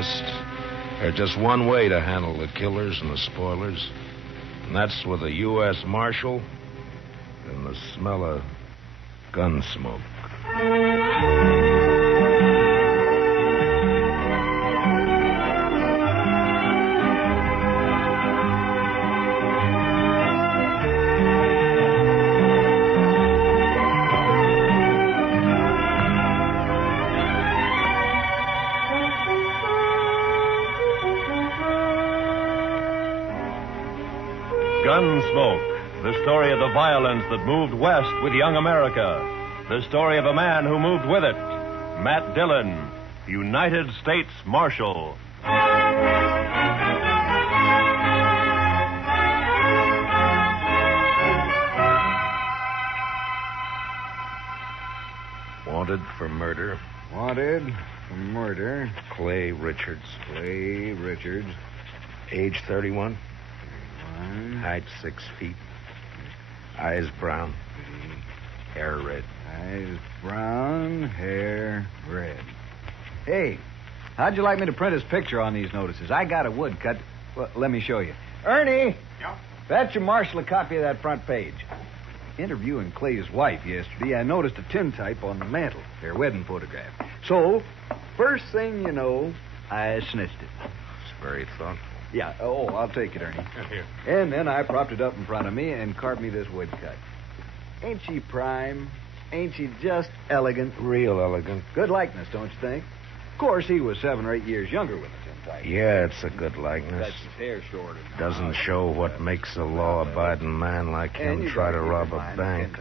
West, there's just one way to handle the killers and the spoilers. And that's with a U.S. Marshal and the smell of Gunsmoke. Gunsmoke, the story of the violence that moved west with young America. The story of a man who moved with it. Matt Dillon, United States Marshal. Wanted for murder. Wanted for murder. Clay Richards. Clay Richards. Age 31. Height 6 feet. Eyes brown. Hair red. Eyes brown, hair red. Hey, how'd you like me to print his picture on these notices? I got a woodcut. Well, let me show you. Ernie! Yeah? Fetch your marshal a copy of that front page. Interviewing Clay's wife yesterday, I noticed a tintype on the mantel, their wedding photograph. So, first thing you know, I snitched it. It's very thoughtful. Yeah, I'll take it, Ernie. Here. And then I propped it up in front of me and carved me this woodcut. Ain't she prime? Ain't she just elegant? Real elegant. Good likeness, don't you think? Of course, he was 7 or 8 years younger with the tintype. Yeah, it's a good likeness. That's his hair shorter. Doesn't show what makes a law-abiding man like him try to rob a bank.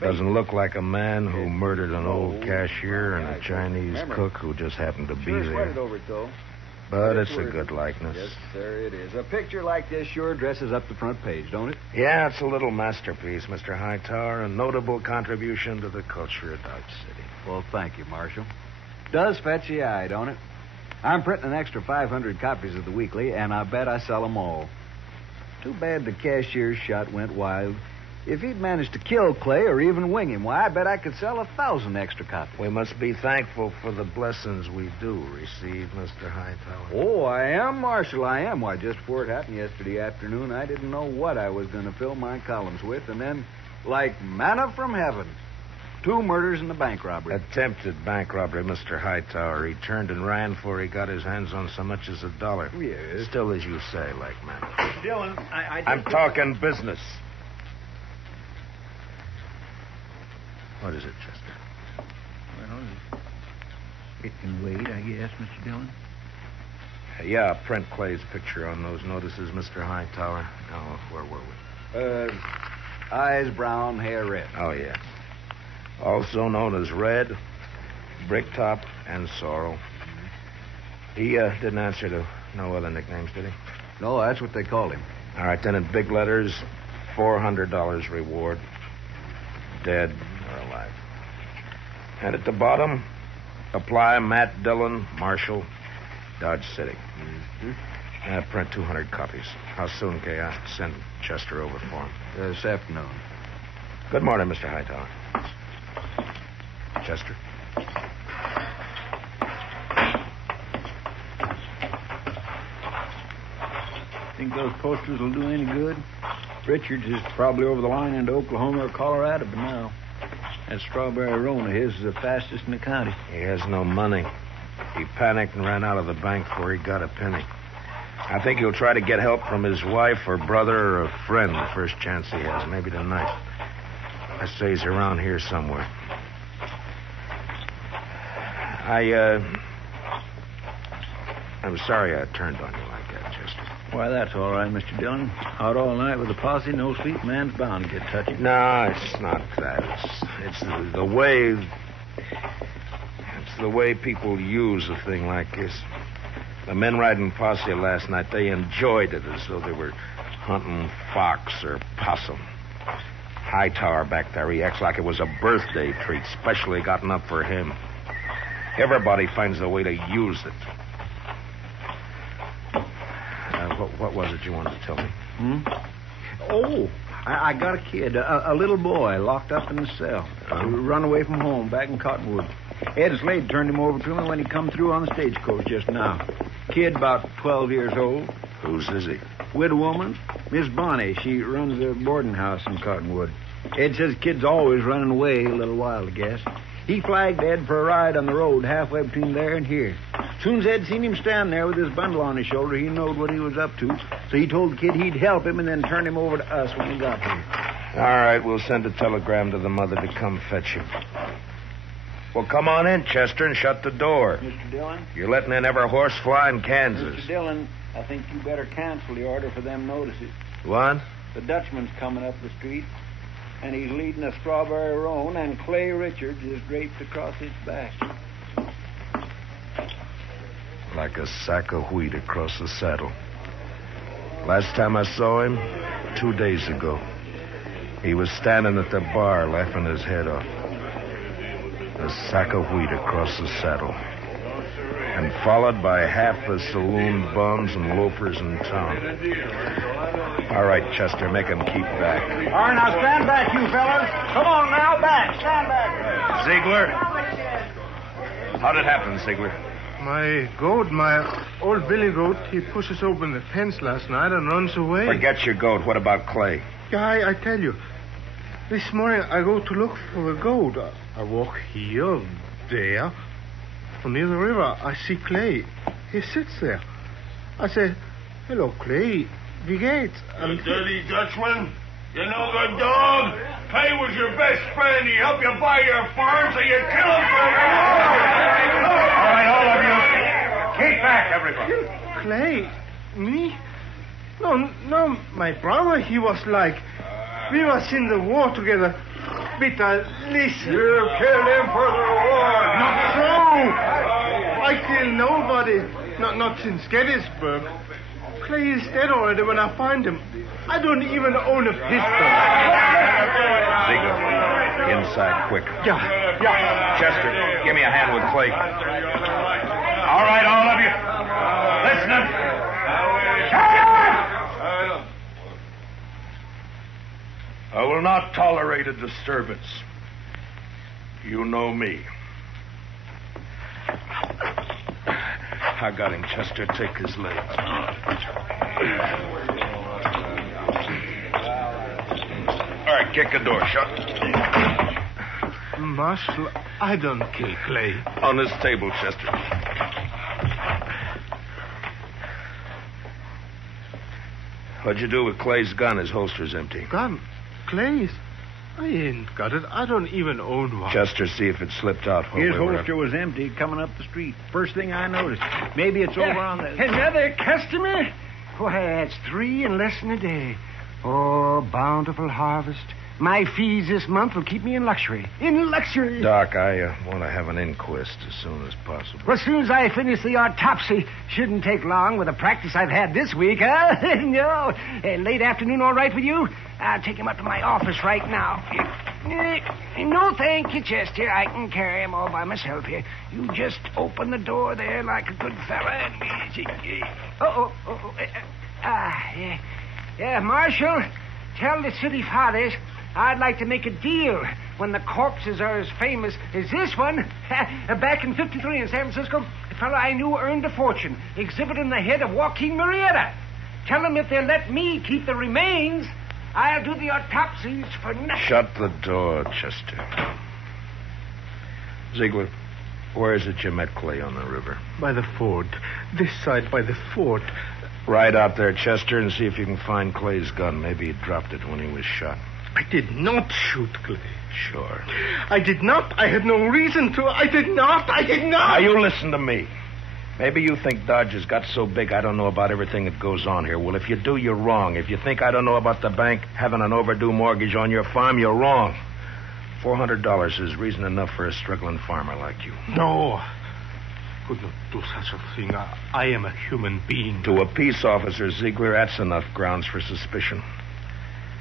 Doesn't look like a man who murdered an old cashier and a Chinese cook who just happened to be Sure sweated there. over it, though. But it's a good likeness. Yes, sir, it is. A picture like this sure dresses up the front page, don't it? Yeah, it's a little masterpiece, Mr. Hightower, a notable contribution to the culture of Dodge City. Well, thank you, Marshal. Does fetch the eye, don't it? I'm printing an extra 500 copies of the weekly, and I bet I sell them all. Too bad the cashier's shot went wild. If he'd managed to kill Clay or even wing him, why, I bet I could sell 1,000 extra copies. We must be thankful for the blessings we do receive, Mr. Hightower. Oh, I am, Marshal, I am. Why, just before it happened yesterday afternoon, I didn't know what I was going to fill my columns with, and then, like manna from heaven, 2 murders and a bank robbery. Attempted bank robbery, Mr. Hightower. He turned and ran before he got his hands on so much as $1. Yes. Still, as you say, like manna. Dillon, I'm talking business. What is it, Chester? Well, it can wait, I guess, Mr. Dillon. Yeah, print Clay's picture on those notices, Mr. Hightower. Now, where were we? Eyes brown, hair red. Oh, yeah. Also known as Red, Bricktop, and Sorrel. He didn't answer to no other nicknames, did he? No, that's what they called him. All right, then in big letters, $400 reward. Dead or alive. And at the bottom, apply Matt Dillon, Marshal, Dodge City. Mm-hmm. Print 200 copies. How soon can I send Chester over for him? This afternoon. Good morning, Mr. Hightower. Chester? Think those posters will do any good? Richards is probably over the line into Oklahoma or Colorado by now. That Strawberry Roan of his is the fastest in the county. He has no money. He panicked and ran out of the bank before he got a penny. I think he'll try to get help from his wife or brother or a friend the first chance he has, maybe tonight. I say he's around here somewhere. I'm sorry I turned on you like that, Chester. Why, that's all right, Mr. Dillon. Out all night with a posse, no sleep, man's bound to get touchy. No, it's not that. It's the way... It's the way people use a thing like this. The men riding posse last night, they enjoyed it as though they were hunting fox or possum. Hightower back there, he acts like it was a birthday treat, specially gotten up for him. Everybody finds a way to use it. What was it you wanted to tell me? Oh, I got a kid, a little boy, locked up in the cell. Run away from home back in Cottonwood. Ed Slade turned him over to me when he come through on the stagecoach just now. Kid about 12 years old. Whose is he? Widow woman. Miss Bonnie. She runs a boarding house in Cottonwood. Ed says kid's always running away a little while, I guess. He flagged Ed for a ride on the road halfway between there and here. Soon as Ed seen him stand there with his bundle on his shoulder, he knowed what he was up to. So he told the kid he'd help him and then turn him over to us when he got here. All right, we'll send a telegram to the mother to come fetch you. Well, come on in, Chester, and shut the door. Mr. Dillon? You're letting in every horse fly in Kansas. Mr. Dillon, I think you better cancel the order for them notices. What? The Dutchman's coming up the street, and he's leading a strawberry roan, and Clay Richards is draped across its back. Like a sack of wheat across the saddle. Last time I saw him, 2 days ago, he was standing at the bar laughing his head off. A sack of wheat across the saddle. And followed by half the saloon bums and loafers in town. All right, Chester, make him keep back. All right, now stand back, you fellas. Come on now, back. Stand back. Ziegler? How'd it happen, Ziegler? My goat, my old billy goat, he pushes open the fence last night and runs away. Forget your goat. What about Clay? Yeah, I tell you. This morning I go to look for the goat. I walk here, there. Near the river, I see Clay. He sits there. I say, hello, Clay. Wie geht's? You dirty Dutchman. You no good dog. Clay was your best friend. He helped you buy your farm, so you kill him for All right, all of you. Keep back, everybody. Clay? Me? No, my brother, he was like... We was in the war together. But listen. You killed him for the war. Not so. I kill nobody. Not since Gettysburg. Clay is dead already when I find him. I don't even own a pistol. Ziegler, inside, quick. Yeah. Chester, give me a hand with Clay. All right, all of you. Listening. Shut up! I will not tolerate a disturbance. You know me. I got him, Chester. Take his legs. All right, kick the door shut. Marshal, I don't kill Clay. On this table, Chester. What'd you do with Clay's gun? His holster's empty. Gun? Clay's? I ain't got it. I don't even own one. Chester, see if it slipped out. while His we were holster was empty coming up the street. First thing I noticed. Maybe it's over on the... Another customer? Why, that's 3 in less than a day. Oh, bountiful harvest. My fees this month will keep me in luxury. In luxury. Doc, I want to have an inquest as soon as possible. Well, as soon as I finish the autopsy, shouldn't take long with the practice I've had this week, huh? No. Late afternoon all right with you? I'll take him up to my office right now. No, thank you, Chester. I can carry him all by myself here. You just open the door there like a good fella and... Yeah, Marshal, tell the city fathers I'd like to make a deal when the corpses are as famous as this one. Back in 53 in San Francisco, a fellow I knew earned a fortune exhibiting the head of Joaquin Murrieta. Tell them if they'll let me keep the remains, I'll do the autopsies for nothing. Shut the door, Chester. Ziegler, where is it you met Clay on the river? By the fort. This side by the fort. Ride out there, Chester, and see if you can find Clay's gun. Maybe he dropped it when he was shot. I did not shoot Clay. Sure. I did not. I had no reason to. I did not. Now, you listen to me. Maybe you think Dodge has got so big I don't know about everything that goes on here. Well, if you do, you're wrong. If you think I don't know about the bank having an overdue mortgage on your farm, you're wrong. $400 is reason enough for a struggling farmer like you. No. Could not do such a thing. I am a human being. To a peace officer, Ziegler, that's enough grounds for suspicion.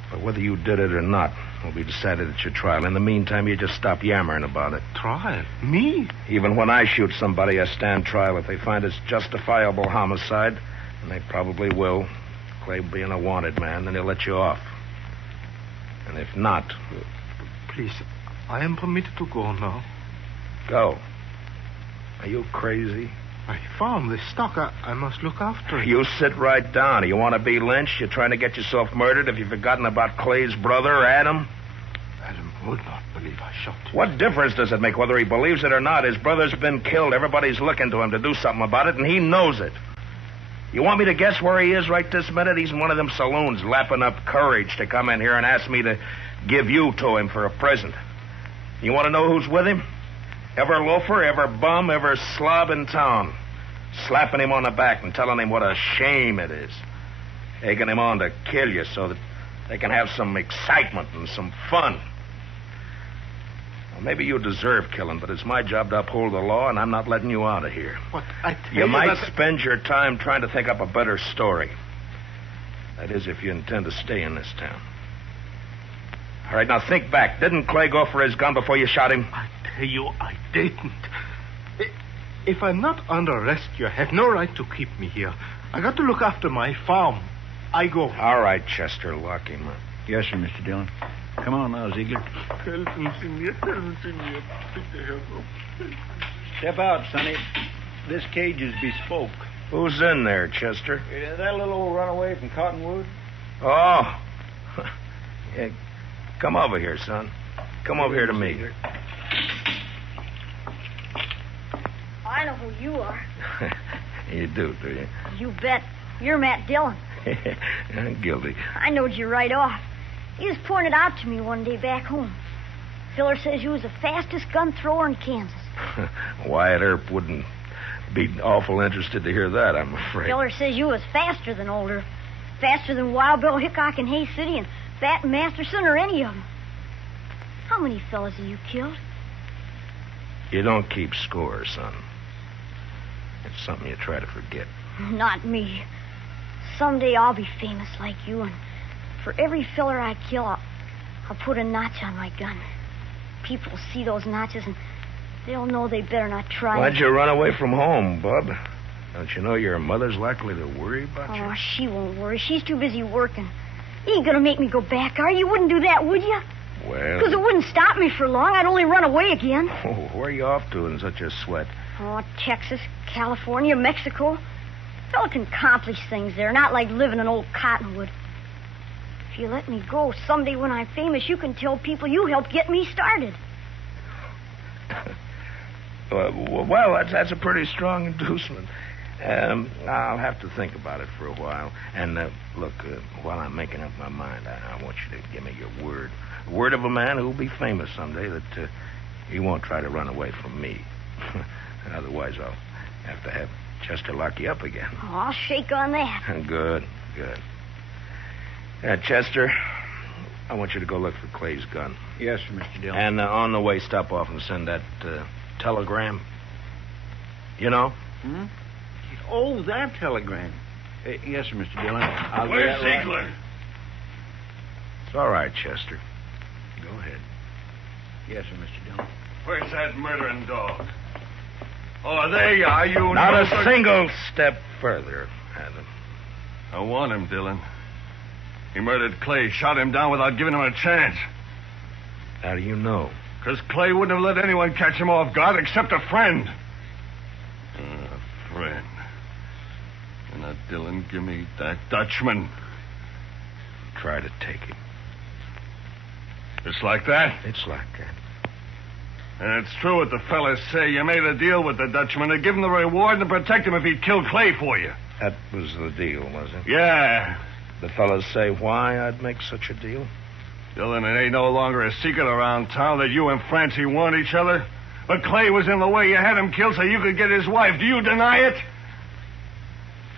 But whether you did it or not will be decided at your trial. In the meantime, you just stop yammering about it. Trial? Me? Even when I shoot somebody, I stand trial. If they find it's justifiable homicide, and they probably will, Clay being a wanted man, then they'll let you off. And if not... Please, I am permitted to go now. Go. Are you crazy? My farm, the stock, I must look after it. You sit right down. You want to be lynched? You're trying to get yourself murdered? Have you forgotten about Clay's brother, Adam? Adam would not believe I shot him. What difference does it make whether he believes it or not? His brother's been killed. Everybody's looking to him to do something about it, and he knows it. You want me to guess where he is right this minute? He's in one of them saloons lapping up courage to come in here and ask me to give you to him for a present. You want to know who's with him? Every loafer, every bum, every slob in town. Slapping him on the back and telling him what a shame it is. Egging him on to kill you so that they can have some excitement and some fun. Well, maybe you deserve killing, but it's my job to uphold the law, and I'm not letting you out of here. What? I tell You might that... spend your time trying to think up a better story. That is, if you intend to stay in this town. All right, now think back. Didn't Clay go for his gun before you shot him? I tell you, I didn't. If I'm not under arrest, you have no right to keep me here. I got to look after my farm. I go. All right, Chester, lock him up. Yes, sir, Mr. Dillon. Come on now, Ziegler. Step out, Sonny. This cage is bespoke. Who's in there, Chester? That little old runaway from Cottonwood? Oh. Yeah, come over here, son. Come over here to me. I know who you are. You do you? You bet. You're Matt Dillon. I'm guilty. I knowed you right off. You was pointed out to me one day back home. Filler says you was the fastest gun thrower in Kansas. Wyatt Earp wouldn't be awful interested to hear that, I'm afraid. Filler says you was faster than Old Earp. Faster than Wild Bill Hickok in Hay City and Fat Masterson or any of them. How many fellas have you killed? You don't keep score, son. It's something you try to forget. Not me. Someday I'll be famous like you, and for every filler I kill, I'll put a notch on my gun. People will see those notches, and they'll know they better not try. Why'd you run away from home, bub? Don't you know your mother's likely to worry about you? Oh, she won't worry. She's too busy working. You ain't gonna make me go back, are you? You wouldn't do that, would you? Well... Because it wouldn't stop me for long. I'd only run away again. Oh, where are you off to in such a sweat? Oh, Texas, California, Mexico. Fella can accomplish things there, not like living in old Cottonwood. If you let me go, someday when I'm famous, you can tell people you helped get me started. Well, that's a pretty strong inducement. I'll have to think about it for a while. And, look, while I'm making up my mind, I want you to give me your word. Word of a man who'll be famous someday that he won't try to run away from me. Otherwise, I'll have to have Chester lock you up again. Oh, I'll shake on that. Good. Chester, I want you to go look for Clay's gun. Yes, sir, Mr. Dillon. And on the way, stop off and send that telegram. You know? Hmm? Oh, that telegram. Yes, sir, Mr. Dillon. I'll do Where's that right. Ziegler? It's all right, Chester. Go ahead. Yes, sir, Mr. Dillon. Where's that murdering dog? Oh, there you are, you... Not a nosebag. single step further, Adam. I want him, Dillon. He murdered Clay, shot him down without giving him a chance. How do you know? Because Clay wouldn't have let anyone catch him off guard except a friend. A friend. And now, Dillon, give me that Dutchman. Try to take him. It's like that? It's like that. And it's true what the fellas say. You made a deal with the Dutchman to give him the reward and to protect him if he'd killed Clay for you. That was the deal, was it? Yeah. The fellas say why I'd make such a deal? Dillon, it ain't no longer a secret around town that you and Francie want each other. But Clay was in the way. You had him killed so you could get his wife. Do you deny it?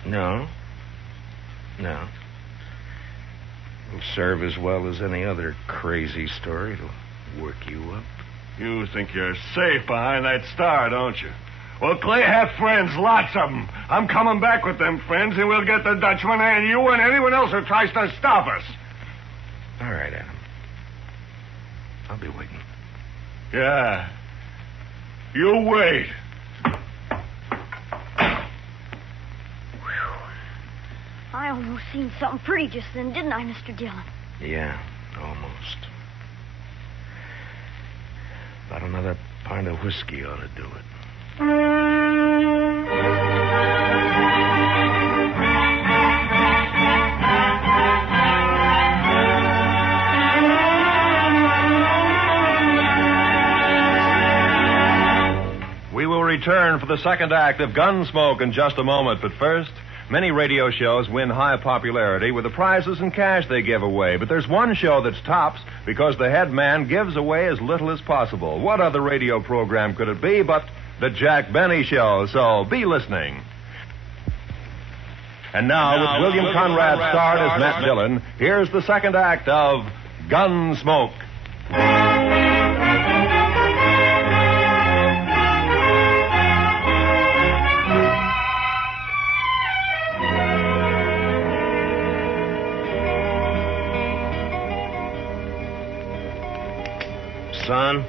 No. It'll serve as well as any other crazy story. It'll work you up. You think you're safe behind that star, don't you? Well, Clay had friends, lots of them. I'm coming back with them friends, and we'll get the Dutchman and you and anyone else who tries to stop us. All right, Adam. I'll be waiting. Yeah. You wait. I almost seen something pretty just then, didn't I, Mr. Dillon? Yeah, almost. About another pint of whiskey ought to do it. return for the second act of Gunsmoke in just a moment. But first, many radio shows win high popularity with the prizes and cash they give away. But there's one show that's tops because the head man gives away as little as possible. What other radio program could it be but the Jack Benny Show? So be listening. And now, with William Conrad starred as Matt Dillon, here's the second act of Gunsmoke. Son?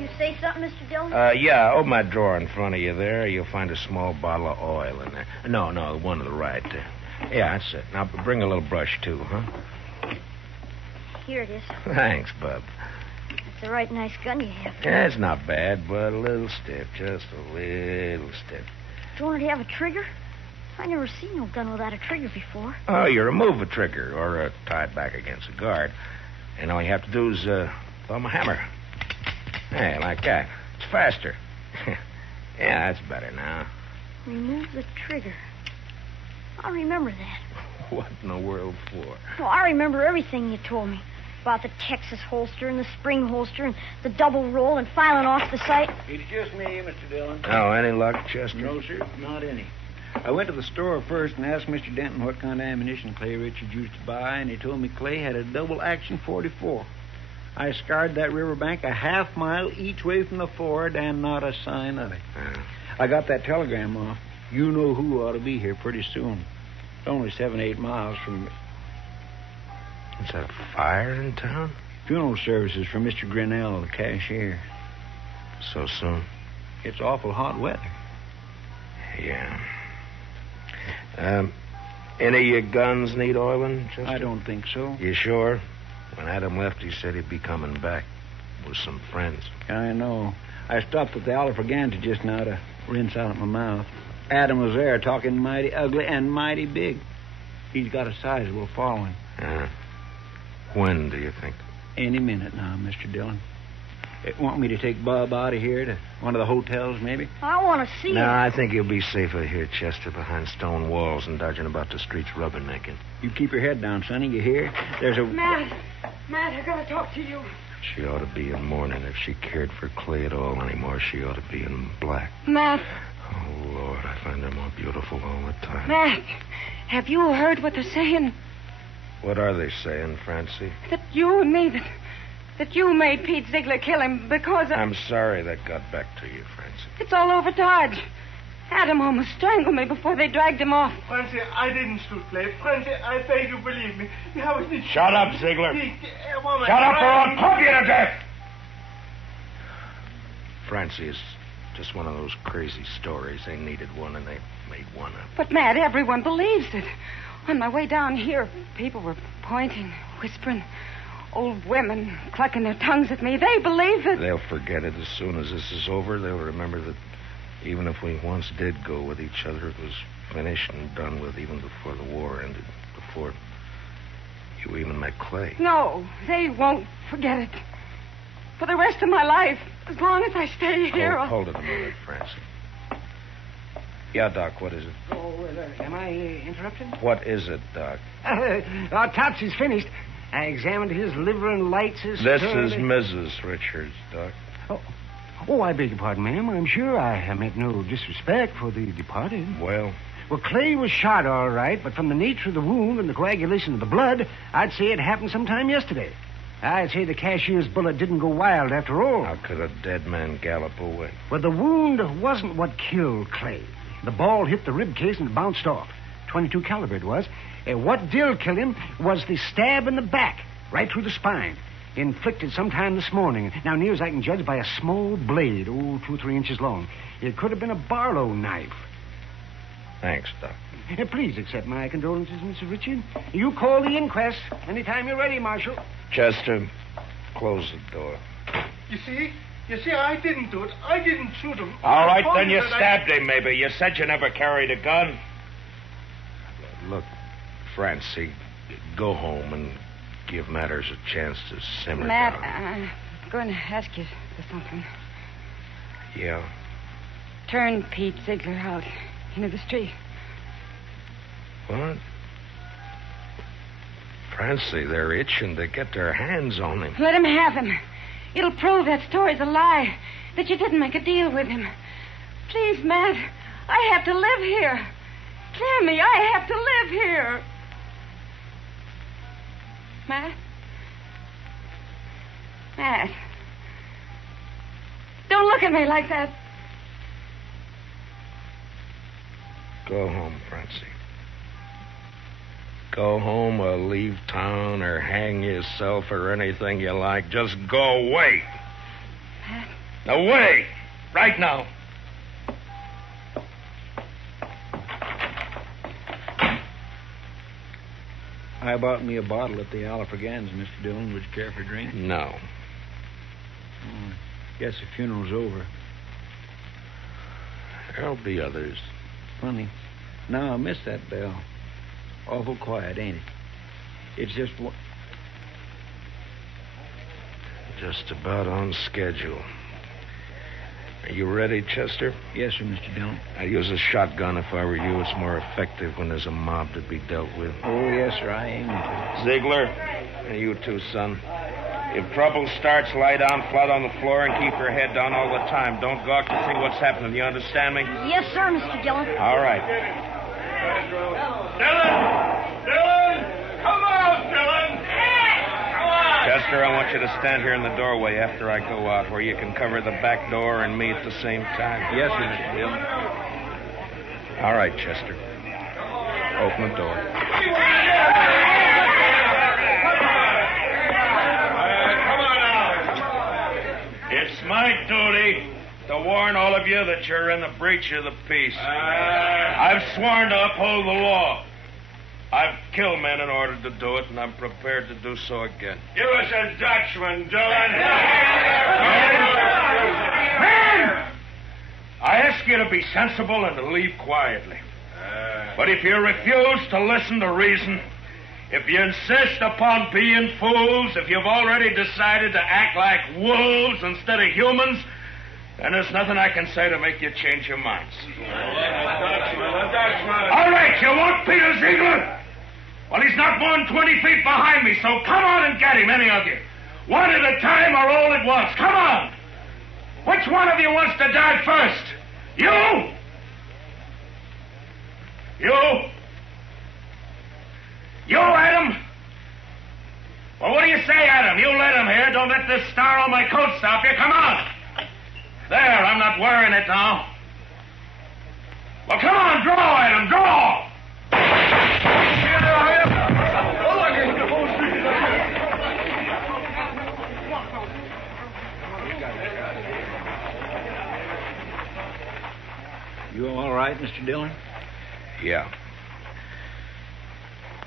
You say something, Mr. Dillon? Yeah, open that drawer in front of you there. You'll find a small bottle of oil in there. No, the one to the right. Yeah, that's it. Now, bring a little brush, too, huh? Here it is. Thanks, bub. It's a right nice gun you have. Yeah, it's not bad, but a little stiff. Just a little stiff. Don't it have a trigger? I never seen no gun without a trigger before. Oh, you remove a trigger or tie it back against a guard. And all you have to do is thumb a hammer. Hey, like that. It's faster. Yeah, that's better now. Remove the trigger. I remember that. What in the world for? Well, I remember everything you told me. About the Texas holster and the spring holster and the double roll and filing off the sight. It's just me, Mr. Dillon. Oh, any luck, Chester? No, sir, not any. I went to the store first and asked Mr. Denton what kind of ammunition Clay Richards used to buy, and he told me Clay had a double-action 44. I scoured that riverbank a half mile each way from the ford, and not a sign of it. I got that telegram off. You know who ought to be here pretty soon. It's only 7-8 miles from... Is that a fire in town? Funeral services for Mr. Grinnell, the cashier. So soon? It's awful hot weather. Yeah. Any of your guns need oiling, Chester? I don't think so. You sure? When Adam left, he said he'd be coming back with some friends. I know. I stopped at the Oliver Ganta just now to rinse out my mouth. Adam was there talking mighty ugly and mighty big. He's got a sizable following. When do you think? Any minute now, Mr. Dillon. Want me to take Bub out of here to one of the hotels, maybe? I want to see No, it. I think you'll be safer here, Chester, behind stone walls and dodging about the streets rubbernecking. You keep your head down, Sonny. You hear? There's a... Matt, I gotta talk to you. She ought to be in mourning. If she cared for Clay at all anymore, she ought to be in black. Matt, Oh, Lord, I find her more beautiful all the time. Matt, have you heard what they're saying? What are they saying, Francie? That you and me, that you made Pete Ziegler kill him because of... I'm sorry that got back to you, Francie. It's all over Dodge. Adam almost strangled me before they dragged him off. Francie, I didn't shoot Clay. Francie, I beg you, believe me. Shut up, Ziegler. Woman, Shut up or I'll pump you to death! Francie, it's just one of those crazy stories. They needed one and they made one up. But, Matt, everyone believes it. On my way down here, people were pointing, whispering. Old women clucking their tongues at me. They believe it. They'll forget it as soon as this is over. They'll remember that even if we once did go with each other, it was finished and done with even before the war ended, before you even met Clay. No, they won't forget it. For the rest of my life, as long as I stay here... Hold it a minute, Francie. Yeah, Doc, what is it? Oh, am I interrupted? What is it, Doc? Our Topsy's finished. I examined his liver and lights, his... This is Mrs. Richards, Doc. Oh, I beg your pardon, ma'am. I'm sure I meant no disrespect for the departed. Well, Clay was shot all right, but from the nature of the wound and the coagulation of the blood, I'd say it happened sometime yesterday. I'd say the cashier's bullet didn't go wild after all. how could a dead man gallop away? Well, the wound wasn't what killed Clay. The ball hit the rib case and bounced off. .22 caliber it was. What did kill him was the stab in the back, right through the spine, inflicted sometime this morning. Now, near as I can judge, by a small blade, 2 or 3 inches long. It could have been a Barlow knife. Thanks, Doc. Please accept my condolences, Mr. Richard. You call the inquest anytime you're ready, Marshal. Chester, close the door. You see, I didn't do it. I didn't shoot him. All right, I then you that I- stabbed him, maybe. You said you never carried a gun. Look, Francie, go home and give matters a chance to simmer Matt, down. I'm going to ask you for something. Yeah? Turn Pete Ziegler out into the street. What? Francie, they're itching to get their hands on him. Let him have him. It'll prove that story's a lie, that you didn't make a deal with him. Please, Matt, I have to live here. Clear me, I have to live here. Matt? Matt. Don't look at me like that. Go home, Francie. Go home or leave town or hang yourself or anything you like. Just go away. Matt? Away! Right now. I bought me a bottle at the Alafragans, Mr. Dillon. Would you care for a drink? No. Guess the funeral's over. There'll be others. Funny. Now I miss that bell. Awful quiet, ain't it? It's just Just about on schedule. Are you ready, Chester? Yes, sir, Mr. Dillon. I'd use a shotgun if I were you. It's more effective when there's a mob to be dealt with. Oh, yes, sir, I aim to. Ziegler, and you too, son. If trouble starts, lie down flat on the floor and keep your head down all the time. Don't gawk to see what's happening. You understand me? Yes, sir, Mr. Dillon. All right. Dillon! Come out, Dillon! Come on! Chester, I want you to stand here in the doorway after I go out, where you can cover the back door and me at the same time. Yes, sir, Mr. Dillon. All right, Chester. Open the door. Come on now. It's my duty to warn all of you that you're in the breach of the peace. I've sworn to uphold the law. I've killed men in order to do it, and I'm prepared to do so again. Give us a Dutchman, Dillon. Men! I ask you to be sensible and to leave quietly. But if you refuse to listen to reason, if you insist upon being fools, if you've already decided to act like wolves instead of humans, then there's nothing I can say to make you change your minds. A Dutchman. All right, you want Peter Ziegler? Well, he's not more than 20 feet behind me, so come on and get him, any of you. One at a time or all at once. Come on. Which one of you wants to die first? You? You, Adam? Well, what do you say, Adam? You let him here. Don't let this star on my coat stop you. Come on. There, I'm not wearing it now. Well, come on, draw, Adam, draw. You all right, Mr. Dillon? Yeah.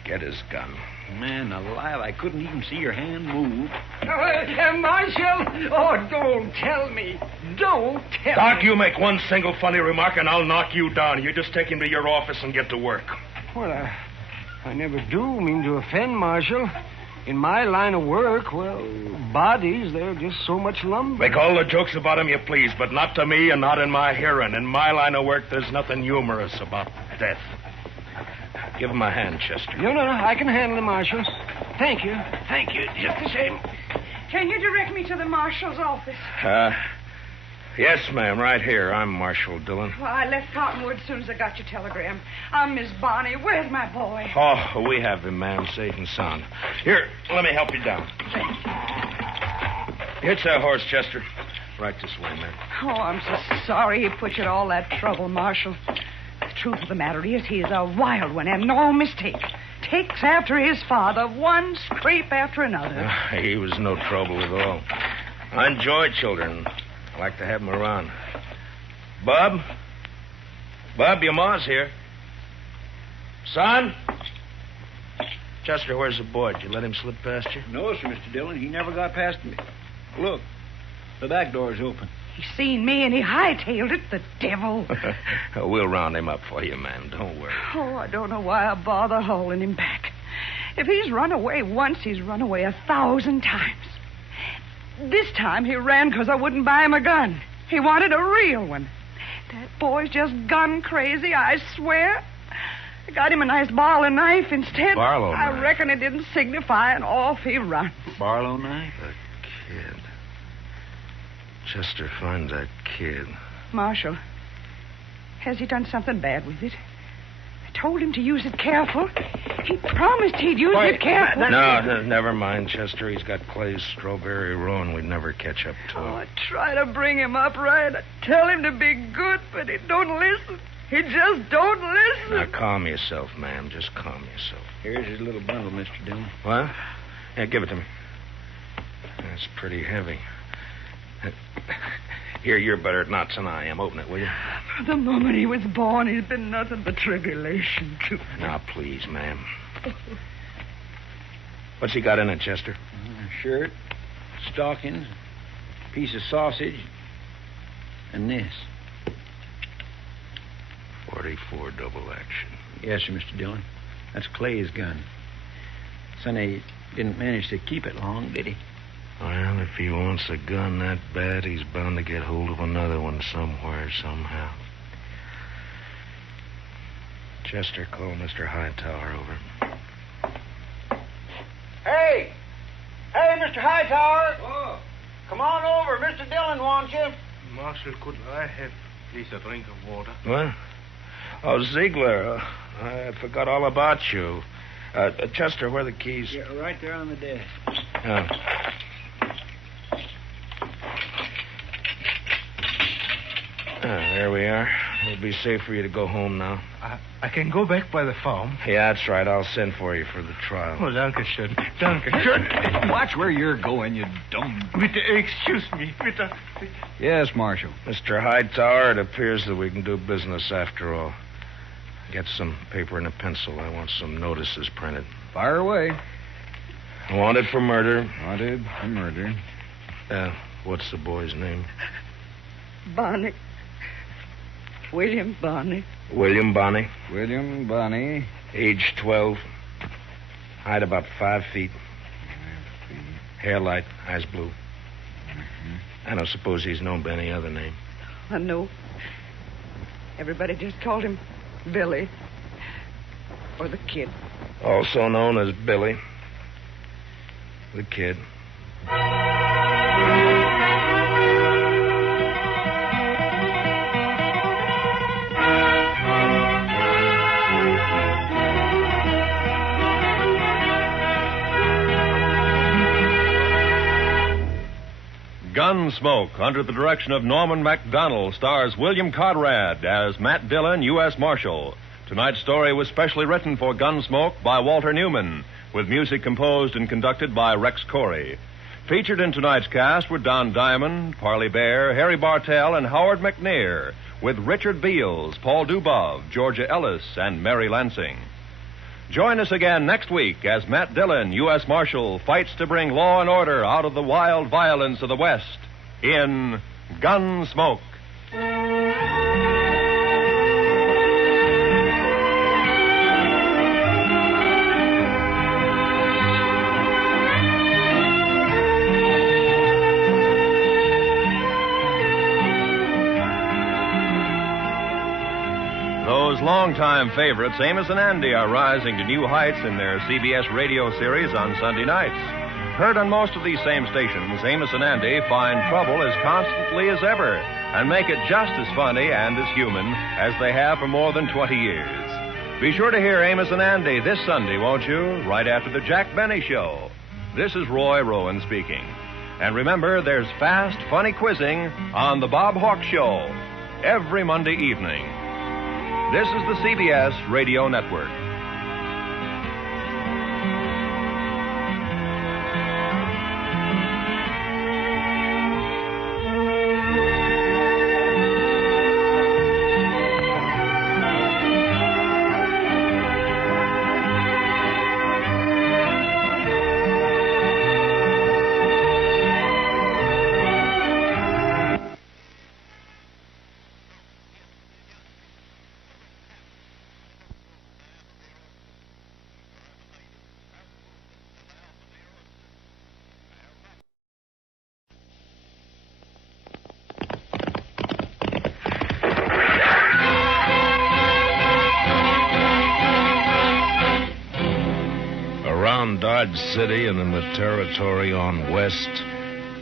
Get his gun. Man alive, I couldn't even see your hand move. Marshal! Oh, don't tell me. Don't tell Doc, me. you make one single funny remark and I'll knock you down. You just take him to your office and get to work. Well, I never do mean to offend, Marshal. In my line of work, well, bodies, they're just so much lumber. Make all the jokes about him you please, but not to me and not in my hearing. In my line of work, there's nothing humorous about death. Give him a hand, Chester. No, I can handle it, Marshal. Thank you. Just the same. Can you direct me to the marshal's office? Yes, ma'am, right here. I'm Marshal Dillon. Well, I left Cottonwood as soon as I got your telegram. I'm Miss Bonnie. Where's my boy? Oh, we have him, ma'am, safe and sound. Here, let me help you down. Hitch that horse, Chester. Right this way, ma'am. Oh, I'm so sorry he put you to all that trouble, Marshal. The truth of the matter is he's a wild one and no mistake. Takes after his father, one scrape after another. He was no trouble at all. I enjoy children. I like to have them around. Bub, your ma's here. Son? Chester, where's the boy? Did you let him slip past you? No, sir, Mr. Dillon. He never got past me. Look, the back door's open. He seen me and he hightailed it, the devil. We'll round him up for you, ma'am. Don't worry. Oh, I don't know why I bother hauling him back. If he's run away once, he's run away 1,000 times. This time he ran because I wouldn't buy him a gun. He wanted a real one. That boy's just gun crazy, I swear. I got him a nice Barlow knife instead. Barlow knife? I reckon it didn't signify, and off he runs. Barlow knife? The kid. Chester finds that kid. Marshal, has he done something bad with it? I told him to use it careful. He promised he'd use it careful. No, never mind, Chester. He's got Clay's strawberry roan. We'd never catch up to him. I try to bring him up right. I tell him to be good, but he don't listen. He just don't listen. Now, calm yourself, ma'am. Just calm yourself. Here's his little bundle, Mr. Dillon. What? Yeah, give it to me. That's pretty heavy. Here, you're better at knots than I am. Open it, will you? From the moment he was born, he's been nothing but tribulation to me. Now, please, ma'am. What's he got in it, Chester? Shirt, stockings, piece of sausage, and this. 44 double action. Yes, sir, Mr. Dillon. That's Clay's gun. Sonny didn't manage to keep it long, did he? Well, if he wants a gun that bad, he's bound to get hold of another one somewhere, somehow. Chester, call Mr. Hightower over. Hey! Hey, Mr. Hightower! Oh. Come on over. Mr. Dillon wants you. Marshal, could I have, please, a drink of water? What? Oh, Ziegler, I forgot all about you. Chester, where are the keys? Yeah, right there on the desk. Oh. There we are. It'll be safe for you to go home now. I can go back by the farm. Yeah, that's right. I'll send for you for the trial. Oh, danke schön. Danke schön. Watch where you're going, you dumb... Bitte, excuse me. Bitte. Yes, Marshal. Mr. Hightower, it appears that we can do business after all. Get some paper and a pencil. I want some notices printed. Fire away. Wanted for murder. Wanted for murder. What's the boy's name? Bonnie. William Bonnie. William Bonnie. William Bonnie. Age 12. Height about 5 feet. Hair light, eyes blue. I don't suppose he's known by any other name. I know. Everybody just called him Billy. Or the Kid. Also known as Billy. The Kid. Gunsmoke, under the direction of Norman MacDonald, stars William Conrad as Matt Dillon, U.S. Marshal. Tonight's story was specially written for Gunsmoke by Walter Newman, with music composed and conducted by Rex Corey. Featured in tonight's cast were Don Diamond, Parley Bear, Harry Bartell, and Howard McNear, with Richard Beals, Paul Dubov, Georgia Ellis, and Mary Lansing. Join us again next week as Matt Dillon, U.S. Marshal, fights to bring law and order out of the wild violence of the West in Gunsmoke. Those longtime favorites, Amos and Andy, are rising to new heights in their CBS radio series on Sunday nights. Heard on most of these same stations, Amos and Andy find trouble as constantly as ever and make it just as funny and as human as they have for more than 20 years. Be sure to hear Amos and Andy this Sunday, won't you? Right after the Jack Benny Show. This is Roy Rowan speaking. And remember, there's fast, funny quizzing on The Bob Hawk Show every Monday evening. This is the CBS Radio Network. Dodge City and in the territory on west,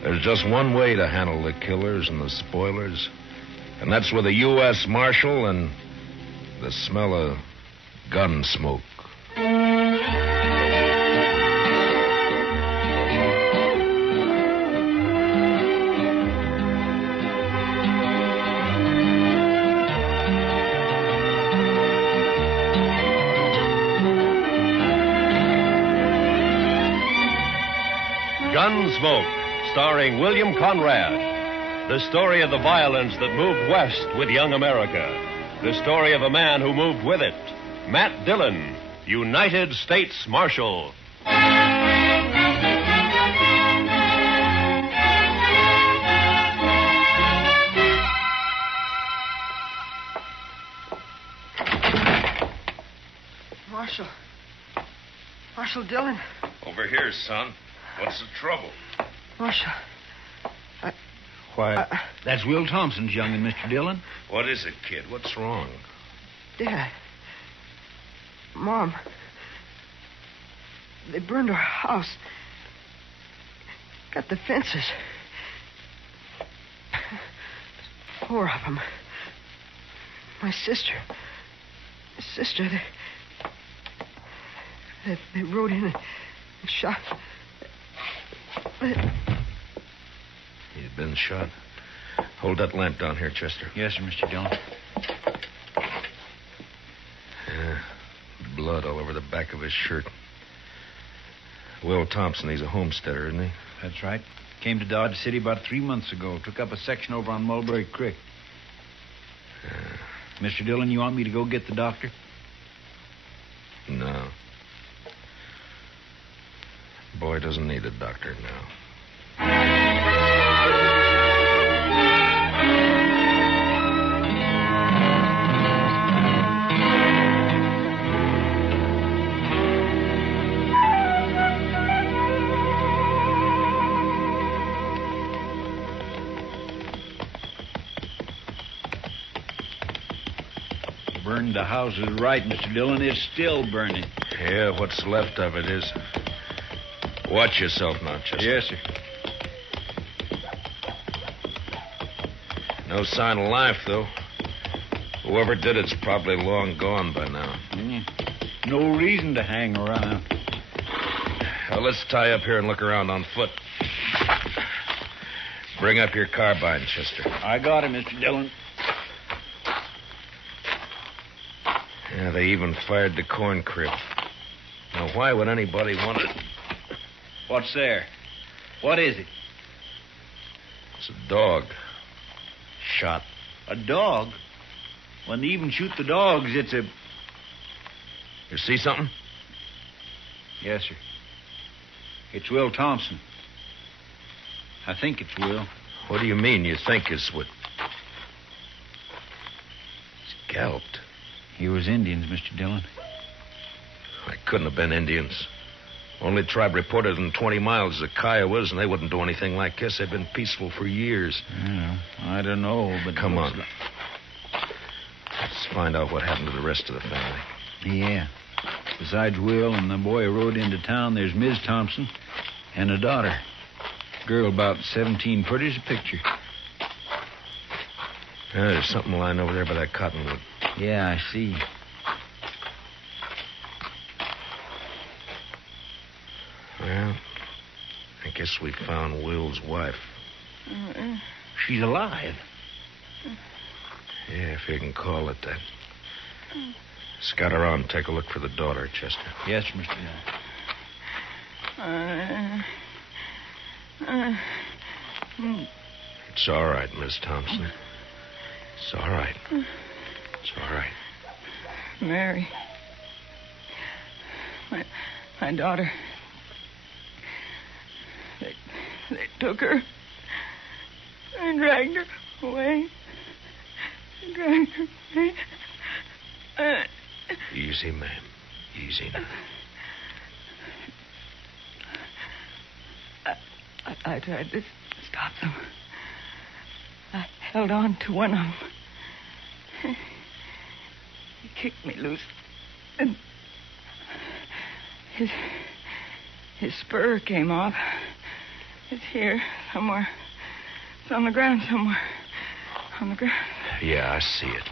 there's just one way to handle the killers and the spoilers, and that's with a U.S. Marshal and the smell of gun smoke. Gunsmoke, starring William Conrad. The story of the violence that moved west with young America. The story of a man who moved with it. Matt Dillon, United States Marshal. Marshal Dillon. Over here, son. What's the trouble? Marshal. Why, that's Will Thompson's young'un, Mr. Dillon. What is it, kid? What's wrong? Dad. Mom. They burned our house. Got the fences. 4 of them. My sister. They rode in and shot. He's been shot. Hold that lamp down here, Chester. Yes, sir, Mr. Dillon. Blood all over the back of his shirt. Will Thompson, he's a homesteader, isn't he? That's right. Came to Dodge City about 3 months ago. Took up a section over on Mulberry Creek. Mr. Dillon, you want me to go get the doctor? No. Boy doesn't need a doctor now. Burned the house is right, Mr. Dillon. It's still burning. Yeah, what's left of it is. Watch yourself now, Chester. Yes, sir. No sign of life, though. Whoever did it's probably long gone by now. No reason to hang around. Well, let's tie up here and look around on foot. Bring up your carbine, Chester. I got it, Mr. Dillon. Yeah, they even fired the corn crib. Now, why would anybody want it? What's there? What is it? It's a dog. Shot. A dog? When they even shoot the dogs, it's a... You see something? Yes, sir. It's Will Thompson. I think it's Will. What do you mean you think it's what? Scalped. He was Indians, Mr. Dillon. They couldn't have been Indians. Only tribe reported in 20 miles is the Kiowas, and they wouldn't do anything like this. They've been peaceful for years. Yeah, I don't know, but... Come on. Let's find out what happened to the rest of the family. Yeah. Besides Will and the boy who rode into town, there's Ms. Thompson and a daughter. Girl about 17, pretty as a picture. Yeah, there's something lying over there by that cottonwood. Yeah, I see. Well, I guess we found Will's wife. She's alive. Yeah, if you can call it that. Scout around and take a look for the daughter, Chester. Yes, Mr. Dillon. It's all right, Miss Thompson. It's all right. It's all right. Mary. My daughter. They took her and dragged her away. Dragged her away. Easy, ma'am. Easy now. I tried to stop them. I held on to one of them. He kicked me loose. And His spur came off. It's here, somewhere. It's on the ground somewhere. On the ground. Yeah, I see it.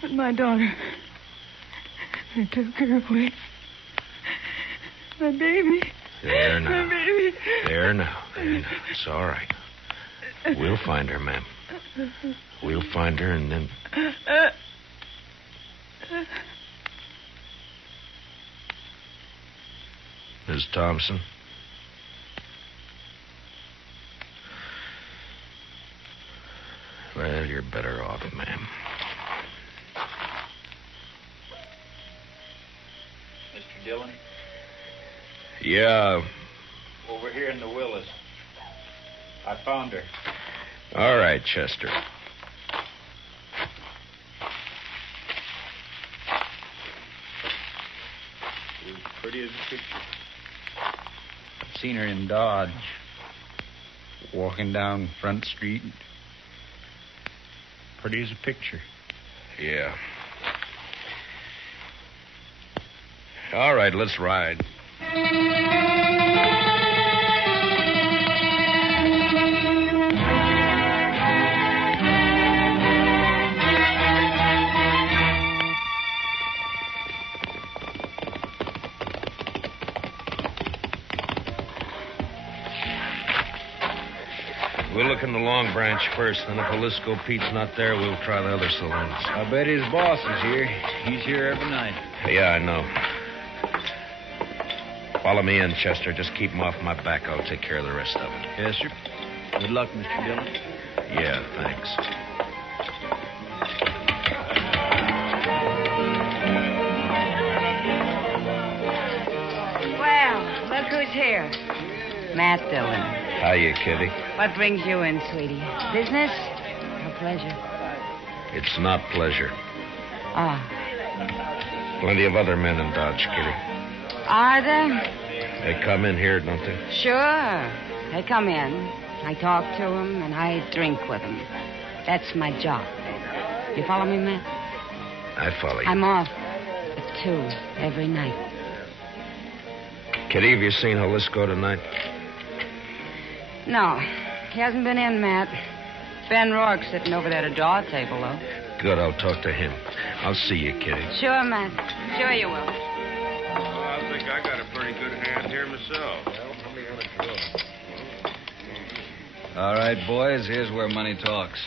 But my daughter. They took her away. My baby. There now. My baby. There now. It's all right. We'll find her, ma'am. We'll find her and then... Miss Thompson? Well, you're better off, ma'am. Mr. Dillon? Yeah. Over here in the Willis. I found her. All right, Chester. She was pretty as a picture. I've seen her in Dodge. Walking down Front Street. Pretty as a picture. Yeah. All right, let's ride. We'll look in the Long Branch first, then if Jalisco Pete's not there, we'll try the other saloons. I bet his boss is here. He's here every night. Yeah, I know. Follow me in, Chester. Just keep him off my back. I'll take care of the rest of it. Yes, sir. Good luck, Mr. Dillon. Yeah, thanks. Well, look who's here. Matt Dillon. Hiya, Kitty. What brings you in, sweetie? Business or pleasure? It's not pleasure. Ah. Plenty of other men in Dodge, Kitty. Are there? They come in here, don't they? Sure. They come in. I talk to them, and I drink with them. That's my job. You follow me, Matt? I follow you. I'm off at 2 every night. Kitty, have you seen Jalisco tonight? No. He hasn't been in, Matt. Ben Rourke's sitting over there at a draw table, though. Good, I'll talk to him. I'll see you, Kitty. Sure, Matt. Sure you will. I think I got a pretty good hand here myself. All right, boys, here's where money talks.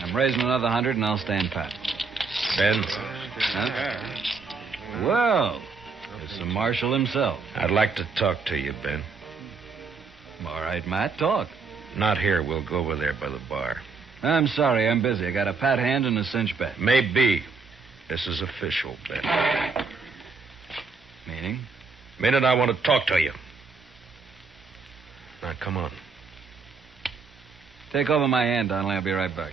I'm raising another 100 and I'll stand pat. Ben? Huh? Well, it's the marshal himself. I'd like to talk to you, Ben. All right, Matt, talk. Not here. We'll go over there by the bar. I'm sorry, I'm busy. I got a pat hand and a cinch bet. Maybe. This is official, Ben. Meaning? Meaning I want to talk to you. Now, come on. Take over my hand, Donnelly. I'll be right back.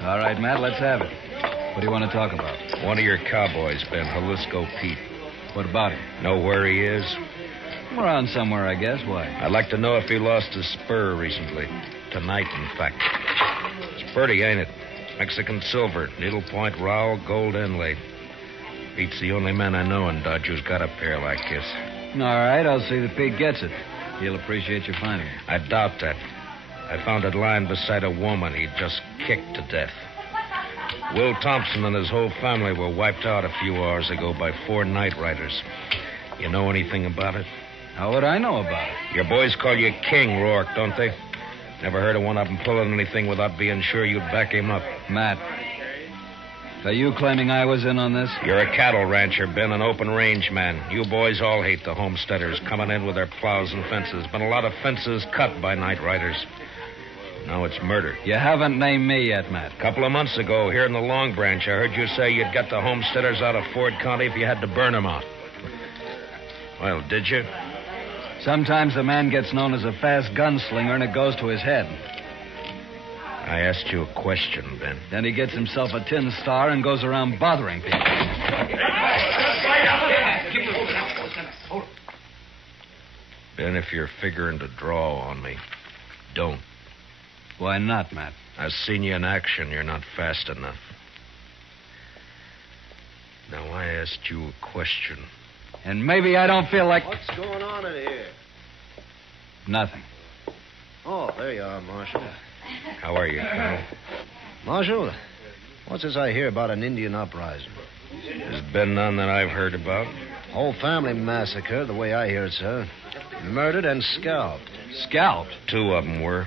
All right, Matt, let's have it. What do you want to talk about? One of your cowboys, Ben, Jalisco Pete. What about him? Know where he is? Around somewhere, I guess. Why? I'd like to know if he lost his spur recently. Tonight, in fact. It's pretty, ain't it? Mexican silver, needlepoint rowel, gold inlay. Pete's the only man I know in Dodge who's got a pair like this. All right, I'll see that Pete gets it. He'll appreciate you finding it. I doubt that. I found it lying beside a woman he'd just kicked to death. Will Thompson and his whole family were wiped out a few hours ago by 4 night riders. You know anything about it? How would I know about it? Your boys call you King, Rourke, don't they? Never heard of one of them pulling anything without being sure you'd back him up. Matt, are you claiming I was in on this? You're a cattle rancher, Ben, an open range man. You boys all hate the homesteaders coming in with their plows and fences. Been a lot of fences cut by night riders. Now it's murder. You haven't named me yet, Matt. A couple of months ago, here in the Long Branch, I heard you say you'd get the homesteaders out of Ford County if you had to burn them out. Well, did you? Sometimes a man gets known as a fast gunslinger and it goes to his head. I asked you a question, Ben. Then he gets himself a tin star and goes around bothering people. Ben, if you're figuring to draw on me, don't. Why not, Matt? I've seen you in action. You're not fast enough. Now, I asked you a question. And maybe I don't feel like... What's going on in here? Nothing. Oh, there you are, Marshal. How are you, Colonel? Marshal, what's this I hear about an Indian uprising? There's been none that I've heard about. Whole family massacre, the way I hear it, sir. Murdered and scalped. Scalped? 2 of them were.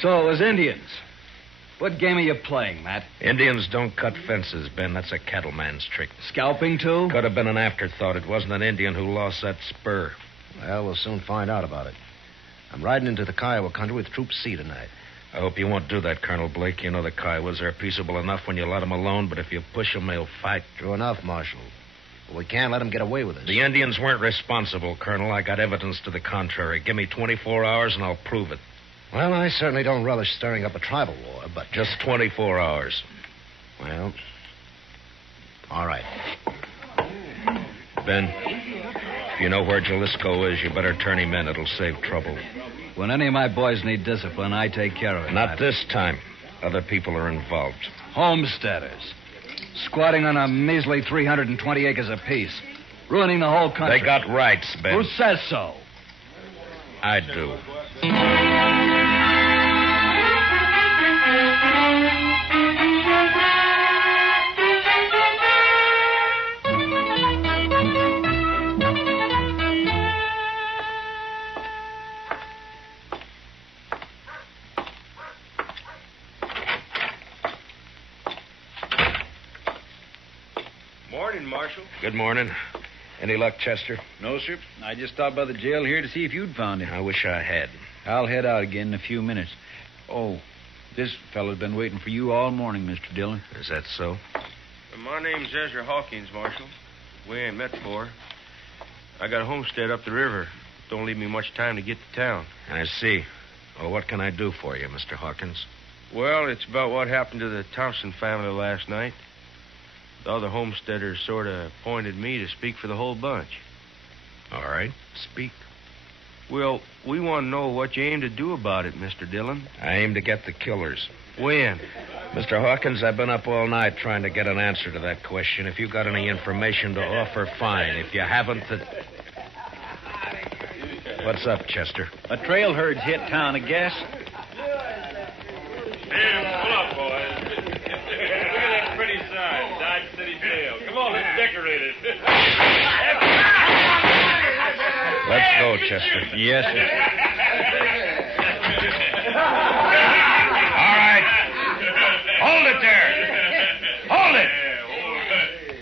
So it was Indians. What game are you playing, Matt? Indians don't cut fences, Ben. That's a cattleman's trick. Scalping, too? Could have been an afterthought. It wasn't an Indian who lost that spur. Well, we'll soon find out about it. I'm riding into the Kiowa country with Troop C tonight. I hope you won't do that, Colonel Blake. You know the Kiowas are peaceable enough when you let them alone, but if you push them, they'll fight. True enough, Marshal. But we can't let them get away with this. The Indians weren't responsible, Colonel. I got evidence to the contrary. Give me 24 hours and I'll prove it. Well, I certainly don't relish stirring up a tribal war, but... Just 24 hours. Well, all right. Ben, if you know where Jalisco is, you better turn him in. It'll save trouble. When any of my boys need discipline, I take care of it. Not this time. Other people are involved. Homesteaders. Squatting on a measly 320 acres apiece. Ruining the whole country. They got rights, Ben. Who says so? I do. Morning, Marshal. Good morning. Any luck, Chester? No, sir. I just stopped by the jail here to see if you'd found him. I wish I had. I'll head out again in a few minutes. Oh, this fellow's been waiting for you all morning, Mr. Dillon. Is that so? My name's Ezra Hawkins, Marshal. We ain't met before. I got a homestead up the river. Don't leave me much time to get to town. I see. Well, what can I do for you, Mr. Hawkins? Well, it's about what happened to the Thompson family last night. The other homesteaders sort of appointed me to speak for the whole bunch. All right, speak. Well, we want to know what you aim to do about it, Mr. Dillon. I aim to get the killers. When? Mr. Hawkins, I've been up all night trying to get an answer to that question. If you've got any information to offer, fine. If you haven't, What's up, Chester? A trail herd's hit town, I guess. Hey, pull up, boys. Look at that pretty sign, Dodge City Trail. Come on, let's decorate it. Let's go, Chester. Yes, sir. All right. Hold it there. Hold it.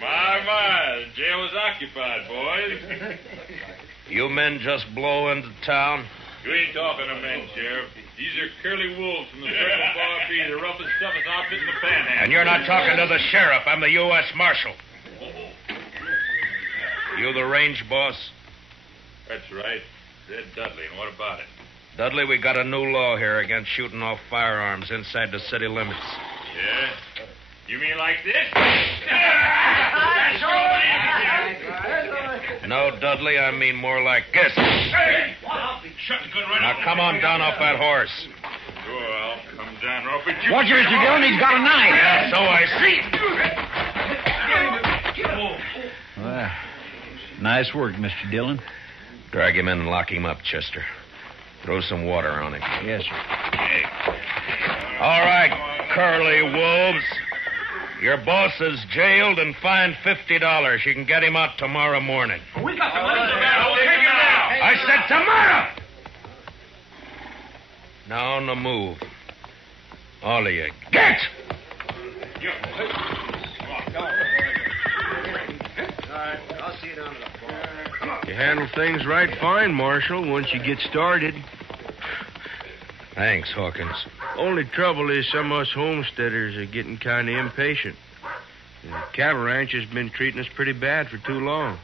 My, the jail was occupied, boys. You men just blow into town? You ain't talking to men, Sheriff. These are curly wolves from the Circle Bar B, the roughest, toughest outfit in the Panhandle. And you're not talking to the sheriff. I'm the U.S. Marshal. You the range boss? That's right. Red Dudley, and what about it? Dudley, we got a new law here against shooting off firearms inside the city limits. Yeah? You mean like this? No, Dudley, I mean more like this. Hey! Shut the gun right Now, off. come on down off that horse. Sure, I'll come down off it. Watch it, Mr. Dillon. He's got a knife. Yeah, so I see. Well, nice work, Mr. Dillon. Drag him in and lock him up, Chester. Throw some water on him. Yes, sir. All right, curly wolves. Your boss is jailed and fined $50. You can get him out tomorrow morning. We got the money. We'll take him now. I said tomorrow! Now on the move. All of you, get! I'll see you down to the bar. You handle things right fine, Marshal, once you get started. Thanks, Hawkins. Only trouble is some of us homesteaders are getting kind of impatient. The cattle ranch has been treating us pretty bad for too long.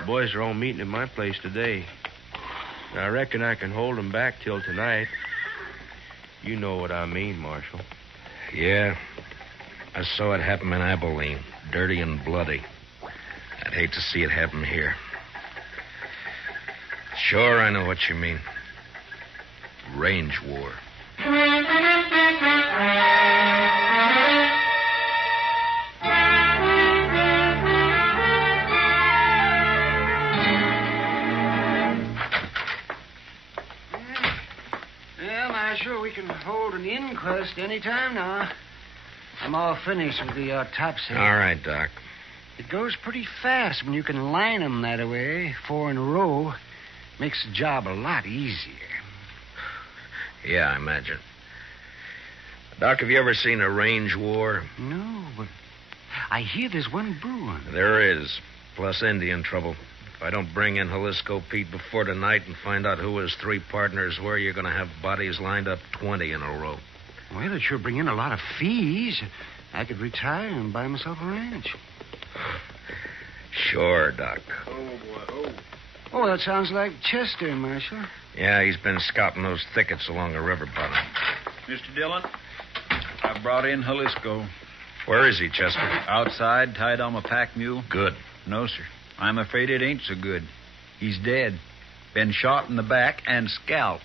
The boys are all meeting at my place today. I reckon I can hold them back till tonight. You know what I mean, Marshal. Yeah. I saw it happen in Abilene. Dirty and bloody. I'd hate to see it happen here. Sure, I know what you mean. Range war. inquest any time now. I'm all finished with the autopsy. All right, Doc. It goes pretty fast when you can line 'em that way, 4 in a row. Makes the job a lot easier. Yeah, I imagine. Doc, have you ever seen a range war? No, but I hear there's one brewing. There is, plus Indian trouble. If I don't bring in Jalisco Pete before tonight and find out who his 3 partners were, you're going to have bodies lined up 20 in a row. Well, it'd sure bring in a lot of fees. I could retire and buy myself a ranch. Sure, Doc. Oh, boy. Oh, that sounds like Chester, Marshal. Yeah, he's been scouting those thickets along the river bottom. Mr. Dillon, I brought in Jalisco. Where is he, Chester? Outside, tied on a pack mule. Good. No, sir. I'm afraid it ain't so good. He's dead. Been shot in the back and scalped.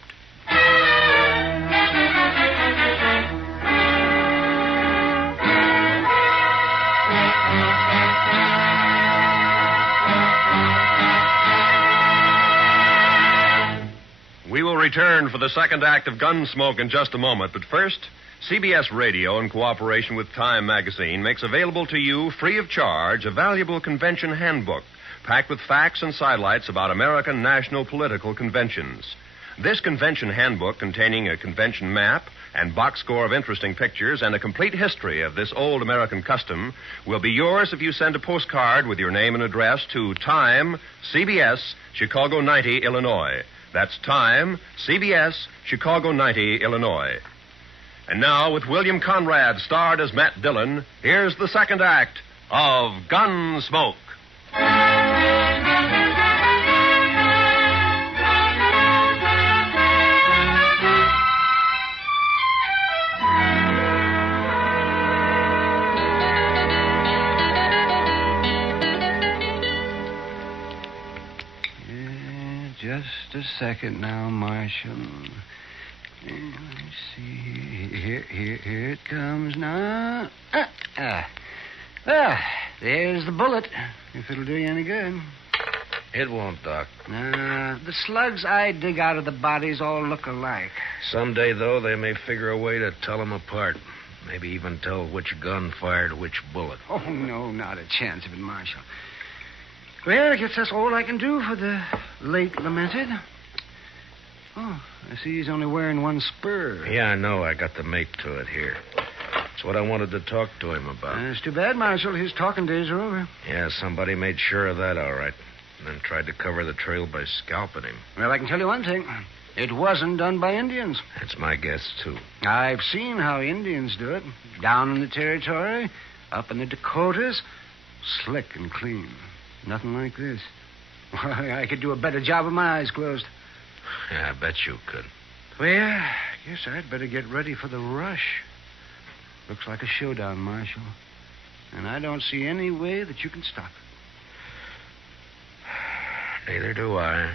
We will return for the second act of Gunsmoke in just a moment, but first, CBS Radio, in cooperation with Time Magazine, makes available to you, free of charge, a valuable convention handbook packed with facts and sidelights about American national political conventions. This convention handbook, containing a convention map and box score of interesting pictures and a complete history of this old American custom, will be yours if you send a postcard with your name and address to Time, CBS, Chicago 90, Illinois. That's Time, CBS, Chicago 90, Illinois. And now, with William Conrad starred as Matt Dillon, here's the second act of Gunsmoke. Just a second now, Marshal. Let me see. Here it comes now. There's the bullet, if it'll do you any good. It won't, Doc. The slugs I dig out of the bodies all look alike. Someday, though, they may figure a way to tell them apart. Maybe even tell which gun fired which bullet. Oh, no, not a chance of it, Marshal. Well, I guess that's all I can do for the late lamented. Oh, I see he's only wearing one spur. Yeah, I know. I got the mate to it here. That's what I wanted to talk to him about. It's too bad, Marshal. His talking days are over. Yeah, somebody made sure of that, all right. And then tried to cover the trail by scalping him. Well, I can tell you one thing. It wasn't done by Indians. That's my guess, too. I've seen how Indians do it. Down in the territory, up in the Dakotas. Slick and clean. Nothing like this. I could do a better job with my eyes closed. Yeah, I bet you could. Well, I guess I'd better get ready for the rush. Looks like a showdown, Marshal. And I don't see any way that you can stop it. Neither do I.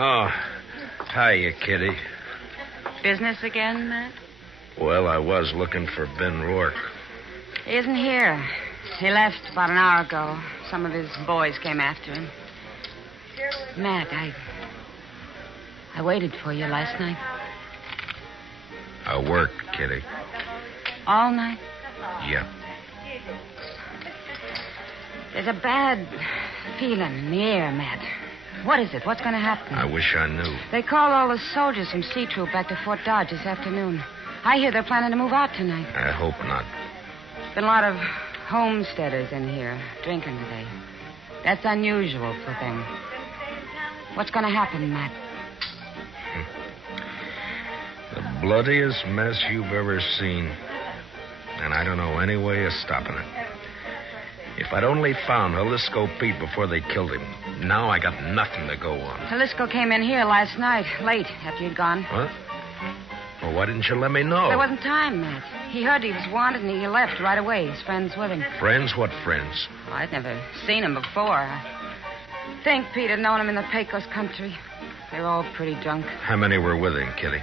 Oh, hiya, Kitty. Business again, Matt? Well, I was looking for Ben Rourke. He isn't here. He left about an hour ago. Some of his boys came after him. Matt, I waited for you last night. I worked, Kitty. All night? Yeah. There's a bad feeling in the air, Matt. What is it? What's going to happen? I wish I knew. They called all the soldiers from C Troop back to Fort Dodge this afternoon. I hear they're planning to move out tonight. I hope not. Been a lot of homesteaders in here drinking today. That's unusual for them. What's going to happen, Matt? The bloodiest mess you've ever seen. And I don't know any way of stopping it. If I'd only found Jalisco Pete before they killed him, now I got nothing to go on. Jalisco came in here last night, late, after you'd gone. What? Well, why didn't you let me know? There wasn't time, Matt. He heard he was wanted, and he left right away. His friends with him. Friends? What friends? Well, I'd never seen him before. I think Pete had known him in the Pecos country. They're all pretty drunk. How many were with him, Kitty?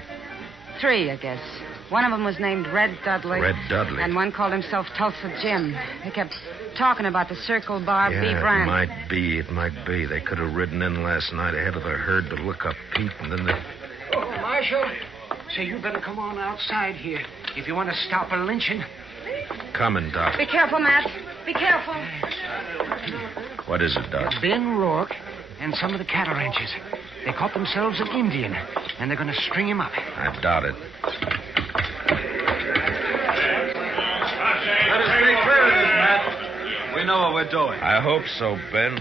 3, I guess. One of them was named Red Dudley. Red Dudley? And one called himself Tulsa Jim. They kept talking about the Circle Bar Yeah, beef ranch. it might be. They could have ridden in last night ahead of the herd to look up Pete, and then they... Oh, Marshal, say you better come on outside here if you want to stop a lynching. Coming, Doc. Be careful, Matt. Be careful. What is it, Doc? Ben Rourke and some of the cattle ranchers. They caught themselves an Indian, and they're going to string him up. I doubt it. Let us be clear of this, Matt. We know what we're doing. I hope so, Ben.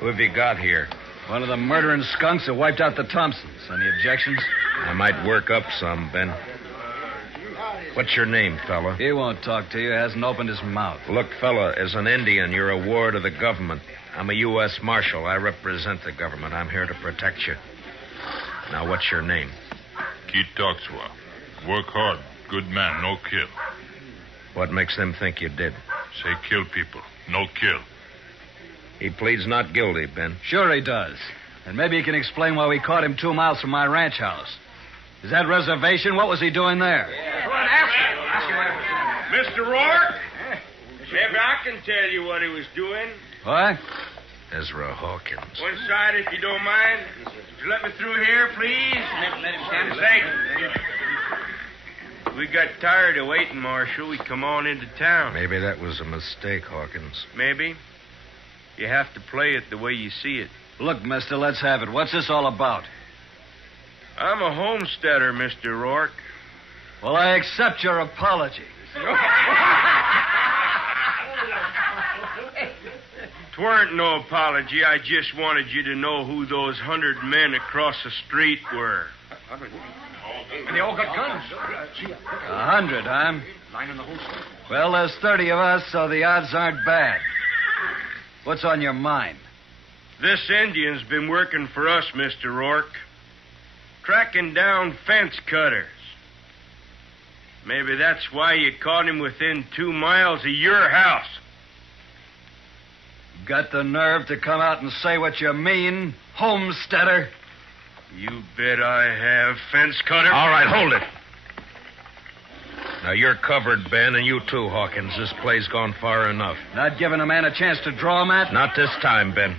Who have you got here? One of the murdering skunks that wiped out the Thompsons. Any objections? I might work up some, Ben. What's your name, fella? He won't talk to you. Hasn't opened his mouth. Look, fella, as an Indian, you're a ward of the government. I'm a U.S. Marshal. I represent the government. I'm here to protect you. Now, what's your name? Keith Toxwa. Work hard. Good man. No kill. What makes them think you did? Say kill people. No kill. He pleads not guilty, Ben. Sure he does. And maybe he can explain why we caught him 2 miles from my ranch house. Is that reservation? What was he doing there? Mr. Rourke? Maybe I can tell you what he was doing. What? Ezra Hawkins. One side, if you don't mind. Would you let me through here, please? Let him stand safe. We got tired of waiting, Marshal. We come on into town. Maybe that was a mistake, Hawkins. Maybe. You have to play it the way you see it. Look, mister, let's have it. What's this all about? I'm a homesteader, Mr. Rourke. Well, I accept your apology. Tweren't no apology. I just wanted you to know who those 100 men across the street were. And they all got guns. 100, huh? Well, there's 30 of us, so the odds aren't bad. What's on your mind? This Indian's been working for us, Mr. Rourke. Tracking down fence cutters. Maybe that's why you caught him within 2 miles of your house. Got the nerve to come out and say what you mean, homesteader? You bet I have, fence cutter. All right, hold it. Now, you're covered, Ben, and you too, Hawkins. This play's gone far enough. Not giving a man a chance to draw, Matt? Not this time, Ben.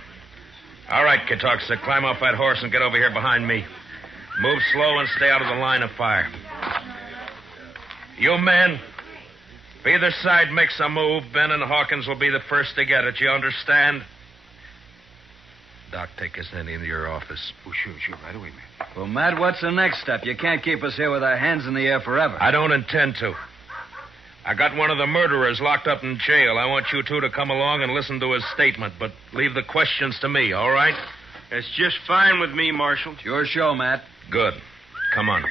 All right, Katoxa, climb off that horse and get over here behind me. Move slow and stay out of the line of fire. You men, if either side makes a move, Ben and Hawkins will be the first to get it. You understand? Doc, take us into your office. Oh, sure, right away, man. Well, Matt, what's the next step? You can't keep us here with our hands in the air forever. I don't intend to. I got one of the murderers locked up in jail. I want you two to come along and listen to his statement, but leave the questions to me, all right? That's just fine with me, Marshal. It's your show, Matt. Good. Come on.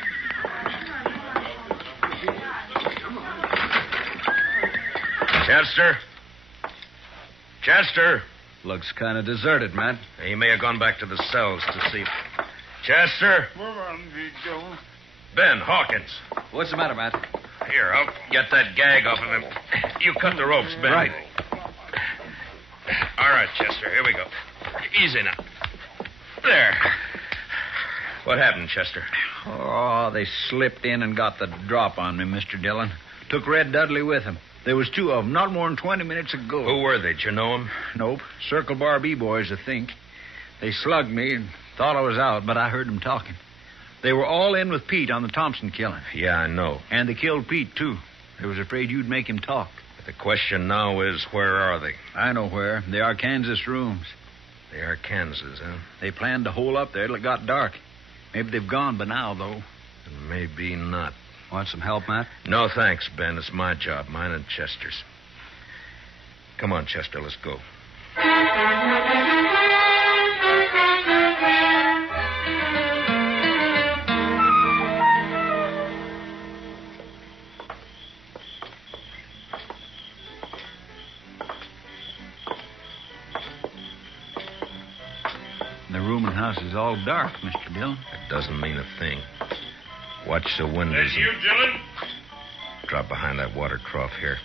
Chester? Chester? Looks kind of deserted, Matt. He may have gone back to the cells to see. Chester? Ben, Hawkins. What's the matter, Matt? Here, I'll get that gag off of him. You cut the ropes, Ben. Right. All right, Chester, here we go. Easy now. There. What happened, Chester? Oh, they slipped in and got the drop on me, Mr. Dillon. Took Red Dudley with them. There was 2 of them, not more than 20 minutes ago. Who were they? Did you know them? Nope. Circle Bar B-boys, I think. They slugged me and thought I was out, but I heard them talking. They were all in with Pete on the Thompson killing. Yeah, I know. And they killed Pete, too. They was afraid you'd make him talk. The question now is, where are they? I know where. They are Kansas rooms. They are Kansas, huh? They planned to hole up there till it got dark. Maybe they've gone by now, though. Maybe not. Want some help, Matt? No, thanks, Ben. It's my job, mine and Chester's. Come on, Chester, let's go. The room and house is all dark, Mr. Dillon. That doesn't mean a thing. Watch the windows. That's you, Dillon? Drop behind that water trough here.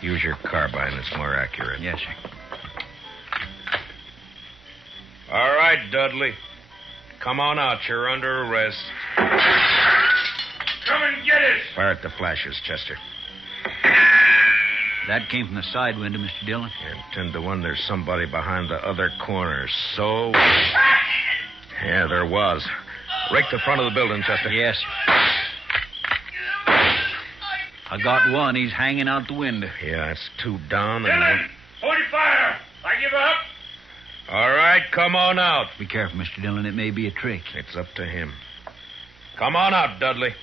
Use your carbine. It's more accurate. Yes, sir. All right, Dudley. Come on out. You're under arrest. Come and get it! Fire at the flashes, Chester. That came from the side window, Mr. Dillon. Yeah, 10 to 1, there's somebody behind the other corner. So... Yeah, there was. Rake the front of the building, Chester. Yes. I got one. He's hanging out the window. Yeah, that's 2 down. Dillon! Hold your fire! I give up! All right, come on out. Be careful, Mr. Dillon. It may be a trick. It's up to him. Come on out, Dudley.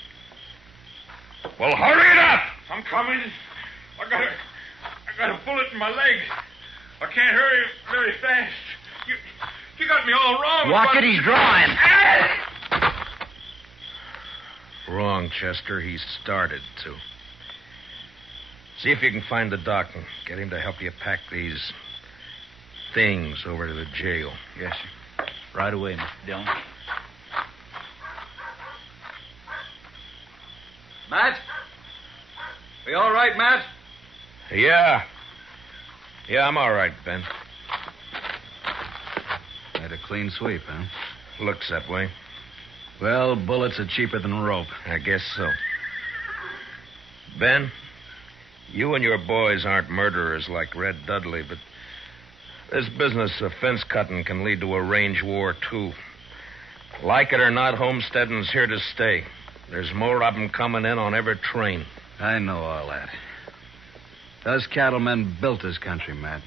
Well, hurry it up! I'm coming. I got a bullet in my leg. I can't hurry very fast. You got me all wrong. Watch it, he's drawing. Wrong, Chester. He started to. See if you can find the doc and get him to help you pack these things over to the jail. Yes, sir. Right away, Mr. Dillon. Matt? Are you all right, Matt? Yeah. Yeah, I'm all right, Ben. Had a clean sweep, huh? Looks that way. Well, bullets are cheaper than rope. I guess so. Ben, you and your boys aren't murderers like Red Dudley, but this business of fence cutting can lead to a range war, too. Like it or not, homesteading's here to stay. There's more of them coming in on every train. I know all that. Us cattlemen built this country, Matt.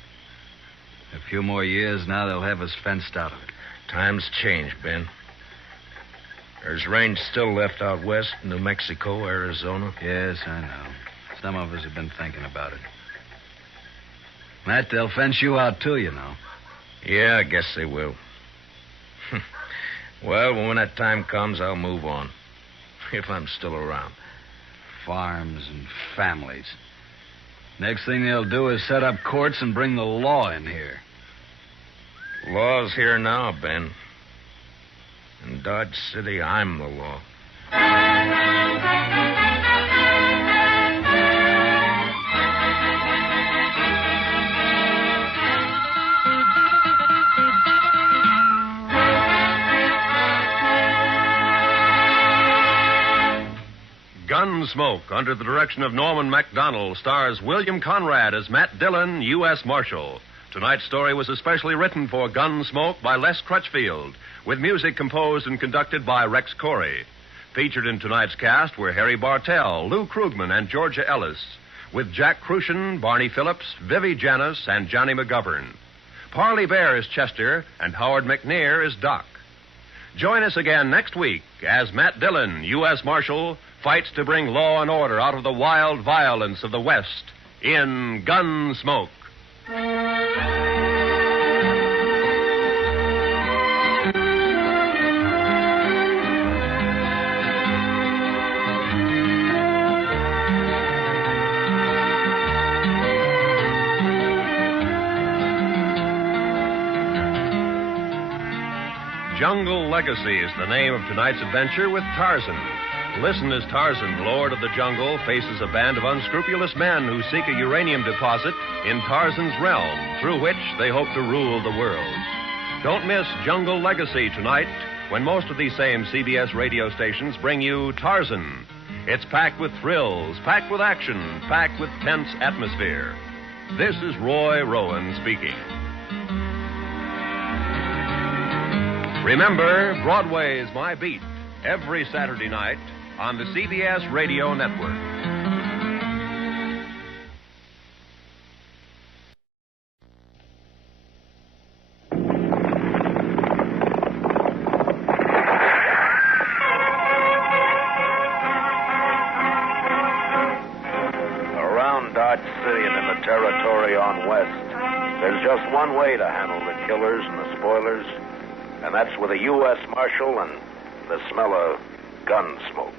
A few more years, now they'll have us fenced out of it. Times change, Ben. There's range still left out west, New Mexico, Arizona. Yes, I know. Some of us have been thinking about it. Matt, they'll fence you out, too, you know. Yeah, I guess they will. Well, when that time comes, I'll move on. If I'm still around. Farms and families. Next thing they'll do is set up courts and bring the law in here. Law's here now, Ben. In Dodge City, I'm the law. Gunsmoke, under the direction of Norman MacDonald, stars William Conrad as Matt Dillon, U.S. Marshal. Tonight's story was especially written for Gunsmoke by Les Crutchfield, with music composed and conducted by Rex Corey. Featured in tonight's cast were Harry Bartell, Lou Krugman, and Georgia Ellis, with Jack Crucian, Barney Phillips, Vivi Janis, and Johnny McGovern. Parley Bear is Chester, and Howard McNair is Doc. Join us again next week as Matt Dillon, U.S. Marshal, fights to bring law and order out of the wild violence of the West in Gunsmoke. Jungle Legacy is the name of tonight's adventure with Tarzan. Listen as Tarzan, Lord of the Jungle, faces a band of unscrupulous men who seek a uranium deposit in Tarzan's realm, through which they hope to rule the world. Don't miss Jungle Legacy tonight, when most of these same CBS radio stations bring you Tarzan. It's packed with thrills, packed with action, packed with tense atmosphere. This is Roy Rowan speaking. Remember, Broadway's My Beat, every Saturday night on the CBS Radio Network. Around Dodge City and in the territory on west, there's just one way to handle the killers and the spoilers, and that's with a U.S. Marshal and the smell of gun smoke.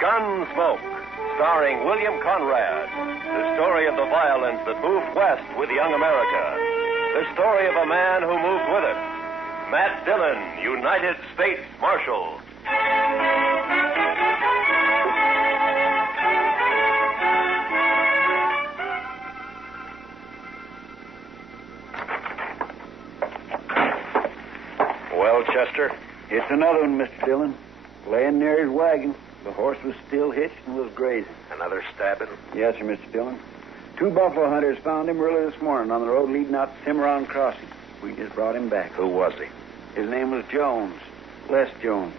Gunsmoke, starring William Conrad. The story of the violence that moved west with young America. The story of a man who moved with it. Matt Dillon, United States Marshal. Well, Chester? It's another one, Mr. Dillon. Laying near his wagon. The horse was still hitched and was grazing. Another stabbing? Yes, sir, Mr. Dillon. 2 buffalo hunters found him early this morning on the road leading out to Cimarron Crossing. We just brought him back. Who was he? His name was Jones. Les Jones.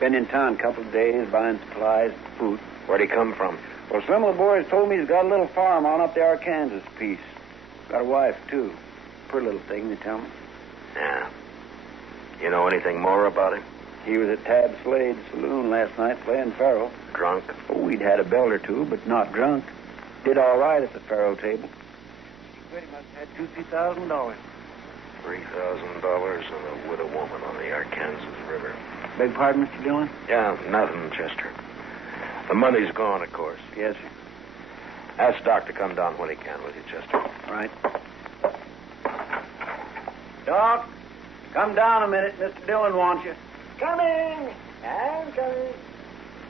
Been in town a couple of days buying supplies, food. Where'd he come from? Well, some of the boys told me he's got a little farm on up the Arkansas piece. Got a wife, too. Pretty little thing, they tell me. Yeah. You know anything more about him? He was at Tab Slade's saloon last night playing faro. Drunk? Oh, we'd had a belt or two, but not drunk. Did all right at the faro table. He pretty much had $2,000, $3,000. $3,000 and a widow woman on the Arkansas River. Beg pardon, Mr. Dillon? Yeah, nothing, Chester. The money's gone, of course. Yes, sir. Ask Doc to come down when he can with you, Chester. All right. Doc, come down a minute. Mr. Dillon wants you. Coming. I'm coming.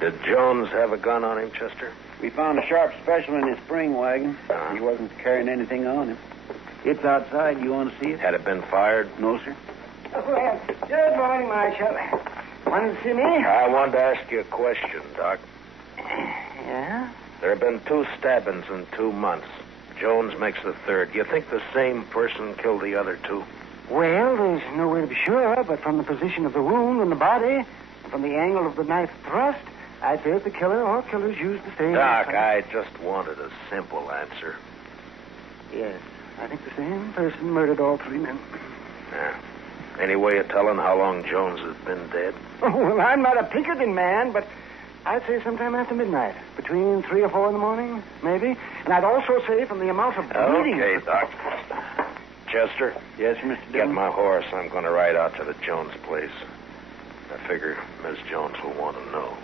Did Jones have a gun on him, Chester? We found a sharp special in his spring wagon. He wasn't carrying anything on him. It's outside. You want to see it? Had it been fired? No, sir. Well, good morning, Marshal. Wanted to see me? I wanted to ask you a question, Doc. Yeah? There have been 2 stabbings in 2 months. Jones makes the 3rd. Do you think the same person killed the other 2? Well, there's no way to be sure, but from the position of the wound in the body, and from the angle of the knife thrust, I'd say that the killer or killers used the same... Doc, I just wanted a simple answer. Yes, I think the same person murdered all 3 men. Yeah. Any way of telling how long Jones has been dead? Oh, well, I'm not a Pinkerton man, but I'd say sometime after midnight. Between 3 or 4 in the morning, maybe. And I'd also say from the amount of bleeding... Okay, Doc. Chester? Yes, Mr. Dillon? Get my horse. I'm going to ride out to the Jones place. I figure Miss Jones will want to know.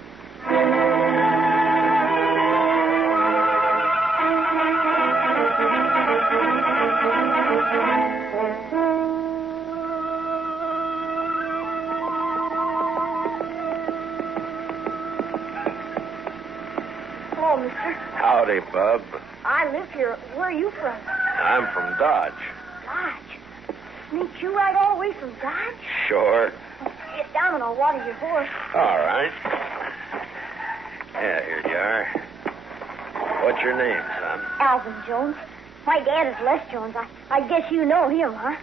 Hello, mister. Howdy, Bub. I live here. Where are you from? I'm from Dodge. Dodge. Sneak you right all the way from Dodge? Sure. Get down and I'll water your horse. All right. Yeah, here you are. What's your name, son? Alvin Jones. My dad is Les Jones. I guess you know him, huh?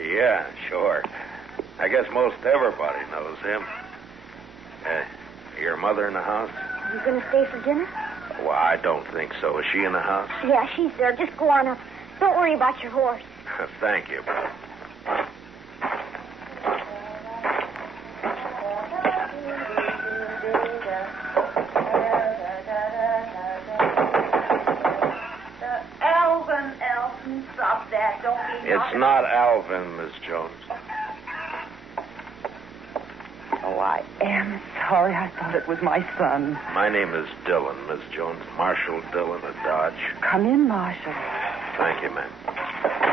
Yeah, sure. I guess most everybody knows him. Your mother in the house? You gonna stay for dinner? Well, I don't think so. Is she in the house? Yeah, she's there. Just go on up. Don't worry about your horse. Thank you, Bub. Alvin, stop that. Don't be It's not Alvin, Miss Jones. Oh, I am sorry. I thought it was my son. My name is Dillon, Miss Jones. Marshal Dillon of Dodge. Come in, Marshal. Thank you, ma'am.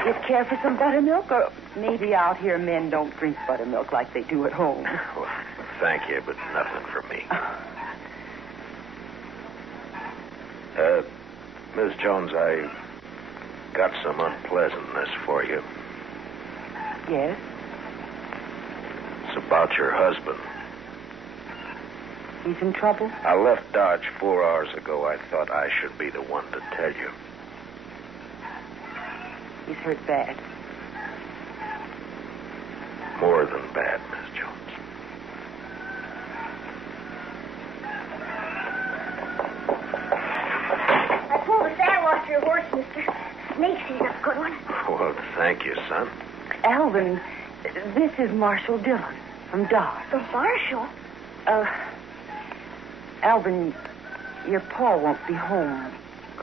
You care for some buttermilk? Or maybe out here men don't drink buttermilk like they do at home. Well, thank you, but nothing for me. Miss Jones, I got some unpleasantness for you. Yes? It's about your husband. He's in trouble? I left Dodge 4 hours ago. I thought I should be the one to tell you. He's hurt bad. More than bad, Miss Jones. I pulled the saddle off your horse, mister. Snake sees a good one. Well, thank you, son. Alvin, this is Marshal Dillon from Dodge. The Marshal? Alvin, your pa won't be home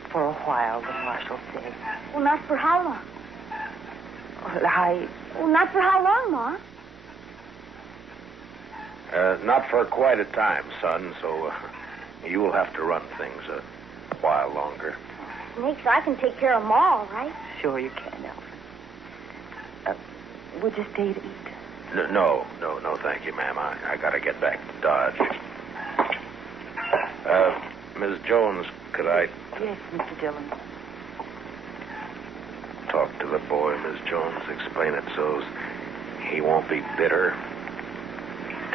for a while, the Marshal said. Well, not for how long? Well, Well, not for how long, Ma? Not for quite a time, son, so you will have to run things a while longer. Snakes, I can take care of them all, right? Sure you can, Alvin. Would you stay to eat? No, thank you, ma'am. I gotta get back to Dodge. Miss Jones, could I Yes, Mr. Dillon. talk to the boy, Miss Jones? Explain it so he won't be bitter.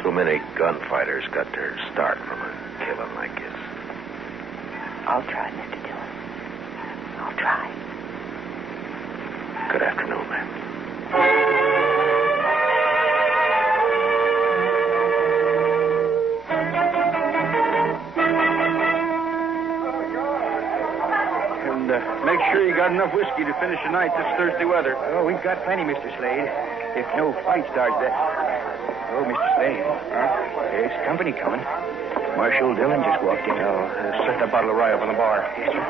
Too many gunfighters got their start from a killing like this. I'll try, Mr. Dillon. I'll try. Good afternoon, ma'am. And make sure you got enough whiskey to finish the night this thirsty weather. Oh, we've got plenty, Mr. Slade. If no fight starts that... Oh, Mr. Slade. There's company coming. Marshal Dillon just walked in. Oh, set that bottle of rye up on the bar. Yes, sir.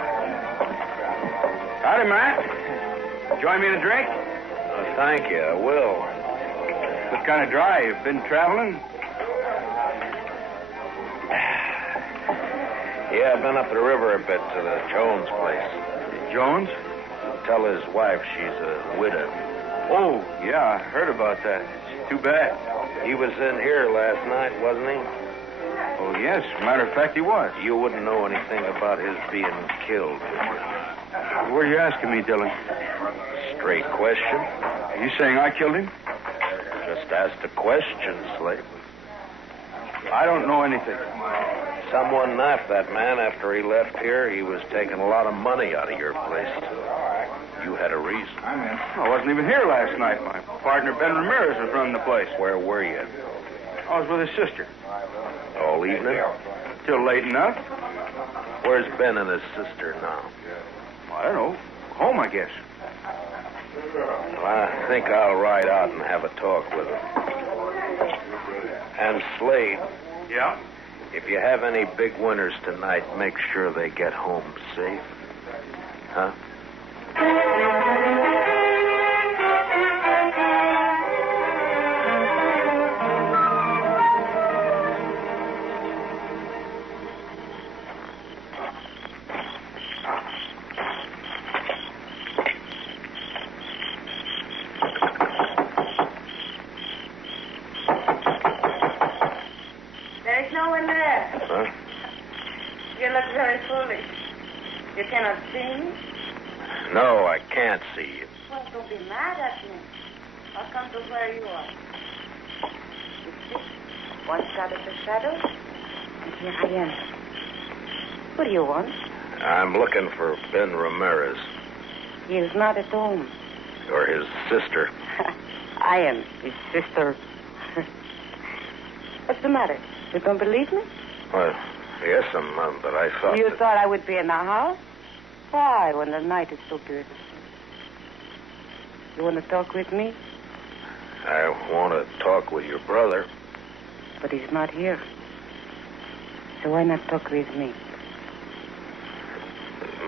Howdy, Matt. Join me in a drink? Thank you, I will. What kind of drive? Been traveling? Yeah, I've been up the river a bit to the Jones place. Jones? Tell his wife she's a widow. Oh, yeah, I heard about that. It's too bad. He was in here last night, wasn't he? Oh, yes. Matter of fact, he was. You wouldn't know anything about his being killed, would you? What are you asking me, Dillon? Straight question. Are you saying I killed him? Just asked a question, Slade. I don't know anything. Someone knifed that man after he left here. He was taking a lot of money out of your place. You had a reason. I wasn't even here last night. My partner, Ben Ramirez, was running the place. Where were you? I was with his sister. All evening? Till late enough. Where's Ben and his sister now? I don't know. Home, I guess. Well, I think I'll ride out and have a talk with him. And Slade. Yeah? If you have any big winners tonight, make sure they get home safe. Huh? There is no one there. Huh? You look very foolish. You cannot see me? No, I can't see you. Well, don't be mad at me. I'll come to where you are. You see? One side of the shadow, and here I am. What do you want? I'm looking for Ben Ramirez. He is not at home. Or his sister. I am his sister. What's the matter? You don't believe me? Well, yes, but I thought... You that- thought I would be in the house? Why, when the night is so beautiful? You want to talk with me? I want to talk with your brother. But he's not here. So why not talk with me?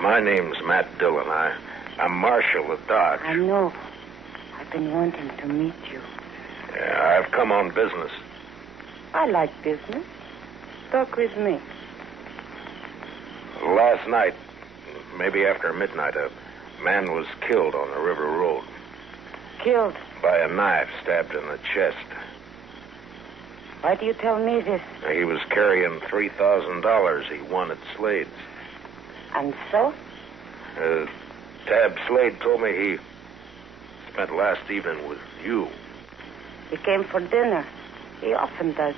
My name's Matt Dillon. I'm Marshal of Dodge. I know. I've been wanting to meet you. Yeah, I've come on business. I like business. Talk with me. Last night, maybe after midnight, a man was killed on the river road. Killed? By a knife stabbed in the chest. Why do you tell me this? He was carrying $3,000 he won at Slade's. And so? Tab Slade told me he spent last evening with you. He came for dinner. He often does.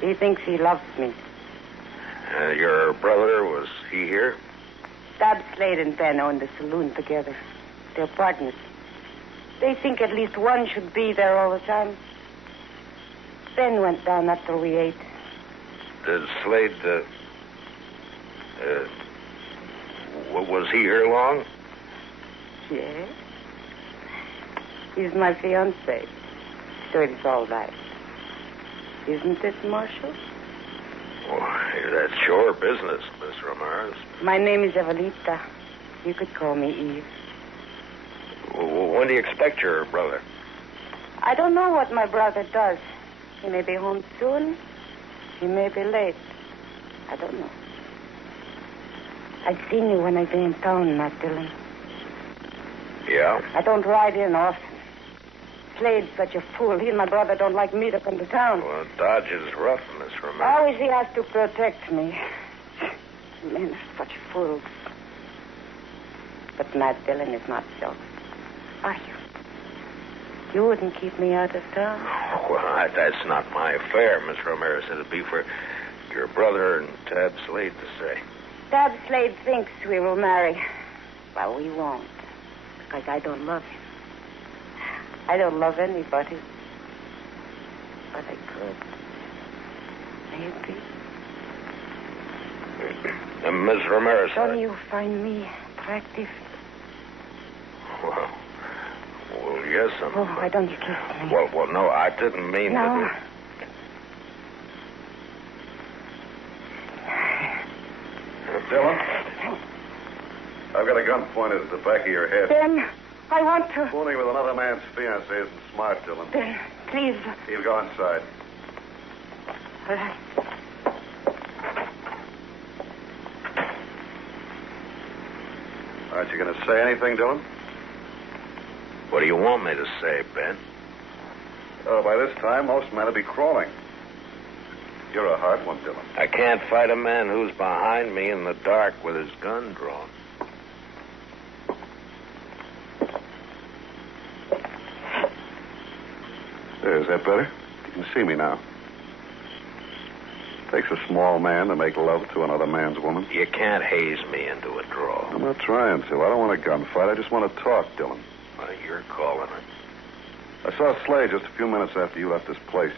He thinks he loves me. Your brother, was he here? Tab Slade and Ben own the saloon together. They're partners. They think at least one should be there all the time. Ben went down after we ate. Did Slade, was he here long? Yes. He's my fiancé. So it's all right. Isn't it, Marshal? Well, that's your business, Miss Ramirez. My name is Evelita. You could call me Eve. When do you expect your brother? I don't know what my brother does. He may be home soon. He may be late. I don't know. I've seen you when I've been in town, Matt Dillon. Yeah? I don't ride in often. Slade's such a fool. He and my brother don't like me to come to town. Well, Dodge is rough, Miss Ramirez. Always he has to protect me. Men are such fools. But Matt Dillon is not so. Are you? You wouldn't keep me out of town? Well, that's not my affair, Miss Ramirez. It'll be for your brother and Tab Slade to say. Tab Slade thinks we will marry. Well, we won't. Because I don't love him. I don't love anybody. But I could. Maybe. Miss Ramirez. Don't you find me attractive? Well, yes, Oh, why don't you kiss me? Well, no, I didn't mean No. to. Dillon, I've got a gun pointed at the back of your head. Ben, I want to. Fooling with another man's fiancée isn't smart, Dillon. Ben, please. He'll go inside. All right. Aren't you going to say anything, Dillon? What do you want me to say, Ben? Oh, by this time, most men will be crawling. You're a hard one, Dillon. I can't fight a man who's behind me in the dark with his gun drawn. There, is that better? You can see me now. Takes a small man to make love to another man's woman. You can't haze me into a draw. I'm not trying to. I don't want a gunfight. I just want to talk, Dillon. Well, you're calling it. I saw Slade just a few minutes after you left this place.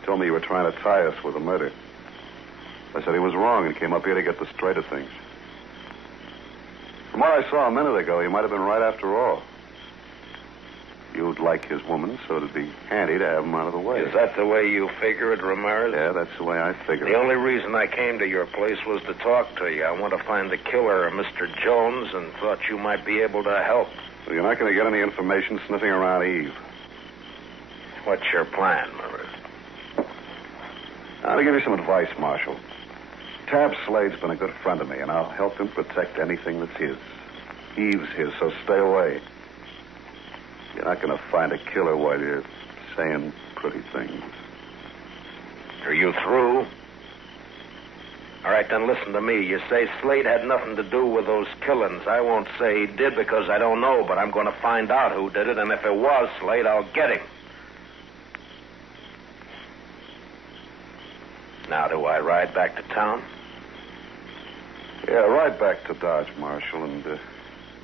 He told me you were trying to tie us with a murder. I said he was wrong and came up here to get the straight of things. From what I saw a minute ago, he might have been right after all. You'd like his woman, so it'd be handy to have him out of the way. Is that the way you figure it, Ramirez? Yeah, that's the way I figure it. The only reason I came to your place was to talk to you. I want to find the killer of Mr. Jones and thought you might be able to help. So you're not going to get any information sniffing around Eve. What's your plan, Ramirez? I'll give you some advice, Marshal. Tab Slade's been a good friend of me, and I'll help him protect anything that's his. Eve's his, so stay away. You're not going to find a killer while you're saying pretty things. Are you through? All right, then listen to me. You say Slade had nothing to do with those killings. I won't say he did because I don't know, but I'm going to find out who did it, and if it was Slade, I'll get him. Now, do I ride back to town? Yeah, ride back to Dodge, Marshal, and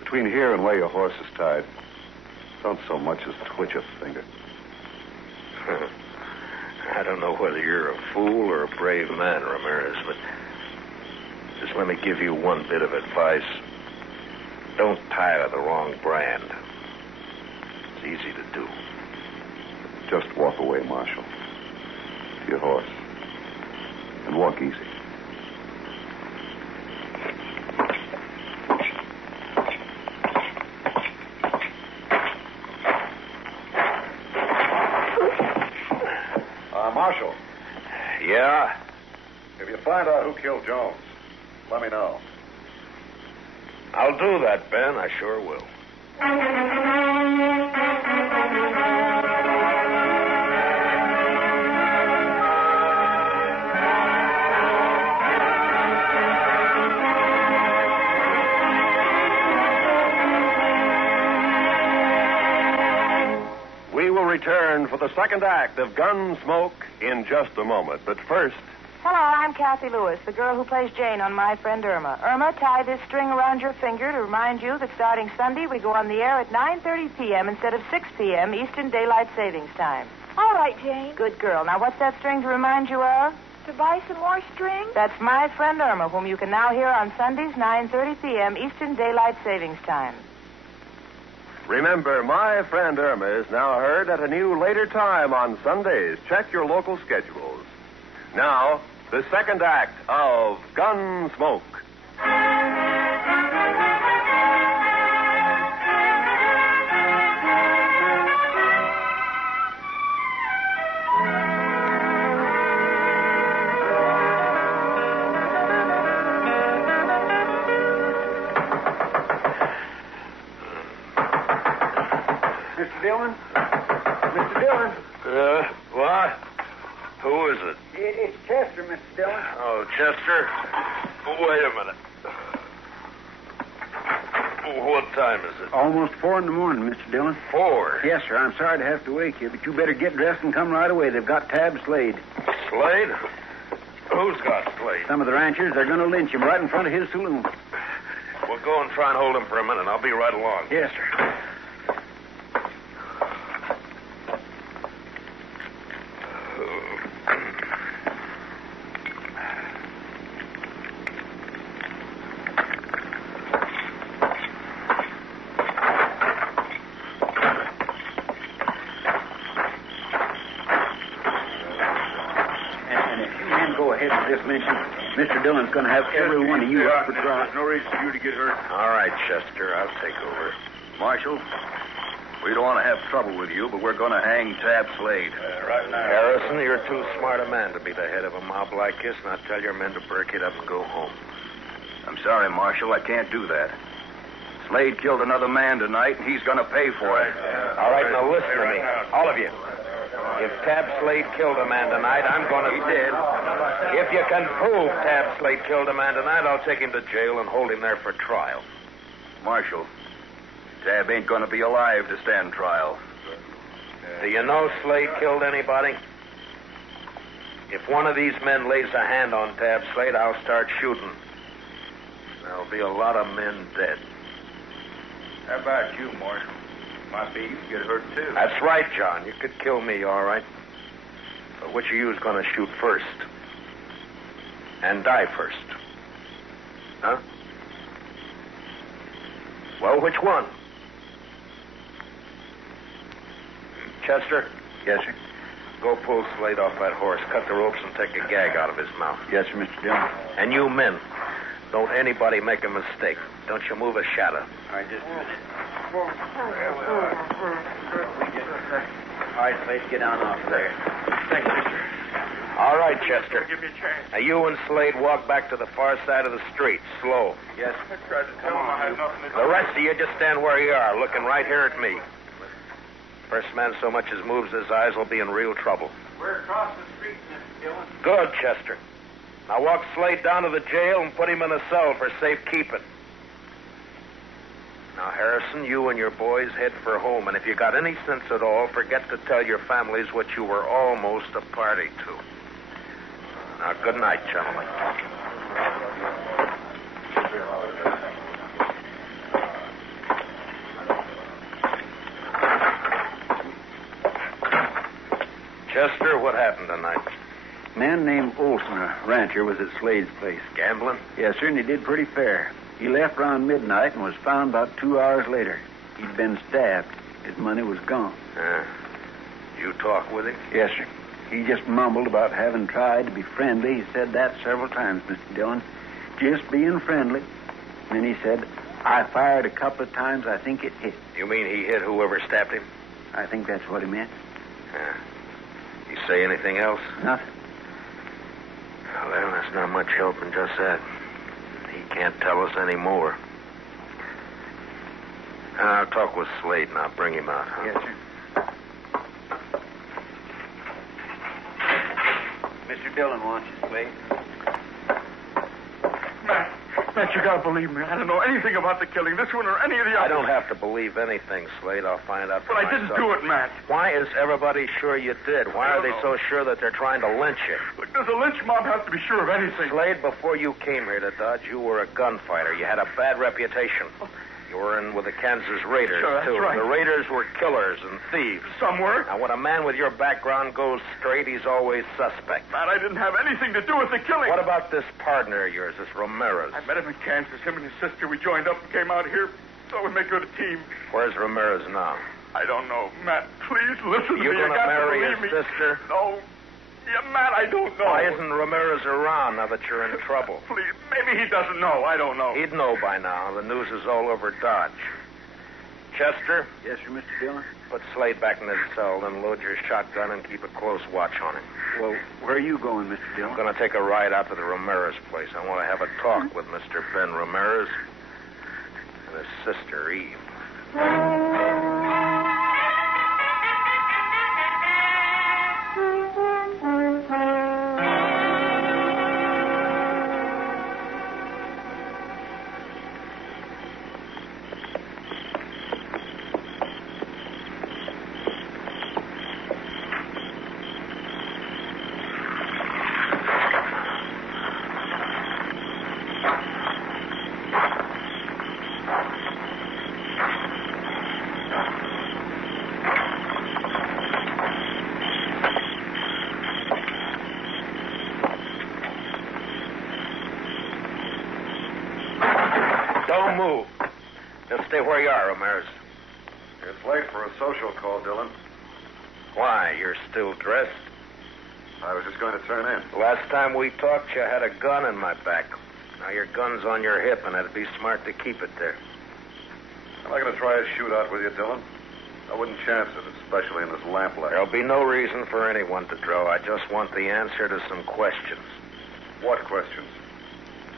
between here and where your horse is tied, don't so much as twitch a finger. I don't know whether you're a fool or a brave man, Ramirez, but just let me give you one bit of advice. Don't tie to the wrong brand. It's easy to do. Just walk away, Marshal. To your horse. And walk easy. Marshal. Yeah? If you find out who killed Jones, let me know. I'll do that, Ben. I sure will. Return for the second act of Gunsmoke in just a moment. But first... Hello, I'm Kathy Lewis, the girl who plays Jane on My Friend Irma. Irma, tie this string around your finger to remind you that starting Sunday, we go on the air at 9:30 p.m. instead of 6 p.m. Eastern Daylight Savings Time. All right, Jane. Good girl. Now, what's that string to remind you of? To buy some more string? That's My Friend Irma, whom you can now hear on Sundays, 9:30 p.m. Eastern Daylight Savings Time. Remember, My Friend Irma is now heard at a new later time on Sundays. Check your local schedules. Now, the second act of Gunsmoke. Mr. Dillon? What? Who is it? It's Chester, Mr. Dillon. Oh, Chester. Wait a minute. What time is it? Almost 4 in the morning, Mr. Dillon. 4? Yes, sir. I'm sorry to have to wake you, but you better get dressed and come right away. They've got Tab Slade. Slade? Who's got Slade? Some of the ranchers, they're going to lynch him right in front of his saloon. We'll go and try and hold him for a minute. I'll be right along. Yes, sir. Mr. Dillon's going to have every one of you up for trial. There's no reason for you to get hurt. All right, Chester. I'll take over. Marshal, we don't want to have trouble with you, but we're going to hang Tab Slade. Right now. Harrison, you're too smart a man to be the head of a mob like this. Now tell your men to break it up and go home. I'm sorry, Marshal. I can't do that. Slade killed another man tonight, and he's going to pay for it. All right, now listen to me. All of you. If Tab Slade killed a man tonight, I'm going to... He did. If you can prove Tab Slade killed a man tonight, I'll take him to jail and hold him there for trial. Marshal, Tab ain't going to be alive to stand trial. Do you know Slade killed anybody? If one of these men lays a hand on Tab Slade, I'll start shooting. There'll be a lot of men dead. How about you, Marshal? Might be you could get hurt, too. That's right, John. You could kill me, all right. But which of you is going to shoot first? And die first? Huh? Well, which one? Chester? Yes, sir. Go pull Slade off that horse, cut the ropes, and take a gag out of his mouth. Yes, sir, Mr. Dillon. And you men, don't anybody make a mistake. Don't you move a shadow. All right, just a minute. All right, Slade, get down off there. Thank you, mister. All right, Chester. Give me a chance. Now, you and Slade walk back to the far side of the street, slow. Yes. I tried to tell him I had nothing to do. The rest of you just stand where you are, looking right here at me. First man so much as moves his eyes will be in real trouble. We're across the street, Mr. Dillon. Good, Chester. Now walk Slade down to the jail and put him in a cell for safekeeping. Now, Harrison, you and your boys head for home, and if you got any sense at all, forget to tell your families what you were almost a party to. Now, good night, gentlemen. Chester, what happened tonight? A man named Olson, a rancher, was at Slade's place. Gambling? Yes, sir, and he did pretty fair. He left around midnight and was found about 2 hours later. He'd been stabbed. His money was gone. You talk with him? Yes, sir. He just mumbled about having tried to be friendly. He said that several times, Mr. Dillon. Just being friendly. And then he said, I fired a couple of times. I think it hit. You mean he hit whoever stabbed him? I think that's what he meant. You say anything else? Nothing. Well, there's not much help in just that. He can't tell us any more. I'll talk with Slade and I'll bring him out. Huh? Yes, sir. Mr. Dillon wants you, Slade. Matt, you gotta believe me. I don't know anything about the killing, this one or any of the others. I don't have to believe anything, Slade. I'll find out for But I myself. didn't do it, Matt. Why is everybody sure you did? Why are they so sure that they're trying to lynch you? Look, does a lynch mob have to be sure of anything? Slade, before you came here to Dodge, you were a gunfighter. You had a bad reputation. You were in with the Kansas Raiders, Sure, that's too. right. The Raiders were killers and thieves. Some were. Now, when a man with your background goes straight, he's always suspect. Matt, I didn't have anything to do with the killing. What about this partner of yours, this Ramirez? I met him in Kansas. Him and his sister, we joined up and came out here. Thought we'd make a good team. Where's Ramirez now? I don't know. Matt, please listen to me. You You gonna got marry to his believe me. sister? No. Yeah, Matt, I don't know. Why isn't Ramirez around now that you're in trouble? Please, maybe he doesn't know. I don't know. He'd know by now. The news is all over Dodge. Chester? Yes, sir, Mr. Dillon? Put Slade back in his cell, then load your shotgun and keep a close watch on him. Well, where are you going, Mr. Dillon? I'm going to take a ride out to the Ramirez place. I want to have a talk with Mr. Ben Ramirez and his sister, Eve. Don't move. Just stay where you are, Ramirez. It's late for a social call, Dillon. Why? You're still dressed? I was just going to turn in. Last time we talked, you had a gun in my back. Now your gun's on your hip, and it'd be smart to keep it there. I'm not going to try a shootout with you, Dillon. I wouldn't chance it, especially in this lamplight. There'll be no reason for anyone to draw. I just want the answer to some questions. What questions?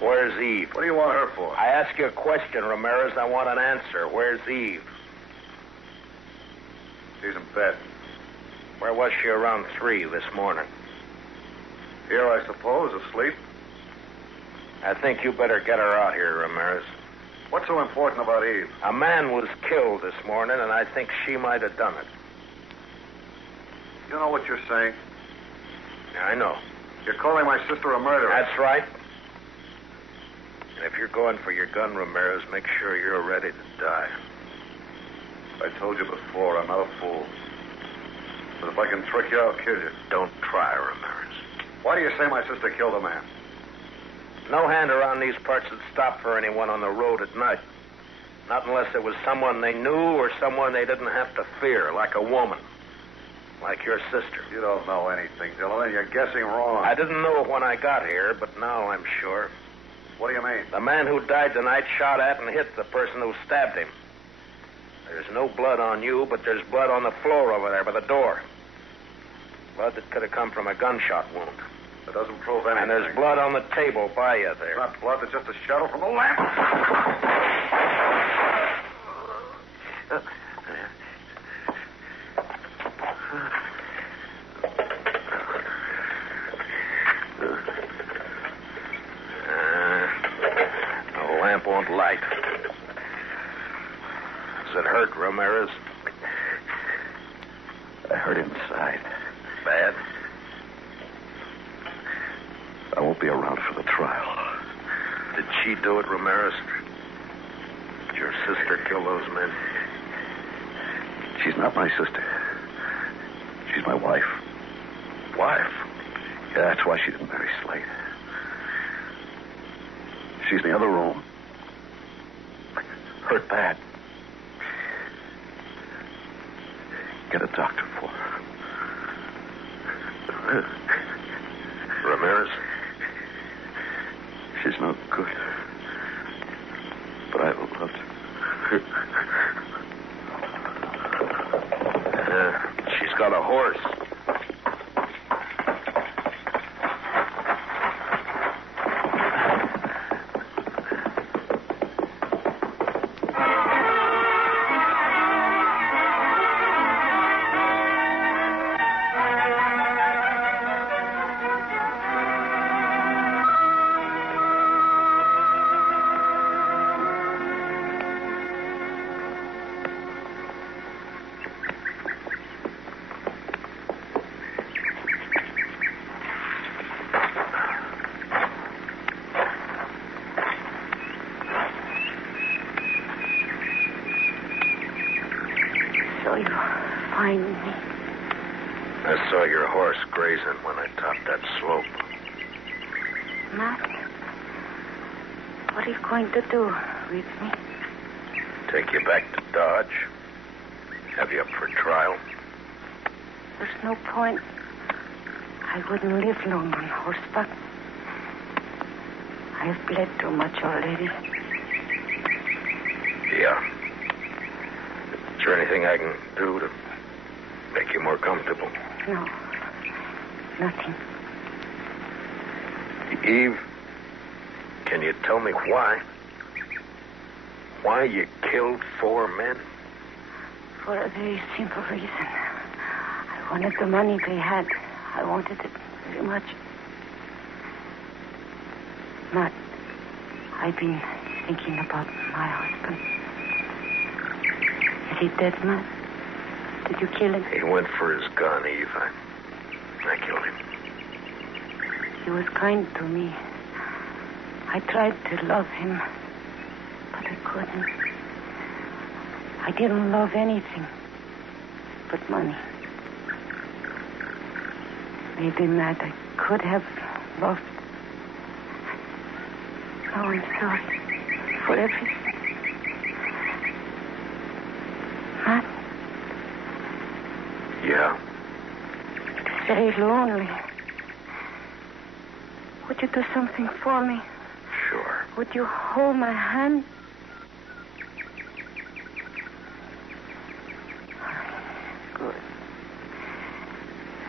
Where's Eve? What do you want her for? I ask you a question, Ramirez. I want an answer. Where's Eve? She's in bed. Where was she around 3 this morning? Here, I suppose, asleep. I think you better get her out here, Ramirez. What's so important about Eve? A man was killed this morning, and I think she might have done it. You know what you're saying? Yeah, I know. You're calling my sister a murderer. That's right. And if you're going for your gun, Ramirez, make sure you're ready to die. I told you before, I'm not a fool. But if I can trick you, I'll kill you. Don't try, Ramirez. Why do you say my sister killed a man? No hand around these parts would stop for anyone on the road at night. Not unless it was someone they knew or someone they didn't have to fear, like a woman. Like your sister. You don't know anything, Dillon, and you're guessing wrong. I didn't know when I got here, but now I'm sure. What do you mean? The man who died tonight shot at and hit the person who stabbed him. There's no blood on you, but there's blood on the floor over there by the door. Blood that could have come from a gunshot wound. That doesn't prove anything. And there's blood on the table by you there. It's not blood, it's just a shadow from the lamp. The lamp won't light. Does it hurt, Ramirez? I hurt inside. Bad? I won't be around for the trial. Did she do it, Ramirez? Did your sister kill those men? She's not my sister. She's my wife. Wife? Yeah, that's why she didn't marry Slade. She's in the other room. Hurt bad. Get a doctor for her. Ramirez? She's no good. But I loved her. She's got a horse. So you find me. I saw your horse grazing when I topped that slope. Matt, what are you going to do with me? Take you back to Dodge. Have you up for trial. There's no point. I wouldn't live long on horseback. I have bled too much already. Yeah. Is there anything I can do to make you more comfortable? No. Nothing. Eve, can you tell me why? Why you killed 4 men? For a very simple reason. I wanted the money they had. I wanted it very much. Matt, I've been thinking about my husband. Is he dead, Matt? Did you kill him? He went for his gun, Eve. I killed him. He was kind to me. I tried to love him, but I couldn't. I didn't love anything but money. Maybe, Matt, I could have loved. Oh, I'm sorry for everything. very lonely. Would you do something for me? Sure. Would you hold my hand? Good.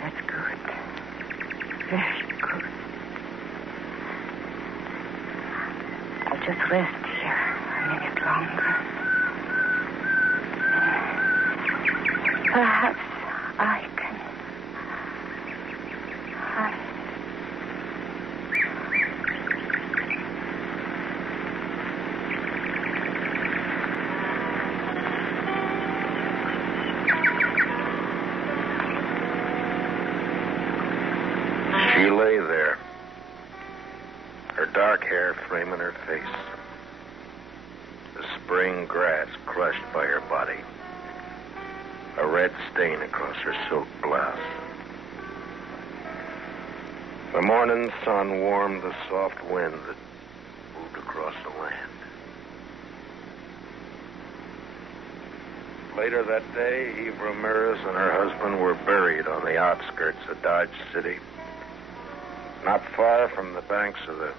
That's good. Very good. I'll just rest here a minute longer. Perhaps I can. She lay there, her dark hair framing her face, the spring grass crushed by her body, a red stain across her silk blouse. The morning sun warmed the soft wind that moved across the land. Later that day, Eve Ramirez and her husband were buried on the outskirts of Dodge City, not far from the banks of the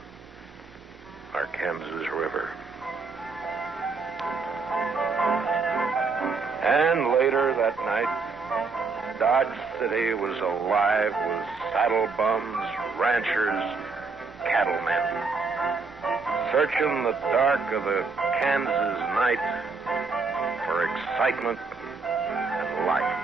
Arkansas River. And later that night, Dodge City was alive with saddle bums, ranchers, cattlemen, searching the dark of the Kansas night for excitement and life.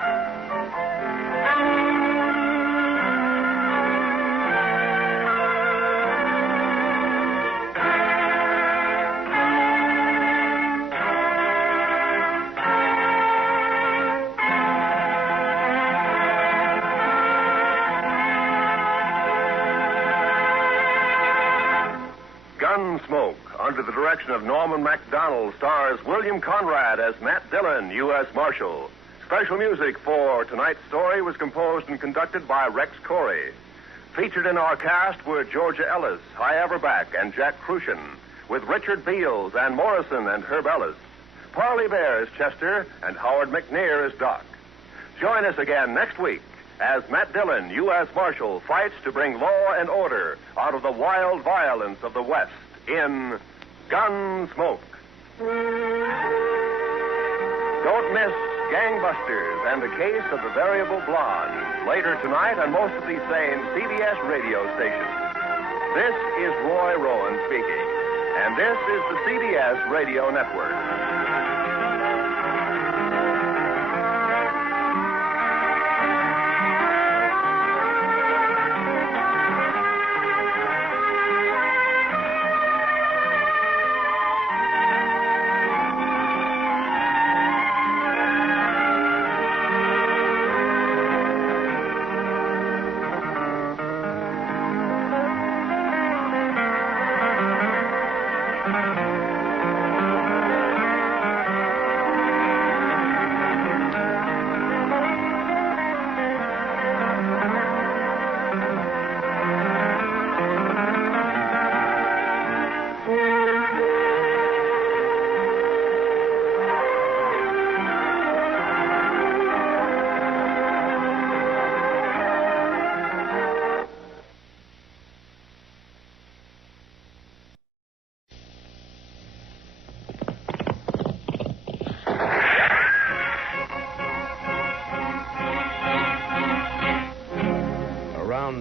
Gunsmoke, under the direction of Norman MacDonald, stars William Conrad as Matt Dillon, U.S. Marshal. Special music for tonight's story was composed and conducted by Rex Corey. Featured in our cast were Georgia Ellis, Hy Averback, and Jack Crucian, with Richard Beals, Ann Morrison, and Herb Ellis. Parley Bear is Chester, and Howard McNear is Doc. Join us again next week as Matt Dillon, U.S. Marshal, fights to bring law and order out of the wild violence of the West in Gunsmoke. Don't miss Gangbusters and the Case of the Variable Blonde, later tonight on most of these same CBS radio stations. This is Roy Rowan speaking, and this is the CBS Radio Network.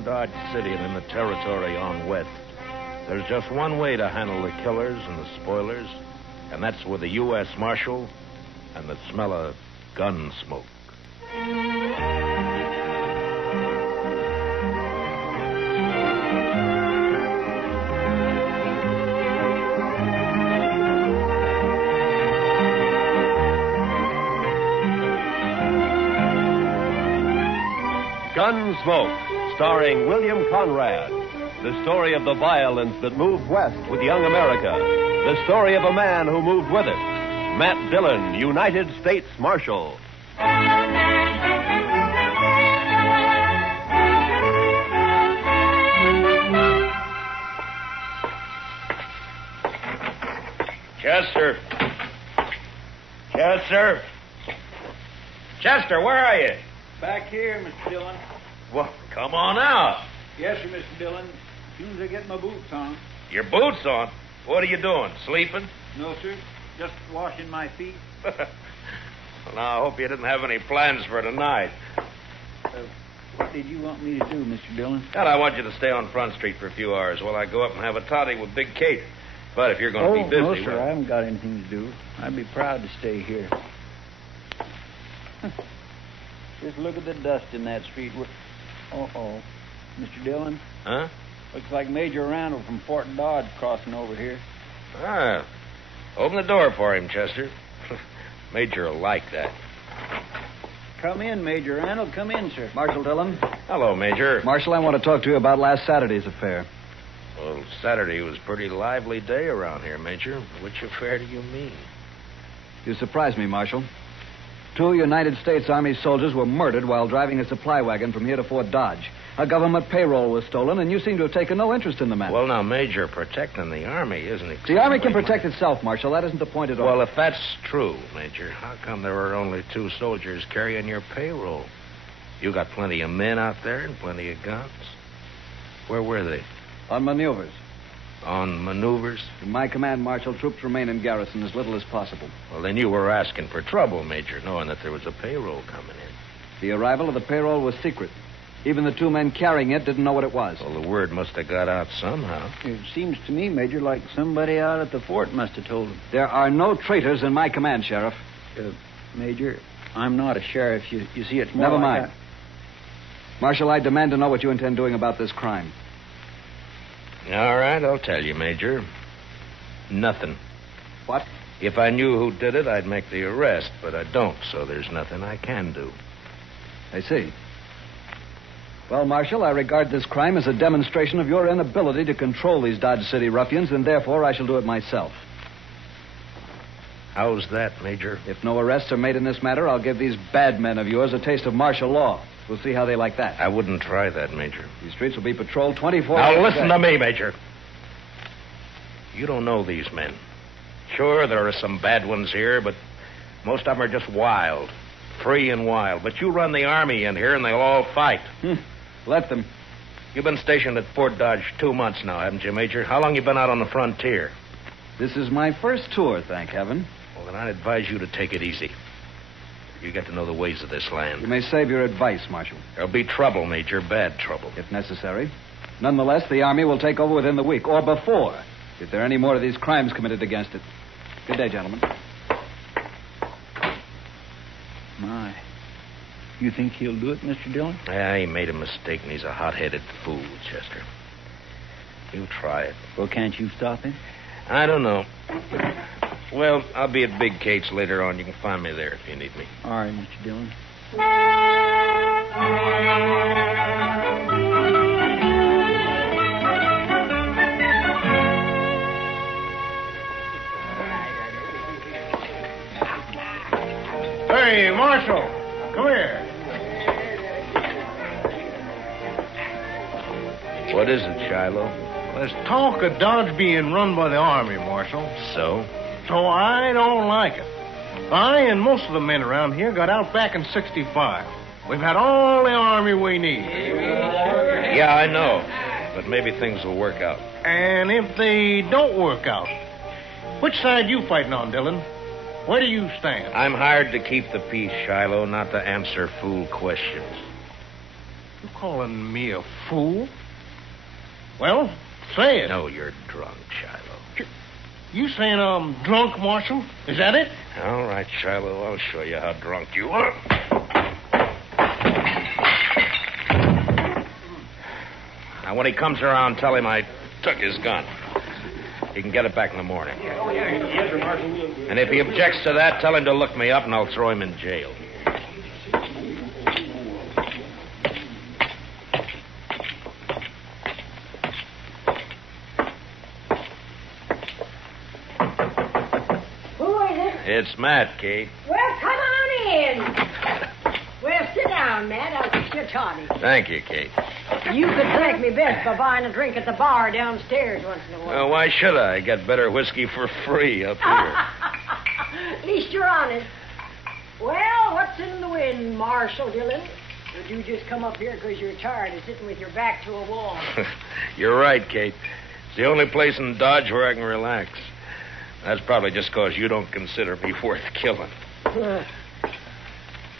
Dodge City and in the territory on west, there's just one way to handle the killers and the spoilers, and that's with a U.S. Marshal and the smell of gun smoke. Gunsmoke, starring William Conrad. The story of the violence that moved west with young America. The story of a man who moved with it. Matt Dillon, United States Marshal. Chester. Chester. Chester, where are you? Back here, Mr. Dillon. Well, Come on out. Yes, sir, Mr. Dillon. As soon as I get my boots on. Your boots on? What are you doing? Sleeping? No, sir. Just washing my feet. Well, now, I hope you didn't have any plans for tonight. What did you want me to do, Mr. Dillon? Well, I want you to stay on Front Street for a few hours while I go up and have a toddy with Big Kate. But if you're going to be busy... No, sir. well... I haven't got anything to do. I'd be proud to stay here. Just look at the dust in that street. Uh-oh. Mr. Dillon? Huh? Looks like Major Randall from Fort Dodge crossing over here. Ah. Open the door for him, Chester. Major will like that. Come in, Major Randall. Come in, sir. Marshal Dillon. Hello, Major. Marshal, I want to talk to you about last Saturday's affair. Well, Saturday was a pretty lively day around here, Major. Which affair do you mean? You surprised me, Marshal. 2 United States Army soldiers were murdered while driving a supply wagon from here to Fort Dodge. A government payroll was stolen, and you seem to have taken no interest in the matter. Well, now, Major, protecting the Army isn't exactly... The Army can protect itself, Marshal. That isn't the point at all. Well, if that's true, Major, how come there were only 2 soldiers carrying your payroll? You got plenty of men out there and plenty of guns. Where were they? On maneuvers. On maneuvers? In my command, Marshal, troops remain in garrison as little as possible. Well, then you were asking for trouble, Major, knowing that there was a payroll coming in. The arrival of the payroll was secret. Even the 2 men carrying it didn't know what it was. Well, the word must have got out somehow. It seems to me, Major, like somebody out at the fort must have told them. There are no traitors in my command, Sheriff. Major, I'm not a sheriff. You see, it's more Never like mind. Marshal, I demand to know what you intend doing about this crime. All right, I'll tell you, Major. Nothing. What? If I knew who did it, I'd make the arrest, but I don't, so there's nothing I can do. I see. Well, Marshal, I regard this crime as a demonstration of your inability to control these Dodge City ruffians, and therefore I shall do it myself. How's that, Major? If no arrests are made in this matter, I'll give these bad men of yours a taste of martial law. We'll see how they like that. I wouldn't try that, Major. These streets will be patrolled 24 hours. Now, a listen day. to me, Major. You don't know these men. Sure, there are some bad ones here, but most of them are just wild. Free and wild. But you run the Army in here, and they'll all fight. Let them. You've been stationed at Fort Dodge 2 months now, haven't you, Major? How long you been out on the frontier? This is my first tour, thank heaven. Well, then I'd advise you to take it easy. You get to know the ways of this land. You may save your advice, Marshal. There'll be trouble, Major, bad trouble. If necessary. Nonetheless, the Army will take over within the week, or before, if there are any more of these crimes committed against it. Good day, gentlemen. My. You think he'll do it, Mr. Dillon? Yeah, he made a mistake, and he's a hot-headed fool, Chester. You try it. Well, can't you stop him? I don't know. Well, I'll be at Big Kate's later on. You can find me there if you need me. All right, Mr. Dillon. Hey, Marshal, come here. What is it, Shiloh? There's talk of Dodge being run by the Army, Marshal. So? So I don't like it. I and most of the men around here got out back in 65. We've had all the Army we need. Yeah, I know. But maybe things will work out. And if they don't work out, which side you fighting on, Dillon? Where do you stand? I'm hired to keep the peace, Shiloh, not to answer fool questions. You calling me a fool? Well, say it. No, you're drunk, Shiloh. You saying I'm drunk, Marshal? Is that it? All right, Shiloh, I'll show you how drunk you are. Now, when he comes around, tell him I took his gun. He can get it back in the morning. Yes, sir, Marshal. And if he objects to that, tell him to look me up and I'll throw him in jail. Who is it? It's Matt, Kate. Well, come on in. Well, sit down, Matt. I'll get you a toddy. Thank you, Kate. You could thank me best by buying a drink at the bar downstairs once in a while. Well, why should I? I get better whiskey for free up here. At least you're honest. Well, what's in the wind, Marshal Dillon? Did you just come up here because you're tired of sitting with your back to a wall? You're right, Kate. It's the only place in Dodge where I can relax. That's probably just because you don't consider me worth killing.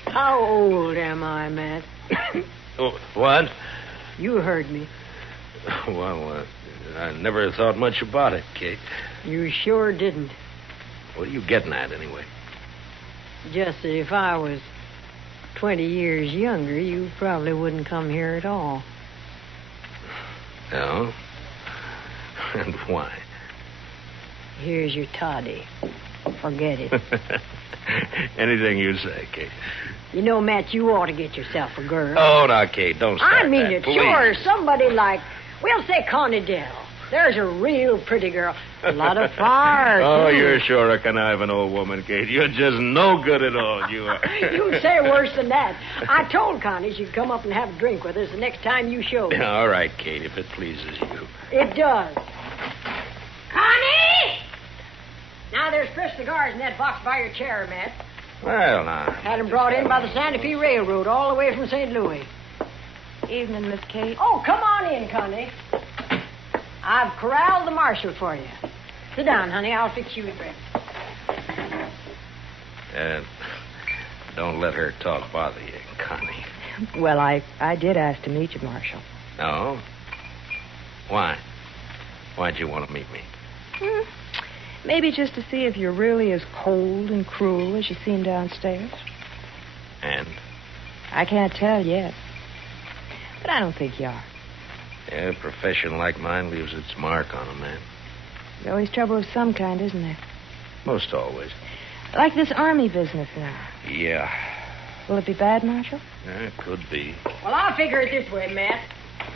How old am I, Matt? Oh, what? You heard me. Well, I never thought much about it, Kate. You sure didn't. What are you getting at, anyway? Just that if I was 20 years younger, you probably wouldn't come here at all. No? And why? Here's your toddy. Forget it. Anything you say, Kate. You know, Matt, you ought to get yourself a girl. Oh, now, Kate, don't start I mean that, it, please. sure. Somebody like, we'll say Connie Dell. There's a real pretty girl. A lot of fire, Oh, too. you're sure a conniving old woman, Kate. You're just no good at all, you are. You'd say worse than that. I told Connie she'd come up and have a drink with us the next time you showed. Yeah, all right, Kate, if it pleases you. It does. Connie! Now, there's fresh cigars in that box by your chair, Matt. Well, now. Had them brought in by the Santa Fe Railroad all the way from St. Louis. Evening, Miss Kate. Oh, come on in, Connie. I've corralled the marshal for you. Sit down, honey. I'll fix you a drink. Don't let her talk bother you, Connie. Well, I did ask to meet you, Marshal. No? Why? Why'd you want to meet me? Maybe just to see if you're really as cold and cruel as you seem downstairs. And? I can't tell yet. But I don't think you are. Yeah, a profession like mine leaves its mark on a man. There's always trouble of some kind, isn't there? Most always. Like this army business now. Yeah. Will it be bad, Marshal? Yeah, it could be. Well, I'll figure it this way, Matt.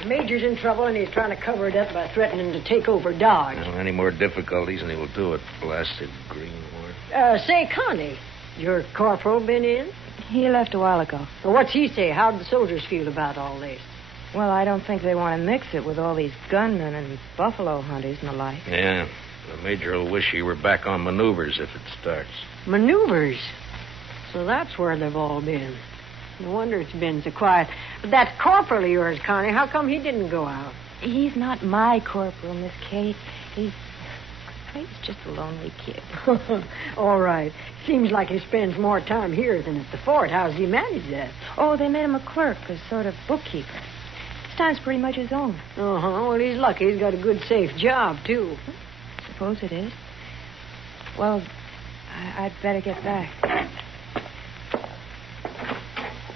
The major's in trouble, and he's trying to cover it up by threatening to take over Dodge. Well, any more difficulties, and he will do it. Blasted greenhorn. Say, Connie, your corporal been in? He left a while ago. Well, what's he say? How'd the soldiers feel about all this? Well, I don't think they want to mix it with all these gunmen and buffalo hunters and the like. Yeah. The major will wish he were back on maneuvers if it starts. Maneuvers? So that's where they've all been. No wonder it's been so quiet. But that corporal of yours, Connie, how come he didn't go out? He's not my corporal, Miss Kate. He's just a lonely kid. All right. Seems like he spends more time here than at the fort. How does he manage that? Oh, they made him a clerk, a sort of bookkeeper. His time's pretty much his own. Uh-huh. Well, he's lucky. He's got a good, safe job, too. Suppose it is. Well, I'd better get back.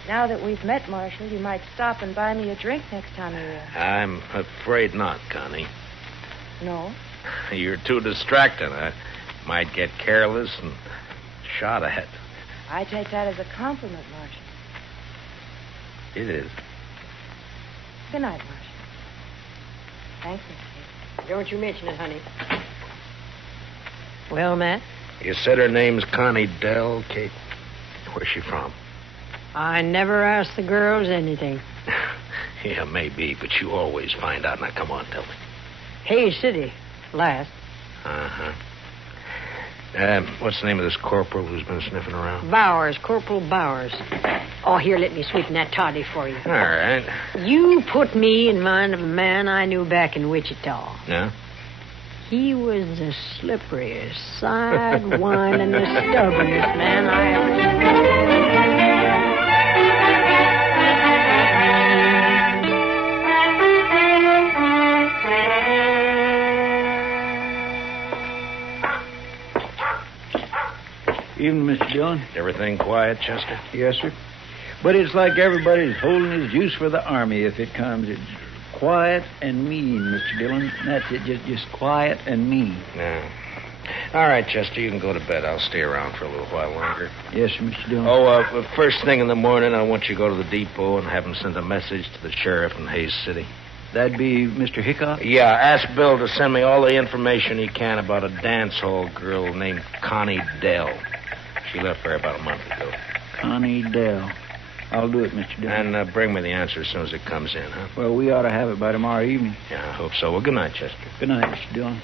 Now that we've met, Marshal, you might stop and buy me a drink next time you're here. I'm afraid not, Connie. No? You're too distracting. I might get careless and shot at. I take that as a compliment, Marshal. It is. Good night, Marshal. Thanks, Miss Kate. Don't you mention it, honey. Well, Matt? You said her name's Connie Dell, Kate. Where's she from? I never ask the girls anything. Yeah, maybe, but you always find out. Now, come on, tell me. Hayes City, last. Uh-huh. What's the name of this corporal who's been sniffing around? Bowers, Corporal Bowers. Oh, here, let me sweeten that toddy for you. All right. You put me in mind of a man I knew back in Wichita. Yeah? He was the slipperiest, side-windingest, stubbornest man I ever Evening, Mr. Dillon. Everything quiet, Chester? Yes, sir. But it's like everybody's holding his juice for the army if it comes. It's quiet and mean, Mr. Dillon. That's it, just quiet and mean. Yeah. All right, Chester, you can go to bed. I'll stay around for a little while longer. Yes, sir, Mr. Dillon. Oh, first thing in the morning, I want you to go to the depot and have him send a message to the sheriff in Hayes City. That'd be Mr. Hickok? Yeah, ask Bill to send me all the information he can about a dance hall girl named Connie Dell. She left there about a month ago. Connie Dell. I'll do it, Mr. Dillon. And bring me the answer as soon as it comes in, huh? Well, we ought to have it by tomorrow evening. Yeah, I hope so. Well, good night, Chester. Good night, Mr. Dillon.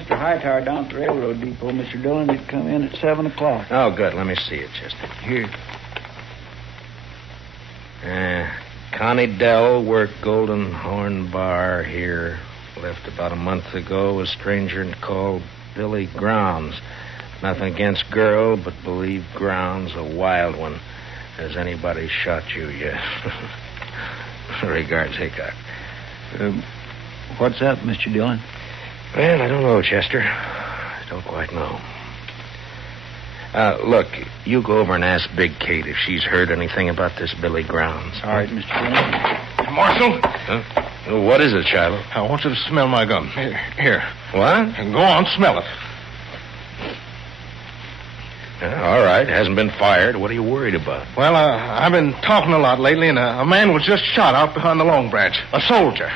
Mr. Hightower down at the railroad depot, Mr. Dillon, he'd come in at 7 o'clock. Oh, good. Let me see it, Chester. Here. Connie Dell worked Golden Horn Bar here. Left about a month ago. A stranger called Billy Grounds. Nothing against girl, but believe Grounds a wild one. Has anybody shot you yet? Regards, Hickok. What's up, Mr. Dillon? Well, I don't know, Chester. I don't quite know. Look, you go over and ask Big Kate if she's heard anything about this Billy Grounds. All right, Mr. Dillon. Marshal? Huh? What is it, Shiloh? I want you to smell my gun. Here. What? And go on, smell it. All right. Hasn't been fired. What are you worried about? Well, I've been talking a lot lately, and a man was just shot out behind the Long Branch. A soldier.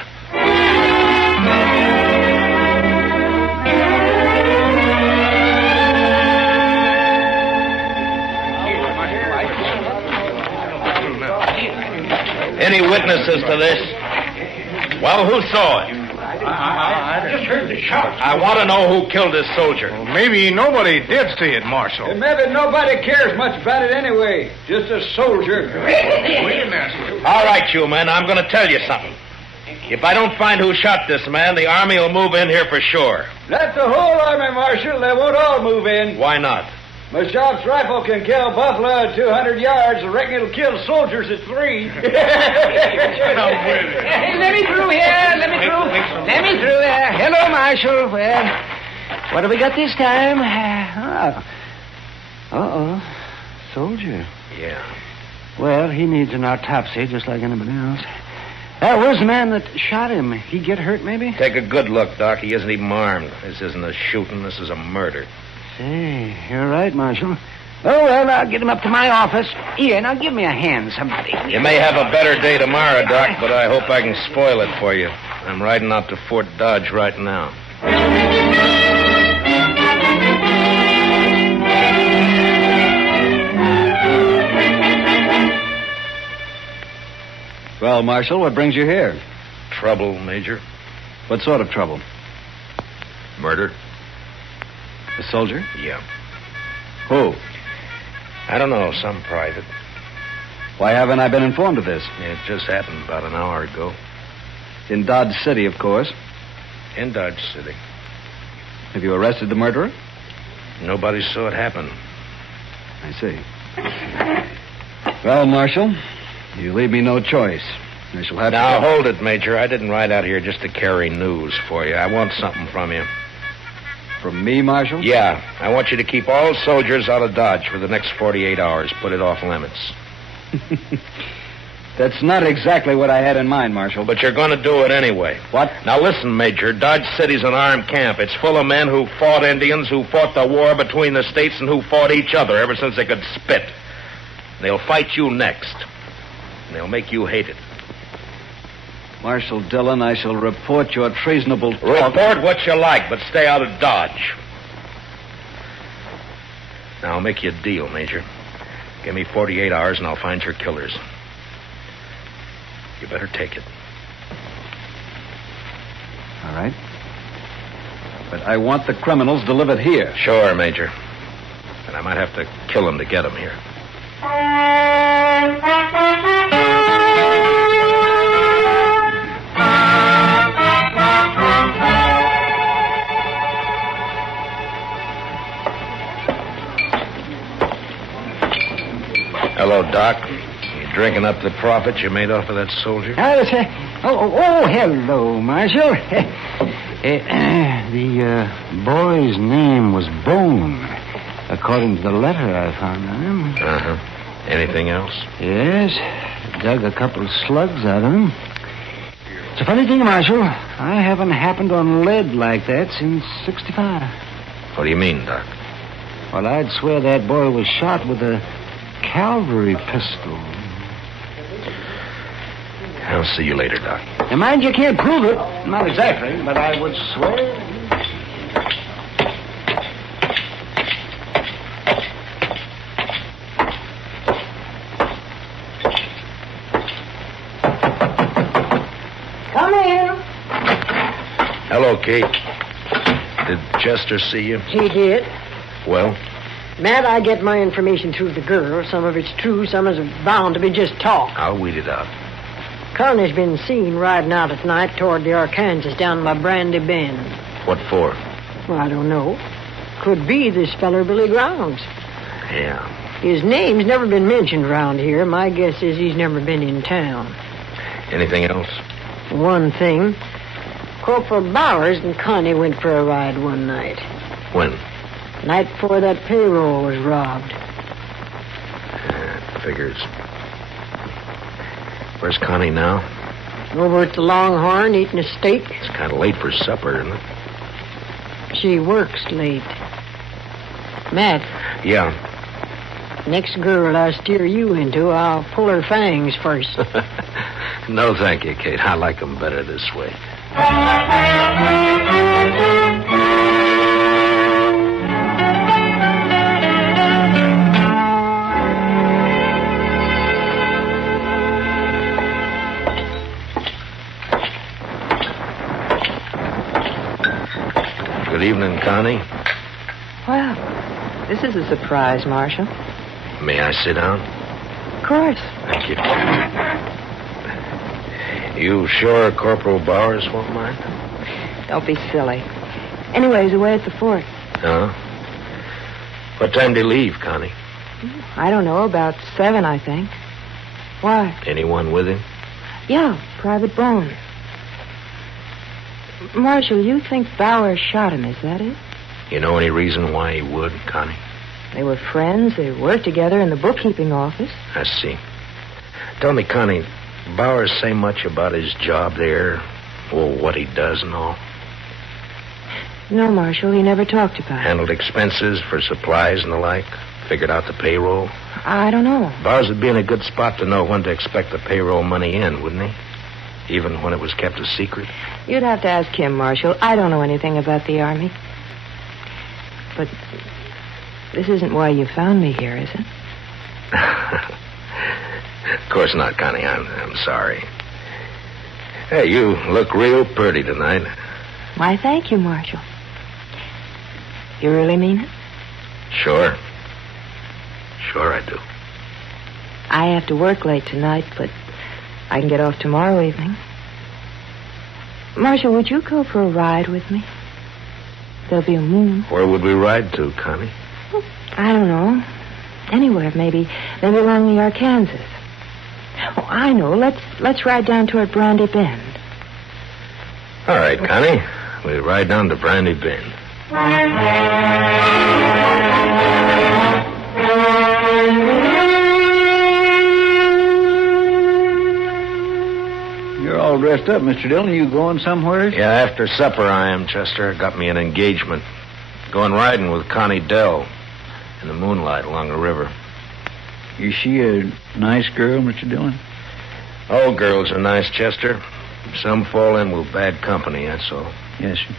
Any witnesses to this? Well, who saw it? I just heard the shot. I want to know who killed this soldier. Well, maybe nobody did see it, Marshal. And maybe nobody cares much about it anyway. Just a soldier. All right, you men, I'm going to tell you something. If I don't find who shot this man, the Army will move in here for sure. Not the whole army, Marshal. They won't all move in. Why not? My shop's rifle can kill buffalo at 200 yards. I reckon it'll kill soldiers at 3. Hey, let me through here. Let me through here. Hello, Marshal. Well, what have we got this time? Soldier. Yeah. Well, he needs an autopsy just like anybody else. Where's the man that shot him? He get hurt, maybe? Take a good look, Doc. He isn't even armed. This isn't a shooting. This is a murder. Say, you're right, Marshal. Oh, well, I'll get him up to my office. Here, now give me a hand, somebody. You may have a better day tomorrow, Doc, but I hope I can spoil it for you. I'm riding out to Fort Dodge right now. Well, Marshal, what brings you here? Trouble, Major. What sort of trouble? Murder? A soldier? Yeah. Who? I don't know, some private. Why haven't I been informed of this? It just happened about an hour ago. In Dodge City, of course. In Dodge City. Have you arrested the murderer? Nobody saw it happen. I see. Well, Marshal, you leave me no choice. I shall have Now, hold it, Major. I didn't ride out here just to carry news for you. I want something from you. From me, Marshal? Yeah. I want you to keep all soldiers out of Dodge for the next 48 hours. Put it off limits. That's not exactly what I had in mind, Marshal. But you're going to do it anyway. What? Now, listen, Major. Dodge City's an armed camp. It's full of men who fought Indians, who fought the war between the states, and who fought each other ever since they could spit. They'll fight you next. And they'll make you hate it. Marshal Dillon, I shall report your treasonable talk. Report what you like, but stay out of Dodge. Now, I'll make you a deal, Major. Give me 48 hours and I'll find your killers. You better take it. All right. But I want the criminals delivered here. Sure, Major. And I might have to kill them to get them here. Hello, Doc. You drinking up the profit you made off of that soldier? Hello, Marshal. The boy's name was Bone, according to the letter I found on him. Uh-huh. Anything else? Yes. Dug a couple of slugs out of him. It's a funny thing, Marshal. I haven't happened on lead like that since 65. What do you mean, Doc? Well, I'd swear that boy was shot with a cavalry pistol. I'll see you later, Doc. Now, mind you can't prove it. Not exactly, but I would swear. Come in. Hello, Kate. Did Chester see you? He did. Well? Matt, I get my information through the girl. Some of it's true, some is bound to be just talk. I'll weed it out. Connie's been seen riding out at night toward the Arkansas down by Brandy Bend. What for? Well, I don't know. Could be this feller Billy Grounds. Yeah. His name's never been mentioned around here. My guess is he's never been in town. Anything else? One thing. Corporal Bowers and Connie went for a ride one night. When? Night before that payroll was robbed. Figures. Where's Connie now? Over at the Longhorn eating a steak. It's kind of late for supper, isn't it? She works late. Matt. Yeah. Next girl I steer you into, I'll pull her fangs first. No, thank you, Kate. I like them better this way. Good evening, Connie. Well, this is a surprise, Marshal. May I sit down? Of course. Thank you. You sure Corporal Bowers won't mind? Don't be silly. Anyway, he's away at the fort. Huh? What time do you leave, Connie? I don't know, about 7, I think. Why? Anyone with him? Yeah, Private Bone. Marshal, you think Bowers shot him, is that it? You know any reason why he would, Connie? They were friends. They worked together in the bookkeeping office. I see. Tell me, Connie, Bowers say much about his job there? Well, what he does and all? No, Marshal, he never talked about it. Handled expenses for supplies and the like? Figured out the payroll? I don't know. Bowers would be in a good spot to know when to expect the payroll money in, wouldn't he? Even when it was kept a secret? You'd have to ask him, Marshal. I don't know anything about the Army. But this isn't why you found me here, is it? Of course not, Connie. I'm sorry. Hey, you look real pretty tonight. Why, thank you, Marshal. You really mean it? Sure. Sure I do. I have to work late tonight, but I can get off tomorrow evening. Marshal, would you go for a ride with me? There'll be a moon. Where would we ride to, Connie? I don't know. Anywhere, maybe along the Arkansas. Oh, I know. Let's ride down toward Brandy Bend. All right, Connie. We ride down to Brandy Bend. You're all dressed up, Mr. Dillon. You going somewhere? Yeah, after supper I am, Chester. Got me an engagement. Going riding with Connie Dell in the moonlight along the river. Is she a nice girl, Mr. Dillon? All girls are nice, Chester. Some fall in with bad company, that's all. Yes, sir.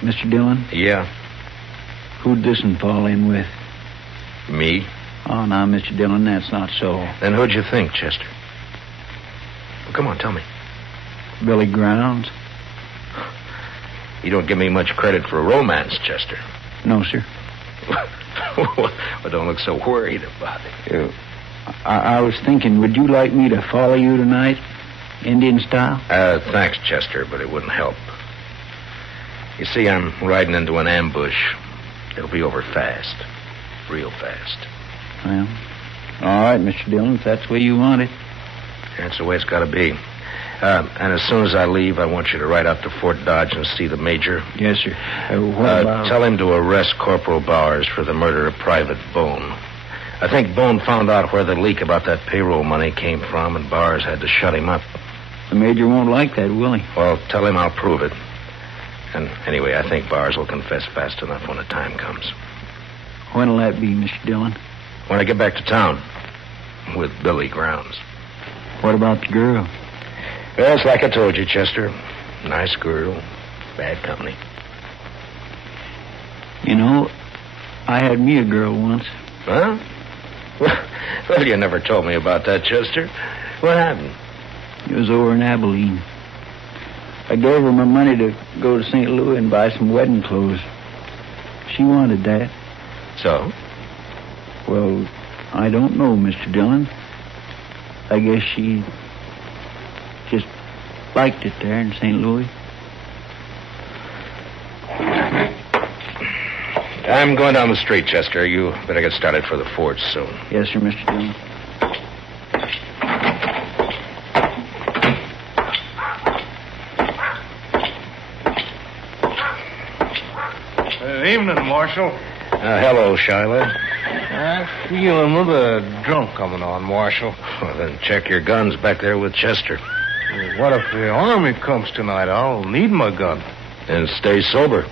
Mr. Dillon? Yeah? Who'd this one fall in with? Me? Oh, now, Mr. Dillon, that's not so. Then who'd you think, Chester? Well, come on, tell me. Billy Grounds? You don't give me much credit for romance, Chester. No, sir. Well, don't look so worried about it. I was thinking, would you like me to follow you tonight? Indian style? Thanks, Chester, but it wouldn't help. You see, I'm riding into an ambush. It'll be over fast. Real fast. Well, all right, Mr. Dillon, if that's the way you want it. That's the way it's got to be. And as soon as I leave, I want you to ride out to Fort Dodge and see the major. Yes, sir. What about... Tell him to arrest Corporal Bowers for the murder of Private Bone. I think Bone found out where the leak about that payroll money came from, and Bowers had to shut him up. The major won't like that, will he? Well, tell him I'll prove it. And anyway, I think Bowers will confess fast enough when the time comes. When'll that be, Mr. Dillon? When I get back to town. With Billy Grounds. What about the girl? Well, it's like I told you, Chester. Nice girl. Bad company. You know, I had me a girl once. Huh? Well, you never told me about that, Chester. What happened? It was over in Abilene. I gave her my money to go to St. Louis and buy some wedding clothes. She wanted that. So? Well, I don't know, Mr. Dillon. I guess she just liked it there in St. Louis. I'm going down the street, Chester. You better get started for the forge soon. Yes, sir, Mr. Dillon. Evening, Marshal. Hello, Shiloh. I feel another drunk coming on, Marshal. Well, then check your guns back there with Chester. What if the army comes tonight? I'll need my gun. And stay sober.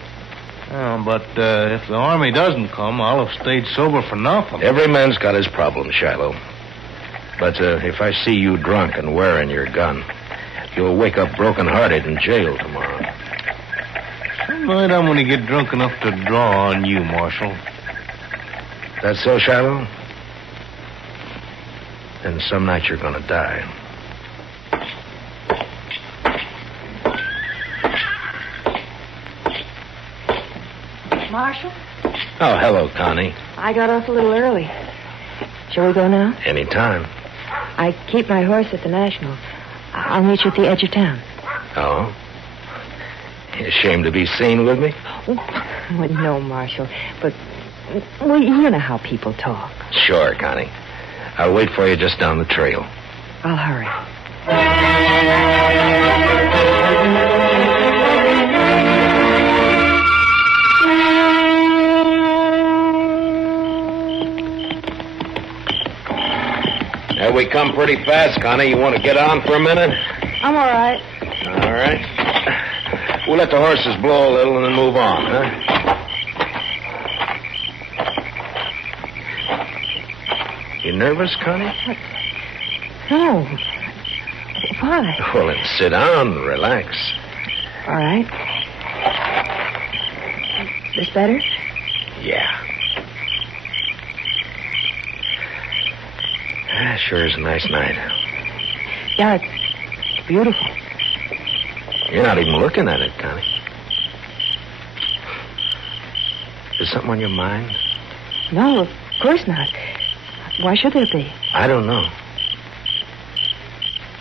But if the army doesn't come, I'll have stayed sober for nothing. Every man's got his problems, Shiloh. But if I see you drunk and wearing your gun, you'll wake up broken-hearted in jail tomorrow. Tonight I'm going to get drunk enough to draw on you, Marshal. That so, Shiloh? And some night you're going to die. Marshal? Oh, hello, Connie. I got off a little early. Shall we go now? Anytime. I keep my horse at the National. I'll meet you at the edge of town. Oh? You ashamed to be seen with me? Well, no, Marshal. But, well, you know how people talk. Sure, Connie. I'll wait for you just down the trail. I'll hurry. We come pretty fast, Connie. You want to get on for a minute? I'm all right. All right. We'll let the horses blow a little and then move on, huh? You nervous, Connie? No. Why? Well, then sit down and relax. All right. This better? Yeah. Sure is a nice night. Yeah, it's beautiful. You're not even looking at it, Connie. Is something on your mind? No, of course not. Why should there be? I don't know.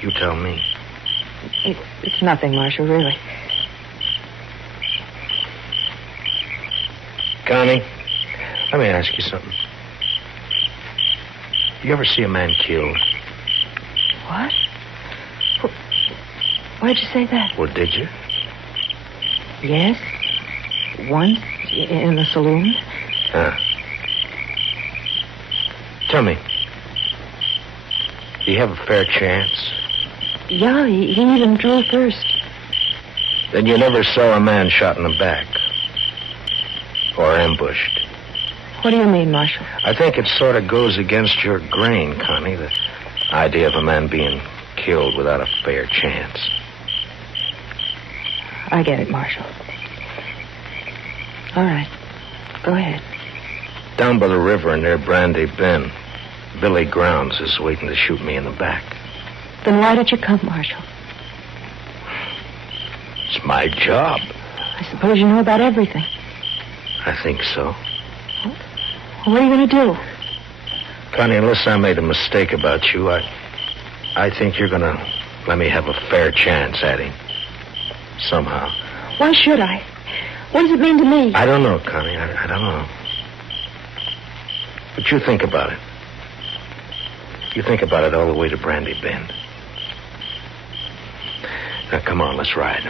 You tell me. It's nothing, Marshal, really. Connie, let me ask you something. You ever see a man killed? What? Why'd you say that? Well, did you? Yes. Once in a saloon. Tell me, do you have a fair chance? Yeah, he even drew first. Then you never saw a man shot in the back? Or ambushed? What do you mean, Marshal? I think it sort of goes against your grain, Connie, the idea of a man being killed without a fair chance. I get it, Marshal. All right. Go ahead. Down by the river near Brandy Bend, Billy Grounds is waiting to shoot me in the back. Then why did you come, Marshal? It's my job. I suppose you know about everything. I think so. What are you going to do? Connie, unless I made a mistake about you, I think you're going to let me have a fair chance at him. Somehow. Why should I? What does it mean to me? I don't know, Connie. I don't know. But you think about it. You think about it all the way to Brandy Bend. Now, come on, let's ride.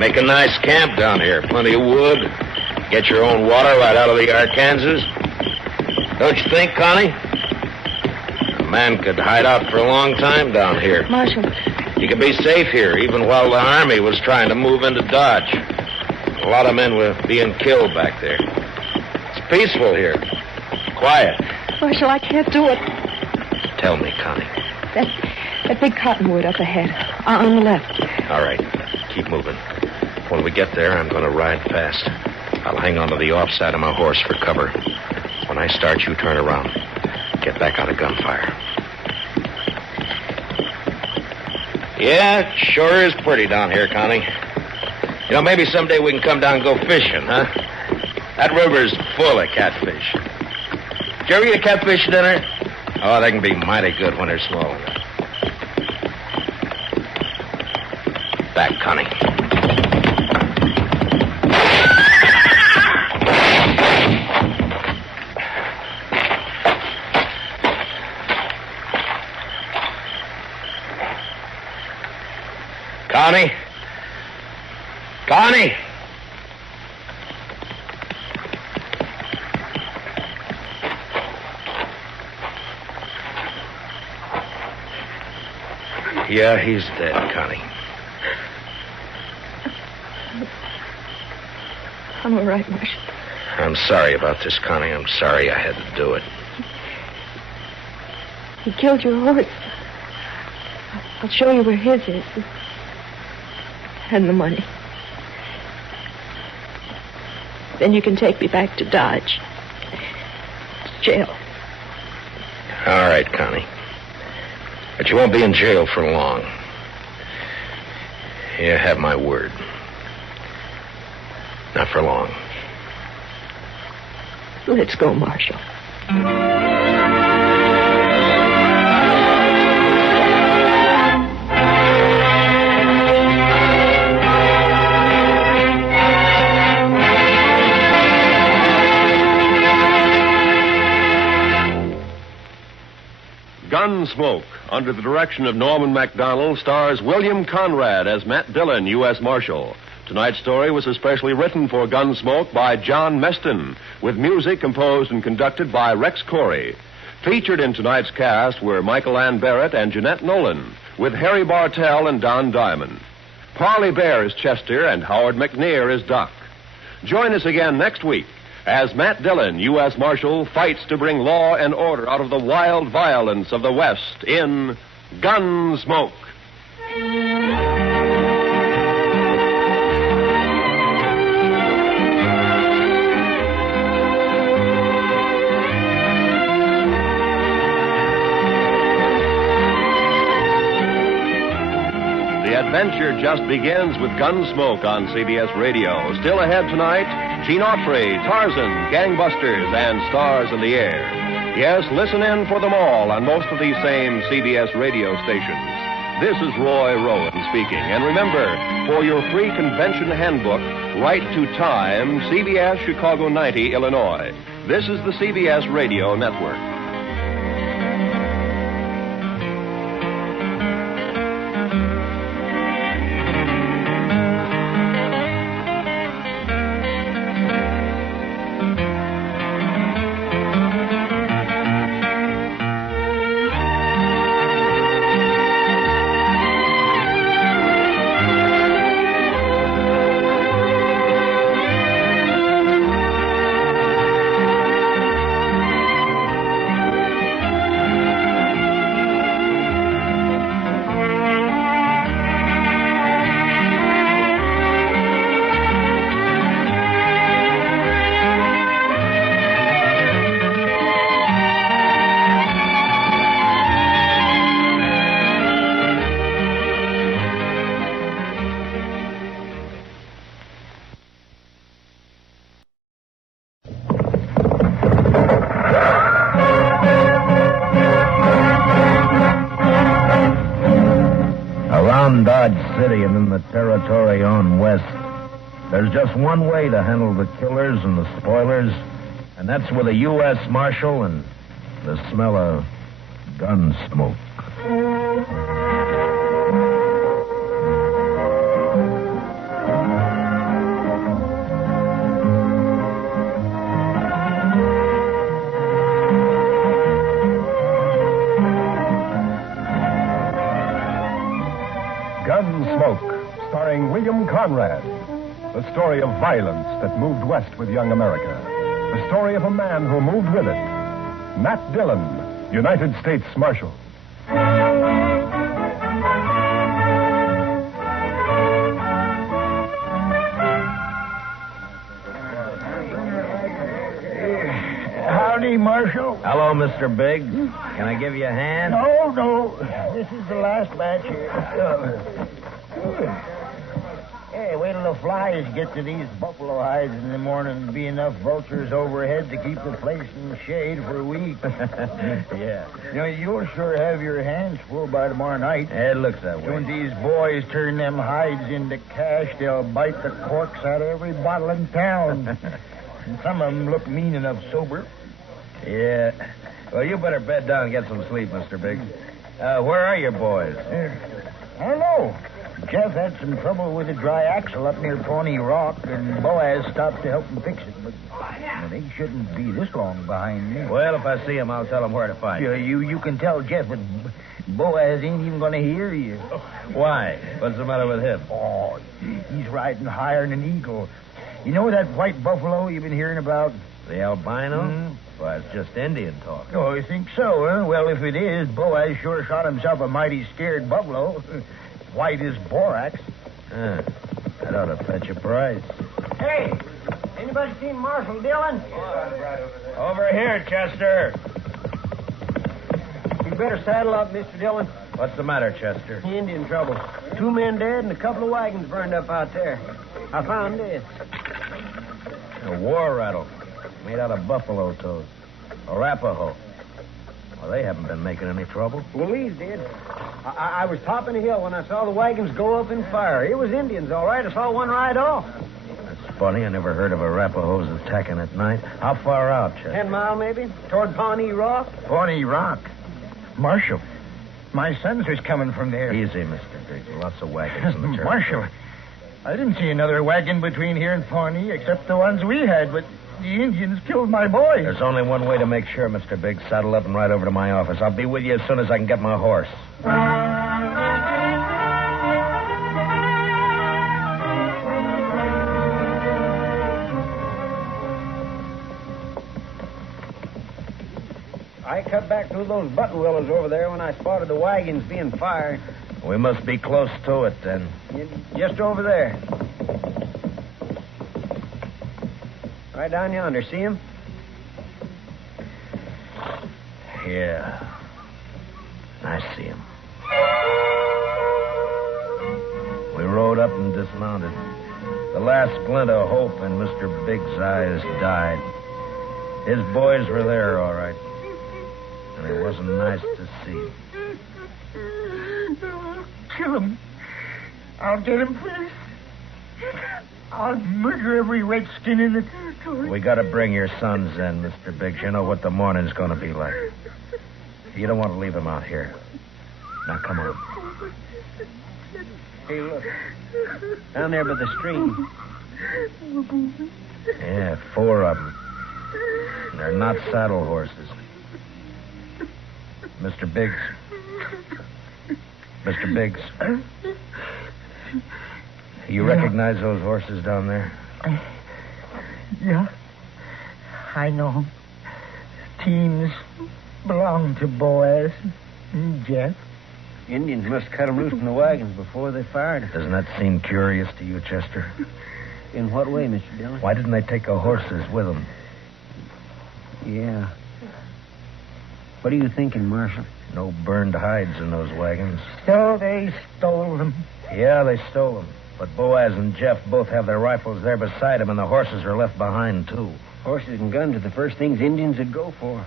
Make a nice camp down here. Plenty of wood. Get your own water right out of the Arkansas. Don't you think, Connie? A man could hide out for a long time down here. Marshal. You could be safe here, even while the Army was trying to move into Dodge. A lot of men were being killed back there. It's peaceful here. Quiet. Marshal, I can't do it. Tell me, Connie. That big cottonwood up ahead. On the left. All right. Keep moving. When we get there, I'm going to ride fast. I'll hang onto the offside of my horse for cover. When I start, you turn around. Get back out of gunfire. Yeah, it sure is pretty down here, Connie. You know, maybe someday we can come down and go fishing, huh? That river's full of catfish. Did you ever eat a catfish dinner? Oh, they can be mighty good when they're small enough. Back, Connie. Connie? Connie? Yeah, he's dead, Connie. I'm all right, Marshal. I'm sorry about this, Connie. I'm sorry I had to do it. He killed your horse. I'll show you where his is. And the money. Then you can take me back to Dodge. Jail. All right, Connie. But you won't be in jail for long. You have my word. Not for long. Let's go, Marshal. Gunsmoke, under the direction of Norman MacDonald, stars William Conrad as Matt Dillon, U.S. Marshal. Tonight's story was especially written for Gunsmoke by John Meston, with music composed and conducted by Rex Corey. Featured in tonight's cast were Michael Ann Barrett and Jeanette Nolan, with Harry Bartell and Don Diamond. Parley Bear is Chester, and Howard McNear is Doc. Join us again next week as Matt Dillon, U.S. Marshal, fights to bring law and order out of the wild violence of the West in Gunsmoke. The adventure just begins with Gunsmoke on CBS Radio. Still ahead tonight, Gene Autry, Tarzan, Gangbusters, and Stars in the Air. Yes, listen in for them all on most of these same CBS radio stations. This is Roy Rowan speaking. And remember, for your free convention handbook, write to Time, CBS, Chicago 90, Illinois. This is the CBS Radio Network. Dodge City and in the territory on west, there's just one way to handle the killers and the spoilers, and that's with a U.S. Marshal and the smell of gun smoke. Gunsmoke, starring William Conrad. The story of violence that moved west with young America. The story of a man who moved with it. Matt Dillon, United States Marshal. Marshal. Hello, Mr. Biggs. Can I give you a hand? No. This is the last batch here. Hey, wait till the flies get to these buffalo hides in the morning and be enough vultures overhead to keep the place in shade for a week. Yeah. You'll sure have your hands full by tomorrow night. It looks that way. When these boys turn them hides into cash, they'll bite the corks out of every bottle in town. And some of them look mean enough sober. Yeah. Well, you better bed down and get some sleep, Mr. Biggs. Where are your boys? I don't know. Jeff had some trouble with a dry axle up near Pawnee Rock, and Boaz stopped to help him fix it. But they shouldn't be this long behind me. Well, if I see him, I'll tell him where to find you. You can tell Jeff, but Boaz ain't even going to hear you. Why? What's the matter with him? Oh, he's riding higher than an eagle. You know that white buffalo you've been hearing about? The albino? Mm-hmm. Well, it's just Indian talk. Oh, you think so, huh? Well, if it is, Boaz sure shot himself a mighty scared buffalo. White as borax. That ought to fetch a price. Hey, anybody seen Marshal Dillon? Over here, Chester. You better saddle up, Mr. Dillon. What's the matter, Chester? Indian trouble. 2 men dead and a couple of wagons burned up out there. I found this. A war rattle made out of buffalo toes. Arapaho. Well, they haven't been making any trouble. Well, these did. I was topping a hill when I saw the wagons go up in fire. It was Indians, all right. I saw one ride off. That's funny. I never heard of Arapahoes attacking at night. How far out, Chester? 10 mile, maybe. Toward Pawnee Rock. Pawnee Rock? Marshal, my sons was coming from there. Easy, Mr. Biggs. Lots of wagons in the territory. Marshal, I didn't see another wagon between here and Pawnee except the ones we had, but the Indians killed my boys. There's only one way to make sure, Mr. Biggs. Saddle up and ride over to my office. I'll be with you as soon as I can get my horse. I cut back through those button willows over there when I spotted the wagons being fired. We must be close to it, then. Just over there. Right down yonder. See him? Yeah. I see him. We rode up and dismounted. The last glint of hope in Mr. Biggs' eyes died. His boys were there, all right. And it wasn't nice to see. Kill him. I'll get him first. I'll murder every redskin in the territory. We got to bring your sons in, Mr. Biggs. You know what the morning's going to be like. You don't want to leave them out here. Now, come on. Hey, look. Down there by the stream. Yeah, 4 of them. And they're not saddle horses. Mr. Biggs. Mr. Biggs. You recognize those horses down there? Yeah. I know. Teams belong to Boaz and Jeff. Indians must cut them loose from the wagons before they fired. Doesn't that seem curious to you, Chester? In what way, Mr. Dillon? Why didn't they take the horses with them? Yeah. What are you thinking, Marshal? No burned hides in those wagons. So they stole them. Yeah, they stole them. But Boaz and Jeff both have their rifles there beside them, and the horses are left behind, too. Horses and guns are the first things Indians would go for.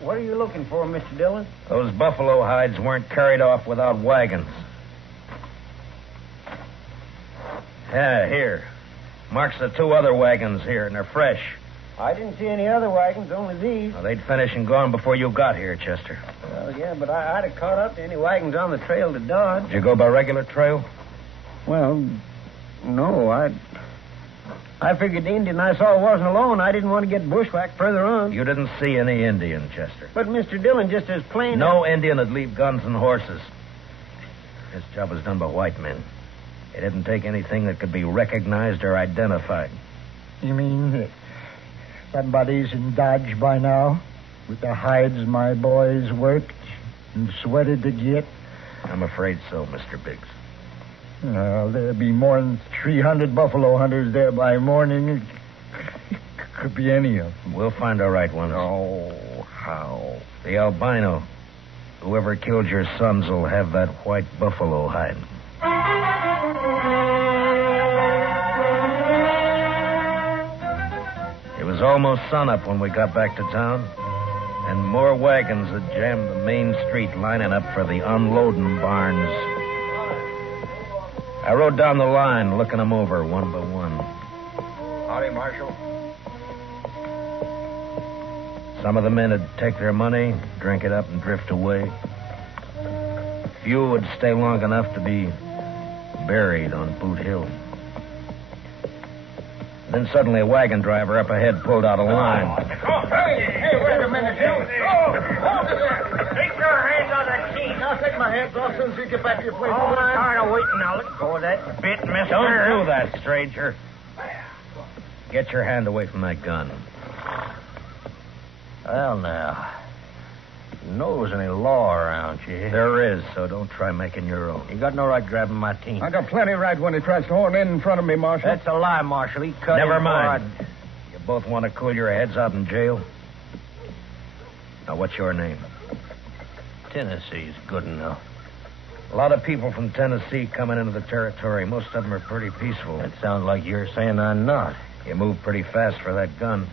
What are you looking for, Mr. Dillon? Those buffalo hides weren't carried off without wagons. Yeah, here. Marks the 2 other wagons here, and they're fresh. I didn't see any other wagons, only these. Well, they'd finish and gone before you got here, Chester. Well, yeah, but I'd have caught up to any wagons on the trail to Dodge. Did you go by regular trail? Well, no, I figured the Indian I saw wasn't alone. I didn't want to get bushwhacked further on. You didn't see any Indian, Chester. But, Mr. Dillon, just as plain... No Indian would leave guns and horses. This job was done by white men. They didn't take anything that could be recognized or identified. You mean somebody's in Dodge by now? With the hides my boys worked and sweated to get? I'm afraid so, Mr. Biggs. There'll be more than 300 buffalo hunters there by morning. Could be any of them. We'll find the right ones. Oh, how? The albino. Whoever killed your sons will have that white buffalo hide. It was almost sunup when we got back to town, and more wagons had jammed the main street lining up for the unloading barns. I rode down the line, looking them over one by one. Howdy, Marshal. Some of the men would take their money, drink it up, and drift away. Few would stay long enough to be buried on Boot Hill. Then suddenly a wagon driver up ahead pulled out a line. Oh, hey, wait a minute. Hold it there. Take your hands on that key. I'll take my hands off as soon as you get back to your place. Oh, I'm tired of waiting now. Let go of that bit, mister. Don't do that, stranger. Get your hand away from that gun. Well, now, knows any law around you. There is, so don't try making your own. You got no right grabbing my team. I got plenty right when he tries to horn in front of me, Marshal. That's a lie, Marshal. He cut Never in mind. You both want to cool your heads out in jail? Now, what's your name? Tennessee's good enough. A lot of people from Tennessee coming into the territory. Most of them are pretty peaceful. That sounds like you're saying I'm not. You move pretty fast for that gun.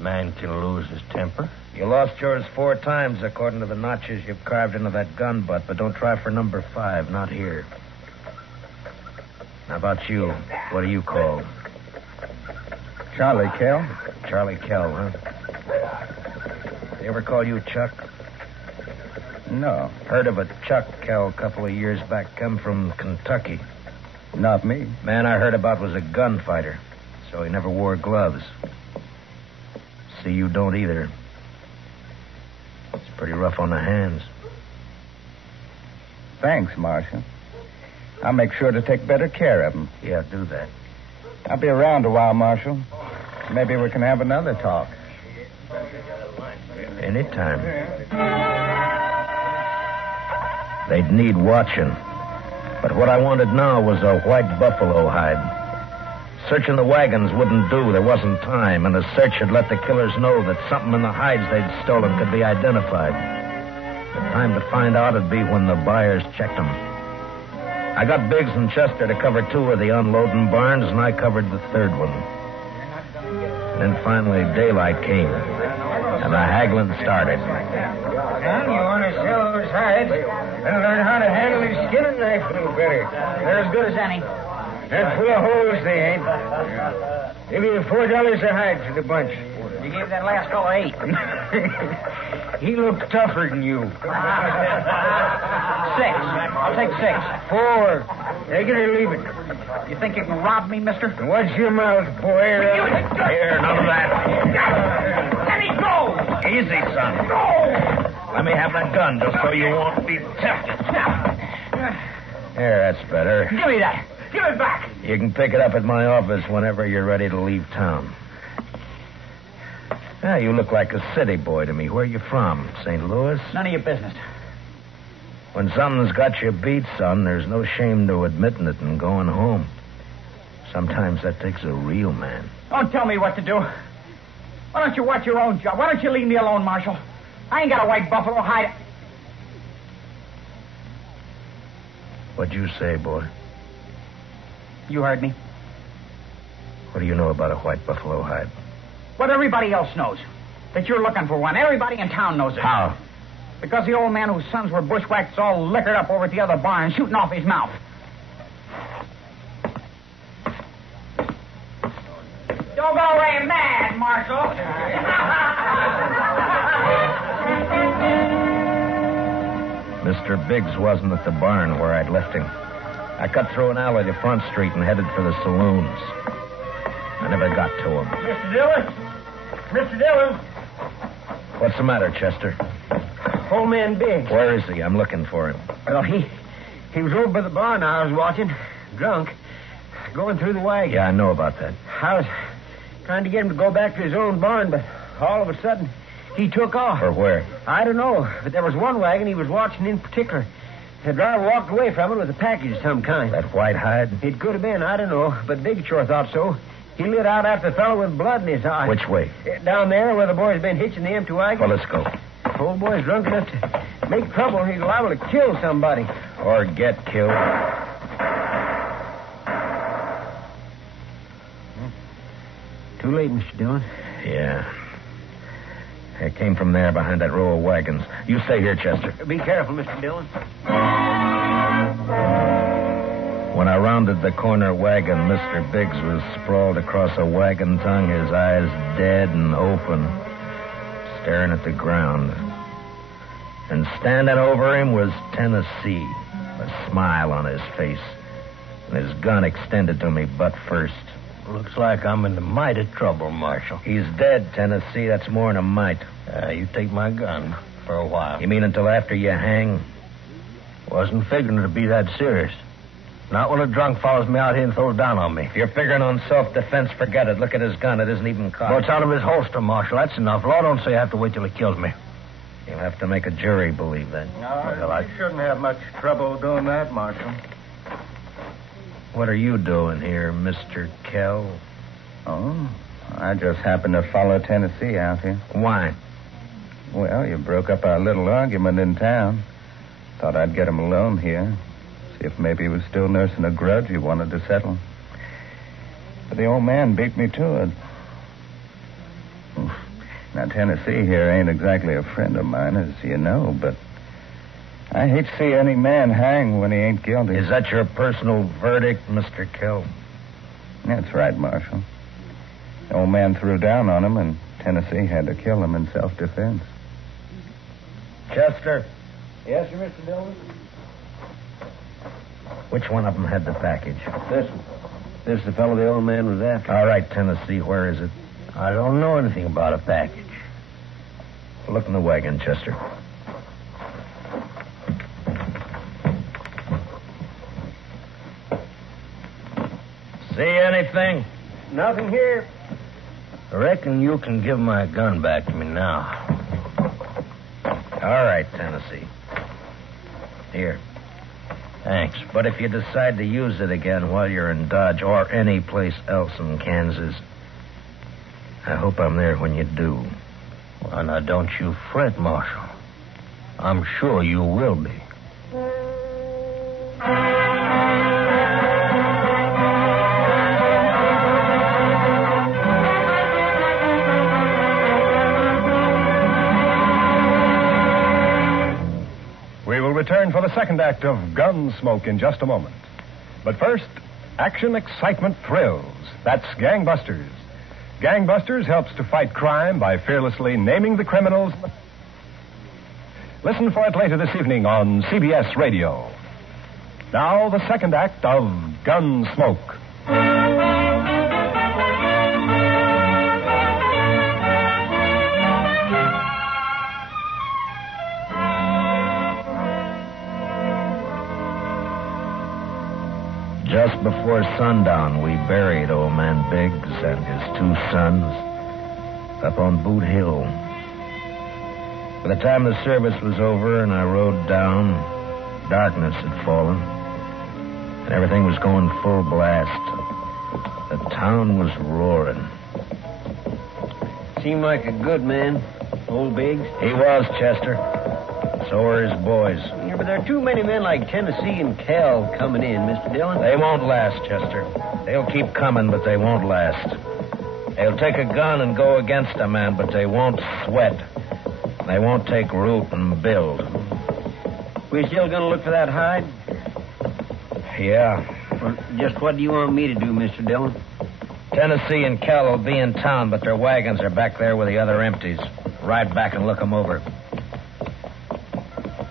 Man can lose his temper. You lost yours 4 times, according to the notches you've carved into that gun butt, but don't try for number 5, not here. How about you? What are you called? Charlie Kell. Charlie Kell, huh? They ever call you Chuck? No. Heard of a Chuck Kell a couple of years back, come from Kentucky. Not me. Man I heard about was a gunfighter, so he never wore gloves. See, you don't either. It's pretty rough on the hands. Thanks, Marshal. I'll make sure to take better care of him. Yeah, do that. I'll be around a while, Marshal. Maybe we can have another talk. Anytime. They'd need watching. But what I wanted now was a white buffalo hide. Searching the wagons wouldn't do. There wasn't time, and a search had let the killers know that something in the hides they'd stolen could be identified. The time to find out would be when the buyers checked them. I got Biggs and Chester to cover 2 of the unloading barns, and I covered the 3rd one. Then finally daylight came, and the haggling started. And you want to sell those hides and learn how to handle your skinning knife a little better. They're as good as any. And full of holes they ain't. Give you $4 a hide for the bunch. You gave that last fellow 8. He looked tougher than you. 6. I'll take 6. 4. Take it or leave it. You think you can rob me, mister? Watch your mouth, boy. Here, none of that. Let me go! Easy, son. Go! Let me have that gun just so you won't be tempted. There, that's better. Give me that. Give it back. You can pick it up at my office whenever you're ready to leave town. Yeah, you look like a city boy to me. Where are you from? St. Louis? None of your business. When something's got you beat, son, there's no shame to admitting it and going home. Sometimes that takes a real man. Don't tell me what to do. Why don't you watch your own job? Why don't you leave me alone, Marshal? I ain't got a white buffalo hide. What'd you say, boy? You heard me. What do you know about a white buffalo hide? What everybody else knows. That you're looking for one. Everybody in town knows it. How? Because the old man whose sons were bushwhacked is all liquored up over at the other barn, shooting off his mouth. Don't go away mad, Marshal. Mr. Biggs wasn't at the barn where I'd left him. I cut through an alley to Front Street and headed for the saloons. I never got to him. Mr. Dillon? Mr. Dillon? What's the matter, Chester? Old man Biggs. Where is he? I'm looking for him. Well, he was over by the barn I was watching, drunk, going through the wagon. Yeah, I know about that. I was trying to get him to go back to his own barn, but all of a sudden, he took off. For where? I don't know, but there was one wagon he was watching in particular. The driver walked away from it with a package of some kind. That white hide? It could have been, I don't know, but Big sure thought so. He lit out after the fellow with blood in his eye. Which way? Down there where the boy's been hitching the empty wagon. Well, let's go. The old boy's drunk enough to make trouble. He's liable to kill somebody. Or get killed. Too late, Mr. Dillon. Yeah. It came from there behind that row of wagons. You stay here, Chester. Be careful, Mr. Dillon. When I rounded the corner wagon, Mr. Biggs was sprawled across a wagon tongue, his eyes dead and open, staring at the ground. And standing over him was Tennessee, a smile on his face, and his gun extended to me butt first. Looks like I'm in the mighty trouble, Marshal. He's dead, Tennessee. That's more than a mite. You take my gun for a while. You mean until after you hang? Wasn't figuring it'd be that serious. Not when a drunk follows me out here and throws down on me. If you're figuring on self-defense, forget it. Look at his gun. It isn't even cocked. Well, it's out of his holster, Marshal. That's enough. Law don't say I have to wait till he kills me. You'll have to make a jury believe that. Well, I shouldn't have much trouble doing that, Marshal. What are you doing here, Mr. Kell? Oh, I just happened to follow Tennessee out here. Why? Well, you broke up our little argument in town. Thought I'd get him alone here. See if maybe he was still nursing a grudge he wanted to settle. But the old man beat me to it. Now, Tennessee here ain't exactly a friend of mine, as you know, but I hate to see any man hang when he ain't guilty. Is that your personal verdict, Mr. Kell? That's right, Marshal. The old man threw down on him, and Tennessee had to kill him in self-defense. Chester, Yes, sir, Mr. Dillon? which one of them had the package? This one. This is the fellow the old man was after. All right, Tennessee, where is it? I don't know anything about a package. Look in the wagon, Chester. See anything? Nothing here. I reckon you can give my gun back to me now. All right, Tennessee. Here. Thanks. But if you decide to use it again while you're in Dodge or any place else in Kansas, I hope I'm there when you do. Well, now, don't you fret, Marshal. I'm sure you will be. We will return for the second act of Gunsmoke in just a moment. But first, action, excitement, thrills. That's Gangbusters. Gangbusters helps to fight crime by fearlessly naming the criminals. Listen for it later this evening on CBS Radio. Now, the second act of Gunsmoke. Just before sundown, we buried old man Biggs and his two sons up on Boot Hill. By the time the service was over and I rode down, darkness had fallen, and everything was going full blast. The town was roaring. Seemed like a good man, old Biggs. He was, Chester. So are his boys. Yeah, but there are too many men like Tennessee and Cal coming in, Mr. Dillon. They won't last, Chester. They'll keep coming, but they won't last. They'll take a gun and go against a man, but they won't sweat. They won't take root and build. We still gonna look for that hide? Yeah. Well, just what do you want me to do, Mr. Dillon? Tennessee and Cal will be in town, but their wagons are back there with the other empties. Ride back and look them over.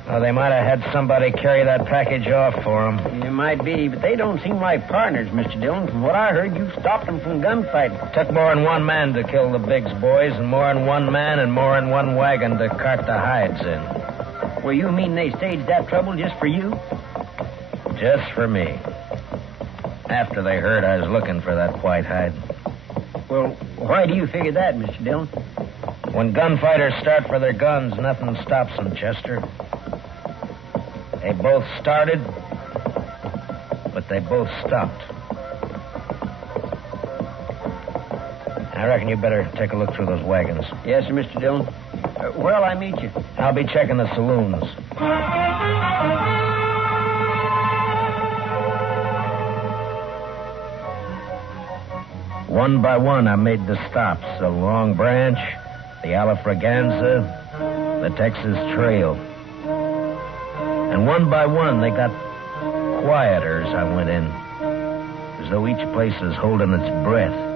Well, they might have had somebody carry that package off for them. It might be, but they don't seem like partners, Mr. Dillon. From what I heard, you stopped them from gunfighting. Took more than one man to kill the Biggs boys, and more than one man and more than one wagon to cart the hides in. Well, you mean they staged that trouble just for you? Just for me. After they heard I was looking for that white hide. Well, why do you figure that, Mr. Dillon? When gunfighters start for their guns, nothing stops them, Chester. They both started, but they both stopped. I reckon you better take a look through those wagons. Yes, sir, Mr. Dillon. Where'll I meet you? I'll be checking the saloons. One by one, I made the stops. The Long Branch, the Alafraganza, the Texas Trail. And one by one, they got quieter as I went in. As though each place was holding its breath,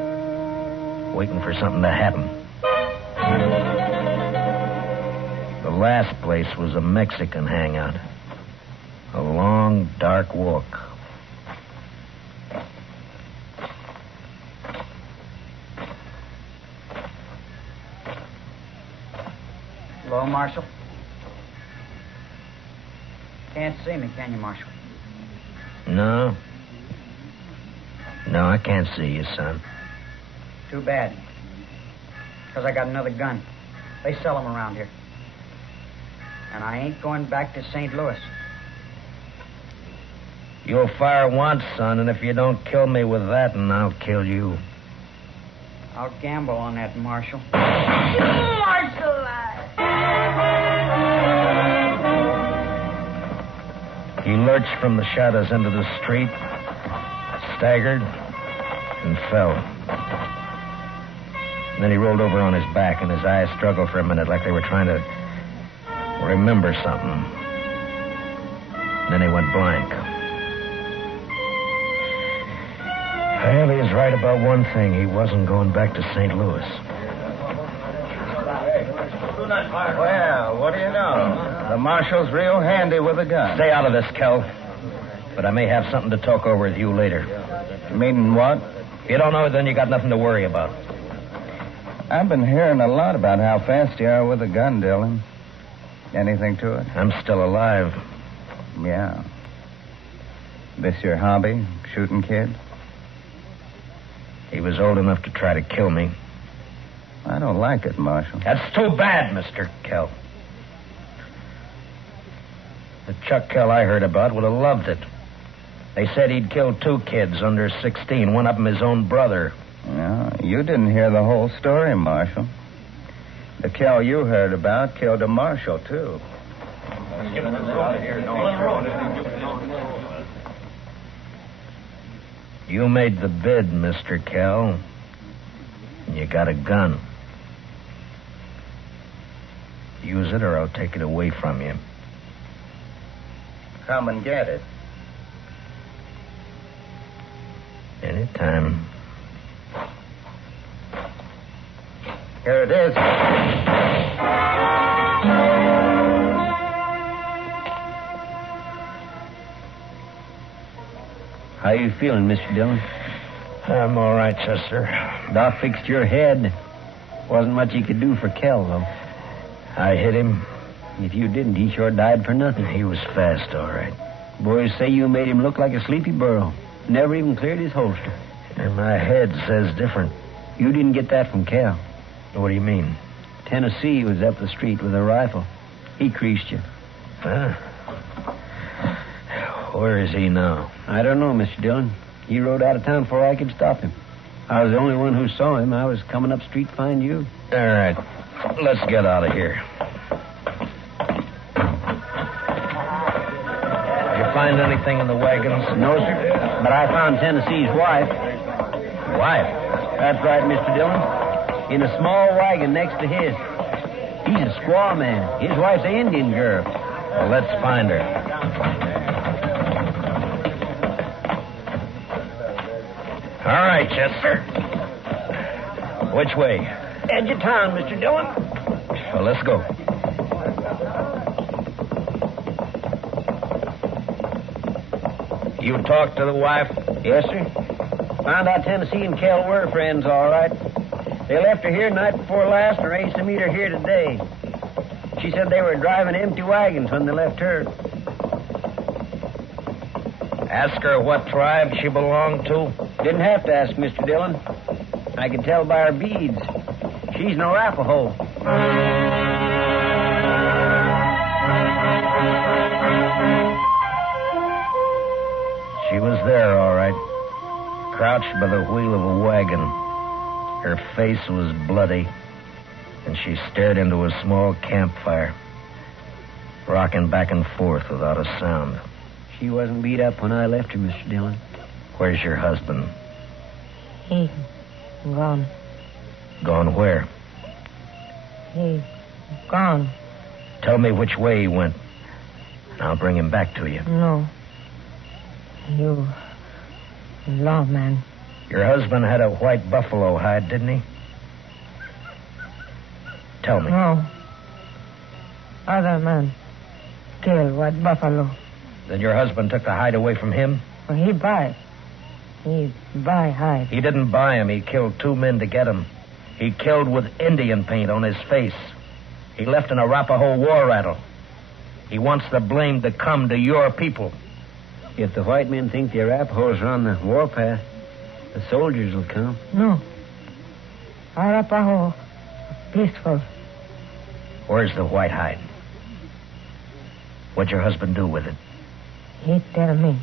waiting for something to happen. The last place was a Mexican hangout. A long, dark walk. Hello, Marshal. Can't see me, can you, Marshal? No. No, I can't see you, son. Too bad. Because I got another gun. They sell them around here. And I ain't going back to St. Louis. You'll fire once, son, and if you don't kill me with that, and I'll kill you. I'll gamble on that, Marshal. Marshal! He lurched from the shadows into the street, staggered, and fell. And then he rolled over on his back, and his eyes struggled for a minute like they were trying to remember something. And then he went blank. Well, he was right about one thing. He wasn't going back to St. Louis. Well, what do you know? The marshal's real handy with a gun. Stay out of this, Kel. But I may have something to talk over with you later. Meaning what? If you don't know it, then you got nothing to worry about. I've been hearing a lot about how fast you are with a gun, Dillon. Anything to it? I'm still alive. Yeah. This your hobby, shooting kids? He was old enough to try to kill me. I don't like it, Marshal. That's too bad, Mr. Kell. The Chuck Kell I heard about would have loved it. They said he'd killed 2 kids under 16, one of them his own brother. No, you didn't hear the whole story, Marshal. The Kell you heard about killed a marshal, too. You made the bid, Mr. Kell. And you got a gun. Use it or I'll take it away from you. Come and get it. Anytime. Here it is. How you feeling, Mr. Dillon? I'm all right, Chester. Doc fixed your head. Wasn't much he could do for Kell, though. I hit him. If you didn't, he sure died for nothing. He was fast, all right. Boys say you made him look like a sleepy burro. Never even cleared his holster. And my head says different. You didn't get that from Kell. What do you mean? Tennessee was up the street with a rifle. He creased you. Huh? Where is he now? I don't know, Mr. Dillon. He rode out of town before I could stop him. I was the only one who saw him. I was coming up street to find you. All right. Let's get out of here. Did you find anything in the wagons? No, sir. But I found Tennessee's wife. Wife? That's right, Mr. Dillon. In a small wagon next to his. He's a squaw man. His wife's an Indian girl. Well, let's find her. All right, Chester. Which way? Edge of town, Mr. Dillon. Well, let's go. You talked to the wife? Yes, sir. Found out Tennessee and Kell were friends, all right. They left her here night before last and arranged to meet her here today. She said they were driving empty wagons when they left her. Ask her what tribe she belonged to? Didn't have to ask, Mr. Dillon. I could tell by her beads. She's an Arapaho. She was there, all right. Crouched by the wheel of a wagon. Her face was bloody, and she stared into a small campfire, rocking back and forth without a sound. She wasn't beat up when I left her, Mr. Dillon. Where's your husband? He gone. Gone where? He gone. Tell me which way he went, and I'll bring him back to you. No. You lawman. Your husband had a white buffalo hide, didn't he? Tell me. No. Other man killed white buffalo. Then your husband took the hide away from him? Well, he buy hide. He didn't buy him. He killed 2 men to get him. He killed with Indian paint on his face. He left an Arapaho war rattle. He wants the blame to come to your people. If the white men think the Arapahoes are on the warpath, the soldiers will come. No. Arapaho peaceful. Where's the white hide? What'd your husband do with it? He tell me.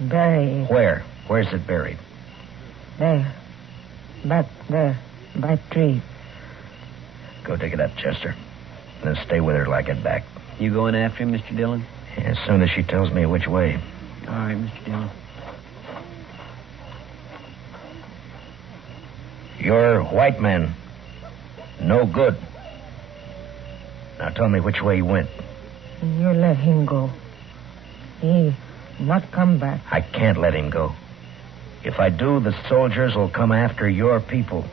Bury it. Where? Where's it buried? There. Back there. By tree. Go dig it up, Chester. And then stay with her till I get back. You going after him, Mr. Dillon? As soon as she tells me which way. All right, Mr. Dillon. You're white men. No good. Now tell me which way he went. You let him go. He not come back. I can't let him go. If I do, the soldiers will come after your people.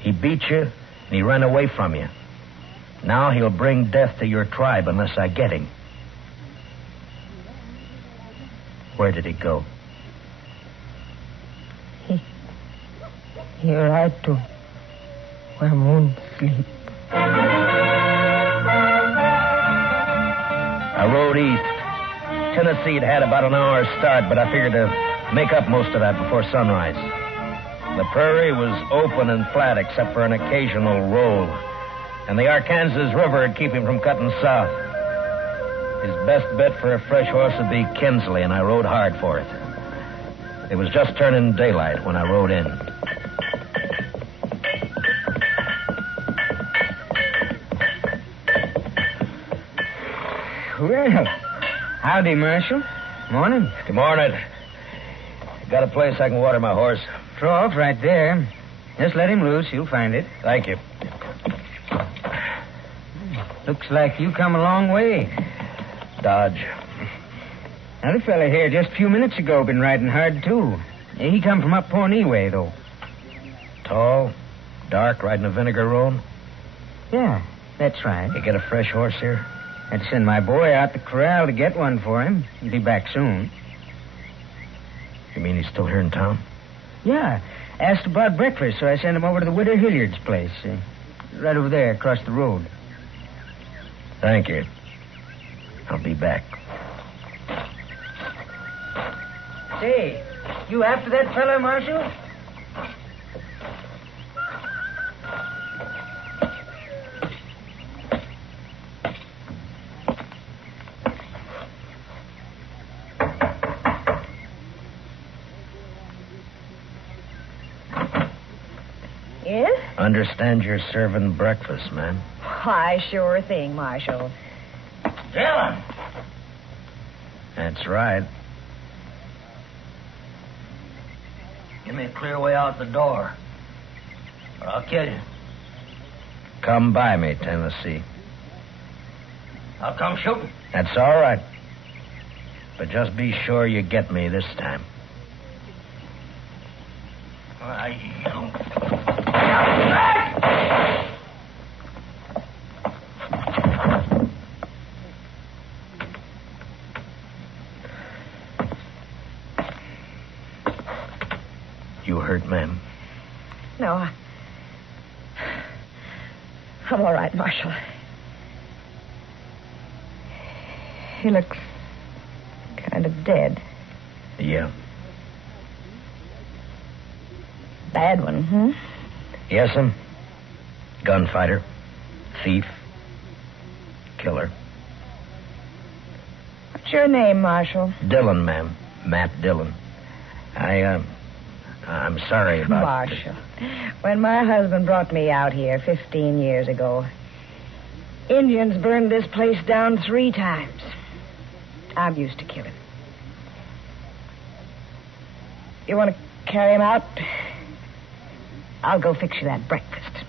He beat you, and he ran away from you. Now he'll bring death to your tribe unless I get him. Where did he go? He ride to where moon sleep. I rode east. Tennessee had about an hour's start, but I figured to make up most of that before sunrise. The prairie was open and flat except for an occasional roll, and the Arkansas River would keep him from cutting south. His best bet for a fresh horse would be Kinsley, and I rode hard for it. It was just turning daylight when I rode in. Well, howdy, Marshal. Morning. Good morning. Got a place I can water my horse? Trough right there. Just let him loose. You'll find it. Thank you. Looks like you come a long way. Dodge. Another fella here just a few minutes ago been riding hard, too. He come from up Pawnee way, though. Tall, dark, riding a vinegar roan? Yeah, that's right. You get a fresh horse here? I'd send my boy out the corral to get one for him. He'll be back soon. You mean he's still here in town? Yeah. Asked about breakfast, so I sent him over to the widow Hilliard's place. Right over there, across the road. Thank you. I'll be back. Say, you after that fella, Marshal? Yes? Understand you're serving breakfast, ma'am. Why, sure thing, Marshal. Dillon! That's right. Give me a clear way out the door, or I'll kill you. Come by me, Tennessee. I'll come shooting. That's all right. But just be sure you get me this time. You hurt, ma'am? No, I'm all right, Marshal. He looks kind of dead. Yeah. Bad one, hmm? Yes'm. Gunfighter. Thief. Killer. What's your name, Marshal? Dillon, ma'am. Matt Dillon. I'm sorry about Marshal, when my husband brought me out here 15 years ago, Indians burned this place down 3 times. I'm used to killing. You want to carry him out? I'll go fix you that breakfast.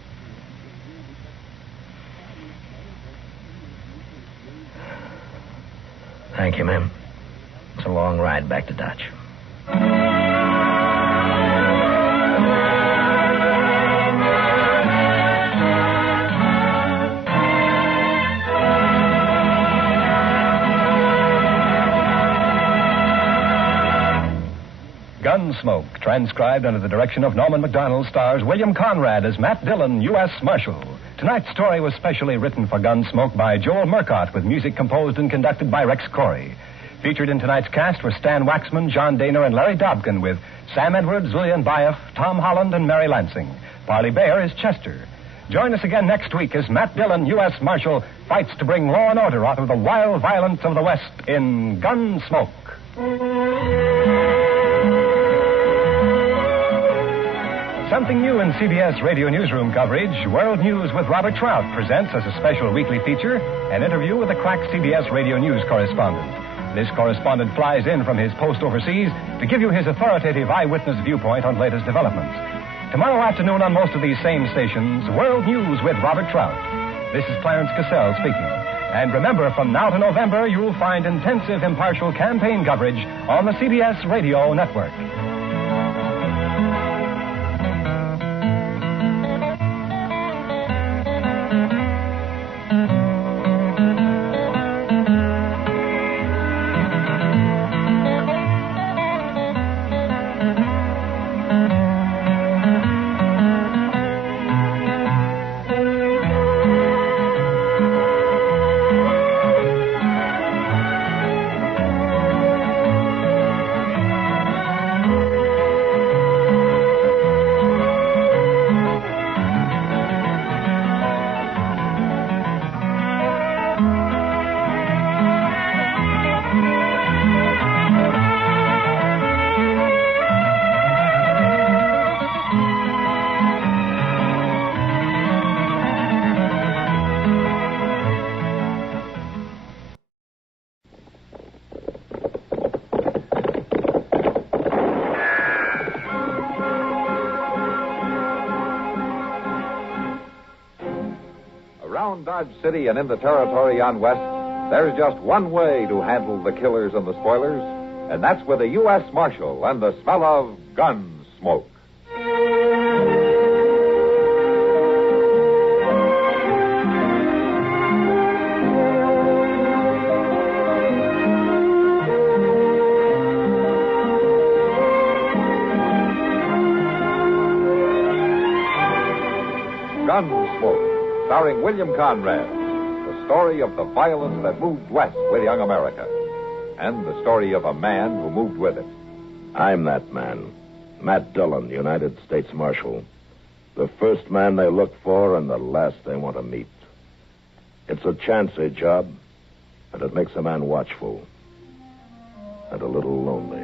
Thank you, ma'am. It's a long ride back to Dodge. Gunsmoke, transcribed under the direction of Norman MacDonald, stars William Conrad as Matt Dillon, U.S. Marshal. Tonight's story was specially written for Gunsmoke by Joel Murcott, with music composed and conducted by Rex Corey. Featured in tonight's cast were Stan Waxman, John Daner, and Larry Dobkin, with Sam Edwards, Lillian Baeff, Tom Holland, and Mary Lansing. Parley Bayer is Chester. Join us again next week as Matt Dillon, U.S. Marshal, fights to bring law and order out of the wild violence of the West in Gunsmoke. Something new in CBS Radio Newsroom coverage, World News with Robert Trout presents as a special weekly feature an interview with a crack CBS Radio News correspondent. This correspondent flies in from his post overseas to give you his authoritative eyewitness viewpoint on latest developments. Tomorrow afternoon on most of these same stations, World News with Robert Trout. This is Clarence Cassell speaking. And remember, from now to November, you'll find intensive, impartial campaign coverage on the CBS Radio Network. Around Dodge City and in the territory on West, there's just one way to handle the killers and the spoilers, and that's with a U.S. Marshal and the smell of gun smoke. Gunsmoke, starring William Conrad, the story of the violence that moved west with young America, and the story of a man who moved with it. I'm that man, Matt Dillon, United States Marshal. The first man they look for and the last they want to meet. It's a chancy job, and it makes a man watchful and a little lonely.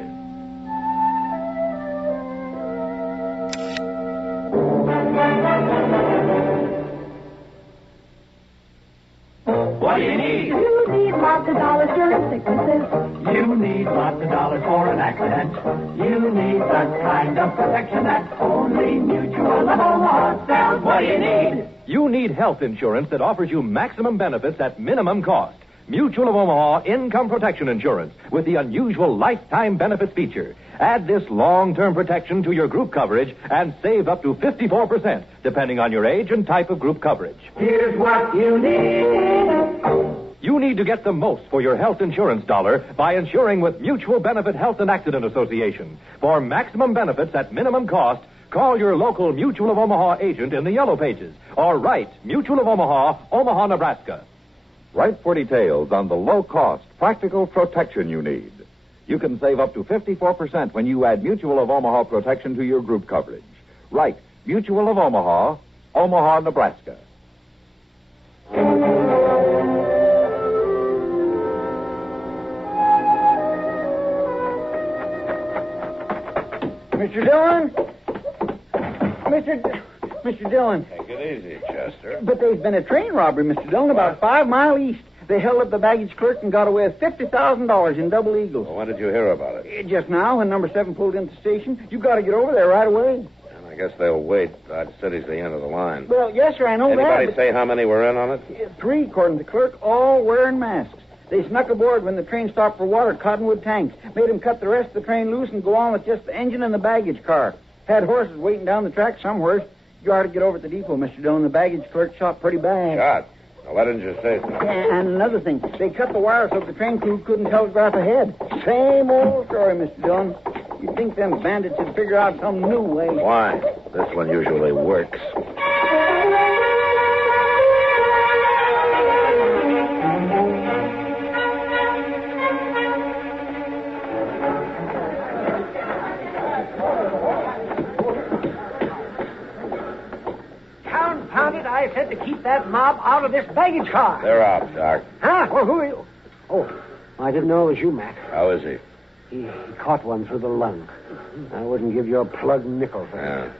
What do you need? You need lots of dollars during sicknesses. You need lots of dollars for an accident. You need the kind of protection that only Mutual of Omaha sells. What do you need? You need health insurance that offers you maximum benefits at minimum cost. Mutual of Omaha Income Protection Insurance with the unusual lifetime benefits feature. Add this long-term protection to your group coverage and save up to 54%, depending on your age and type of group coverage. Here's what you need. You need to get the most for your health insurance dollar by insuring with Mutual Benefit Health and Accident Association. For maximum benefits at minimum cost, call your local Mutual of Omaha agent in the Yellow Pages or write Mutual of Omaha, Omaha, Nebraska. Write for details on the low-cost, practical protection you need. You can save up to 54% when you add Mutual of Omaha protection to your group coverage. Write Mutual of Omaha, Omaha, Nebraska. Mr. Dillon? Mr. Dillon. Take it easy, Chester. But there's been a train robbery, Mr. Dillon, about 5 miles east. They held up the baggage clerk and got away with $50,000 in double eagles. Well, when did you hear about it? Just now, when number 7 pulled into the station. You got to get over there right away. I guess they'll wait. Dodge City's the end of the line. Well, yes, sir, I know Anybody that. say how many were in on it? 3, according to the clerk, all wearing masks. They snuck aboard when the train stopped for water, cottonwood tanks. Made them cut the rest of the train loose and go on with just the engine and the baggage car. Had horses waiting down the track somewhere. You ought to get over at the depot, Mr. Dillon. The baggage clerk shot pretty bad. Shot? Now, why didn't you say so? And another thing, they cut the wire so the train crew couldn't telegraph ahead. Same old story, Mr. Dillon. You'd think them bandits would figure out some new way. Why? This one usually works. Confound it, I said to keep that mob out of this baggage car. They're out, Doc. Huh? Well, who are you? Oh, I didn't know it was you, Mac. How is he? He caught one through the lung. I wouldn't give you a plug nickel for Yeah.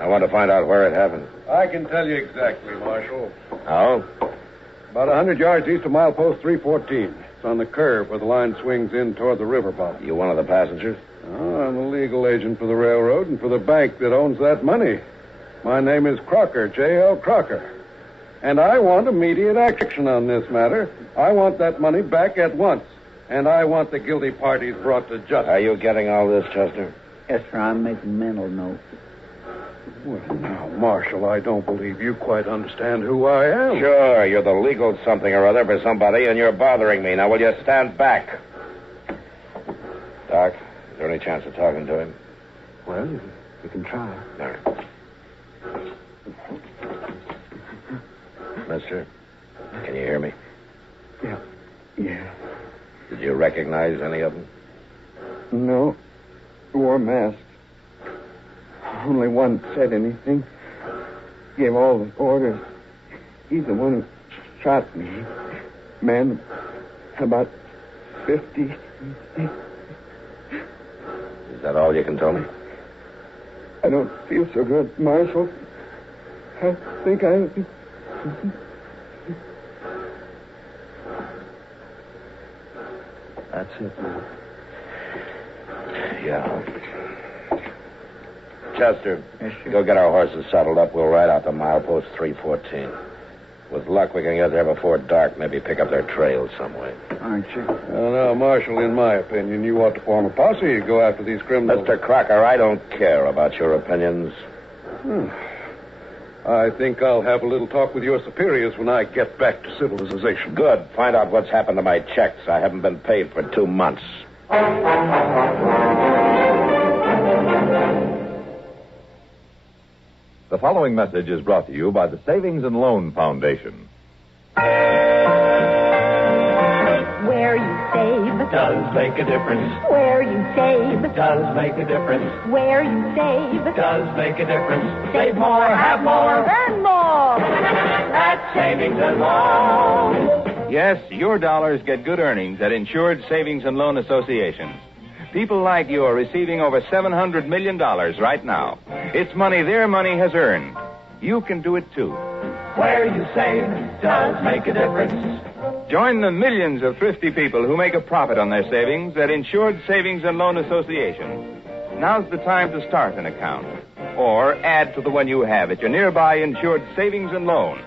I want to find out where it happened. I can tell you exactly, Marshal. Oh? About 100 yards east of milepost 314. It's on the curve where the line swings in toward the river bottom. You one of the passengers? Oh, I'm the legal agent for the railroad and for the bank that owns that money. My name is Crocker, J.L. Crocker. And I want immediate action on this matter. I want that money back at once. And I want the guilty parties brought to justice. Are you getting all this, Chester? Yes, sir, I'm making mental notes. Well, now, Marshal, I don't believe you quite understand who I am. Sure, you're the legal something or other for somebody, and you're bothering me. Now, will you stand back? Doc, is there any chance of talking to him? Well, you can try. All right. Mister, can you hear me? Yeah. Did you recognize any of them? No. Wore masks. Only one said anything. Gave all the orders. He's the one who shot me. Man, about 50. Is that all you can tell me? I don't feel so good, Marshal. I think I... That's it, man. Yeah. Chester, go get our horses saddled up. We'll ride out to milepost 314. With luck, we can get there before dark. Maybe pick up their trail some way. Aren't you? Well, now, Marshal, in my opinion, you ought to form a posse and go after these criminals. Mr. Crocker, I don't care about your opinions. I think I'll have a little talk with your superiors when I get back to civilization. Good. Find out what's happened to my checks. I haven't been paid for 2 months. The following message is brought to you by the Savings and Loan Foundation. Where you save Does make a difference. Where you save Does make a difference. Where you save Does make a difference. Save more, have more, earn more. At Savings and Loan. Yes, your dollars get good earnings at Insured Savings and Loan Associations. People like you are receiving over $700 million right now. It's money their money has earned. You can do it too. Where you save does make a difference. Join the millions of thrifty people who make a profit on their savings at Insured Savings and Loan Association. Now's the time to start an account or add to the one you have at your nearby Insured Savings and Loan.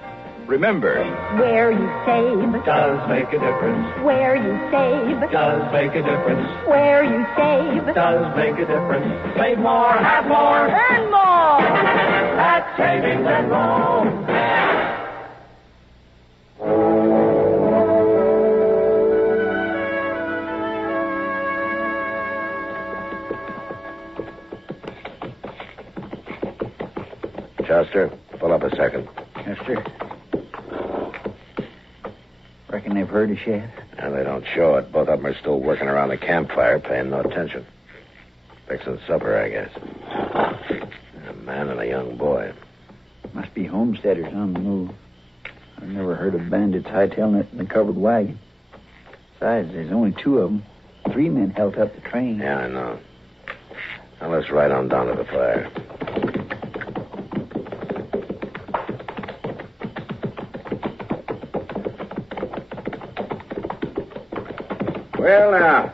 Remember, Where you save Does make a difference. Where you save Does make a difference. Where you save Does make a difference. Save more, have more, earn more. At Savings and Loan. Chester, pull up a second. Yes, sir. Reckon they've heard us yet? And they don't show it. Both of them are still working around the campfire, paying no attention. Fixing supper, I guess. A man and a young boy. Must be homesteaders on the move. I've never heard of bandits hightailing it in a covered wagon. Besides, there's only 2 of them. 3 men held up the train. Yeah, I know. Now let's ride on down to the fire. Well, now,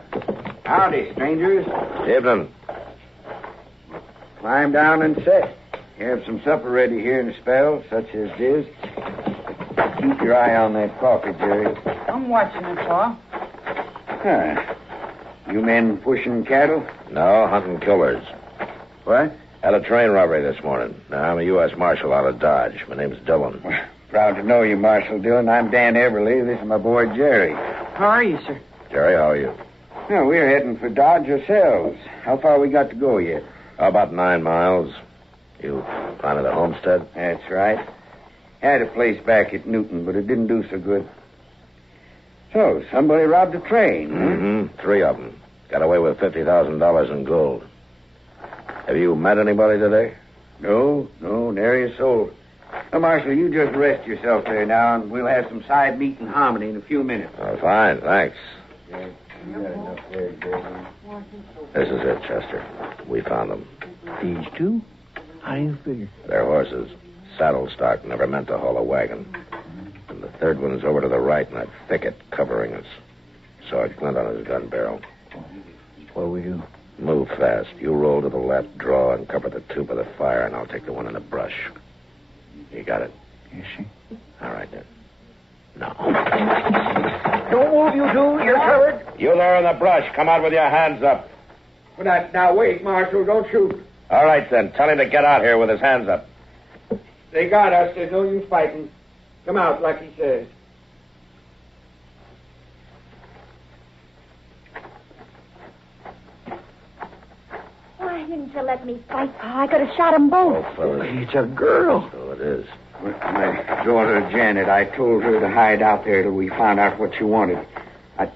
howdy, strangers. Evening. Climb down and sit. Have some supper ready here in a spell, such as this. Keep your eye on that coffee, Jerry. I'm watching it, Pa. You men pushing cattle? No, hunting killers. What? Had a train robbery this morning. Now, I'm a U.S. Marshal out of Dodge. My name's Dillon. Proud to know you, Marshal Dillon. I'm Dan Everly. This is my boy, Jerry. How are you, sir? Jerry, how are you? Well, we're heading for Dodge ourselves. How far we got to go yet? About 9 miles. You planted a homestead? That's right. Had a place back at Newton, but it didn't do so good. So, somebody robbed a train, huh? Mm-hmm. 3 of them. Got away with $50,000 in gold. Have you met anybody today? No, nary a soul. Now, Marshal, you just rest yourself there now, and we'll have some side meat and hominy in a few minutes. Oh, fine, thanks. Yeah, you got enough there, Jerry. This is it, Chester. We found them. These two? How do you figure? They're horses. Saddle stock, never meant to haul a wagon. And the third one's over to the right in that thicket covering us. Saw a glint on his gun barrel. What we do? Move fast. You roll to the left, draw, and cover the two by the fire, and I'll take the one in the brush. You got it? Yes, sir. All right, then. Now. Don't move, you two. You're covered. You there in the brush. Come out with your hands up. Now, wait, Marshal. Don't shoot. All right, then. Tell him to get out here with his hands up. They got us. There's no use fighting. Come out, like he says. Why didn't you let me fight, Pa? I could have shot them both. Oh, fellas. It's a girl. So it is. My daughter, Janet, I told her to hide out there till we found out what she wanted. I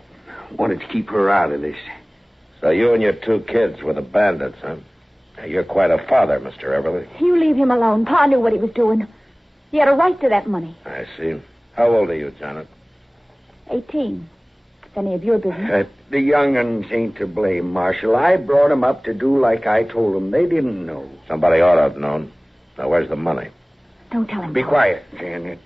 wanted to keep her out of this. So you and your 2 kids were the bandits, huh? Now, you're quite a father, Mr. Everly. You leave him alone. Pa knew what he was doing. He had a right to that money. I see. How old are you, Janet? 18. It's any of your business. The young'uns ain't to blame, Marshal. I brought 'em up to do like I told 'em. They didn't know. Somebody ought to have known. Now, where's the money? Don't tell him. Be quiet, Janet.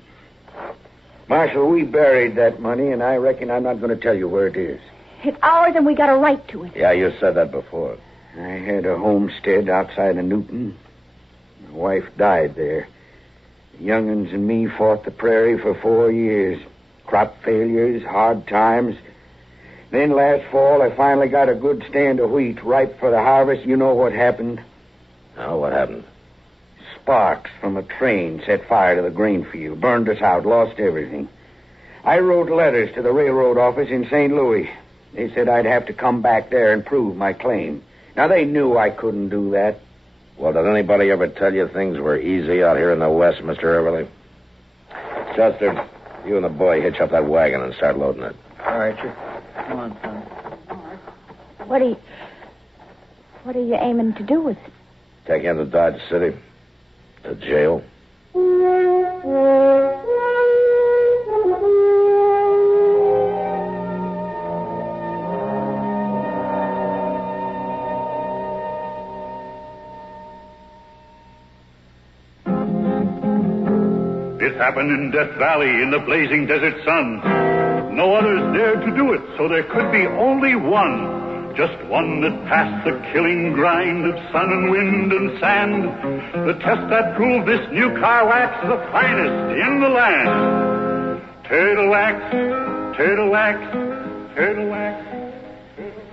Marshal, we buried that money, and I reckon I'm not going to tell you where it is. It's ours, and we got a right to it. Yeah, you said that before. I had a homestead outside of Newton. My wife died there. The young'uns and me fought the prairie for 4 years. Crop failures, hard times. Then last fall, I finally got a good stand of wheat ripe for the harvest. You know what happened? Now, what happened? Sparks from a train set fire to the grain field, burned us out, lost everything. I wrote letters to the railroad office in St. Louis. They said I'd have to come back there and prove my claim. Now, they knew I couldn't do that. Well, did anybody ever tell you things were easy out here in the West, Mr. Everly? Chester, you and the boy hitch up that wagon and start loading it. All right, sir. Come on, son. What are you aiming to do with it? Take you into Dodge City. To jail. It happened in Death Valley in the blazing desert sun. No others dared to do it, so there could be only one. Just one that passed the killing grind of sun and wind and sand. The test that proved this new car wax is the finest in the land. Turtle wax, turtle wax, turtle wax.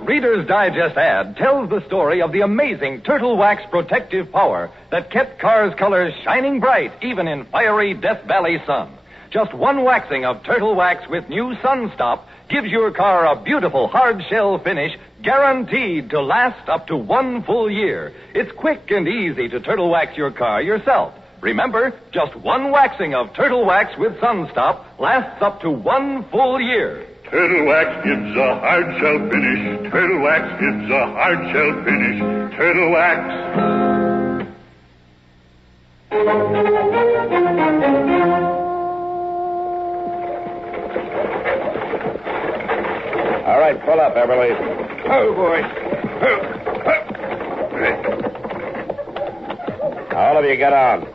Reader's Digest ad tells the story of the amazing Turtle Wax protective power that kept cars' colors shining bright even in fiery Death Valley sun. Just one waxing of Turtle Wax with new Sun Stop gives your car a beautiful hard shell finish guaranteed to last up to 1 full year. It's quick and easy to Turtle Wax your car yourself. Remember, just one waxing of Turtle Wax with Sun Stop lasts up to 1 full year. Turtle Wax gives a hard shell finish. Turtle Wax gives a hard shell finish. Turtle Wax. All right, pull up, Everly. Oh, boy. of you get on.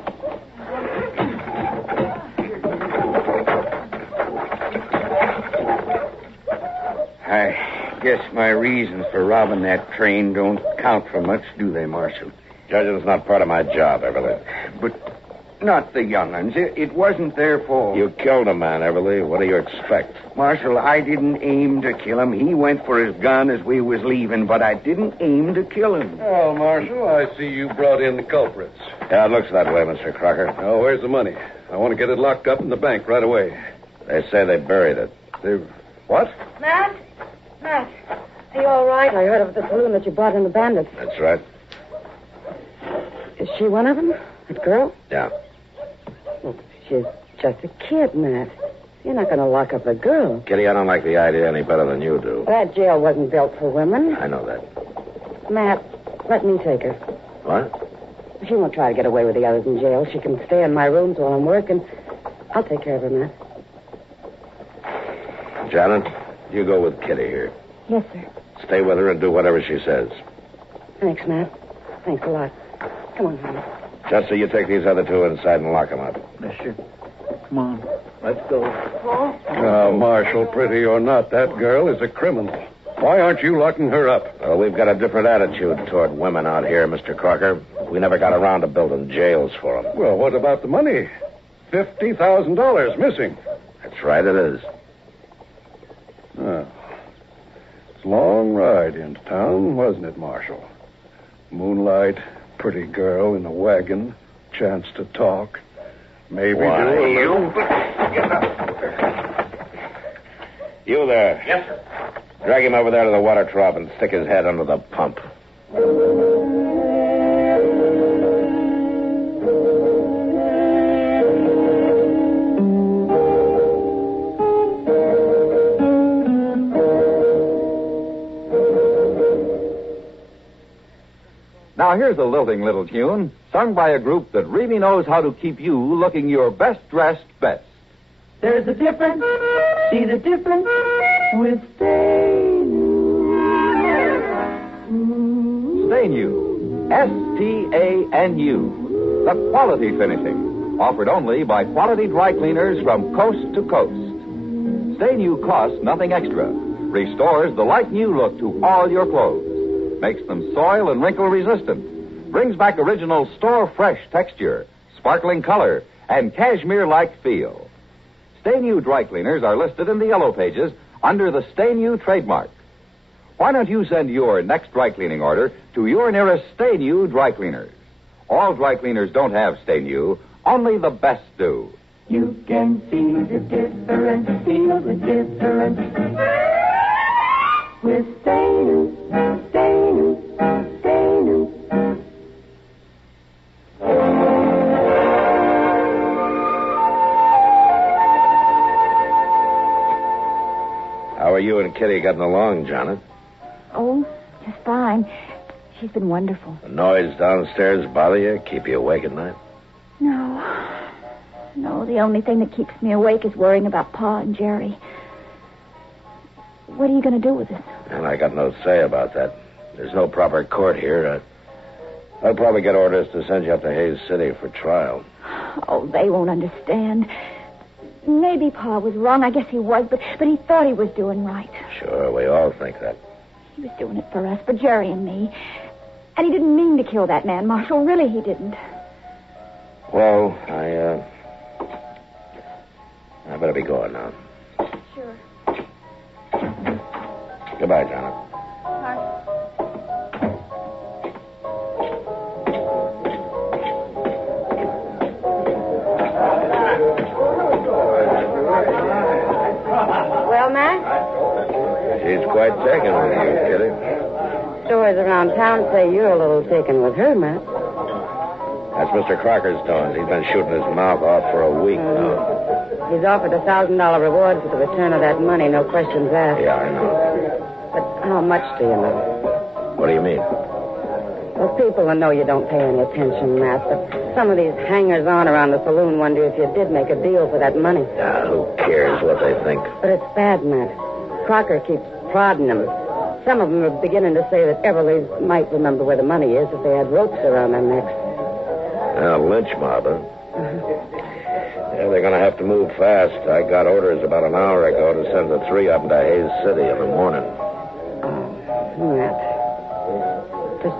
I guess my reasons for robbing that train don't count for much, do they, Marshal? Judging's not part of my job, Everly. But not the young'uns. It wasn't their fault. You killed a man, Everly. What do you expect? Marshal, I didn't aim to kill him. He went for his gun as we was leaving, but I didn't aim to kill him. Well, Marshal, I see you brought in the culprits. Yeah, it looks that way, Mr. Crocker. Oh, where's the money? I want to get it locked up in the bank right away. They say they buried it. What? Matt? Matt, are you all right? I heard of the saloon that you brought in the bandits. That's right. Is she one of them? That girl? Yeah. Well, she's just a kid, Matt. You're not going to lock up a girl. Kitty, I don't like the idea any better than you do. That jail wasn't built for women. I know that. Matt, let me take her. What? She won't try to get away with the others in jail. She can stay in my rooms while I'm working. I'll take care of her, Matt. Janet, you go with Kitty here. Yes, sir. Stay with her and do whatever she says. Thanks, Matt. Thanks a lot. Come on, honey. Chester, you take these other two inside and lock them up. Yes, sir. Come on. Let's go. Marshal, pretty or not, that girl is a criminal. Why aren't you locking her up? Well, we've got a different attitude toward women out here, Mr. Crocker. We never got around to building jails for them. Well, what about the money? $50,000 missing. That's right, it is. It's a long ride into town, wasn't it, Marshal? Moonlight, pretty girl in a wagon, chance to talk. Maybe Why, do a little... You there. Yes, sir. Drag him over there to the water trough and stick his head under the pump. Now, here's a lilting little tune sung by a group that really knows how to keep you looking your best dressed best. There's a difference, see the difference with Stay New. Stay New. S-T-A-N-U. The quality finishing. Offered only by quality dry cleaners from coast to coast. Stay New costs nothing extra. Restores the like new look to all your clothes. Makes them soil and wrinkle resistant. Brings back original store fresh texture, sparkling color, and cashmere-like feel. Stay New dry cleaners are listed in the yellow pages under the Stay New trademark. Why don't you send your next dry cleaning order to your nearest Stay New dry cleaners? All dry cleaners don't have Stay New, only the best do. You can see the difference, feel the difference with Stay New, Stay New, Stay New. How are you and Kitty getting along, Janet? Oh, just fine. She's been wonderful. The noise downstairs bother you? Keep you awake at night? No. No, the only thing that keeps me awake is worrying about Pa and Jerry. What are you going to do with us? And I got no say about that. There's no proper court here. I'll probably get orders to send you up to Hayes City for trial. Oh, they won't understand. Maybe Pa was wrong. I guess he was, but he thought he was doing right. Sure, we all think that. He was doing it for us, for Jerry and me. And he didn't mean to kill that man, Marshal. Really, he didn't. Well, I better be going now. Sure. Goodbye, Janet. Well, Matt? She's quite taken with you, Kitty. Stories around town say you're a little taken with her, Matt. That's Mr. Crocker's doing. He's been shooting his mouth off for a week now. He's offered a $1,000 reward for the return of that money, no questions asked. Yeah, I know. But how much do you know? What do you mean? Well, people will know you don't pay any attention, Matt, but some of these hangers-on around the saloon wonder if you did make a deal for that money. Who cares what they think? But it's bad, Matt. Crocker keeps prodding them. Some of them are beginning to say that Everly's might remember where the money is if they had ropes around their necks. Lynch mob, huh? Yeah, they're going to have to move fast. I got orders about an hour ago to send the 3 of them to Hayes City in the morning. Matt. Does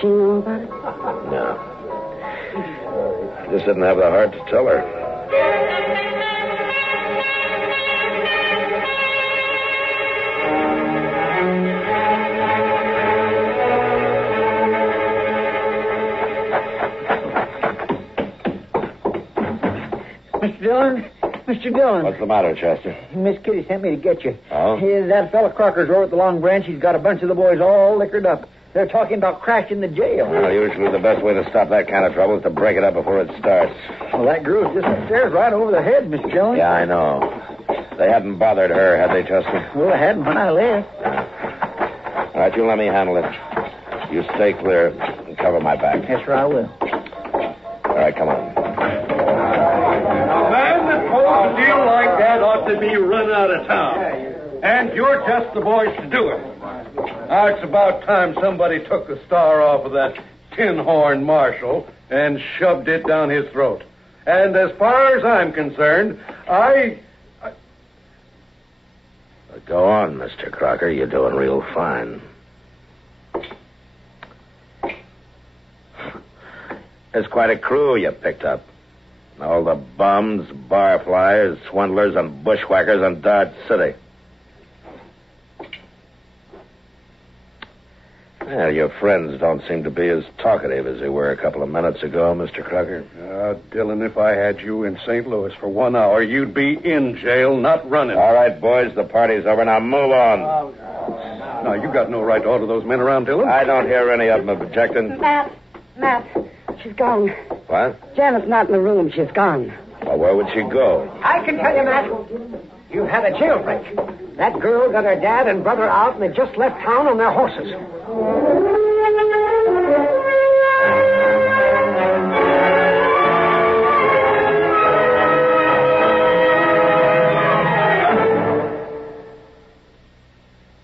she know about it? No. Just didn't have the heart to tell her. Mr. Dillon? Mr. Dillon. What's the matter, Chester? Miss Kitty sent me to get you. Oh? That fella Crocker's over at the Long Branch. He's got a bunch of the boys all liquored up. They're talking about crashing the jail. Well, usually the best way to stop that kind of trouble is to break it up before it starts. Well, that girl's just upstairs right over their head, Mr. Dillon. Yeah, I know. They hadn't bothered her, had they, Chester? Well, they hadn't when I left. All right, you let me handle it. You stay clear and cover my back. Yes, sir, I will. All right, come on. A man that pulls a deal like that ought to be run out of town. And you're just the boys to do it. Now, it's about time somebody took the star off of that tin-horn marshal and shoved it down his throat. And as far as I'm concerned, Go on, Mr. Crocker. You're doing real fine. There's quite a crew you picked up. All the bums, barflies, swindlers, and bushwhackers in Dodge City. Well, your friends don't seem to be as talkative as they were a couple of minutes ago, Mr. Crocker. Dylan, if I had you in St. Louis for 1 hour, you'd be in jail, not running. All right, boys, the party's over. Now move on. Now, you got no right to order those men around, Dylan. I don't hear any of them objecting. Matt, she's gone. What? Janet's not in the room. She's gone. Well, where would she go? I can tell you, Matt. You've had a jailbreak. That girl got her dad and brother out, and they just left town on their horses.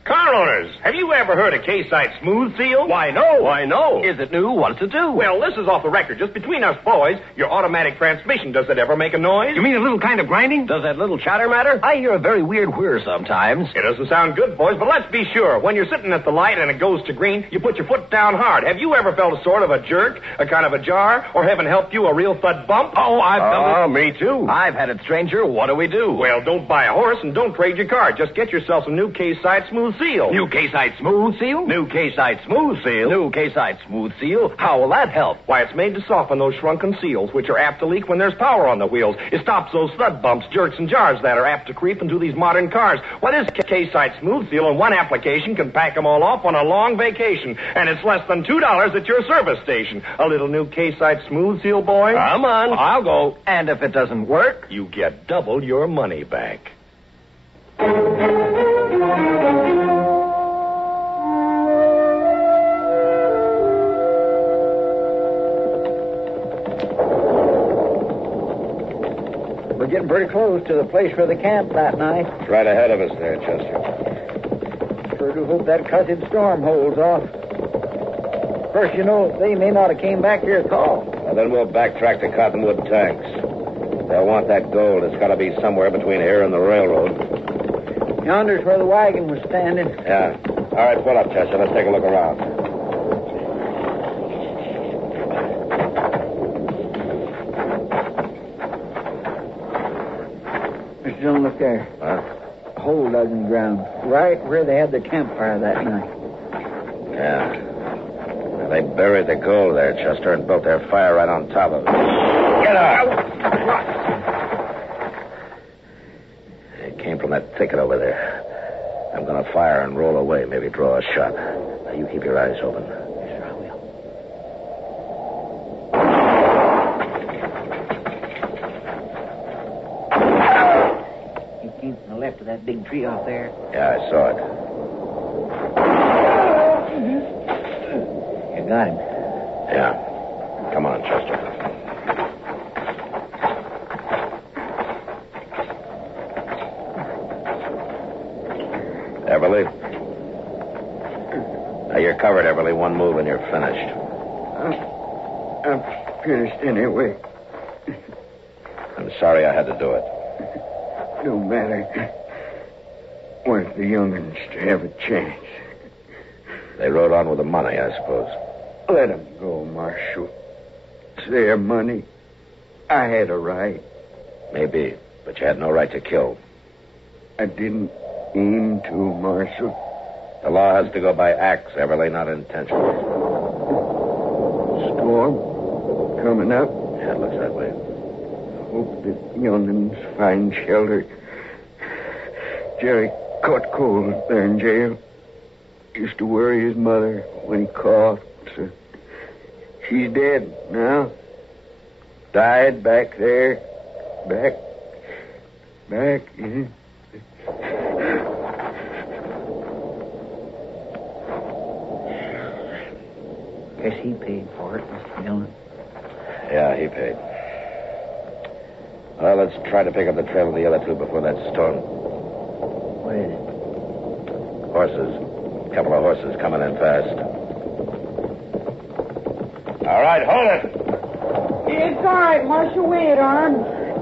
Car owners, have you ever heard of K-Site Smooth Seal? Why, no. Why, no. Is it new? What's it do? Well, this is off the record. Just between us boys, your automatic transmission, does it ever make a noise? You mean a little kind of grinding? Does that little chatter matter? I hear a very weird whir sometimes. It doesn't sound good, boys, but let's be sure. When you're sitting at the light and it goes to green, you put your foot down hard. Have you ever felt a sort of a jerk, a kind of a jar, or heaven help you, a real thud bump? Oh, I've felt it. Me too. I've had it, stranger. What do we do? Well, don't buy a horse and don't trade your car. Just get yourself some new K-Site Smooth Seal. New K-Site Smooth Seal? New K-Site Smooth Seal? New K-Site Smooth Seal? How will that help? Why, it's made to soften those shrunken seals, which are apt to leak when there's power on the wheels. It stops those thud bumps, jerks, and jars that are apt to creep into these modern cars. Why, this K-Site Smooth Seal in one application can pack them all off on a long vacation. And it's less than $2 at your service station. A little new K-Site Smooth Seal, boy. Come on. I'll go. And if it doesn't work? You get double your money back. We're getting pretty close to the place for the camp that night. It's right ahead of us there, Chester. Sure do hope that cussed storm holds off. First, you know, they may not have came back to your call. Well, then we'll backtrack to Cottonwood Tanks. They'll want that gold. It's got to be somewhere between here and the railroad. Yonder's where the wagon was standing. Yeah. All right, pull up, Chester. Let's take a look around. Mr. Dillon, look there. Huh? A hole dug in the ground. Right where they had the campfire that night. Yeah. Well, they buried the gold there, Chester, and built their fire right on top of it. Get out! It came from that thicket over there. I'm going to fire and roll away, maybe draw a shot. Now, you keep your eyes open. Yes, sir, I will. He came from the left of that big tree off there. Yeah, I saw it. You got him. Yeah. Come on, Chester. Everly. Now, you're covered, Everly. One move and you're finished. finished anyway. I'm sorry I had to do it. No matter. Want the young'uns to have a chance. They rode on with the money, I suppose. Let 'em go, Marshal. It's their money. I had a right. Maybe, but you had no right to kill. I didn't aim to, Marshal. The law has to go by acts, Everly, not intentions. Storm coming up. Yeah, it looks that way. Hope the young'uns find shelter. Jerry caught cold there in jail. Used to worry his mother when he coughed. So she's dead now. Died back there. Back. Yeah. Guess he paid for it, Mr. Dillon. Yeah, he paid. Well, let's try to pick up the trail of the other two before that storm. What is it? Horses. A couple of horses coming in fast. All right, hold it. It's all right, Marshal. Wait on.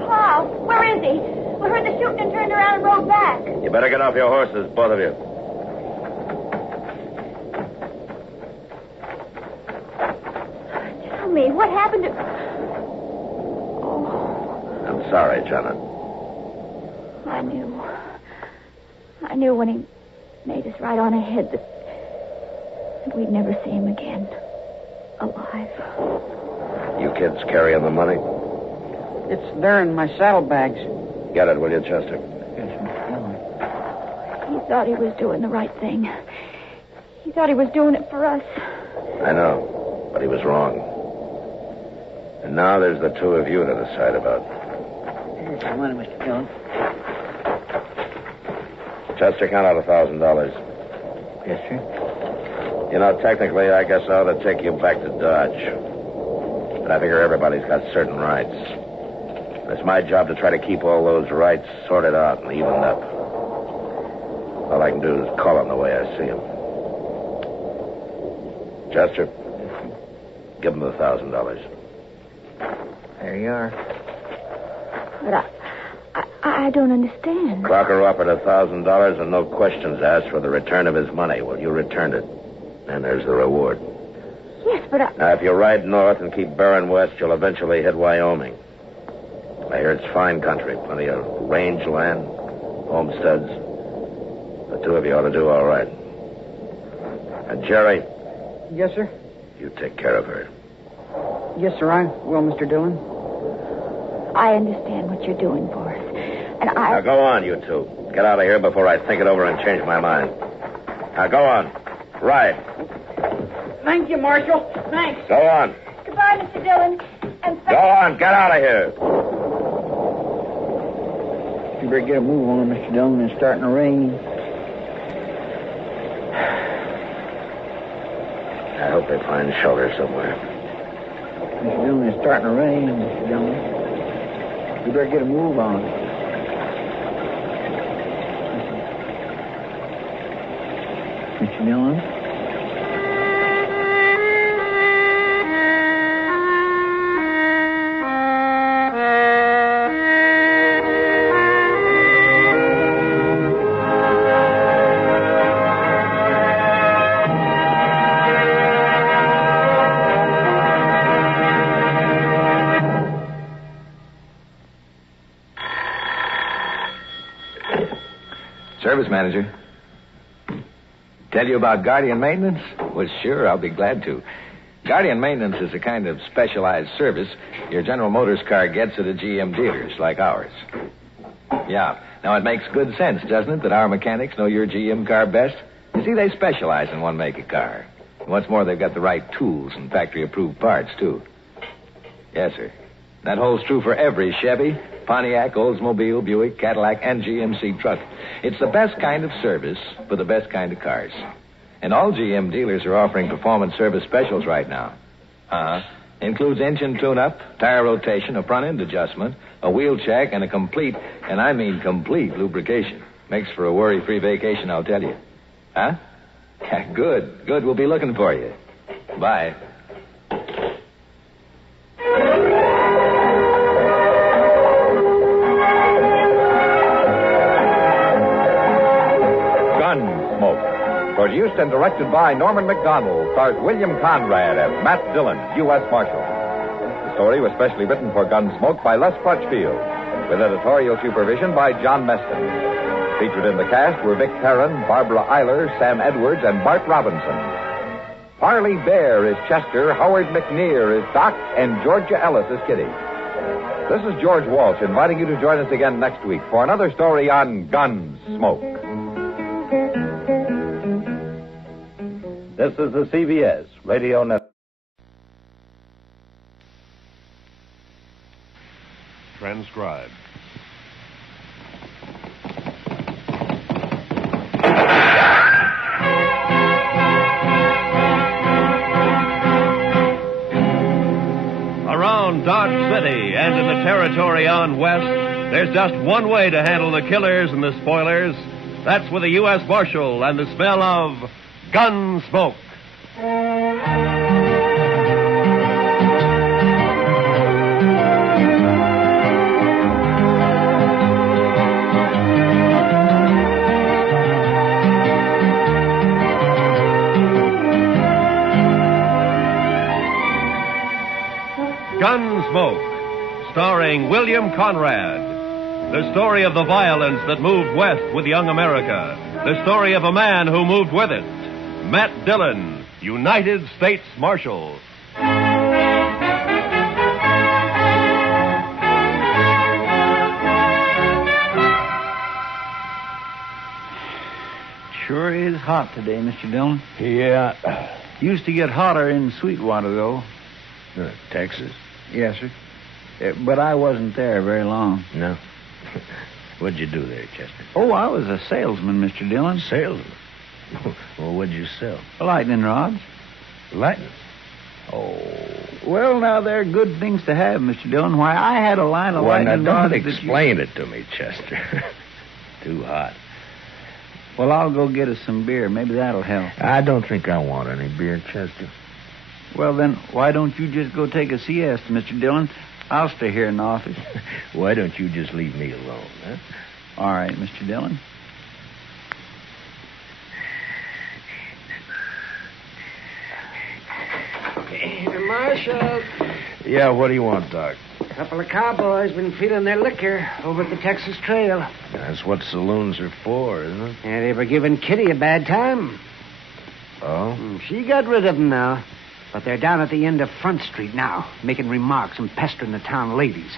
Pa, where is he? We heard the shooting and turned around and rode back. You better get off your horses, both of you. Tell me, what happened to... I'm sorry, Janet. I knew when he made us ride on ahead that we'd never see him again. Alive. You kids carrying the money? It's there in my saddlebags. Get it, will you, Chester? He thought he was doing the right thing. He thought he was doing it for us. I know, but he was wrong. And now there's the two of you to decide about. Here's the money, Mr. Dillon. Chester, count out $1,000. Yes, sir. You know, technically, I guess I ought to take you back to Dodge. But I figure everybody's got certain rights. It's my job to try to keep all those rights sorted out and evened up. All I can do is call them the way I see them. Chester, give him the $1,000. There you are. But I don't understand. Crocker offered $1,000 and no questions asked for the return of his money. Well, you returned it. And there's the reward. Yes, but Now, if you ride north and keep bearing west, you'll eventually hit Wyoming. I hear it's fine country. Plenty of range land, homesteads. The two of you ought to do all right. And Jerry. Yes, sir. You take care of her. Yes, sir, I will, Mr. Dillon. I understand what you're doing for us. And Now, go on, you two. Get out of here before I think it over and change my mind. Now, go on. Ride. Thank you, Marshal. Thanks. Go on. Goodbye, Mr. Dillon. And Go on. Get out of here. You better get a move on, Mr. Dillon. It's starting to rain. I hope they find shelter somewhere. Mr. Dillon, it's starting to rain, Mr. Dillon. You better get a move on. Mr. Dillon? Service manager. Tell you about Guardian Maintenance? Well, sure, I'll be glad to. Guardian Maintenance is a kind of specialized service your General Motors car gets at a GM dealers like ours. Yeah. Now, it makes good sense, doesn't it, that our mechanics know your GM car best? You see, they specialize in one make of car. And what's more, they've got the right tools and factory-approved parts, too. Yes, sir. That holds true for every Chevy, Pontiac, Oldsmobile, Buick, Cadillac, and GMC truck. It's the best kind of service for the best kind of cars. And all GM dealers are offering performance service specials right now. Includes engine tune-up, tire rotation, a front-end adjustment, a wheel check, and a complete, and I mean complete, lubrication. Makes for a worry-free vacation, I'll tell you. Huh? Good. We'll be looking for you. Bye. Produced and directed by Norman McDonald, stars William Conrad as Matt Dillon, U.S. Marshal. The story was specially written for Gunsmoke by Les Crutchfield, with editorial supervision by John Meston. Featured in the cast were Vic Perrin, Barbara Eiler, Sam Edwards, and Bart Robinson. Parley Bear is Chester, Howard McNear is Doc, and Georgia Ellis is Kitty. This is George Walsh inviting you to join us again next week for another story on Gunsmoke. This is the CBS Radio Network. Transcribed. Around Dodge City and in the territory on west, there's just one way to handle the killers and the spoilers. That's with a U.S. Marshal and the smell of Gunsmoke. Gunsmoke, starring William Conrad. The story of the violence that moved west with young America. The story of a man who moved with it. Matt Dillon, United States Marshal. Sure is hot today, Mr. Dillon. Yeah. Used to get hotter in Sweetwater, though. Texas? Yes, sir. But I wasn't there very long. No. What'd you do there, Chester? Oh, I was a salesman, Mr. Dillon. Salesman? Well, what'd you sell? Lightning rods. Lightning? Oh. Well, now, they're good things to have, Mr. Dillon. Why, I had a line of lightning now, rods. don't explain it to me, Chester. Too hot. Well, I'll go get us some beer. Maybe that'll help. I don't think I want any beer, Chester. Well, then, why don't you just go take a siesta, Mr. Dillon? I'll stay here in the office. Why don't you just leave me alone, huh? All right, Mr. Dillon. Marshal. Yeah, what do you want, Doc? A couple of cowboys been feeling their liquor over at the Texas Trail. That's what saloons are for, isn't it? Yeah, they were giving Kitty a bad time. Oh? She got rid of them now. But they're down at the end of Front Street now, making remarks and pestering the town ladies.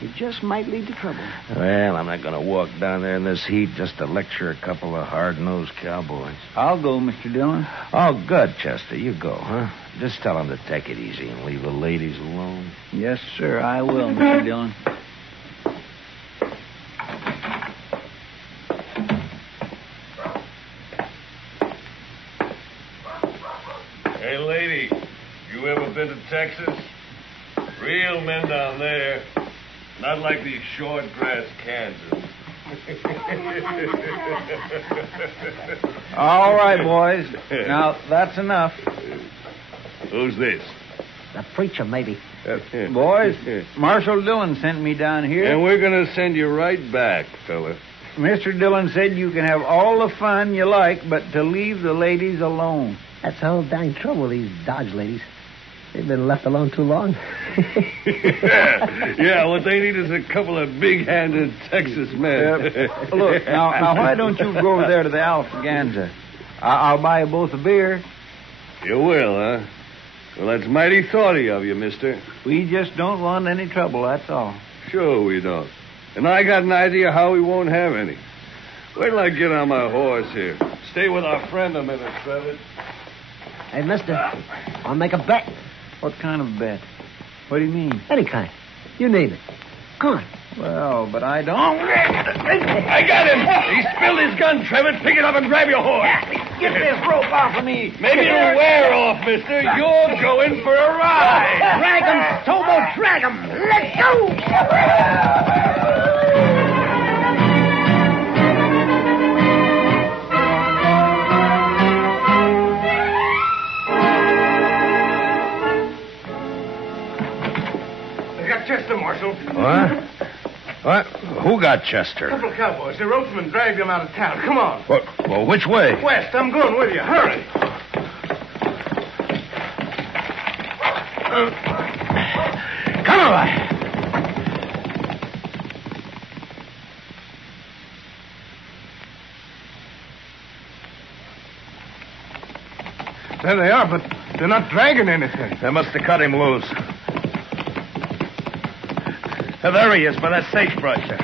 It just might lead to trouble. Well, I'm not going to walk down there in this heat just to lecture a couple of hard-nosed cowboys. I'll go, Mr. Dillon. Oh, good, Chester. You go, huh? Just tell them to take it easy and leave the ladies alone. Yes, sir, I will, Mr. Dillon. Hey, lady, you ever been to Texas? Real men down there. Not like these short grass Kansas. All right, boys. Now, that's enough. Who's this? The preacher, maybe. Boys, Marshal Dillon sent me down here. And we're going to send you right back, fella. Mr. Dillon said you can have all the fun you like, but to leave the ladies alone. That's the whole dang trouble, these Dodge ladies. They've been left alone too long. Yeah, what they need is a couple of big-handed Texas men. Look, now, why don't you go over there to the Alfraganza? I'll buy you both a beer. You will, huh? Well, that's mighty thoughty of you, mister. We just don't want any trouble, that's all. Sure we don't. And I got an idea how we won't have any. Wait till I get on my horse here. Stay with our friend a minute, Travis. Hey, mister, I'll make a bet. What kind of bet? What do you mean? Any kind. You name it. Come on. Well, but I don't. I got him! He spilled his gun, Trevitt. Pick it up and grab your horse. Get this rope off of me. Maybe it'll wear off, mister. You're going for a ride. Drag him, Tobo, drag him. Let go! Chester, Marshal. What? What? Who got Chester? A couple of cowboys. The ropesman dragged him out of town. Come on. Well, which way? West, I'm going with you. Hurry. Come on. There they are, but they're not dragging anything. They must have cut him loose. There he is, by that sagebrush there.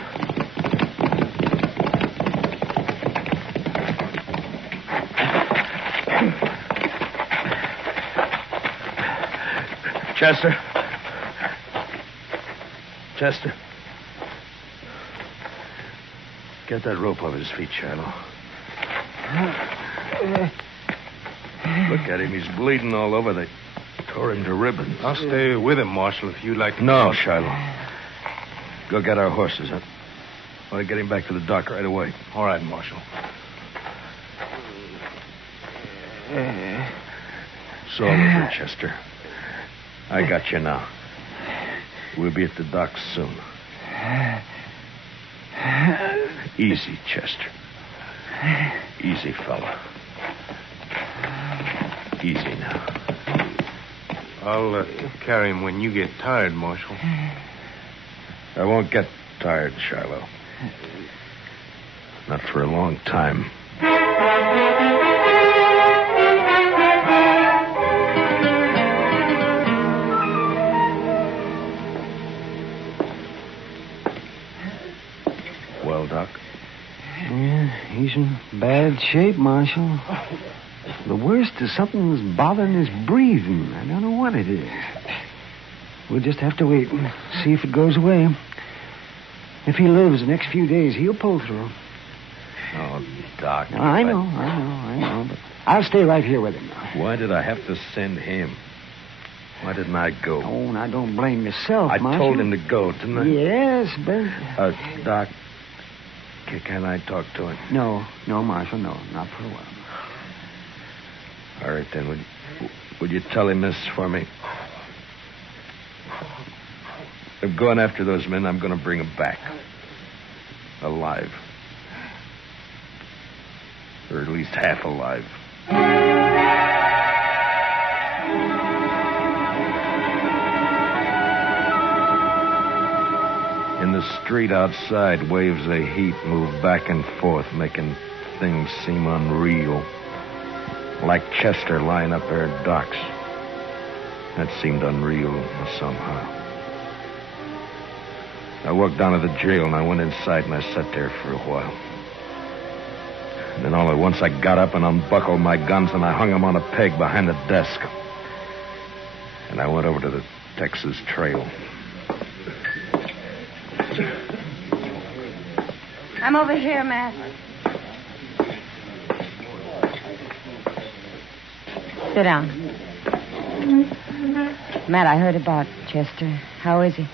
Chester. Chester. Get that rope off his feet, Shiloh. Look at him. He's bleeding all over. They tore him to ribbons. I'll stay with him, Marshal, if you'd like to. No, Shiloh. Go get our horses. I want to get him back to the dock right away. All right, Marshal. It's all over, Chester. I got you now. We'll be at the dock soon. Easy, Chester. Easy, fella. Easy now. I'll carry him when you get tired, Marshal. I won't get tired, Shiloh. Not for a long time. Well, Doc? Yeah, he's in bad shape, Marshal. The worst is something's bothering his breathing. I don't know what it is. We'll just have to wait and see if it goes away. If he lives the next few days, he'll pull through. Oh, Doc. I know. But I'll stay right here with him now. Why did I have to send him? Why didn't I go? Oh, and I don't blame myself, I Marshal. told him to go, didn't I? Yes, but... Doc, can I talk to him? No, Marshal, no. Not for a while. All right, then. Would you tell him this for me? I'm going after those men. I'm going to bring them back. Alive. Or at least half alive. In the street outside, waves of heat move back and forth, making things seem unreal. Like Chester lying up there at docks. That seemed unreal somehow. I walked down to the jail and I went inside and I sat there for a while. And then all at once I got up and unbuckled my guns and I hung them on a peg behind the desk. And I went over to the Texas Trail. I'm over here, Matt. Sit down. Matt, I heard about Chester. How is he?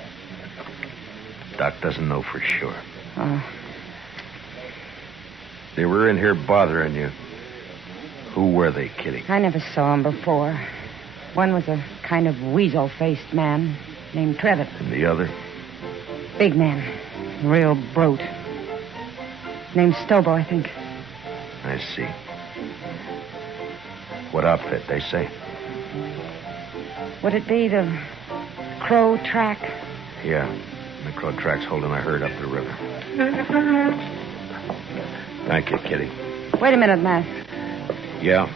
Doc doesn't know for sure. Oh. They were in here bothering you. Who were they, Kitty? I never saw him before. One was a kind of weasel-faced man named Trevitt. And the other? Big man. Real brute. Named Stobo, I think. I see. What outfit, they say? Would it be the Crow Track? Yeah. The Crow Track's holding a herd up the river. Thank you, Kitty. Wait a minute, Matt. Yeah?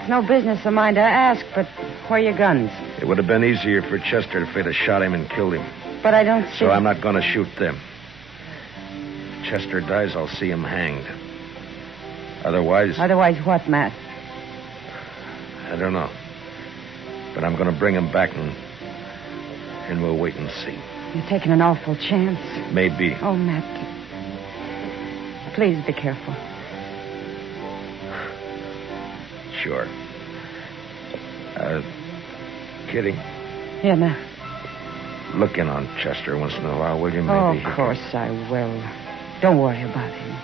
It's no business of mine to ask, but where are your guns? It would have been easier for Chester if they'd have shot him and killed him. But I don't see... So I'm not going to shoot them. If Chester dies, I'll see him hanged. Otherwise... Otherwise what, Matt? I don't know. But I'm going to bring him back and we'll wait and see. You're taking an awful chance. Maybe. Oh, Matt. Please be careful. Sure. Kitty? Yeah, Matt. Look in on Chester once in a while, will you? Maybe Oh, of course I will. Don't worry about him.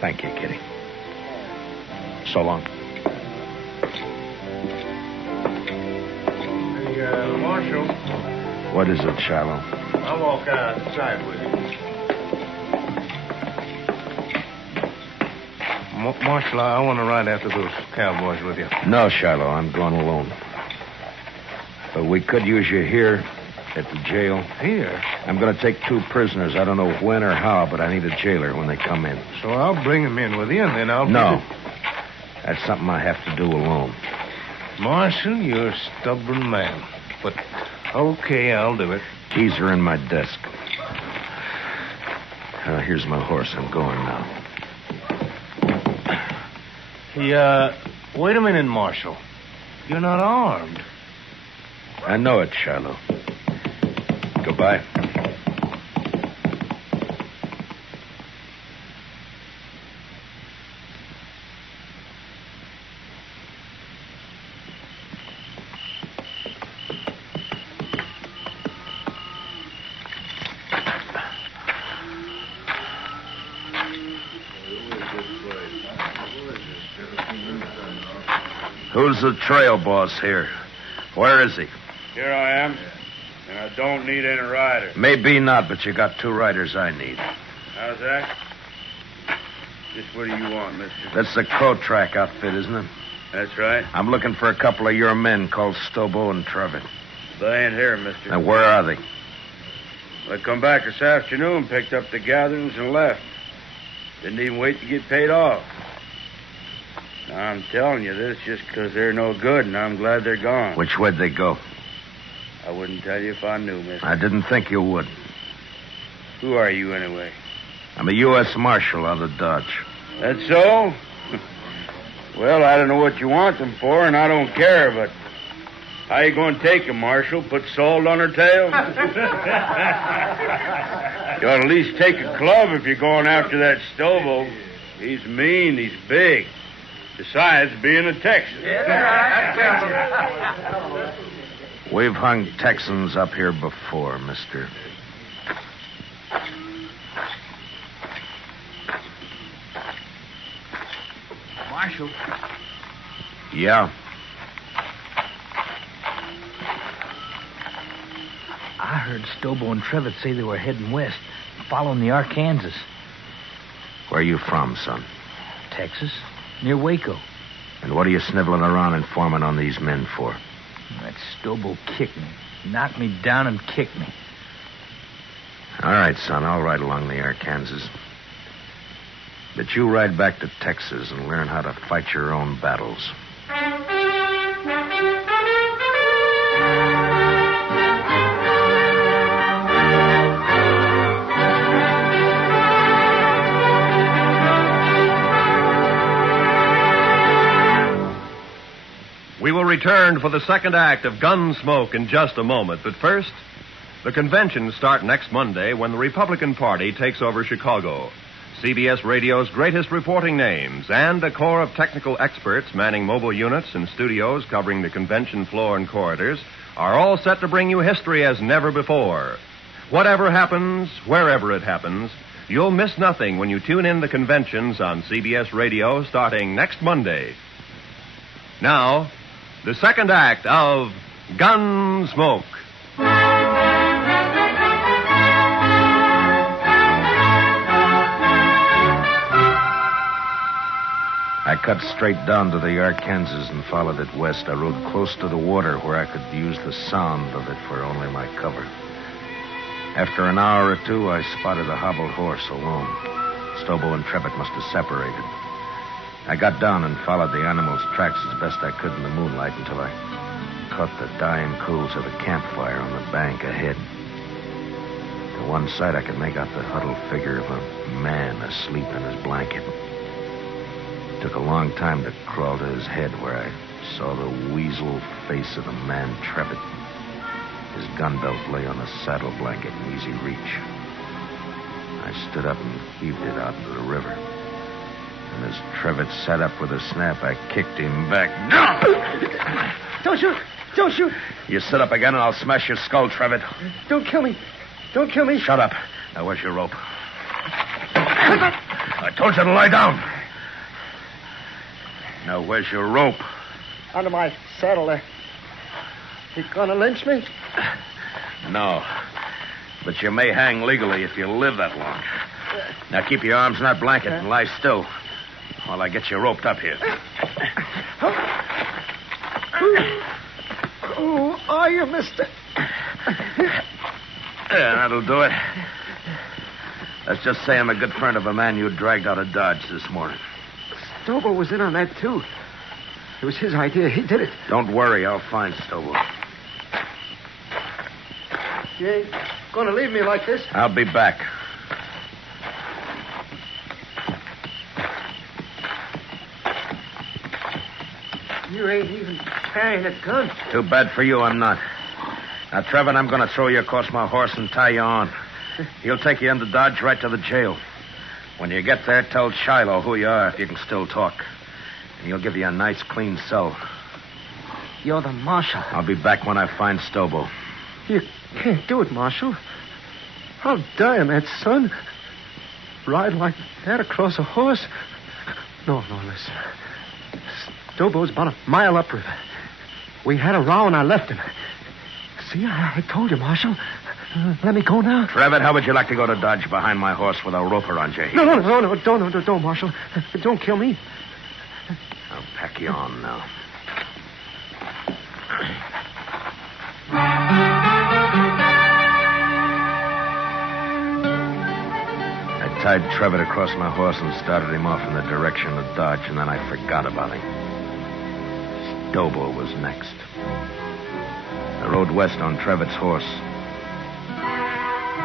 Thank you, Kitty. So long. Hey, Marshal. What is it, Shiloh? I'll walk outside with you. Marshal, I want to ride after those cowboys with you. No, Shiloh, I'm going alone. But we could use you here at the jail. Here? I'm going to take 2 prisoners. I don't know when or how, but I need a jailer when they come in. So I'll bring them in with you, and then I'll... No. That's something I have to do alone. Marshal, you're a stubborn man. But, okay, I'll do it. Keys are in my desk. Here's my horse. I'm going now. Wait a minute, Marshal. You're not armed. I know it, Shiloh. Goodbye. Who's the trail boss here? Where is he? Here I am, and I don't need any riders. Maybe not, but you got 2 riders I need. How's that? Just what do you want, mister? That's the Crow Track outfit, isn't it? That's right. I'm looking for a couple of your men called Stobo and Trevitt. They ain't here, mister. Now, where are they? They come back this afternoon, picked up the gatherings, and left. Didn't even wait to get paid off. Now, I'm telling you this just because they're no good, and I'm glad they're gone. Which way'd they go? I wouldn't tell you if I knew, mister. I didn't think you would. Who are you, anyway? I'm a U.S. Marshal out of Dodge. That's so? Well, I don't know what you want them for, and I don't care, but how you going to take them, Marshal? Put salt on her tail? You ought to at least take a club if you're going after that Stobo. He's mean, he's big. Besides being a Texan. We've hung Texans up here before, mister. Marshal. Yeah? I heard Stobo and Trevitt say they were heading west, following the Arkansas. Where are you from, son? Texas, near Waco. And what are you sniveling around informing on these men for? That Stobo kicked me. Knocked me down and kicked me. All right, son, I'll ride along the Arkansas. But you ride back to Texas and learn how to fight your own battles. We will return for the second act of Gunsmoke in just a moment. But first, the conventions start next Monday when the Republican Party takes over Chicago. CBS Radio's greatest reporting names and a corps of technical experts manning mobile units and studios covering the convention floor and corridors are all set to bring you history as never before. Whatever happens, wherever it happens, you'll miss nothing when you tune in the conventions on CBS Radio starting next Monday. Now, the second act of Gunsmoke. I cut straight down to the Arkansas and followed it west. I rode close to the water where I could use the sound of it for only my cover. After an hour or 2, I spotted a hobbled horse alone. Stobo and Trevitt must have separated. I got down and followed the animal's tracks as best I could in the moonlight until I caught the dying coals of a campfire on the bank ahead. To one side, I could make out the huddled figure of a man asleep in his blanket. It took a long time to crawl to his head where I saw the weasel face of the man Trevitt. His gun belt lay on a saddle blanket in easy reach. I stood up and heaved it out into the river. And as Trevitt sat up with a snap, I kicked him back. Don't shoot! Don't shoot! You sit up again and I'll smash your skull, Trevitt. Don't kill me! Don't kill me! Shut up. Now, where's your rope? I told you to lie down. Now, where's your rope? Under my saddle there. You gonna lynch me? No. But you may hang legally if you live that long. Now keep your arms in that blanket and lie still while I get you roped up here. Who are you, mister? Yeah, that'll do it. Let's just say I'm a good friend of a man you dragged out of Dodge this morning. Stobo was in on that, too. It was his idea. He did it. Don't worry, I'll find Stobo. You ain't going to leave me like this? I'll be back. You ain't even carrying a gun. Too bad for you, I'm not. Now, Trevor, I'm going to throw you across my horse and tie you on. He'll take you into Dodge right to the jail. When you get there, tell Shiloh who you are if you can still talk. And he'll give you a nice, clean cell. You're the marshal. I'll be back when I find Stobo. You can't do it, Marshal. How dare you, that son? Ride like that across a horse? No, listen. Stobo's about a mile upriver. We had a row and I left him. See, I told you, Marshal. Let me go now. Trevor, how would you like to go to Dodge behind my horse with a rope around your head? No, don't, Marshal. Don't kill me. I'll pack you on now. I tied Trevor across my horse and started him off in the direction of Dodge, and then I forgot about him. Stobo was next. I rode west on Trevor's horse.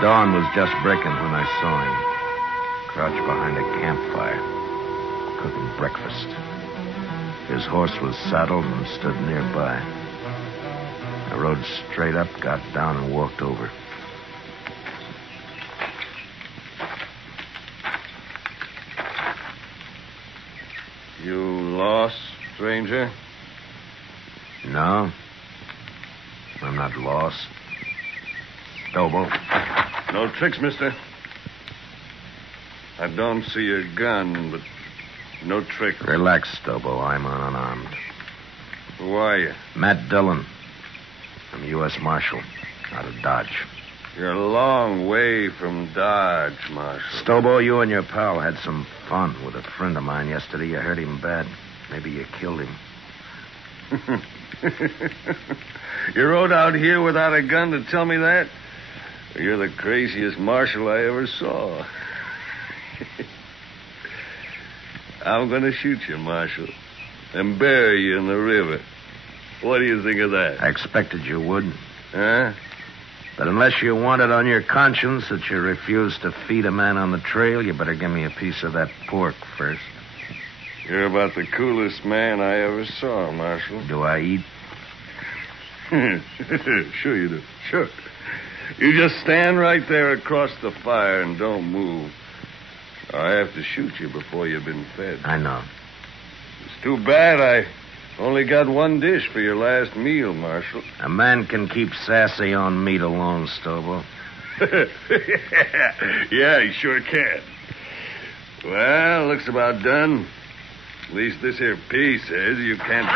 Dawn was just breaking when I saw him, crouched behind a campfire, cooking breakfast. His horse was saddled and stood nearby. I rode straight up, got down, and walked over. You lost, stranger? No. I'm not lost. Stobo. No tricks, mister. I don't see your gun, but no trick. Relax, Stobo. I'm unarmed. Who are you? Matt Dillon. I'm U.S. Marshal, out of Dodge. You're a long way from Dodge, Marshal. Stobo, you and your pal had some fun with a friend of mine yesterday. You hurt him bad. Maybe you killed him. You rode out here without a gun to tell me that? You're the craziest marshal I ever saw. I'm going to shoot you, Marshal, and bury you in the river. What do you think of that? I expected you would. Huh? But unless you want it on your conscience that you refused to feed a man on the trail, you better give me a piece of that pork first. You're about the coolest man I ever saw, Marshal. Do I eat? Sure you do. Sure. You just stand right there across the fire and don't move. I have to shoot you before you've been fed. I know. It's too bad I only got one dish for your last meal, Marshal. A man can keep sassy on meat alone, Stobo. Yeah, he sure can. Well, looks about done. At least this here piece says you can't...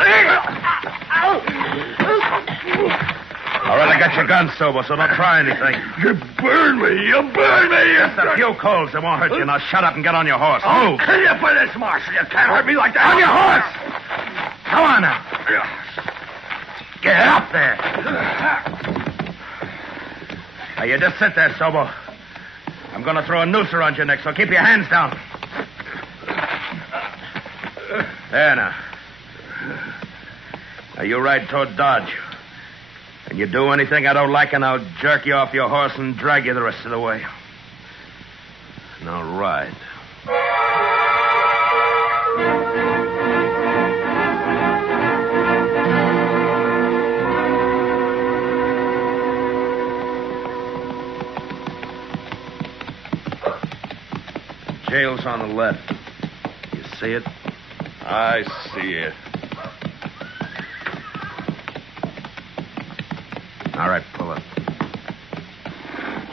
All right, I got your gun, Stobo, so don't try anything. You burn me! You burn me! Just a few coals. They won't hurt you. Now shut up and get on your horse. I'll kill you for this, Marshal. You can't hurt me like that. On your horse! Come on now. Get up there. Now, you just sit there, Stobo. I'm going to throw a noose around your neck, so keep your hands down. There now. Now, you ride toward Dodge. And you do anything I don't like, and I'll jerk you off your horse and drag you the rest of the way. Now, ride. Jail's on the left. You see it? I see it. All right, pull up.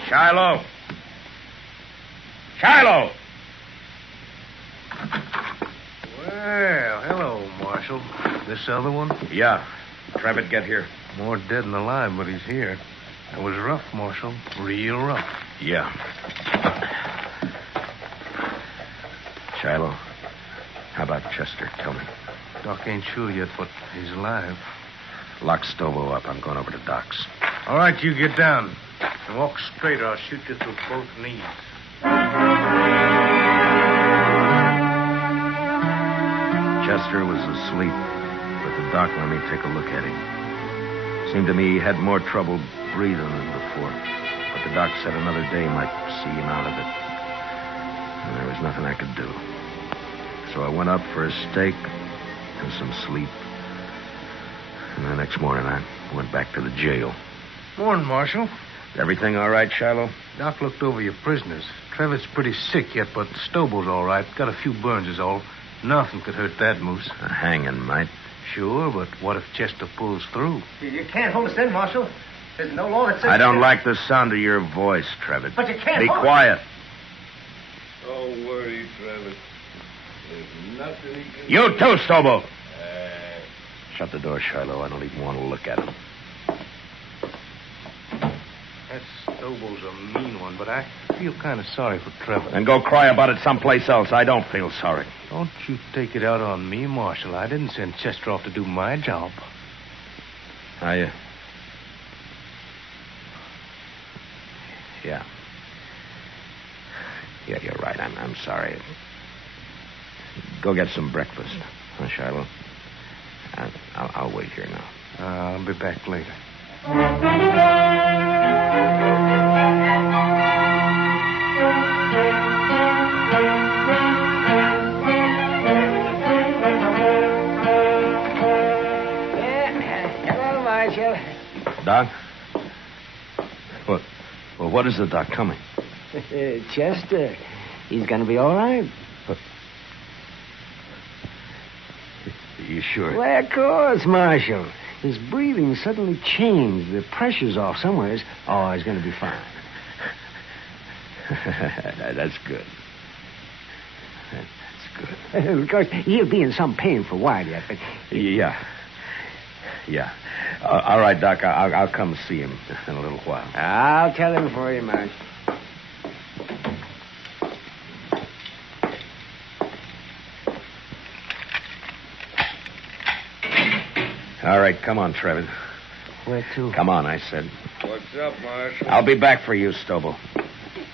Shiloh! Shiloh! Well, hello, Marshal. This other one? Yeah. Trevitt, get here. More dead than alive, but he's here. That was rough, Marshal. Real rough. Yeah. Shiloh, how about Chester? Tell me. Doc ain't sure yet, but he's alive. Lock Stobo up. I'm going over to Doc's. All right, you get down. And walk straight or I'll shoot you through both knees. Chester was asleep, but the doc let me take a look at him. Seemed to me he had more trouble breathing than before. But the doc said another day might see him out of it. And there was nothing I could do. So I went up for a steak and some sleep. And the next morning I went back to the jail. Morning, Marshal. Everything all right, Shiloh? Doc looked over your prisoners. Trevor's pretty sick yet, but Stobo's all right. Got a few burns is all. Nothing could hurt that moose. A hanging might. Sure, but what if Chester pulls through? You can't hold us in, Marshal. There's no law that says... I don't like the sound of your voice, Trevor. But you can't Be hold quiet. Don't worry, Travis. There's nothing he can... You too, Stobo. Shut the door, Shiloh. I don't even want to look at him. That Stobo's a mean one, but I feel kind of sorry for Trevor. Then go cry about it someplace else. I don't feel sorry. Don't you take it out on me, Marshal. I didn't send Chester off to do my job. Yeah. Yeah, you're right. I'm sorry. Go get some breakfast, huh, Shiloh? I'll wait here now. I'll be back later. Hello, Marshal. Doc? What is the doc coming? Chester, he's going to be all right. You sure? Well, of course, Marshal. His breathing suddenly changed. The pressure's off somewhere. Oh, he's going to be fine. That's good. That's good. Of course, he'll be in some pain for a while yet, but... Yeah. All right, Doc. I'll come see him in a little while. I'll tell him for you, Marshal. All right, come on, Trevor. Where to? Come on, I said. What's up, Marshal? I'll be back for you, Stobo.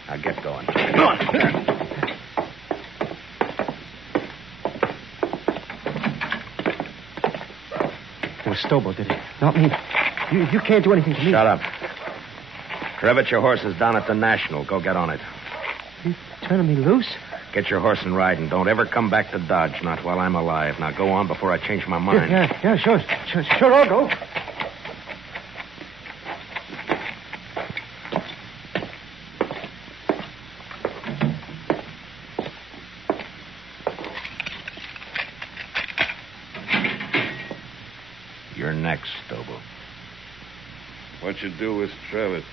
Now get going. Come on. It was Stobo, did it? Not me. You can't do anything to me. Shut up. Trevor, your horse is down at the National. Go get on it. You turning me loose? Get your horse and ride, and don't ever come back to Dodge, not while I'm alive. Now go on before I change my mind. Yeah, sure, I'll go. You're next, Stobo. What you do with Travis?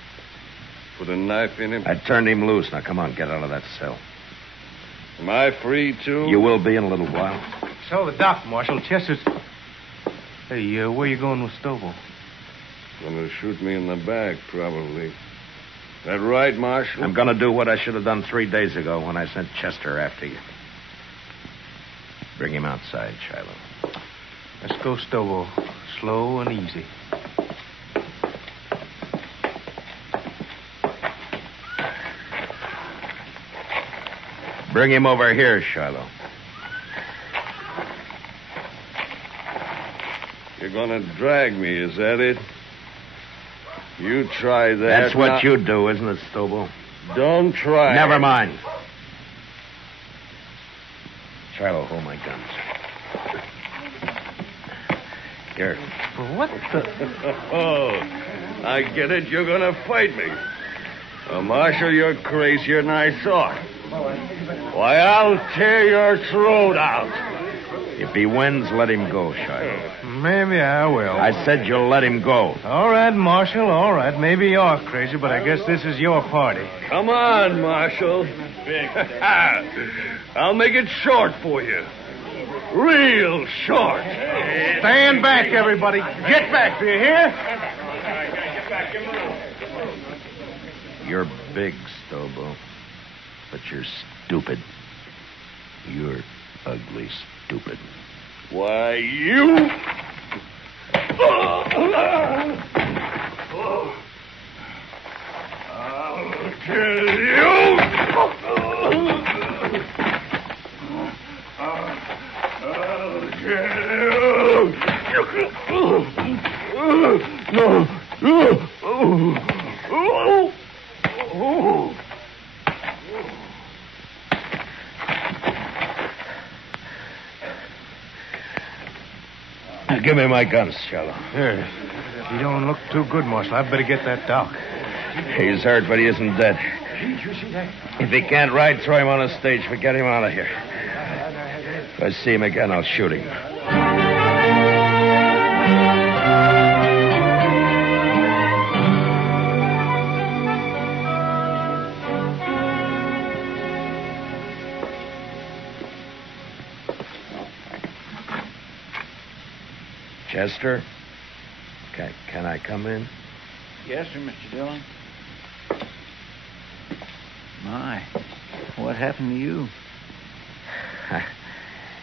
Put a knife in him? I turned him loose. Now come on, get out of that cell. Am I free, too? You will be in a little while. So the doc, Marshal. Chester's... Hey, where you going with Stobo? Gonna shoot me in the back, probably. That right, Marshal? I'm gonna do what I should have done 3 days ago when I sent Chester after you. Bring him outside, Shiloh. Let's go, Stobo. Slow and easy. Bring him over here, Shiloh. You're gonna drag me, is that it? You try that. That's what you do, isn't it, Stobo? Don't try. Never mind. Shiloh, hold my guns. Here. What the... Oh, I get it. You're gonna fight me. Well, Marshal, you're crazier than I thought. Why, I'll tear your throat out. If he wins, let him go, Shiloh. Maybe I will. I said you'll let him go. All right, Marshal, all right. Maybe you're crazy, but I guess this is your party. Come on, Marshal. I'll make it short for you. Real short. Stand back, everybody. Get back, do you hear? You're big, Stobo, but you're stupid. You're ugly stupid. Why, you... I'll kill you! I'll kill you! Give me my guns, Shallow. Here. You don't look too good, Marshal. I'd better get that doc. He's hurt, but he isn't dead. If he can't ride, throw him on a stage. Get him out of here. If I see him again, I'll shoot him. Chester? Can I come in? Yes, sir, Mr. Dillon. My, what happened to you?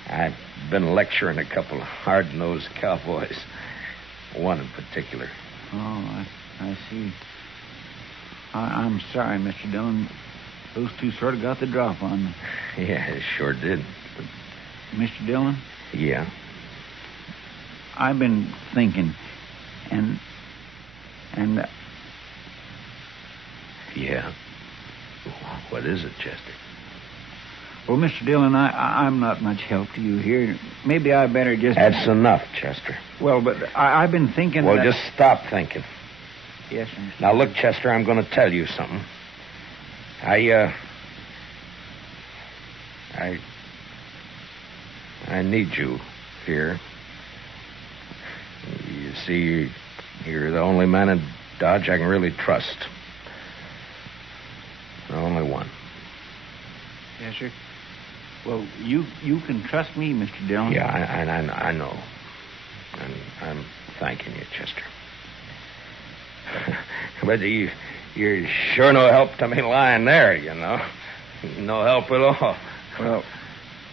I've been lecturing a couple of hard-nosed cowboys. One in particular. Oh, I see. I'm sorry, Mr. Dillon. Those two sort of got the drop on me. Yeah, it sure did. But, Mr. Dillon? Yeah? I've been thinking, and Yeah? What is it, Chester? Well, Mr. Dillon, I'm not much help to you here. Maybe I better just... That's enough, Chester. Well, but I've been thinking... Well, just stop thinking. Yes, sir. Now, look, Chester, I'm going to tell you something. I need you here. You see, you're the only man in Dodge I can really trust. The only one. Yes, sir. Well, you can trust me, Mr. Dillon. Yeah, I know. And I'm thanking you, Chester. But you're sure no help to me lying there, you know. No help at all. Well,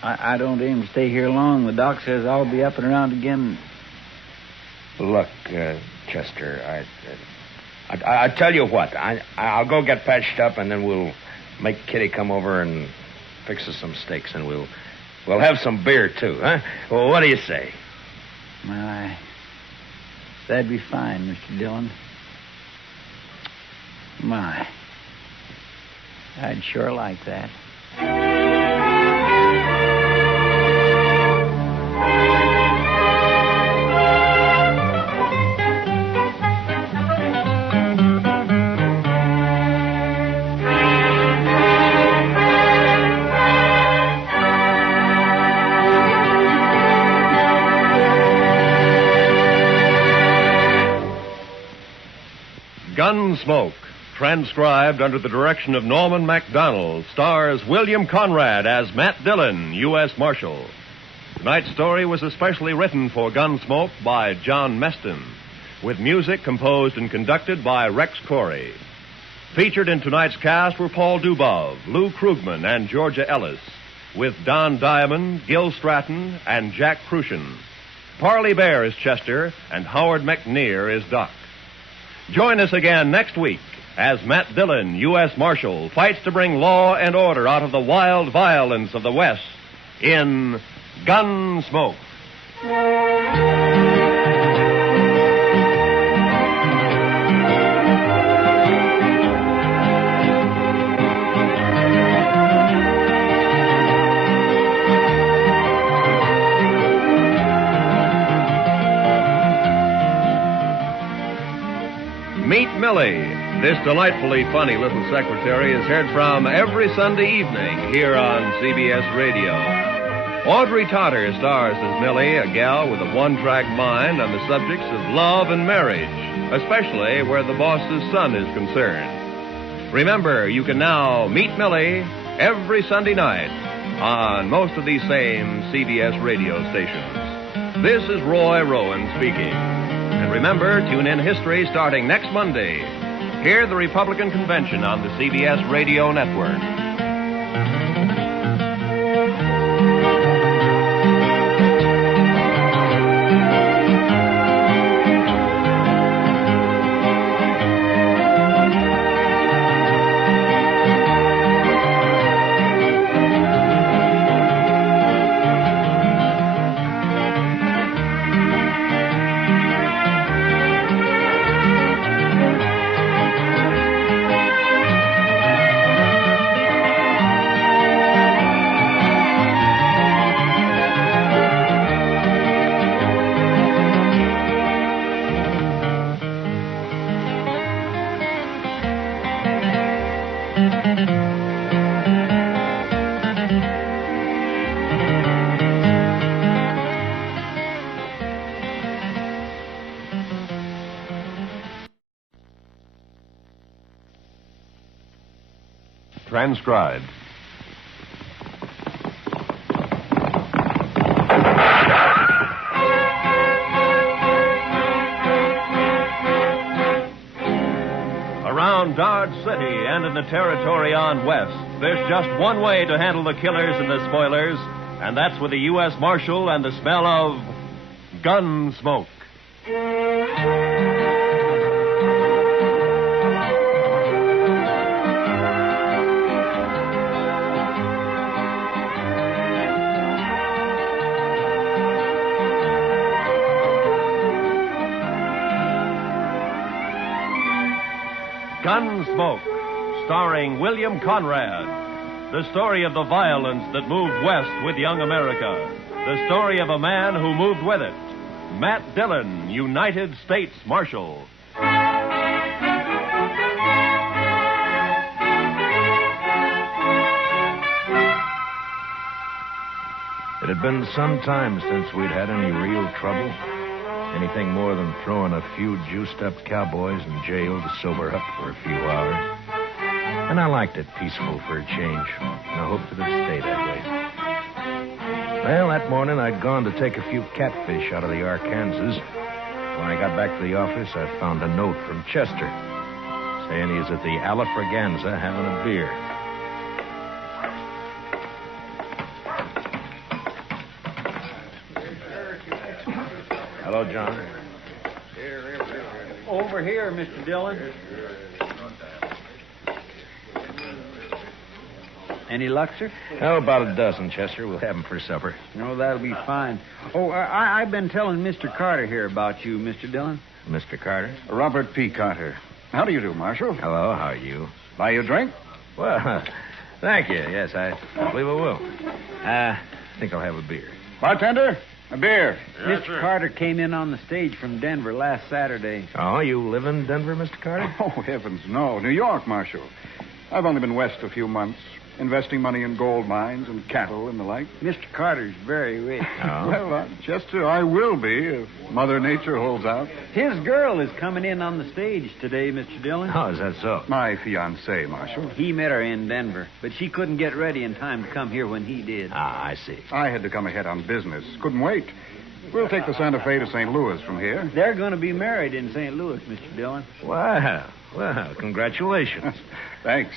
I don't aim to stay here long. The doc says I'll be up and around again. Look, Chester, I tell you what. I'll go get patched up, and then we'll make Kitty come over and fix us some steaks, and we'll have some beer too, huh? Well, what do you say? My, that'd be fine, Mr. Dillon. My, I'd sure like that. Gunsmoke, transcribed under the direction of Norman MacDonald, stars William Conrad as Matt Dillon, U.S. Marshal. Tonight's story was especially written for Gunsmoke by John Meston, with music composed and conducted by Rex Corey. Featured in tonight's cast were Paul Dubov, Lou Krugman, and Georgia Ellis, with Don Diamond, Gil Stratton, and Jack Crucian. Parley Bear is Chester, and Howard McNear is Doc. Join us again next week as Matt Dillon, U.S. Marshal, fights to bring law and order out of the wild violence of the West in Gunsmoke. Meet Millie. This delightfully funny little secretary is heard from every Sunday evening here on CBS Radio. Audrey Totter stars as Millie, a gal with a one-track mind on the subjects of love and marriage, especially where the boss's son is concerned. Remember, you can now meet Millie every Sunday night on most of these same CBS radio stations. This is Roy Rowan speaking. And And remember, tune in History starting next Monday. Hear the Republican Convention on the CBS Radio Network. Transcribed. Around Dodge City and in the territory on West, there's just one way to handle the killers and the spoilers, and that's with the U.S. Marshal and the smell of Gunsmoke. Gunsmoke, starring William Conrad. The story of the violence that moved west with young America. The story of a man who moved with it. Matt Dillon, United States Marshal. It had been some time since we'd had any real trouble. Anything more than throwing a few juiced-up cowboys in jail to sober up for a few hours. And I liked it peaceful for a change. And I hoped that it'd stay that way. Well, that morning I'd gone to take a few catfish out of the Arkansas. When I got back to the office, I found a note from Chester saying he's at the Alafraganza having a beer. Hello, John. Over here, Mr. Dillon. Any luck, sir? Oh, about a dozen, Chester. We'll have them for supper. No, that'll be fine. Oh, I've been telling Mr. Carter here about you, Mr. Dillon. Mr. Carter? Robert P. Carter. How do you do, Marshal? Hello, how are you? Buy you a drink? Well, thank you. Yes, I believe I will. I think I'll have a beer. Bartender, a beer. Yes, Mr. Carter came in on the stage from Denver last Saturday. Oh, you live in Denver, Mr. Carter? Oh, heavens, no. New York, Marshal. I've only been west a few months, investing money in gold mines and cattle and the like. Mr. Carter's very rich. Oh. Well, Chester, I will be if Mother Nature holds out. His girl is coming in on the stage today, Mr. Dillon. Oh, is that so? My fiancée, Marshal. He met her in Denver, but she couldn't get ready in time to come here when he did. Ah, I see. I had to come ahead on business. Couldn't wait. We'll take the Santa Fe to St. Louis from here. They're going to be married in St. Louis, Mr. Dillon. Wow. Well, congratulations. Thanks.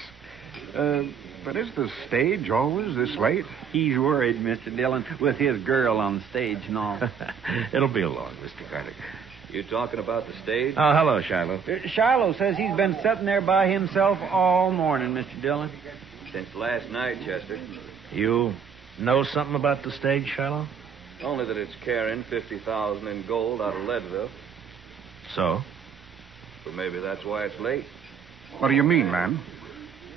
But is the stage always this late? He's worried, Mr. Dillon, with his girl on the stage and all. It'll be along, Mr. Carter. You talking about the stage? Oh, hello, Shiloh. Shiloh says he's been sitting there by himself all morning, Mr. Dillon. Since last night, Chester. You know something about the stage, Shiloh? Only that it's carrying $50,000 in gold out of Leadville. So? But maybe that's why it's late. What do you mean, man?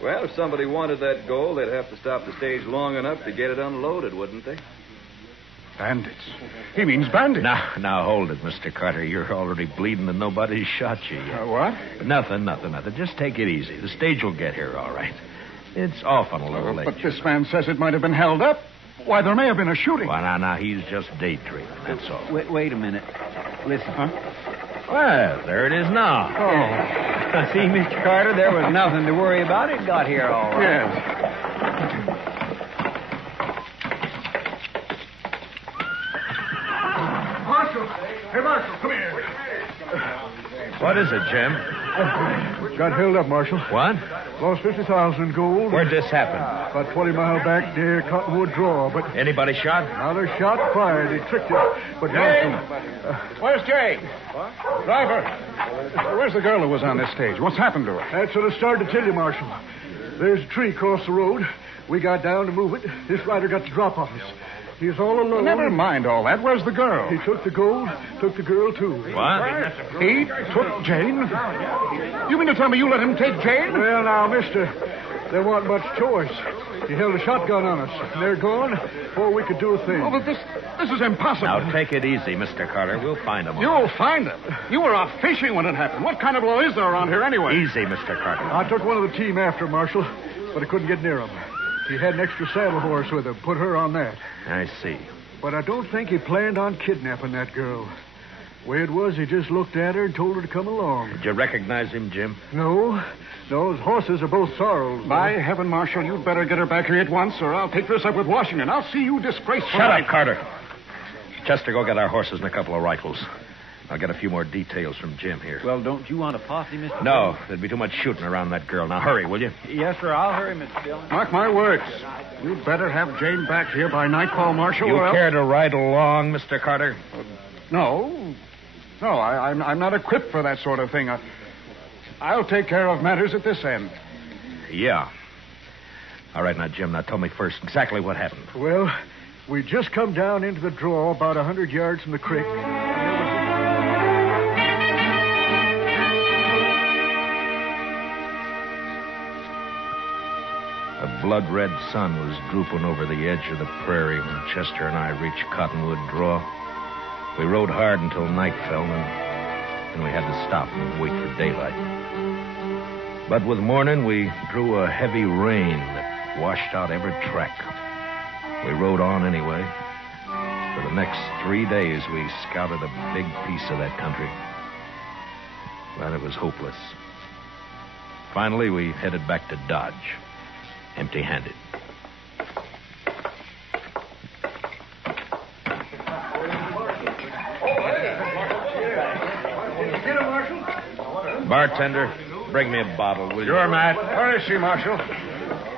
Well, if somebody wanted that gold, they'd have to stop the stage long enough to get it unloaded, wouldn't they? Bandits. He means bandits. Now, hold it, Mr. Carter. You're already bleeding and nobody's shot you yet. What? Nothing. Just take it easy. The stage will get here all right. It's often a little late. But this man says it might have been held up. Why, there may have been a shooting. Well, now, he's just daydreaming, that's all. Wait a minute. Listen. Huh? Well, there it is now. Oh. See, Mr. Carter, there was nothing to worry about. It got here all right. Yes. Marshal! Hey, Marshal, come here. What is it, Jim? Got held up, Marshal. What? Lost 50,000 in gold. Where'd this happen? About 20 mile back near Cottonwood Draw, but... Anybody shot? Now they're shot, fired. They tricked it. But Jane! Marshal... Where's Jane? What? Driver! Where's the girl that was on this stage? What's happened to her? That's what I started to tell you, Marshal. There's a tree across the road. We got down to move it. This rider got the drop on us. He's all alone. Never mind all that. Where's the girl? He took the gold, took the girl, too. What? He took Jane? You mean to tell me you let him take Jane? Well, now, mister, there wasn't much choice. He held a shotgun on us, and they're gone before we could do a thing. Oh, but this is impossible. Now, take it easy, Mr. Carter. We'll find them. You'll find them? You were out fishing when it happened. What kind of law is there around here anyway? Easy, Mr. Carter. I took one of the team after Marshal, but I couldn't get near him. He had an extra saddle horse with him. Put her on that. I see. But I don't think he planned on kidnapping that girl. Way it was, he just looked at her and told her to come along. Did you recognize him, Jim? No. His horses are both sorrels. By heaven, Marshal, you'd better get her back here at once, or I'll take this up with Washington. I'll see you disgraced. Shut up, Carter. Chester, go get our horses and a couple of rifles. I'll get a few more details from Jim here. Well, don't you want a posse, Mr. No, Dillon? there'd be too much shooting around that girl. Now, hurry, will you? Yes, sir. I'll hurry, Mr. Dillon. Mark my words. You'd better have Jane back here by nightfall, Marshal. You or care else... to ride along, Mr. Carter? No. No, I'm not equipped for that sort of thing. I'll take care of matters at this end. Yeah. All right, now, Jim, now tell me first exactly what happened. Well, we just come down into the draw about 100 yards from the creek. A blood-red sun was drooping over the edge of the prairie when Chester and I reached Cottonwood Draw. We rode hard until night fell, and then we had to stop and wait for daylight. But with morning, we drew a heavy rain that washed out every track. We rode on anyway. For the next 3 days, we scouted a big piece of that country. But it was hopeless. Finally, we headed back to Dodge. Empty-handed. Bartender, bring me a bottle, will you? Sure, Matt. Where is she, Marshal?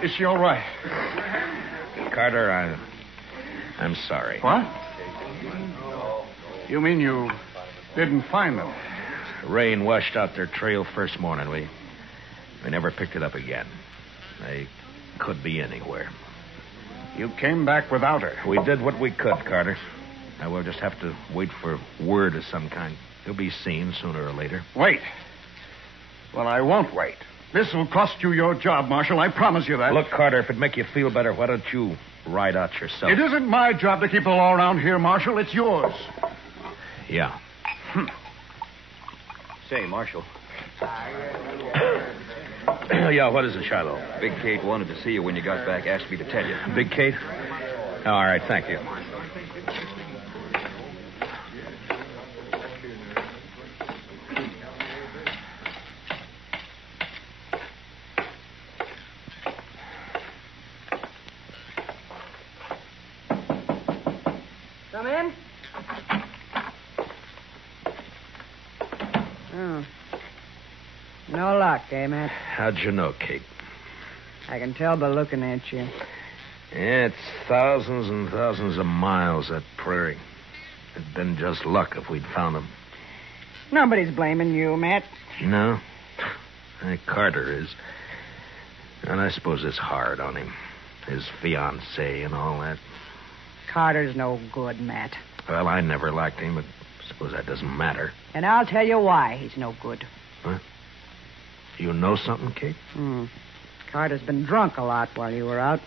Is she all right? Carter, I'm sorry. What? You mean you didn't find them? Rain washed out their trail first morning. We never picked it up again. They could be anywhere. You came back without her. We did what we could, Carter. Now we'll just have to wait for word of some kind. He'll be seen sooner or later. Wait. Well, I won't wait. This will cost you your job, Marshal. I promise you that. Look, Carter, if it'd make you feel better, why don't you ride out yourself? It isn't my job to keep the law around here, Marshal. It's yours. Yeah. Say, Marshal. Yeah, what is it, Shiloh? Big Kate wanted to see you when you got back. Asked me to tell you. Big Kate? Oh, all right, thank you. Come in. Oh. No luck, eh, Matt? How'd you know, Kate? I can tell by looking at you. Yeah, it's thousands and thousands of miles, that prairie. It'd been just luck if we'd found them. Nobody's blaming you, Matt. No? Carter is. And I suppose it's hard on him. His fiancée and all that. Carter's no good, Matt. Well, I never liked him, but I suppose that doesn't matter. And I'll tell you why he's no good. Huh? You know something, Kate? Carter's been drunk a lot while you were out.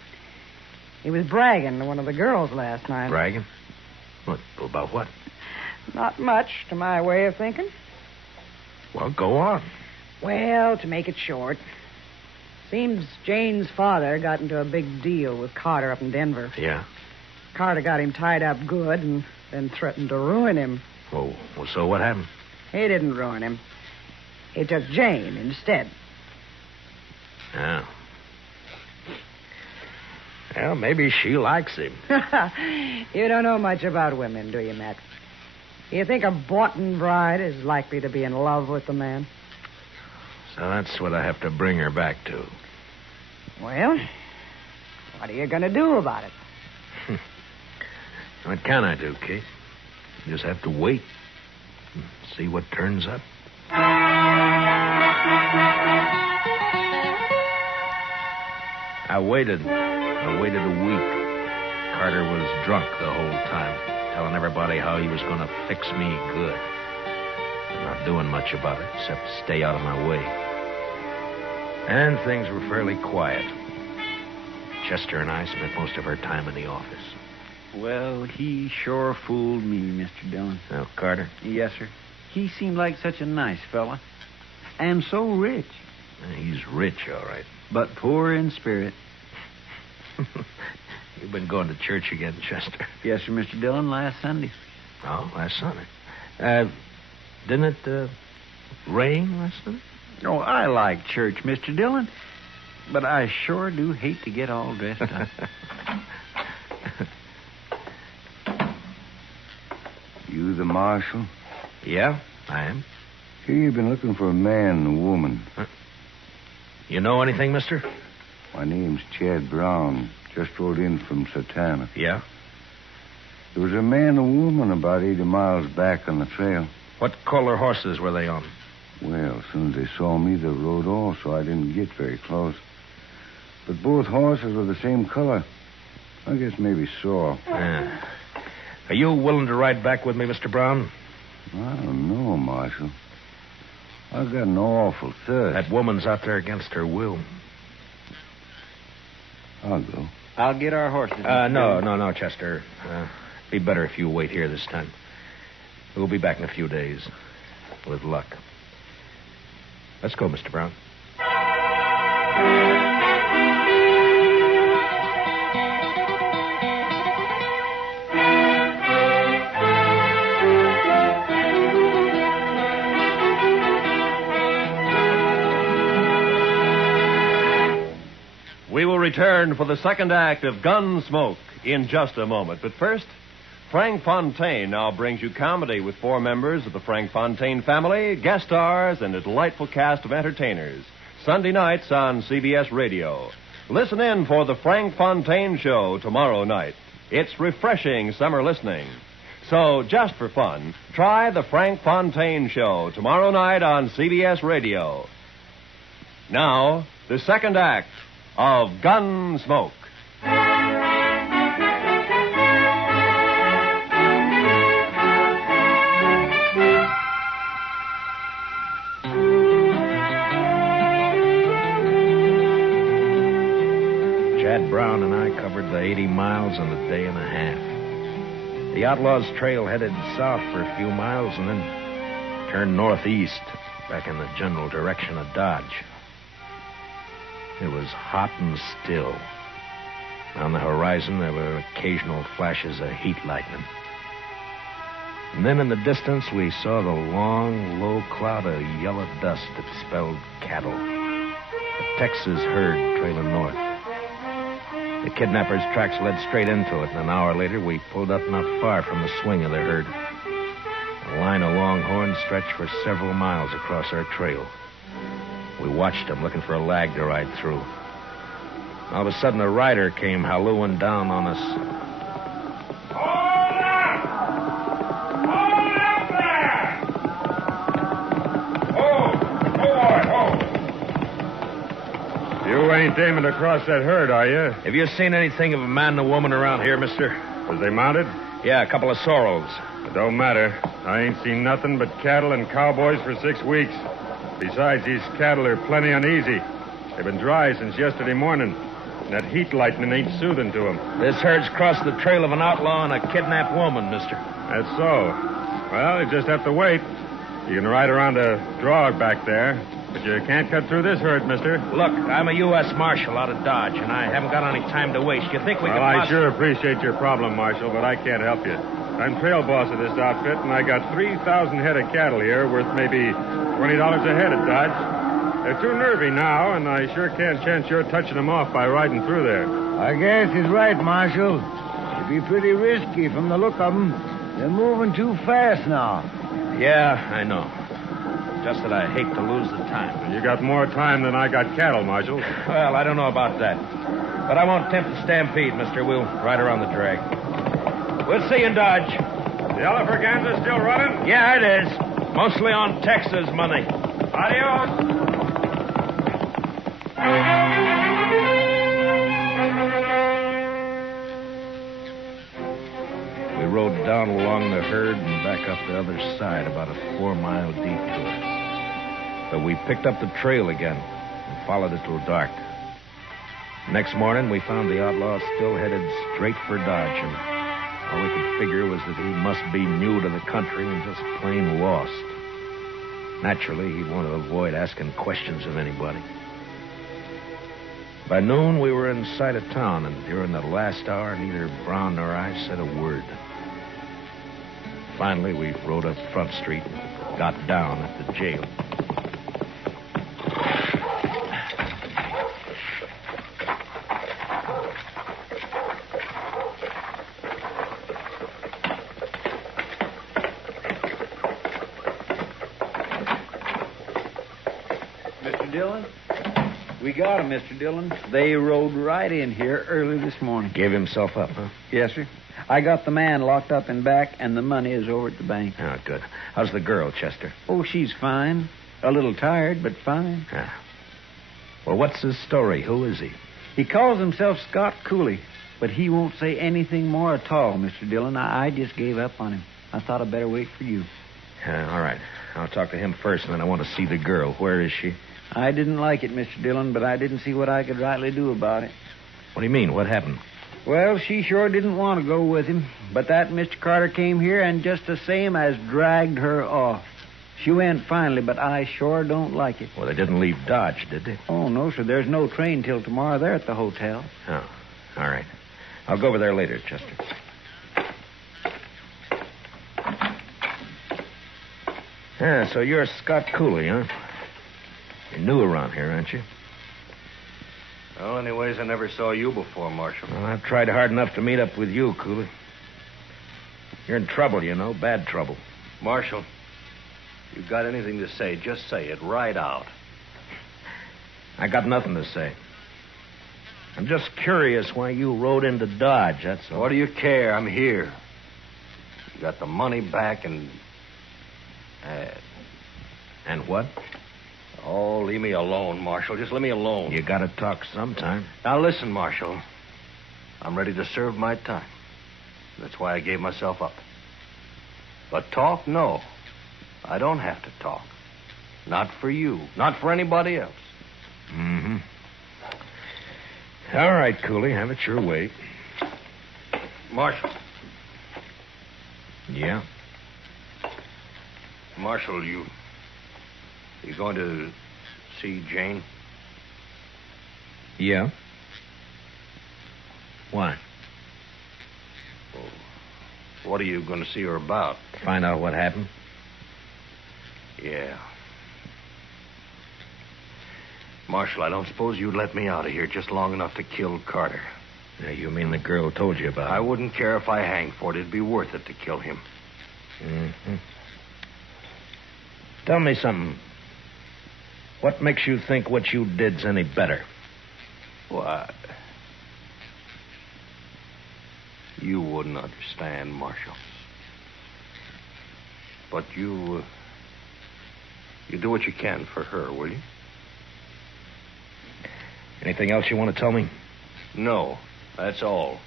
He was bragging to one of the girls last night. Bragging? What? About what? Not much, to my way of thinking. Well, go on. Well, to make it short, seems Jane's father got into a big deal with Carter up in Denver. Yeah? Carter got him tied up good and then threatened to ruin him. Oh, well, so what happened? He didn't ruin him. He took Jane instead. Yeah. Well, maybe she likes him. You don't know much about women, do you, Matt? You think a boughten bride is likely to be in love with the man? So that's what I have to bring her back to. Well, what are you going to do about it? What can I do, Kate? You just have to wait. See what turns up. I waited a week. Carter was drunk the whole time, telling everybody how he was going to fix me good. I'm not doing much about it, except stay out of my way. And things were fairly quiet. Chester and I spent most of our time in the office. Well, he sure fooled me, Mr. Dillon. Oh, Carter? Yes, sir. He seemed like such a nice fella. And so rich. He's rich, all right. But poor in spirit. You've been going to church again, Chester. Yes, sir, Mr. Dillon, last Sunday. Oh, last Sunday. Didn't it rain last Sunday? Oh, I like church, Mr. Dillon. But I sure do hate to get all dressed up. You the marshal? Yeah, I am. Here you've been looking for a man and a woman. You know anything, mister? My name's Chad Brown. Just rode in from Satana. Yeah? There was a man and a woman about 80 miles back on the trail. What color horses were they on? Well, as soon as they saw me, they rode off, so I didn't get very close. But both horses were the same color. I guess maybe sore. Yeah. Are you willing to ride back with me, Mr. Brown? I don't know, Marshal. I've got an awful thirst. That woman's out there against her will. I'll go. I'll get our horses. No, Chester. Be better if you wait here this time. We'll be back in a few days. With luck. Let's go, Mr. Brown. We will return for the second act of Gunsmoke in just a moment. But first, Frank Fontaine now brings you comedy with 4 members of the Frank Fontaine family, guest stars, and a delightful cast of entertainers. Sunday nights on CBS Radio. Listen in for the Frank Fontaine Show tomorrow night. It's refreshing summer listening. So, just for fun, try the Frank Fontaine Show tomorrow night on CBS Radio. Now, the second act of Gunsmoke. Chad Brown and I covered the 80 miles in a day and a half. The Outlaws' trail headed south for a few miles and then turned northeast, back in the general direction of Dodge. It was hot and still. On the horizon, there were occasional flashes of heat lightning. And then in the distance, we saw the long, low cloud of yellow dust that spelled cattle. A Texas herd trailing north. The kidnappers' tracks led straight into it, and an hour later, we pulled up not far from the swing of the herd. A line of longhorns stretched for several miles across our trail. We watched them, looking for a lag to ride through. All of a sudden, a rider came hallooing down on us. Hold up! Hold up there! You ain't aiming to cross that herd, are you? Have you seen anything of a man and a woman around here, mister? Was they mounted? Yeah, a couple of sorrels. It don't matter. I ain't seen nothing but cattle and cowboys for 6 weeks. Besides, these cattle are plenty uneasy. They've been dry since yesterday morning. And that heat lightning ain't soothing to them. This herd's crossed the trail of an outlaw and a kidnapped woman, mister. That's so. Well, you just have to wait. You can ride around a draw back there, but you can't cut through this herd, mister. Look, I'm a U.S. Marshal out of Dodge, and I haven't got any time to waste. You think we can... I sure appreciate your problem, Marshal, but I can't help you. I'm trail boss of this outfit, and I got 3,000 head of cattle here worth maybe $20 a head at Dodge. They're too nervy now, and I sure can't chance your touching them off by riding through there. I guess he's right, Marshal. It'd be pretty risky from the look of them. They're moving too fast now. Yeah, I know. Just that I hate to lose the time. You got more time than I got cattle, Marshal. Well, I don't know about that. But I won't tempt the stampede, mister. We'll ride around the drag. We'll see you in Dodge. The Elephant still running? Yeah, it is. Mostly on Texas money. Adios. We rode down along the herd and back up the other side, about a 4-mile detour. But we picked up the trail again and followed it till dark. Next morning, we found the outlaw still headed straight for Dodge, and all we could figure was that he must be new to the country and just plain lost. Naturally, he'd want to avoid asking questions of anybody. By noon, we were in sight of town, and during the last hour, neither Brown nor I said a word. Finally, we rode up Front Street and got down at the jail. Mr. Dillon? We got him, Mr. Dillon. They rode right in here early this morning. Gave himself up, huh? Yes, sir. I got the man locked up in back, and the money is over at the bank. Oh, good. How's the girl, Chester? Oh, she's fine. A little tired, but fine. Yeah. Well, what's his story? Who is he? He calls himself Scott Cooley, but he won't say anything more at all, Mr. Dillon. I just gave up on him. I thought I'd better wait for you. All right. I'll talk to him first, and then I want to see the girl. Where is she? I didn't like it, Mr. Dillon, but I didn't see what I could rightly do about it. What do you mean? What happened? Well, she sure didn't want to go with him, but that Mr. Carter came here and just the same as dragged her off. She went finally, but I sure don't like it. Well, they didn't leave Dodge, did they? Oh, no, sir. There's no train till tomorrow. They're at the hotel. Oh, all right. I'll go over there later, Chester. Yeah, so you're Scott Cooley, huh? You're new around here, aren't you? Well, anyways, I never saw you before, Marshal. Well, I've tried hard enough to meet up with you, Cooley. You're in trouble, you know, bad trouble. Marshal, you got anything to say, just say it right out. I got nothing to say. I'm just curious why you rode into Dodge, that's all. What do you care? I'm here. You got the money back and... And what? Oh, leave me alone, Marshal. Just leave me alone. You gotta talk sometime. Now, listen, Marshal. I'm ready to serve my time. That's why I gave myself up. But talk, no. I don't have to talk. Not for you. Not for anybody else. Mm-hmm. All right, Cooley. Have it your way. Marshal. Yeah? Marshal, you going to see Jane? Yeah. Why? Well, what are you going to see her about? Find out what happened? Yeah. Marshal, I don't suppose you'd let me out of here just long enough to kill Carter. Yeah, you mean the girl told you about it? I wouldn't care if I hang for it. It'd be worth it to kill him. Mm-hmm. Tell me something. What makes you think what you did's any better? What? You wouldn't understand, Marshal. But you do what you can for her, will you? Anything else you want to tell me? No, that's all.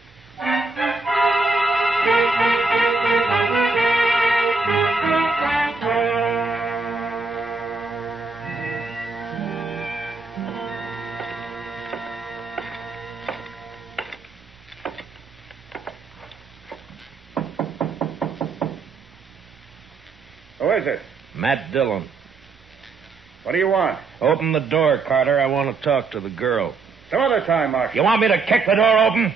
Who is it? Matt Dillon. What do you want? Open the door, Carter. I want to talk to the girl. Some other time, Marshal. You want me to kick the door open?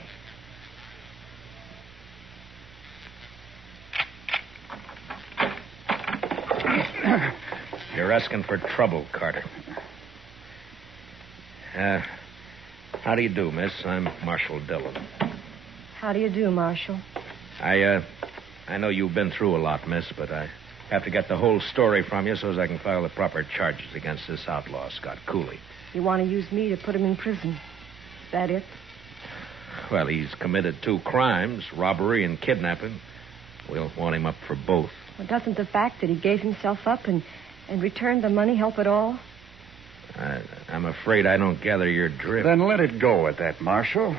You're asking for trouble, Carter. How do you do, miss? I'm Marshal Dillon. How do you do, Marshal? I I know you've been through a lot, miss, but I have to get the whole story from you so as I can file the proper charges against this outlaw, Scott Cooley. You want to use me to put him in prison? Is that it? Well, he's committed 2 crimes, robbery and kidnapping. We'll want him up for both. Well, doesn't the fact that he gave himself up and returned the money help at all? I'm afraid I don't gather your drift. Then let it go at that, Marshal.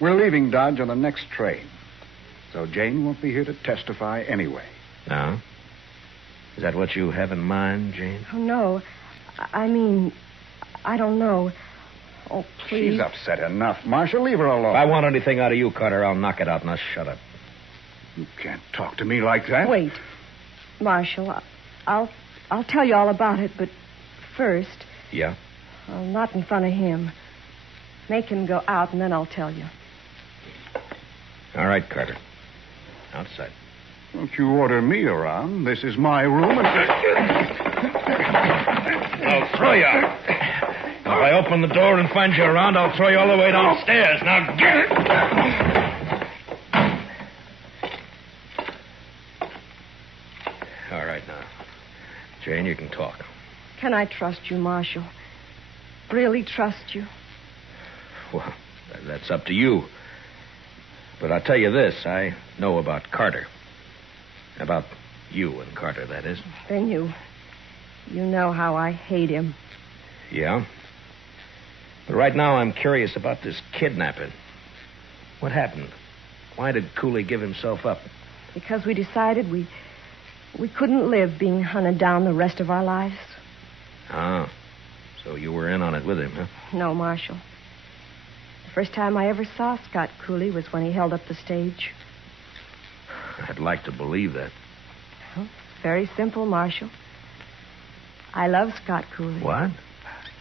We're leaving Dodge on the next train. So Jane won't be here to testify anyway. No? Is that what you have in mind, Jane? Oh, no. I mean, I don't know. Oh, please. She's upset enough. Marshal, leave her alone. If I want anything out of you, Carter, I'll knock it out. Now shut up. You can't talk to me like that. Wait. Marshal, I'll tell you all about it, but first... Yeah? Well, not in front of him. Make him go out, and then I'll tell you. All right, Carter. Outside. Don't you order me around. This is my room, and... I'll throw you out. If I open the door and find you around, I'll throw you all the way downstairs. Now get it! All right, now. Jane, you can talk. Can I trust you, Marshal? Really trust you? Well, that's up to you. But I'll tell you this. I know about Carter. About you and Carter, that is. Then you know how I hate him. Yeah? But right now I'm curious about this kidnapping. What happened? Why did Cooley give himself up? Because we decided we couldn't live being hunted down the rest of our lives. Ah. So you were in on it with him, huh? No, Marshal. The first time I ever saw Scott Cooley was when he held up the stage. I'd like to believe that. Well, very simple, Marshal. I love Scott Cooley. What?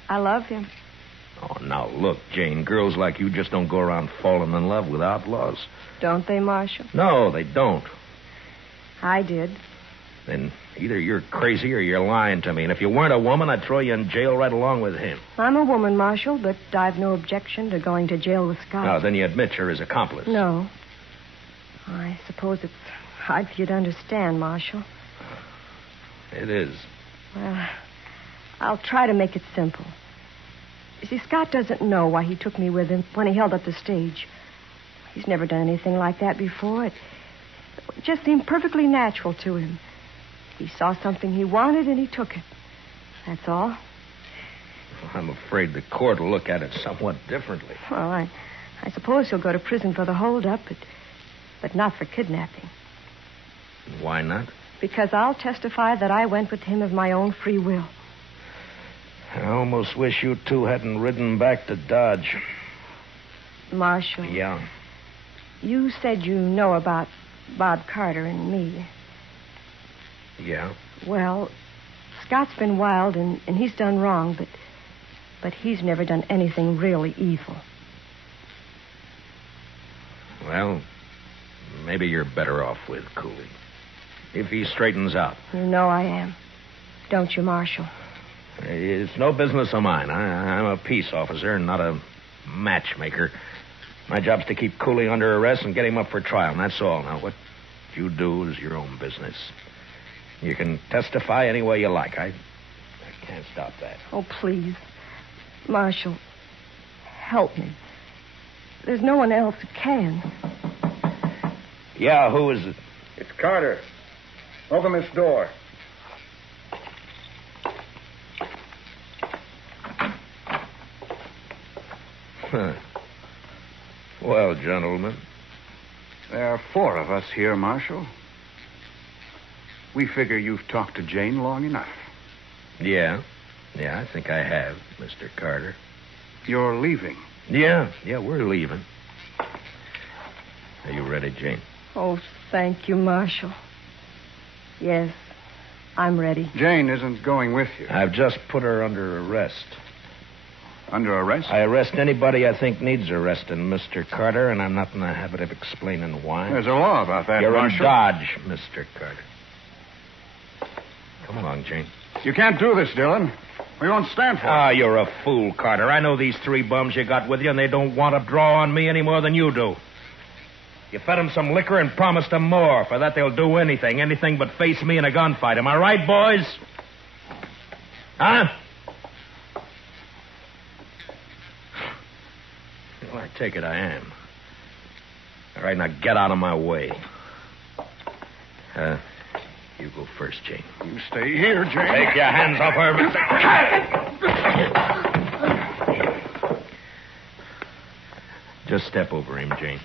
I love him. Oh, now look, Jane, girls like you just don't go around falling in love with outlaws. Don't they, Marshal? No, they don't. I did. Then either you're crazy or you're lying to me. And if you weren't a woman, I'd throw you in jail right along with him. I'm a woman, Marshal, but I've no objection to going to jail with Scott. Now, then you admit you're his accomplice. No. I suppose it's hard for you to understand, Marshal. It is. Well, I'll try to make it simple. You see, Scott doesn't know why he took me with him when he held up the stage. He's never done anything like that before. It just seemed perfectly natural to him. He saw something he wanted, and he took it. That's all. Well, I'm afraid the court will look at it somewhat differently. Well, I suppose he'll go to prison for the holdup, but not for kidnapping. Why not? Because I'll testify that I went with him of my own free will. I almost wish you two hadn't ridden back to Dodge. Marshal. Yeah? You said you know about Bob Carter and me. Yeah? Well, Scott's been wild, and he's done wrong, but he's never done anything really evil. Well, maybe you're better off with Cooley. If he straightens out. You know I am. Don't you, Marshal? It's no business of mine. I'm a peace officer, not a matchmaker. My job's to keep Cooley under arrest and get him up for trial, and that's all. Now, what you do is your own business. You can testify any way you like. I can't stop that. Oh, please. Marshal, help me. There's no one else who can. Yeah, who is it? It's Carter. Open this door. Huh. Well, gentlemen. There are 4 of us here, Marshal. We figure you've talked to Jane long enough. Yeah, I think I have, Mr. Carter. You're leaving. Yeah, we're leaving. Are you ready, Jane? Oh, thank you, Marshal. Yes, I'm ready. Jane isn't going with you. I've just put her under arrest. Under arrest? I arrest anybody I think needs arresting, Mr. Carter, and I'm not in the habit of explaining why. There's a law about that, You're Marshal. in Dodge, Mr. Carter. Come along, Jane. You can't do this, Dillon. We won't stand for it. Ah, you're a fool, Carter. I know these 3 bums you got with you, and they don't want to draw on me any more than you do. You fed them some liquor and promised them more. For that, they'll do anything but face me in a gunfight. Am I right, boys? Huh? Well, I take it I am. All right, now get out of my way. You go first, Jane. You stay here, Jane. Take your hands off her, Mr. Just step over him, Jane.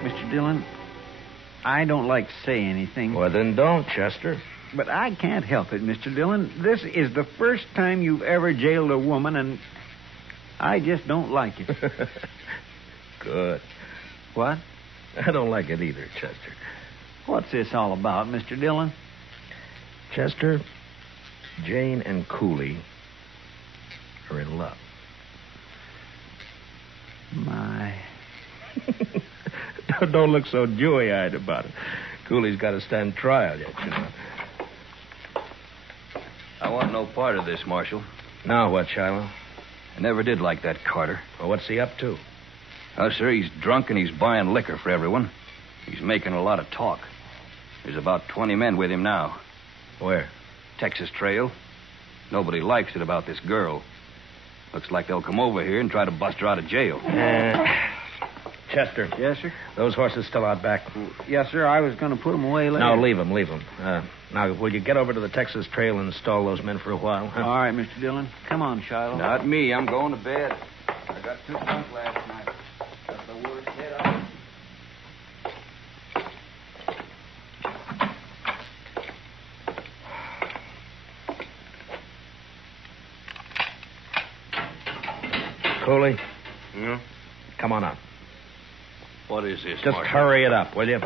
Mr. Dillon, I don't like to say anything. Well, then don't, Chester. But I can't help it, Mr. Dillon. This is the first time you've ever jailed a woman, and I just don't like it. Good. What? I don't like it either, Chester. What's this all about, Mr. Dillon? Chester, Jane and Cooley are in love. My. Don't look so dewy-eyed about it. Cooley's got to stand trial yet, you know. I want no part of this, Marshal. Now what, Shiloh? I never did like that Carter. Well, what's he up to? Oh, sir, he's drunk and he's buying liquor for everyone. He's making a lot of talk. There's about 20 men with him now. Where? Texas Trail. Nobody likes it about this girl. Looks like they'll come over here and try to bust her out of jail. Chester. Yes, sir? Those horses still out back? Yes, sir. I was going to put them away later. No, leave them. Now, will you get over to the Texas Trail and install those men for a while? Huh? All right, Mr. Dillon. Come on, Shiloh. Not me. I'm going to bed. I got too drunk last night. Got the worst head out. Cooley? Yeah? Come on out. What is this, Just Marshal? hurry it up, will you?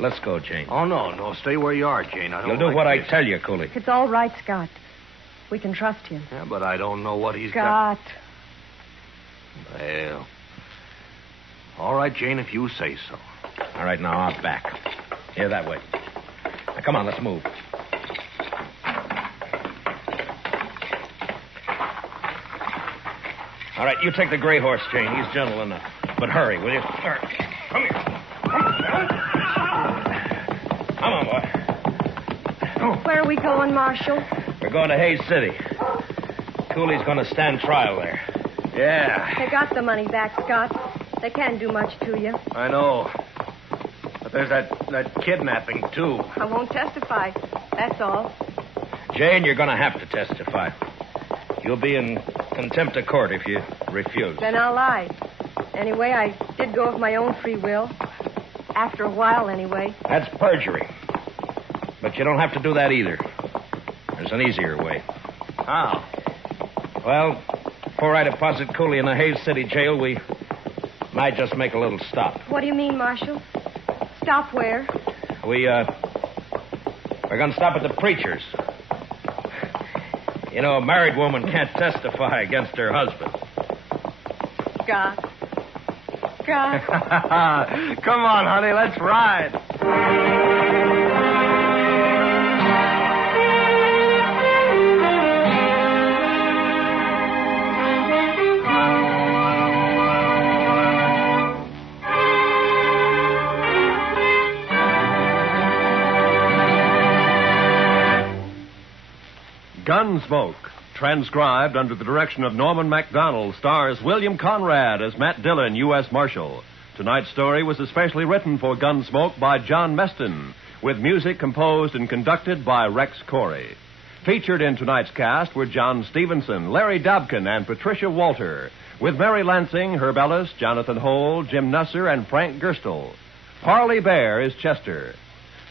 Let's go, Jane. Oh, no. Stay where you are, Jane. I don't You'll do like what this. I tell you, Cooley. It's all right, Scott. We can trust him. Yeah, but I don't know what he's got. Scott. Well. All right, Jane, if you say so. All right, now, out back. Here, that way. Now, come on, let's move. All right, you take the gray horse, Jane. He's gentle enough. But hurry, will you? Come here. Come on, boy. Where are we going, Marshal? We're going to Hayes City. Cooley's going to stand trial there. Yeah, They got the money back, Scott. They can't do much to you. I know. But there's that kidnapping, too. I won't testify. That's all. Jane, you're going to have to testify. You'll be in contempt of court if you refuse. Then I'll lie. Anyway, I did go of my own free will. After a while, anyway. That's perjury. But you don't have to do that either. There's an easier way. How? Well, before I deposit Cooley in the Hayes City jail, we might just make a little stop. What do you mean, Marshal? Stop where? We're going to stop at the preacher's. You know, a married woman can't testify against her husband. Scott. Scott. Come on, honey, let's ride. Gunsmoke, transcribed under the direction of Norman MacDonald, stars William Conrad as Matt Dillon, U.S. Marshal. Tonight's story was especially written for Gunsmoke by John Meston, with music composed and conducted by Rex Corey. Featured in tonight's cast were John Stevenson, Larry Dobkin, and Patricia Walter, with Mary Lansing, Herb Ellis, Jonathan Hole, Jim Nusser, and Frank Gerstle. Parley Bear is Chester.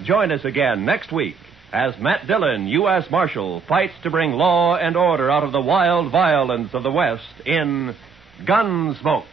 Join us again next week as Matt Dillon, U.S. Marshal, fights to bring law and order out of the wild violence of the West in Gunsmoke.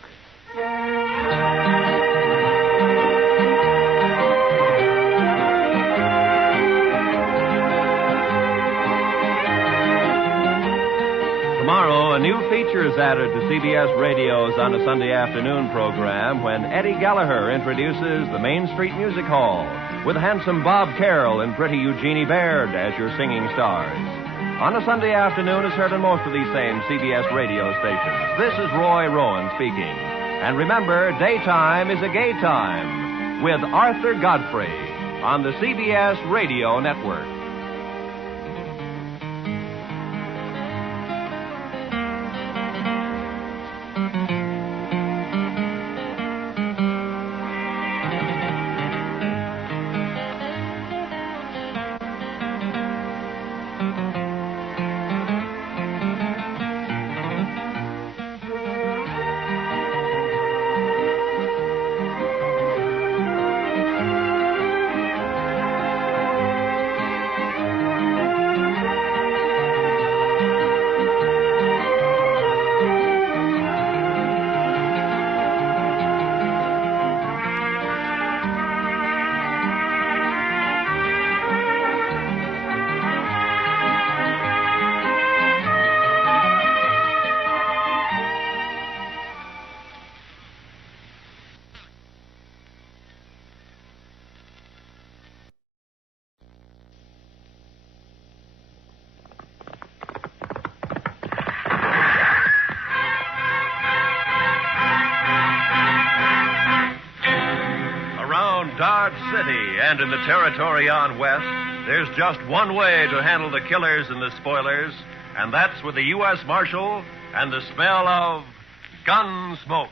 Tomorrow, new feature is added to CBS Radio's On a Sunday Afternoon program when Eddie Gallagher introduces the Main Street Music Hall with handsome Bob Carroll and pretty Eugenie Baird as your singing stars. On a Sunday Afternoon is heard on most of these same CBS radio stations. This is Roy Rowan speaking. And remember, daytime is a gay time with Arthur Godfrey on the CBS Radio Network. Dodge City and in the territory on west, there's just one way to handle the killers and the spoilers, and that's with the U.S. Marshal and the smell of Gunsmoke.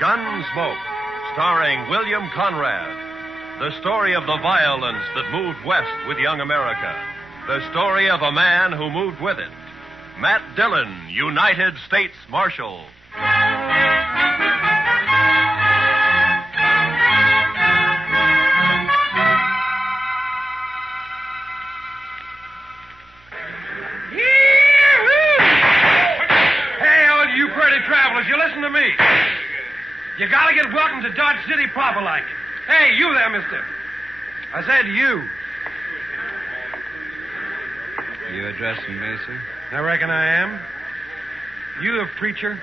Gunsmoke, starring William Conrad. The story of the violence that moved west with young America. The story of a man who moved with it. Matt Dillon, United States Marshal. Hey, all you pretty travelers, you listen to me. You gotta get welcome to Dodge City proper like. Hey, you there, mister. I said you. You addressing me, sir? I reckon I am. You a preacher?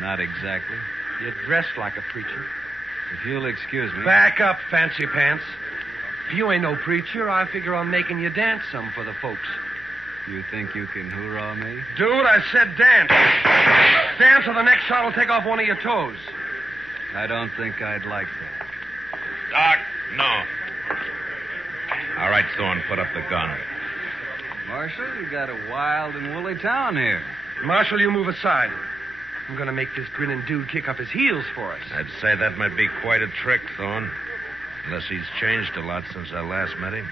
Not exactly. You dressed like a preacher. If you'll excuse me. Back up, fancy pants. If you ain't no preacher, I figure on making you dance some for the folks. You think you can hoorah me? Dude, I said dance. Dance or the next shot will take off one of your toes. I don't think I'd like that. Doc, no. All right, Thorne, put up the gun. Marshal, you got a wild and woolly town here. Marshal, you move aside. I'm going to make this grinning dude kick up his heels for us. I'd say that might be quite a trick, Thorne. Unless he's changed a lot since I last met him.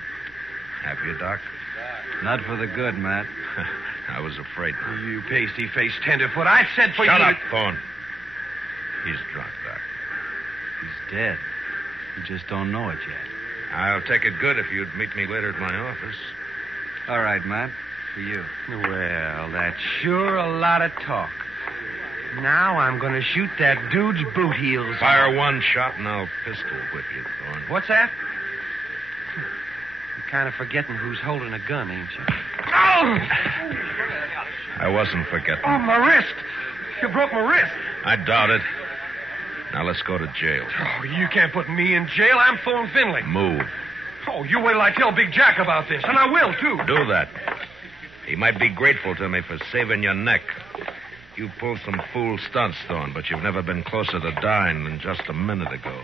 Have you, Doc? Not for the good, Matt. I was afraid. You pasty-faced tenderfoot. I said for you... Shut up, Thorne. He's drunk, Doc. He's dead. You just don't know it yet. I'll take it good if you'd meet me later at my office. All right, Matt. For you. Well, that's sure a lot of talk. Now I'm going to shoot that dude's boot heels. Fire one shot and I'll pistol whip you, Thorne. What's that? You're kind of forgetting who's holding a gun, ain't you? Oh! I wasn't forgetting. Oh, my wrist. You broke my wrist. I doubt it. Now let's go to jail. Oh, you can't put me in jail. I'm Thorne Finley. Move. Oh, you wait till I tell Big Jack about this, and I will, too. Do that. He might be grateful to me for saving your neck. You pulled some fool stunts, Thorne, but you've never been closer to dying than just a minute ago.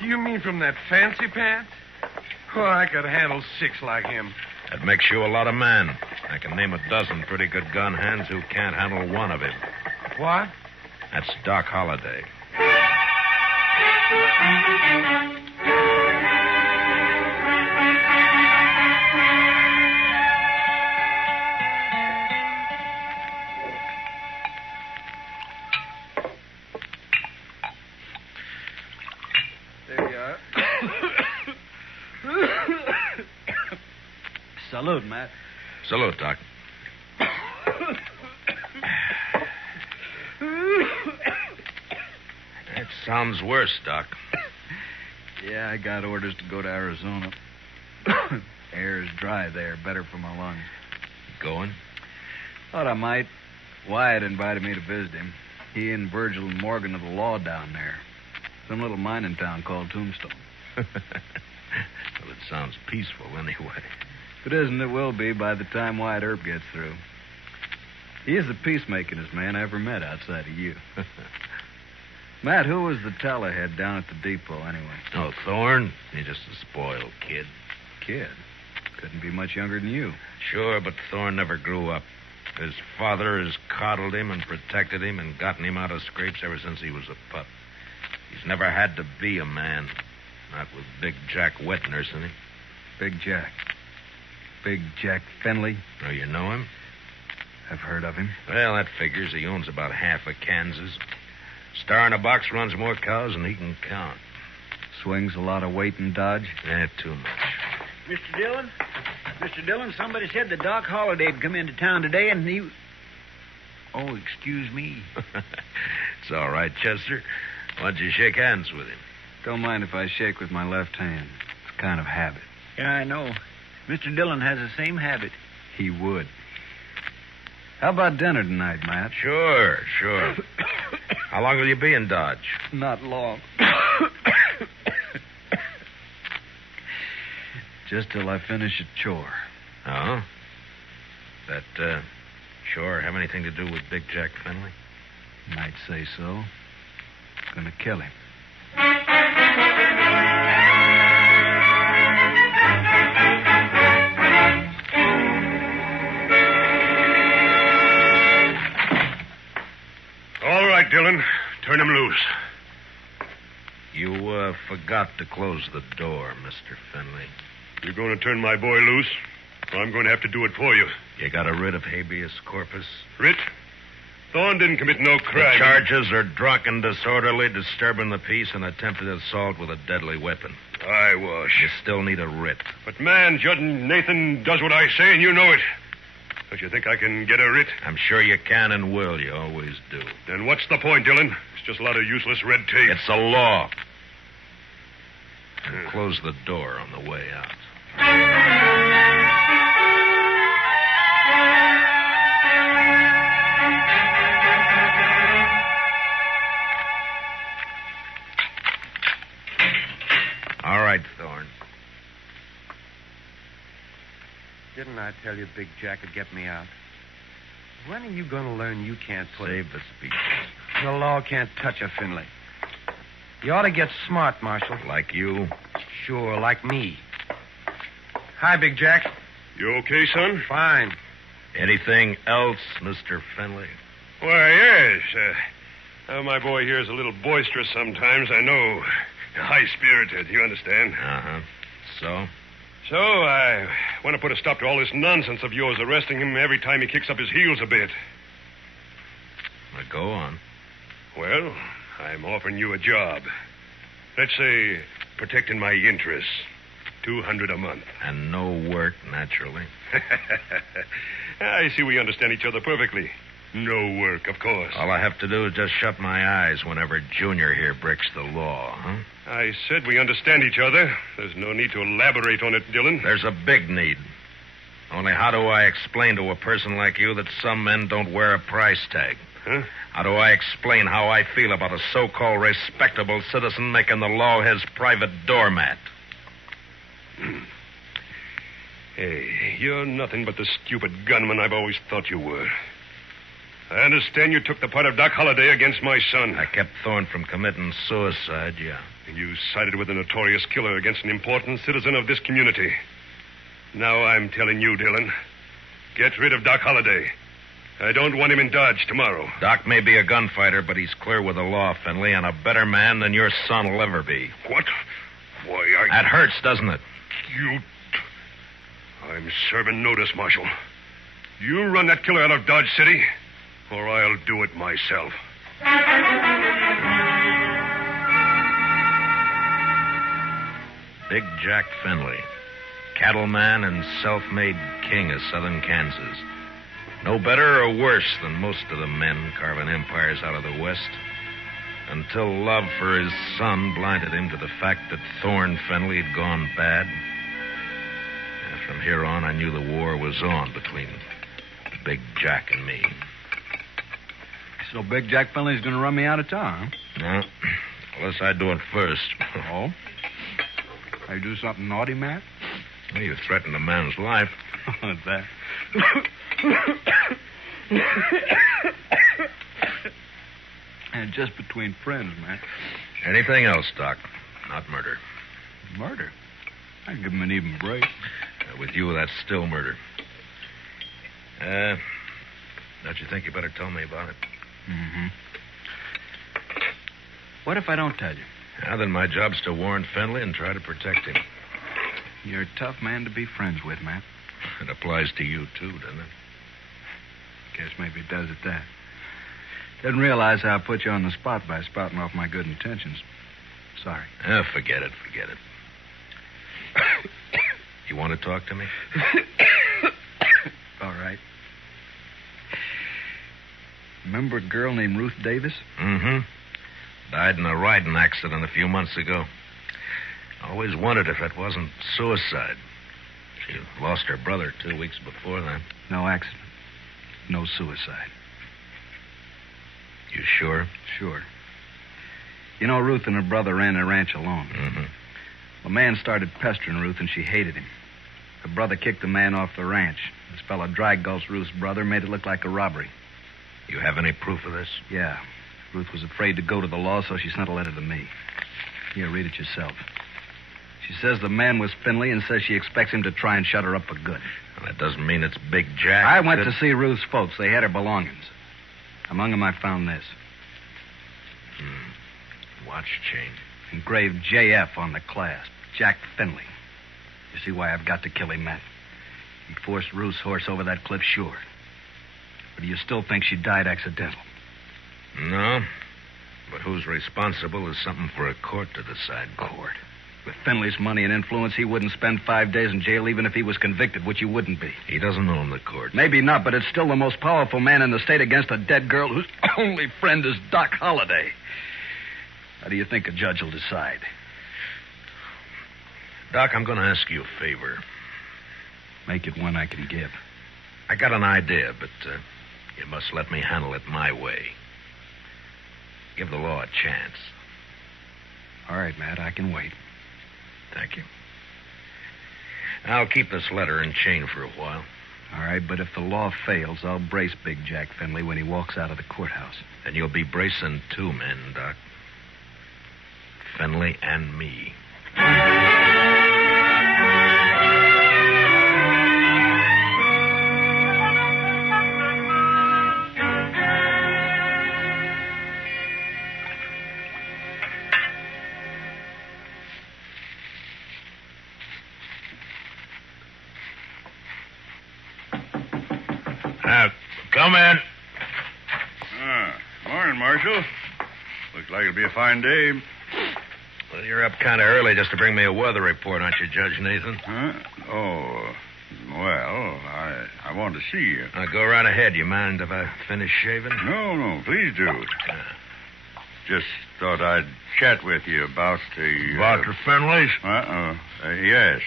You mean from that fancy pants? Oh, I could handle 6 like him. That makes you a lot of man. I can name a dozen pretty good gun hands who can't handle one of him. What? That's Doc Holliday. There you are. Salute, Matt. Salute, Doc. That sounds worse, Doc. Yeah, I got orders to go to Arizona. Air is dry there, better for my lungs. Going? Thought I might. Wyatt invited me to visit him. He and Virgil and Morgan are the law down there. Some little mining town called Tombstone. Well, it sounds peaceful anyway. If it isn't, it will be by the time Wyatt Earp gets through. He is the peacemakingest man I ever met outside of you. Matt, who was the tellerhead down at the depot anyway? Oh, Thorne? He's just a spoiled kid. Kid? Couldn't be much younger than you. Sure, but Thorne never grew up. His father has coddled him and protected him and gotten him out of scrapes ever since he was a pup. He's never had to be a man. Not with Big Jack wet nursing him. Big Jack? Big Jack Fenley? Oh, you know him? I've heard of him. Well, that figures. He owns about half of Kansas. Star in a box runs more cows than he can count. Swings a lot of weight in Dodge? Too much. Mr. Dillon? Mr. Dillon, somebody said that Doc Holliday would come into town today and he... Oh, excuse me. It's all right, Chester. Why don't you shake hands with him? Don't mind if I shake with my left hand. It's a kind of habit. Yeah, I know. Mr. Dillon has the same habit. He would. How about dinner tonight, Matt? Sure. How long will you be in Dodge? Not long. Just till I finish a chore. Oh? That chore have anything to do with Big Jack Fenley? Might say so. Gonna kill him. All right, Dillon. Turn him loose. You forgot to close the door, Mr. Fenley. You're going to turn my boy loose? Or I'm going to have to do it for you. You got a writ of habeas corpus? Writ? Thorne didn't commit no crime. The charges are drunken, disorderly, disturbing the peace, and attempted assault with a deadly weapon. Eyewash. You still need a writ. But, man, Judd Nathan does what I say, and you know it. Don't you think I can get a writ? I'm sure you can and will. You always do. Then what's the point, Dillon? It's just a lot of useless red tape. It's a law. And close the door on the way out. All right, Thorne. Didn't I tell you Big Jack would get me out? When are you going to learn you can't put... Save the speech. The law can't touch a Finley. You ought to get smart, Marshal. Like you? Sure, like me. Hi, Big Jack. You okay, son? Fine. Anything else, Mr. Fenley? Why, yes. My boy here is a little boisterous sometimes, I know. High-spirited, you understand? Uh-huh. So? So, I want to put a stop to all this nonsense of yours, arresting him every time he kicks up his heels a bit. Well, go on. Well, I'm offering you a job. Let's say, protecting my interests. $200 a month. And no work, naturally. I see we understand each other perfectly. No work, of course. All I have to do is just shut my eyes whenever Junior here breaks the law, huh? I said we understand each other. There's no need to elaborate on it, Dillon. There's a big need. Only how do I explain to a person like you that some men don't wear a price tag? Huh? How do I explain how I feel about a so-called respectable citizen making the law his private doormat? Hey, you're nothing but the stupid gunman I've always thought you were. I understand you took the part of Doc Holliday against my son. I kept Thorne from committing suicide, yeah. And you sided with a notorious killer against an important citizen of this community. Now I'm telling you, Dillon, get rid of Doc Holliday. I don't want him in Dodge tomorrow. Doc may be a gunfighter, but he's clear with the law, Finley, and a better man than your son will ever be. What? Why, That hurts, doesn't it? You... I'm serving notice, Marshal. You run that killer out of Dodge City, or I'll do it myself. Big Jack Finley, cattleman and self-made king of southern Kansas. No better or worse than most of the men carving empires out of the West. Until love for his son blinded him to the fact that Thorne Fenley had gone bad. And from here on, I knew the war was on between Big Jack and me. So Big Jack Fenley's going to run me out of town, huh? No, unless I do it first. Oh? I do something naughty, Matt? Well, you threatened a man's life. That. And just between friends, Matt. Anything else, Doc? Not murder. Murder? I'd give him an even break. With you, that's still murder. Don't you think you better tell me about it? Mm-hmm. What if I don't tell you? Now, then my job's to warn Fenley and try to protect him. You're a tough man to be friends with, Matt. It applies to you, too, doesn't it? Guess maybe it does at that. Didn't realize how I put you on the spot by spouting off my good intentions. Sorry. Forget it. You want to talk to me? All right. Remember a girl named Ruth Davis? Mm-hmm. Died in a riding accident a few months ago. Always wondered if it wasn't suicide. She lost her brother 2 weeks before that. No accident. No suicide. You sure? Sure. You know, Ruth and her brother ran a ranch alone. Mm-hmm. The man started pestering Ruth, and she hated him. Her brother kicked the man off the ranch. This fellow dry gulched Ruth's brother, made it look like a robbery. You have any proof of this? Yeah. Ruth was afraid to go to the law, so she sent a letter to me. Here, read it yourself. She says the man was Finley and says she expects him to try and shut her up for good. Well, that doesn't mean it's Big Jack. I went to see Ruth's folks. They had her belongings. Among them, I found this. Watch chain. Engraved JF on the clasp. Jack Finley. You see why I've got to kill him, Matt? He forced Ruth's horse over that cliff, sure. But do you still think she died accidental? No. But who's responsible is something for a court to decide. Court? With Finley's money and influence, he wouldn't spend 5 days in jail even if he was convicted, which he wouldn't be. He doesn't own the court. Maybe not, but it's still the most powerful man in the state against a dead girl whose only friend is Doc Holliday. How do you think a judge will decide? Doc, I'm going to ask you a favor. Make it one I can give. I got an idea, but you must let me handle it my way. Give the law a chance. All right, Matt, I can wait. Thank you. I'll keep this letter and chain for a while. All right, but if the law fails, I'll brace Big Jack Finley when he walks out of the courthouse. Then you'll be bracing 2 men, Doc. Finley and me. Come in. Morning, Marshal. Looks like it'll be a fine day. Well, you're up kind of early just to bring me a weather report, aren't you, Judge Nathan? Huh? Oh, well, I want to see you. Go right ahead. You mind if I finish shaving? No, please do. Just thought I'd chat with you about the... About the Finleys? Yes.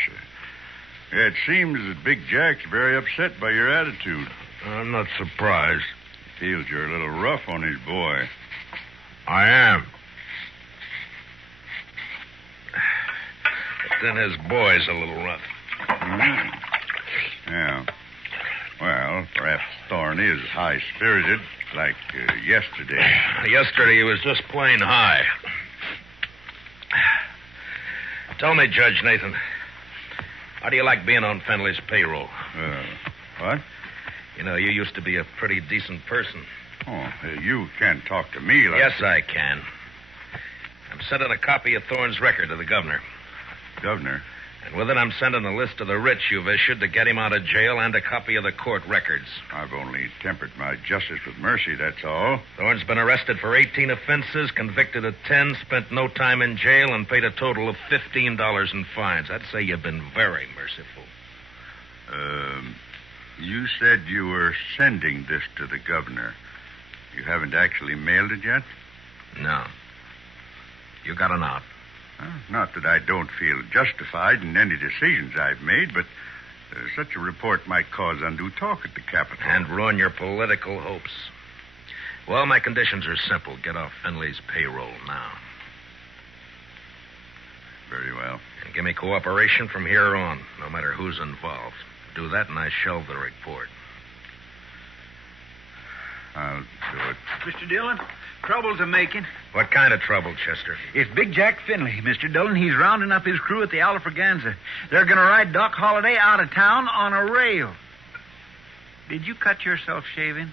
It seems that Big Jack's very upset by your attitude. I'm not surprised. He feels you're a little rough on his boy. I am. But then his boy's a little rough. Yeah. Well, perhaps Thorne is high-spirited, like yesterday. Yesterday he was just plain high. Tell me, Judge Nathan, how do you like being on Fenley's payroll? What? You know, you used to be a pretty decent person. Oh, you can't talk to me like... Yes, I can. I'm sending a copy of Thorne's record to the governor. Governor? And with it, I'm sending a list of the writs you've issued to get him out of jail and a copy of the court records. I've only tempered my justice with mercy, that's all. Thorne's been arrested for 18 offenses, convicted of 10, spent no time in jail, and paid a total of $15 in fines. I'd say you've been very merciful. You said you were sending this to the governor. You haven't actually mailed it yet? No. You got an out. Not that I don't feel justified in any decisions I've made, but such a report might cause undue talk at the Capitol. And ruin your political hopes. Well, my conditions are simple. Get off Finley's payroll now. Very well. And give me cooperation from here on, no matter who's involved. Do that, and I shelve the report. I'll do it. Mr. Dillon, trouble's a-making. What kind of trouble, Chester? It's Big Jack Finley, Mr. Dillon. He's rounding up his crew at the Alfraganza. They're going to ride Doc Holliday out of town on a rail. Did you cut yourself shaving?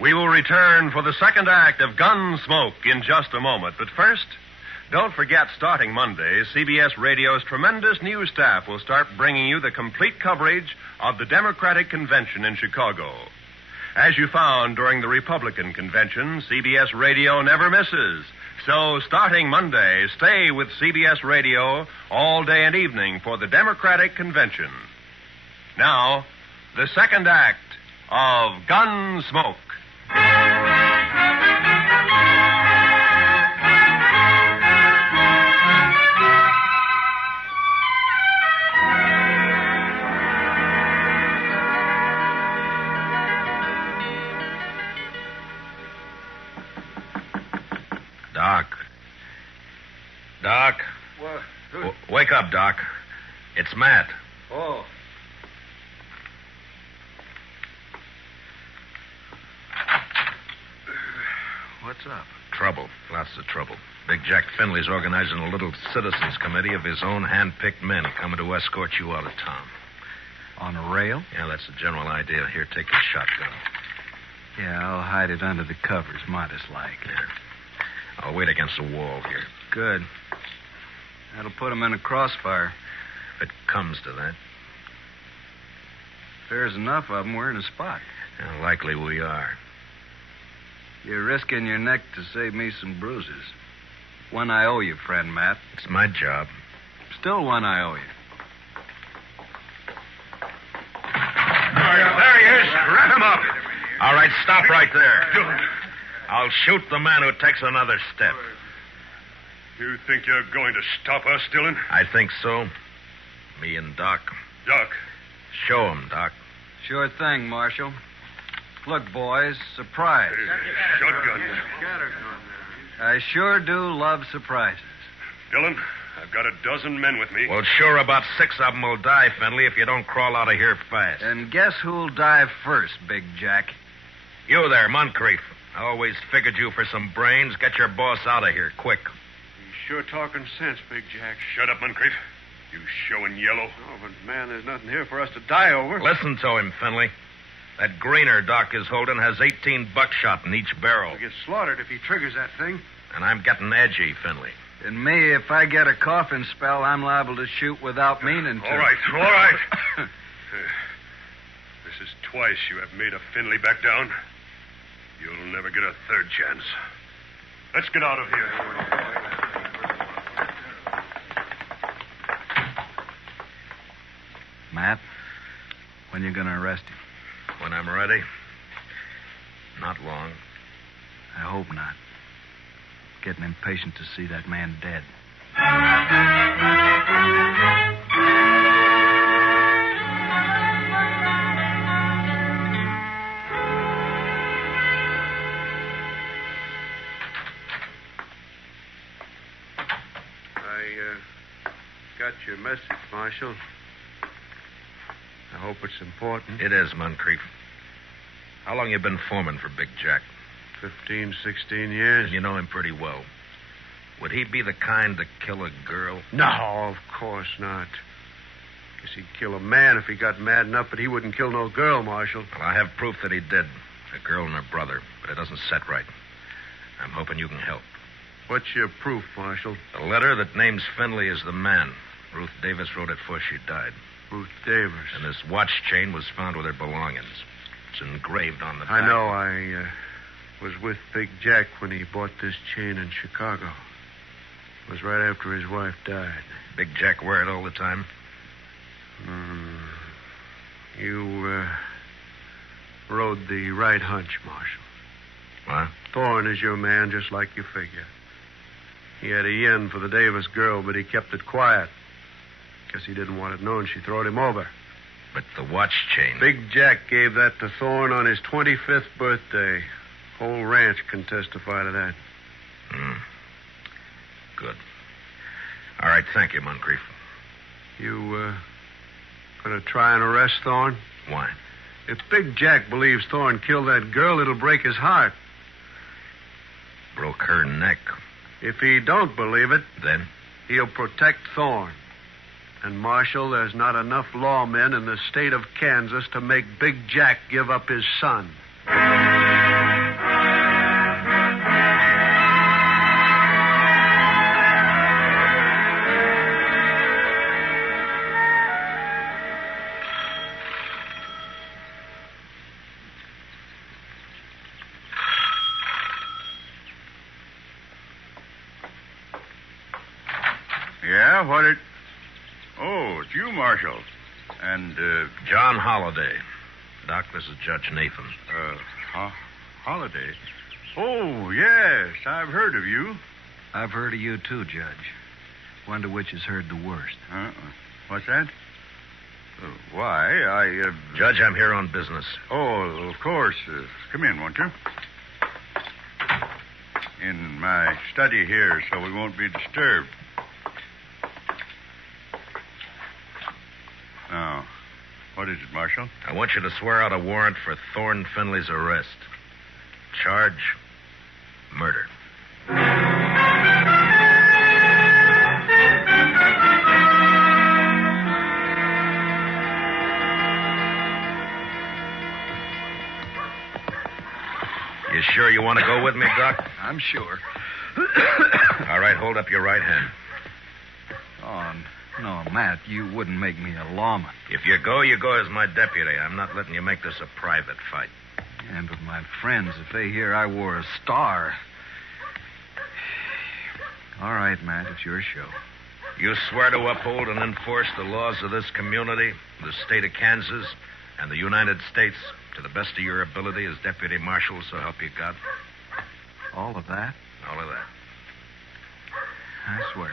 We will return for the second act of Gunsmoke in just a moment. But first, don't forget, starting Monday, CBS Radio's tremendous news staff will start bringing you the complete coverage of the Democratic Convention in Chicago. As you found during the Republican Convention, CBS Radio never misses. So, starting Monday, stay with CBS Radio all day and evening for the Democratic Convention. Now, the second act of Gunsmoke. Doc. What? Wake up, Doc. It's Matt. Oh. What's up? Trouble. Lots of trouble. Big Jack Finley's organizing a little citizens committee of his own hand-picked men coming to escort you out of town. On a rail? Yeah, that's the general idea. Here, take your shotgun. Yeah, I'll hide it under the covers, modest like. Here. I'll wait against the wall here. Good. That'll put him in a crossfire. If it comes to that. If there's enough of them, we're in a spot. Yeah, likely we are. You're risking your neck to save me some bruises. One I owe you, friend Matt. It's my job. Still one I owe you. There he is. Wrap him up. All right, stop right there. I'll shoot the man who takes another step. You think you're going to stop us, Dillon? I think so. Me and Doc. Doc. Show him, Doc. Sure thing, Marshal. Look, boys, surprise. Shotgun. I sure do love surprises. Dillon, I've got a dozen men with me. Well, sure, about 6 of them will die, Finley, if you don't crawl out of here fast. And guess who'll die first, Big Jack? You there, Moncrief. I always figured you for some brains. Get your boss out of here, quick. He's sure talking sense, Big Jack. Shut up, Moncrief. You showing yellow. Oh, but, man, there's nothing here for us to die over. Listen to him, Finley. That greener Doc is holding has 18 buckshot in each barrel. He'll get slaughtered if he triggers that thing. And I'm getting edgy, Finley. And me, if I get a coughing spell, I'm liable to shoot without meaning to. All right. This is twice you have made a Finley back down. You'll never get a third chance. Let's get out of here. Matt, when you going to arrest him? When I'm ready. Not long. I hope not. Getting impatient to see that man dead. Got your message, Marshal. I hope it's important. It is, Moncrief. How long you been foreman for Big Jack? 15, 16 years. And you know him pretty well. Would he be the kind to kill a girl? No, of course not. Guess he'd kill a man if he got mad enough, but he wouldn't kill no girl, Marshal. Well, I have proof that he did. A girl and her brother, but it doesn't set right. I'm hoping you can help. What's your proof, Marshal? A letter that names Finley as the man. Ruth Davis wrote it before she died. Ruth Davis. And this watch chain was found with her belongings. It's engraved on the back. I know. I was with Big Jack when he bought this chain in Chicago. It was right after his wife died. Big Jack wear it all the time? You rode the right hunch, Marshal. What? Thorne is your man, just like you figure. He had a yen for the Davis girl, but he kept it quiet. Guess he didn't want it known she throwed him over. But the watch chain... Big Jack gave that to Thorne on his 25th birthday. Whole ranch can testify to that. Good. All right, thank you, Moncrief. You, gonna try and arrest Thorne? Why? If Big Jack believes Thorne killed that girl, it'll break his heart. Broke her neck. If he don't believe it... Then? He'll protect Thorne. And, Marshal, there's not enough lawmen in the state of Kansas to make Big Jack give up his son. Yeah, what it... Oh, it's you, Marshal. And, John Holliday. Doc, this is Judge Nathan. Holiday? Oh, yes, I've heard of you. I've heard of you, too, Judge. Wonder which has heard the worst. What's that? Why, Judge, I'm here on business. Oh, of course. Come in, won't you? In my study here, so we won't be disturbed. Now, what is it, Marshal? I want you to swear out a warrant for Thorne Finley's arrest. Charge, murder. You sure you want to go with me, Doc? I'm sure. All right, hold up your right hand. Oh, no, Matt, you wouldn't make me a lawman. If you go as my deputy. I'm not letting you make this a private fight. And with my friends, if they hear I wore a star... All right, Matt, it's your show. You swear to uphold and enforce the laws of this community, the state of Kansas, and the United States to the best of your ability as deputy marshal, so help you God? All of that? All of that. I swear.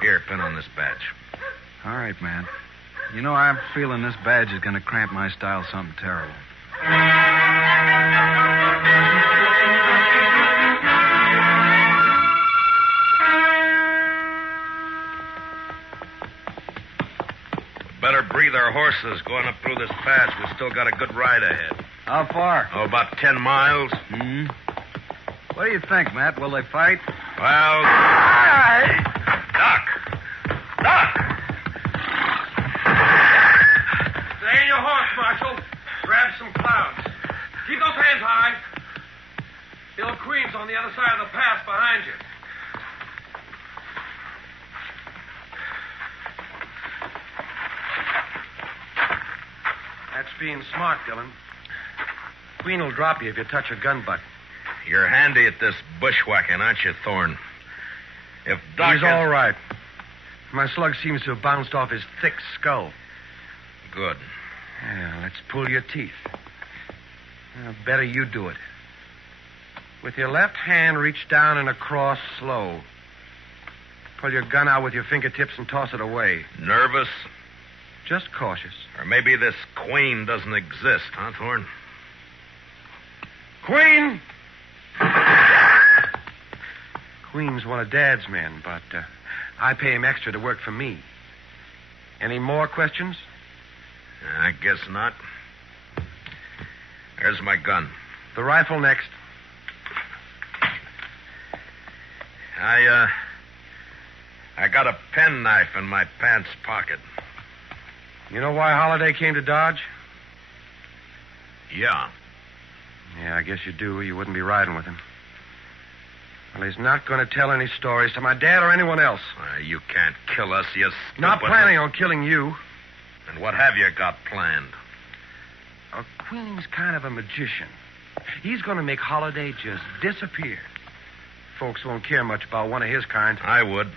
Here, pin on this badge. All right, Matt. You know, I'm feeling this badge is going to cramp my style something terrible. Better breathe our horses going up through this pass. We still got a good ride ahead. How far? Oh, about 10 miles. What do you think, Matt? Will they fight? Well... Doc! Stay in your horse, Marshal. Grab some clouds. Keep those hands high. Bill Queen's on the other side of the pass behind you. That's being smart, Dillon. Queen will drop you if you touch a gun butt. You're handy at this bushwhacking, aren't you, Thorne? If Doc... He's all right. My slug seems to have bounced off his thick skull. Good. Yeah, let's pull your teeth. Better you do it. With your left hand, reach down and across slow. Pull your gun out with your fingertips and toss it away. Nervous? Just cautious. Or maybe this Queen doesn't exist, huh, Thorne? Queen! Queen's one of Dad's men, but I pay him extra to work for me. Any more questions? I guess not. There's my gun. The rifle next. I got a penknife in my pants pocket. You know why Holiday came to Dodge? Yeah. Yeah, I guess you do, or you wouldn't be riding with him. Well, he's not going to tell any stories to my dad or anyone else. You can't kill us, you stupid... Not planning on killing you. And what have you got planned? Queen's kind of a magician. He's going to make Holiday just disappear. Folks won't care much about one of his kind. I would.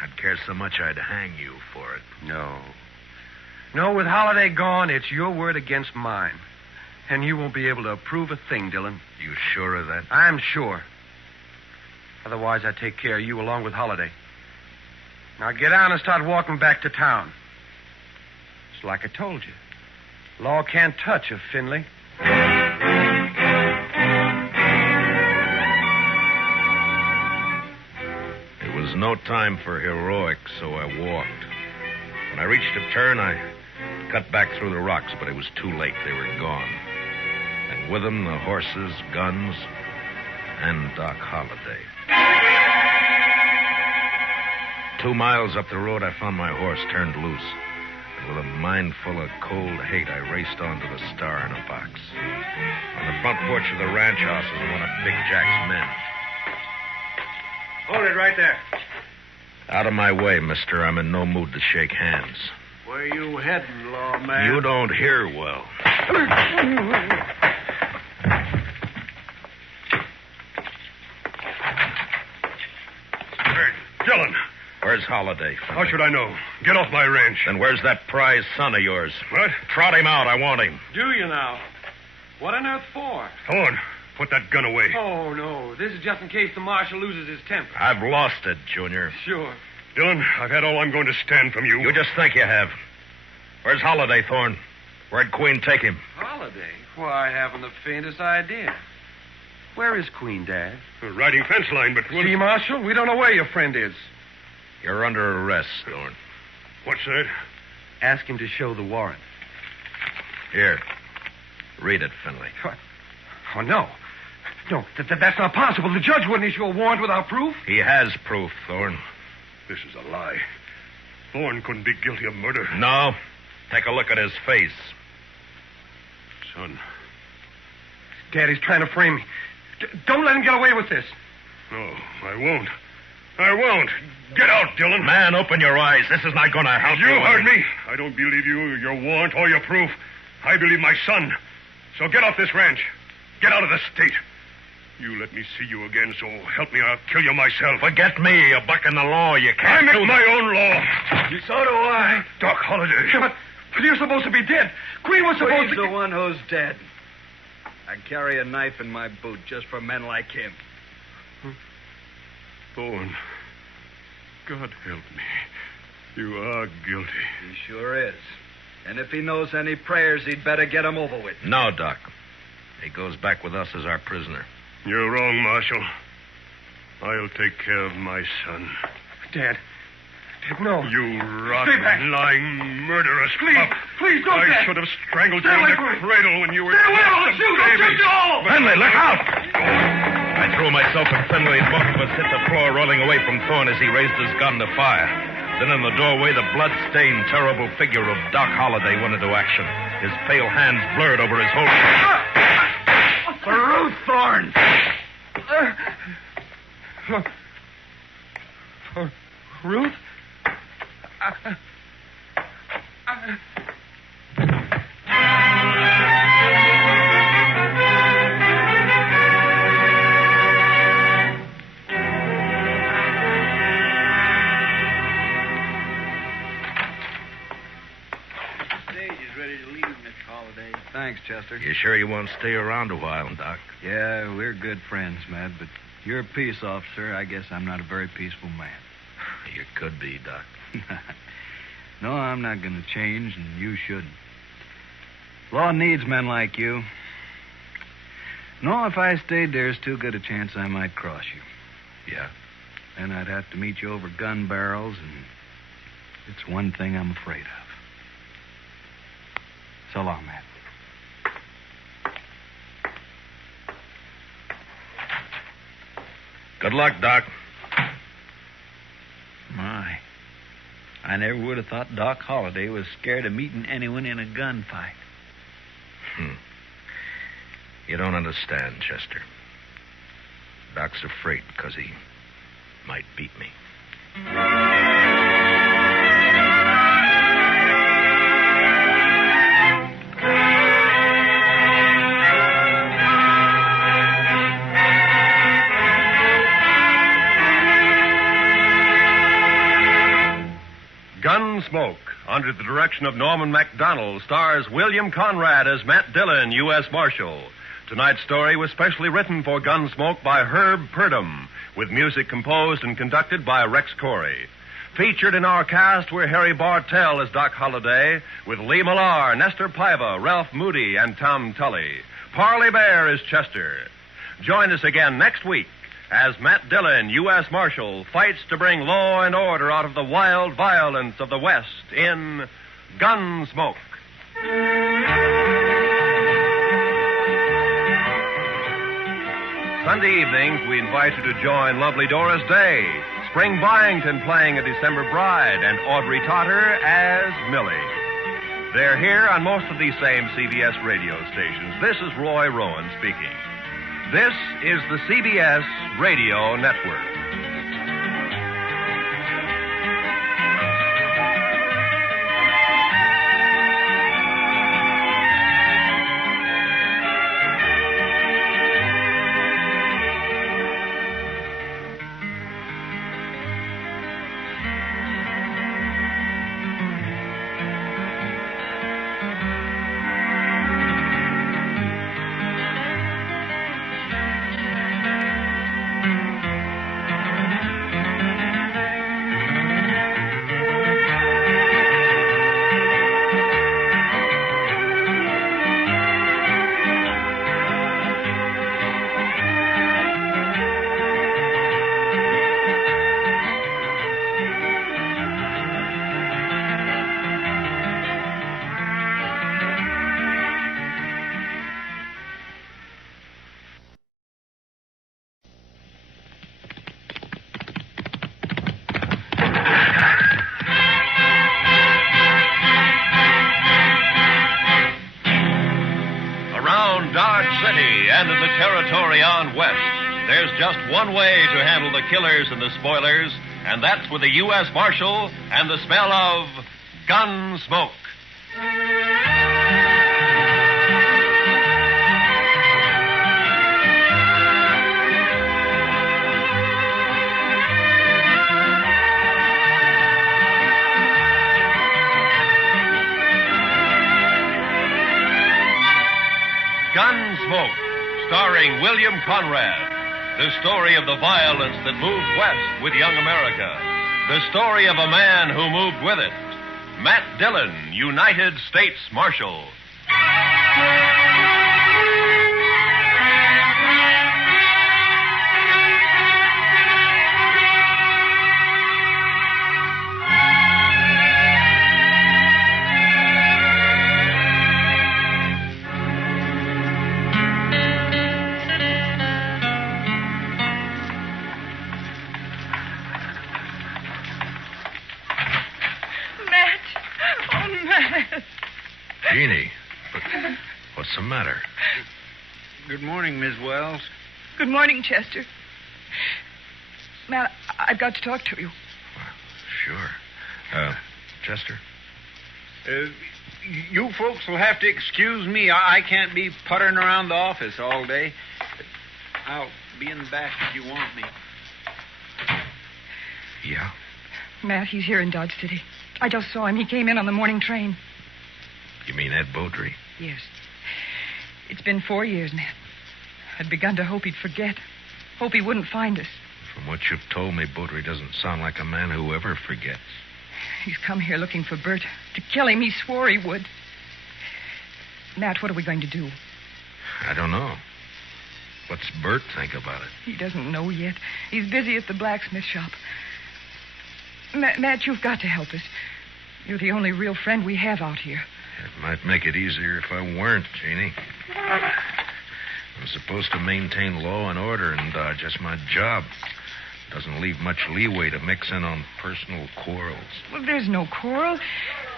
I'd care so much I'd hang you for it. No. No, with Holiday gone, it's your word against mine. And you won't be able to prove a thing, Dillon. You sure of that? I'm sure. Otherwise, I'd take care of you along with Holiday. Now get on and start walking back to town. It's like I told you. Law can't touch a Finley. It was no time for heroics, so I walked. When I reached a turn, I cut back through the rocks, but it was too late. They were gone. And with them, the horses, guns, and Doc Holliday. 2 miles up the road, I found my horse turned loose. And with a mind full of cold hate, I raced on to the Star in a Box. On the front porch of the ranch house was one of Big Jack's men. Hold it right there. Out of my way, mister. I'm in no mood to shake hands. Where you heading, lawman? You don't hear well. Dillon. Where's Holiday? How should I know? Get off my ranch. Then where's that prize son of yours? What? Trot him out. I want him. Do you now? What on earth for? Thorne, put that gun away. Oh, no. This is just in case the marshal loses his temper. I've lost it, Junior. Sure. Dillon, I've had all I'm going to stand from you. You just think you have. Where's Holiday, Thorne? Where'd Queen take him? Holiday? Why, I haven't the faintest idea. Where is Queen, Dad? Riding fence line, but... See, Marshal, we don't know where your friend is. You're under arrest, Thorne. What's that? Ask him to show the warrant. Here. Read it, Finley. What? Oh, no. No, that's not possible. The judge wouldn't issue a warrant without proof. He has proof, Thorne. This is a lie. Thorne couldn't be guilty of murder. No. Take a look at his face. Son. Daddy's trying to frame me. Don't let him get away with this. No, I won't. I won't. Get out, Dillon. Man, open your eyes. This is not going to help you. You heard me. I don't believe you, your warrant, or your proof. I believe my son. So get off this ranch. Get out of the state. You let me see you again, so help me, I'll kill you myself. Forget me. You're bucking the law. You can't I make my own law. So do I. Doc Holliday. Yeah, but you're supposed to be dead. Queen was supposed He's to... the one who's dead. I carry a knife in my boot just for men like him. Thorne, God help me. You are guilty. He sure is. And if he knows any prayers, he'd better get 'em over with. No, Doc. He goes back with us as our prisoner. You're wrong, Marshal. I'll take care of my son. Dad, no. You rotten, lying, murderous pup. Please don't, I Dad. should have strangled Stay you in away the from me. cradle when you were... Stay away, just I'll a shoot. I'll baby. shoot you all. Finley, look out! I threw myself at Finley, and both of us hit the floor, rolling away from Thorne as he raised his gun to fire. Then in the doorway, the blood-stained, terrible figure of Doc Holliday went into action. His pale hands blurred over his holster. Ruth Thorne! Ruth? Thanks, Chester. You sure you won't stay around a while, Doc? Yeah, we're good friends, Matt, but you're a peace officer. I guess I'm not a very peaceful man. You could be, Doc. No, I'm not going to change, and you shouldn't. Law needs men like you. No, if I stayed, there's too good a chance I might cross you. Yeah? Then I'd have to meet you over gun barrels, and it's one thing I'm afraid of. So long, Matt. Good luck, Doc. I never would have thought Doc Holliday was scared of meeting anyone in a gunfight. You don't understand, Chester. Doc's afraid because he might beat me. Gunsmoke, under the direction of Norman MacDonald, stars William Conrad as Matt Dillon, U.S. Marshal. Tonight's story was specially written for Gunsmoke by Herb Purdom, with music composed and conducted by Rex Corey. Featured in our cast were Harry Bartell as Doc Holliday, with Lee Millar, Nestor Paiva, Ralph Moody, and Tom Tully. Parley Bear is Chester. Join us again next week as Matt Dillon, U.S. Marshal, fights to bring law and order out of the wild violence of the West in Gunsmoke. Sunday evenings, we invite you to join lovely Doris Day, Spring Byington playing a December Bride, and Audrey Totter as Millie. They're here on most of these same CBS radio stations. This is Roy Rowan speaking. This is the CBS Radio Network. And in the territory on west, there's just one way to handle the killers and the spoilers, and that's with a U.S. Marshal and the smell of Gunsmoke. Gunsmoke, starring William Conrad. The story of the violence that moved west with young America. The story of a man who moved with it. Matt Dillon, United States Marshal. Jeannie, what's the matter? Good morning, Miss Wells. Good morning, Chester. Matt, I've got to talk to you. Sure. Chester? You folks will have to excuse me. I can't be puttering around the office all day. I'll be in the back if you want me. Yeah? Matt, he's here in Dodge City. I just saw him. He came in on the morning train. You mean Ed Beaudry? Yes. It's been 4 years, Matt. I'd begun to hope he'd forget. Hope he wouldn't find us. From what you've told me, Beaudry doesn't sound like a man who ever forgets. He's come here looking for Bert. To kill him, he swore he would. Matt, what are we going to do? I don't know. What's Bert think about it? He doesn't know yet. He's busy at the blacksmith shop. Matt, you've got to help us. You're the only real friend we have out here. It might make it easier if I weren't, Jeannie. I'm supposed to maintain law and order in Dodge. That's my job. Doesn't leave much leeway to mix in on personal quarrels. Well, there's no quarrel.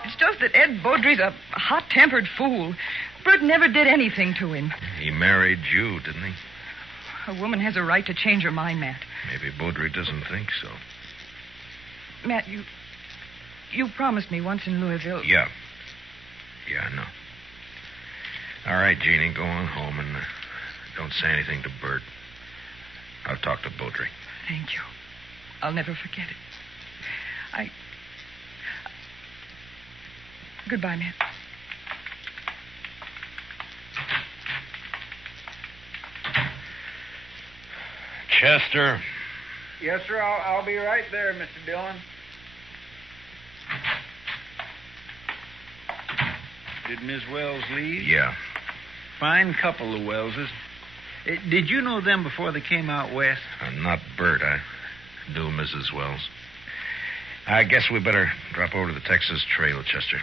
It's just that Ed Beaudry's a hot-tempered fool. Bert never did anything to him. He married you, didn't he? A woman has a right to change her mind, Matt. Maybe Beaudry doesn't think so. Matt, you promised me once in Louisville. Yeah. Yeah, I know. All right, Jeannie, go on home and don't say anything to Bert. I'll talk to Beaudry. Thank you. I'll never forget it. Goodbye, Matt. Chester. Yes, sir. I'll be right there, Mr. Dillon. Did Miss Wells leave? Yeah. Fine couple, the Wellses. Did you know them before they came out west? Not Bert. I knew Mrs. Wells. I guess we better drop over to the Texas Trail, Chester.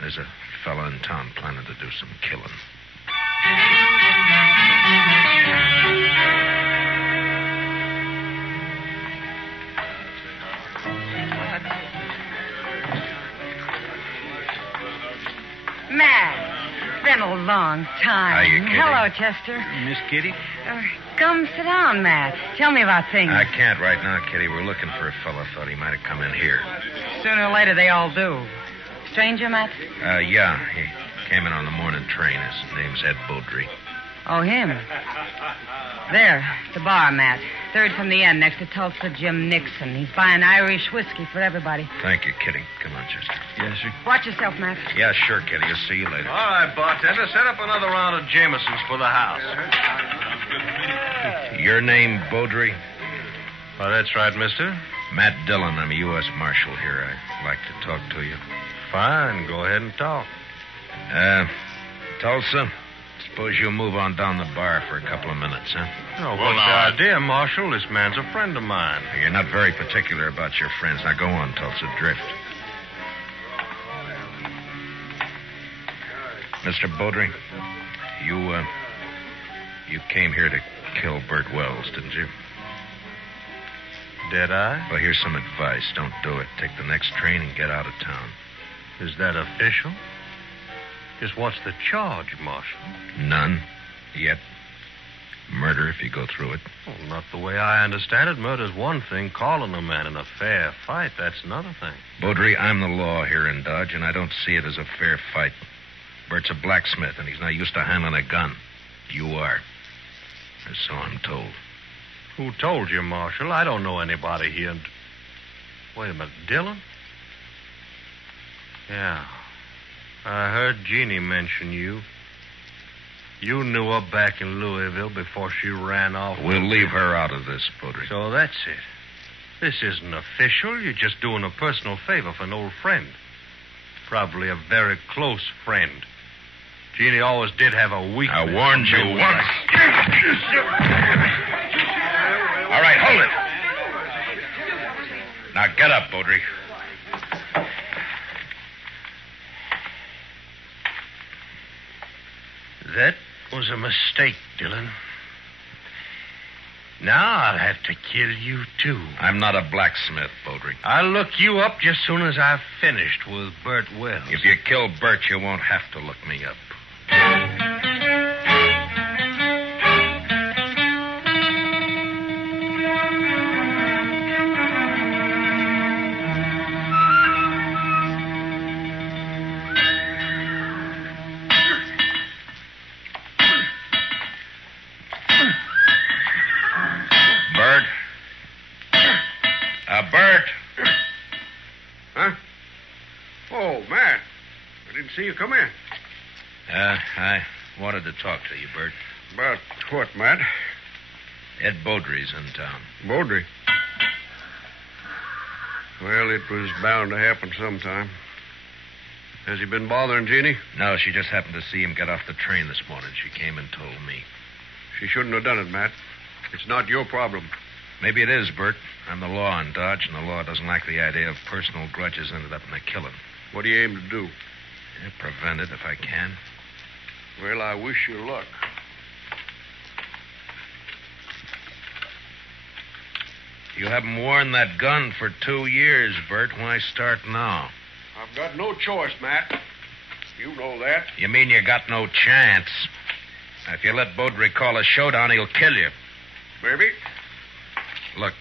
There's a fella in town planning to do some killing. Matt, it's been a long time. Hiya, Kitty. Hello, Chester. Miss Kitty? Come sit down, Matt. Tell me about things. I can't right now, Kitty. We're looking for a fella. Thought he might have come in here. Sooner or later, they all do. Stranger, Matt? Yeah. He came in on the morning train. His name's Ed Beaudry. Oh, him. There, the bar, Matt. Third from the end, next to Tulsa Jim Nixon. He's buying Irish whiskey for everybody. Thank you, Kitty. Come on, Chester. Yes, sir. Watch yourself, Matt. Yeah, sure, Kitty. I'll see you later. All right, bartender, set up another round of Jamesons for the house. Your name, Beaudry? Oh, that's right, mister. Matt Dillon. I'm a U.S. Marshal here. I'd like to talk to you. Fine. Go ahead and talk. Tulsa, suppose you'll move on down the bar for a couple of minutes, huh? Oh, what's the idea, Marshal? This man's a friend of mine. You're not very particular about your friends. Now go on, Tulsa. Drift. Mr. Beaudry, you came here to kill Bert Wells, didn't you? Did I? Well, here's some advice. Don't do it. Take the next train and get out of town. Is that official? Just what's the charge, Marshal? None. Yet. Murder if you go through it. Well, not the way I understand it. Murder's one thing. Calling a man in a fair fight, that's another thing. Beaudry, I'm the law here in Dodge, and I don't see it as a fair fight. Bert's a blacksmith, and he's not used to handling a gun. You are. Or so I'm told. Who told you, Marshal? I don't know anybody here. Wait a minute. Dillon? Yeah. I heard Jeannie mention you. You knew her back in Louisville before she ran off. We'll leave her out of this, Beaudry. So that's it. This isn't official. You're just doing a personal favor for an old friend. Probably a very close friend. Jeannie always did have a weakness. I warned you once. All right, hold it. Now get up, Beaudry. That was a mistake, Dillon. Now I'll have to kill you, too. I'm not a blacksmith, Beaudry. I'll look you up just soon as I've finished with Bert Wells. If you kill Bert, you won't have to look me up. Bert. Huh? Oh, Matt. I didn't see you come in. I wanted to talk to you, Bert. About what, Matt? Ed Beaudry's in town. Beaudry? Well, it was bound to happen sometime. Has he been bothering Jeannie? No, she just happened to see him get off the train this morning. She came and told me. She shouldn't have done it, Matt. It's not your problem. Maybe it is, Bert. I'm the law in Dodge, and the law doesn't like the idea of personal grudges ended up in a killing. What do you aim to do? Prevent it if I can. Well, I wish you luck. You haven't worn that gun for 2 years, Bert. Why start now? I've got no choice, Matt. You know that. You mean you got no chance? If you let Beaudry call a showdown, he'll kill you. Maybe. Look,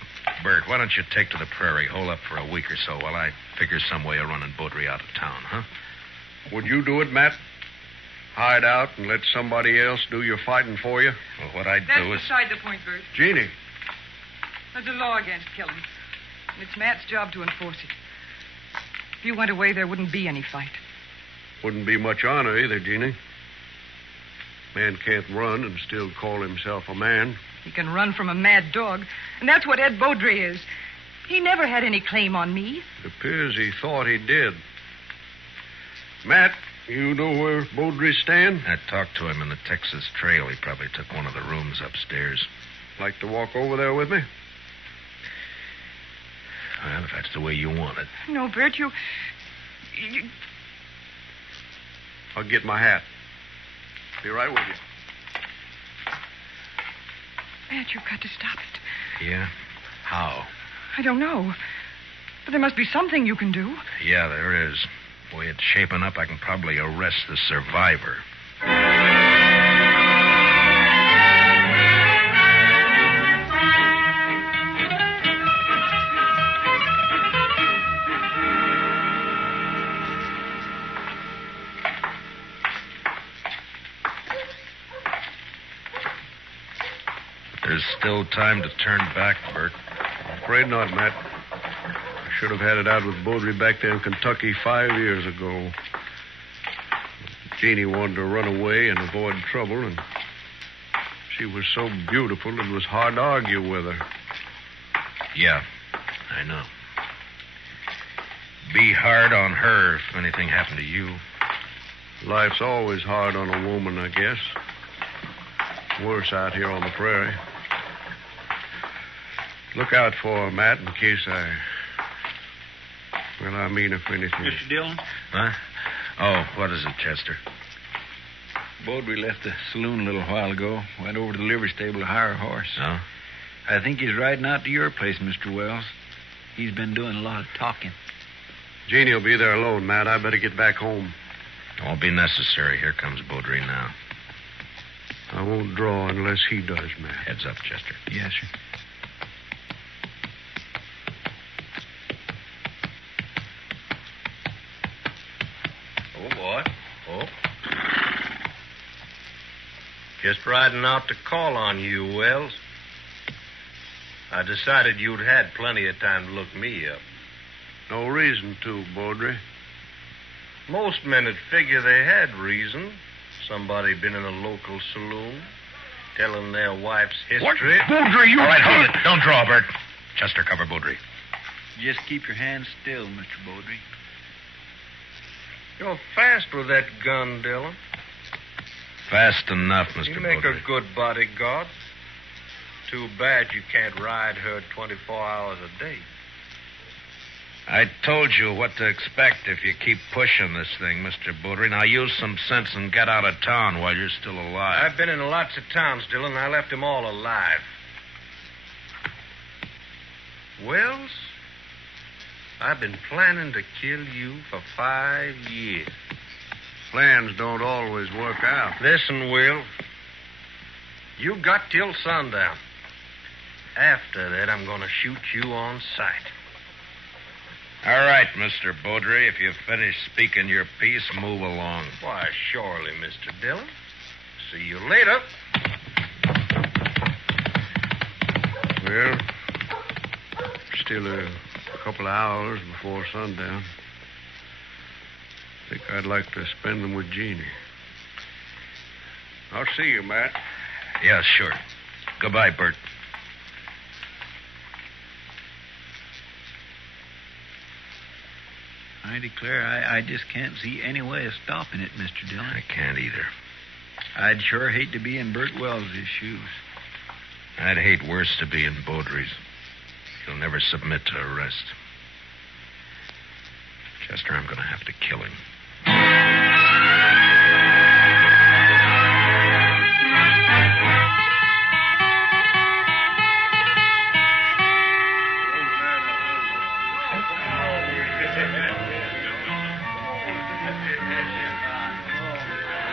Bert, why don't you take to the prairie, hole up for a week or so while I figure some way of running Beaudry out of town, huh? Would you do it, Matt? Hide out and let somebody else do your fighting for you? Well, what I'd That's do is... beside the point, Bert. Jeannie. There's a law against killing. And it's Matt's job to enforce it. If you went away, there wouldn't be any fight. Wouldn't be much honor either, Jeannie. Man can't run and still call himself a man. He can run from a mad dog. And that's what Ed Beaudry is. He never had any claim on me. It appears he thought he did. Matt, you know where Beaudry stand? I talked to him in the Texas Trail. He probably took one of the rooms upstairs. Like to walk over there with me? Well, if that's the way you want it. No, Bert, you... I'll get my hat. Be right with you. Matt, you've got to stop it. Yeah? How? I don't know. But there must be something you can do. Yeah, there is. The way it's shaping up, I can probably arrest the survivor. There's still time to turn back, Bert. Afraid not, Matt. I should have had it out with Beaudry back there in Kentucky 5 years ago. Jeannie wanted to run away and avoid trouble, and she was so beautiful it was hard to argue with her. Yeah, I know. Be hard on her if anything happened to you. Life's always hard on a woman, I guess. Worse out here on the prairie. Look out for her, Matt, in case I... Well, I mean, if anything... Mr. Dillon? Huh? Oh, what is it, Chester? Beaudry left the saloon a little while ago. Went over to the livery stable to hire a horse. Oh? I think he's riding out to your place, Mr. Wells. He's been doing a lot of talking. Jeannie will be there alone, Matt. I better get back home. It won't be necessary. Here comes Beaudry now. I won't draw unless he does, Matt. Heads up, Chester. Yes, sir. Oh, boy. Oh. Just riding out to call on you, Wells. I decided you'd had plenty of time to look me up. No reason to, Beaudry. Most men would figure they had reason. Somebody been in a local saloon, telling their wife's history. What? Beaudry, you... All right, hold it. Don't draw, Bert. Chester, cover Beaudry. Just keep your hands still, Mr. Beaudry. You're fast with that gun, Dillon. Fast enough, Mr. You make Beaudry. a good bodyguard. Too bad you can't ride her 24 hours a day. I told you what to expect if you keep pushing this thing, Mr. Beaudry. Now use some sense and get out of town while you're still alive. I've been in lots of towns, Dillon, and I left them all alive. Wells, I've been planning to kill you for 5 years. Plans don't always work out. Listen, Will. You got till sundown. After that, I'm going to shoot you on sight. All right, Mr. Beaudry. If you've finished speaking your piece, move along. Why, surely, Mr. Dillon. See you later. Well, still a couple of hours before sundown. I think I'd like to spend them with Jeannie. I'll see you, Matt. Yeah, sure. Goodbye, Bert. I declare, I just can't see any way of stopping it, Mr. Dillon. I can't either. I'd sure hate to be in Bert Wells' shoes. I'd hate worse to be in Beaudry's. He'll never submit to arrest. Chester, I'm going to have to kill him.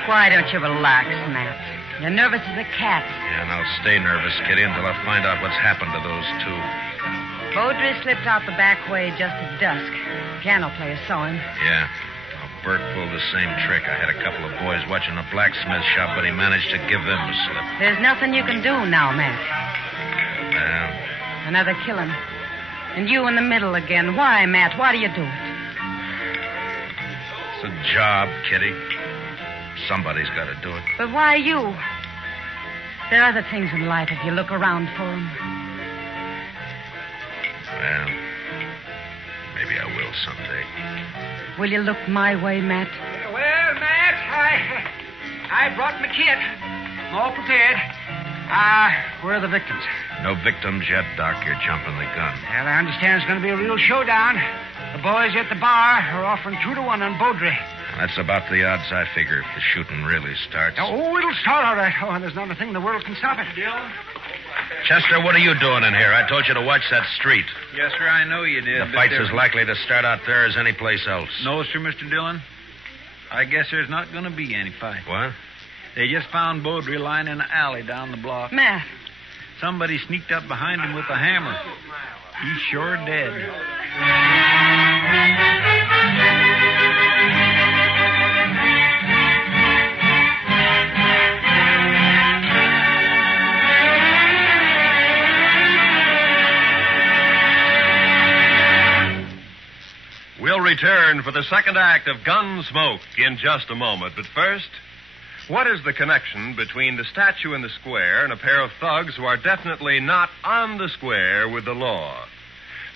Why don't you relax, Matt? You're nervous as a cat. Yeah, and I'll stay nervous, Kitty, until I find out what's happened to those two. Beaudry slipped out the back way just at dusk. Piano player saw him. Yeah. Well, Bert pulled the same trick. I had a couple of boys watching the blacksmith shop, but he managed to give them the slip. There's nothing you can do now, Matt. Well, Another killing. And you in the middle again. Why, Matt? Why do you do it? it's a job, Kitty. Somebody's got to do it. But why you? There are other things in life if you look around for them. Well, maybe I will someday. Will you look my way, Matt? Well, Matt, I brought my kit. I'm all prepared. Where are the victims? No victims yet, Doc. You're jumping the gun. Well, I understand it's going to be a real showdown. The boys at the bar are offering 2-1 on Beaudry. That's about the odds I figure if the shooting really starts. Oh, it'll start all right. Oh, and there's not a thing in the world can stop it. Chester, what are you doing in here? I told you to watch that street. Yes, sir, I know you did. The fight's as likely to start out there as any place else. No, sir, Mr. Dillon. I guess there's not going to be any fight. What? They just found Beaudry lying in an alley down the block. Matt. Somebody sneaked up behind him with a hammer. He's sure dead. We'll return for the second act of Gunsmoke in just a moment. But first, what is the connection between the statue in the square and a pair of thugs who are definitely not on the square with the law?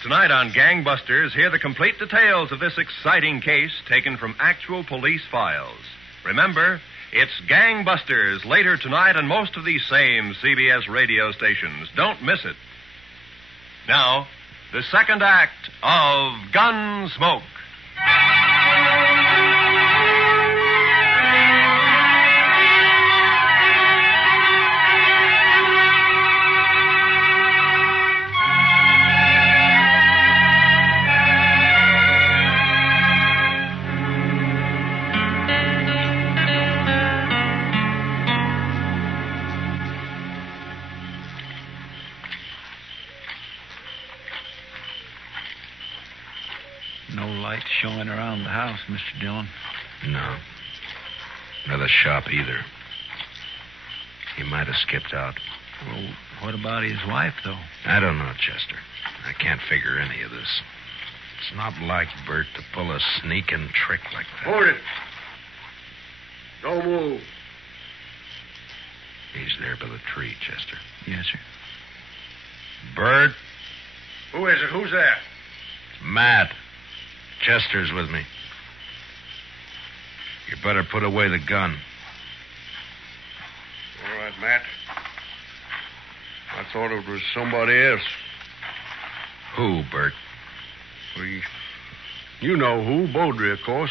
Tonight on Gangbusters, hear the complete details of this exciting case taken from actual police files. Remember, it's Gangbusters later tonight on most of these same CBS radio stations. Don't miss it. Now, the second act of Gunsmoke. No light showing around the house, Mr. Dillon. No. Nor the shop either. He might have skipped out. Well, what about his wife, though? I don't know, Chester. I can't figure any of this. It's not like Bert to pull a sneaking trick like that. Hold it. Don't move. He's there by the tree, Chester. Yes, sir. Bert? Who is it? Who's that? It's Matt. Chester's with me. You better put away the gun. All right, Matt. I thought it was somebody else. Who, Bert? You know who. Beaudry, of course.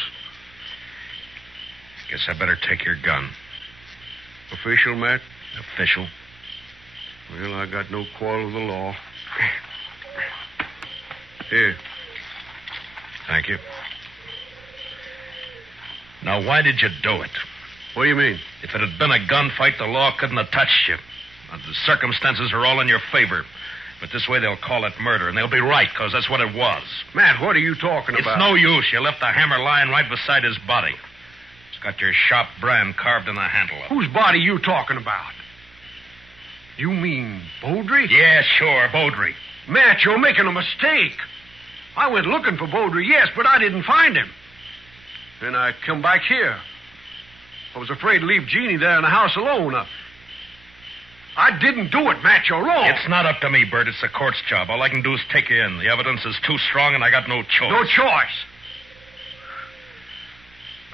Guess I better take your gun. Official, Matt? Official? Well, I got no quarrel with the law. Here. Thank you. Now, why did you do it? What do you mean? If it had been a gunfight, the law couldn't have touched you. The circumstances are all in your favor. But this way they'll call it murder, and they'll be right, because that's what it was. Matt, what are you talking about? It's no use. You left the hammer lying right beside his body. It's got your shop brand carved in the handle of it. Whose body you talking about? You mean Beaudry? Yeah, sure, Beaudry. Matt, you're making a mistake. I went looking for Beaudry, yes, but I didn't find him. Then I come back here. I was afraid to leave Jeannie there in the house alone. I didn't do it, Matt. You're wrong. It's not up to me, Bert. It's the court's job. All I can do is take you in. The evidence is too strong, and I got no choice. No choice?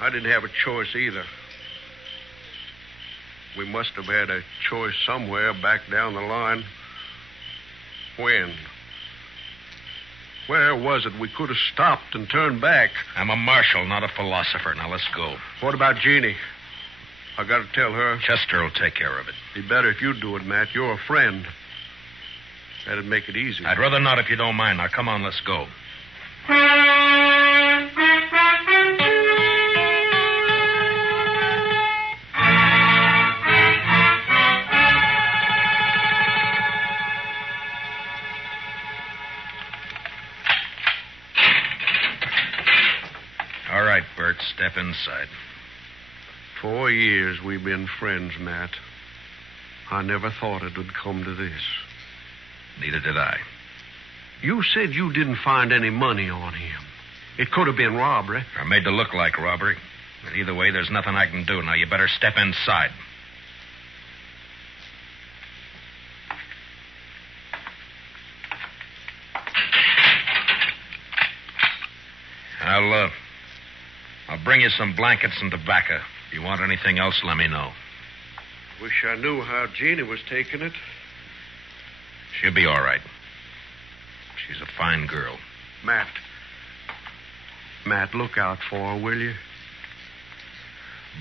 I didn't have a choice either. We must have had a choice somewhere back down the line. When? Where was it we could have stopped and turned back? I'm a marshal, not a philosopher. Now, let's go. What about Jeannie? I got to tell her. Chester will take care of it. Be better if you do it, Matt. You're a friend. That'd make it easy. I'd rather not if you don't mind. Now, come on, let's go. right, Bert. Step inside. 4 years we've been friends, Matt. I never thought it would come to this. Neither did I. You said you didn't find any money on him. It could have been robbery. I made it look like robbery. But either way, there's nothing I can do. Now, you better step inside. I'll bring you some blankets and tobacco. If you want anything else, let me know. Wish I knew how Jeannie was taking it. She'll be all right. She's a fine girl. Matt, look out for her, will you?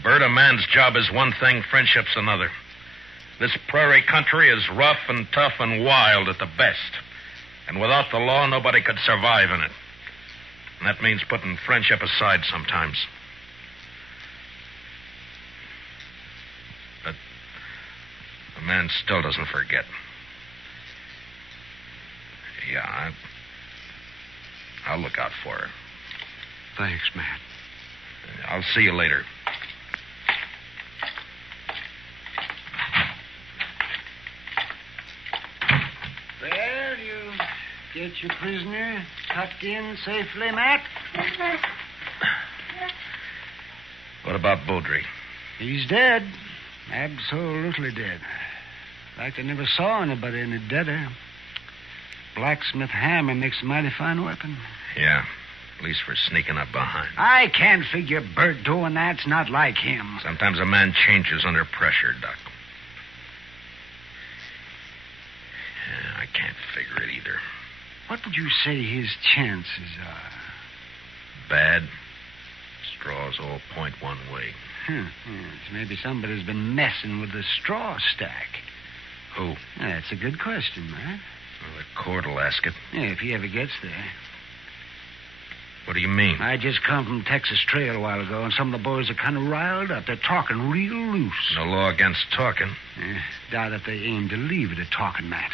Bert, a man's job is one thing, friendship's another. This prairie country is rough and tough and wild at the best. And without the law, nobody could survive in it. And that means putting friendship aside sometimes. But a man still doesn't forget. Yeah, I'll look out for her. Thanks, Matt. I'll see you later. Well, you get your prisoner tucked in safely, Matt? What about Beaudry? He's dead. Absolutely dead. In fact, I never saw anybody any deader. Blacksmith hammer makes a mighty fine weapon. Yeah, at least for sneaking up behind. I can't figure Bert doing that's not like him. Sometimes a man changes under pressure, Doc. Yeah, I can't figure it either. What would you say his chances are? Bad. Straws all point one way. Yes, maybe somebody's been messing with the straw stack. Who? That's a good question, Matt. Well, the court will ask it. Yeah, if he ever gets there. What do you mean? I just come from Texas Trail a while ago, and some of the boys are kind of riled up. They're talking real loose. No law against talking. Doubt if they aim to leave it at talking, Matt.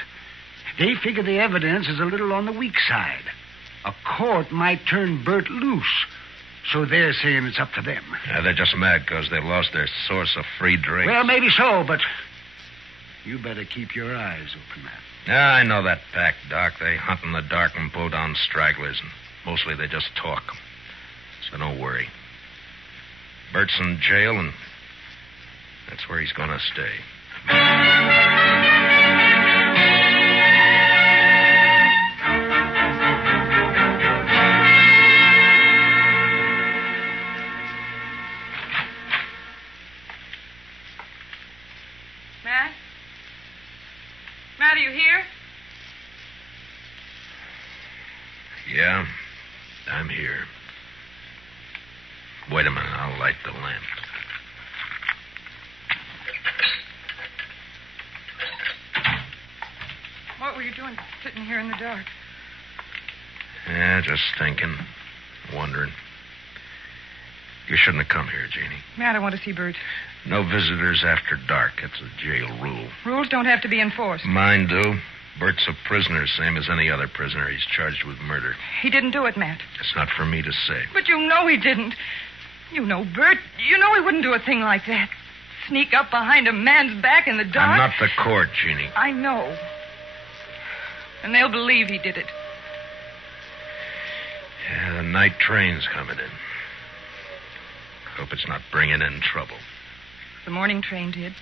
They figure the evidence is a little on the weak side. A court might turn Bert loose, so they're saying it's up to them. Yeah, they're just mad because they lost their source of free drink. Well, maybe so, but you better keep your eyes open, Matt. Yeah, I know that pack, Doc. They hunt in the dark and pull down stragglers, and mostly they just talk. So don't worry. Bert's in jail, and that's where he's going to stay. Matt, are you here? Yeah, I'm here. Wait a minute, I'll light the lamp. What were you doing sitting here in the dark? Yeah, just thinking, wondering. You shouldn't have come here, Jeannie. Matt, I want to see Bert. No visitors after dark. It's a jail rule. Rules don't have to be enforced. Mine do. Bert's a prisoner, same as any other prisoner. He's charged with murder. He didn't do it, Matt. It's not for me to say. But you know he didn't. You know Bert. You know he wouldn't do a thing like that. Sneak up behind a man's back in the dark. I'm not the court, Jeannie. I know. And they'll believe he did it. Yeah, the night train's coming in. Hope it's not bringing in trouble. The morning train did.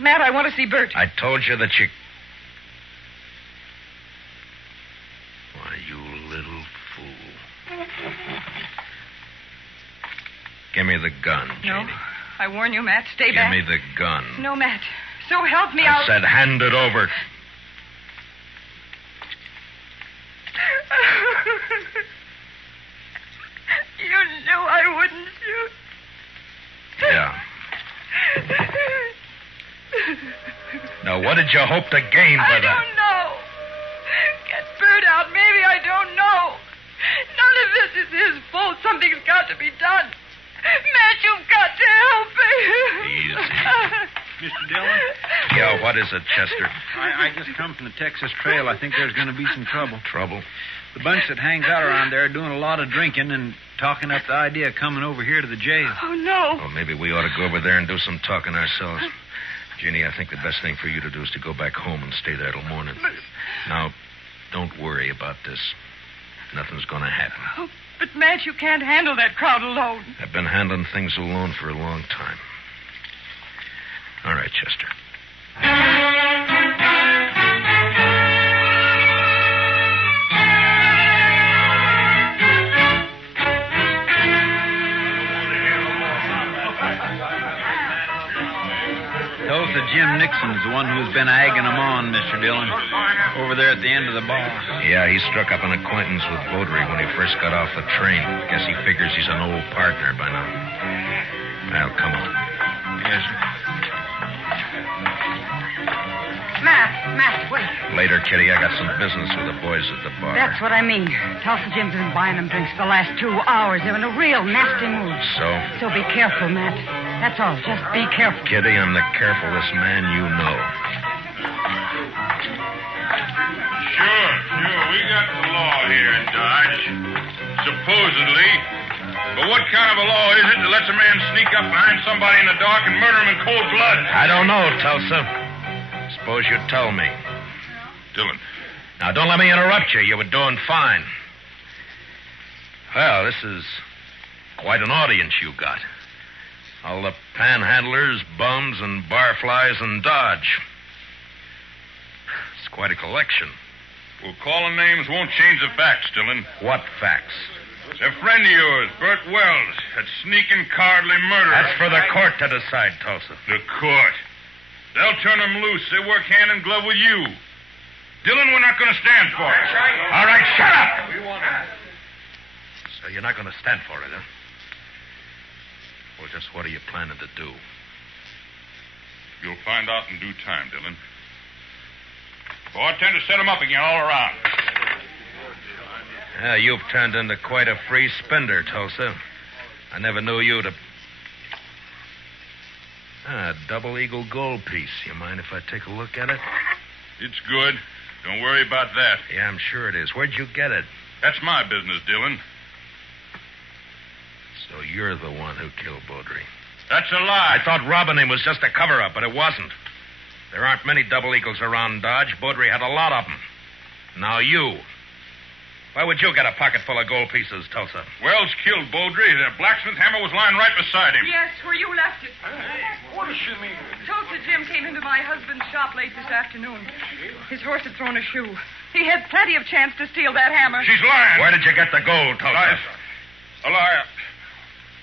Matt, I want to see Bert. I told you that you... Why, you little fool. Give me the gun, Jeannie. No. I warn you, Matt. Stay Give back. me the gun. No, Matt. So help me, I said hand it over. You knew I wouldn't shoot. Yeah. Now, what did you hope to gain by that? I don't know. Get Bert out. Maybe I don't know. None of this is his fault. Something's got to be done. Matt, you've got to help me. Easy. Mr. Dillon? Yeah, what is it, Chester? I just come from the Texas Trail. I think there's going to be some trouble. Trouble? The bunch that hangs out around there are doing a lot of drinking and talking up the idea of coming over here to the jail. Oh, no. Well, maybe we ought to go over there and do some talking ourselves. Jeannie, I think the best thing for you to do is to go back home and stay there till morning. Now, don't worry about this. Nothing's going to happen. Oh, but, Matt, you can't handle that crowd alone. I've been handling things alone for a long time. All right, Chester. Tulsa Jim Nixon's the one who's been egging them on, Mr. Dillon. Over there at the end of the bar. Yeah, he struck up an acquaintance with Beaudry when he first got off the train. Guess he figures he's an old partner by now. Well, come on. Yes, sir. Matt, wait. Later, Kitty, I got some business with the boys at the bar. That's what I mean. Tulsa Jim's been buying them drinks for the last 2 hours. They're in a real nasty mood. So? So be careful, Matt. That's all. Just be careful. Kitty, I'm the carefulest man you know. Sure. We got the law here in Dodge. Supposedly. But what kind of a law is it that lets a man sneak up behind somebody in the dark and murder him in cold blood? I don't know, Tulsa. Suppose you tell me. Dillon. Now, don't let me interrupt you. You were doing fine. Well, this is quite an audience you got. All the panhandlers, bums, and barflies in Dodge. It's quite a collection. Well, calling names won't change the facts, Dillon. What facts? A friend of yours, Bert Wells, that sneaking, cowardly murderer. That's for the court to decide, Tulsa. The court? They'll turn him loose. They work hand in glove with you. Dillon, we're not going to stand for it. All right, shut up! So you're not going to stand for it, huh? Well, just what are you planning to do? You'll find out in due time, Dillon. Oh, I tend to set him up again all around. Yeah, you've turned into quite a free spender, Tulsa. I never knew you to... A double eagle gold piece. You mind if I take a look at it? It's good. Don't worry about that. Yeah, I'm sure it is. Where'd you get it? That's my business, Dillon. So you're the one who killed Beaudry. That's a lie. I thought robbing him was just a cover-up, but it wasn't. There aren't many double eagles around Dodge. Beaudry had a lot of them. Now you. Why would you get a pocket full of gold pieces, Tulsa? Wells killed Beaudry. The blacksmith hammer was lying right beside him. Yes, where you left it. What does she mean? Tulsa Jim came into my husband's shop late this afternoon. His horse had thrown a shoe. He had plenty of chance to steal that hammer. She's lying. Where did you get the gold, Tulsa? A lie.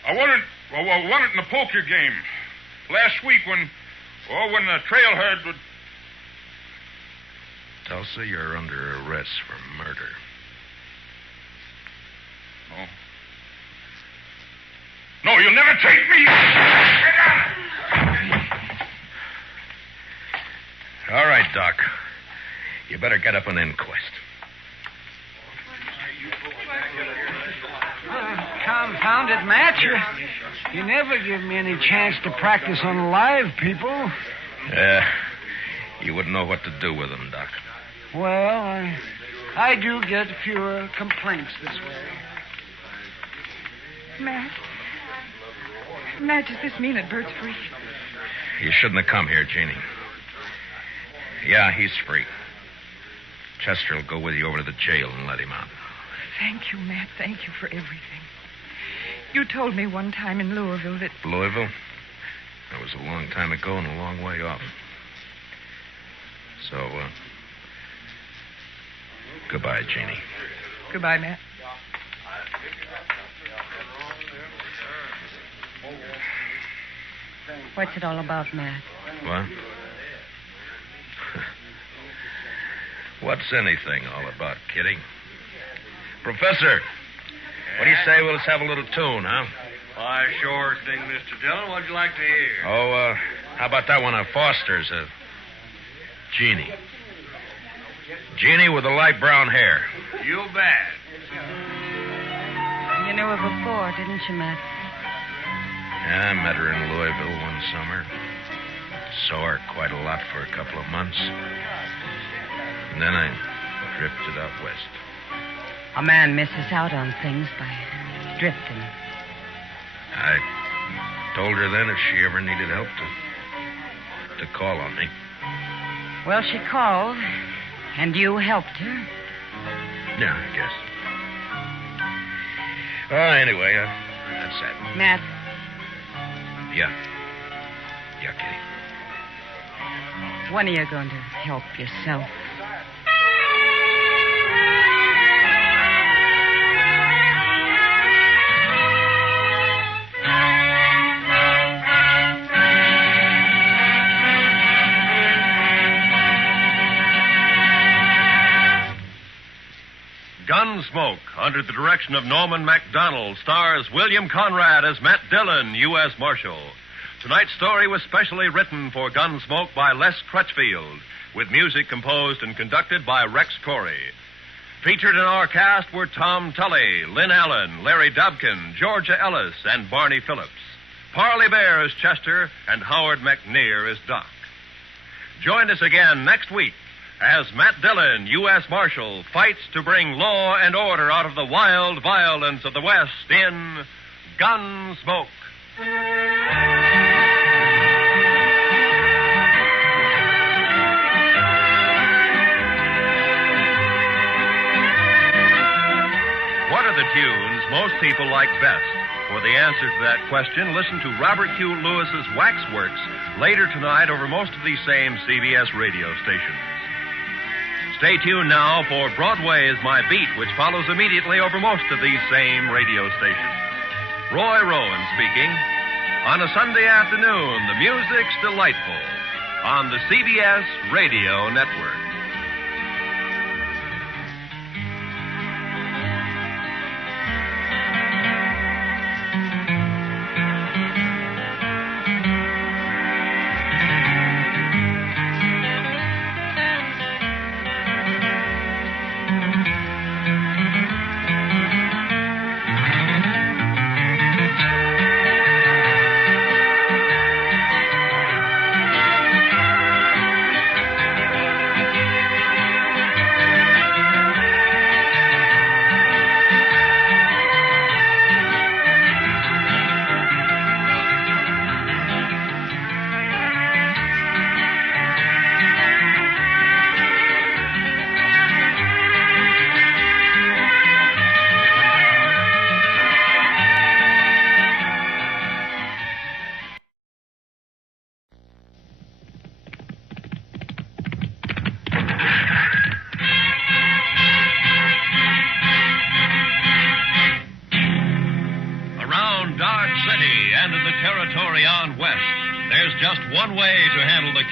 I won it in the poker game. Last week when the trail herd would... Tulsa, you're under arrest for murder. Oh. No, you'll never take me. All right, Doc. You better get up an inquest. Confound it, Matt. You never give me any chance to practice on live people. You wouldn't know what to do with them, Doc. Well, I do get fewer complaints this way. Matt, does this mean that Bert's free? You shouldn't have come here, Jeannie. Yeah, he's free. Chester will go with you over to the jail and let him out. Thank you, Matt. Thank you for everything. You told me one time in Louisville that... Louisville? That was a long time ago and a long way off. So, goodbye, Jeannie. Goodbye, Matt. What's it all about, Matt? What? What's anything all about, Kitty? Professor, what do you say we'll just have a little tune, huh? Why, sure thing, Mr. Dillon. What'd you like to hear? Oh, how about that one of Foster's, Jeannie? Jeannie with the light brown hair. You bet. You knew her before, didn't you, Matt? Yeah, I met her in Louisville one summer. Saw her quite a lot for a couple of months. And then I drifted out west. A man misses out on things by drifting. I told her then if she ever needed help to call on me. Well, she called, and you helped her. Yeah, I guess. Anyway, that's that. Matt. Yeah. Yeah, Kitty. When are you going to help yourself? Gunsmoke, under the direction of Norman MacDonald, stars William Conrad as Matt Dillon, U.S. Marshal. Tonight's story was specially written for Gunsmoke by Les Crutchfield, with music composed and conducted by Rex Corey. Featured in our cast were Tom Tully, Lynn Allen, Larry Dobkin, Georgia Ellis, and Barney Phillips. Parley Bear as Chester, and Howard McNear as Doc. Join us again next week as Matt Dillon, U.S. Marshal, fights to bring law and order out of the wild violence of the West in Gunsmoke. What are the tunes most people like best? For the answer to that question, listen to Robert Q. Lewis's Waxworks later tonight over most of these same CBS radio stations. Stay tuned now for Broadway is My Beat, which follows immediately over most of these same radio stations. Roy Rowan speaking. On a Sunday afternoon, the music's delightful on the CBS Radio Network.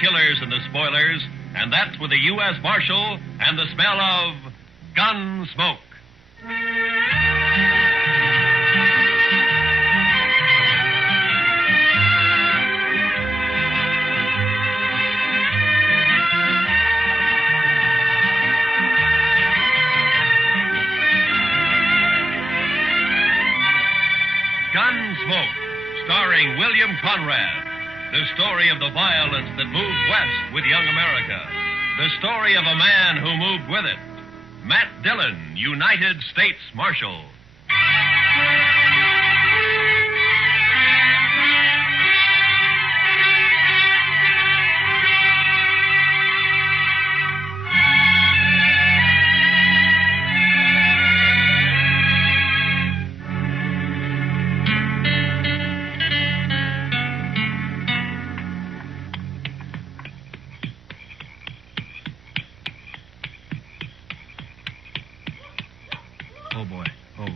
Killers and the spoilers, and that's with the U.S. Marshal and the smell of Gunsmoke. Gunsmoke, starring William Conrad. The story of the violence that moved west with young America. The story of a man who moved with it. Matt Dillon, United States Marshal. Oh, boy. Oh.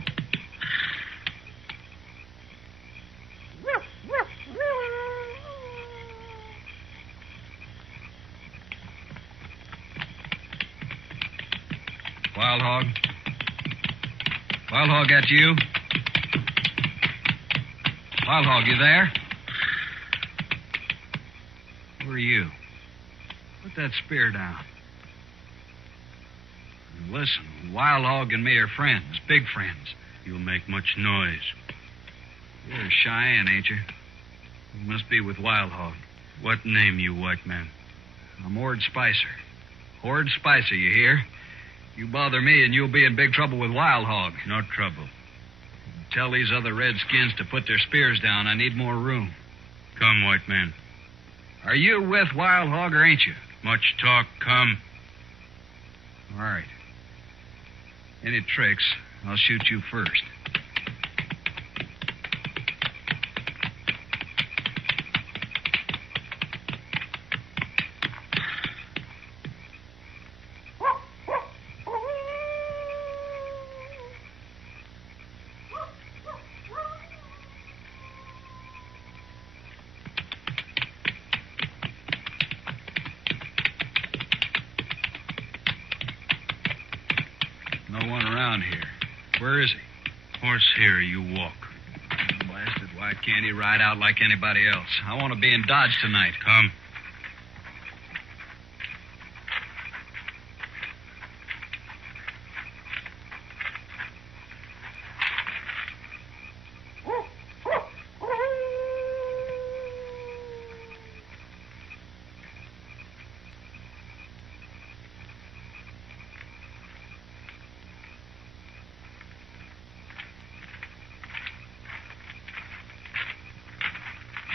Wild Hog? Wild Hog, that's you? Wild Hog, you there? Who are you? Put that spear down. Listen, Wild Hog and me are friends, big friends. You'll make much noise. You're a Cheyenne, ain't you? You must be with Wild Hog. What name, you white man? I'm Ord Spicer. Ord Spicer, you hear? You bother me and you'll be in big trouble with Wild Hog. No trouble. Tell these other redskins to put their spears down. I need more room. Come, white man. Are you with Wild Hog or ain't you? Much talk, come. All right. Any tricks, I'll shoot you first. No one around here. Where is he? Horse here, you walk. Blasted, why can't he ride out like anybody else? I want to be in Dodge tonight. Come.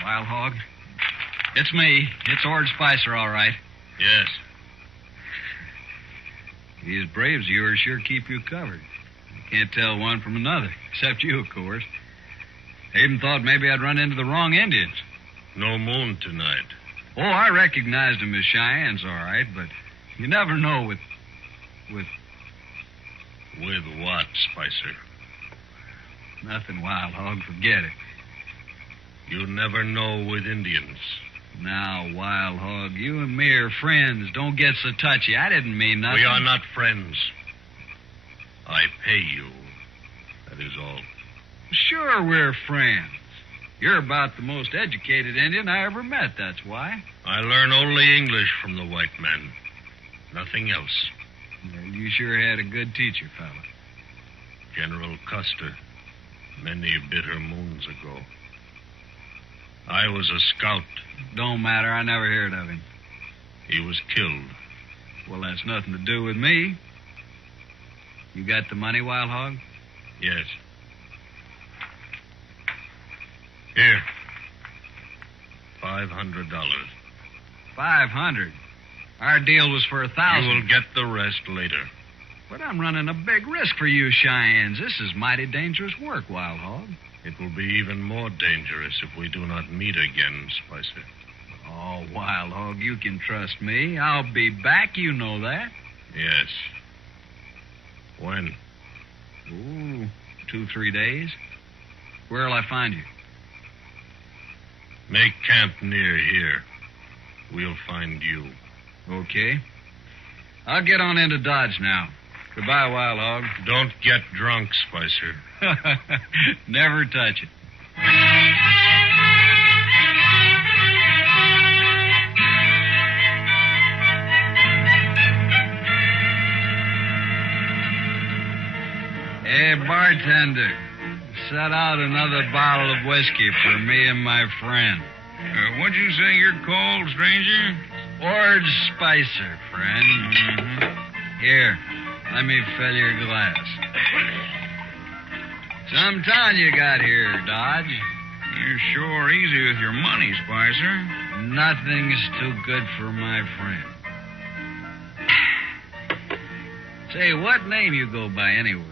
Wild Hog? It's me. It's Ord Spicer, all right. Yes. These braves of yours sure keep you covered. You can't tell one from another, except you, of course. I even thought maybe I'd run into the wrong Indians. No moon tonight. Oh, I recognized them as Cheyennes, all right, but you never know with... With what, Spicer? Nothing, Wild Hog. Forget it. You never know with Indians. Now, Wild Hog, you and me are friends. Don't get so touchy. I didn't mean nothing. We are not friends. I pay you. That is all. Sure, we're friends. You're about the most educated Indian I ever met, that's why. I learn only English from the white man. Nothing else. Well, you sure had a good teacher, fella. General Custer, many bitter moons ago. I was a scout. Don't matter. I never heard of him. He was killed. Well, that's nothing to do with me. You got the money, Wild Hog? Yes. Here. $500. 500? Our deal was for 1,000. You will get the rest later. But I'm running a big risk for you, Cheyennes. This is mighty dangerous work, Wild Hog. It will be even more dangerous if we do not meet again, Spicer. Oh, Wild Hog, you can trust me. I'll be back, you know that. Yes. When? Ooh, 2-3 days. Where'll I find you? Make camp near here. We'll find you. Okay. I'll get on into Dodge now. Goodbye, Wild Hog. Don't get drunk, Spicer. Never touch it. Hey, bartender, set out another bottle of whiskey for me and my friend. What'd you say you're called, stranger? Ord Spicer, friend. Mm-hmm. Here, let me fill your glass. Some town you got here, Dodge. You're sure easy with your money, Spicer. Nothing's too good for my friend. Say, what name you go by anyway?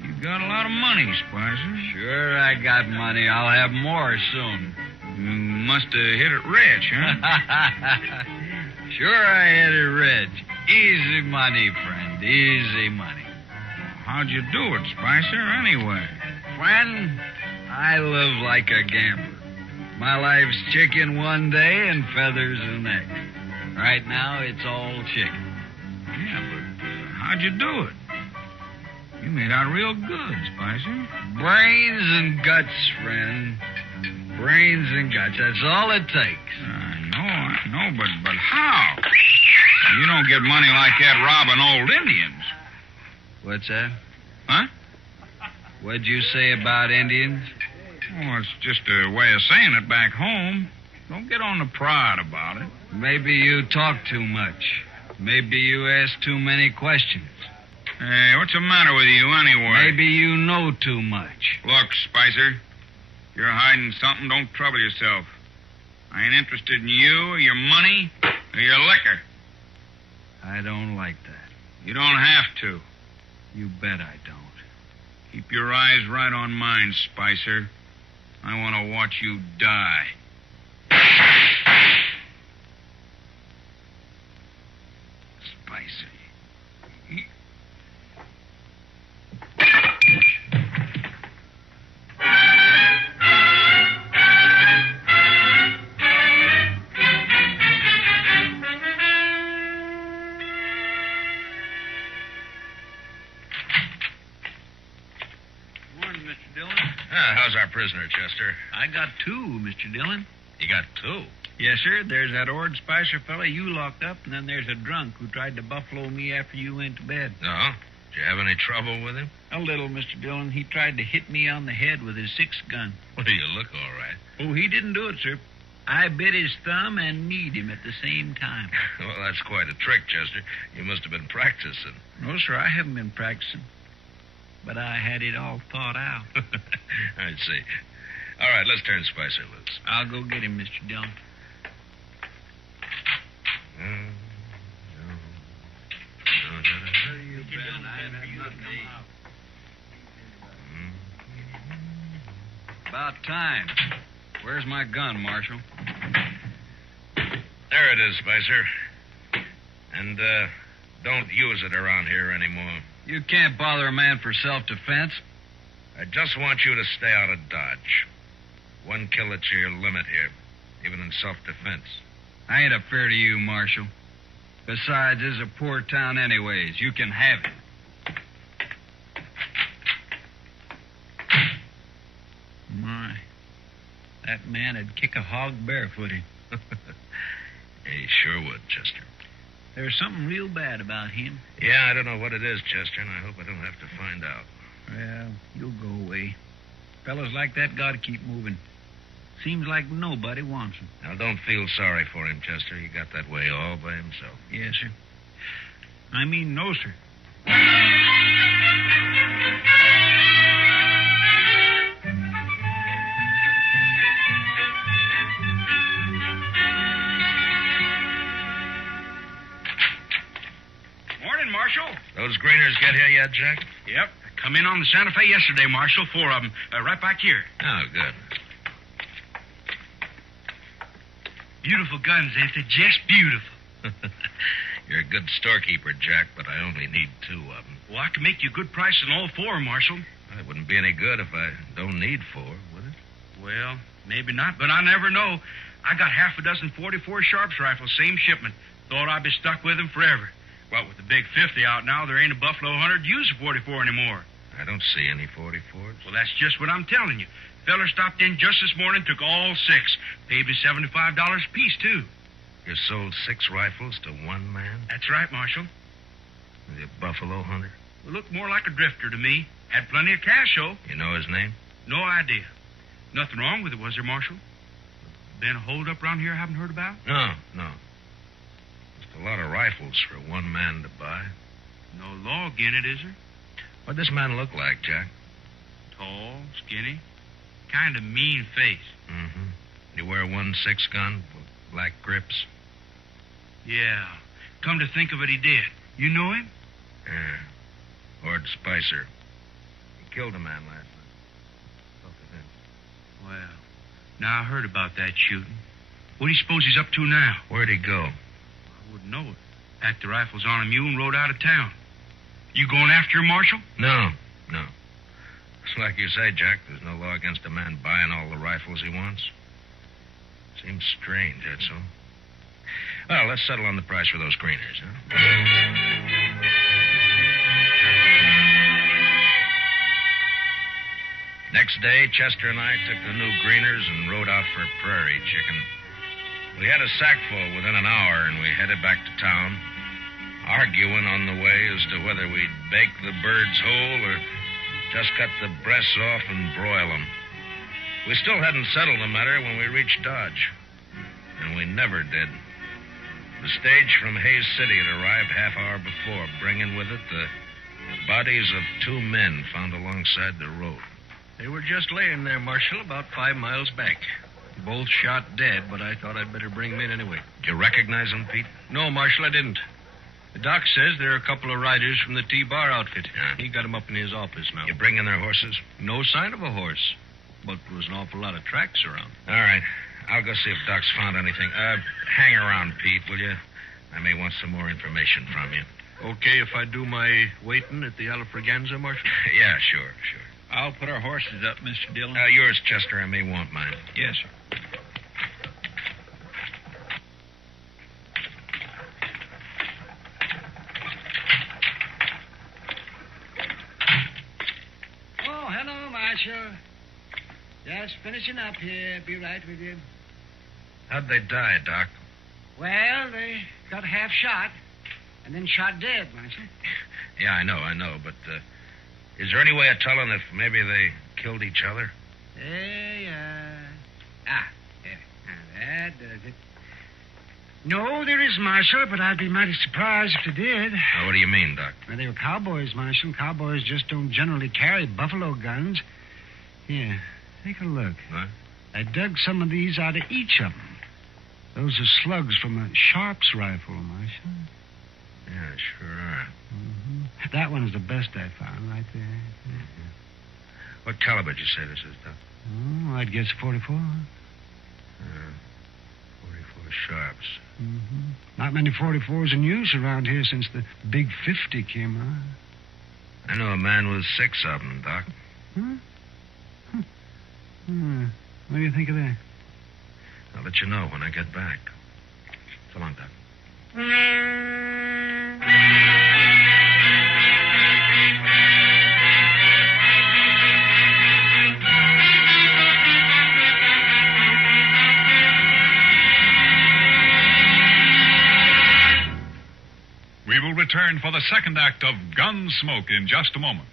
You got a lot of money, Spicer. Sure, I got money. I'll have more soon. You must have hit it rich, huh? Sure, I hit it rich. Easy money, friend. Easy money. How'd you do it, Spicer, anyway? Friend, I live like a gambler. My life's chicken one day and feathers the next. Right now, it's all chicken. Yeah, but how'd you do it? You made out real good, Spicer. Brains and guts, friend. Brains and guts. That's all it takes. I know, but how? You don't get money like that robbing old Indians. What's that? Huh? What'd you say about Indians? Oh, it's just a way of saying it back home. Don't get on the prod about it. Maybe you talk too much. Maybe you ask too many questions. Hey, what's the matter with you anyway? Maybe you know too much. Look, Spicer, if you're hiding something, don't trouble yourself. I ain't interested in you or your money or your liquor. I don't like that. You don't have to. You bet I don't. Keep your eyes right on mine, Spicer. I want to watch you die. Spicer. How's our prisoner, Chester? I got two, Mr. Dillon. You got two? Yes, sir. There's that Ord Spicer fella you locked up, and then there's a drunk who tried to buffalo me after you went to bed. No? Did you have any trouble with him? A little, Mr. Dillon. He tried to hit me on the head with his 6 gun. Well, you look all right. Oh, he didn't do it, sir. I bit his thumb and kneed him at the same time. Well, that's quite a trick, Chester. You must have been practicing. No, sir, I haven't been practicing. But I had it all thought out. I see. All right, let's turn Spicer loose. I'll go get him, Mr. Dillon. About time. Where's my gun, Marshal? There it is, Spicer. And, don't use it around here anymore. You can't bother a man for self-defense. I just want you to stay out of Dodge. 1 kill at your limit here, even in self-defense. I ain't afraid of you, Marshal. Besides, this is a poor town anyways. You can have it. My, that man'd kick a hog barefooted. He sure would, Chester. There's something real bad about him. Yeah, I don't know what it is, Chester, and I hope I don't have to find out. Well, you'll go away. Fellas like that gotta keep moving. Seems like nobody wants him. Now, don't feel sorry for him, Chester. He got that way all by himself. Yes, sir. I mean, no, sir. Morning, Marshal. Those greeners get here yet, Jack? Yep. Come in on the Santa Fe yesterday, Marshal. 4 of them. Right back here. Oh, good. Beautiful guns, ain't they? Just beautiful. You're a good storekeeper, Jack, but I only need 2 of them. Well, I can make you a good price on all 4, Marshal. Well, it wouldn't be any good if I don't need 4, would it? Well, maybe not, but I never know. I got half a dozen 44 Sharps rifles, same shipment. Thought I'd be stuck with them forever. Well, with the big 50 out now, there ain't a Buffalo hunter to use a 44 anymore. I don't see any 44s. Well, that's just what I'm telling you. Feller stopped in just this morning, took all 6. Paid me $75 a piece, too. You sold 6 rifles to 1 man? That's right, Marshal. Is he a buffalo hunter? Well, looked more like a drifter to me. Had plenty of cash, though. You know his name? No idea. Nothing wrong with it, was there, Marshal? Been a holdup around here I haven't heard about? No. Just a lot of rifles for 1 man to buy. No law in it, is there? What'd this man look like, Jack? Tall, skinny, kind of mean face. Mm-hmm. Did he wear a 1.6 gun with black grips? Yeah. Come to think of it, he did. You know him? Yeah. Ord Spicer. He killed a man last night. Look at him. Well, now I heard about that shooting. What do you suppose he's up to now? Where'd he go? I wouldn't know it. Packed the rifles on a mule and rode out of town. You going after him, Marshal? No. It's like you say, Jack. There's no law against a man buying all the rifles he wants. Seems strange, that's all. Well, let's settle on the price for those greeners, huh? Next day, Chester and I took the new greeners and rode out for prairie chicken. We had a sackful within an hour, and we headed back to town, arguing on the way as to whether we'd bake the birds whole or just cut the breasts off and broil them. We still hadn't settled the matter when we reached Dodge. And we never did. The stage from Hayes City had arrived half-hour before, bringing with it the bodies of 2 men found alongside the road. They were just laying there, Marshal, about 5 miles back. Both shot dead, but I thought I'd better bring them in anyway. Did you recognize them, Pete? No, Marshal, I didn't. The doc says they're a couple of riders from the T-Bar outfit. Yeah. He got them up in his office now. You bring in their horses? No sign of a horse, but there was an awful lot of tracks around. All right. I'll go see if Doc's found anything. Hang around, Pete, will you? I may want some more information from you. Okay if I do my waiting at the Alfraganza, Marshal? Yeah, sure. I'll put our horses up, Mr. Dillon. Yours, Chester. I may want mine. Yes, sir. Oh, hello, Marshal. Just finishing up here. Be right with you. How'd they die, Doc? Well, they got half shot and then shot dead, Marshal. Yeah, I know, but is there any way of telling if maybe they killed each other? That does it. No, there is, Marshal, but I'd be mighty surprised if they did. What do you mean, Doc? Well, they were cowboys, Marshal. Cowboys just don't generally carry buffalo guns. Here, take a look. What? I dug some of these out of each of them. Those are slugs from a Sharp's rifle, Marshal. Yeah, sure are. Mm-hmm. That one's the best I found right there. Mm-hmm. What caliber did you say this is, Doc? Oh, I'd guess 44. 44 Sharps. Mm-hmm. Not many 44s in use around here since the Big 50 came on. I know a man with 6 of them, Doc. What do you think of that? I'll let you know when I get back. So long, Doc. We will return for the second act of Gunsmoke in just a moment.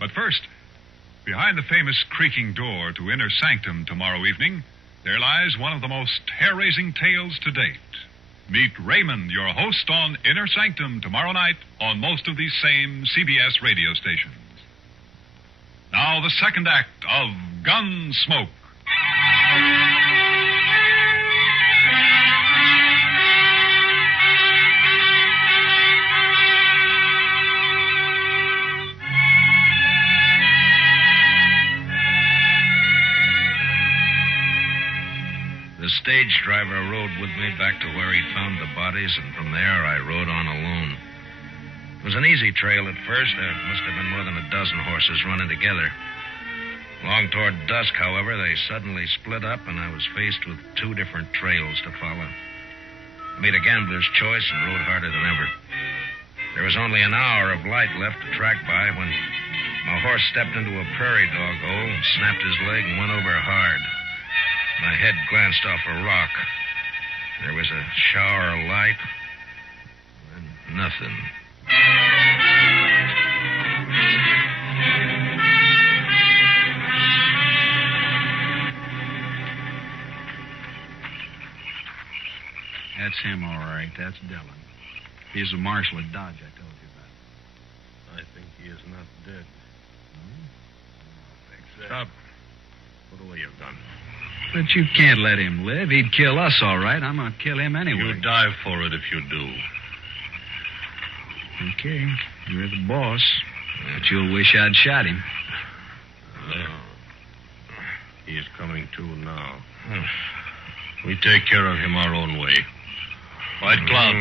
But first, behind the famous creaking door to Inner Sanctum tomorrow evening, there lies one of the most hair-raising tales to date. Meet Raymond, your host, on Inner Sanctum tomorrow night on most of these same CBS radio stations. Now, the second act of Gunsmoke. The stage driver rode with me back to where he'd found the bodies, and from there I rode on alone. It was an easy trail at first. There must have been more than a dozen horses running together. Long toward dusk, however, they suddenly split up, and I was faced with 2 different trails to follow. I made a gambler's choice and rode harder than ever. There was only an hour of light left to track by when my horse stepped into a prairie dog hole, snapped his leg, and went over hard. My head glanced off a rock. There was a shower of light, and nothing. That's him, all right. That's Dillon. He's the marshal at Dodge I told you about. I think he is not dead. Stop. Put away your gun. But you can't let him live. He'd kill us, all right. I'm going to kill him anyway. You die for it if you do. Okay. You're the boss. But you'll wish I'd shot him. He is coming to now. We take care of him our own way. White Cloud,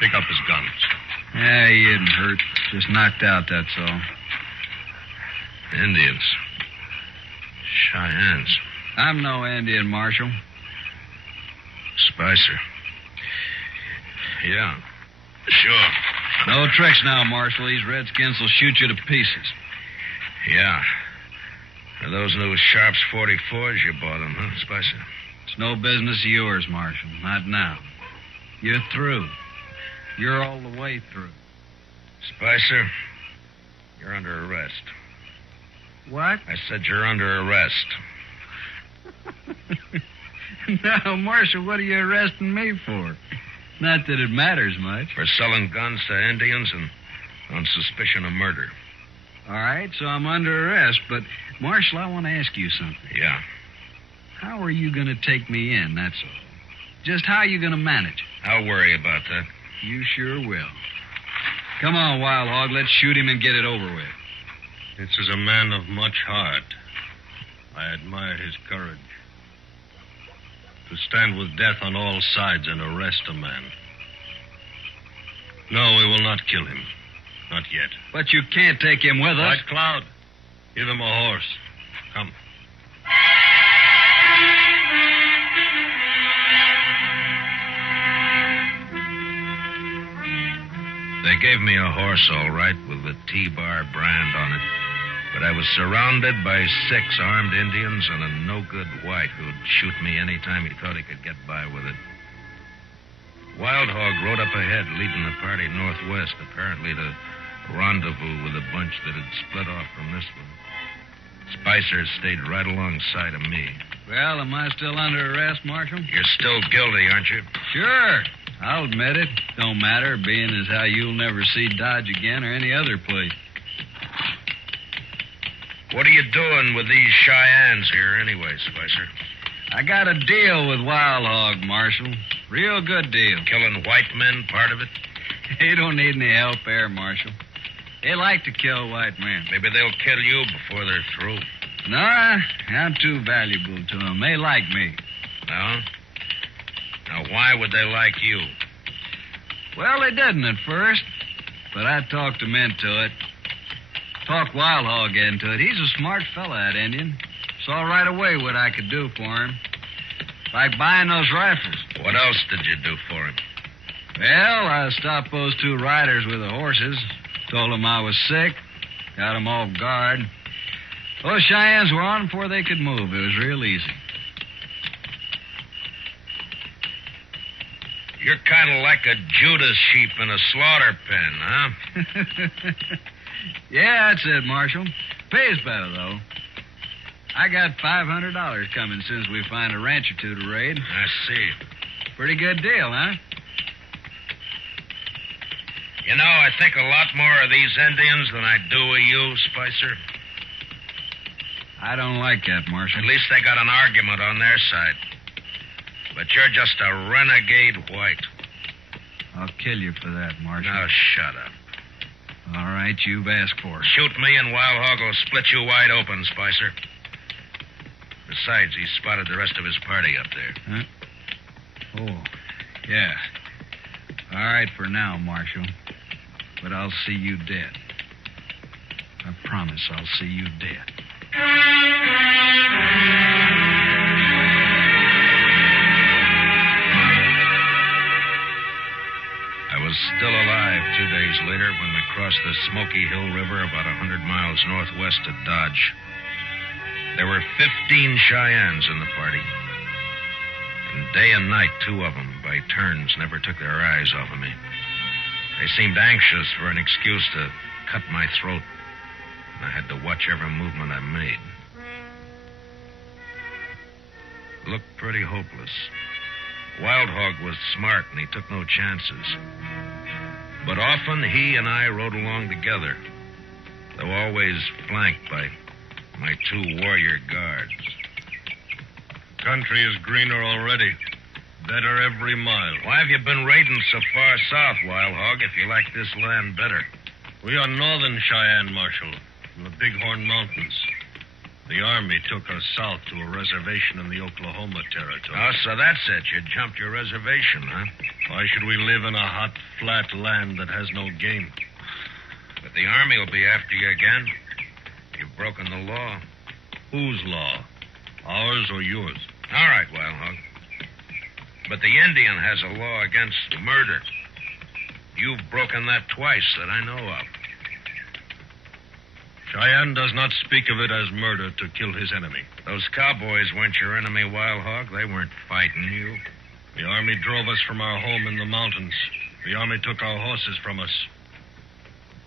pick up his guns. Yeah, he isn't hurt. Just knocked out, that's all. Indians. Cheyennes. I'm no Indian, Marshal. Spicer. Yeah. Sure. No tricks now, Marshal. These redskins will shoot you to pieces. Yeah. Are those new Sharps 44s you bought them, huh, Spicer? It's no business of yours, Marshal. Not now. You're through. You're all the way through. Spicer, you're under arrest. What? I said you're under arrest. Now, Marshal, what are you arresting me for? Not that it matters much. For selling guns to Indians and on suspicion of murder. All right, so I'm under arrest, but, Marshal, I want to ask you something. Yeah. How are you going to take me in, that's all? Just how are you going to manage? I'll worry about that. You sure will. Come on, Wild Hog, let's shoot him and get it over with. This is a man of much heart. I admire his courage. To stand with death on all sides and arrest a man. No, we will not kill him. Not yet. But you can't take him with us. White Cloud, give him a horse. Come. They gave me a horse, all right, with the T-Bar brand on it. But I was surrounded by 6 armed Indians and a no-good white who'd shoot me any time he thought he could get by with it. Wild Hog rode up ahead, leading the party northwest, apparently to rendezvous with a bunch that had split off from this one. Spicer stayed right alongside of me. Well, am I still under arrest, Marshal? You're still guilty, aren't you? Sure. I'll admit it. Don't matter, being as how you'll never see Dodge again or any other place. What are you doing with these Cheyennes here anyway, Spicer? I got a deal with Wild Hog, Marshal. Real good deal. Killing white men, part of it? They don't need any help there, Marshal. They like to kill white men. Maybe they'll kill you before they're through. No, I'm too valuable to them. They like me. No? Now, why would they like you? Well, they didn't at first, but I talked them into it. Talked Wild Hog into it. He's a smart fella, that Indian. Saw right away what I could do for him. Like buying those rifles. What else did you do for him? Well, I stopped those 2 riders with the horses. Told them I was sick. Got them off guard. Those Cheyennes were on before they could move. It was real easy. You're kind of like a Judas sheep in a slaughter pen, huh? Yeah, that's it, Marshal. Pays better, though. I got $500 coming since we find a ranch or 2 to raid. I see. Pretty good deal, huh? You know, I think a lot more of these Indians than I do of you, Spicer. I don't like that, Marshal. At least they got an argument on their side. But you're just a renegade white. I'll kill you for that, Marshal. Now, shut up. All right, you've asked for it. Shoot me and Wild Hog will split you wide open, Spicer. Besides, he spotted the rest of his party up there. Huh? Oh, yeah. All right for now, Marshal. But I'll see you dead. I promise I'll see you dead. I was still alive 2 days later when we crossed the Smoky Hill River about 100 miles northwest of Dodge. There were 15 Cheyennes in the party. And day and night, 2 of them, by turns, never took their eyes off of me. They seemed anxious for an excuse to cut my throat. And I had to watch every movement I made. It looked pretty hopeless. Wild Hog was smart, and he took no chances. But often he and I rode along together, though always flanked by my 2 warrior guards. Country is greener already. Better every mile. Why have you been raiding so far south, Wild Hog, if you like this land better? We are northern Cheyenne, Marshal, from the Bighorn Mountains. The Army took us south to a reservation in the Oklahoma Territory. Oh, so that's it. You jumped your reservation, huh? Why should we live in a hot, flat land that has no game? But the Army will be after you again. You've broken the law. Whose law? Ours or yours? All right, Wild Hog. But the Indian has a law against murder. You've broken that twice that I know of. Cheyenne does not speak of it as murder to kill his enemy. Those cowboys weren't your enemy, Wild Hog. They weren't fighting you. The Army drove us from our home in the mountains. The Army took our horses from us.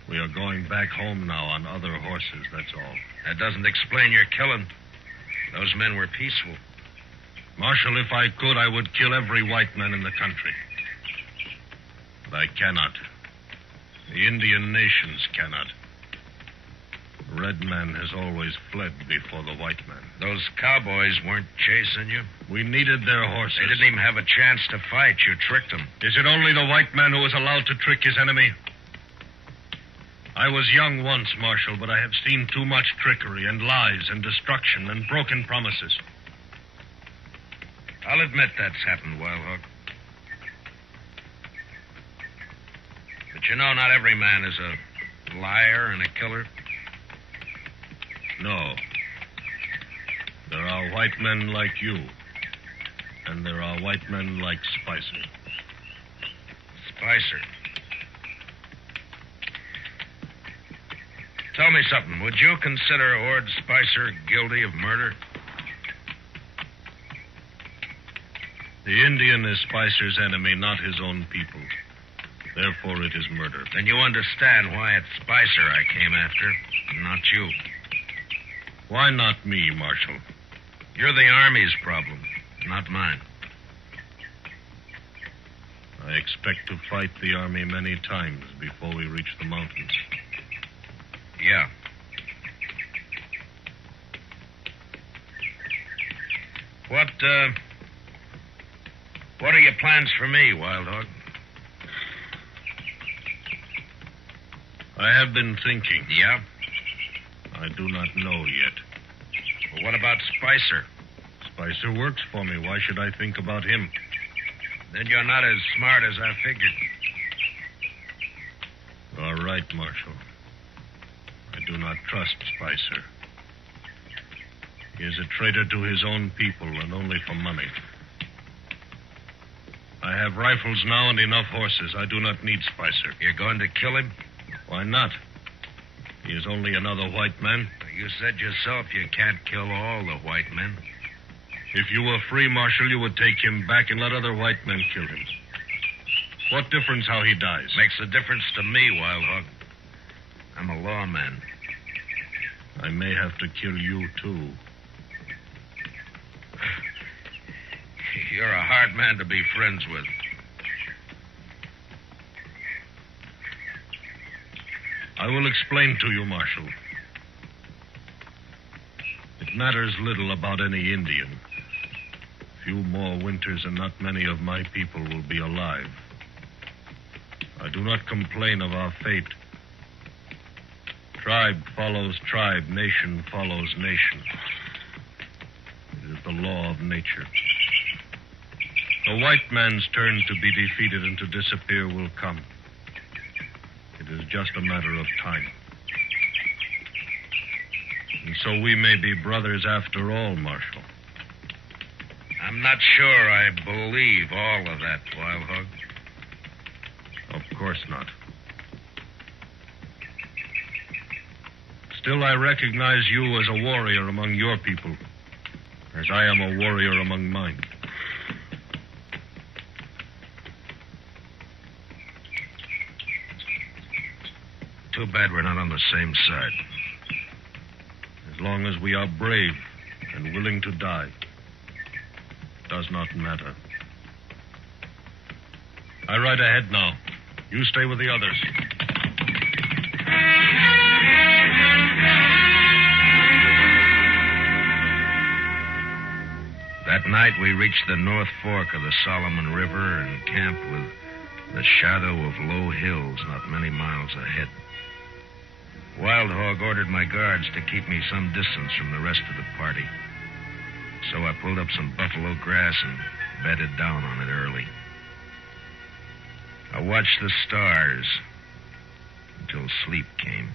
We are going back home now on other horses, that's all. That doesn't explain your killing. Those men were peaceful. Marshal, if I could, I would kill every white man in the country. But I cannot. The Indian nations cannot. The red man has always fled before the white man. Those cowboys weren't chasing you? We needed their horses. They didn't even have a chance to fight. You tricked them. Is it only the white man who is allowed to trick his enemy? I was young once, Marshal, but I have seen too much trickery and lies and destruction and broken promises. I'll admit that's happened, Wild Hog. But you know, not every man is a liar and a killer. No. There are white men like you. And there are white men like Spicer. Spicer. Tell me something. Would you consider Ord Spicer guilty of murder? The Indian is Spicer's enemy, not his own people. Therefore, it is murder. Then you understand why it's Spicer I came after, not you. Why not me, Marshal? You're the Army's problem, not mine. I expect to fight the Army many times before we reach the mountains. Yeah. What are your plans for me, Wild Hog? I have been thinking. Yeah? I do not know yet. Well, what about Spicer? Spicer works for me. Why should I think about him? Then you're not as smart as I figured. All right, Marshal. I do not trust Spicer. He is a traitor to his own people and only for money. I have rifles now and enough horses. I do not need Spicer. You're going to kill him? Why not? He is only another white man. You said yourself you can't kill all the white men. If you were free, Marshal, you would take him back and let other white men kill him. What difference how he dies? Makes a difference to me, Wild Hog. I'm a lawman. I may have to kill you, too. You're a hard man to be friends with. I will explain to you, Marshal. It matters little about any Indian. Few more winters and not many of my people will be alive. I do not complain of our fate. Tribe follows tribe, nation follows nation. It is the law of nature. The white man's turn to be defeated and to disappear will come. It is just a matter of time. And so we may be brothers after all, Marshal. I'm not sure I believe all of that, Wild Hog. Of course not. Still, I recognize you as a warrior among your people, as I am a warrior among mine. Too bad we're not on the same side. As long as we are brave and willing to die, it does not matter. I ride ahead now. You stay with the others. That night, we reached the North Fork of the Solomon River and camped with the shadow of low hills not many miles ahead. Wild Hog ordered my guards to keep me some distance from the rest of the party. So I pulled up some buffalo grass and bedded down on it early. I watched the stars until sleep came.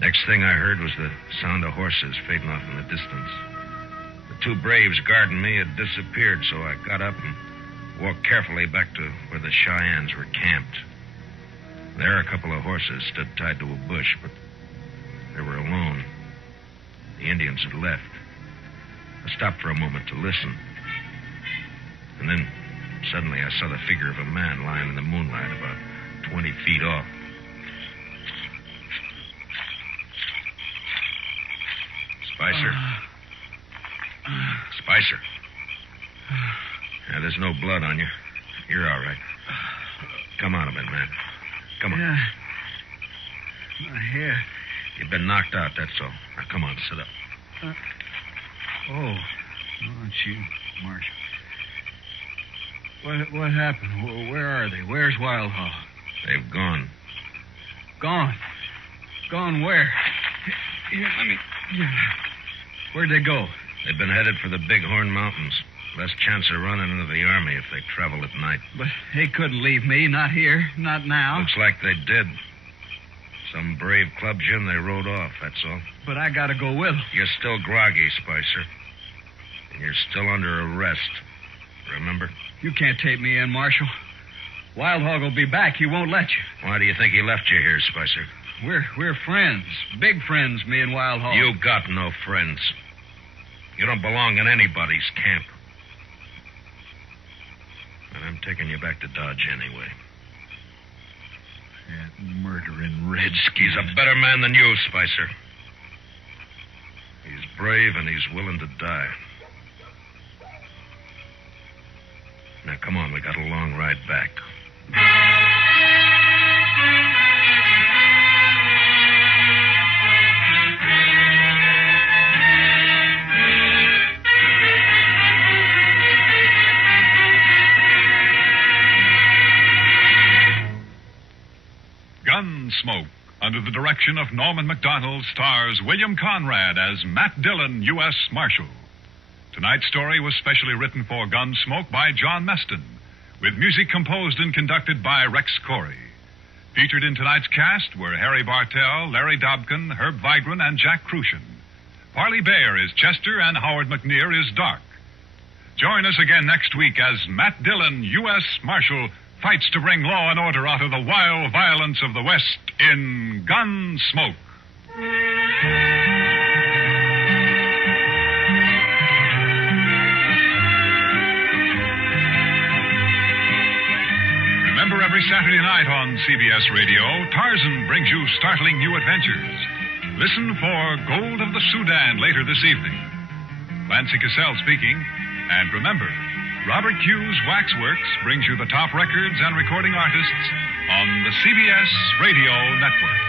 Next thing I heard was the sound of horses fading off in the distance. The two braves guarding me had disappeared, so I got up and walked carefully back to where the Cheyennes were camped. There, a couple of horses stood tied to a bush, but they were alone. The Indians had left. I stopped for a moment to listen. And then, suddenly, I saw the figure of a man lying in the moonlight about 20 feet off. Spicer. Spicer. Yeah, there's no blood on you. You're all right. Come on a minute, man. Come on. Yeah. My hair. You've been knocked out, that's all. Now, come on, sit up. Oh, it's you, Marshal. What happened? Where are they? Where's Wild Hog? They've gone. Gone? Gone where? Here, let me... Where'd they go? They've been headed for the Bighorn Mountains. Less chance of running into the Army if they travel at night. But they couldn't leave me. Not here. Not now. Looks like they did. Some brave club Jim, they rode off, that's all. But I gotta go with them. You're still groggy, Spicer. And you're still under arrest. Remember? You can't take me in, Marshal. Wild Hog will be back. He won't let you. Why do you think he left you here, Spicer? We're friends. Big friends, me and Wild Hog. You got no friends. You don't belong in anybody's camp. And I'm taking you back to Dodge anyway. That murdering redskin. He's a better man than you, Spicer. He's brave and he's willing to die. Now, come on, we got a long ride back. Gunsmoke, under the direction of Norman Macdonald, stars William Conrad as Matt Dillon, U.S. Marshal. Tonight's story was specially written for Gunsmoke by John Meston, with music composed and conducted by Rex Corey. Featured in tonight's cast were Harry Bartell, Larry Dobkin, Herb Vigran, and Jack Crucian. Parley Bayer is Chester, and Howard McNear is Dark. Join us again next week as Matt Dillon, U.S. Marshal, fights to bring law and order out of the wild violence of the West in Gunsmoke. Remember, every Saturday night on CBS Radio, Tarzan brings you startling new adventures. Listen for Gold of the Sudan later this evening. Lancy Cassell speaking. And remember, Robert Hughes Waxworks brings you the top records and recording artists on the CBS Radio Network.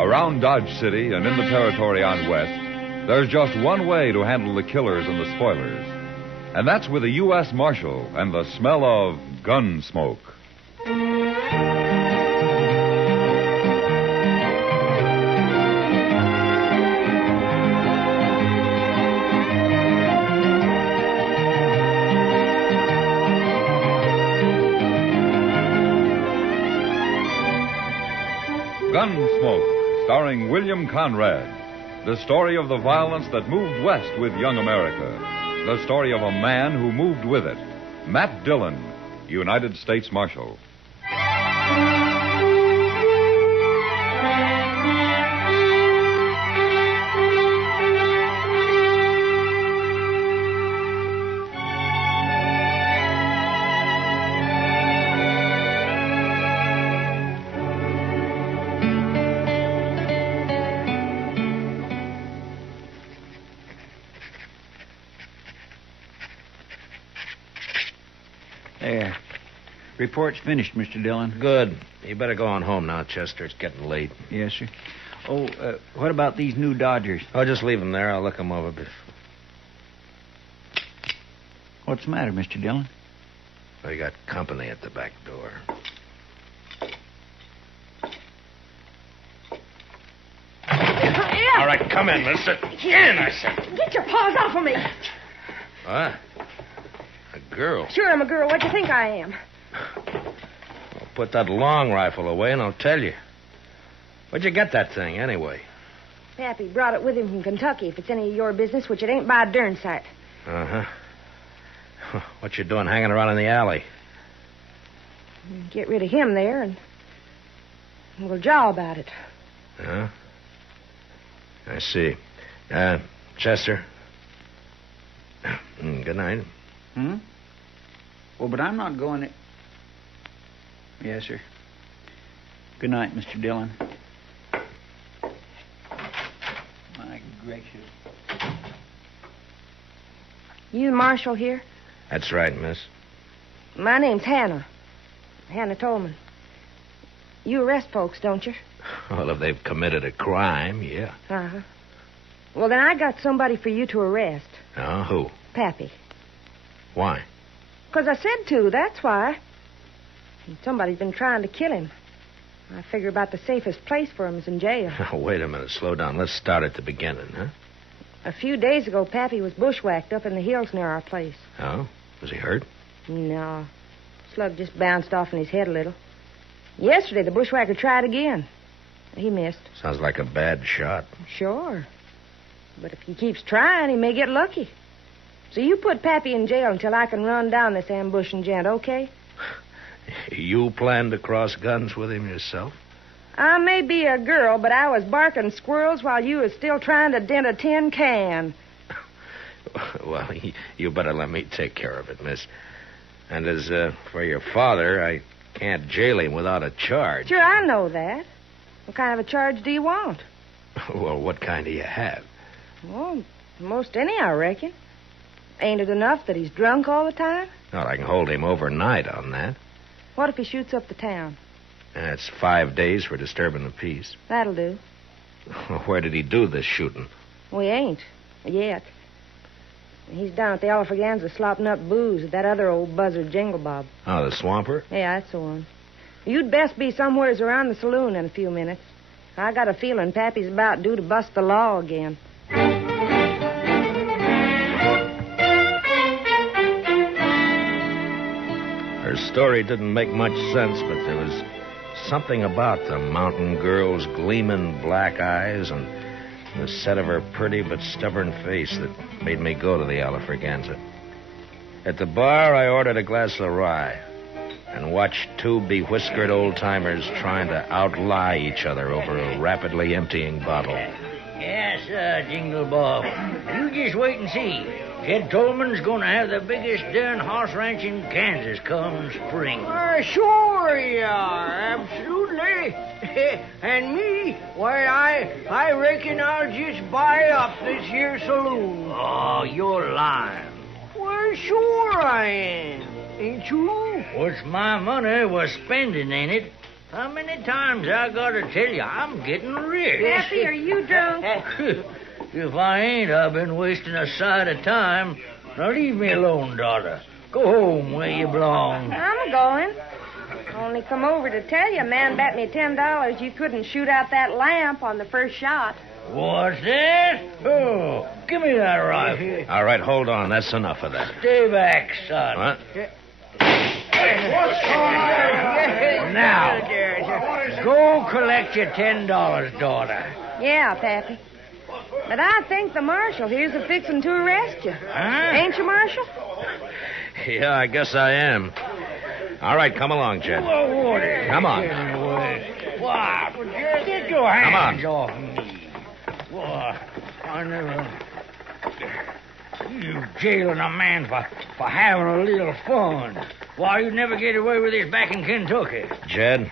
Around Dodge City and in the territory on West, there's just one way to handle the killers and the spoilers. And that's with a U.S. Marshal and the smell of gun smoke. Gunsmoke, starring William Conrad. The story of the violence that moved west with young America. The story of a man who moved with it. Matt Dillon, United States Marshal. There. Report's finished, Mr. Dillon. Good. You better go on home now, Chester. It's getting late. Yes, sir. What about these new Dodgers? Oh, just leave them there. I'll look them over. What's the matter, Mr. Dillon? We got company at the back door. All right, come in, mister. In, I said. Get your paws off of me. What? A girl? Sure, I'm a girl. What do you think I am? Well, put that long rifle away and I'll tell you. Where'd you get that thing, anyway? Pappy brought it with him from Kentucky, if it's any of your business, which it ain't by a darn sight. Uh-huh. What you doing hanging around in the alley? Get rid of him there, and we'll jaw about it. Huh? I see. Chester. Good night. Well, but I'm not going to... Yes, sir. Good night, Mr. Dillon. My gracious. You the marshal here? That's right, miss. My name's Hannah. Hannah Tolman. You arrest folks, don't you? Well, if they've committed a crime, yeah. Uh-huh. Well, then I got somebody for you to arrest. Oh, who? Pappy. Why? 'Cause I said to, that's why. Somebody's been trying to kill him. I figure about the safest place for him is in jail. Wait a minute. Slow down. Let's start at the beginning, huh? A few days ago, Pappy was bushwhacked up in the hills near our place. Oh? Was he hurt? No. Slug just bounced off in his head a little. Yesterday, the bushwhacker tried again. He missed. Sounds like a bad shot. Sure. But if he keeps trying, he may get lucky. So you put Pappy in jail until I can run down this ambushing gent, okay? You plan to cross guns with him yourself? I may be a girl, but I was barking squirrels while you was still trying to dent a tin can. Well, you better let me take care of it, miss. And as for your father, I can't jail him without a charge. Sure, I know that. What kind of a charge do you want? Well, what kind do you have? Well, most any, I reckon. Ain't it enough that he's drunk all the time? Well, I can hold him overnight on that. What if he shoots up the town? That's 5 days for disturbing the peace. That'll do. Where did he do this shooting? We ain't. Yet. He's down at the Alfraganza slopping up booze at that other old buzzard Jingle Bob. Oh, the swamper? Yeah, that's the one. You'd best be somewheres around the saloon in a few minutes. I got a feeling Pappy's about due to bust the law again. Her story didn't make much sense, but there was something about the mountain girl's gleaming black eyes and the set of her pretty but stubborn face that made me go to the Alfraganza. At the bar, I ordered a glass of rye and watched two bewhiskered old-timers trying to outlie each other over a rapidly emptying bottle. Yes, Jingle Bob. You just wait and see. Jed Tolman's going to have the biggest darn horse ranch in Kansas come spring. Sure you are, absolutely. And me, why, I reckon I'll just buy up this here saloon. Oh, you're lying. Well, sure I am. Ain't you? What's my money was spending, ain't it? How many times I gotta tell you I'm getting rich? Pappy, are you drunk? If I ain't, I've been wasting a sight of time. Now leave me alone, daughter. Go home where you belong. I'm going. Only come over to tell you, a man bet me $10 you couldn't shoot out that lamp on the first shot. What's that? Oh, give me that rifle. All right, hold on. That's enough of that. Stay back, son. What? What's going on? Now, go collect your $10, daughter. Yeah, Pappy. But I think the marshal here's a fixing to arrest you. Huh? Ain't you, Marshal? Yeah, I guess I am. All right, come along, Jed. Come on. What? Get your hands Come on. off me. What? I never... You jailing a man for having a little fun. Why, you'd never get away with this back in Kentucky. Jed,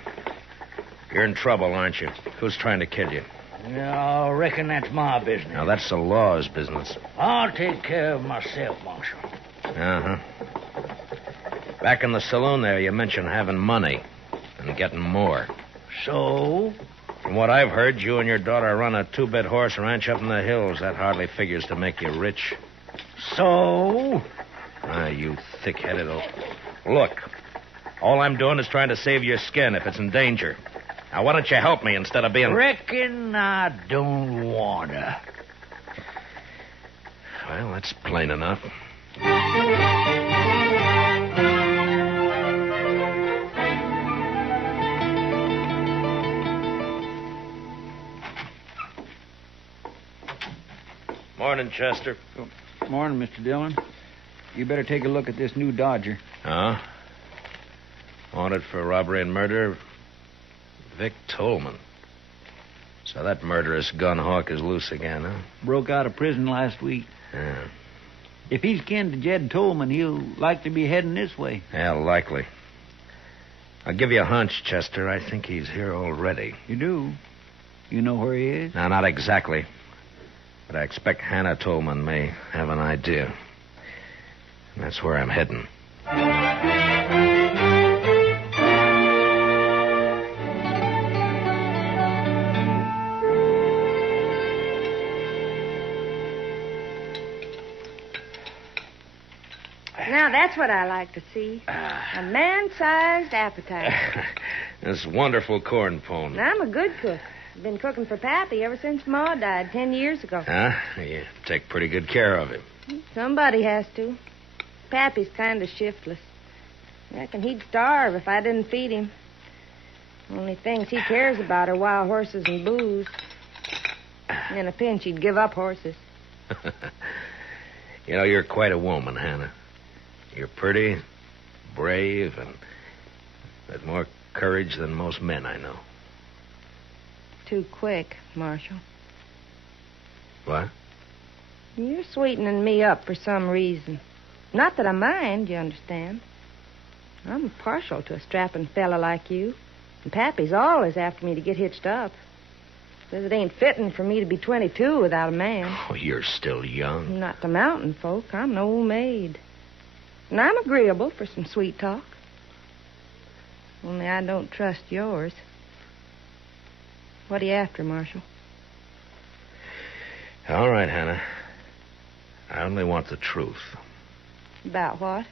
you're in trouble, aren't you? Who's trying to kill you? Yeah, I reckon that's my business. Now, that's the law's business. I'll take care of myself, Marshal. Uh-huh. Back in the saloon there, you mentioned having money and getting more. So? From what I've heard, you and your daughter run a two-bit horse ranch up in the hills. That hardly figures to make you rich. So? Ah, you thick-headed old... Look, all I'm doing is trying to save your skin if it's in danger. Now, why don't you help me instead of being... Reckon I don't wanna. Well, that's plain enough. Morning, Chester. Morning, Mr. Dillon. You better take a look at this new Dodger. Huh? Wanted for robbery and murder, Vic Tolman. So that murderous gun hawk is loose again, huh? Broke out of prison last week. Yeah. If he's kin to Jed Tolman, he'll likely be heading this way. Yeah, likely. I'll give you a hunch, Chester. I think he's here already. You do? You know where he is? No, not exactly. But I expect Hannah Tolman may have an idea. And that's where I'm heading. Now, that's what I like to see. A man-sized appetite. This wonderful corn pone. And I'm a good cook. I've been cooking for Pappy ever since Ma died 10 years ago. Huh? You take pretty good care of him. Somebody has to. Pappy's kind of shiftless. I reckon he'd starve if I didn't feed him. Only things he cares about are wild horses and booze. In a pinch, he'd give up horses. You know, you're quite a woman, Hannah. You're pretty, brave, and with more courage than most men I know. Too quick, Marshal. What? You're sweetening me up for some reason. Not that I mind, you understand. I'm partial to a strapping fella like you. And Pappy's always after me to get hitched up. Says it ain't fitting for me to be 22 without a man. Oh, you're still young. Not the mountain folk. I'm an old maid. And I'm agreeable for some sweet talk. Only I don't trust yours. What are you after, Marshal? All right, Hannah. I only want the truth. About what?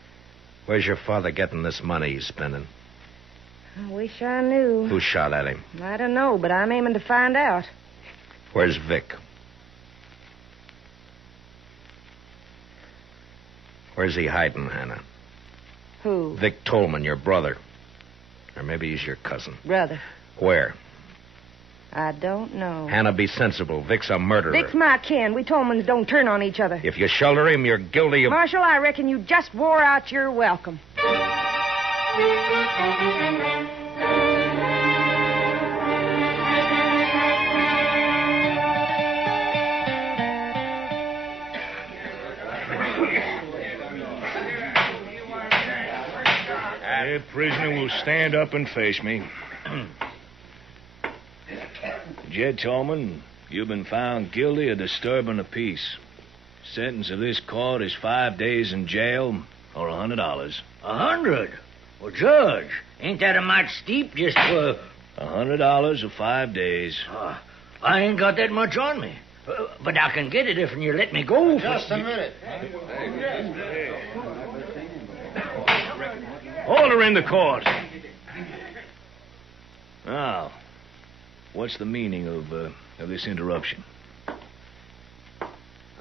Where's your father getting this money he's spending? I wish I knew. Who shot at him? I don't know, but I'm aiming to find out. Where's Vic? Where's he hiding, Hannah? Who? Vic Tolman, your brother. Or maybe he's your cousin. Brother. Where? I don't know. Hannah, be sensible. Vic's a murderer. Vic's my kin. We Tolmans don't turn on each other. If you shelter him, you're guilty of... Marshal, I reckon you just wore out your welcome. The prisoner will stand up and face me. Jed Tolman, you've been found guilty of disturbing the peace. Sentence of this court is 5 days in jail or $100. 100? Well, Judge, ain't that a mite steep just for... $100 or 5 days. I ain't got that much on me. But I can get it if you let me go. Just a minute. Order in the court. Now, what's the meaning of this interruption?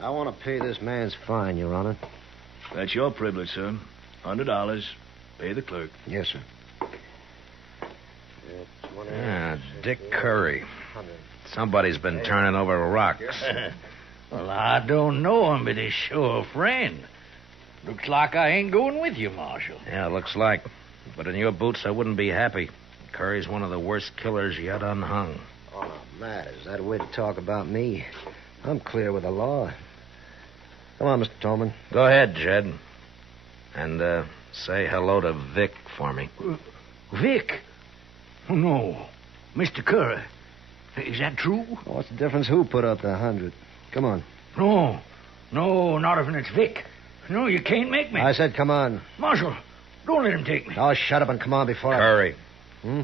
I want to pay this man's fine, Your Honor. That's your privilege, sir. $100. Pay the clerk. Yes, sir. Dick Curry. Somebody's been turning over rocks. Well, I don't know him, but he's sure a friend. Looks like I ain't going with you, Marshal. Yeah, looks like. But in your boots, I wouldn't be happy. Curry's one of the worst killers yet unhung. Oh, Matt, is that a way to talk about me? I'm clear with the law. Come on, Mr. Tolman. Go ahead, Jed. And, say hello to Vic for me. Vic? Oh, no. Mr. Curry. Is that true? What's the difference who put up the 100? Come on. No. No, not if it's Vic. No, you can't make me. I said come on. Marshal, don't let him take me. Oh, shut up and come on before Curry. Hmm?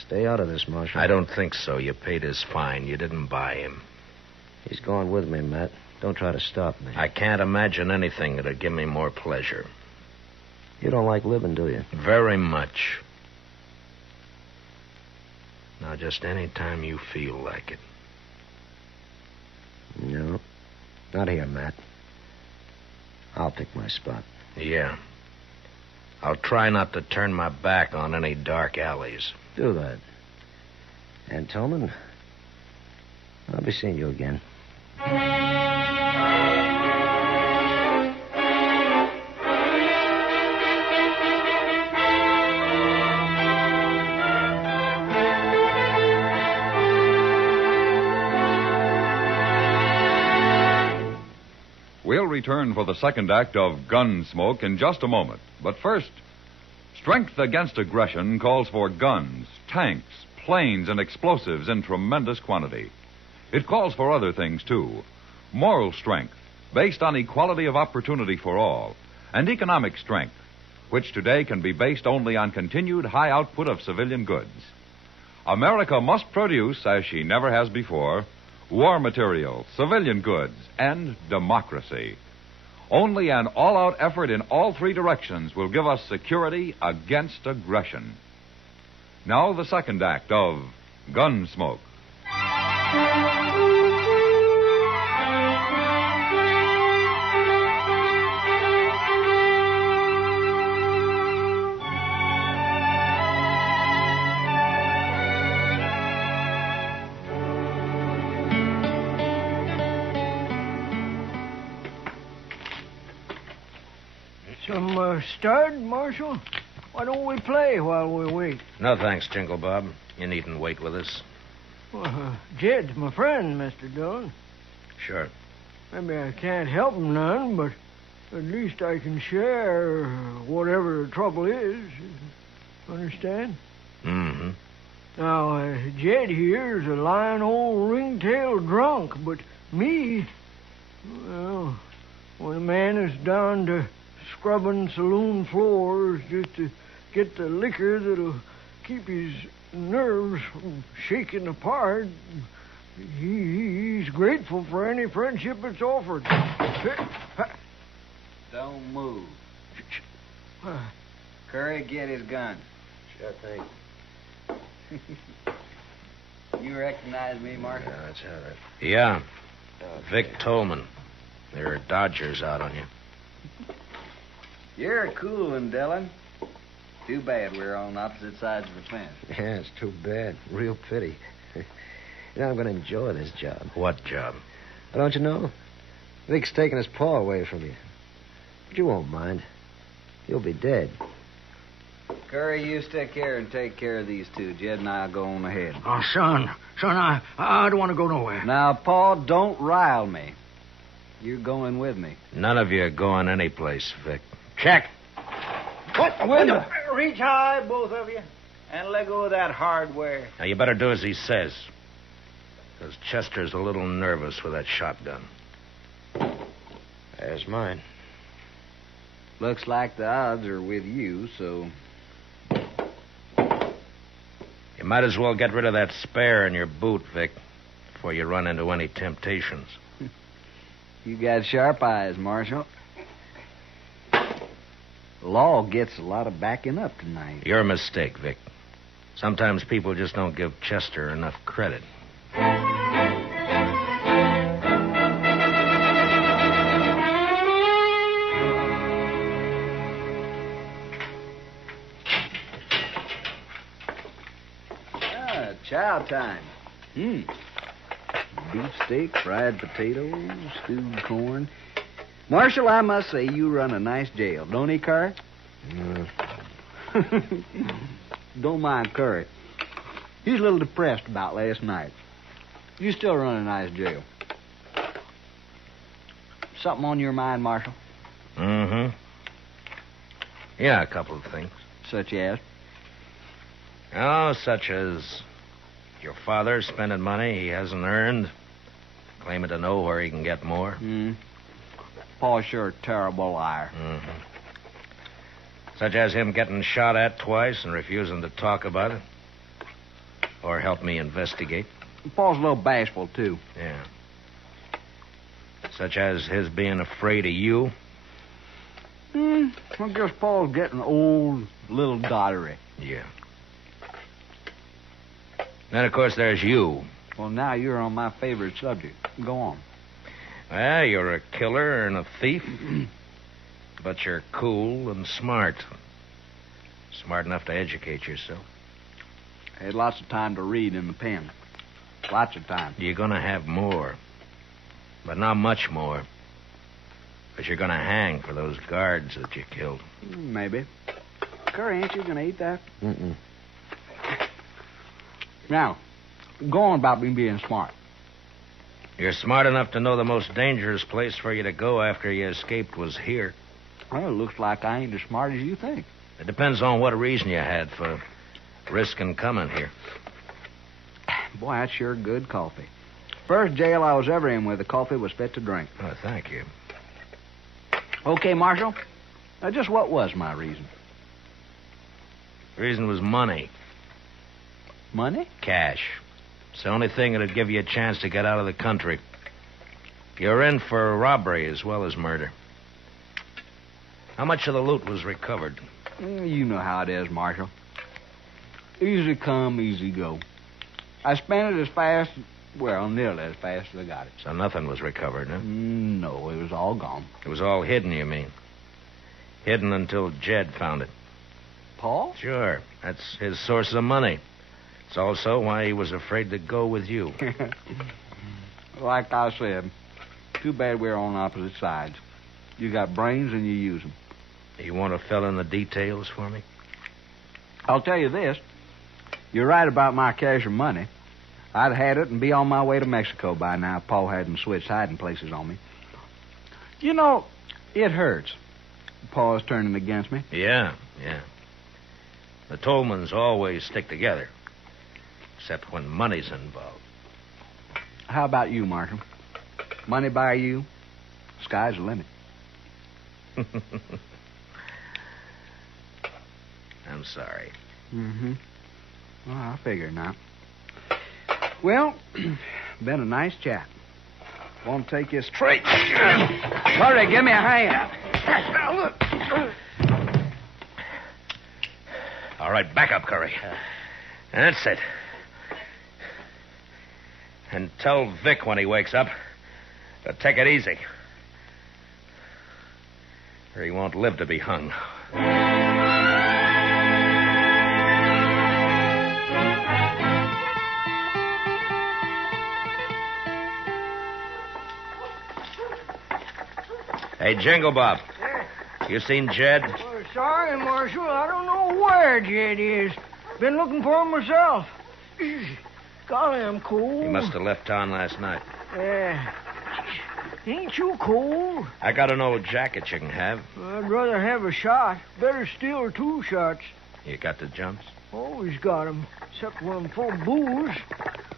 Stay out of this, Marshal. I don't think so. You paid his fine. You didn't buy him. He's going with me, Matt. Don't try to stop me. I can't imagine anything that'd give me more pleasure. You don't like living, do you? Very much. Now, just any time you feel like it. No. Not here, Matt. I'll pick my spot. Yeah. I'll try not to turn my back on any dark alleys. Do that. And, Tolman, I'll be seeing you again. We'll return for the second act of Gunsmoke in just a moment. But first, strength against aggression calls for guns, tanks, planes, and explosives in tremendous quantity. It calls for other things, too. Moral strength, based on equality of opportunity for all, and economic strength, which today can be based only on continued high output of civilian goods. America must produce, as she never has before, war material, civilian goods, and democracy. Only an all-out effort in all three directions will give us security against aggression. Now the second act of Gunsmoke. Some stud, Marshal? Why don't we play while we wait? No, thanks, Jingle Bob. You needn't wait with us. Well, Jed's my friend, Mr. Dillon. Sure. Maybe I can't help him none, but at least I can share whatever the trouble is. Understand? Mm-hmm. Now, Jed here's a lying old ringtail drunk, but me, well, when a man is down to scrubbing saloon floors just to get the liquor that'll keep his nerves from shaking apart, he's grateful for any friendship that's offered. Don't move. Curry, get his gun. Sure thing. You recognize me, Marshal? Yeah, that's how that... Yeah. Vic Tolman. There are Dodgers out on you. You're a cool one, Dillon. Too bad we're on opposite sides of the fence. Yeah, it's too bad. Real pity. I'm going to enjoy this job. What job? Don't you know? Vic's taking his paw away from you. But you won't mind. You'll be dead. Curry, you stick here and take care of these two. Jed and I'll go on ahead. Oh, son, I don't want to go nowhere. Now, Paul, don't rile me. You're going with me. None of you are going anyplace, Vic. Check. What? Reach high, both of you, and let go of that hardware. Now, you better do as he says. Because Chester's a little nervous with that shotgun. There's mine. Looks like the odds are with you, so... You might as well get rid of that spare in your boot, Vic, before you run into any temptations. You got sharp eyes, Marshal. The law gets a lot of backing up tonight. Your mistake, Vic. Sometimes people just don't give Chester enough credit. Chow time. Beefsteak, fried potatoes, stewed corn. Marshal, I must say you run a nice jail, don't he, Curry? Don't mind Curry. He's a little depressed about last night. You still run a nice jail. Something on your mind, Marshal? Mm-hmm. Yeah, a couple of things. Such as? Oh, such as your father spending money he hasn't earned, claiming to know where he can get more. Paul's sure a terrible liar. Mm-hmm. Such as him getting shot at twice and refusing to talk about it. Or help me investigate. Paul's a little bashful, too. Yeah. Such as his being afraid of you? I guess Paul's getting old, little dottery. Yeah. Then, of course, there's you. Well, now you're on my favorite subject. Go on. Well, you're a killer and a thief. But you're cool and smart. Smart enough to educate yourself. I had lots of time to read in the pen. Lots of time. You're going to have more. But not much more. Because you're going to hang for those guards that you killed. Maybe. Curry, ain't you going to eat that? Mm-mm. Now, go on about me being smart. You're smart enough to know the most dangerous place for you to go after you escaped was here. Well, it looks like I ain't as smart as you think. It depends on what reason you had for risking coming here. Boy, that's sure good coffee. First jail I was ever in where the coffee was fit to drink. Oh, thank you. Okay, Marshal. Now, just what was my reason? The reason was money. Money? Cash. It's the only thing that'd give you a chance to get out of the country. You're in for robbery as well as murder. How much of the loot was recovered? You know how it is, Marshal. Easy come, easy go. I spent it as fast, well, nearly as fast as I got it. So nothing was recovered, huh? No, it was all gone. It was all hidden, you mean? Hidden until Jed found it. Paul? Sure. That's his source of money. It's also why he was afraid to go with you. Like I said, too bad we're on opposite sides. You got brains and you use them. You want to fill in the details for me? I'll tell you this. You're right about my cash and money. I'd had it and be on my way to Mexico by now if Paul hadn't switched hiding places on me. You know, it hurts. Paul's turning against me. Yeah. The Tolmans always stick together. Except when money's involved. How about you, Marshal? Money by you? Sky's the limit. I'm sorry. Mm-hmm. Well, I figure not. Well, been a nice chat. Want to take you straight. Hurry, give me a hand. All right, back up, Curry. That's it. And tell Vic when he wakes up to take it easy. Or he won't live to be hung. Hey, Jingle Bob. You seen Jed? Oh, sorry, Marshal. I don't know where Jed is. Been looking for him myself. Golly, I'm cold. He must have left town last night. Yeah. Ain't you cold? I got an old jacket you can have. I'd rather have a shot. Better still 2 shots. You got the jumps? Always got 'em, except when I'm full of booze.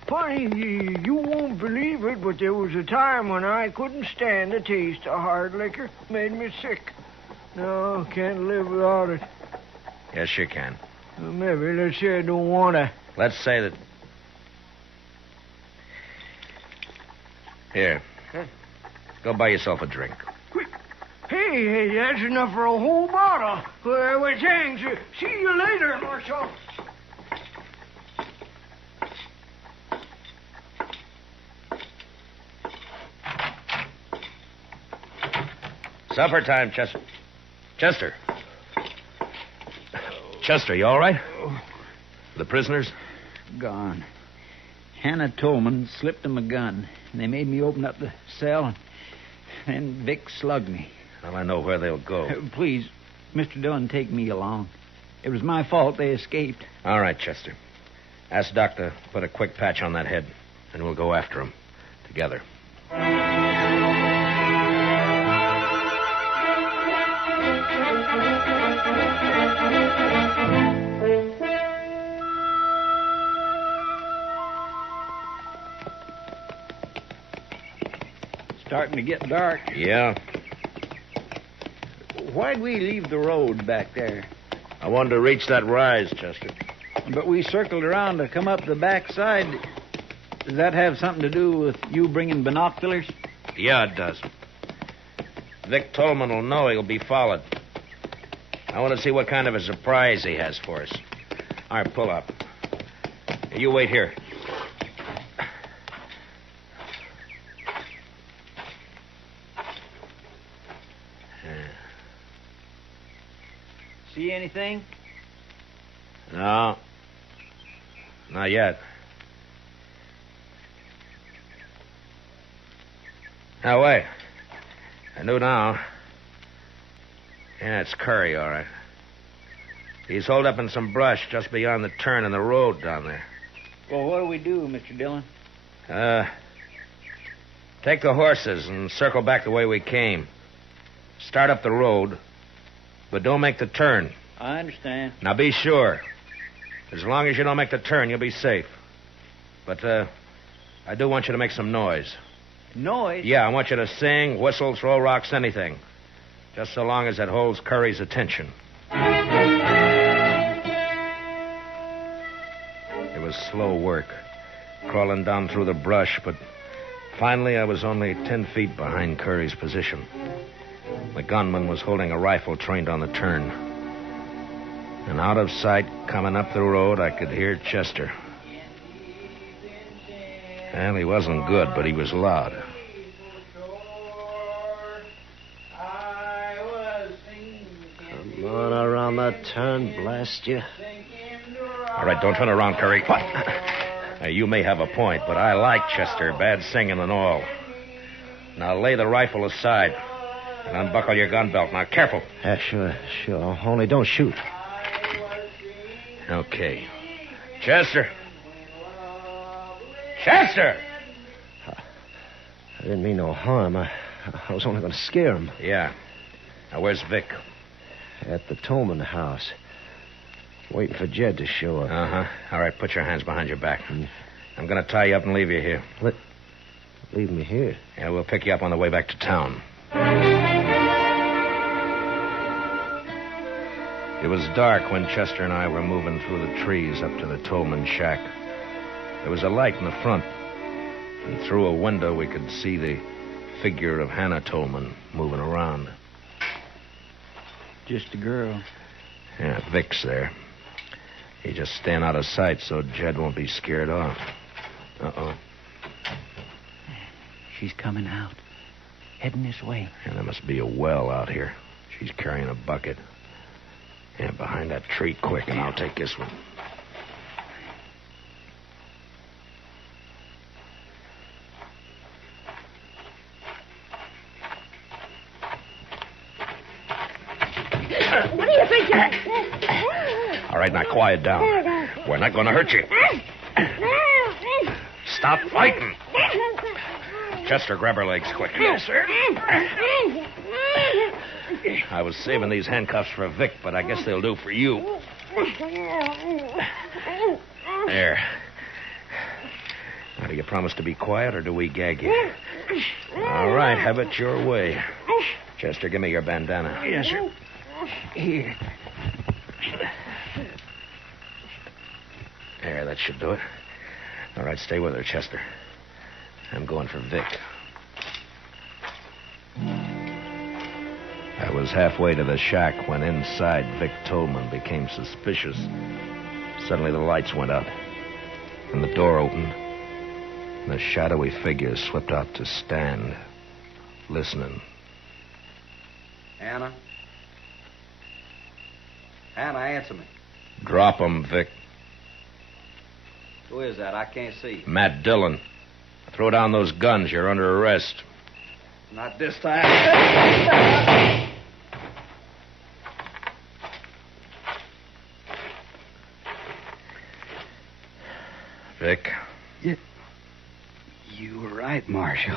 Funny, you won't believe it, but there was a time when I couldn't stand the taste of hard liquor. Made me sick. No, can't live without it. Yes, you can. Well, maybe. Let's say I don't want to. Let's say that... Here. Huh? Go buy yourself a drink. Hey, that's enough for a whole bottle. Well, thanks. See you later, Marshal. Supper time, Chester. Chester. Chester, you all right? The prisoners? Gone. Hannah Tolman slipped them a gun, and they made me open up the cell, and then Vic slugged me. Well, I know where they'll go. Please, Mr. Dillon, take me along. It was my fault they escaped. All right, Chester. Ask Doc to put a quick patch on that head, and we'll go after him together. Starting to get dark. Yeah. Why'd we leave the road back there? I wanted to reach that rise, Chester. But we circled around to come up the back side. Does that have something to do with you bringing binoculars? Yeah, it does. Vic Tolman will know he'll be followed. I want to see what kind of a surprise he has for us. All right, pull up. You wait here. See anything? No. Not yet. Now, wait. I knew now. Yeah, it's Curry, all right. He's holed up in some brush just beyond the turn in the road down there. Well, what do we do, Mr. Dillon? Take the horses and circle back the way we came. Start up the road, but don't make the turn. I understand. Now, be sure. As long as you don't make the turn, you'll be safe. But, I do want you to make some noise. Noise? Yeah, I want you to sing, whistle, throw rocks, anything. Just so long as it holds Curry's attention. It was slow work, crawling down through the brush, but finally I was only 10 feet behind Curry's position. The gunman was holding a rifle trained on the turn. And out of sight, coming up the road, I could hear Chester. Well, he wasn't good, but he was loud. Come on around that turn, blast you. All right, don't turn around, Curry. What? Now, you may have a point, but I like Chester, bad singing and all. Now, lay the rifle aside and unbuckle your gun belt. Now, careful. Yeah, sure. Only don't shoot. Okay. Chester! Chester! I didn't mean no harm. I was only going to scare him. Yeah. Now, where's Vic? At the Tolman house. Waiting for Jed to show up. Uh-huh. All right, put your hands behind your back. I'm going to tie you up and leave you here. Leave me here? Yeah, we'll pick you up on the way back to town. It was dark when Chester and I were moving through the trees up to the Tolman shack. There was a light in the front, and through a window we could see the figure of Hannah Tolman moving around. Just a girl. Yeah, Vic's there. He just staying out of sight so Jed won't be scared off. Uh-oh. She's coming out. Heading this way. Yeah, there must be a well out here. She's carrying a bucket. Yeah, behind that tree, quick, and I'll take this one. What do you think you're... All right, now quiet down. We're not going to hurt you. Stop fighting. Chester, grab her legs quick. Yes, sir. I was saving these handcuffs for Vic, but I guess they'll do for you. There. Now, do you promise to be quiet, or do we gag you? All right, have it your way. Chester, give me your bandana. Yes, sir. Here. There, that should do it. All right, stay with her, Chester. I'm going for Vic. I was halfway to the shack when inside Vic Tolman became suspicious. Suddenly the lights went out, and the door opened, and a shadowy figure slipped out to stand, listening. Hannah? Hannah, answer me. Drop him, Vic. Who is that? I can't see. Matt Dillon. Throw down those guns. You're under arrest. Not this time. Vic? You were right, Marshal.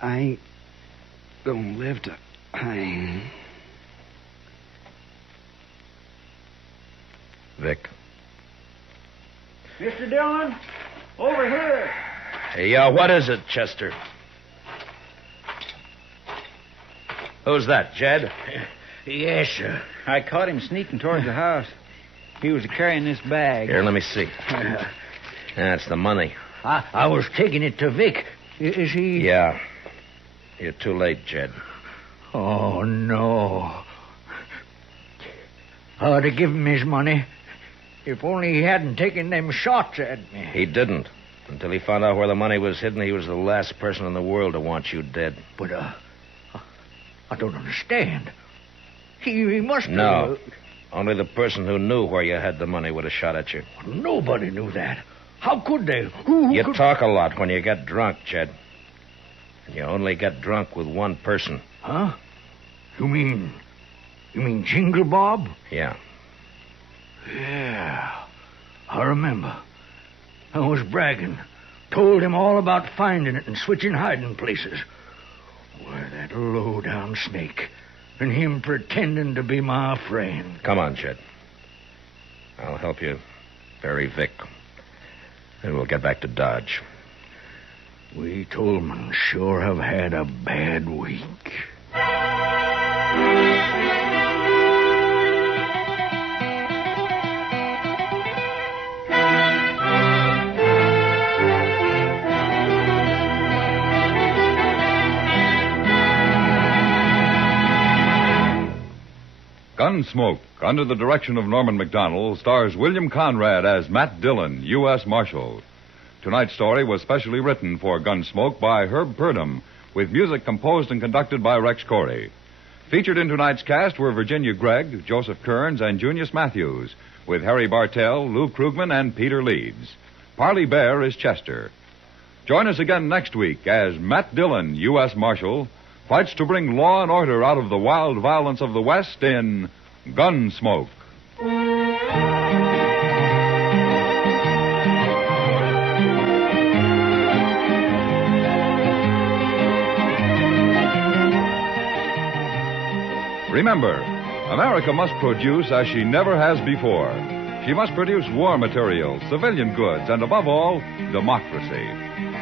I ain't gonna live to hang. Vic. Mr. Dillon, over here. Hey, what is it, Chester? Who's that, Jed? Yes, sir. I caught him sneaking towards the house. He was carrying this bag. Here, let me see. That's the money. I was taking it to Vic. Is he... Yeah. You're too late, Jed. Oh, no. I ought to give him his money. If only he hadn't taken them shots at me. He didn't. Until he found out where the money was hidden, he was the last person in the world to want you dead. But, I don't understand. He must have... No. Only the person who knew where you had the money would have shot at you. Nobody knew that. How could they? You talk a lot when you get drunk, Jed. And you only get drunk with one person. Huh? You mean Jingle Bob? Yeah. Yeah. I remember. I was bragging. Told him all about finding it and switching hiding places. Why, that low-down snake. And him pretending to be my friend. Come on, Jed. I'll help you bury Vic. And we'll get back to Dodge. We Tolman sure have had a bad week. Gunsmoke, under the direction of Norman McDonald, stars William Conrad as Matt Dillon, U.S. Marshal. Tonight's story was specially written for Gunsmoke by Herb Purdom, with music composed and conducted by Rex Corey. Featured in tonight's cast were Virginia Gregg, Joseph Kearns, and Junius Matthews, with Harry Bartell, Lou Krugman, and Peter Leeds. Parley Bear is Chester. Join us again next week as Matt Dillon, U.S. Marshal, fights to bring law and order out of the wild violence of the West in Gunsmoke. Remember, America must produce as she never has before. She must produce war materials, civilian goods, and above all, democracy.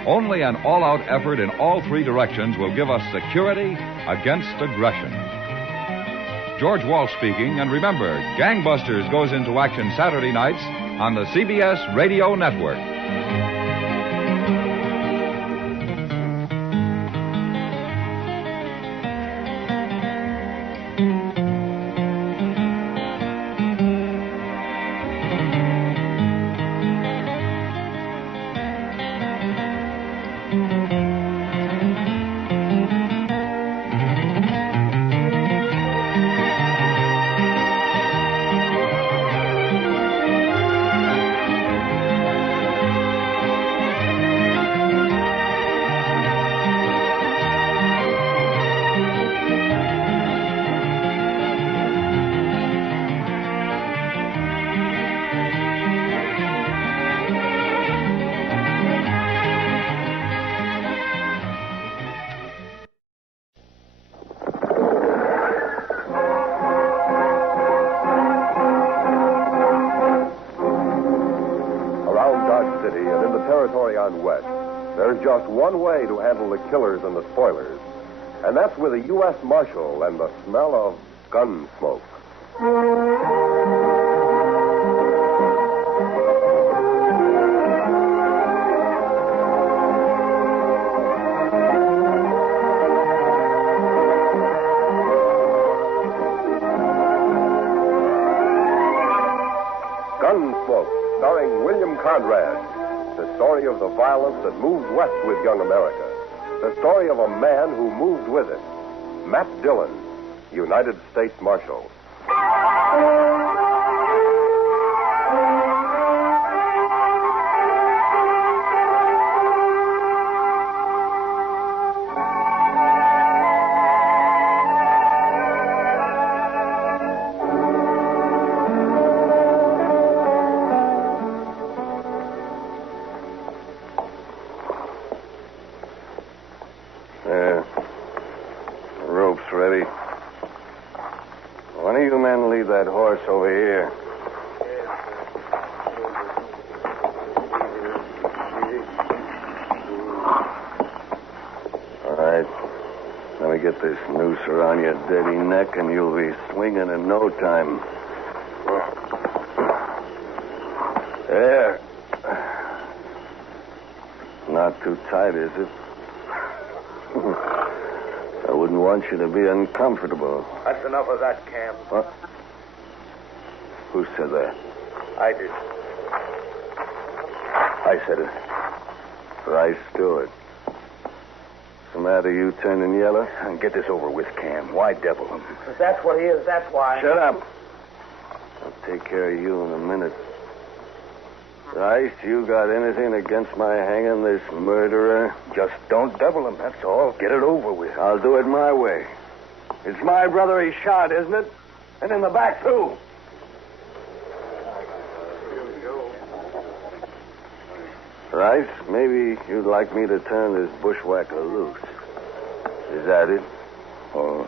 Only an all-out effort in all three directions will give us security against aggression. George Walsh speaking, and remember, Gangbusters goes into action Saturday nights on the CBS Radio Network. There's just one way to handle the killers and the spoilers, and that's with a U.S. Marshal and the smell of gun smoke. Gunsmoke, starring William Conrad. The story of the violence that moved west with young America. The story of a man who moved with it. Matt Dillon, United States Marshal. One of you men leave that horse over here. All right. Let me get this noose around your dirty neck, and you'll be swinging in no time. There. Not too tight, is it? I wouldn't want you to be uncomfortable. That's enough of that, Cam. What? Who said that? I did. I said it. Rice Stewart. What's the matter, you turning yellow? Get this over with, Cam. Why devil him? If that's what he is, that's why. Shut up. I'll take care of you in a minute. Rice, you got anything against my hanging this murderer? Just don't devil him, that's all. Get it over with. I'll do it my way. It's my brother he shot, isn't it? And in the back, too. Rice, maybe you'd like me to turn this bushwhacker loose. Is that it? Oh,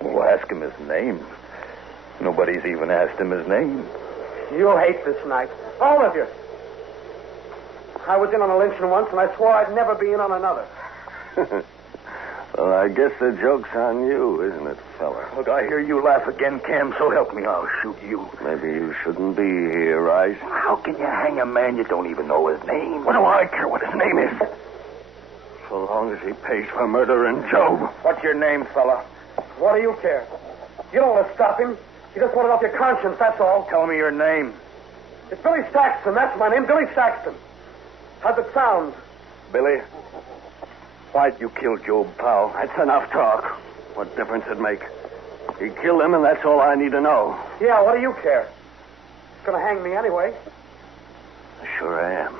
well, ask him his name. Nobody's even asked him his name. You'll hate this night. All of you. I was in on a lynching once, and I swore I'd never be in on another. Well, I guess the joke's on you, isn't it, fella? Look, I hear you laugh again, Cam, so help me, I'll shoot you. Maybe you shouldn't be here, Rice. How can you hang a man you don't even know his name? What do I care what his name is? So long as he pays for murdering Job. What's your name, fella? What do you care? You don't want to stop him. You just want it off your conscience, that's all. Tell me your name. It's Billy Saxton, that's my name, Billy Saxton. How's it sound? Billy, why'd you kill Job, pal? That's enough talk. What difference it make? He killed him, and that's all I need to know. Yeah, what do you care? He's going to hang me anyway. Sure I am.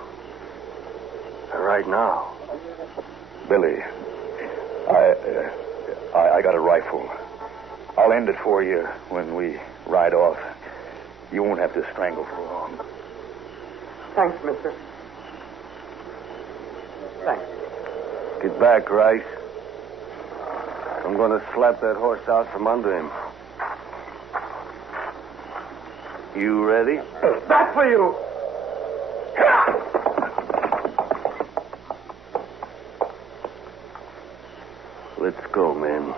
Right now. Billy, I got a rifle. I'll end it for you when we ride off. You won't have to strangle for long. Thanks, mister. Thanks. Get back, Rice. I'm going to slap that horse out from under him. You ready? That's for you. Let's go, men.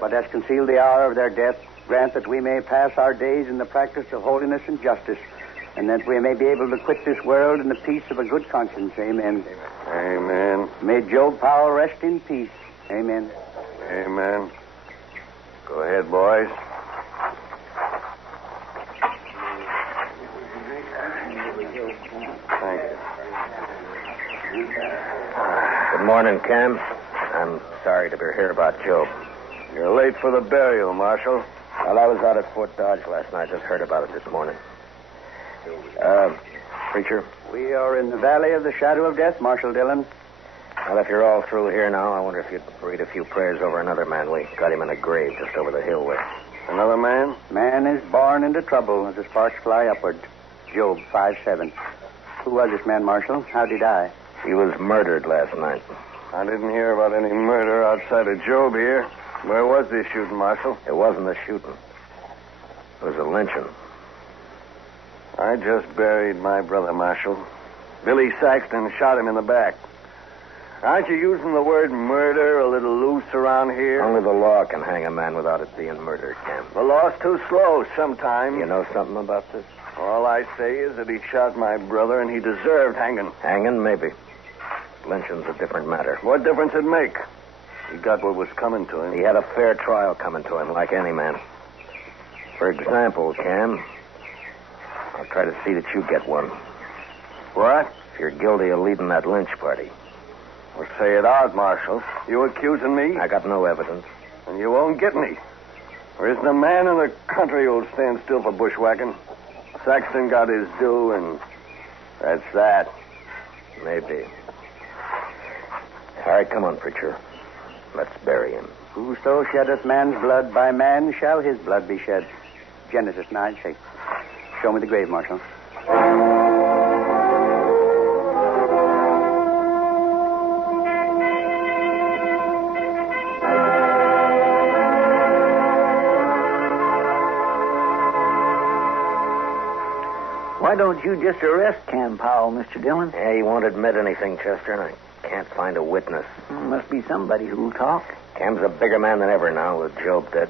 But has concealed the hour of their death, grant that we may pass our days in the practice of holiness and justice, and that we may be able to quit this world in the peace of a good conscience. Amen. Amen. May Job Powell rest in peace. Amen. Amen. Go ahead, boys. Thank you. Good morning, Cam. I'm sorry to be here about Job. You're late for the burial, Marshal. Well, I was out at Fort Dodge last night. Just heard about it this morning. Preacher? We are in the valley of the shadow of death, Marshal Dillon. Well, if you're all through here now, I wonder if you'd read a few prayers over another man. We got him in a grave just over the hill there. Another man? Man is born into trouble as the sparks fly upward. Job 5:7. Who was this man, Marshal? How did he die? He was murdered last night. I didn't hear about any murder outside of Job here. Where was this shooting, Marshal? It wasn't a shooting. It was a lynching. I just buried my brother, Marshal. Billy Saxton shot him in the back. Aren't you using the word murder a little loose around here? Only the law can hang a man without it being murder, Cam. The law's too slow sometimes. You know something about this? All I say is that he shot my brother and he deserved hanging. Hanging, maybe. Lynching's a different matter. What difference it make? He got what was coming to him. He had a fair trial coming to him, like any man. For example, Cam, I'll try to see that you get one. What? If you're guilty of leading that lynch party. Well, say it out, Marshal. You accusing me? I got no evidence. And you won't get me. There isn't a man in the country who'll stand still for bushwhacking. Saxton got his due, and That's that. Maybe. All right, come on, preacher. Let's bury him. Whoso sheddeth man's blood, by man shall his blood be shed. Genesis 9:6. Show me the grave, Marshal. Why don't you just arrest Cam Powell, Mr. Dillon? Yeah, he won't admit anything, Chester, and I can't find a witness. Must be somebody who'll talk. Cam's a bigger man than ever now with Job dead.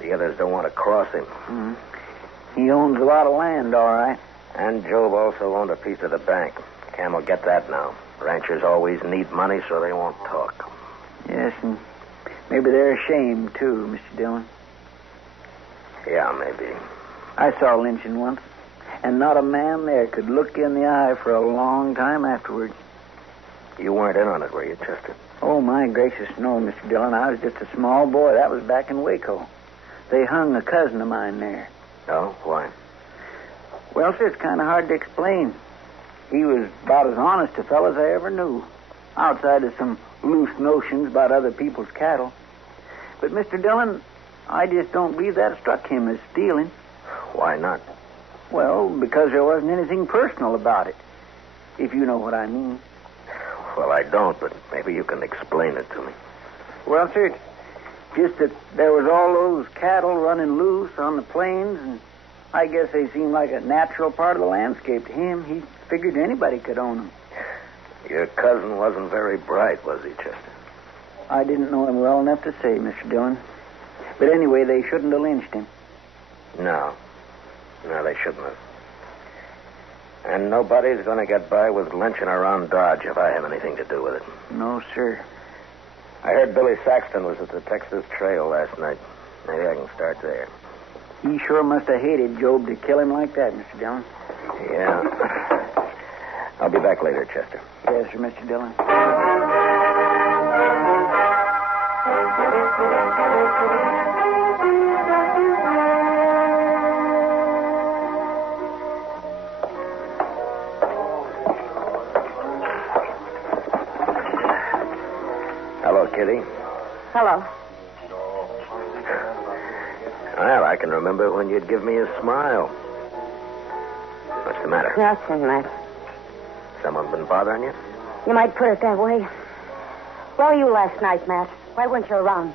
The others don't want to cross him. He owns a lot of land, all right. And Job also owned a piece of the bank. Cam will get that now. Ranchers always need money, so they won't talk. Yes, and maybe they're ashamed, too, Mr. Dillon. Yeah, maybe. I saw lynching once, and not a man there could look you in the eye for a long time afterwards. You weren't in on it, were you, Chester? Oh, my gracious, no, Mr. Dillon. I was just a small boy. That was back in Waco. They hung a cousin of mine there. Oh, why? Well, sir, it's kind of hard to explain. He was about as honest a fellow as I ever knew, outside of some loose notions about other people's cattle. But, Mr. Dillon, I just don't believe that struck him as stealing. Why not? Well, because there wasn't anything personal about it, if you know what I mean. Well, I don't, but maybe you can explain it to me. Well, sir, it's just that there was all those cattle running loose on the plains, and I guess they seemed like a natural part of the landscape to him. He figured anybody could own them. Your cousin wasn't very bright, was he, Chester? I didn't know him well enough to say, Mr. Dillon. But anyway, they shouldn't have lynched him. No, they shouldn't have. And nobody's going to get by with lynching around Dodge if I have anything to do with it. No, sir. I heard Billy Saxton was at the Texas Trail last night. Maybe I can start there. He sure must have hated Job to kill him like that, Mr. Dillon. Yeah. I'll be back later, Chester. Yes, sir, Mr. Dillon. Hello, Kitty. Hello. Well, I can remember when you'd give me a smile. What's the matter? Nothing, Matt. Someone been bothering you? You might put it that way. Where were you last night, Matt? Why weren't you around?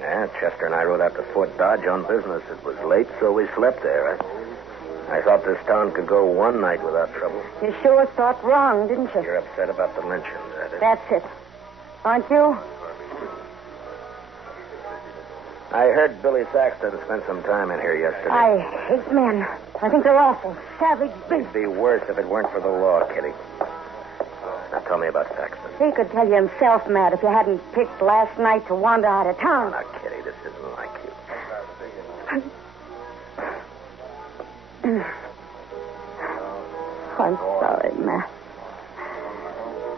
Yeah, Chester and I rode out to Fort Dodge on business. It was late, so we slept there. I thought this town could go one night without trouble. You sure thought wrong, didn't you? You're upset about the lynchings, that is. That's it. Aren't you? I heard Billy Saxton spent some time in here yesterday. I hate men. I think they're awful. Savage beasts. It'd be worse if it weren't for the law, Kitty. Now tell me about Saxton. He could tell you himself, Matt, if you hadn't picked last night to wander out of town. Now, Kitty, this isn't like you. I'm sorry, Matt.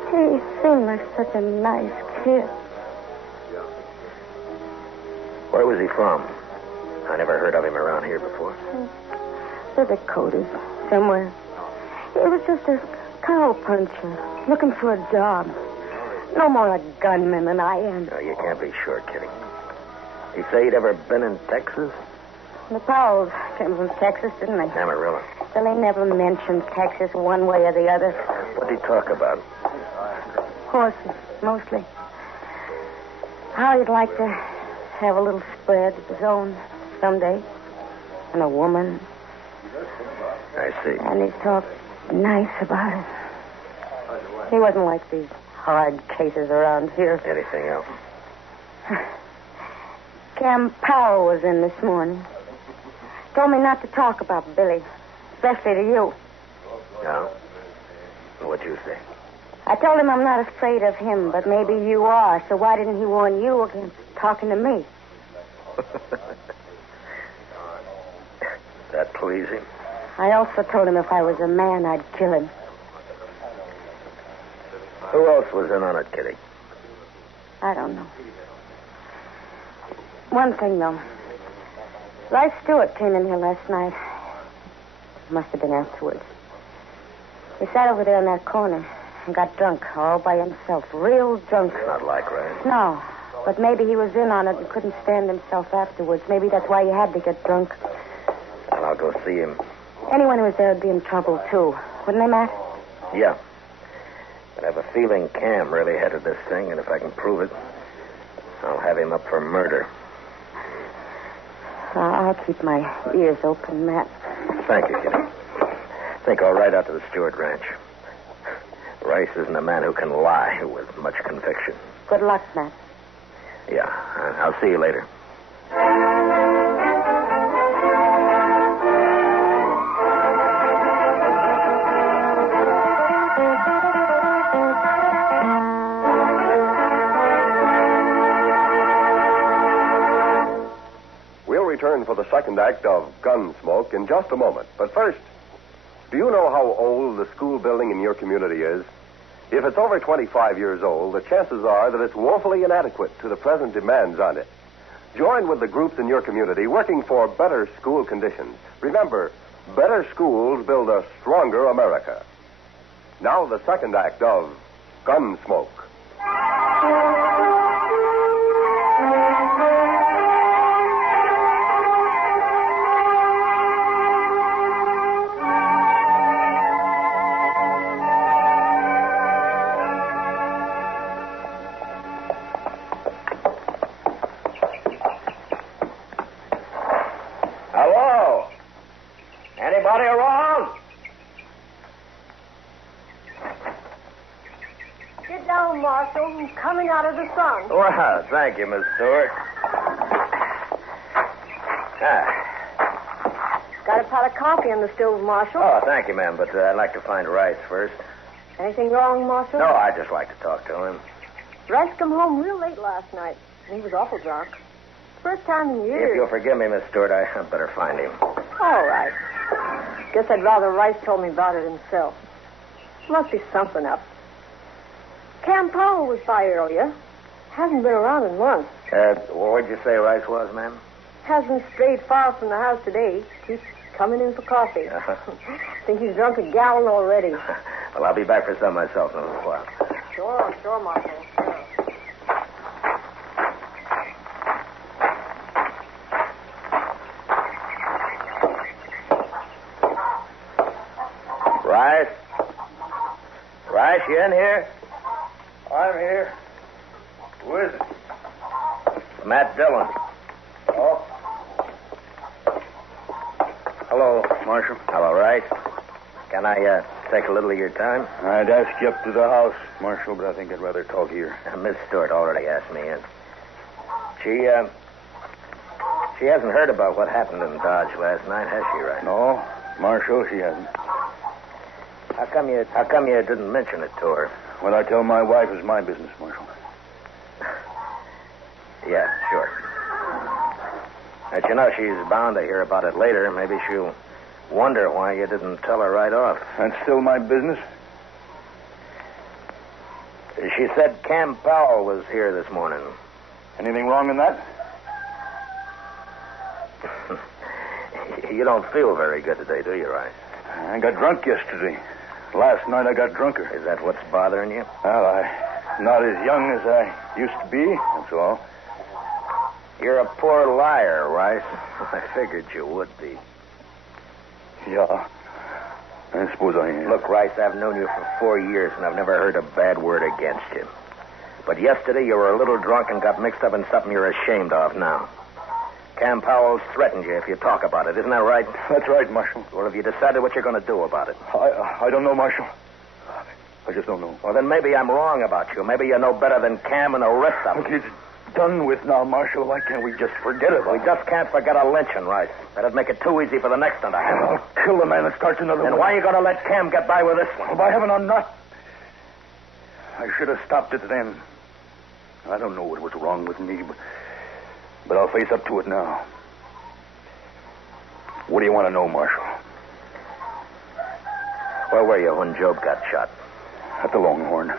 He seemed like such a nice kid. Where was he from? I never heard of him around here before. The Dakotas, somewhere. He was just a cow puncher, looking for a job. No more a gunman than I am. No, you can't be sure, Kitty. He say he'd ever been in Texas? The Powells came from Texas, didn't they? Amarillo. Well, they never mentioned Texas one way or the other. What'd he talk about? Horses, mostly. How he'd like to have a little spread of his own someday. And a woman. I see. And he talked nice about it. He wasn't like these hard cases around here. Anything else? Cam Powell was in this morning. Told me not to talk about Billy, especially to you. No? What'd you say? I told him I'm not afraid of him, but maybe you are, so why didn't he warn you against talking to me? That please him? I also told him if I was a man, I'd kill him. Who else was in on it, Kitty? I don't know. One thing, though. Life Stewart came in here last night. Must have been afterwards. He sat over there in that corner and got drunk all by himself. Real drunk. Not like Ray. No. But maybe he was in on it and couldn't stand himself afterwards. Maybe that's why he had to get drunk. Well, I'll go see him. Anyone who was there would be in trouble, too. Wouldn't they, Matt? Yeah. But I have a feeling Cam really headed this thing, and if I can prove it, I'll have him up for murder. I'll keep my ears open, Matt. Thank you, Kitty. I think I'll ride out to the Stewart Ranch. Rice isn't a man who can lie with much conviction. Good luck, Matt. Yeah, I'll see you later. We'll return for the second act of Gunsmoke in just a moment. But first, do you know how old the school building in your community is? If it's over 25 years old, the chances are that it's woefully inadequate to the present demands on it. Join with the groups in your community working for better school conditions. Remember, better schools build a stronger America. Now the second act of Gunsmoke. Hello? Anybody around? Sit down, Marshal. I'm coming out of the sun. Well, thank you, Miss Stewart. Got a pot of coffee on the stove, Marshal. Oh, thank you, ma'am, but I'd like to find Rice first. Anything wrong, Marshal? No, I'd just like to talk to him. Rice come home real late last night. He was awful drunk. First time in years. If you'll forgive me, Miss Stewart, I'd better find him. All right. Guess I'd rather Rice told me about it himself. Must be something up. Cam Powell was by earlier. Hasn't been around in months. What'd you say Rice was, ma'am? Hasn't strayed far from the house today. Keeps coming in for coffee. Think he's drunk a gallon already. Well, I'll be back for some myself in a little while. Sure, Marshal. Sure. Rice? Rice, you in here? I'm here. Who is it? Matt Dillon. Oh. Hello, Marshal. Hello, Rice. Can I take a little of your time? I'd ask you up to the house, Marshal, but I think I'd rather talk here. Miss Stewart already asked me in. She hasn't heard about what happened in Dodge last night, has she, Rice? No, Marshal, she hasn't. How come you didn't mention it to her? What I tell my wife is my business, Marshal. Yeah, sure. But you know, she's bound to hear about it later. Maybe she'll wonder why you didn't tell her right off. That's still my business? She said Cam Powell was here this morning. Anything wrong in that? You don't feel very good today, do you, Rice? I got drunk yesterday. Last night I got drunker. Is that what's bothering you? Well, I'm not as young as I used to be, that's all. You're a poor liar, Rice. I figured you would be. Yeah, I suppose I am. Look, Rice, I've known you for 4 years, and I've never heard a bad word against you. But yesterday you were a little drunk and got mixed up in something you're ashamed of now. Cam Powell's threatened you if you talk about it. Isn't that right? That's right, Marshal. Well, have you decided what you're going to do about it? I don't know, Marshal. I just don't know. Well, then maybe I'm wrong about you. Maybe you know better than Cam and the rest of them. Look, it's done with now, Marshal. Why can't we just forget it? We just can't forget a lynching, Rice. That'd make it too easy for the next one to happen. I'll kill the man that starts another one. Then why are you going to let Cam get by with this one? Well, by heaven, I'm not. I should have stopped it then. I don't know what was wrong with me, but I'll face up to it now. What do you want to know, Marshal? Where were you when Job got shot? At the Longhorn.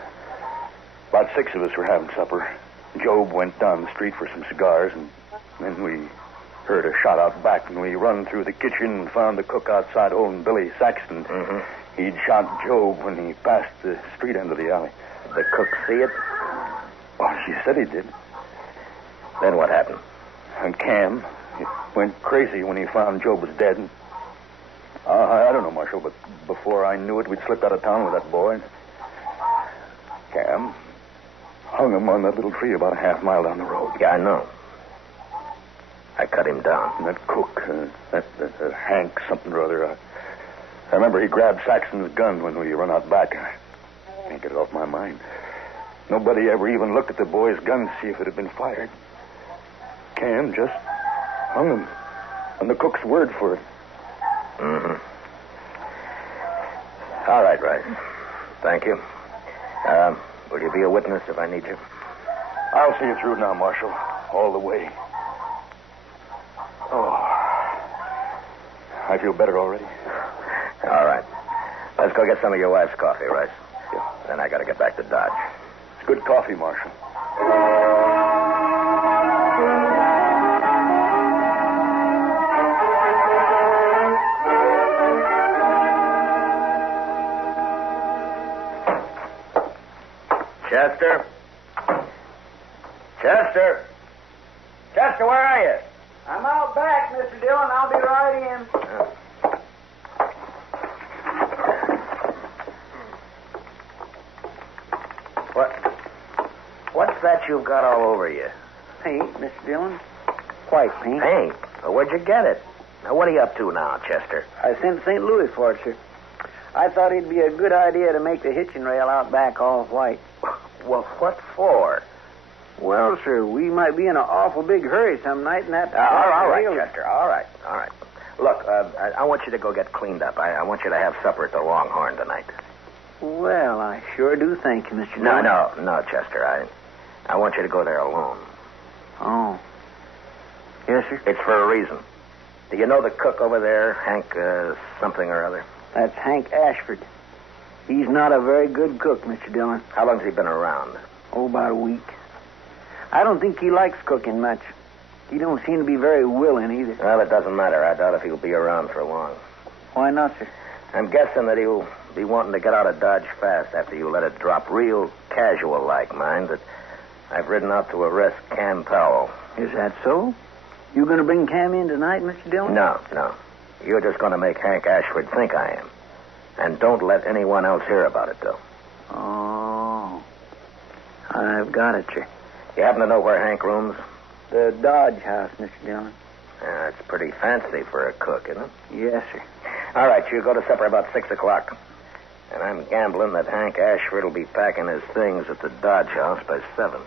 About 6 of us were having supper. Job went down the street for some cigars, and then we heard a shot out back, and we run through the kitchen and found the cook outside holding Billy Saxton. Mm-hmm. He'd shot Job when he passed the street end of the alley. Did the cook see it? Oh, she said he did. Then what happened? And Cam, he went crazy when he found Job was dead. And, I don't know, Marshal, but before I knew it, we'd slipped out of town with that boy. Cam hung him on that little tree about a half mile down the road. Yeah, I know. I cut him down. And that cook, that Hank something or other, I remember he grabbed Saxon's gun when we run out back. I can't get it off my mind. Nobody ever even looked at the boy's gun to see if it had been fired. Cam just hung him. And the cook's word for it. Mm-hmm. All right, Rice. Thank you. Will you be a witness if I need you? I'll see you through now, Marshal. All the way. Oh. I feel better already. All right. Let's go get some of your wife's coffee, Rice. Yeah. Then I got to get back to Dodge. It's good coffee, Marshal. Chester? Chester? Chester, where are you? I'm out back, Mr. Dillon. I'll be right in. What's that you've got all over you? Paint, Mr. Dillon. White paint. Paint? Well, where'd you get it? Now, what are you up to now, Chester? I sent St. Louis for it, sir. I thought it'd be a good idea to make the hitching rail out back all white. Well, what for? Well, sir, we might be in an awful big hurry some night, and that... all right, Chester. All right. Look, I want you to go get cleaned up. I want you to have supper at the Longhorn tonight. Well, I sure do thank you, Mr. Dillon. No, Chester. I want you to go there alone. Oh. Yes, sir? It's for a reason. Do you know the cook over there, Hank something or other? That's Hank Ashford. He's not a very good cook, Mr. Dillon. How long's he been around? Oh, about a week. I don't think he likes cooking much. He don't seem to be very willing either. Well, it doesn't matter. I doubt if he'll be around for long. Why not, sir? I'm guessing that he'll be wanting to get out of Dodge fast after you let it drop real casual-like, mind, that I've ridden out to arrest Cam Powell. Is that so? You going to bring Cam in tonight, Mr. Dillon? No. You're just going to make Hank Ashford think I am. And don't let anyone else hear about it, though. Oh. I've got it, sir. You happen to know where Hank rooms? The Dodge house, Mr. Dillon. It's pretty fancy for a cook, isn't it? Yes, sir. All right, you go to supper about 6 o'clock. And I'm gambling that Hank Ashford will be packing his things at the Dodge house by 7.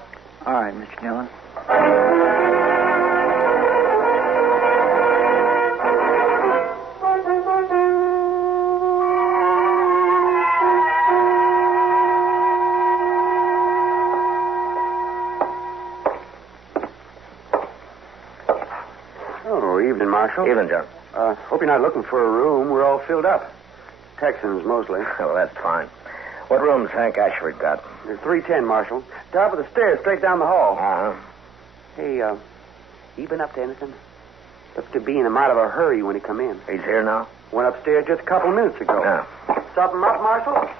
All right, Mr. Dillon. Evening, Marshal. Evening, John. Hope you're not looking for a room. We're all filled up. Texans, mostly. Well, that's fine. What room's Hank Ashford got? There's 310, Marshal. Top of the stairs, straight down the hall. Uh-huh. Hey, you been up to anything? Looked to be in a mite of a hurry when he come in. He's here now? Went upstairs just a couple of minutes ago. Yeah. Something up, Marshal?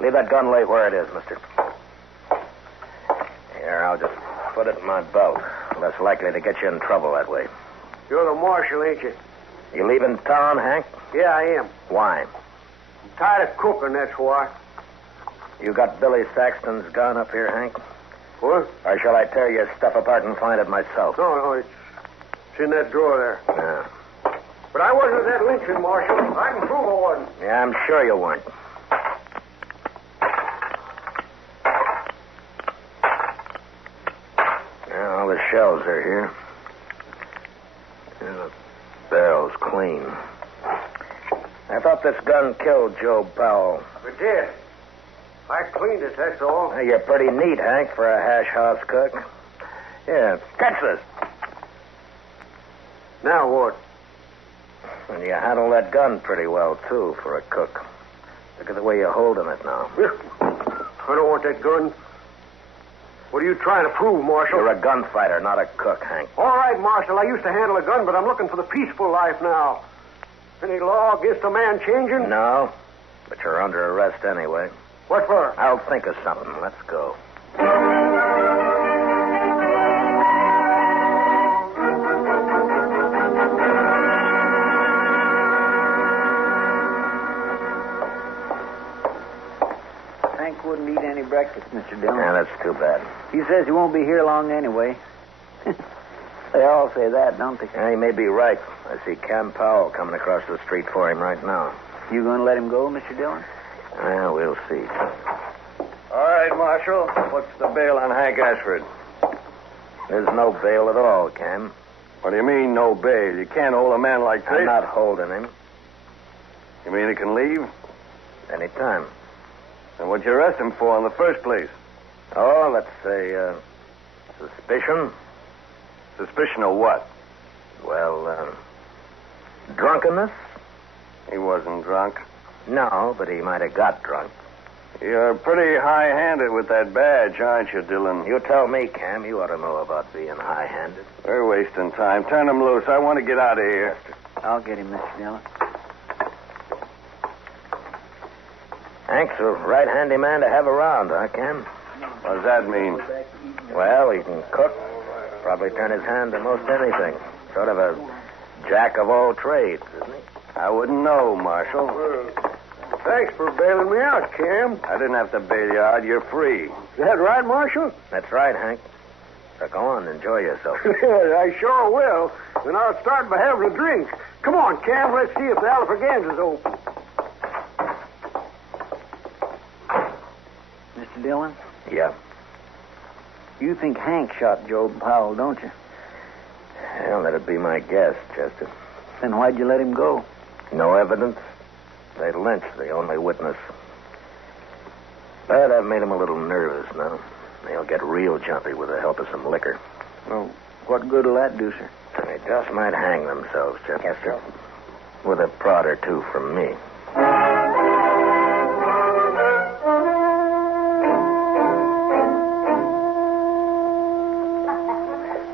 Leave that gun lay where it is, mister. Here, I'll just put it in my belt. Less likely to get you in trouble that way. You're the marshal, ain't you? You leaving town, Hank? Yeah, I am. Why? I'm tired of cooking, that's why. You got Billy Saxton's gun up here, Hank? What? Or shall I tear your stuff apart and find it myself? No, it's in that drawer there. Yeah. But I wasn't at that lynching, Marshal. I can prove I wasn't. Yeah, I'm sure you weren't. All the shelves are here. And the barrel's clean. I thought this gun killed Joe Powell. It did. I cleaned it, that's all. Hey, you're pretty neat, Hank, for a hash house cook. Yeah, catch this. Now what? And you handle that gun pretty well, too, for a cook. Look at the way you're holding it now. I don't want that gun. What are you trying to prove, Marshal? You're a gunfighter, not a cook, Hank. All right, Marshal. I used to handle a gun, but I'm looking for the peaceful life now. Any law against a man changing? No, but you're under arrest anyway. What for? I'll think of something. Let's go. Hank wouldn't eat any breakfast, Mr. Dillon. Yeah, that's too bad. He says he won't be here long anyway. They all say that, don't they? Yeah, he may be right. I see Cam Powell coming across the street for him right now. You going to let him go, Mr. Dillon? Well, we'll see. All right, Marshal. What's the bail on Hank Ashford? There's no bail at all, Cam. What do you mean, no bail? You can't hold a man like this. I'm not holding him. You mean he can leave? Anytime. Then what'd you arrest him for in the first place? Oh, let's say, suspicion. Suspicion of what? Well, drunkenness. He wasn't drunk. No, but he might have got drunk. You're pretty high-handed with that badge, aren't you, Dillon? You tell me, Cam. You ought to know about being high-handed. We're wasting time. Turn him loose. I want to get out of here. I'll get him, Mr. Dillon. Hank's a right handy man to have around, huh, Cam? What does that mean? Well, he can cook. Probably turn his hand to most anything. Sort of a jack of all trades, isn't he? I wouldn't know, Marshal. Thanks for bailing me out, Cam. I didn't have to bail you out. You're free. Is that right, Marshal? That's right, Hank. So go on, enjoy yourself. I sure will. And I'll start by having a drink. Come on, Cam. Let's see if the Alfraganza's open. Mr. Dillon? Yeah. You think Hank shot Job Powell, don't you? Well, that'd be my guess, Chester. Then why'd you let him go? No evidence. They lynched the only witness. But I've made him a little nervous now. They'll get real jumpy with the help of some liquor. Well, what good will that do, sir? They just might hang themselves, Chester. With a prod or two from me.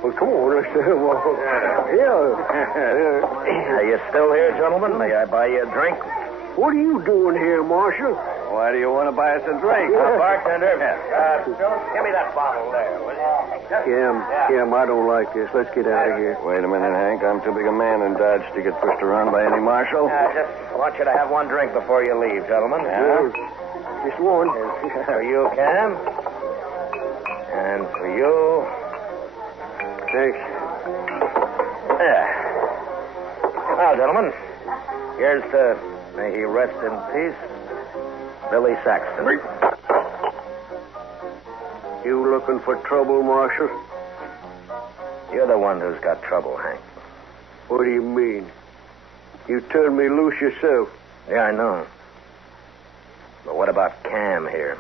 Well, come on, let's Are you still here, gentlemen? May I buy you a drink? What are you doing here, Marshal? Why do you want to buy us a drink? Bartender, give me that bottle there, will you? Cam, I don't like this. Let's get out of here. Wait a minute, Hank. I'm too big a man in Dodge to get pushed around by any marshal. I just want you to have one drink before you leave, gentlemen. Yeah? Just one. For you, Cam. And for you. Thanks. There. Well, gentlemen, here's to may he rest in peace, Billy Saxton. You looking for trouble, Marshal? You're the one who's got trouble, Hank. What do you mean? You turned me loose yourself. Yeah, I know. But what about Cam here?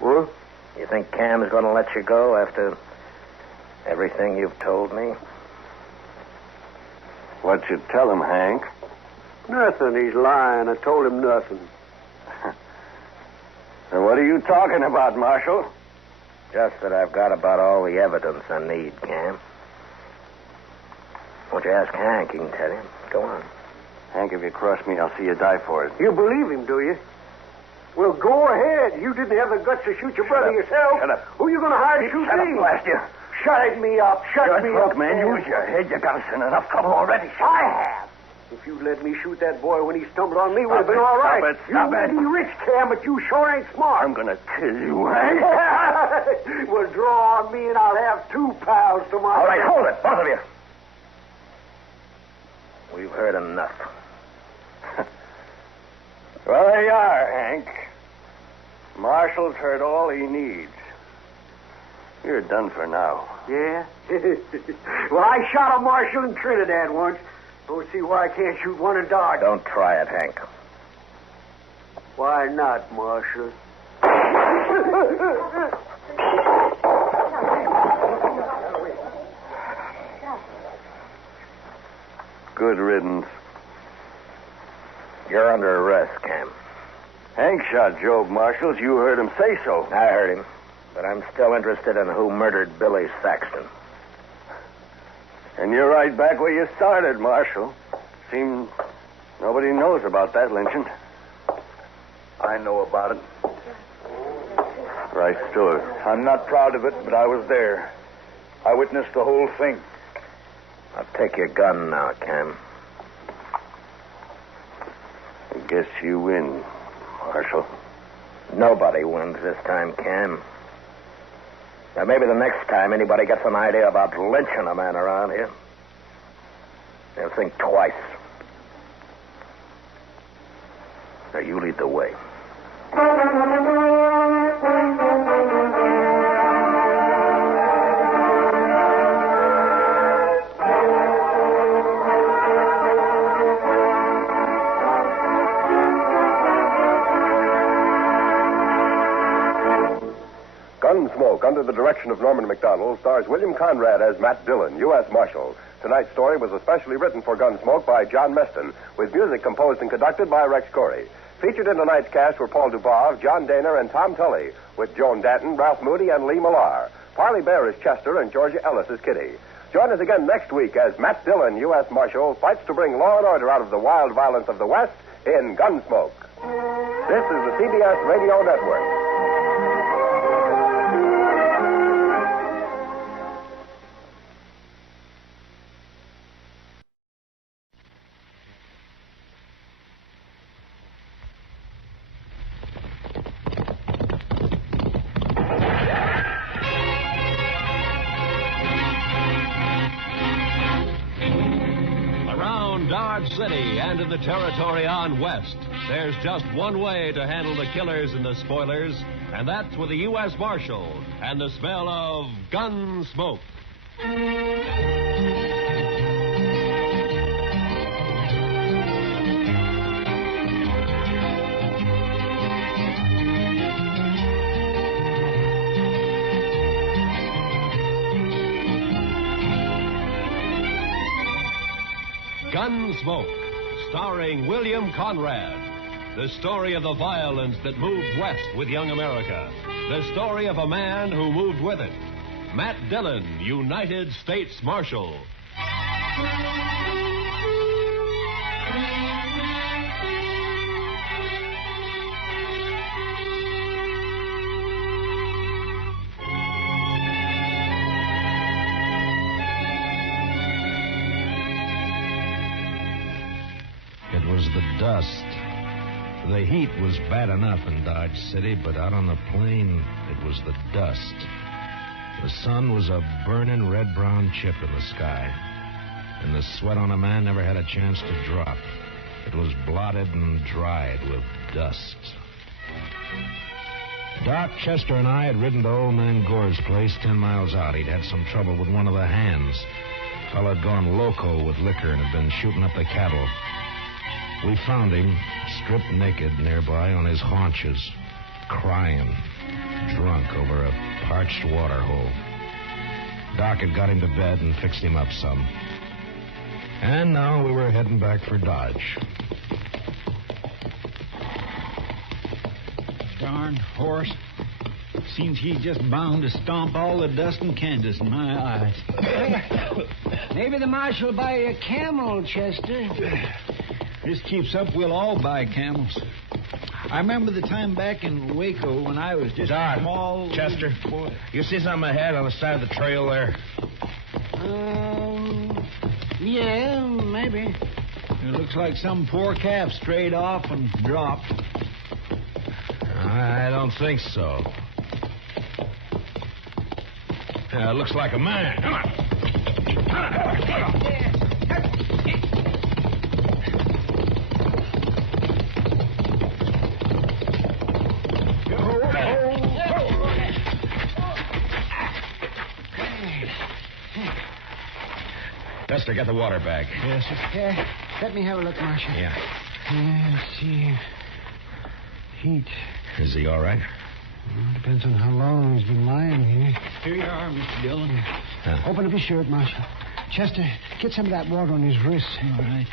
What? You think Cam's going to let you go after everything you've told me? What'd you tell him, Hank? Nothing. He's lying. I told him nothing. So what are you talking about, Marshal? Just that I've got about all the evidence I need, Cam. Won't you ask Hank? He can tell you. Go on. Hank, if you cross me, I'll see you die for it. You believe him, do you? Well, go ahead. You didn't have the guts to shoot your brother yourself. Shut up. Who are you going to hire to shoot Shut me? up, blast you. Shut me up. Shut me up. man, use your head. You got us in enough trouble already. I have. If you'd let me shoot that boy when he stumbled on me, would have been all right. Stop it. You may be rich, Cam, but you sure ain't smart. I'm going to kill you, Hank. Well, draw on me and I'll have 2 pounds tomorrow. All right, hold it, both of you. We've heard enough. Well, there you are, Hank. Marshall's heard all he needs. You're done for now. Yeah? Well, I shot a marshal in Trinidad once. Don't see why I can't shoot one in Dodge. Don't try it, Hank. Why not, Marshal? Good riddance. You're under arrest, Cam. Hank shot Job Marshall. You heard him say so. I heard him. But I'm still interested in who murdered Billy Saxton. And you're right back where you started, Marshal. Seems nobody knows about that lynching. I know about it. Right, Stewart. I'm not proud of it, but I was there. I witnessed the whole thing. I'll take your gun now, Cam. I guess you win, Marshal. Nobody wins this time, Cam. Now, maybe the next time anybody gets an idea about lynching a man around here, they'll think twice. Now, you lead the way. Gunsmoke, under the direction of Norman Macdonald, stars William Conrad as Matt Dillon, U.S. Marshal. Tonight's story was especially written for Gunsmoke by John Meston, with music composed and conducted by Rex Corey. Featured in tonight's cast were Paul Dubov, John Dana, and Tom Tully, with Joan Danton, Ralph Moody, and Lee Millar. Parley Bear is Chester, and Georgia Ellis is Kitty. Join us again next week as Matt Dillon, U.S. Marshal, fights to bring law and order out of the wild violence of the West in Gunsmoke. This is the CBS Radio Network. City and in the territory on west, there's just one way to handle the killers and the spoilers, and that's with a U.S. Marshal and the smell of Gunsmoke. Gunsmoke, starring William Conrad. The story of the violence that moved west with young America. The story of a man who moved with it. Matt Dillon, United States Marshal. The dust. The heat was bad enough in Dodge City, but out on the plain, it was the dust. The sun was a burning red-brown chip in the sky, and the sweat on a man never had a chance to drop. It was blotted and dried with dust. Doc, Chester, and I had ridden to old man Gore's place 10 miles out. He'd had some trouble with one of the hands. The fellow had gone loco with liquor and had been shooting up the cattle. We found him, stripped naked nearby on his haunches, crying, drunk over a parched water hole. Doc had got him to bed and fixed him up some. And now we were heading back for Dodge. Darn horse. Seems he's just bound to stomp all the dust in Kansas in my eyes. Maybe the marshal will buy you a camel, Chester. This keeps up, we'll all buy camels. I remember the time back in Waco when I was just Doc, a small... Chester, boy. You see something ahead on the side of the trail there? Yeah, maybe. It looks like some poor calf strayed off and dropped. I don't think so. It looks like a man. Come on. Chester, get the water bag. Yes, sir. Yeah, let me have a look, Marshal. Yeah. Let's see. Heat. Is he all right? Well, depends on how long he's been lying here. Here you are, Mr. Dillon. Open up his shirt, Marshal. Chester, get some of that water on his wrist. All right.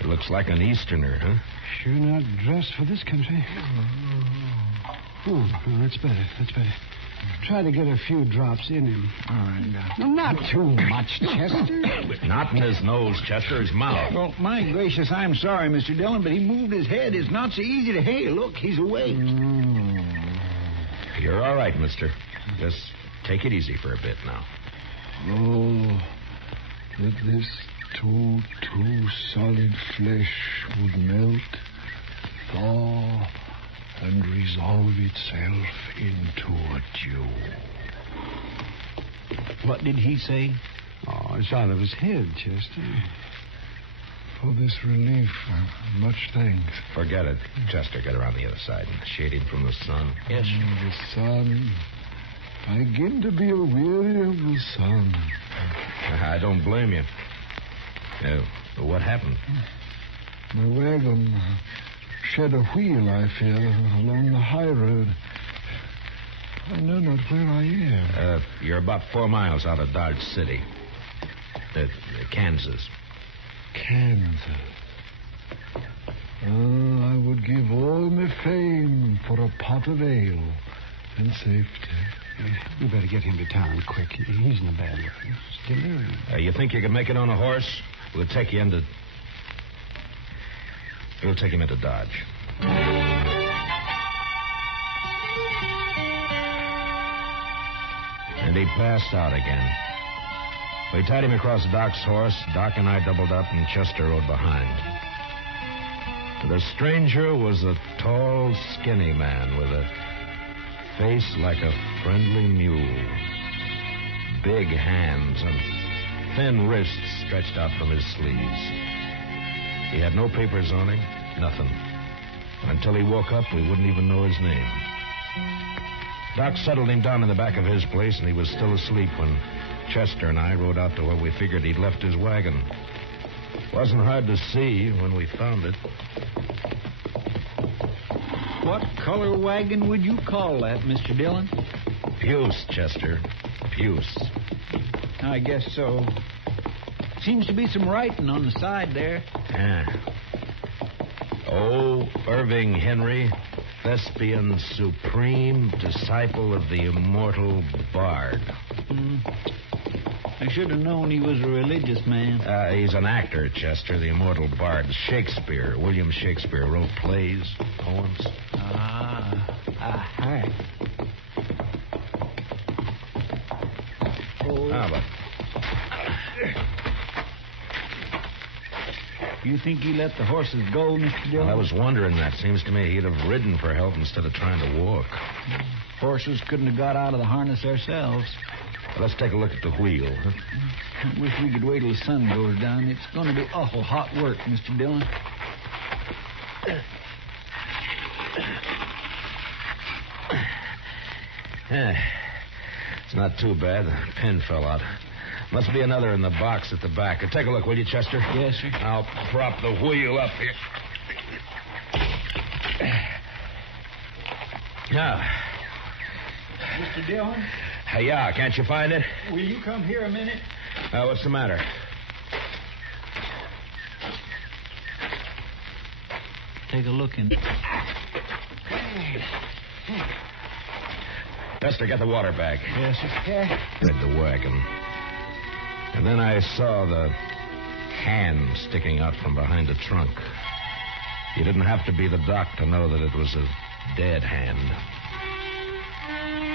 He looks like an Easterner, huh? Sure not dressed for this country. Oh, that's better. That's better. Try to get a few drops in him. All right, now. No, not too much, Chester. Not in his nose, Chester, his mouth. Well, my gracious, I'm sorry, Mr. Dillon, but he moved his head. It's not so easy to hail. Look, he's awake. You're all right, mister. Just take it easy for a bit now. Oh, that this too solid flesh would melt, thaw, and resolve itself into a dew. What did he say? Oh, it's out of his head, Chester. For this relief, much thanks. Forget it. Chester, get around the other side and shade him from the sun. Yes, the sun. I begin to be weary of the sun. I don't blame you. What happened? My wagon shed a wheel, I fear, along the high road. I know not where I am. You're about 4 miles out of Dodge City. Kansas. Kansas. Oh, I would give all my fame for a pot of ale and safety. We better get him to town quick. He's in a bad way. He's delirious. You think you can make it on a horse? We'll take you into... We'll take him into Dodge. And he passed out again. We tied him across Doc's horse. Doc and I doubled up, and Chester rode behind. The stranger was a tall, skinny man with a face like a friendly mule. Big hands and thin wrists stretched out from his sleeves. He had no papers on him, nothing. Until he woke up, we wouldn't even know his name. Doc settled him down in the back of his place, and he was still asleep when Chester and I rode out to where we figured he'd left his wagon. Wasn't hard to see when we found it. What color wagon would you call that, Mr. Dillon? Puce, Chester. Puce. I guess so. Seems to be some writing on the side there. Yeah. Oh, Irving Henry, thespian supreme, disciple of the immortal Bard. I should have known he was a religious man. He's an actor, Chester, the immortal Bard. Shakespeare, William Shakespeare, wrote plays, poems. Hi. But you think he let the horses go, Mr. Dillon? I was wondering that. Seems to me he'd have ridden for help instead of trying to walk. Horses couldn't have got out of the harness ourselves. Let's take a look at the wheel. Huh? I wish we could wait till the sun goes down. It's going to be awful hot work, Mr. Dillon. It's not too bad. The pin fell out. Must be another in the box at the back. Take a look, will you, Chester? Yes, sir. I'll prop the wheel up here. Now. Mr. Dillon? Yeah, can't you find it? Will you come here a minute? What's the matter? Take a look in. Chester, get the water bag. Yes, sir. Yeah. Read the wagon. And then I saw the hand sticking out from behind the trunk. You didn't have to be the doc to know that it was a dead hand.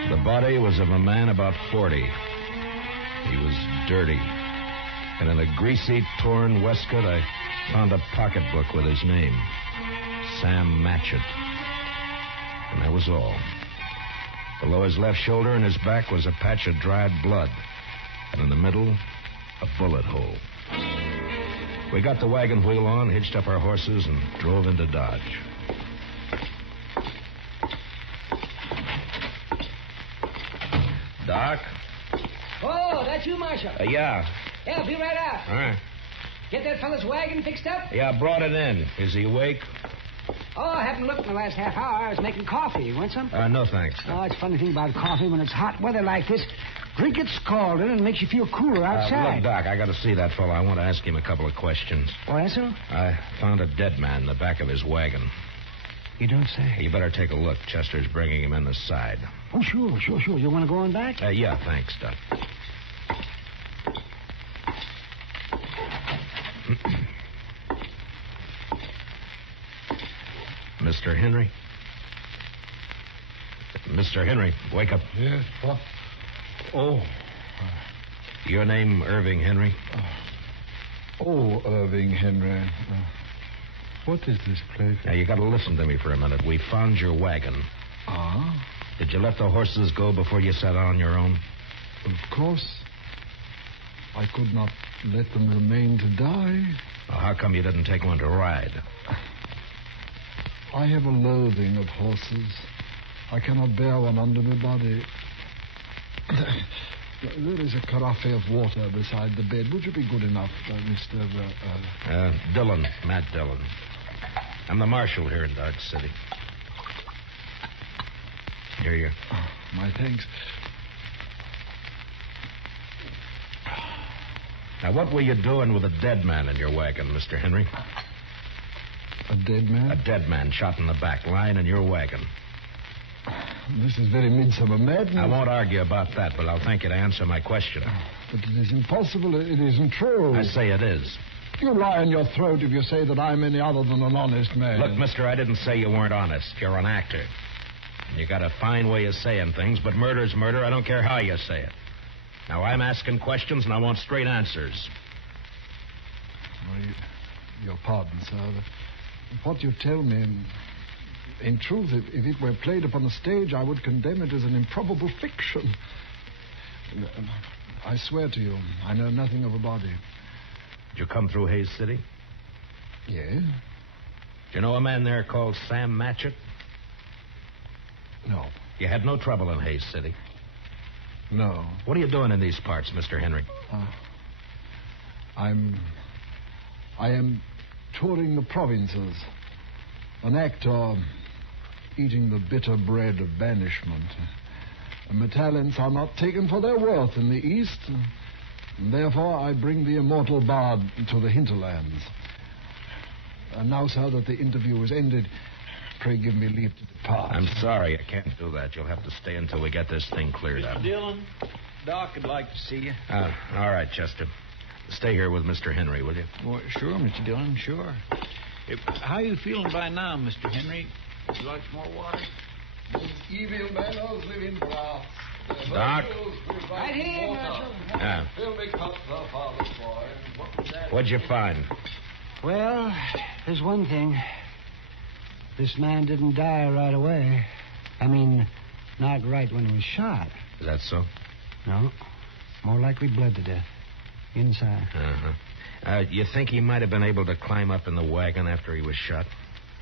The body was of a man about 40. He was dirty. And in a greasy, torn waistcoat, I found a pocketbook with his name. Sam Matchett. And that was all. Below his left shoulder and his back was a patch of dried blood. And in the middle, a bullet hole. We got the wagon wheel on, hitched up our horses, and drove into Dodge. Doc? Oh, that's you, Marshal. Yeah. Yeah, I'll be right out. All right. Get that fella's wagon fixed up? Yeah, I brought it in. Is he awake? Oh, I haven't looked in the last half hour. I was making coffee. You want some? No, thanks. Oh, it's a funny thing about coffee when it's hot weather like this. Drink it scalding and makes you feel cooler outside. Look, Doc, I got to see that fellow. I want to ask him a couple of questions. Oh, yes, sir? I found a dead man in the back of his wagon. You don't say. You better take a look. Chester's bringing him in the side. Oh, sure. You want to go on back? Yeah, thanks, Doc. Mr. Henry? Mr. Henry, wake up. Yes, what? Oh. Your name, Irving Henry? Irving Henry. What is this place? Now, you got to listen to me for a minute. We found your wagon. Ah? Did you let the horses go before you set on your own? Of course. I could not let them remain to die. Well, how come you didn't take one to ride? I have a loathing of horses. I cannot bear one under my body. There is a carafe of water beside the bed. Would you be good enough, Mr. Dillon, Matt Dillon. I'm the marshal here in Dodge City. Here you are. Oh, my thanks. Now, what were you doing with a dead man in your wagon, Mr. Henry? A dead man? A dead man shot in the back, lying in your wagon. This is very midsummer madness. I won't argue about that, but I'll thank you to answer my question. But it is impossible. It isn't true. I say it is. You lie in your throat if you say that I'm any other than an honest man. Look, mister, I didn't say you weren't honest. You're an actor. And you got a fine way of saying things, but murder's murder. I don't care how you say it. Now, I'm asking questions, and I want straight answers. Well, your pardon, sir. What you tell me, in truth, if it were played upon the stage, I would condemn it as an improbable fiction. I swear to you, I know nothing of a body. Did you come through Hayes City? Yes. Do you know a man there called Sam Matchett? No. You had no trouble in Hayes City? No. What are you doing in these parts, Mr. Henry? I am touring the provinces. An actor eating the bitter bread of banishment. My talents are not taken for their worth in the East. And therefore, I bring the immortal bard to the hinterlands. And now, sir, that the interview is ended, pray give me leave to depart. I'm sorry, I can't do that. You'll have to stay until we get this thing cleared up. Mr. Dillon, Doc would like to see you. All right, Chester. Stay here with Mr. Henry, will you? Well, sure, Mr. Dillon, sure. How are you feeling by now, Mr. Henry? Would you like some more water? Evil fellows live in grass. Doc? Right here, Yeah. Fill me cups up, Father's boy. What was that? What'd you find? Well, there's one thing. This man didn't die right away. I mean, not right when he was shot. Is that so? No. More likely bled to death. Inside. You think he might have been able to climb up in the wagon after he was shot?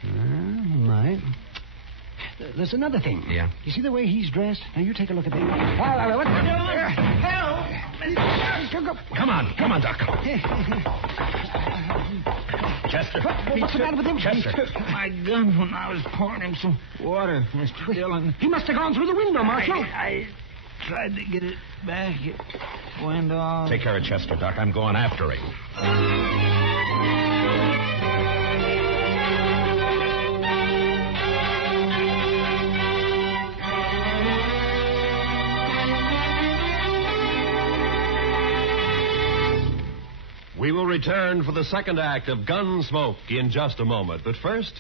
Might. There's another thing. Yeah? You see the way he's dressed? Now, you take a look at that. What? Help! Come on, Doc. Chester. What's the matter with him? Chester. My gun when I was pouring him some water, Mr. Dillon. He must have gone through the window, Marshal. I tried to get it back. It went off. Take care of Chester, Doc. I'm going after him. We will return for the second act of Gunsmoke in just a moment. But first,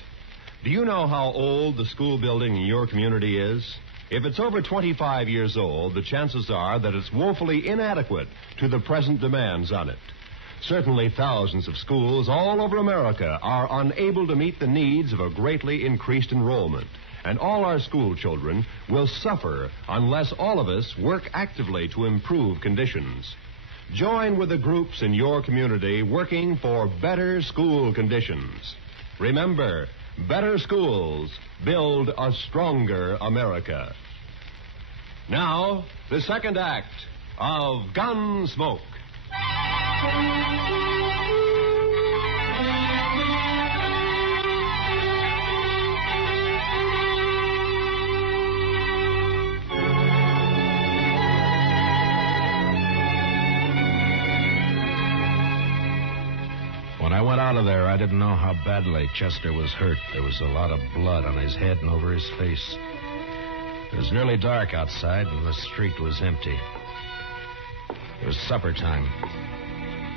do you know how old the school building in your community is? If it's over 25 years old, the chances are that it's woefully inadequate to the present demands on it. Certainly, thousands of schools all over America are unable to meet the needs of a greatly increased enrollment. And all our school children will suffer unless all of us work actively to improve conditions. Join with the groups in your community working for better school conditions. Remember, better schools build a stronger America. Now, the second act of Gunsmoke. When I went out of there, I didn't know how badly Chester was hurt. There was a lot of blood on his head and over his face. It was nearly dark outside, and the street was empty. It was supper time.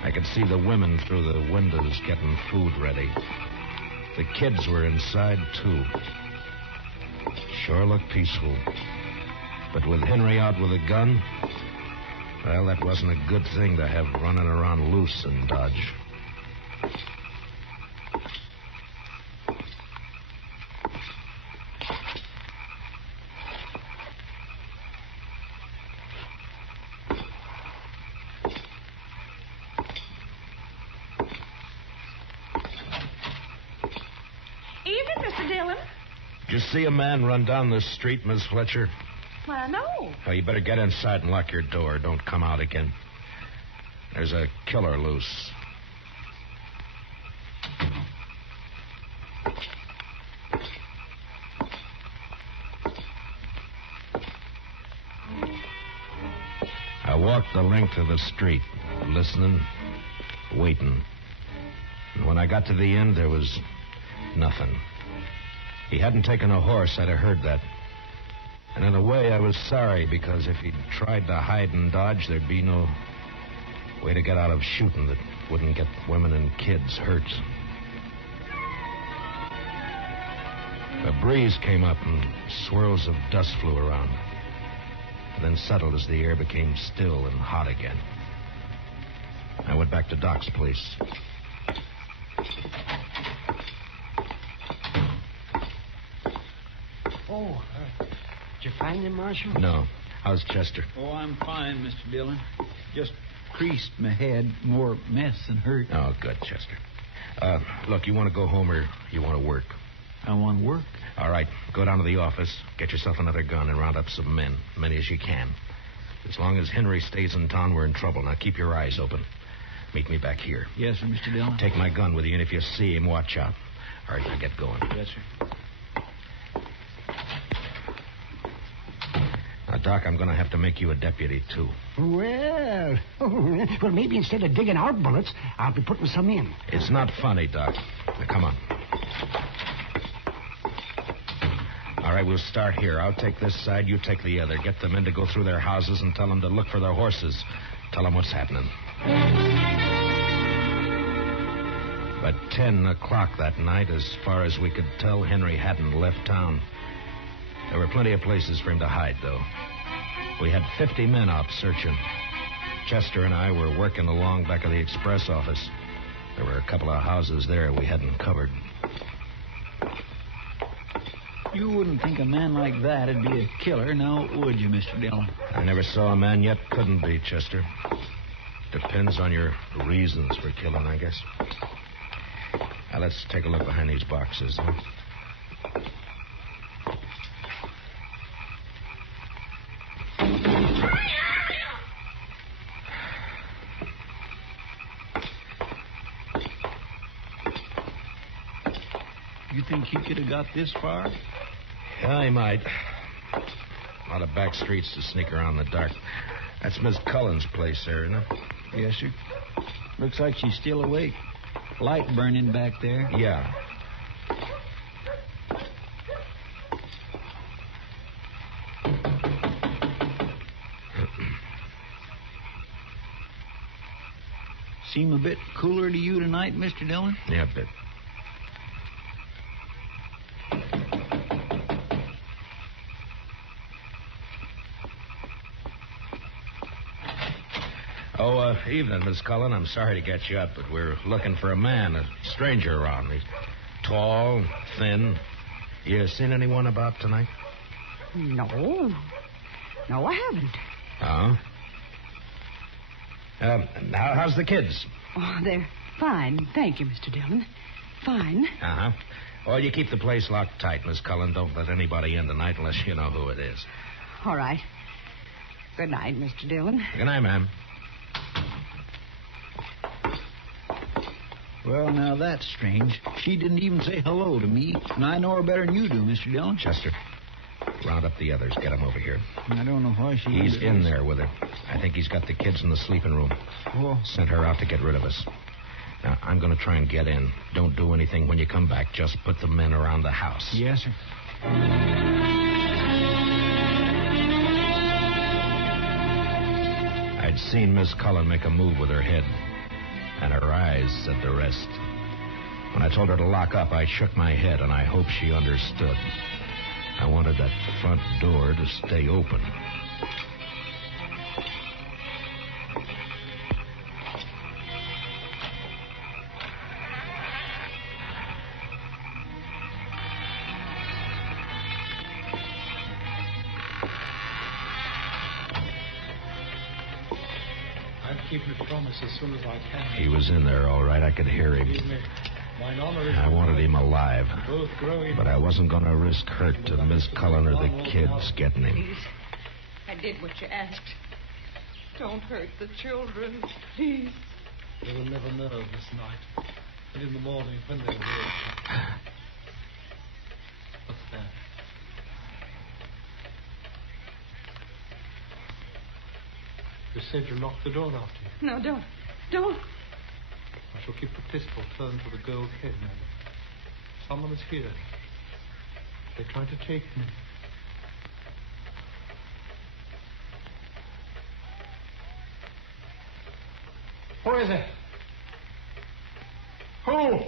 I could see the women through the windows getting food ready. The kids were inside, too. Sure looked peaceful. But with Henry out with a gun, well, that wasn't a good thing to have running around loose in Dodge. Did you see a man run down the street, Miss Fletcher? Well, no. Well, you better get inside and lock your door. Don't come out again. There's a killer loose. I walked the length of the street, listening, waiting. And when I got to the end, there was nothing. He hadn't taken a horse, I'd have heard that. And in a way, I was sorry, because if he'd tried to hide and dodge, there'd be no way to get out of shooting that wouldn't get women and kids hurt. A breeze came up and swirls of dust flew around, and then settled as the air became still and hot again. I went back to Doc's place. Oh, did you find him, Marshal? No. How's Chester? Oh, I'm fine, Mr. Dillon. Just creased my head. More mess than hurt. Oh, good, Chester. Look, you want to go home or you want to work? I want to work. All right. Go down to the office, get yourself another gun, and round up some men. Many as you can. As long as Henry stays in town, we're in trouble. Now, keep your eyes open. Meet me back here. Yes, sir, Mr. Dillon. Take my gun with you, and if you see him, watch out. All right, now get going. Yes, sir. Now, Doc, I'm going to have to make you a deputy, too. Well, maybe instead of digging out bullets, I'll be putting some in. It's not funny, Doc. Now, come on. All right, we'll start here. I'll take this side, you take the other. Get the men to go through their houses and tell them to look for their horses. Tell them what's happening. By 10 o'clock that night, as far as we could tell, Henry hadn't left town. There were plenty of places for him to hide, though. We had 50 men out searching. Chester and I were working along back of the express office. There were a couple of houses there we hadn't covered. You wouldn't think a man like that'd be a killer, now would you, Mr. Dillon? I never saw a man yet couldn't be, Chester. Depends on your reasons for killing, I guess. Now, let's take a look behind these boxes, huh? You think he could have got this far? Yeah, he might. A lot of back streets to sneak around in the dark. That's Miss Cullen's place there, isn't it? Yes, sir. Looks like she's still awake. Light burning back there. Yeah. Seem a bit cooler to you tonight, Mr. Dillon? Yeah, a bit. Evening, Miss Cullen. I'm sorry to get you up, but we're looking for a man, a stranger around. He's tall, thin. You seen anyone about tonight? No. No, I haven't. Oh? How's the kids? Oh, they're fine. Thank you, Mr. Dillon. Fine. Uh-huh. Well, you keep the place locked tight, Miss Cullen. Don't let anybody in tonight unless you know who it is. All right. Good night, Mr. Dillon. Good night, ma'am. Well, now that's strange. She didn't even say hello to me, and I know her better than you do, Mr. Dillon. Chester, round up the others. Get them over here. I don't know why she... He's in there with her. I think he's got the kids in the sleeping room. Oh. Sent her out to get rid of us. Now, I'm going to try and get in. Don't do anything when you come back. Just put the men around the house. Yes, sir. I'd seen Miss Cullen make a move with her head, and her eyes said the rest. When I told her to lock up, I shook my head, and I hoped she understood. I wanted that front door to stay open. Keep my promise as soon as I can. He was in there, all right. I could hear him. I wanted him alive. But I wasn't going to risk hurt to Miss Cullen or the kids getting him. Please. I did what you asked. Don't hurt the children, please. They will never know this night. And in the morning, when they wake. What's that? You said you locked the door after you. No, don't. I shall keep the pistol turned to the gold head, madam. Someone is here. They try to take me. Who is it? Who?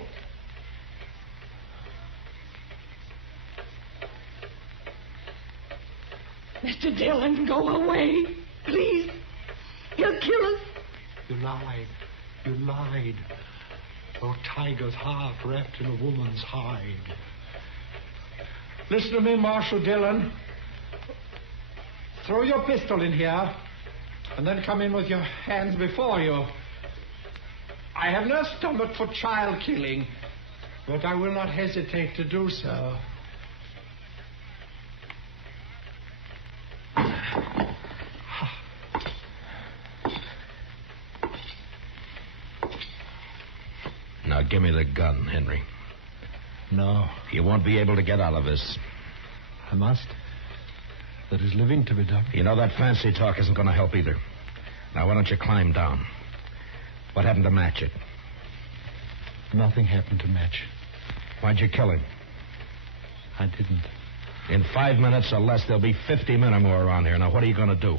Mr. Dillon, go away. Please. He'll kill us. You lied. You lied. Oh, tiger's heart wrapped in a woman's hide. Listen to me, Marshal Dillon. Throw your pistol in here, and then come in with your hands before you. I have no stomach for child killing, but I will not hesitate to do so. Now, give me the gun, Henry. No. You won't be able to get out of this. I must. There is living to be done. You know that fancy talk isn't going to help either. Now, why don't you climb down? What happened to Matchett? Nothing happened to Match. Why'd you kill him? I didn't. In 5 minutes or less, there'll be 50 men or more around here. Now, what are you going to do?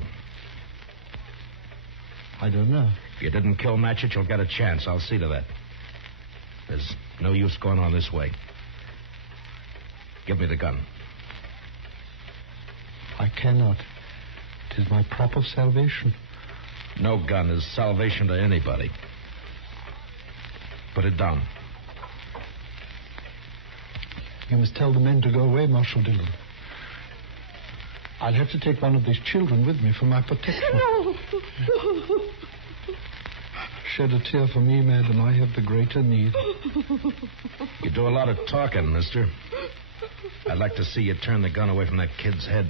I don't know. If you didn't kill Matchett, you'll get a chance. I'll see to that. There's no use going on this way. Give me the gun. I cannot. It is my prop of salvation. No gun is salvation to anybody. Put it down. You must tell the men to go away, Marshal Dillon. I'll have to take one of these children with me for my protection. No. Shed a tear for me, madam. I have the greater need. You do a lot of talking, mister. I'd like to see you turn the gun away from that kid's head.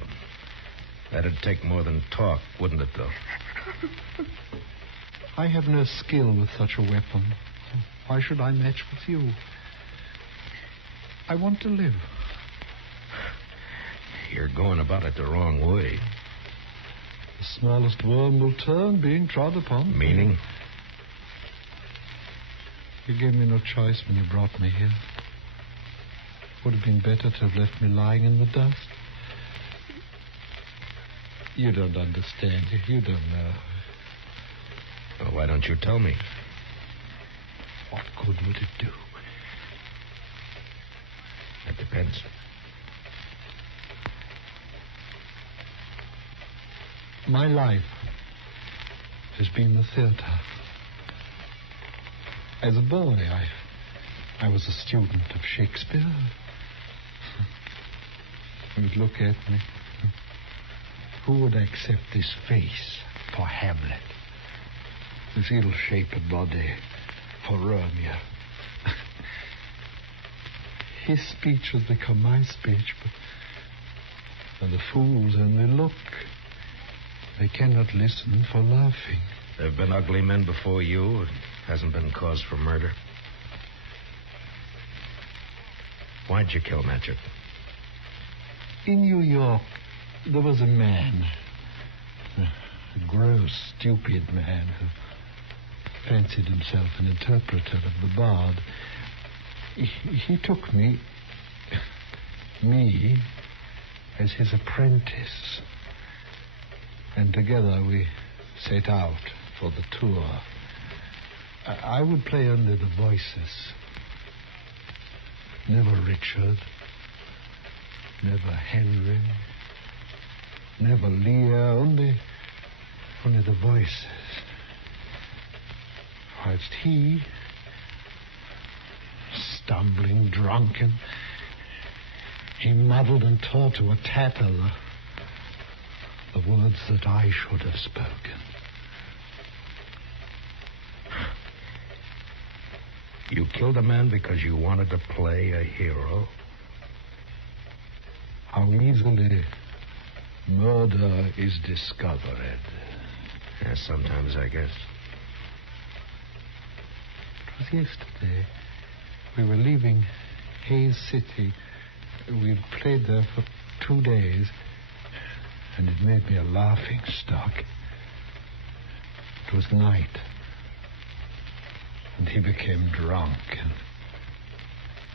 That'd take more than talk, wouldn't it, though? I have no skill with such a weapon. Why should I match with you? I want to live. You're going about it the wrong way. The smallest worm will turn, being trod upon. Meaning? You gave me no choice when you brought me here. Would have been better to have left me lying in the dust. You don't understand. You don't know. Well, why don't you tell me? What good would it do? That depends. My life has been the theater. As a boy, I was a student of Shakespeare. You would look at me. Who would accept this face for Hamlet? This ill-shaped body for Romeo? His speech has become my speech, but the fools only look. They cannot listen for laughing. There have been ugly men before you. It hasn't been cause for murder. Why'd you kill Matchett? In New York, there was a man, a gross, stupid man fancied himself an interpreter of the bard. He took me as his apprentice. And together we set out for the tour. I would play only the voices. Never Richard, never Henry, never Lear, only the voices. Whilst he, stumbling, drunken, he muddled and tore to a tatter the words that I should have spoken. You killed a man because you wanted to play a hero? How easily murder is discovered. Yeah, sometimes, I guess. It was yesterday. We were leaving Hayes City. We'd played there for 2 days, and it made me a laughing stock. It was night, and he became drunk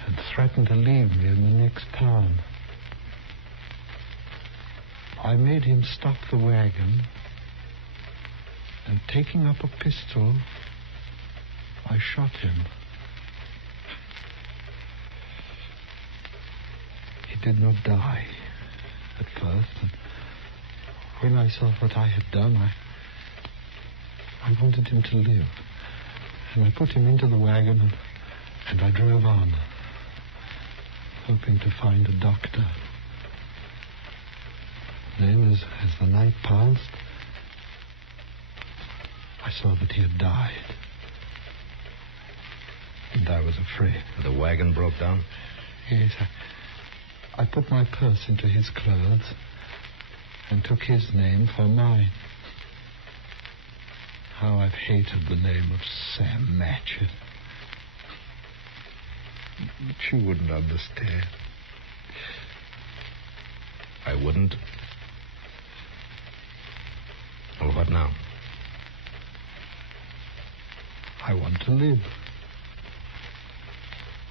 and threatened to leave me in the next town. I made him stop the wagon, and taking up a pistol, I shot him. He did not die at first, and when I saw what I had done, I wanted him to live. And I put him into the wagon, and I drove on, hoping to find a doctor. Then, as the night passed, I saw that he had died. And I was afraid. The wagon broke down? Yes. I put my purse into his clothes and took his name for mine. How I've hated the name of Sam Matchett. But you wouldn't understand. I wouldn't? Well, what now? I want to live.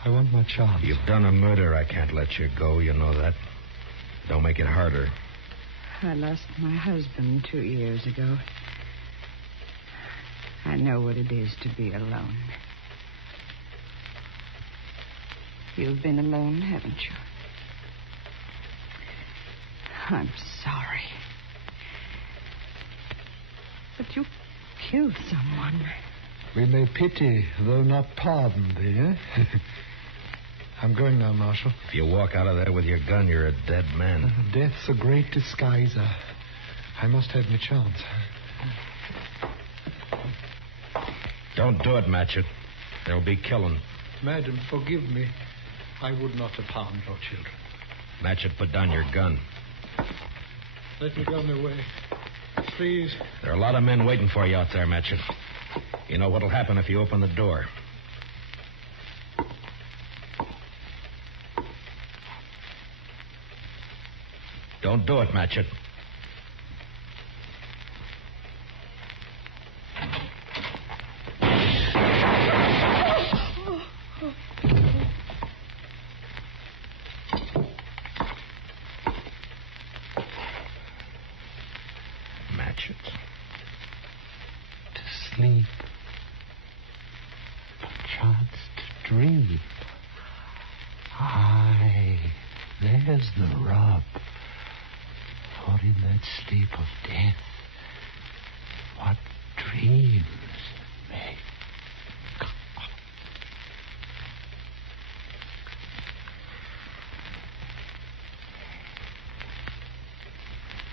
I want my chance. You've done a murder. I can't let you go. You know that. Don't make it harder. I lost my husband 2 years ago. I know what it is to be alone. You've been alone, haven't you? I'm sorry. But you killed someone. We may pity, though not pardon thee, eh? I'm going now, Marshal. If you walk out of there with your gun, you're a dead man. Death's a great disguiser. I must have my chance. Don't do it, Matchett. There'll be killing. Madam, forgive me. I would not have harmed your children. Matchett, put down your gun. Let me go my way. Please. There are a lot of men waiting for you out there, Matchett. You know what'll happen if you open the door. Don't do it, Matchett. Matchett. To sleep. Perchance to dream. Aye, there's the rub. For in that sleep of death, what dreams may come.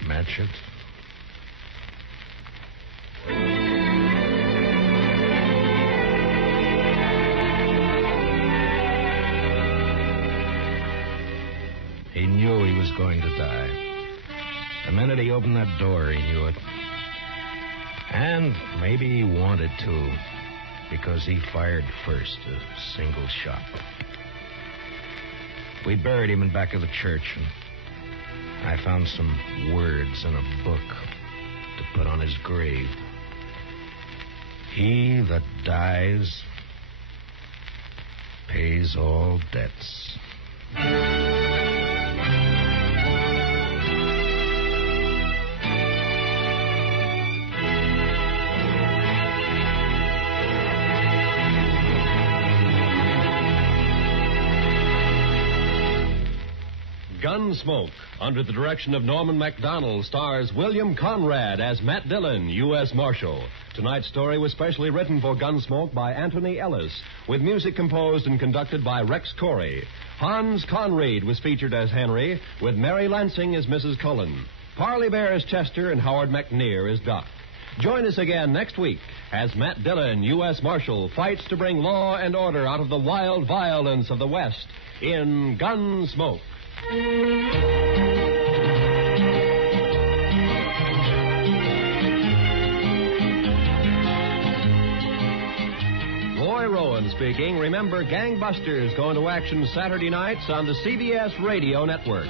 Matchett. He knew he was going to die. The minute he opened that door, he knew it. And maybe he wanted to, because he fired first, a single shot. We buried him in back of the church, and I found some words in a book to put on his grave. He that dies pays all debts. Gunsmoke, under the direction of Norman MacDonald, stars William Conrad as Matt Dillon, U.S. Marshal. Tonight's story was specially written for Gunsmoke by Anthony Ellis, with music composed and conducted by Rex Corey. Hans Conried was featured as Henry, with Mary Lansing as Mrs. Cullen. Parley Bear as Chester, and Howard McNear as Doc. Join us again next week as Matt Dillon, U.S. Marshal, fights to bring law and order out of the wild violence of the West in Gunsmoke. Roy Rowan speaking. Remember, Gangbusters going to action Saturday nights on the CBS Radio Network.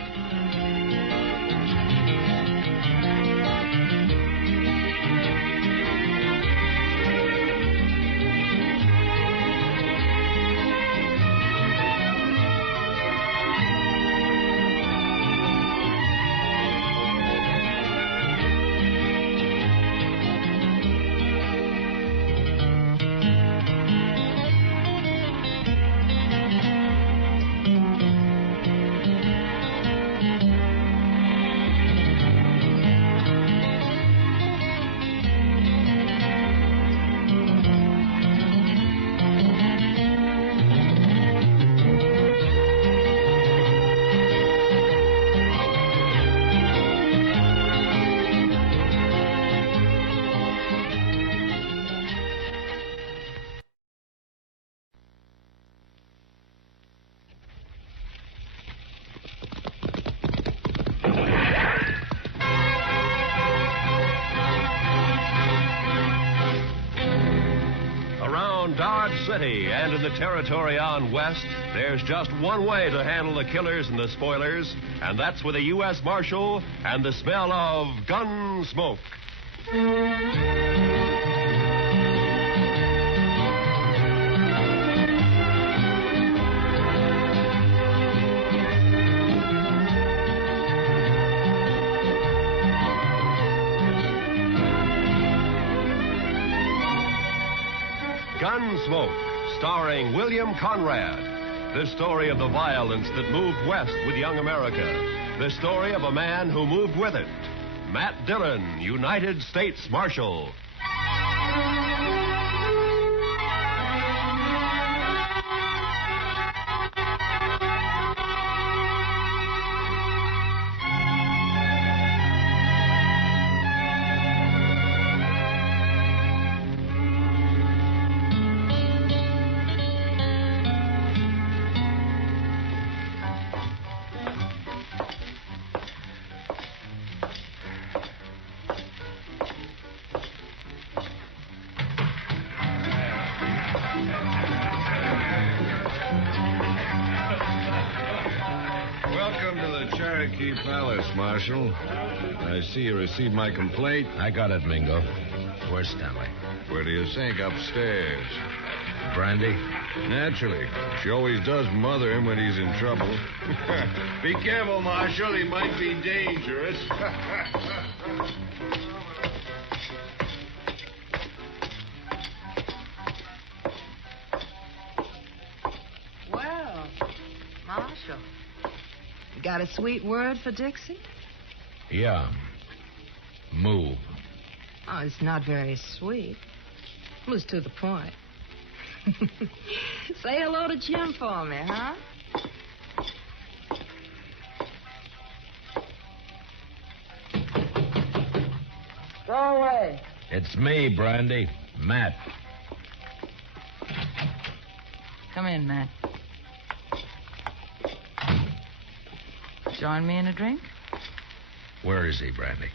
Dodge City and in the territory on west, there's just one way to handle the killers and the spoilers, and that's with a U.S. Marshal and the smell of Gunsmoke. Gunsmoke, starring William Conrad. The story of the violence that moved west with young America. The story of a man who moved with it. Matt Dillon, United States Marshal. Cherokee Palace, Marshal. I see you received my complaint. I got it, Mingo. Where's Stanley? Where do you think? Upstairs. Brandy? Naturally. She always does mother him when he's in trouble. Be careful, Marshal. He might be dangerous. Well, Marshal. Got a sweet word for Dixie? Yeah. Move. Oh, it's not very sweet. It was to the point. Say hello to Jim for me, huh? Go away. It's me, Brandy. Matt. Come in, Matt. Join me in a drink? Where is he, Brandy?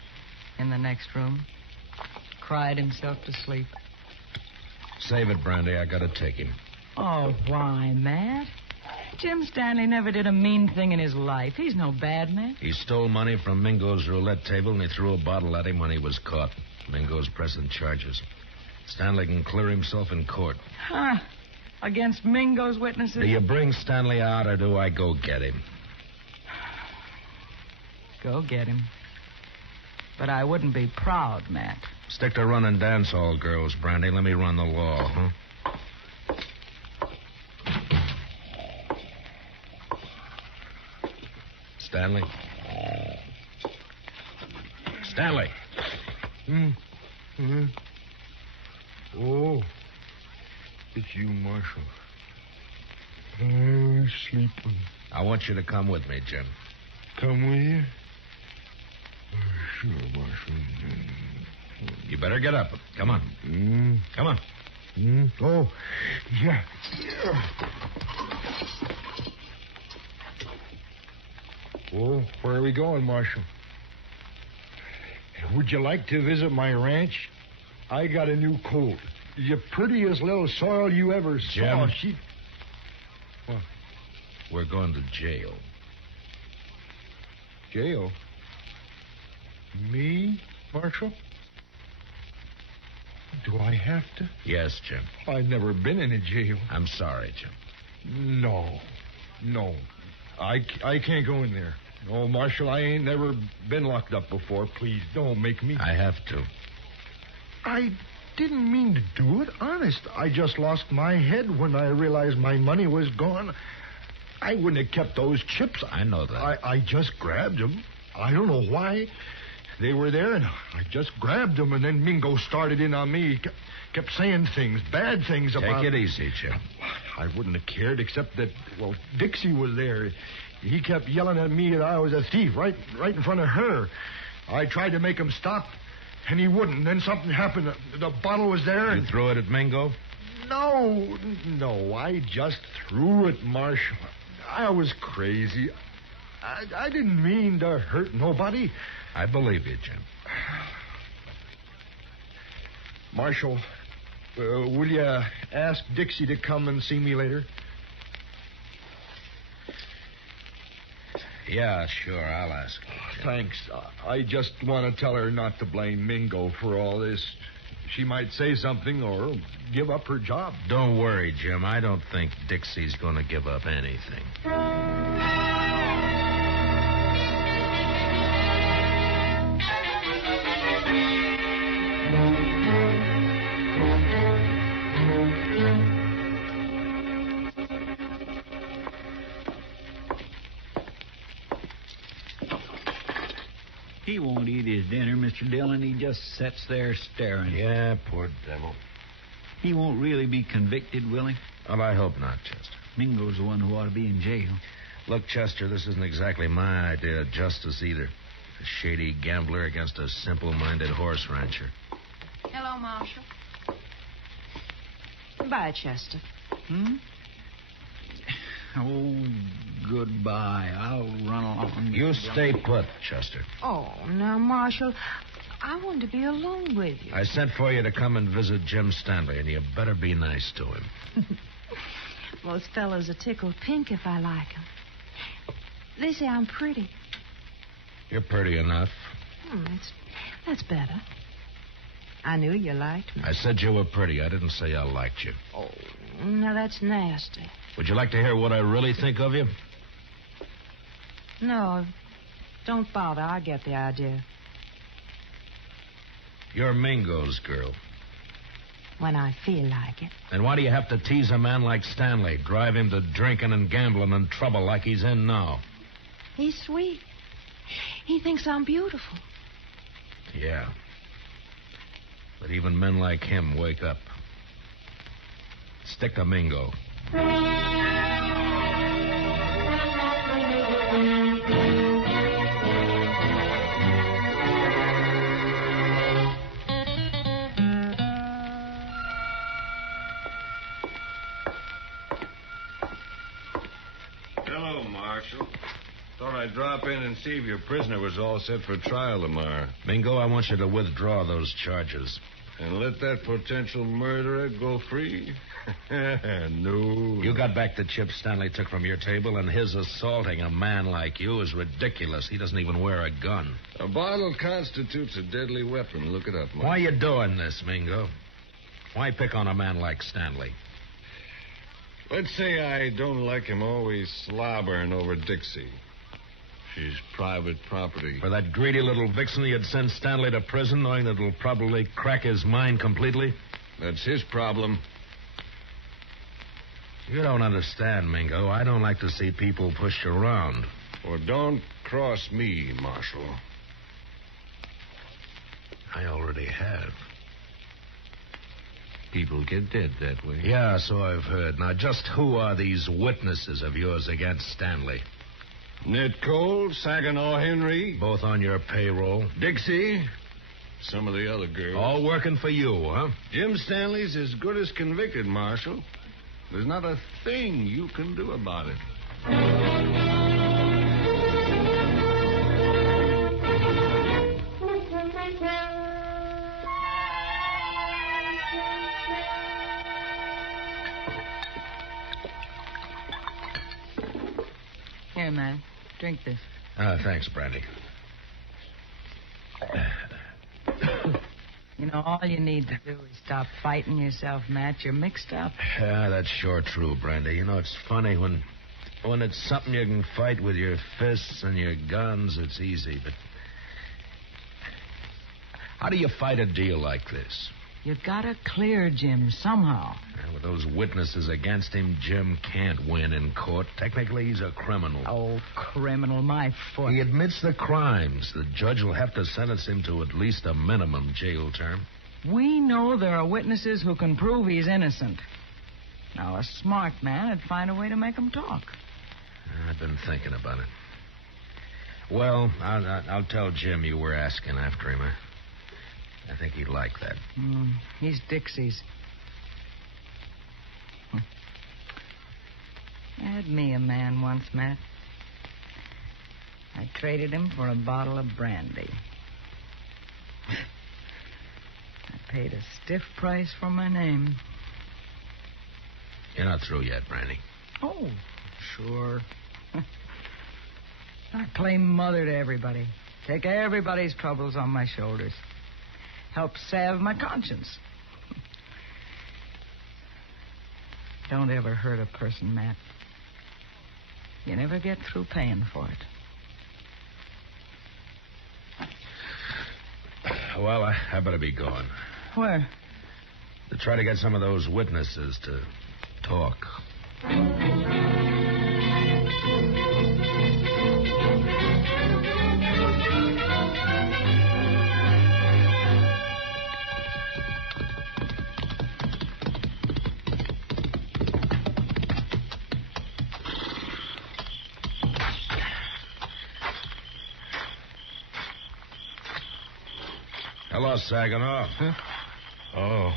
In the next room. Cried himself to sleep. Save it, Brandy. I gotta take him. Oh, why, Matt? Jim Stanley never did a mean thing in his life. He's no bad man. He stole money from Mingo's roulette table, and he threw a bottle at him when he was caught. Mingo's pressing charges. Stanley can clear himself in court. Huh? Against Mingo's witnesses? Do you bring Stanley out, or do I go get him? Go get him. But I wouldn't be proud, Matt. Stick to running dance hall girls, Brandy. Let me run the law, huh? Stanley? Stanley! Oh, it's you, Marshal. I was sleeping. I want you to come with me, Jim. Come with you? Sure, Marshal. You better get up. Come on. Come on. Oh, yeah. Oh, where are we going, Marshal? Would you like to visit my ranch? I got a new colt. The prettiest little sorrel you ever saw. Jim. What? We're going to jail. Jail? Me, Marshal? Do I have to? Yes, Jim. I've never been in a jail. I'm sorry, Jim. No. I can't go in there. No, Marshal, I ain't never been locked up before. Please, don't make me. I have to. I didn't mean to do it. Honest. I just lost my head when I realized my money was gone. I wouldn't have kept those chips. I know that. I just grabbed them. I don't know why. They were there, and I just grabbed them, and then Mingo started in on me. He kept saying things, bad things about... Take it easy, Jim. I wouldn't have cared, except that, well, Dixie was there. He kept yelling at me that I was a thief right in front of her. I tried to make him stop, and he wouldn't. Then something happened. The bottle was there. You threw it at Mingo? No, I just threw it, Marshal. I was crazy. I didn't mean to hurt nobody. I believe you, Jim. Marshal, will you ask Dixie to come and see me later? Yeah, sure, I'll ask her. Thanks. I just want to tell her not to blame Mingo for all this. She might say something or give up her job. Don't worry, Jim. I don't think Dixie's going to give up anything. He won't eat his dinner, Mr. Dillon. He just sits there staring. Yeah, poor devil. He won't really be convicted, will he? Well, I hope not, Chester. Mingo's the one who ought to be in jail. Look, Chester, this isn't exactly my idea of justice either. A shady gambler against a simple-minded horse rancher. Hello, Marshal. Goodbye, Chester. Oh, goodbye. I'll run along. You stay put, Chester. Oh, now, Marshal, I want to be alone with you. I sent for you to come and visit Jim Stanley, and you better be nice to him. Most fellows are tickled pink if I like them. They say I'm pretty. You're pretty enough. That's better. I knew you liked me. I said you were pretty. I didn't say I liked you. Oh, now that's nasty. Would you like to hear what I really think of you? No, don't bother. I get the idea. You're Mingo's girl. When I feel like it. And why do you have to tease a man like Stanley, drive him to drinking and gambling and trouble like he's in now? He's sweet. He thinks I'm beautiful. Yeah. But even men like him wake up. Stick to Mingo. Hello, Marshal. Thought I'd drop in and see if your prisoner was all set for trial tomorrow. Mingo, I want you to withdraw those charges. And let that potential murderer go free? No. You got back the chips Stanley took from your table, and his assaulting a man like you is ridiculous. He doesn't even wear a gun. A bottle constitutes a deadly weapon. Look it up, Marshal. Why are you doing this, Mingo? Why pick on a man like Stanley? Let's say I don't like him always slobbering over Dixie. She's private property. For that greedy little vixen, you'd send Stanley to prison knowing that it'll probably crack his mind completely? That's his problem. You don't understand, Mingo. I don't like to see people pushed around. Well, don't cross me, Marshal. I already have. People get dead that way. Yeah, so I've heard. Now, just who are these witnesses of yours against Stanley? Ned Cole, Saginaw Henry. Both on your payroll. Dixie. Some of the other girls. All working for you, huh? Jim Stanley's as good as convicted, Marshal. There's not a thing you can do about it. Here, man. Drink this. Thanks, Brandy. You know, all you need to do is stop fighting yourself, Matt. You're mixed up. Yeah, that's sure true, Brandy. You know, it's funny when it's something you can fight with your fists and your guns, it's easy, but how do you fight a deal like this? You gotta clear Jim somehow. And with those witnesses against him, Jim can't win in court. Technically, he's a criminal. Oh, criminal, my foot. He admits the crimes. The judge will have to sentence him to at least a minimum jail term. We know there are witnesses who can prove he's innocent. Now, a smart man would find a way to make him talk. I've been thinking about it. Well, I'll tell Jim you were asking after him. I think he'd like that. He's Dixie's. I had me a man once, Matt. I traded him for a bottle of brandy. I paid a stiff price for my name. You're not through yet, Brandy. Oh, sure. I play mother to everybody. Take everybody's troubles on my shoulders. Help salve my conscience. Don't ever hurt a person, Matt. You never get through paying for it. Well, I better be going. Where? To try to get some of those witnesses to talk. Hello, Saginaw. Huh? Oh,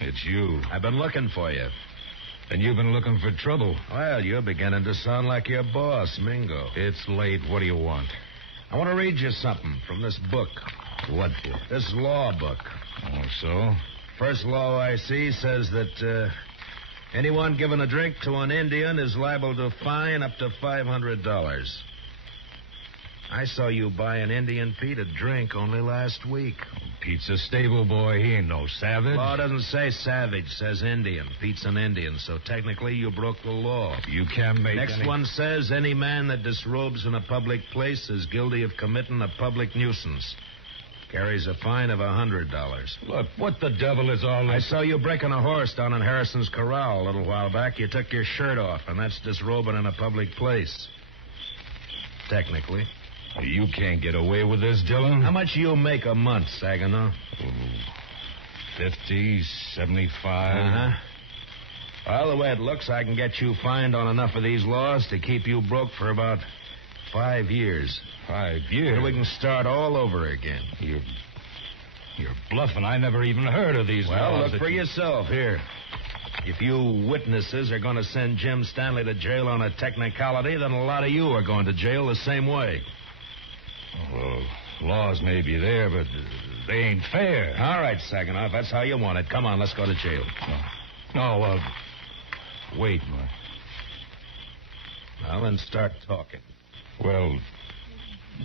it's you. I've been looking for you. And you've been looking for trouble. Well, you're beginning to sound like your boss, Mingo. It's late. What do you want? I want to read you something from this book. What book? This law book. Oh, so? First law I see says that anyone giving a drink to an Indian is liable to fine up to $500. I saw you buy an Indian Pete a drink only last week. Pete's a stable boy. He ain't no savage. Law doesn't say savage, says Indian. Pete's an Indian, so technically you broke the law. You can't make Next one says any man that disrobes in a public place is guilty of committing a public nuisance. Carries a fine of $100. Look, what the devil is all this? I saw you breaking a horse down in Harrison's Corral a little while back. You took your shirt off, and that's disrobing in a public place. Technically. You can't get away with this, Dillon. How much you make a month, Saginaw? 50, 75. Uh-huh. Well, the way it looks, I can get you fined on enough of these laws to keep you broke for about 5 years. 5 years? And we can start all over again. You're bluffing. I never even heard of these laws. Well, look for yourself here. If you witnesses are going to send Jim Stanley to jail on a technicality, then a lot of you are going to jail the same way. Well, laws may be there, but they ain't fair. All right, Saginaw, if that's how you want it. Come on, let's go to jail. No, wait. Well, then start talking. Well,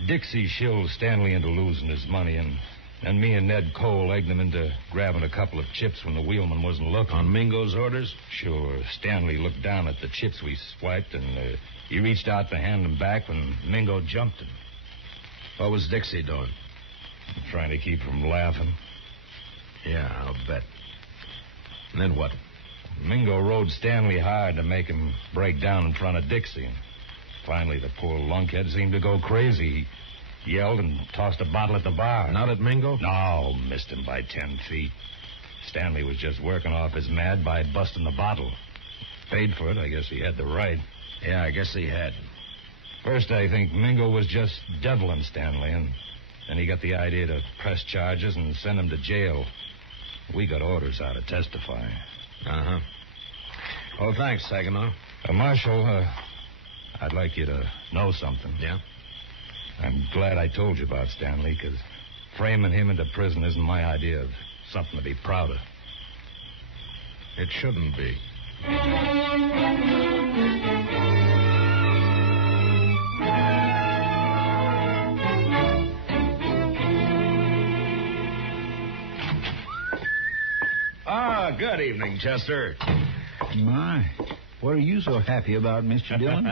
Dixie shilled Stanley into losing his money, and And me and Ned Cole egged him into grabbing a couple of chips when the wheelman wasn't looking. On Mingo's orders? Sure. Stanley looked down at the chips we swiped, and he reached out to hand them back when Mingo jumped him. What was Dixie doing? Trying to keep from laughing. Yeah, I'll bet. And then what? Mingo rode Stanley hard to make him break down in front of Dixie. And finally, the poor lunkhead seemed to go crazy. He yelled and tossed a bottle at the bar. Not at Mingo? No, missed him by 10 feet. Stanley was just working off his mad by busting the bottle. Paid for it. I guess he had the right. Yeah, I guess he had. First, I think Mingo was just deviling Stanley, and then he got the idea to press charges and send him to jail. We got orders out to testify. Uh-huh. Well, thanks, Saginaw. Marshal, I'd like you to know something. Yeah? I'm glad I told you about Stanley, because framing him into prison isn't my idea of something to be proud of. It shouldn't be. Ah, good evening, Chester. My, what are you so happy about, Mr. Dillon?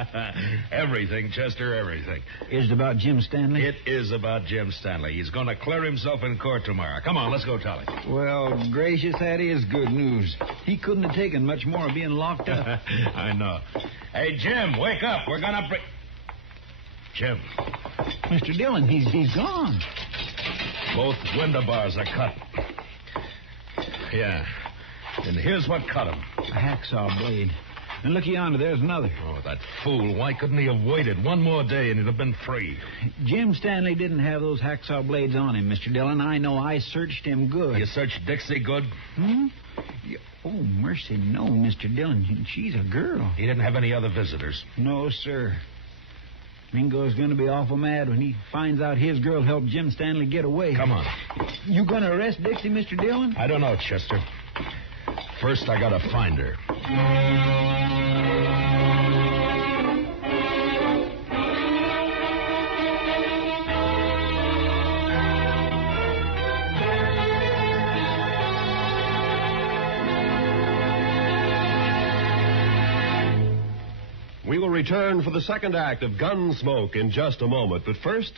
Everything, Chester, everything. Is it about Jim Stanley? It is about Jim Stanley. He's going to clear himself in court tomorrow. Come on, let's go tell him. Well, gracious, that is good news. He couldn't have taken much more being locked up. I know. Hey, Jim, wake up. We're going to Jim. Mr. Dillon, he's gone. Both window bars are cut. Yeah. And here's what cut him. A hacksaw blade. And look yonder, there's another. Oh, that fool. Why couldn't he have waited one more day and he'd have been free? Jim Stanley didn't have those hacksaw blades on him, Mr. Dillon. I know. I searched him good. You searched Dixie good? Oh, mercy, no, Mr. Dillon. She's a girl. He didn't have any other visitors? No, sir. Mingo's going to be awful mad when he finds out his girl helped Jim Stanley get away. Come on. You going to arrest Dixie, Mr. Dillon? I don't know, Chester. First, I got to find her. We will return for the second act of Gunsmoke in just a moment. But first,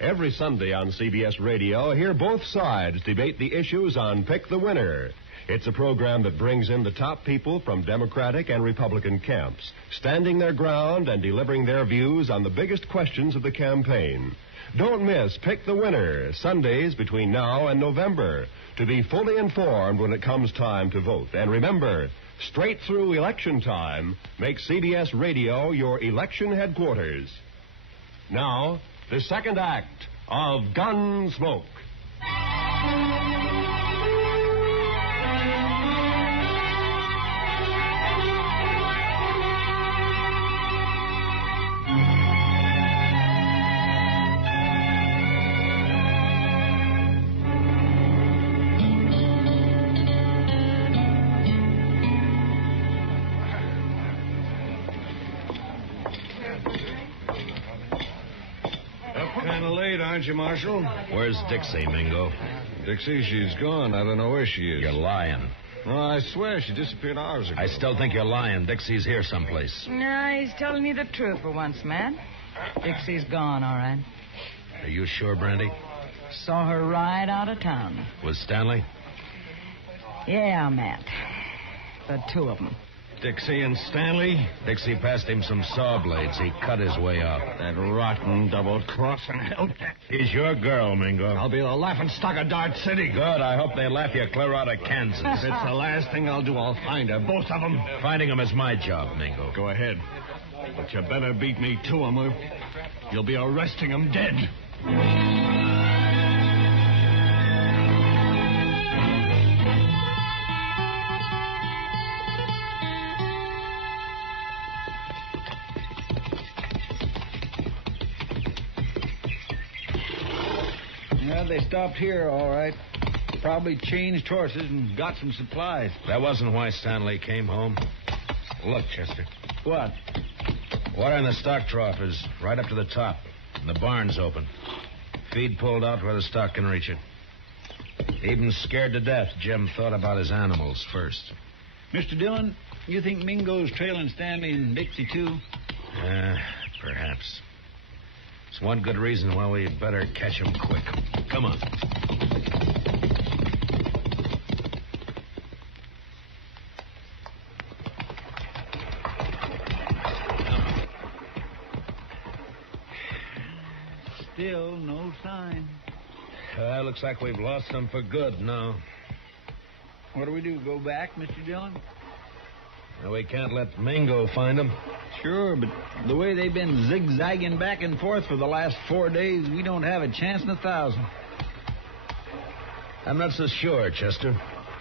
every Sunday on CBS Radio, hear both sides debate the issues on Pick the Winner. It's a program that brings in the top people from Democratic and Republican camps, standing their ground and delivering their views on the biggest questions of the campaign. Don't miss Pick the Winner, Sundays between now and November, to be fully informed when it comes time to vote. And remember, straight through election time, make CBS Radio your election headquarters. Now, the second act of Gunsmoke. Kind of late, aren't you, Marshal? Where's Dixie, Mingo? Dixie, she's gone. I don't know where she is. You're lying. No, I swear she disappeared hours ago. I still think you're lying. Dixie's here someplace. No, he's telling me the truth for once, Matt. Dixie's gone, all right. Are you sure, Brandy? Saw her right out of town. Was Stanley? Yeah, Matt. The two of them. Dixie and Stanley? Dixie passed him some saw blades. He cut his way out. That rotten double-crossing help. He's your girl, Mingo. I'll be the laughing stock of Dart City. Good. I hope they laugh you clear out of Kansas. If it's the last thing I'll do, I'll find her. Both of them. Finding them is my job, Mingo. Go ahead. But you better beat me to them, or you'll be arresting them dead. Well, they stopped here, all right. Probably changed horses and got some supplies. That wasn't why Stanley came home. Look, Chester. What? Water in the stock trough is right up to the top, and the barn's open. Feed pulled out where the stock can reach it. Even scared to death, Jim thought about his animals first. Mr. Dillon, you think Mingo's trailing Stanley and Dixie, too? Perhaps. It's one good reason why we'd better catch him quick. Come on. Still no sign. Looks like we've lost them for good now. What do we do, go back, Mr. Dillon? Well, we can't let Mingo find them. Sure, but the way they've been zigzagging back and forth for the last 4 days, we don't have a chance in 1,000. I'm not so sure, Chester.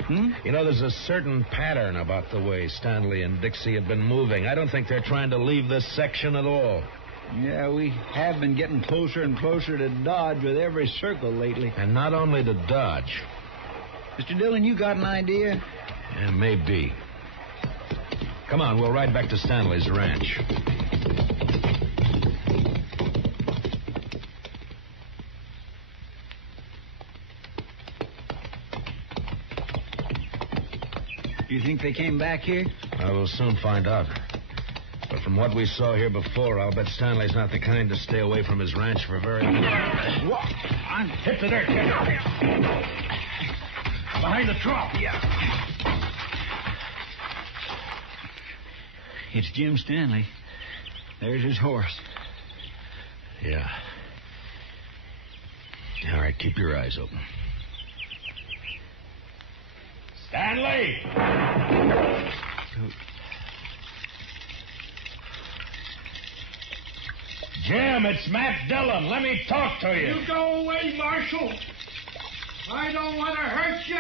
You know, there's a certain pattern about the way Stanley and Dixie have been moving. I don't think they're trying to leave this section at all. Yeah, we have been getting closer and closer to Dodge with every circle lately. And not only to Dodge. Mr. Dillon, you got an idea? Yeah, maybe. Come on, we'll ride back to Stanley's ranch. You think they came back here? I will soon find out. But from what we saw here before, I'll bet Stanley's not the kind to stay away from his ranch for very long. What? I'm hit to dirt. Behind the trough. Yeah. It's Jim Stanley. There's his horse. Yeah. All right, keep your eyes open. Stanley! Jim, it's Matt Dillon. Let me talk to you. You go away, Marshal. I don't want to hurt you,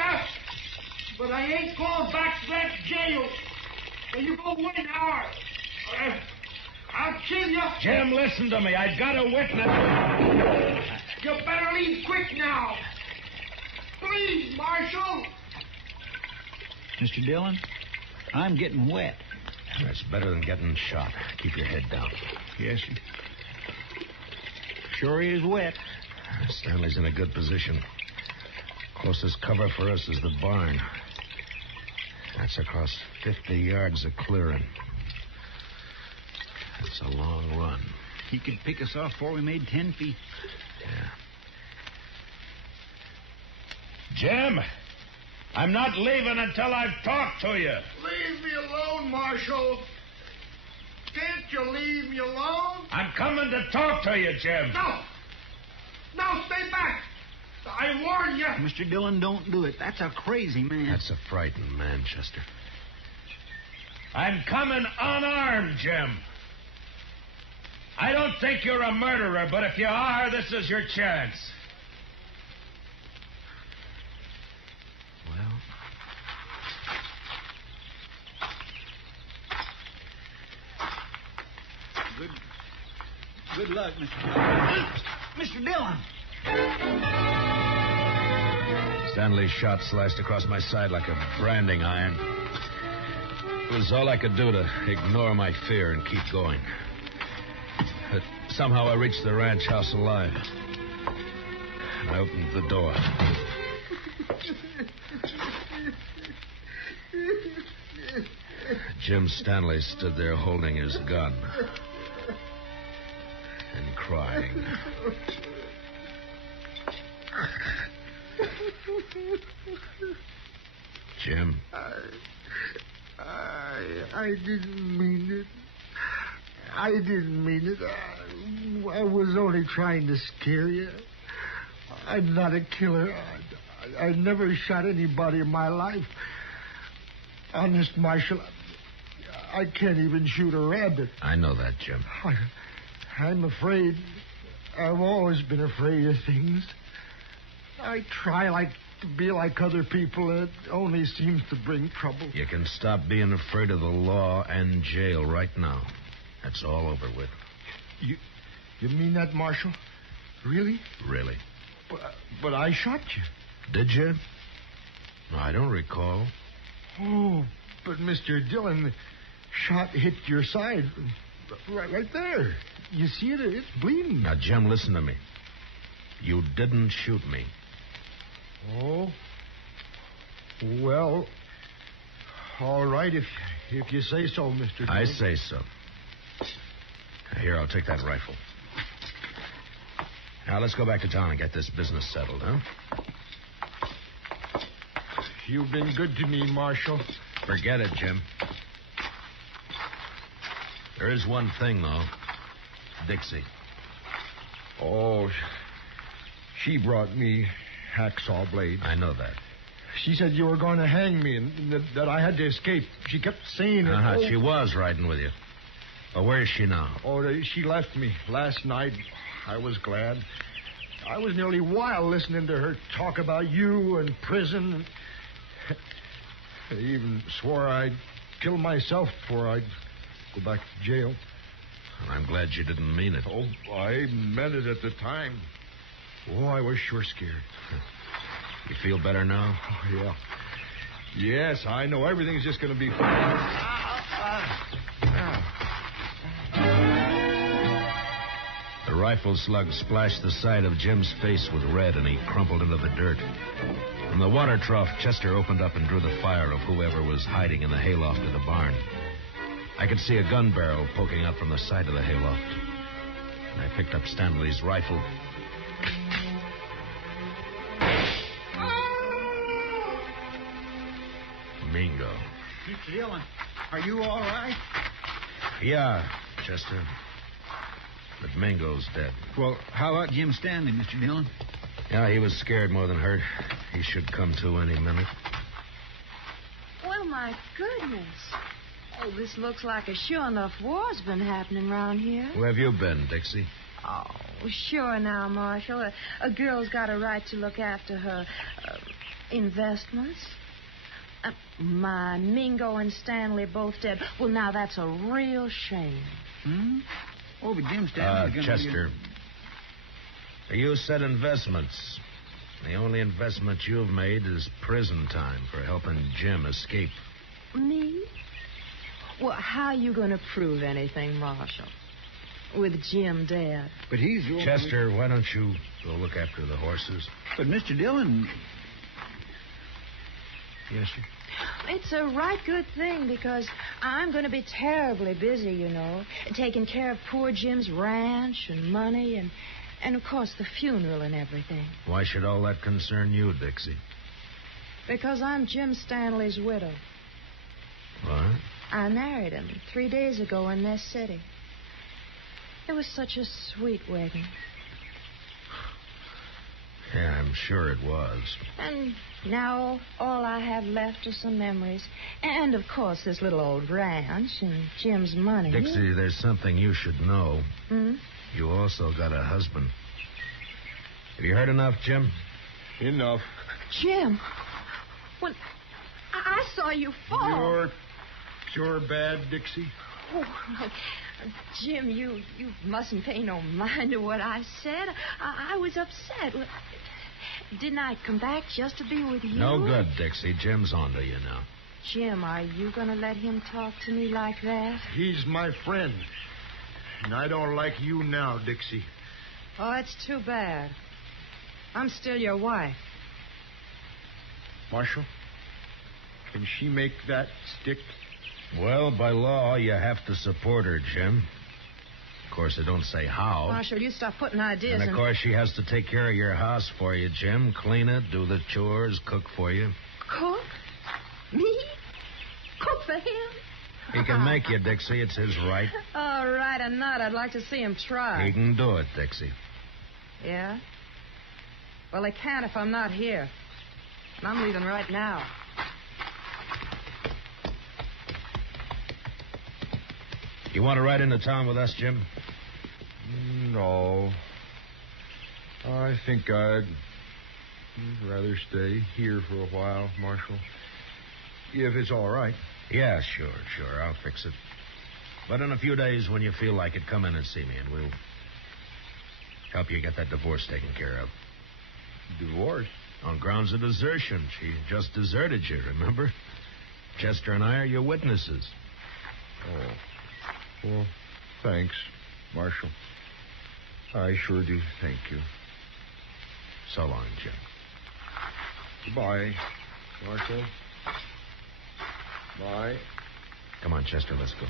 but I ain't going back to that jail. Now you go away now. I'll kill you. Jim, listen to me. I've got a witness. You better leave quick now. Please, Marshal. Mr. Dillon, I'm getting wet. That's better than getting shot. Keep your head down. Yes, sir. Sure is wet. Stanley's in a good position. Closest cover for us is the barn. That's across 50 yards of clearing. That's a long run. He could pick us off before we made 10 feet. Yeah. Jim, I'm not leaving until I've talked to you. Leave me alone, Marshal. Can't you leave me alone? I'm coming to talk to you, Jim. No. No, stay back. I warn you. Mr. Dillon, don't do it. That's a crazy man. That's a frightened man, Chester. I'm coming unarmed, Jim. I don't think you're a murderer, but if you are, this is your chance. Well, good luck, Mr. Dillon. Mr. Dillon! Stanley's shot slashed across my side like a branding iron. It was all I could do to ignore my fear and keep going. But somehow I reached the ranch house alive. And I opened the door. Jim Stanley stood there holding his gun and crying. Jim? I didn't mean it. I didn't mean it. I was only trying to scare you. I'm not a killer. I never shot anybody in my life. Honest, Marshal, I can't even shoot a rabbit. I know that, Jim. I'm afraid. I've always been afraid of things. I try to be like other people. It only seems to bring trouble. You can stop being afraid of the law and jail right now. That's all over with. You mean that, Marshal? Really? Really. But I shot you. Did you? No, I don't recall. Oh, but Mr. Dillon, the shot hit your side. Right there. You see it? It's bleeding. Now, Jim, listen to me. You didn't shoot me. Oh, Well, all right, if you say so, Mr. I say so. Here, I'll take that rifle. Now, let's go back to town and get this business settled, huh? You've been good to me, Marshal. Forget it, Jim. There is one thing, though. Dixie. Oh, she brought me hacksaw blade. I know that. She said you were going to hang me and that I had to escape. She kept saying it. Uh-huh. She was riding with you. But where is she now? Oh, she left me last night. I was glad. I was nearly wild listening to her talk about you and prison. I even swore I'd kill myself before I'd go back to jail. I'm glad you didn't mean it. Oh, I meant it at the time. Oh, I was sure scared. You feel better now? Oh, yeah. Yes, I know everything's just going to be fine. The rifle slug splashed the side of Jim's face with red, and he crumpled into the dirt. From the water trough, Chester opened up and drew the fire of whoever was hiding in the hayloft of the barn. I could see a gun barrel poking out from the side of the hayloft. And I picked up Stanley's rifle. Mingo. Mr. Dillon, are you all right? Yeah, Chester. But Mingo's dead. Well, how about Jim Stanley, Mr. Dillon? Yeah, he was scared more than hurt. He should come to any minute. Well, my goodness. Oh, this looks like a sure enough war's been happening around here. Where have you been, Dixie? Oh, sure now, Marshal. A girl's got a right to look after her investments. My Mingo and Stanley both dead. Well, now that's a real shame. Hmm? Oh, but Jim Stanley's Chester. You said investments. The only investment you've made is prison time for helping Jim escape. Me? Well, how are you going to prove anything, Marshal? With Jim dead. But he's... Chester, why don't you go look after the horses? But, Mr. Dillon... Yes, sir? It's a right good thing because I'm going to be terribly busy, you know, taking care of poor Jim's ranch and money and of course, the funeral and everything. Why should all that concern you, Dixie? Because I'm Jim Stanley's widow. What? I married him 3 days ago in this city. It was such a sweet wedding. Yeah, I'm sure it was. And now all I have left are some memories. And, of course, this little old ranch and Jim's money. Dixie, there's something you should know. Hmm? You also got a husband. Have you heard enough, Jim? Enough. Jim, when I saw you fall. You're sure bad, Dixie. Oh, Jim, you mustn't pay no mind to what I said. I was upset. Didn't I come back just to be with you? No good, Dixie. Jim's on to you now. Jim, are you going to let him talk to me like that? He's my friend. And I don't like you now, Dixie. Oh, that's too bad. I'm still your wife. Marshal, can she make that stick? Well, by law, you have to support her, Jim. Of course, they don't say how. Marshal, you stop putting ideas And, of course, she has to take care of your house for you, Jim. Clean it, do the chores, cook for you. Cook? Me? Cook for him? He can make you, Dixie. It's his right. All right, or not. I'd like to see him try. He can do it, Dixie. Yeah? Well, he can't if I'm not here. And I'm leaving right now. You want to ride into town with us, Jim? No. I think I'd rather stay here for a while, Marshal. If it's all right. Yeah, sure. I'll fix it. But in a few days, when you feel like it, come in and see me, and we'll help you get that divorce taken care of. Divorce? On grounds of desertion. She just deserted you, remember? Chester and I are your witnesses. Oh. Well, thanks, Marshal. I sure do thank you. So long, Jim. Goodbye. Marshal? Bye. Come on, Chester, let's go.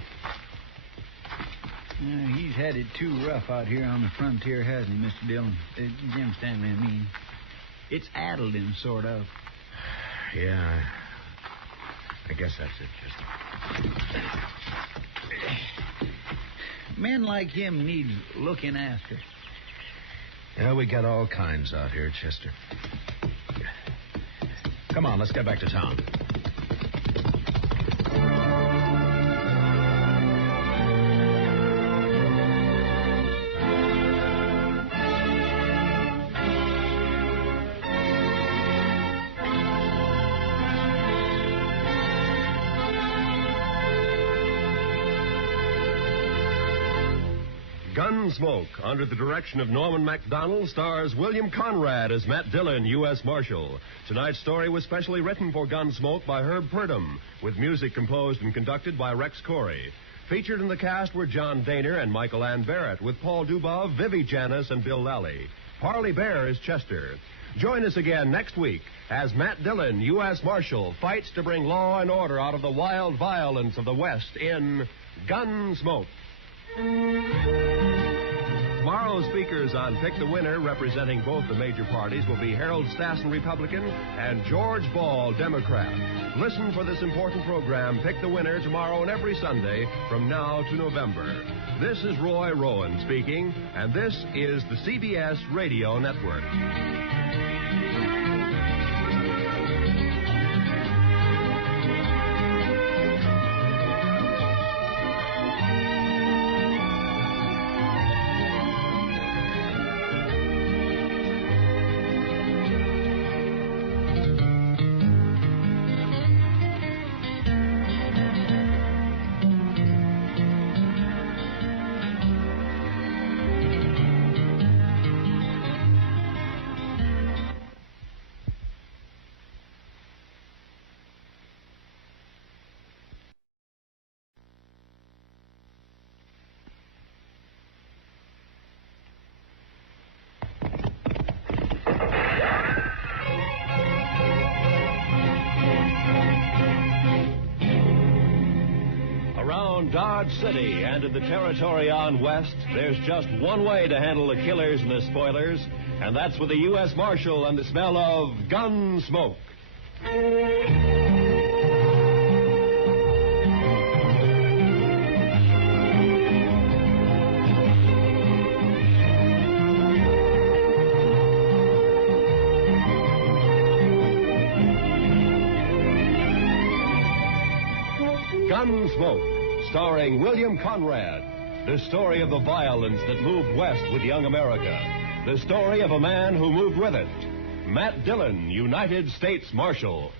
He's had it too rough out here on the frontier, hasn't he, Mr. Dillon? Jim Stanley, I mean. It's addled him, sort of. Yeah, I guess that's it, Chester. Men like him need looking after. Yeah, we got all kinds out here, Chester. Come on, let's get back to town. Gunsmoke, under the direction of Norman MacDonald, stars William Conrad as Matt Dillon, U.S. Marshal. Tonight's story was specially written for Gunsmoke by Herb Purdom, with music composed and conducted by Rex Corey. Featured in the cast were John Daner and Michael Ann Barrett, with Paul Dubov, Vivi Janis, and Bill Lally. Parley Bear is Chester. Join us again next week as Matt Dillon, U.S. Marshal, fights to bring law and order out of the wild violence of the West in Gunsmoke. Tomorrow's speakers on Pick the Winner, representing both the major parties, will be Harold Stassen, Republican, and George Ball, Democrat. Listen for this important program, Pick the Winner, tomorrow and every Sunday from now to November. This is Roy Rowan speaking, and this is the CBS Radio Network. Dodge City and in the territory on west, there's just one way to handle the killers and the spoilers, and that's with the U.S. Marshal and the smell of Gunsmoke. Gunsmoke, starring William Conrad. The story of the violence that moved west with young America. The story of a man who moved with it. Matt Dillon, United States Marshal.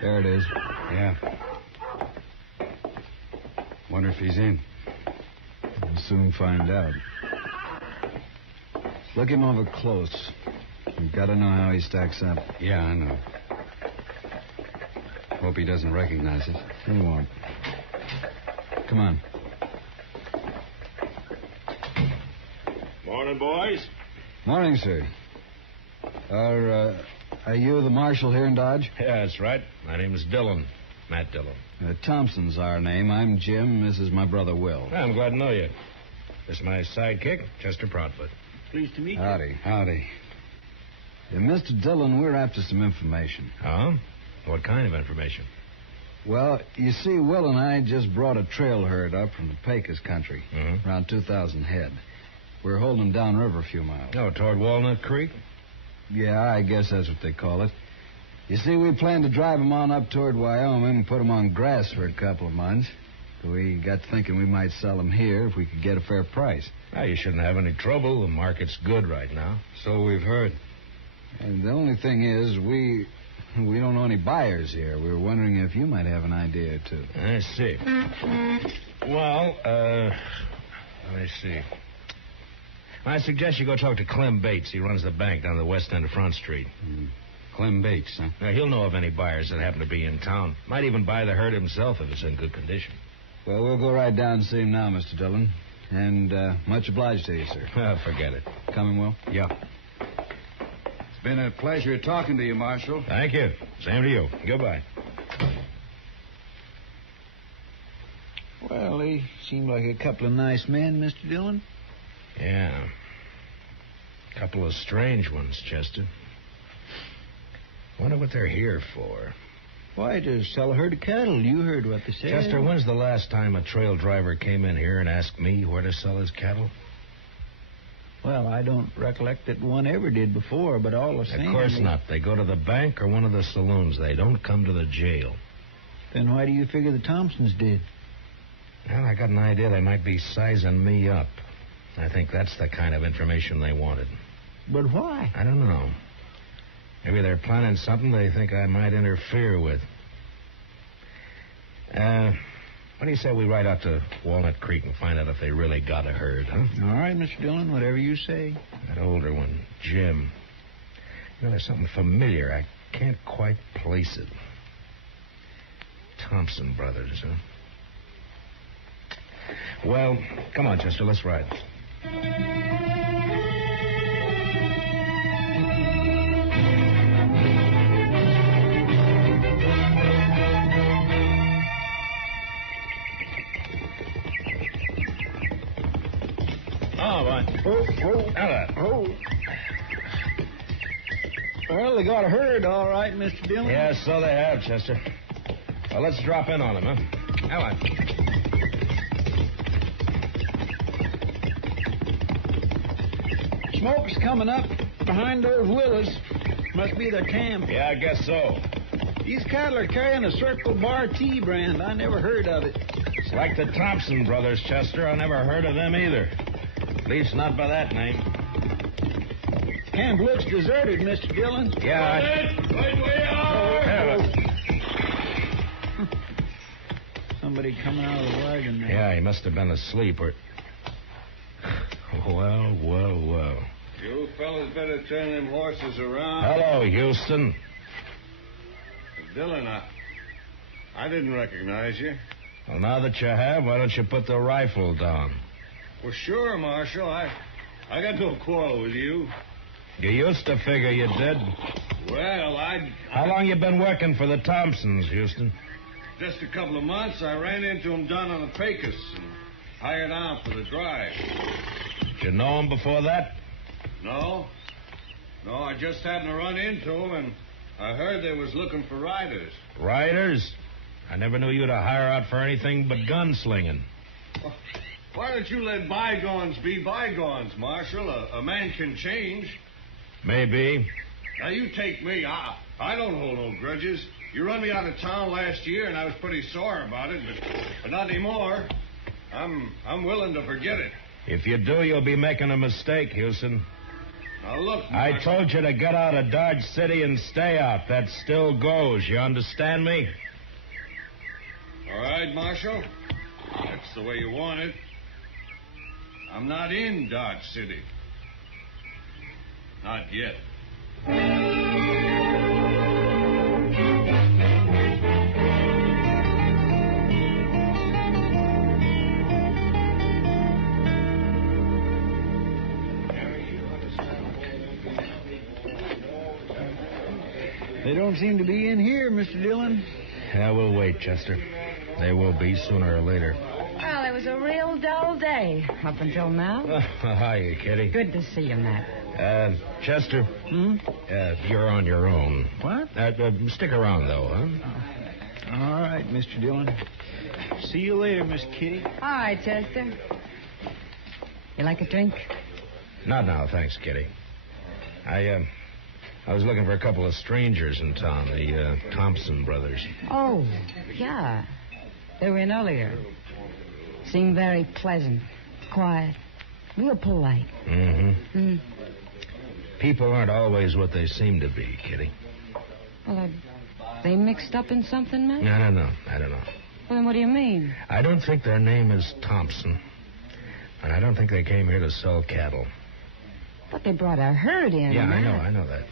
There it is. Yeah. Wonder if he's in. We'll soon find out. Look him over close. You've got to know how he stacks up. Yeah, I know. Hope he doesn't recognize us. He won't. Come on. Morning, boys. Morning, sir. Are you the marshal here in Dodge? Yeah, that's right. My name is Dillon. Matt Dillon. Thompson's our name. I'm Jim. This is my brother, Will. I'm glad to know you. This is my sidekick, Chester Proudfoot. Pleased to meet you. Howdy. Howdy. Mr. Dillon, we're after some information. Oh? What kind of information? Well, you see, Will and I just brought a trail herd up from the Pecos country. Mm-hmm. Around 2,000 head. We're holding them downriver a few miles. Oh, toward Walnut Creek? Yeah, I guess that's what they call it. You see, we plan to drive them on up toward Wyoming and put them on grass for a couple of months. We got thinking we might sell them here if we could get a fair price. Well, you shouldn't have any trouble. The market's good right now. So we've heard. And the only thing is, we don't know any buyers here. We were wondering if you might have an idea or two. I see. Well, let me see. I suggest you go talk to Clem Bates. He runs the bank down the west end of Front Street. Clem Bates, huh? Now, he'll know of any buyers that happen to be in town. Might even buy the herd himself if it's in good condition. Well, we'll go right down and see him now, Mr. Dillon. And much obliged to you, sir. Forget it. Coming, Will? Yeah. It's been a pleasure talking to you, Marshal. Thank you. Same to you. Goodbye. Well, they seem like a couple of nice men, Mr. Dillon. Yeah. A couple of strange ones, Chester. Wonder what they're here for. Why, to sell a herd of cattle. You heard what they said. Chester, when's the last time a trail driver came in here and asked me where to sell his cattle? Well, I don't recollect that one ever did before, but all the same... Of course not. They go to the bank or one of the saloons. They don't come to the jail. Then why do you figure the Thompsons did? Well, I got an idea they might be sizing me up. I think that's the kind of information they wanted. But why? I don't know. Maybe they're planning something they think I might interfere with. What do you say we ride out to Walnut Creek and find out if they really got a herd, huh? All right, Mr. Dillon, whatever you say. That older one, Jim. You know, there's something familiar. I can't quite place it. Thompson brothers, huh? Well, come on, Chester, let's ride. Oh, boy. Well, they got a herd, all right, Mr. Dillon. Yeah, so they have, Chester. Well, let's drop in on them, huh? Come on. Smoke's coming up behind those willows. Must be their camp. Yeah, I guess so. These cattle are carrying a Circle Bar Tea brand. I never heard of it. It's like the Thompson brothers, Chester. I never heard of them either. At least not by that name. Camp looks deserted, Mr. Dillon. Yeah. Right we are! Somebody coming out of the wagon there. Yeah, he must have been asleep or... Well. You fellas better turn them horses around. Hello, Houston. Dillon, I didn't recognize you. Well, now that you have, why don't you put the rifle down? Well, sure, Marshal. I got no quarrel with you. You used to figure you did. Well, How long you been working for the Thompsons, Houston? Just a couple of months. I ran into them down on the Pecos and hired out for the drive. Did you know him before that? No, I just happened to run into them, and I heard they was looking for riders. Riders? I never knew you to hire out for anything but gunslinging. Well, why don't you let bygones be bygones, Marshal? A man can change. Maybe. Now, you take me. I don't hold no grudges. You run me out of town last year, and I was pretty sore about it, but not anymore. I'm willing to forget it. If you do, you'll be making a mistake, Houston. Now, look, Marshal. I told you to get out of Dodge City and stay out. That still goes. You understand me? All right, Marshal. That's the way you want it. I'm not in Dodge City. Not yet. They don't seem to be in here, Mr. Dillon. Yeah, we'll wait, Chester. They will be sooner or later. Well, it was a real dull day up until now. Hiya, Kitty. Good to see you, Matt. Chester. You're on your own. What? Stick around, though, huh? All right, Mr. Dillon. See you later, Miss Kitty. All right, Chester. You like a drink? Not now, thanks, Kitty. I was looking for a couple of strangers in town, the Thompson brothers. Oh, yeah. They were in earlier. Seemed very pleasant, quiet, real polite. Mm-hmm. People aren't always what they seem to be, Kitty. Well, are they mixed up in something, Matt? I don't know. Well, then what do you mean? I don't think their name is Thompson. And I don't think they came here to sell cattle. But they brought a herd in. Yeah, Matt. I know that.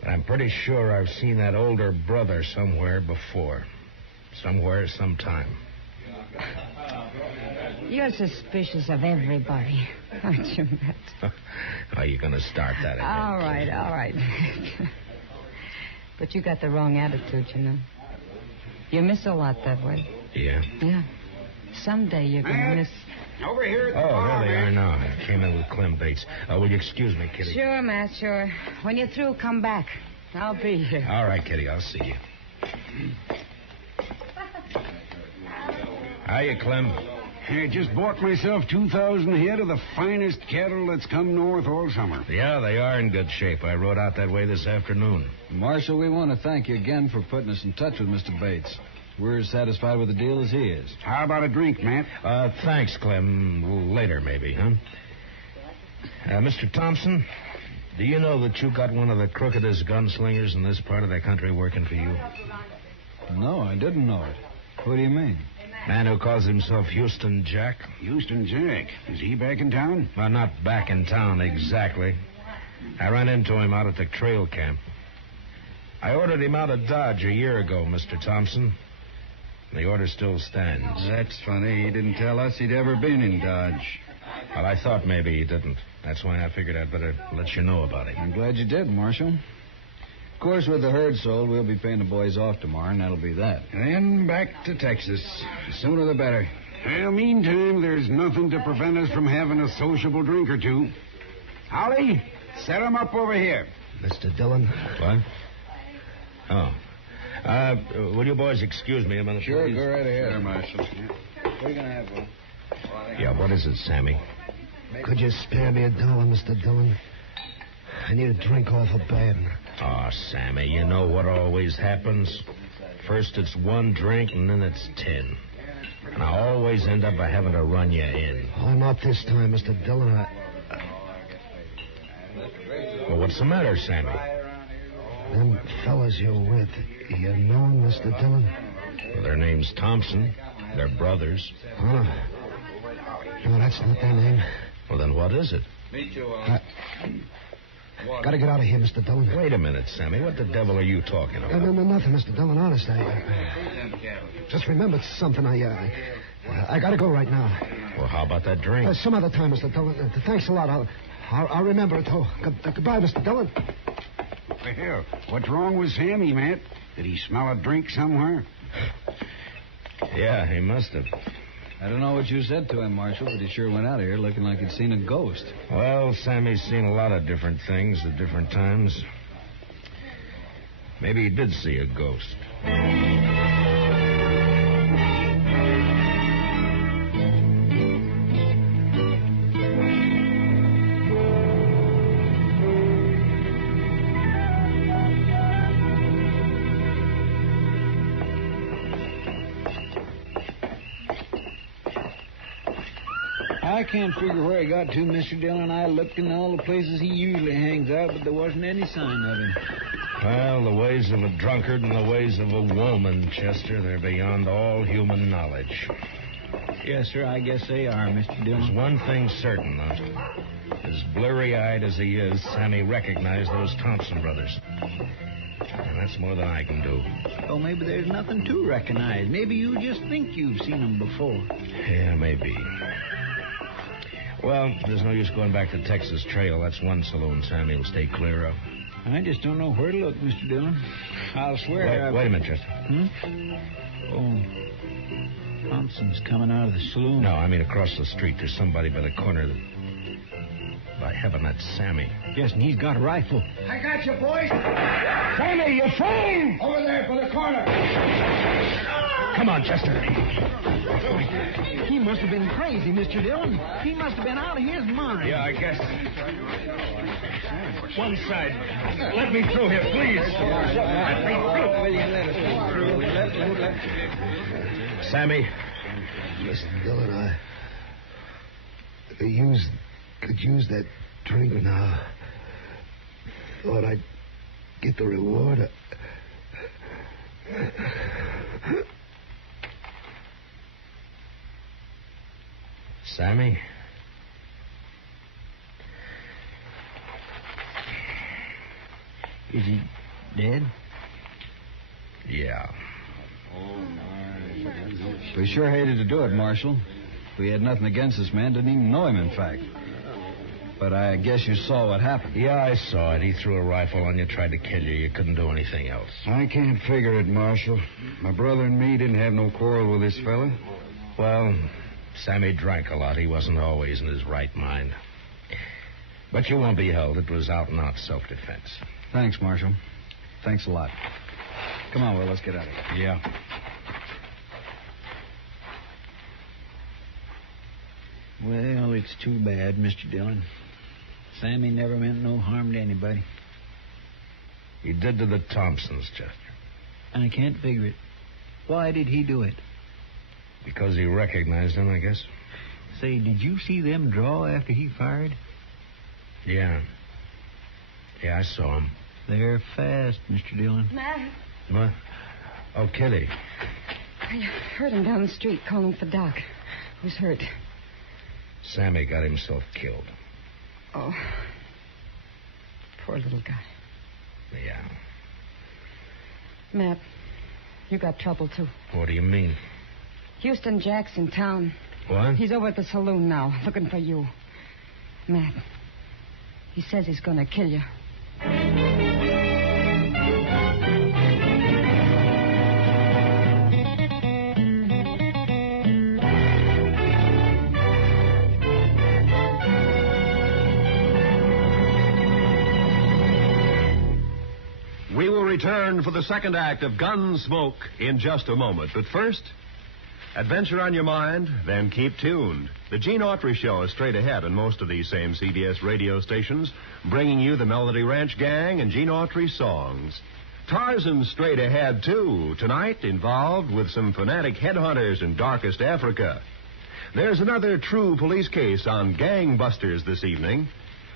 But I'm pretty sure I've seen that older brother somewhere before. Somewhere, sometime. You're suspicious of everybody, aren't you, Matt? Are you going to start that again? All right. But you got the wrong attitude, you know. You miss a lot that way. Yeah? Yeah. Someday you're going to miss... Over here at the Oh, bar, there they man. are now. I came in with Clem Bates. Will you excuse me, Kitty? Sure, Matt, sure. When you're through, come back. I'll be here. All right, Kitty, I'll see you. Hiya, Clem. I just bought myself 2,000 head of the finest cattle that's come north all summer. Yeah, they are in good shape. I rode out that way this afternoon. Marshal, we want to thank you again for putting us in touch with Mr. Bates. We're as satisfied with the deal as he is. How about a drink, Matt? Thanks, Clem. Later, maybe, huh? Mr. Thompson, do you know that you got one of the crookedest gunslingers in this part of the country working for you? No, I didn't know it. What do you mean? Man who calls himself Houston Jack. Houston Jack. Is he back in town? Well, not back in town exactly. I ran into him out at the trail camp. I ordered him out of Dodge a year ago, Mr. Thompson. And the order still stands. That's funny. He didn't tell us he'd ever been in Dodge. Well, I thought maybe he didn't. That's why I figured I'd better let you know about it. I'm glad you did, Marshal. Of course, with the herd sold, we'll be paying the boys off tomorrow, and that'll be that. And then back to Texas. The sooner the better. Well, meantime, there's nothing to prevent us from having a sociable drink or two. Holly, set 'em up over here. Mr. Dillon? What? Oh. Will you boys excuse me a minute, Sure, please? go right ahead. Sure, Marshal. What are you going to have, Will? Yeah, what is it, Sammy? Could you spare me $1, Mr. Dillon? I need a drink awful bad. Oh, Sammy, you know what always happens? First it's one drink, and then it's 10. And I always end up by having to run you in. Oh, not this time, Mr. Dillon. Well, what's the matter, Sammy? Them fellas you're with, you know them, Mr. Dillon? Well, their name's Thompson. They're brothers. Oh, no, that's not their name. Well, then what is it? Me too, Gotta get out of here, Mr. Dillon. Wait a minute, Sammy. What the devil are you talking about? No, nothing, Mr. Dillon. Honest, just remembered something. I gotta go right now. Well, how about that drink? Some other time, Mr. Dillon. Thanks a lot. I'll remember it. Oh, goodbye, Mr. Dillon. Well, what's wrong with Sammy, Matt? Did he smell a drink somewhere? Yeah, he must have. I don't know what you said to him, Marshal, but he sure went out of here looking like he'd seen a ghost. Well, Sammy's seen a lot of different things at different times. Maybe he did see a ghost. I can't figure where he got to, Mr. Dillon. I looked in all the places he usually hangs out, but there wasn't any sign of him. Well, the ways of a drunkard and the ways of a woman, Chester, they're beyond all human knowledge. Yes, sir, I guess they are, Mr. Dillon. There's one thing certain, though. As blurry-eyed as he is, Sammy recognized those Thompson brothers. And that's more than I can do. Oh, maybe there's nothing to recognize. Maybe you just think you've seen them before. Yeah, maybe. Well, there's no use going back to Texas Trail. That's one saloon Sammy will stay clear of. I just don't know where to look, Mr. Dillon. I'll swear. Wait a minute, Chester. Oh, Thompson's coming out of the saloon. No, I mean across the street. There's somebody by the corner that... By heaven, that's Sammy. Yes, and he's got a rifle. I got you, boys. Sammy, you're fooling! Over there by the corner. Come on, Chester. He must have been crazy, Mr. Dillon. He must have been out of his mind. Yeah, I guess. One side. Let me through here, please. Let me through. Sammy. Mr. Dillon, I could use that drink now. thought I'd get the reward. Sammy? Is he dead? Yeah. We sure hated to do it, Marshal. We had nothing against this man. Didn't even know him, in fact. But I guess you saw what happened. Yeah, I saw it. He threw a rifle on you, tried to kill you. You couldn't do anything else. I can't figure it, Marshal. My brother and me didn't have no quarrel with this fella. Well, Sammy drank a lot. He wasn't always in his right mind. But you won't be held. It was out and out self-defense. Thanks, Marshal. Thanks a lot. Come on, Will, let's get out of here. Yeah. Well, it's too bad, Mr. Dillon. Sammy never meant no harm to anybody. He did to the Thompsons, Chester. I can't figure it. Why did he do it? Because he recognized him, I guess. Say, did you see them draw after he fired? Yeah. Yeah, I saw him. They're fast, Mr. Dillon. Matt, What? Oh, Kitty. I heard him down the street calling for Doc. Who's hurt? Sammy got himself killed. Oh. Poor little guy. Yeah. Matt, you got trouble, too. What do you mean? Houston Jack's in town. What? He's over at the saloon now, looking for you. Matt, he says he's going to kill you. We will return for the second act of Gunsmoke in just a moment. But first, adventure on your mind, then keep tuned. The Gene Autry Show is straight ahead on most of these same CBS radio stations, bringing you the Melody Ranch Gang and Gene Autry songs. Tarzan's straight ahead, too, tonight involved with some fanatic headhunters in darkest Africa. There's another true police case on gangbusters this evening.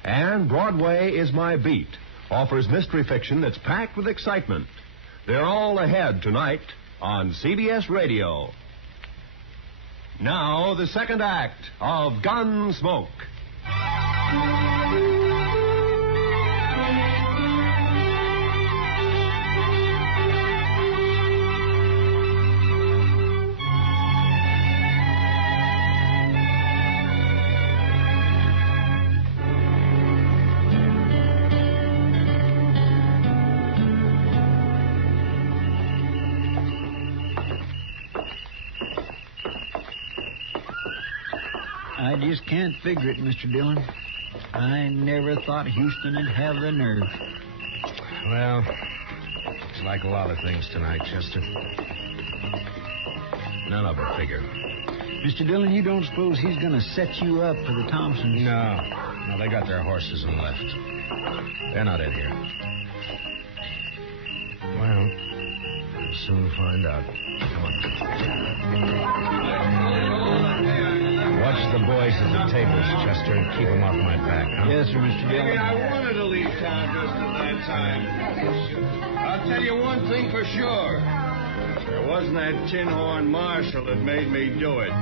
And Broadway is My Beat offers mystery fiction that's packed with excitement. They're all ahead tonight on CBS Radio. Now, the second act of Gunsmoke. I just can't figure it, Mr. Dillon. I never thought Houston would have the nerve. Well, it's like a lot of things tonight, Chester. None of them figure. Mr. Dillon, you don't suppose he's going to set you up for the Thompsons? No, they got their horses and left. They're not in here. Well, we'll soon find out. Come on. Watch the boys at the tables, Chester, and keep them off my back, huh? Yes, sir, Mr. Dillon. Maybe I wanted to leave town just at that time. I'll tell you one thing for sure. It wasn't that tin horn marshal that made me do it.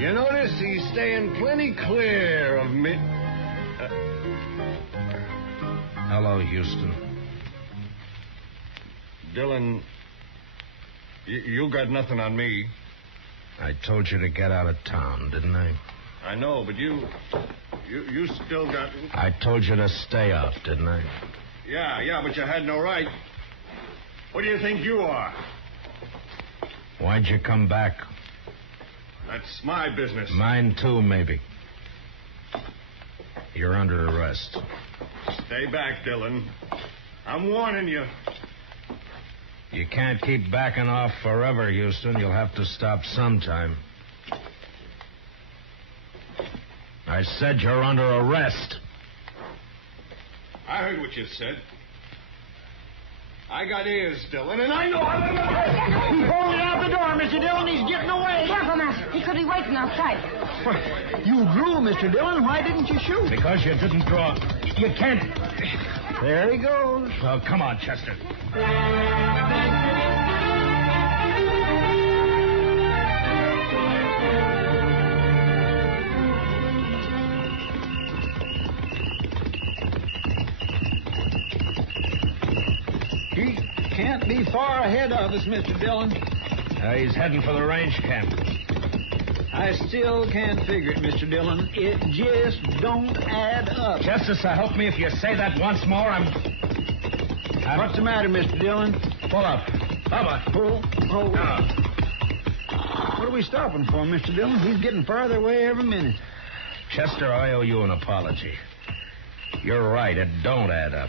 You notice he's staying plenty clear of me. Hello, Houston. Dillon, you got nothing on me. I told you to get out of town, didn't I? I know, but you still got... I told you to stay off, didn't I? Yeah, but you had no right. What do you think you are? Why'd you come back? That's my business. Mine too, maybe. You're under arrest. Stay back, Dillon. I'm warning you. You can't keep backing off forever, Houston. You'll have to stop sometime. I said you're under arrest. I heard what you said. I got ears, Dillon, and I know how to... He's holding out the door, Mr. Dillon. He's getting away. Careful, Master. He could be waiting outside. You drew, Mr. Dillon. Why didn't you shoot? Because you didn't draw. You can't... There he goes. Oh, come on, Chester. He can't be far ahead of us, Mr. Dillon. He's heading for the range camp. I still can't figure it, Mr. Dillon. It just don't add up. Justice, help me if you say that once more. What's the matter, Mr. Dillon? Pull up. Bubba. Pull? Oh. What are we stopping for, Mr. Dillon? He's getting farther away every minute. Chester, I owe you an apology. You're right. It don't add up.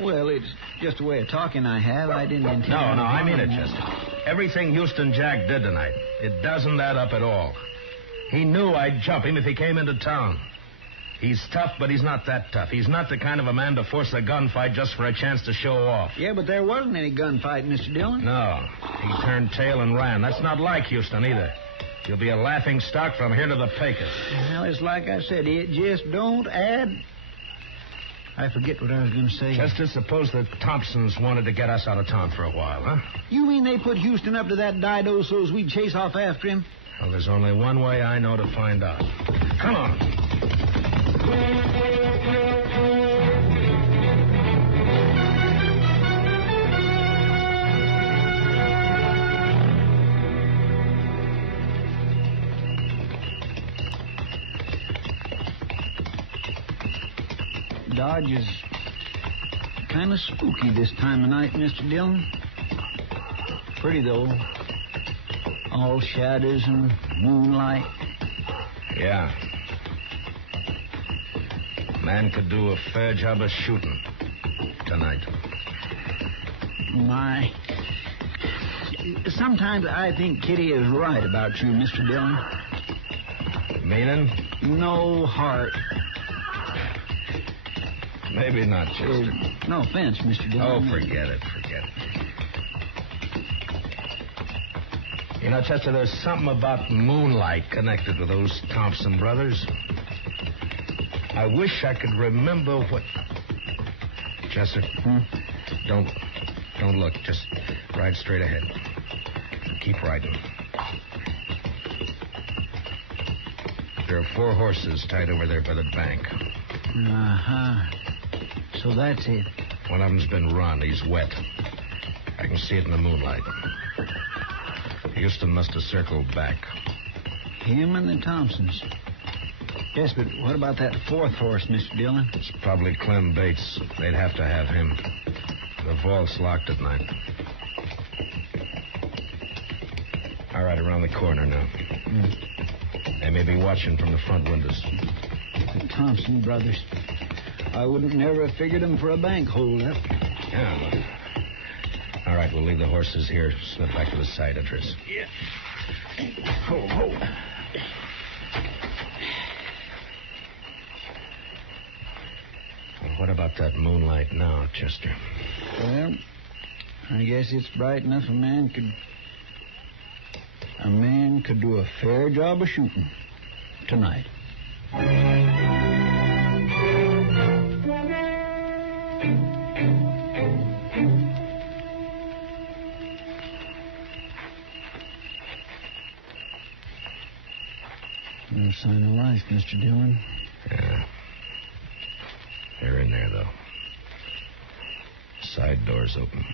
Well, it's just a way of talking I have. I didn't intend... No, I mean it, Chester. Everything Houston Jack did tonight, it doesn't add up at all. He knew I'd jump him if he came into town. He's tough, but he's not that tough. He's not the kind of a man to force a gunfight just for a chance to show off. Yeah, but there wasn't any gunfight, Mr. Dillon. No. He turned tail and ran. That's not like Houston either. He'll be a laughing stock from here to the Pecos. Well, it's like I said, it just don't add... I forget what I was going to say. Chester, suppose the Thompsons wanted to get us out of town for a while, huh? You mean they put Houston up to that dido so's we'd chase off after him? Well, there's only one way I know to find out. Come on. Dodge is kind of spooky this time of night, Mr. Dillon. Pretty, though. All shadows and moonlight. Yeah. Man could do a fair job of shooting tonight. My. Sometimes I think Kitty is right about you, Mr. Dillon. Meaning? No heart. Maybe not, Chester. No offense, Mr. Dillon. Oh, forget it. You know, Chester, there's something about moonlight connected with those Thompson brothers. I wish I could remember what... Chester, don't look. Just ride straight ahead. Keep riding. There are 4 horses tied over there by the bank. Uh-huh. So that's it. One of them's been run. He's wet. I can see it in the moonlight. Houston must have circled back. Him and the Thompsons. Yes, but what about that 4th horse, Mr. Dillon? It's probably Clem Bates. They'd have to have him. The vault's locked at night. All right, around the corner now. They may be watching from the front windows. The Thompson brothers. I wouldn't never have figured them for a bank holdup. Yeah, look. All right, we'll leave the horses here. Slip back to the side address. Yeah. Ho. Well, what about that moonlight now, Chester? Well, I guess it's bright enough a man could do a fair job of shooting tonight. No sign of life, Mr. Dillon. Yeah. They're in there, though. Side door's open.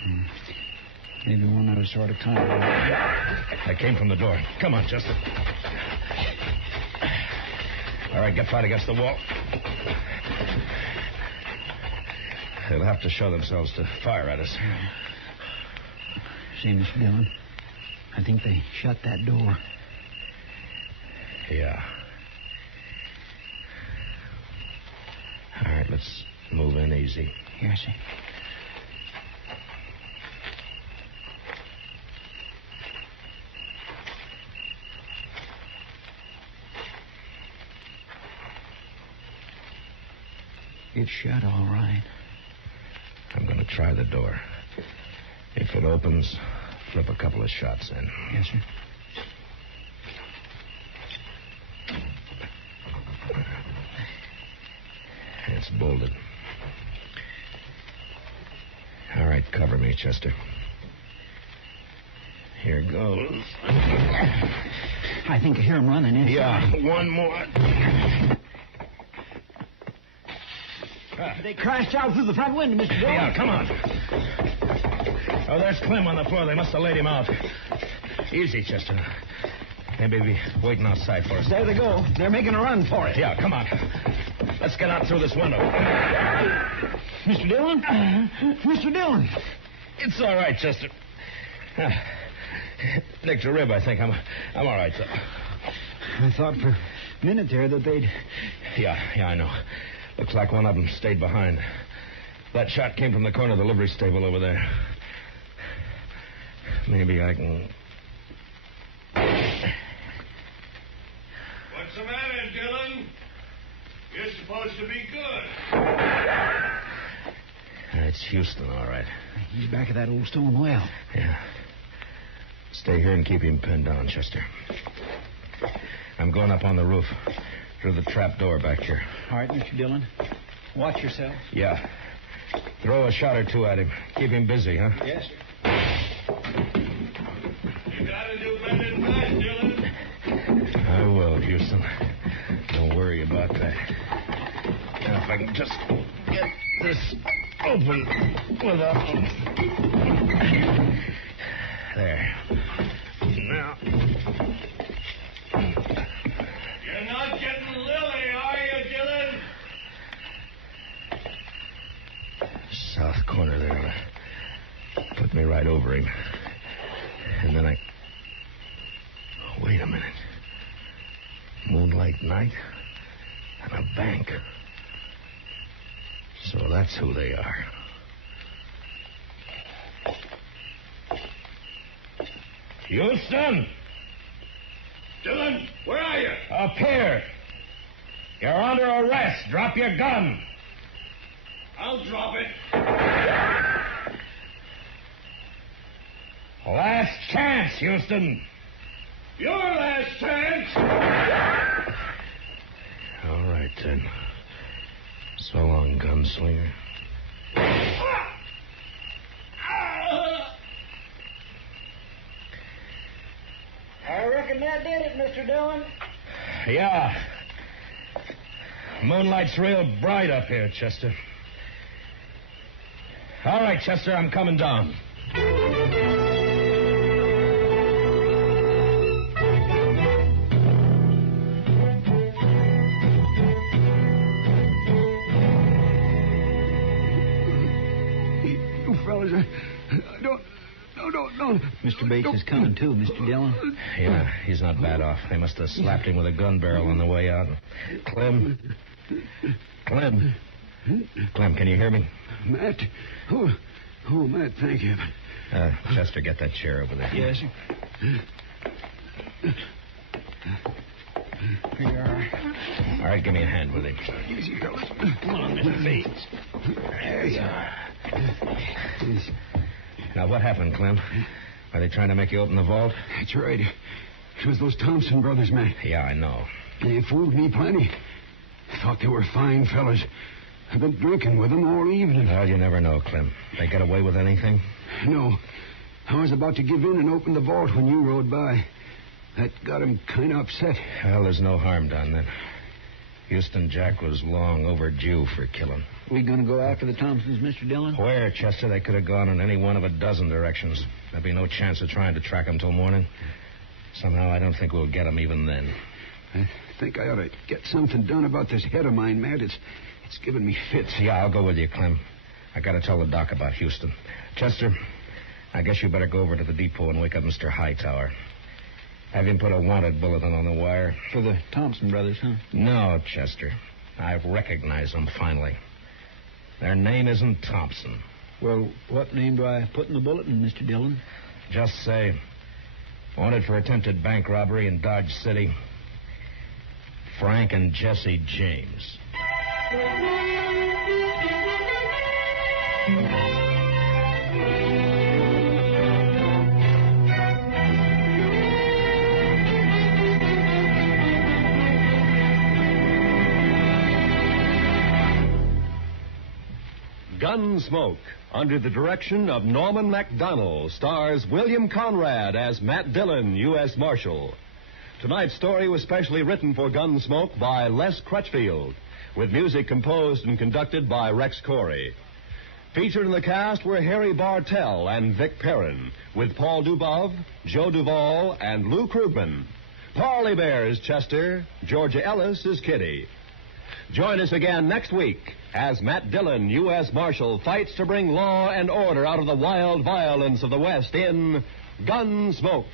Maybe one of us sort of kind of... That came from the door. Come on, Chester. All right, get flat against the wall. They'll have to show themselves to fire at us. See, Mr. Dillon, I think they shut that door. Yeah. All right, let's move in easy. Yes, sir. It's shut all right. I'm going to try the door. If it opens, flip a couple of shots in. Yes, sir. It's bolted. Chester. Here goes. I think I hear him running inside. Yeah, one more. They crashed out through the front window, Mr. Dillon. Yeah, come on. Oh, there's Clem on the floor. They must have laid him out. Easy, Chester. Maybe be waiting outside for us. There they go. They're making a run for it. Yeah, come on. Let's get out through this window. Mr. Dillon? Mr. Dillon. It's all right, Chester. Nicked a rib, I think. I'm all right, though. I thought for a minute there that they'd... Yeah, I know. Looks like one of them stayed behind. That shot came from the corner of the livery stable over there. Maybe I can... What's the matter, Dillon? You're supposed to be good. It's Houston, all right. He's back at that old stone well. Yeah. Stay here and keep him pinned down, Chester. I'm going up on the roof through the trap door back here. All right, Mr. Dillon. Watch yourself. Yeah. Throw a shot or two at him. Keep him busy, huh? Yes, sir. You gotta do better than that, Dillon. I will, Houston. Don't worry about that. Now, if I can just get this open without... There. Now... You're not getting Lily, are you, Dillon? South corner there. Put me right over him. And then I... Wait a minute. Moonlight night and a bank. So that's who they are. Houston! Dillon, where are you? Up here. You're under arrest. Drop your gun. I'll drop it. Last chance, Houston. Your last chance. All right, then. So long, gunslinger. I reckon that did it, Mr. Dillon. Yeah. Moonlight's real bright up here, Chester. All right, Chester, I'm coming down. You fellas, I don't. No. Mr. Bates is coming, too, Mr. Dillon. Yeah, he's not bad off. They must have slapped him with a gun barrel on the way out. Clem, can you hear me? Matt? Oh, Matt, thank you. Chester, get that chair over there. Yes, sir. Here you are. All right, give me a hand with him. Easy, fellas. Come on, Mr. Bates. There you are. Now, what happened, Clem? Are they trying to make you open the vault? That's right. It was those Thompson brothers, Matt. Yeah, I know. They fooled me plenty. Thought they were fine fellas. I've been drinking with them all evening. Well, you never know, Clem. They get away with anything? No. I was about to give in and open the vault when you rode by. That got him kind of upset. Well, there's no harm done then. Houston Jack was long overdue for killing. We going to go after the Thompsons, Mr. Dillon? Where, Chester? They could have gone in any one of a dozen directions. There'd be no chance of trying to track them till morning. Somehow, I don't think we'll get them even then. I think I ought to get something done about this head of mine, Matt. It's giving me fits. Yeah, I'll go with you, Clem. I got to tell the doc about Houston. Chester, I guess you better go over to the depot and wake up Mr. Hightower. Have him put a wanted bulletin on the wire. For the Thompson brothers, huh? No, Chester. I've recognized them finally. Their name isn't Thompson. Well, what name do I put in the bulletin, Mr. Dillon? Just say, wanted for attempted bank robbery in Dodge City, Frank and Jesse James. Gunsmoke, under the direction of Norman MacDonald, stars William Conrad as Matt Dillon, U.S. Marshal. Tonight's story was specially written for Gunsmoke by Les Crutchfield, with music composed and conducted by Rex Corey. Featured in the cast were Harry Bartell and Vic Perrin, with Paul Dubov, Joe Duvall, and Lou Krugman. Parley Bear is Chester, Georgia Ellis is Kitty. Join us again next week as Matt Dillon, U.S. Marshal, fights to bring law and order out of the wild violence of the West in Gunsmoke.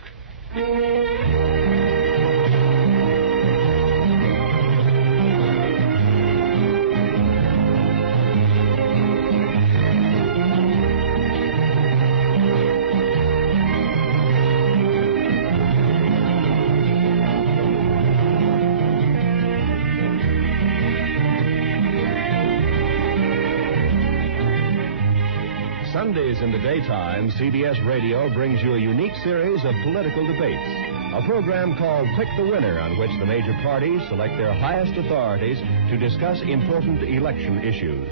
Sundays in the daytime, CBS Radio brings you a unique series of political debates. A program called Pick the Winner, on which the major parties select their highest authorities to discuss important election issues.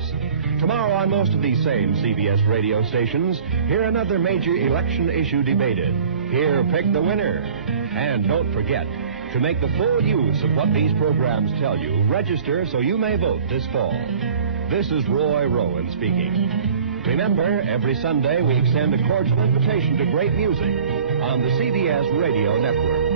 Tomorrow on most of these same CBS radio stations, hear another major election issue debated. Hear Pick the Winner. And don't forget, to make the full use of what these programs tell you, register so you may vote this fall. This is Roy Rowan speaking. Remember, every Sunday we extend a cordial invitation to great music on the CBS Radio Network.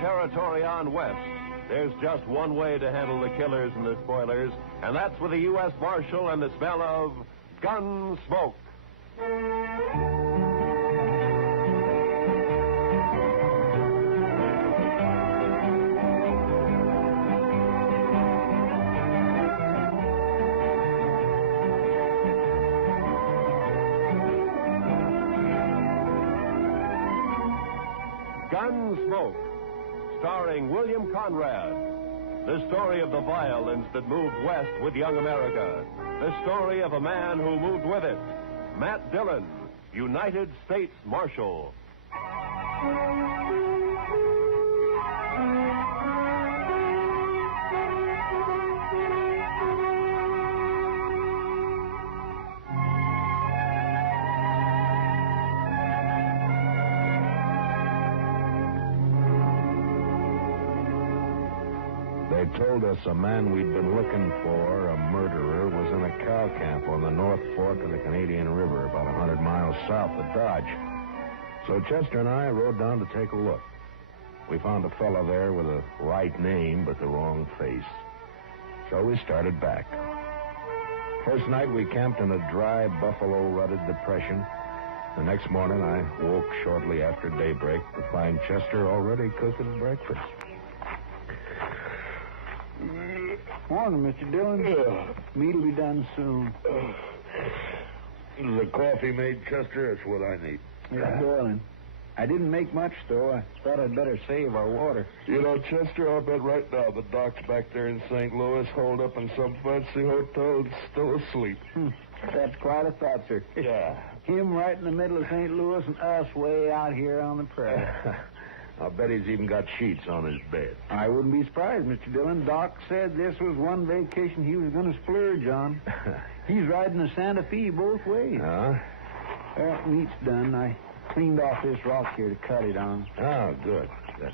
Territory on West, there's just one way to handle the killers and the spoilers, and that's with the U.S. Marshal and the smell of Gunsmoke. Gunsmoke, starring William Conrad. The story of the violence that moved west with young America. The story of a man who moved with it. Matt Dillon, United States Marshal. They told us a man we'd been looking for, a murderer, was in a cow camp on the North Fork of the Canadian River, about 100 miles south of Dodge. So Chester and I rode down to take a look. We found a fellow there with a right name but the wrong face. So we started back. First night we camped in a dry, buffalo-rutted depression. The next morning I woke shortly after daybreak to find Chester already cooking breakfast. Morning, Mr. Dillon. Meat'll be done soon. The coffee made, Chester? That's what I need. It's boiling. I didn't make much, though. I thought I'd better save our water. You know, Chester, I'll bet right now the doc's back there in St. Louis, holed up in some fancy hotel and still asleep. That's quite a thought, sir. Yeah. Him right in the middle of St. Louis and us way out here on the prairie. I'll bet he's even got sheets on his bed. I wouldn't be surprised, Mr. Dillon. Doc said this was one vacation he was going to splurge on. He's riding the Santa Fe both ways. Huh? Well, meat's done. I cleaned off this rock here to cut it on. Oh, good. Good.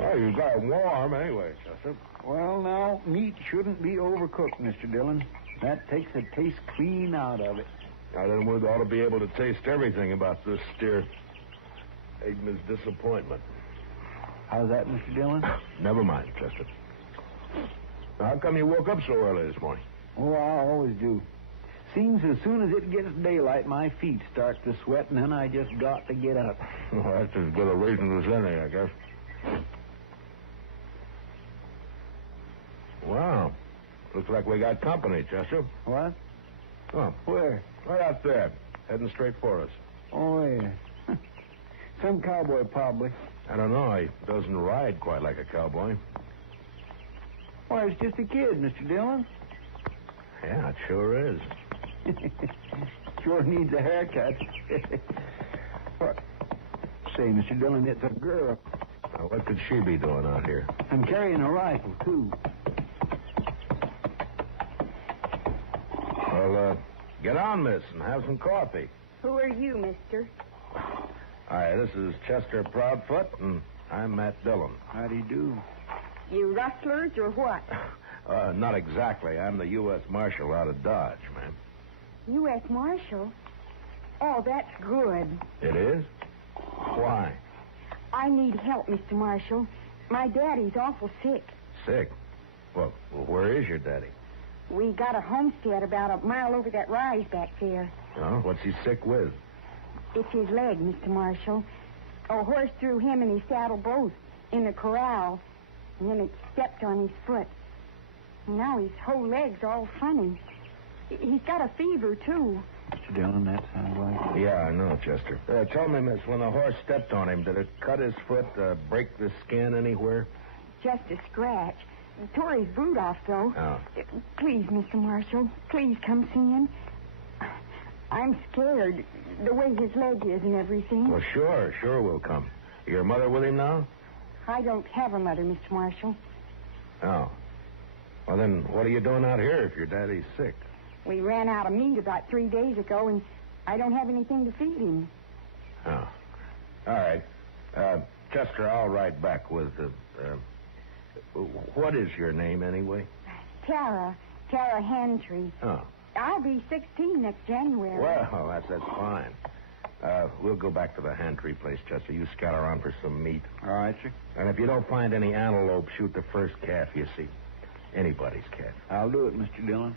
Well, you got it warm anyway, Chester. Well, now, meat shouldn't be overcooked, Mr. Dillon. That takes the taste clean out of it. Now, then we ought to be able to taste everything about this steer. Eggman's disappointment. How's that, Mr. Dillon? Never mind, Chester. How come you woke up so early this morning? Oh, I always do. Seems as soon as it gets daylight, my feet start to sweat, and then I just got to get up. Well, that's as good a reason as any, I guess. Wow. Looks like we got company, Chester. What? Oh. Where? Right out there, heading straight for us. Oh, yeah. Some cowboy, probably. I don't know. He doesn't ride quite like a cowboy. Why, it's just a kid, Mr. Dillon. Yeah, it sure is. Sure needs a haircut. What? Say, Mr. Dillon, it's a girl. What could she be doing out here? I'm carrying a rifle, too. Well, get on, miss, and have some coffee. Who are you, mister? Hi, this is Chester Proudfoot, and I'm Matt Dillon. How do you do? You rustlers or what? Not exactly. I'm the U.S. Marshal out of Dodge, ma'am. U.S. Marshal? Oh, that's good. It is? Why? I need help, Mr. Marshal. My daddy's awful sick. Sick? Well, where is your daddy? We got a homestead about a mile over that rise back there. Oh, what's he sick with? It's his leg, Mr. Marshal. A horse threw him and his saddle both in the corral, and then it stepped on his foot. Now his whole leg's all funny. He's got a fever, too. Mr. Dillon, that sounds like... Yeah, I know, Chester. Tell me, miss, when the horse stepped on him, did it cut his foot, break the skin anywhere? Just a scratch. Tore his boot off, though. Oh. Please, Mr. Marshal, please come see him. I'm scared, the way his leg is and everything. Well, sure we'll come. Your mother with him now? I don't have a mother, Mr. Marshal. Oh. Well, then, what are you doing out here if your daddy's sick? We ran out of meat about 3 days ago, and I don't have anything to feed him. Oh. All right. Chester, I'll ride back with what is your name, anyway? Tara Hantry. Oh. I'll be 16 next January. Well, that's fine. We'll go back to the Hantry place, Chester. You scout around for some meat. All right, sir. And if you don't find any antelope, shoot the first calf you see. Anybody's calf. I'll do it, Mr. Dillon.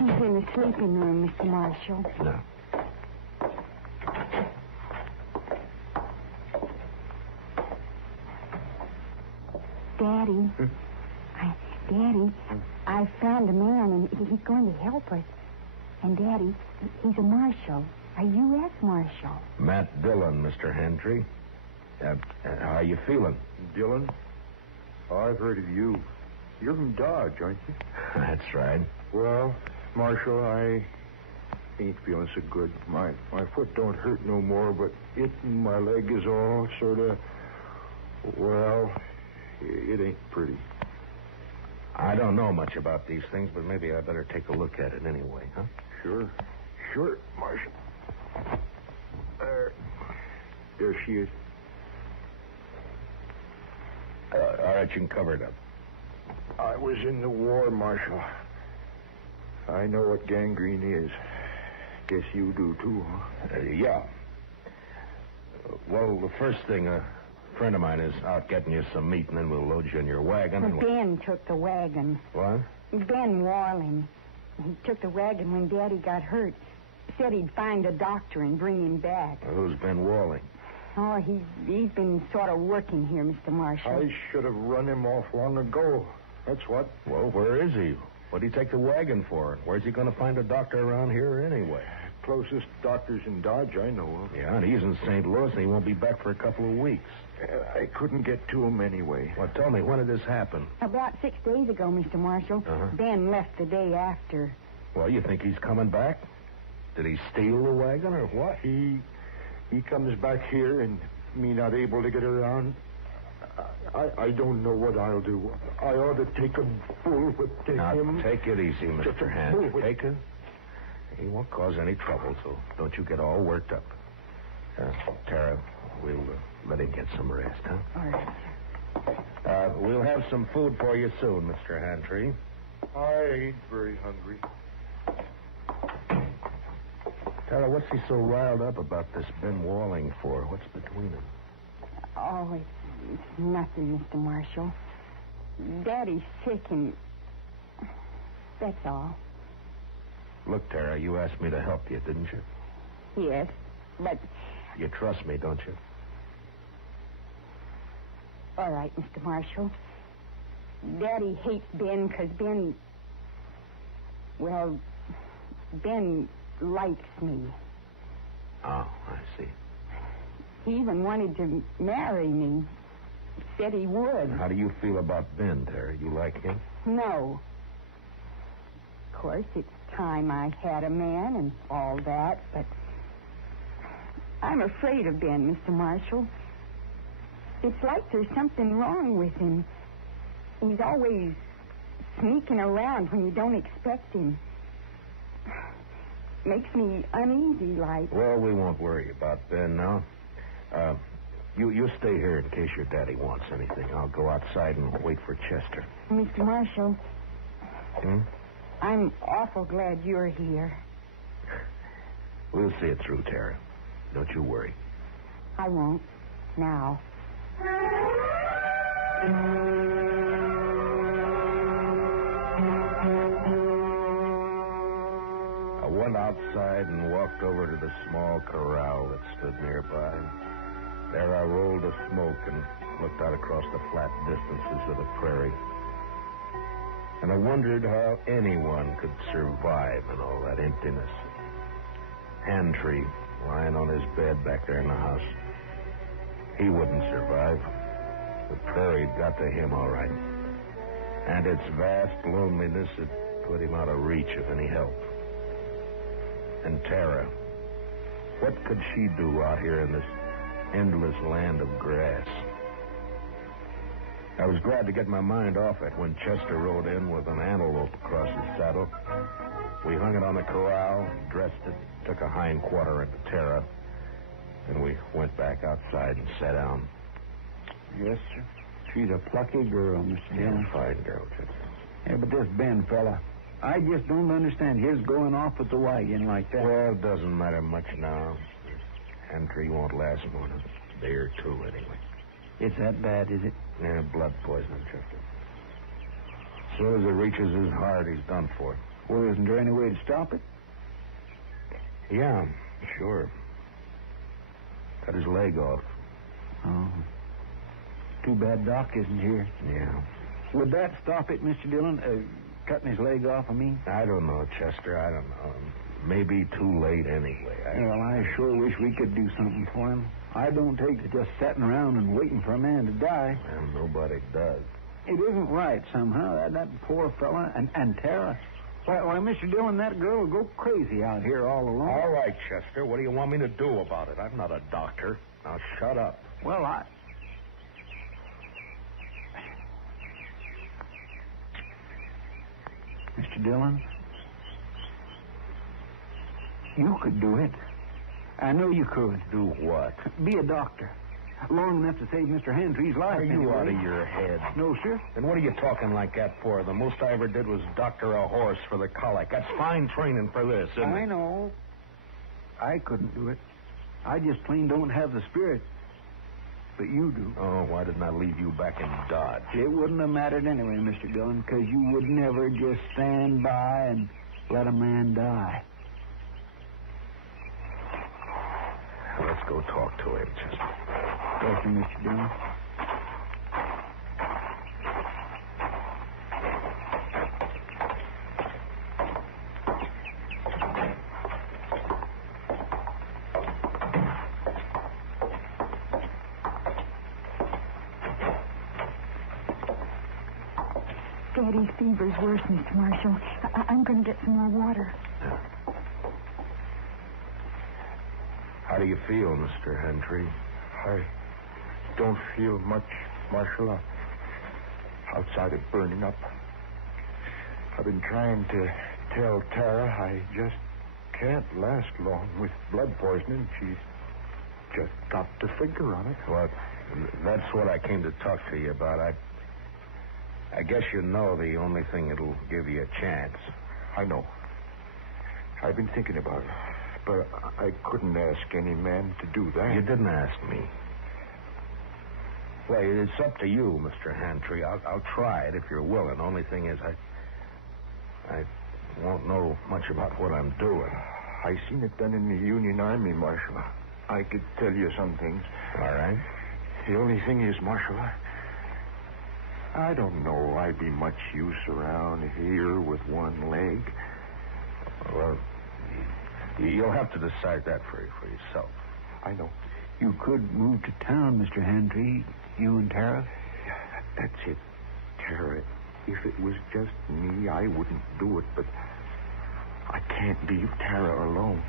He's in the sleeping room, Mr. Marshal. No. Daddy. Daddy, I found a man, and he's going to help us. And, Daddy, he's a marshal, a U.S. Marshal. Matt Dillon, Mr. Hantry. How you feeling? Dillon? I've heard of you. You're from Dodge, aren't you? That's right. Well, Marshal, I ain't feeling so good. My foot don't hurt no more, but my leg is all sort of, well, it ain't pretty. I don't know much about these things, but maybe I better take a look at it anyway, huh? Sure, Marshal. There she is. All right, you can cover it up. I was in the war, Marshal. I know what gangrene is. Guess you do, too, huh? Yeah. Well, the first thing, a friend of mine is out getting you some meat, and then we'll load you in your wagon. And Ben took the wagon. What? Ben Walling. He took the wagon when Daddy got hurt. Said he'd find a doctor and bring him back. Who's Ben Walling? Oh, he's been sort of working here, Mr. Marshal. I should have run him off long ago. That's what. Well, where is he? What'd he take the wagon for? Where's he going to find a doctor around here anyway? closest doctor's in Dodge I know of. Yeah, and he's in St. Louis, and he won't be back for a couple of weeks. I couldn't get to him anyway. Well, tell me, when did this happen? About 6 days ago, Mr. Marshall. Uh-huh. Ben left the day after. Well, you think he's coming back? Did he steal the wagon or what? He comes back here and me not able to get around. I don't know what I'll do. I ought to take him full, but Now, take it easy, Mr. Hand. Take it. He won't cause any trouble, so don't you get all worked up. Tara, we'll let him get some rest, huh? All right. We'll have some food for you soon, Mr. Hantry. I ain't very hungry. Tara, what's he so riled up about this Ben Walling for? What's between them? Oh, it's nothing, Mr. Marshall. Daddy's sick and... that's all. Look, Tara, you asked me to help you, didn't you? Yes, but... You trust me, don't you? All right, Mr. Marshall. Daddy hates Ben because Ben... Well, Ben likes me. Oh, I see. He even wanted to marry me. Said he would. How do you feel about Ben, Tara? You like him? No. Of course, it's time I had a man and all that, but I'm afraid of Ben, Mr. Marshall. It's like there's something wrong with him. He's always sneaking around when you don't expect him. Makes me uneasy, like. Well, we won't worry about Ben now. You stay here in case your daddy wants anything. I'll go outside and wait for Chester. Mr. Marshall. I'm awful glad you're here. We'll see it through, Tara. Don't you worry. I won't. Now. I went outside and walked over to the small corral that stood nearby. There I rolled a smoke and looked out across the flat distances of the prairie. And I wondered how anyone could survive in all that emptiness. Hantry lying on his bed back there in the house. He wouldn't survive. The prairie got to him all right. And its vast loneliness had put him out of reach of any help. And Tara, what could she do out here in this endless land of grass? I was glad to get my mind off it when Chester rode in with an antelope across his saddle. We hung it on the corral, dressed it, took a hind quarter into Tara, and we went back outside and sat down. Yes, sir. She's a plucky girl, Mr. Dillon. Fine girl, Chester. Yeah, but this Ben fella, I just don't understand his going off with the wagon like that. Well, it doesn't matter much now. Hantry won't last more than a day or two anyway. It's that bad, is it? Yeah, blood poisoning, Chester. As soon as it reaches his heart, he's done for. Well, isn't there any way to stop it? Yeah, sure. Cut his leg off. Oh. Too bad Doc isn't here. Yeah. Would that stop it, Mr. Dillon? Cutting his leg off, I mean? I don't know, Chester. I don't know. Maybe too late anyway. Well, I sure wish we could do something for him. I don't take to just sitting around and waiting for a man to die. Well, nobody does. It isn't right somehow. That poor fella and Tara. Why, Mr. Dillon, that girl will go crazy out here all alone. All right, Chester. What do you want me to do about it? I'm not a doctor. Now shut up. Well, Mr. Dillon, you could do it. I know you could. Do what? Be a doctor. Long enough to save Mr. Hantry's life. Are you anyway. out of your head? No, sir. Then what are you talking like that for? The most I ever did was doctor a horse for the colic. That's fine training for this, isn't it? I know. I couldn't do it. I just plain don't have the spirit. But you do. Oh, why didn't I leave you back in Dodge? It wouldn't have mattered anyway, Mr. Dillon, because you would never just stand by and let a man die. Let's go talk to him, Chester. Thank you, Mr. Dillon. Daddy's fever's worse, Mr. Marshall. I'm going to get some more water. How do you feel, Mr. Hendry? I don't feel much, Marshal. Outside of burning up. I've been trying to tell Tara I just can't last long with blood poisoning. She's just got to figure on it. Well, that's what I came to talk to you about. I guess you know the only thing that'll give you a chance. I know. I've been thinking about it. But I couldn't ask any man to do that. You didn't ask me. Well, it's up to you, Mr. Hantry. I'll try it if you're willing. Only thing is, I won't know much about what I'm doing. I seen it done in the Union Army, Marshal. I could tell you some things. All right. The only thing is, Marshal, I don't know I'd be much use around here with one leg. Well, you'll have to decide that for yourself. I know. You could move to town, Mr. Hendry. You and Tara? That's it. Tara, if it was just me, I wouldn't do it, but I can't leave Tara alone.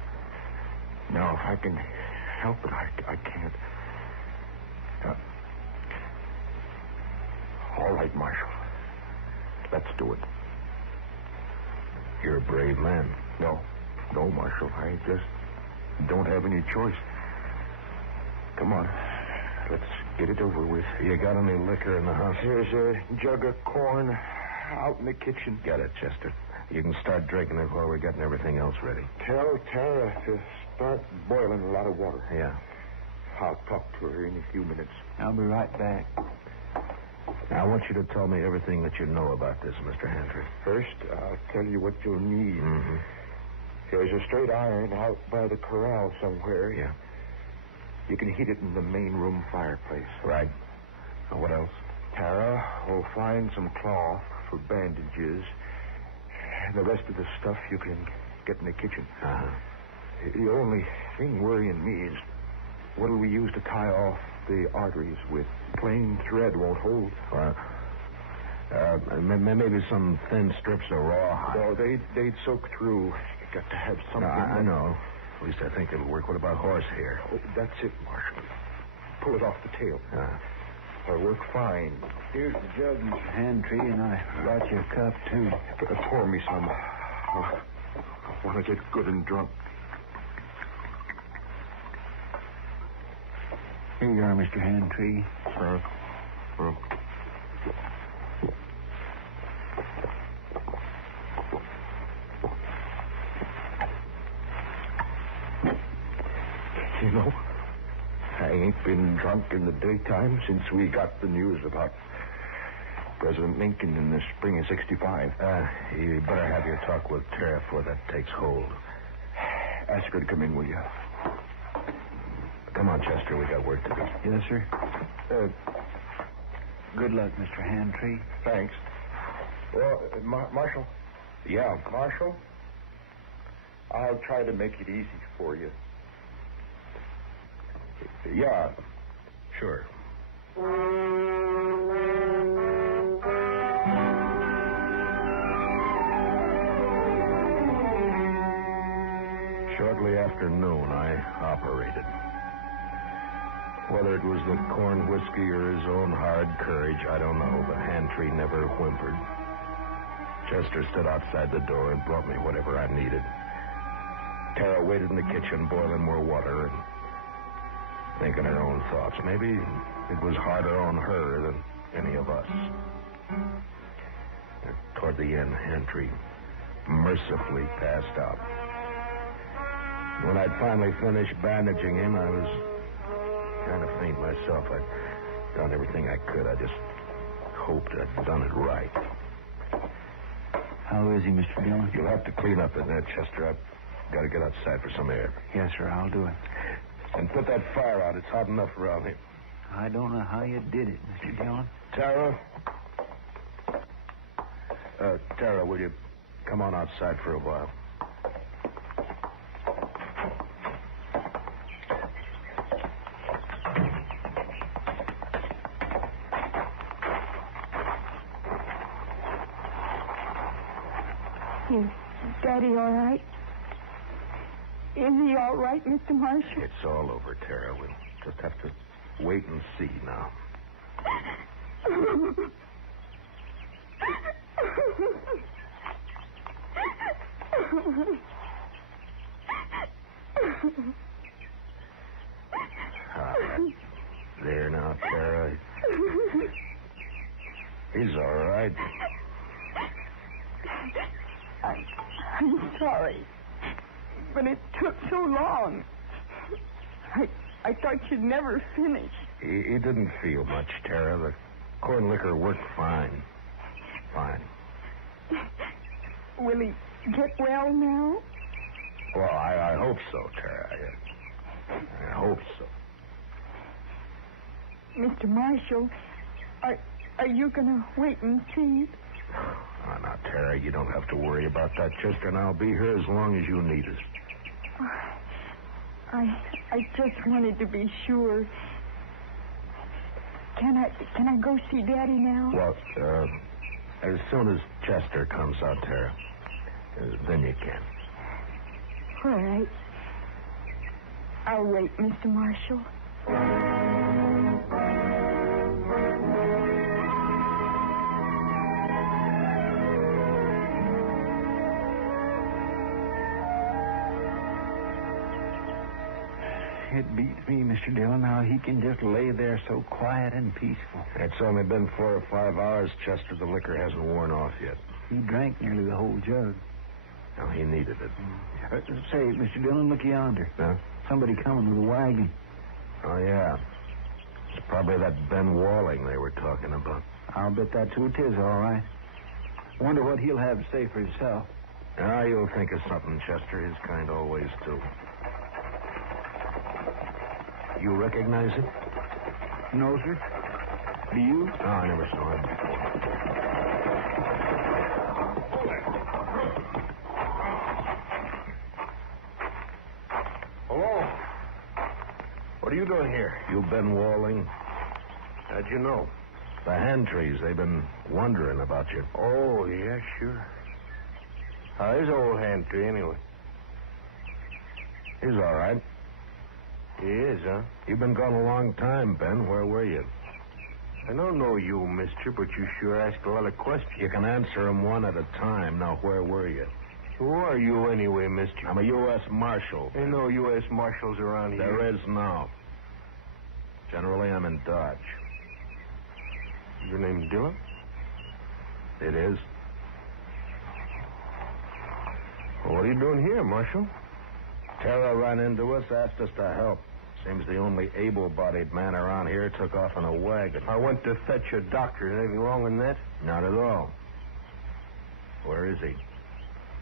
Now, if I can help it, I can't. All right, Marshal. Let's do it. You're a brave man. No, Marshal. I just don't have any choice. Come on. Let's get it over with. You got any liquor in the house? There's a jug of corn out in the kitchen. Get it, Chester. You can start drinking it while we're getting everything else ready. Tell Tara to start boiling a lot of water. Yeah. I'll talk to her in a few minutes. I'll be right back. Now, I want you to tell me everything that you know about this, Mr. Hendry. First, I'll tell you what you'll need. Mm-hmm. There's a straight iron out by the corral somewhere. Yeah. You can heat it in the main room fireplace. Right. What else? Tara will find some cloth for bandages. And the rest of the stuff you can get in the kitchen. Uh-huh. The only thing worrying me is what'll we use to tie off the arteries with? Plain thread won't hold. Maybe some thin strips of rawhide. No, they'd soak through. You got to have something. No, I know. At least I think it'll work. What about horsehair? Oh, that's it, Marshal. Pull it off the tail. It'll work fine. Here's the jug, Mr. Hantry, and I brought you a cup, too. Pour me some. I want to get good and drunk. Here you are, Mr. Hantry. You know, I ain't been drunk in the daytime since we got the news about President Lincoln in the spring of 65. You better have your talk with Tara before that takes hold. Ask her to come in, will you? Come on, Chester. We got work to do. Yes, sir. Good luck, Mr. Hantry. Thanks. Well, Marshal? Yeah? Marshal? I'll try to make it easy for you. Yeah, sure. Shortly after noon, I operated. Whether it was the corn whiskey or his own hard courage, I don't know, but Hantry never whimpered. Chester stood outside the door and brought me whatever I needed. Tara waited in the kitchen, boiling more water and thinking her own thoughts. Maybe it was harder on her than any of us. Toward the end, Hantry mercifully passed out. When I'd finally finished bandaging him, I was kind of faint myself. I'd done everything I could. I just hoped I'd done it right. How is he, Mr. Dillon? You'll have to clean up in there, Chester. I've got to get outside for some air. Yes, sir, I'll do it. And put that fire out. It's hot enough around here. I don't know how you did it, Mr. Dillon. Tara? Tara, will you come on outside for a while? Is Daddy all right? Is he all right, Mr. Marshall? It's all over, Tara. We'll just have to wait and see now. There now, Tara. He's all right. I'm sorry, but it took so long. I thought you'd never finish. He didn't feel much, Tara. The corn liquor worked fine. Fine. Will he get well now? Well, I hope so, Tara. I hope so. Mr. Marshall, are you going to wait and see? Oh, now, Tara, you don't have to worry about that. Chester and I'll be here as long as you need us. I just wanted to be sure. Can I go see Daddy now? Well, as soon as Chester comes out, Tara, then you can. All right. I'll wait, Mr. Marshall. It beats me, Mr. Dillon, how he can just lay there so quiet and peaceful. It's only been 4 or 5 hours, Chester. The liquor hasn't worn off yet. He drank nearly the whole jug. No, he needed it. Say, Mr. Dillon, look yonder. Huh? Somebody coming with a wagon. Oh, yeah. It's probably that Ben Walling they were talking about. I'll bet that's who it is, all right. Wonder what he'll have to say for himself. Ah, you'll think of something, Chester. His kind always do. You recognize him? No, sir. Do you? No, I never saw him before. Hello? What are you doing here? You Ben Walling? How'd you know? The Hantrees, they've been wondering about you. Oh, yeah, sure. How's old Hantry, anyway? He's all right. He is, huh? You've been gone a long time, Ben. Where were you? I don't know you, mister, but you sure ask a lot of questions. You can answer them one at a time. Now, where were you? Who are you anyway, mister? I'm a U.S. Marshal. Ain't no U.S. Marshals around here. There is now. Generally, I'm in Dodge. Your name Dillon? It is. Well, what are you doing here, Marshal? Tara ran into us, asked us to help. Seems the only able-bodied man around here took off in a wagon. I went to fetch a doctor. Is anything wrong with that? Not at all. Where is he?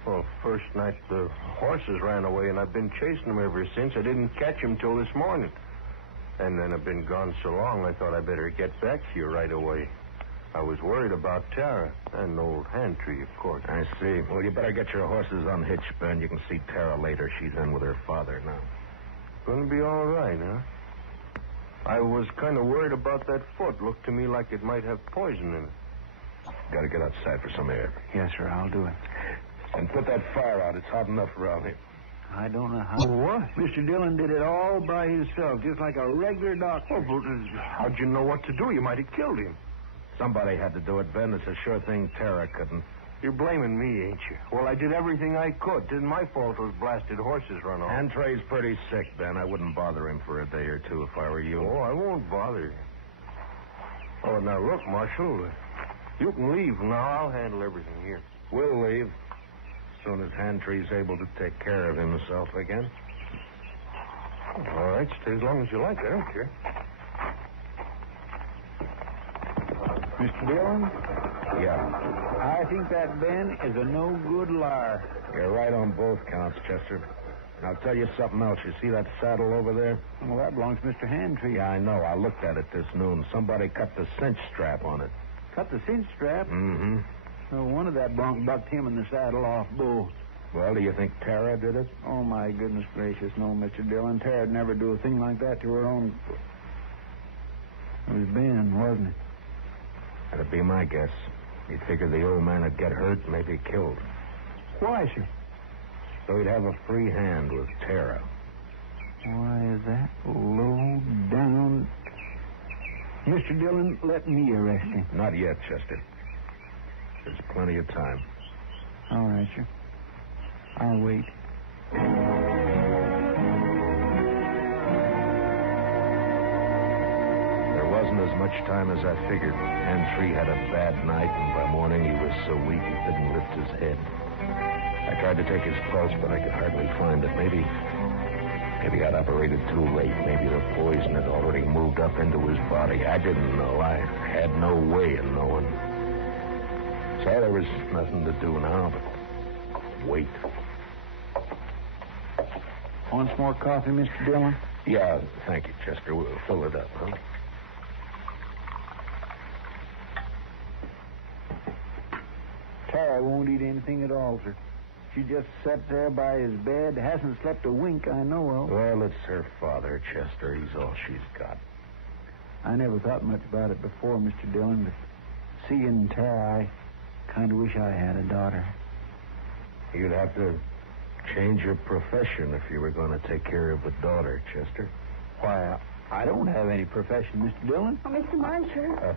Well, first night the horses ran away, and I've been chasing them ever since. I didn't catch him till this morning. And then I've been gone so long, I thought I'd better get back to you right away. I was worried about Tara and old Hantry, of course. I see. Well, you better get your horses unhitched, Ben. You can see Tara later. She's in with her father now. Gonna be all right, huh? I was kind of worried about that foot. Looked to me like it might have poison in it. Got to get outside for some air. Yes, sir, I'll do it. And put that fire out. It's hot enough around here. I don't know how. What? Mr. Dillon did it all by himself, just like a regular doctor. Oh, but how'd you know what to do? You might have killed him. Somebody had to do it, Ben. It's a sure thing Tara couldn't. You're blaming me, ain't you? Well, I did everything I could. It isn't my fault those blasted horses run off. Hantry's pretty sick, Ben. I wouldn't bother him for a day or two if I were you. Oh, I won't bother you. Oh, now, look, Marshal, you can leave now. I'll handle everything here. We'll leave as soon as Hantry's able to take care of himself again. All right, stay as long as you like. I don't care. Mr. Dillon? Yeah. I think that Ben is a no-good liar. You're right on both counts, Chester. And I'll tell you something else. You see that saddle over there? Well, that belongs to Mr. Hantry. Yeah, I know. I looked at it this noon. Somebody cut the cinch strap on it. Cut the cinch strap? Mm-hmm. No wonder that bronc bucked him in the saddle off both. Well, do you think Tara did it? Oh, my goodness gracious, no, Mr. Dillon. Tara'd never do a thing like that to her own. It was Ben, wasn't it? That'd be my guess. He figured the old man would get hurt, maybe killed. Why, sir? So he'd have a free hand with Tara. Why, is that low down? Mr. Dillon, let me arrest him. Not yet, Chester. There's plenty of time. All right, sir. I'll wait. There wasn't as much time as I figured. Henry had a bad night, and by morning he was so weak he couldn't lift his head. I tried to take his pulse, but I could hardly find it. Maybe I'd operated too late. Maybe the poison had already moved up into his body. I didn't know. I had no way of knowing. So there was nothing to do now but wait. Want some more coffee, Mr. Dillon? Yeah, thank you, Chester. We'll fill it up, huh? Tara won't eat anything at all, sir. She just sat there by his bed, hasn't slept a wink I know of. Well, it's her father, Chester. He's all she's got. I never thought much about it before, Mr. Dillon, but seeing Tara, I kind of wish I had a daughter. You'd have to change your profession if you were going to take care of a daughter, Chester. Why, I don't have any profession, Mr. Dillon. Oh, Mr. Marshall.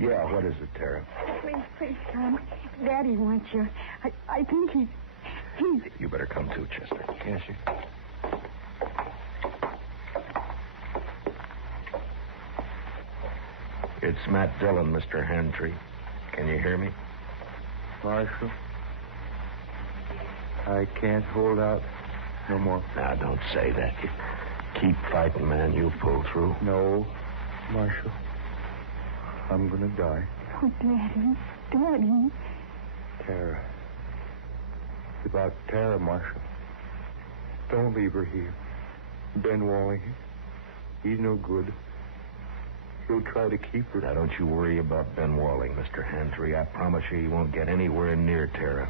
Yeah, what is it, Tara? Please come. Daddy wants you. I think he's... You better come too, Chester. Yes, sir. It's Matt Dillon, Mr. Hantry. Can you hear me? Marshal, I can't hold out no more. Now, don't say that. You keep fighting, man. You'll pull through. No, Marshal. I'm going to die. Oh, Daddy. Tara. It's about Tara, Marshal. Don't leave her here. Ben Walling, he's no good. He'll try to keep her. Now, don't you worry about Ben Walling, Mr. Hantry. I promise you he won't get anywhere near Tara.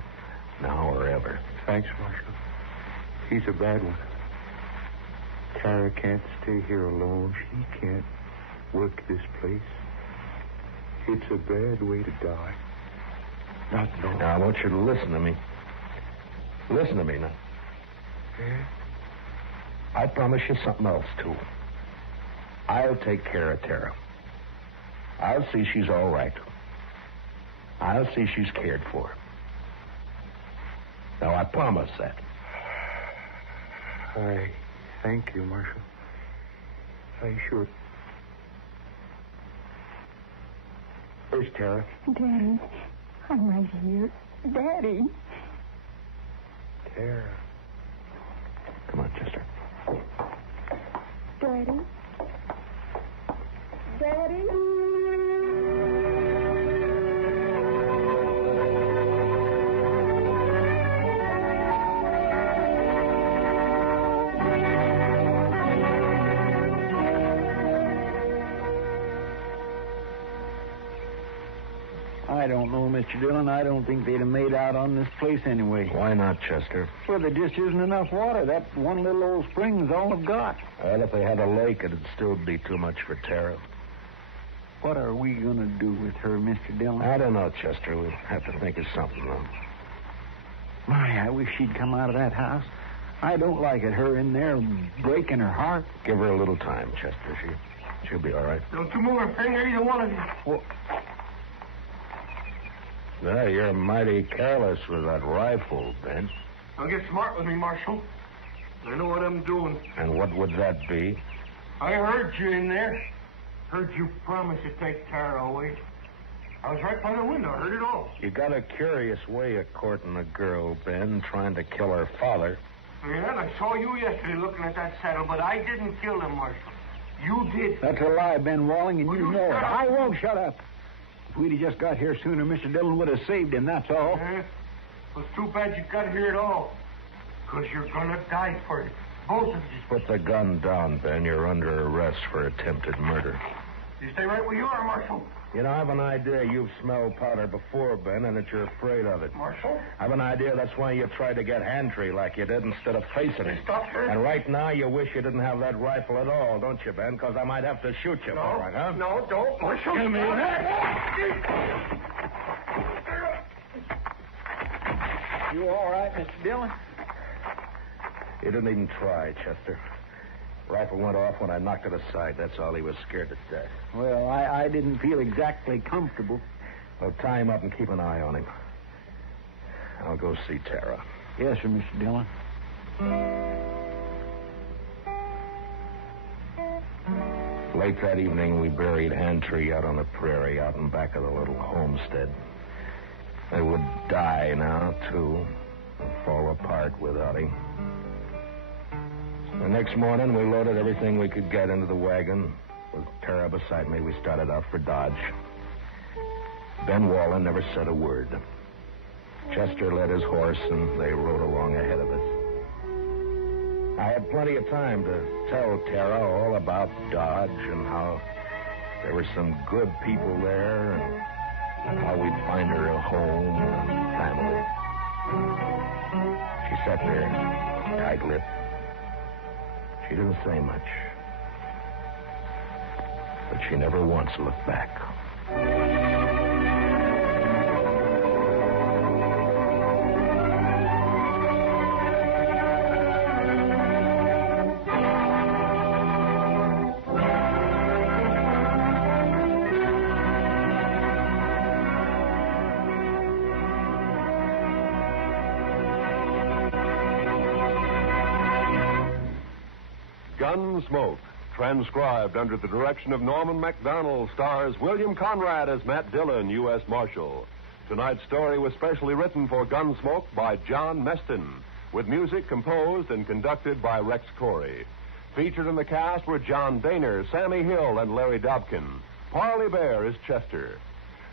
Now or ever. Thanks, Marshal. He's a bad one. Tara can't stay here alone. She can't work this place. It's a bad way to die. Not knowing. Now, I want you to listen to me. Listen to me now. Yeah? I promise you something else, too. I'll take care of Tara. I'll see she's all right. I'll see she's cared for. Now, I promise that. I thank you, Marshal. I should. Where's Tara? Daddy, I'm right here. Daddy. Tara. Come on, Chester. Daddy. Daddy. I don't know, Mr. Dillon. I don't think they'd have made out on this place anyway. Why not, Chester? Well, there just isn't enough water. That one little old spring's all they've got. Well, if they had a lake, it'd still be too much for Tara. What are we going to do with her, Mr. Dillon? I don't know, Chester. We'll have to think of something, though. My, I wish she'd come out of that house. I don't like it, her in there breaking her heart. Give her a little time, Chester. She'll be all right. Don't you move a finger, either one of you. Well, well, you're mighty careless with that rifle, Ben. Now get smart with me, Marshal. I know what I'm doing. And what would that be? I heard you in there. Heard you promise to take Tara away. I was right by the window. I heard it all. You got a curious way of courting a girl, Ben, trying to kill her father. Yeah, and I saw you yesterday looking at that saddle, but I didn't kill him, Marshal. You did. That's a lie, Ben Walling, and you know it. shut up. I won't shut up. If we'd have just got here sooner, Mr. Dillon would have saved him, that's all. Yeah? Well, it's too bad you got here at all. Because you're going to die for it. Both of you. Put the gun down, Ben. You're under arrest for attempted murder. You stay right where you are, Marshal. You know, I have an idea you've smelled powder before, Ben, and that you're afraid of it. Marshal? I have an idea that's why you tried to get Hantry like you did instead of facing it. Stop her. And right now you wish you didn't have that rifle at all, don't you, Ben? Because I might have to shoot you for it, huh? No, don't, Marshal. Give me that. You all right, Mr. Dillon? He didn't even try, Chester. Rifle went off when I knocked it aside. That's all. He was scared to death. Well, I didn't feel exactly comfortable. Well, tie him up and keep an eye on him. I'll go see Tara. Yes, sir, Mr. Dillon. Late that evening, we buried Handtree out on the prairie, out in back of the little homestead. They would die now, too, and fall apart without him. The next morning, we loaded everything we could get into the wagon. With Tara beside me, we started out for Dodge. Ben Wallen never said a word. Chester led his horse, and they rode along ahead of us. I had plenty of time to tell Tara all about Dodge and how there were some good people there and how we'd find her a home and family. She sat there, tight-lipped. She didn't say much. But she never once looked back. Gunsmoke, transcribed under the direction of Norman MacDonald, stars William Conrad as Matt Dillon, U.S. Marshal. Tonight's story was specially written for Gunsmoke by John Meston, with music composed and conducted by Rex Corey. Featured in the cast were John Daner, Sammy Hill, and Larry Dobkin. Parley Bear is Chester.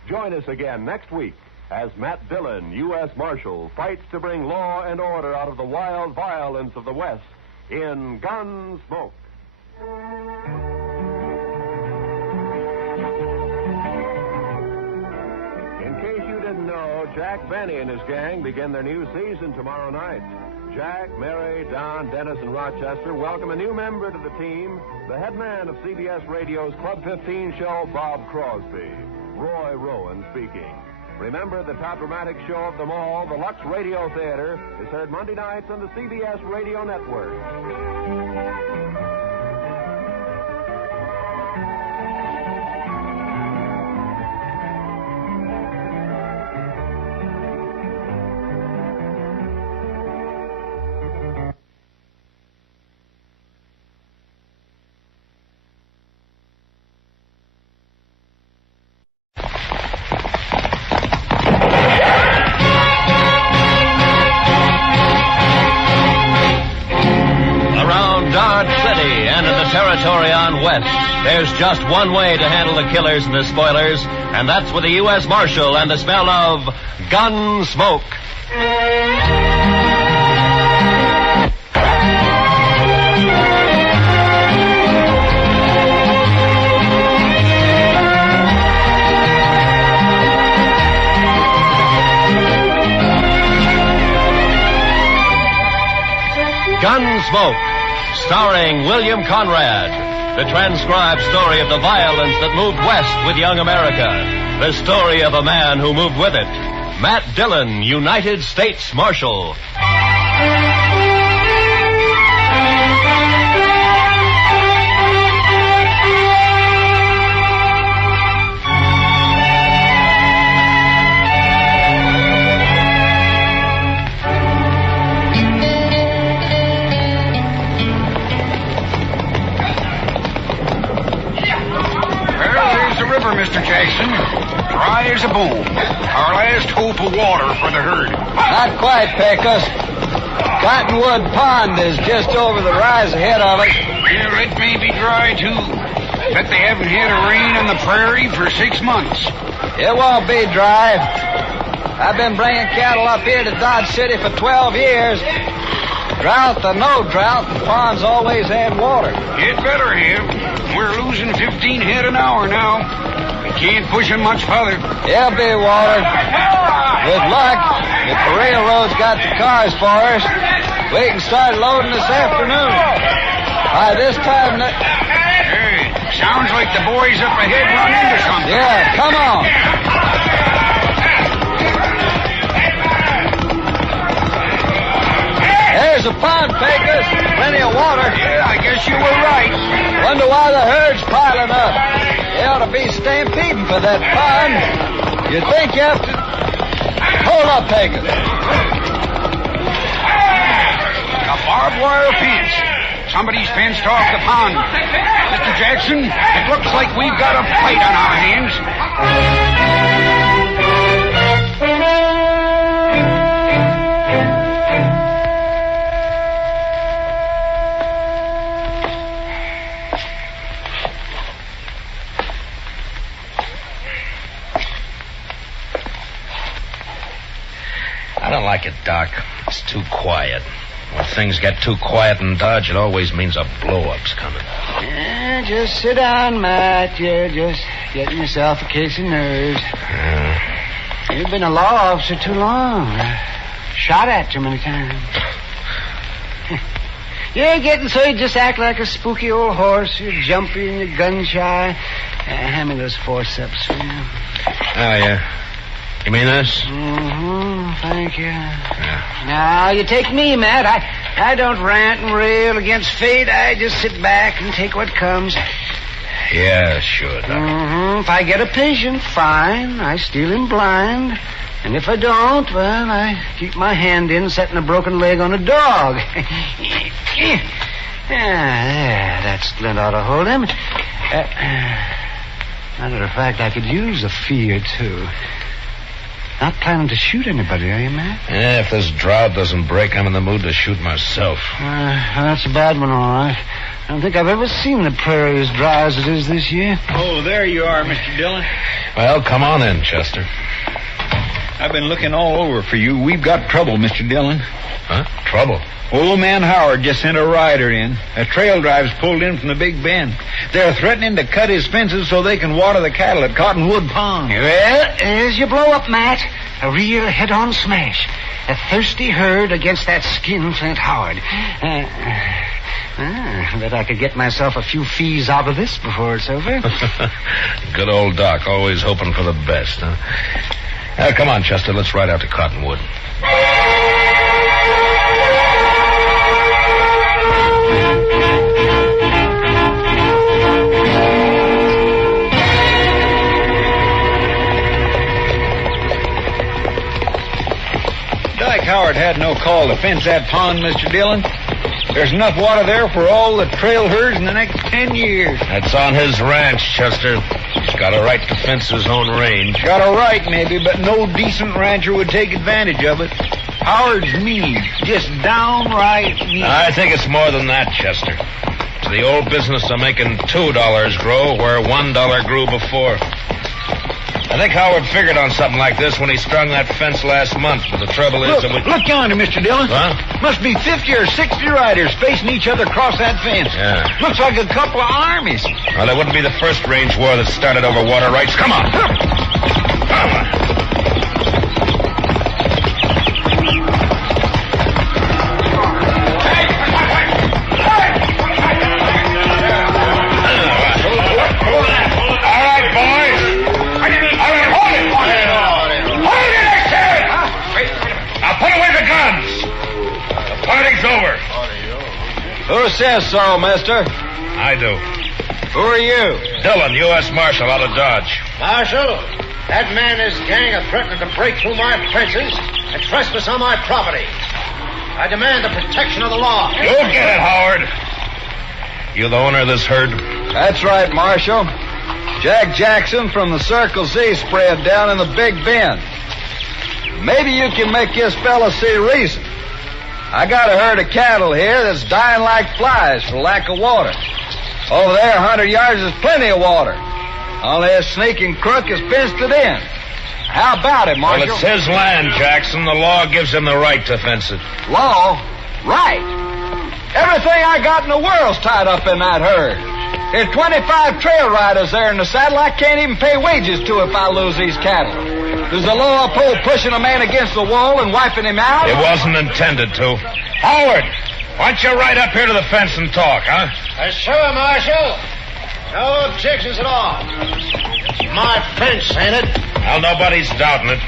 Join us again next week as Matt Dillon, U.S. Marshal, fights to bring law and order out of the wild violence of the West in Gunsmoke. In case you didn't know, Jack Benny and his gang begin their new season tomorrow night. Jack, Mary, Don, Dennis, and Rochester welcome a new member to the team, the head man of CBS Radio's Club 15 show, Bob Crosby. Roy Rowan speaking. Remember, the top dramatic show of them all, the Lux Radio Theater, is heard Monday nights on the CBS Radio Network. Territory on West, there's just one way to handle the killers and the spoilers, and that's with the U.S. Marshal and the smell of Gunsmoke. Gunsmoke, starring William Conrad, the transcribed story of the violence that moved west with young America, the story of a man who moved with it, Matt Dillon, United States Marshal. Mr. Jackson, dry as a bone. Our last hope of water for the herd. Not quite, Pecos. Cottonwood Pond is just over the rise ahead of us. Yeah, it may be dry, too. Bet they haven't had a rain on the prairie for 6 months. It won't be dry. I've been bringing cattle up here to Dodge City for 12 years. Drought or no drought, the ponds always had water. It better have. We're losing 15 head an hour now. We can't push them much further. There'll be water. With luck, if the railroad's got the cars for us, we can start loading this afternoon. By this time... Hey, sounds like the boys up ahead run into something. Yeah, come on. There's a pond, Pecos. Plenty of water. Yeah, I guess you were right. Wonder why the herd's piling up. They ought to be stampeding for that pond. You think you have to... Hold up, Pecos. A barbed wire fence. Somebody's fenced off the pond. Mr. Jackson, it looks like we've got a fight on our hands. I don't like it, Doc. It's too quiet. When things get too quiet in Dodge, it always means a blow-up's coming. Yeah, just sit down, Matt. You're just getting yourself a case of nerves. You've been a law officer too long. Shot at too many times. You're getting so you just act like a spooky old horse. You're jumpy and you're gun-shy. Hand me those forceps, will you? Oh, yeah. You mean this? Mm-hmm. Thank you. Yeah. Now, you take me, Matt. I don't rant and rail against fate. I just sit back and take what comes. Yeah, sure, Doc. Mm-hmm. If I get a patient, fine. I steal him blind. And if I don't, well, I keep my hand in setting a broken leg on a dog. Yeah, there. That splint ought to hold him. Matter of fact, I could use a fee or two. Not planning to shoot anybody, are you, Matt? Yeah, if this drought doesn't break, I'm in the mood to shoot myself. That's a bad one, all right. I don't think I've ever seen the prairie as dry as it is this year. Oh, there you are, Mr. Dillon. Well, come on in, Chester. I've been looking all over for you. We've got trouble, Mr. Dillon. Huh? Trouble? Old man Howard just sent a rider in. A trail drive's pulled in from the Big Bend. They're threatening to cut his fences so they can water the cattle at Cottonwood Pond. Well, there's your blow-up, Matt. A real head-on smash. A thirsty herd against that skinflint Howard. I bet I could get myself a few fees out of this before it's over. Good old Doc, always hoping for the best, huh? Come on, Chester, let's ride out to Cottonwood. Howard had no call to fence that pond, Mr. Dillon. There's enough water there for all the trail herds in the next 10 years. That's on his ranch, Chester. He's got a right to fence his own range. Got a right, maybe, but no decent rancher would take advantage of it. Howard's mean. Just downright mean. I think it's more than that, Chester. It's the old business of making $2 grow where $1 grew before. I think Howard figured on something like this when he strung that fence last month, but the trouble is that we... Look yonder, Mr. Dillon. Huh? Must be 50 or 60 riders facing each other across that fence. Yeah. Looks like a couple of armies. Well, it wouldn't be the first range war that started over water rights. Come on. Come on. Over. Who says so, mister? I do. Who are you? Dillon, U.S. Marshal out of Dodge. Marshal, that man and his gang are threatening to break through my fences and trespass on my property. I demand the protection of the law. You get it, Howard. You the owner of this herd? That's right, Marshal. Jack Jackson from the Circle Z spread down in the Big Bend. Maybe you can make this fella see reason. I got a herd of cattle here that's dying like flies for lack of water. Over there, 100 yards, is plenty of water. Only a sneaking crook has fenced it in. How about it, Marshal? Well, it's his land, Jackson. The law gives him the right to fence it. Law? Right. Everything I got in the world's tied up in that herd. There's 25 trail riders there in the saddle I can't even pay wages to if I lose these cattle. Does the law uphold pushing a man against the wall and wiping him out? It wasn't intended to. Howard, why don't you ride up here to the fence and talk, huh? Sure, Marshal. No objections at all. My fence, ain't it? Well, nobody's doubting it.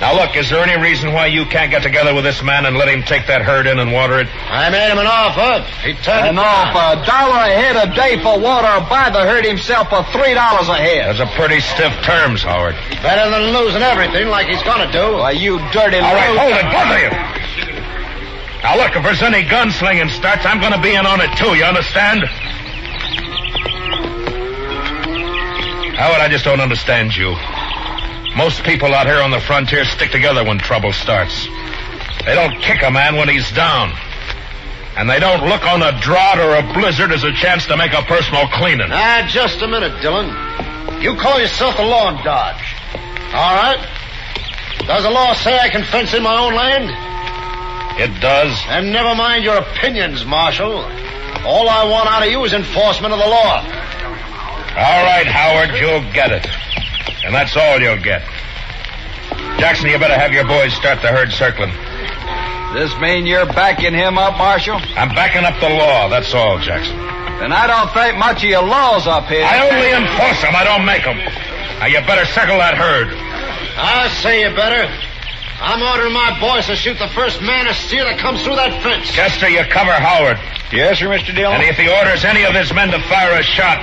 Now, look, is there any reason why you can't get together with this man and let him take that herd in and water it? I made him an offer. He turned An offer, $1 a head a day for water, or buy the herd himself for $3 a head. Those are pretty stiff terms, Howard. Better than losing everything like he's gonna do. Why, you dirty All right, loser. hold it, both of you. Now, look, if there's any gunslinging starts, I'm going to be in on it, too, you understand? Howard, I just don't understand you. Most people out here on the frontier stick together when trouble starts. They don't kick a man when he's down. And they don't look on a drought or a blizzard as a chance to make a personal cleaning. Just a minute, Dillon. You call yourself the law dodge. All right. Does the law say I can fence in my own land? It does. And never mind your opinions, Marshal. All I want out of you is enforcement of the law. All right, Howard, you'll get it. And that's all you'll get. Jackson, you better have your boys start the herd circling. This mean you're backing him up, Marshal? I'm backing up the law, that's all, Jackson. Then I don't think much of your laws up here. I only enforce them, I don't make them. Now, you better circle that herd. I say you better. I'm ordering my boys to shoot the first man or steer that comes through that fence. Chester, you cover Howard. Yes, sir, Mr. Dillon. And if he orders any of his men to fire a shot,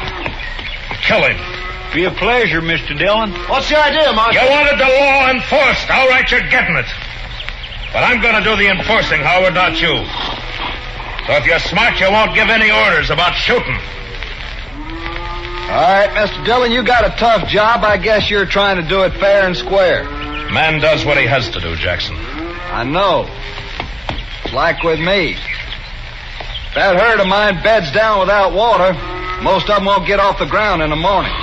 kill him. Be a pleasure, Mr. Dillon. What's your idea, Marshal? You wanted the law enforced. All right, you're getting it. But I'm going to do the enforcing, Howard, not you. So if you're smart, you won't give any orders about shooting. All right, Mr. Dillon, you got a tough job. I guess you're trying to do it fair and square. Man does what he has to do, Jackson. I know. It's like with me. If that herd of mine beds down without water, most of them won't get off the ground in the morning.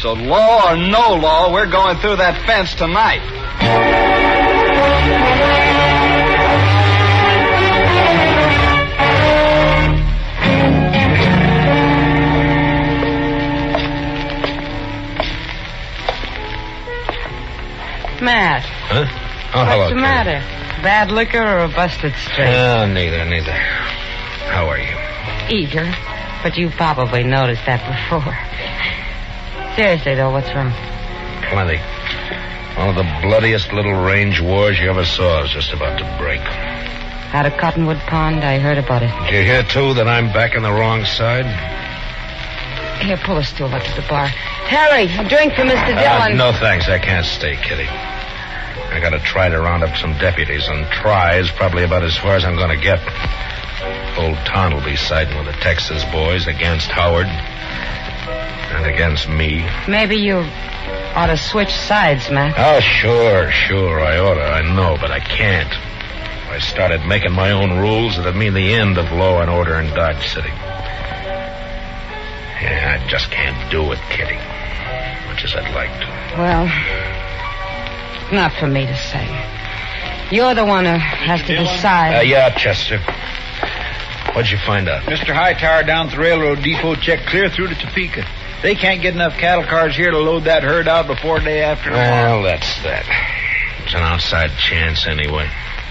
So law or no law, we're going through that fence tonight. Matt. Huh? Oh, hello, What's the matter? Bad liquor or a busted straight? Neither. How are you? Eager. But you probably noticed that before. Seriously, though, what's wrong? Plenty. One of the bloodiest little range wars you ever saw is just about to break. Out of Cottonwood Pond, I heard about it. Did you hear, too, that I'm back on the wrong side? Here, pull a stool up to the bar. Harry, a drink for Mr. Dillon. No, thanks. I can't stay, Kitty. I gotta try to round up some deputies, and try is probably about as far as I'm gonna get. Old Ton will be siding with the Texas boys against Howard and against me. Maybe you ought to switch sides, Matt. Oh, sure, I oughta. I know, but I can't. If I started making my own rules, it'd mean the end of law and order in Dodge City. Yeah, I just can't do it, Kitty. Much as I'd like to. Well, not for me to say. You're the one who has to decide. Yeah, Chester. What'd you find out? Mr. Hightower down at the railroad depot checked clear through to Topeka. They can't get enough cattle cars here to load that herd out before day after tomorrow. Well, that's that. It's an outside chance anyway.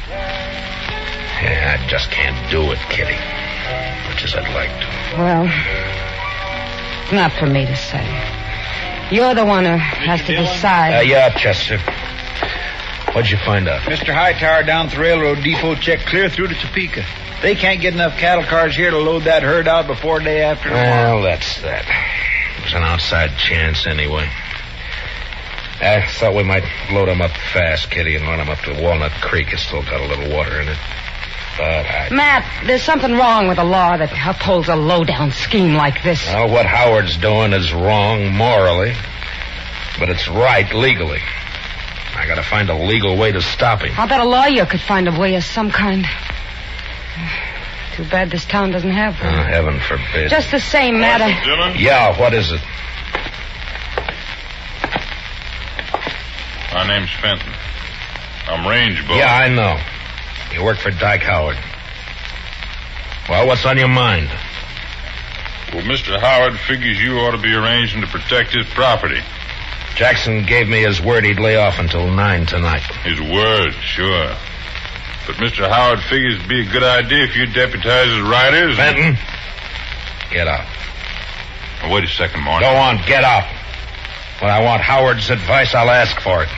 Yeah, I just can't do it, Kitty. Much as I'd like to. Well, not for me to say. You're the one who has to decide. Yeah, Chester. What'd you find out? Mr. Hightower down at the railroad depot checked clear through to Topeka. They can't get enough cattle cars here to load that herd out before day after tomorrow. Well, that's that. It's an outside chance anyway. I thought we might load them up fast, Kitty, and run them up to Walnut Creek. It's still got a little water in it. But Matt, there's something wrong with a law that upholds a low-down scheme like this. Well, what Howard's doing is wrong morally, but it's right legally. I gotta find a legal way to stop him. I'll bet a lawyer could find a way of some kind. Too bad this town doesn't have one. Oh, heaven forbid. Just the same, Matt. Yeah, what is it? My name's Fenton. I'm range boss. Yeah, I know. You work for Dyke Howard. Well, what's on your mind? Well, Mr. Howard figures you ought to be arranging to protect his property. Jackson gave me his word he'd lay off until 9 tonight. His word, sure. But Mr. Howard figures it'd be a good idea if you deputize his riders. Fenton, get out. Oh, wait a second, Martin. Go on, get out. When I want Howard's advice, I'll ask for it.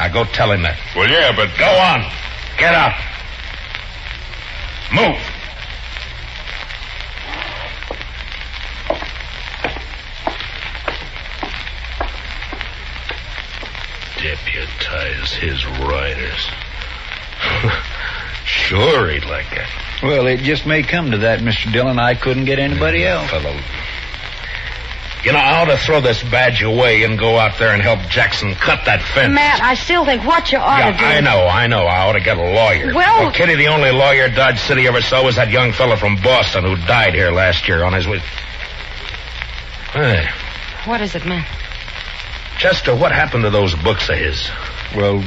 Now go tell him that. Well, yeah, but... Go on. Get up. Move. Deputize his riders. Sure, he'd like that. Well, it just may come to that, Mr. Dillon. I couldn't get anybody else. Fellow. You know, I ought to throw this badge away and go out there and help Jackson cut that fence. Matt, I still think what you ought to do... I know. I ought to get a lawyer. Well, Kitty, the only lawyer Dodge City ever saw was that young fella from Boston who died here last year on his way... Hey. What is it, Matt? Chester, what happened to those books of his? Well,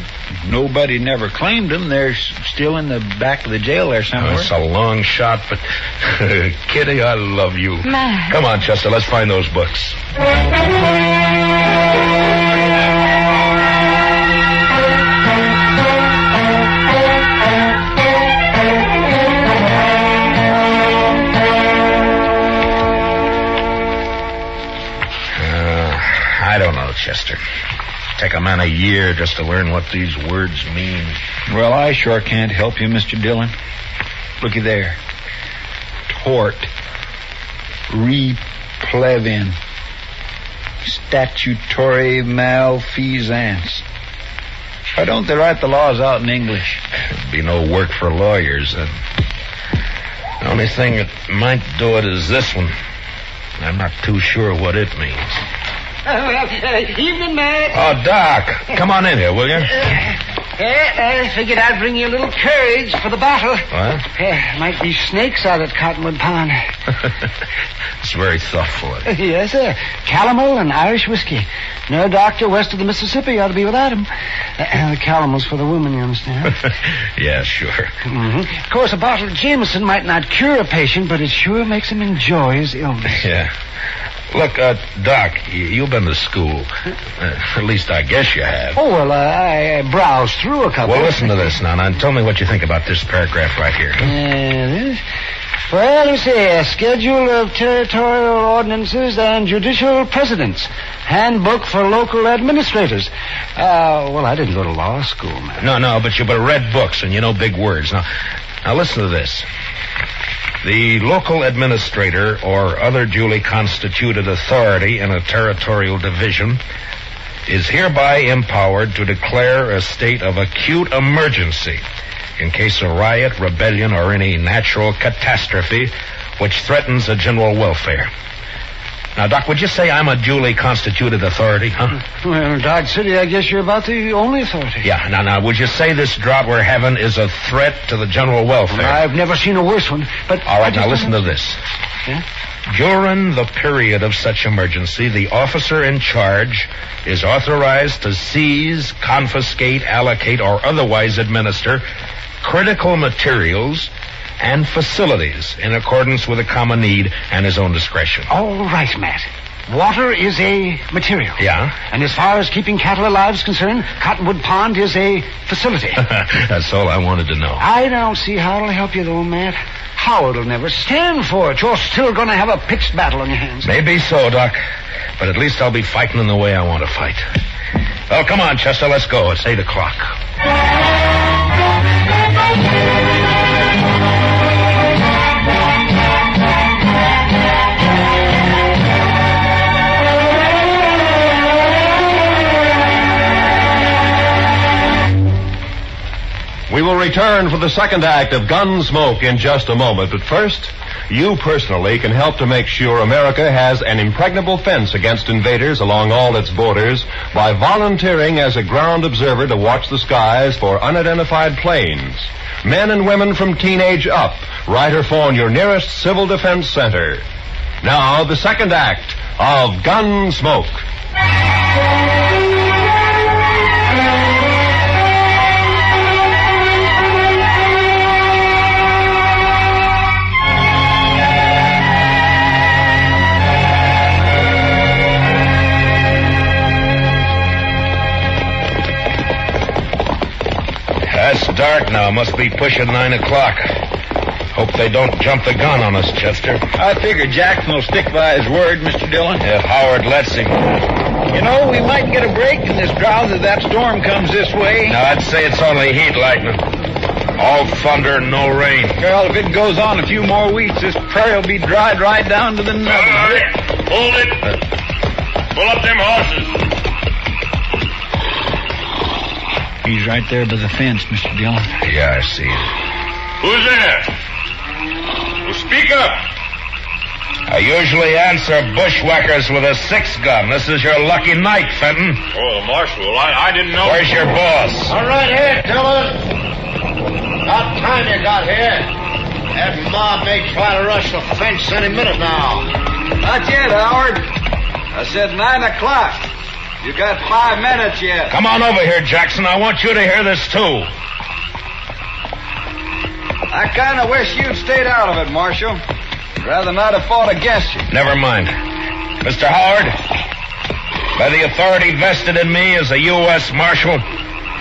nobody never claimed them. They're still in the back of the jail there somewhere. It's a long shot, but... Kitty, I love you. Matt. Come on, Chester, let's find those books. I don't know, Chester. Take a man a year just to learn what these words mean. Well, I sure can't help you, Mr. Dillon. Looky there. Tort. Replevin. Statutory malfeasance. Why don't they write the laws out in English? There'd be no work for lawyers. The only thing that might do it is this one. I'm not too sure what it means. Evening, Matt. Oh, Doc. Come on in here, will you? I figured I'd bring you a little courage for the battle. What? Might be snakes out at Cottonwood Pond. It's very thoughtful. Yes, sir. Calomel and Irish whiskey. No doctor west of the Mississippi ought to be without him. The calomel's for the women, you understand? Yeah, sure. Mm-hmm. Of course, a bottle of Jameson might not cure a patient, but it sure makes him enjoy his illness. Yeah. Look, Doc, you've been to school. At least I guess you have. Oh, well, I browsed through a couple. Well, listen to this now, and tell me what you think about this paragraph right here. This? Well, let me see. A schedule of territorial ordinances and judicial precedents. Handbook for local administrators. Well, I didn't go to law school, man. No, but you've read books, and you know big words. Now listen to this. The local administrator or other duly constituted authority in a territorial division is hereby empowered to declare a state of acute emergency in case of riot, rebellion, or any natural catastrophe which threatens the general welfare. Now, Doc, would you say I'm a duly constituted authority, huh? Well, Dodge City, I guess you're about the only authority. Yeah, now, would you say this drought we're having is a threat to the general welfare? Well, I've never seen a worse one, but... All right, now listen to this. Yeah? During the period of such emergency, the officer in charge is authorized to seize, confiscate, allocate, or otherwise administer critical materials and facilities in accordance with the common need and his own discretion. All right, Matt. Water is a material. Yeah? And as far as keeping cattle alive is concerned, Cottonwood Pond is a facility. That's all I wanted to know. I don't see how it'll help you, though, Matt. Howard'll never stand for it. You're still going to have a pitched battle on your hands. Maybe so, Doc. But at least I'll be fighting in the way I want to fight. Well, come on, Chester, let's go. It's 8 o'clock. We will return for the second act of Gunsmoke in just a moment. But first, you personally can help to make sure America has an impregnable fence against invaders along all its borders by volunteering as a ground observer to watch the skies for unidentified planes. Men and women from teenage up, write or phone your nearest Civil Defense Center. Now, the second act of Gunsmoke. It's dark now. Must be pushing 9 o'clock. Hope they don't jump the gun on us, Chester. I figure Jackson will stick by his word, Mr. Dillon. If Howard lets him. You know, we might get a break in this drought if that storm comes this way. No, I'd say it's only heat lightning. All thunder and no rain. Well, if it goes on a few more weeks, this prairie will be dried right down to the nub. Hold it. Pull up them horses. He's right there by the fence, Mr. Dillon. Yeah, I see it. Who's there? Well, speak up. I usually answer bushwhackers with a 6-gun. This is your lucky night, Fenton. Oh, Marshal, I didn't know. Where's your boss? All right, here, Dillon. About time you got here. That mob may try to rush the fence any minute now. Not yet, Howard. I said 9 o'clock. You got 5 minutes yet. Come on over here, Jackson. I want you to hear this, too. I kind of wish you'd stayed out of it, Marshal. I'd rather not have fought against you. Never mind. Mr. Howard, by the authority vested in me as a U.S. Marshal,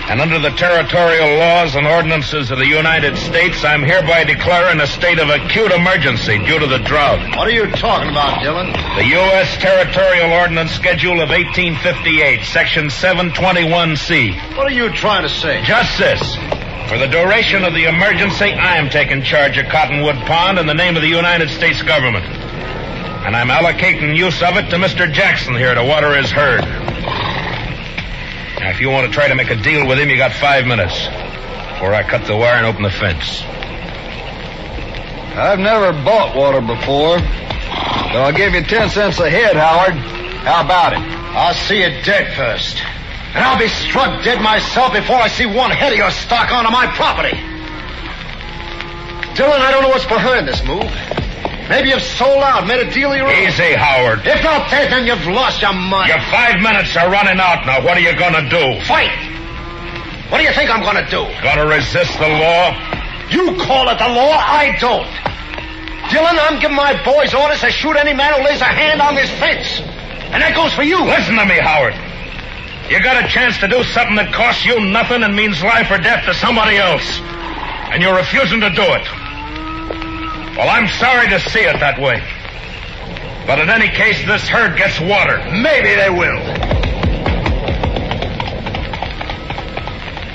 and under the territorial laws and ordinances of the United States, I'm hereby declaring a state of acute emergency due to the drought. What are you talking about, Dillon? The U.S. Territorial Ordinance Schedule of 1858, Section 721C. What are you trying to say? Just this. For the duration of the emergency, I am taking charge of Cottonwood Pond in the name of the United States government. And I'm allocating use of it to Mr. Jackson here to water his herd. Now, if you want to try to make a deal with him, you got 5 minutes before I cut the wire and open the fence. I've never bought water before, so I'll give you 10 cents a head, Howard. How about it? I'll see you dead first. And I'll be struck dead myself before I see one head of your stock onto my property. Dillon, I don't know what's behind this move. Maybe you've sold out, made a deal of your own. Easy, Howard. If not that, then you've lost your mind. Your 5 minutes are running out now. What are you going to do? Fight! What do you think I'm going to do? Going to resist the law? You call it the law, I don't. Dillon, I'm giving my boys orders to shoot any man who lays a hand on this fence. And that goes for you. Listen to me, Howard. You got a chance to do something that costs you nothing and means life or death to somebody else. And you're refusing to do it. Well, I'm sorry to see it that way. But in any case, this herd gets water. Maybe they will.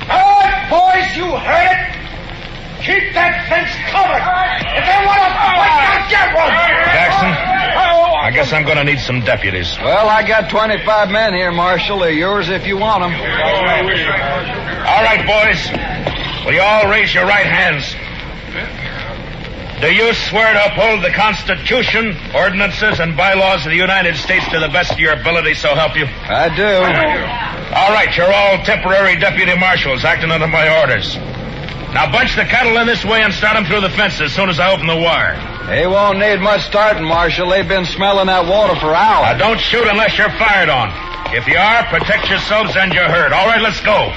All right, boys, you heard it. Keep that fence covered. If they want to fight, they'll get one. Jackson, I guess I'm going to need some deputies. Well, I got 25 men here, Marshal. They're yours if you want them. All right, boys. Will you all raise your right hands? Do you swear to uphold the Constitution, ordinances, and bylaws of the United States to the best of your ability, so help you? I do. All right, you're all temporary deputy marshals acting under my orders. Now bunch the cattle in this way and start them through the fence as soon as I open the wire. They won't need much starting, Marshal. They've been smelling that water for hours. Now don't shoot unless you're fired on. If you are, protect yourselves and your herd. All right, let's go.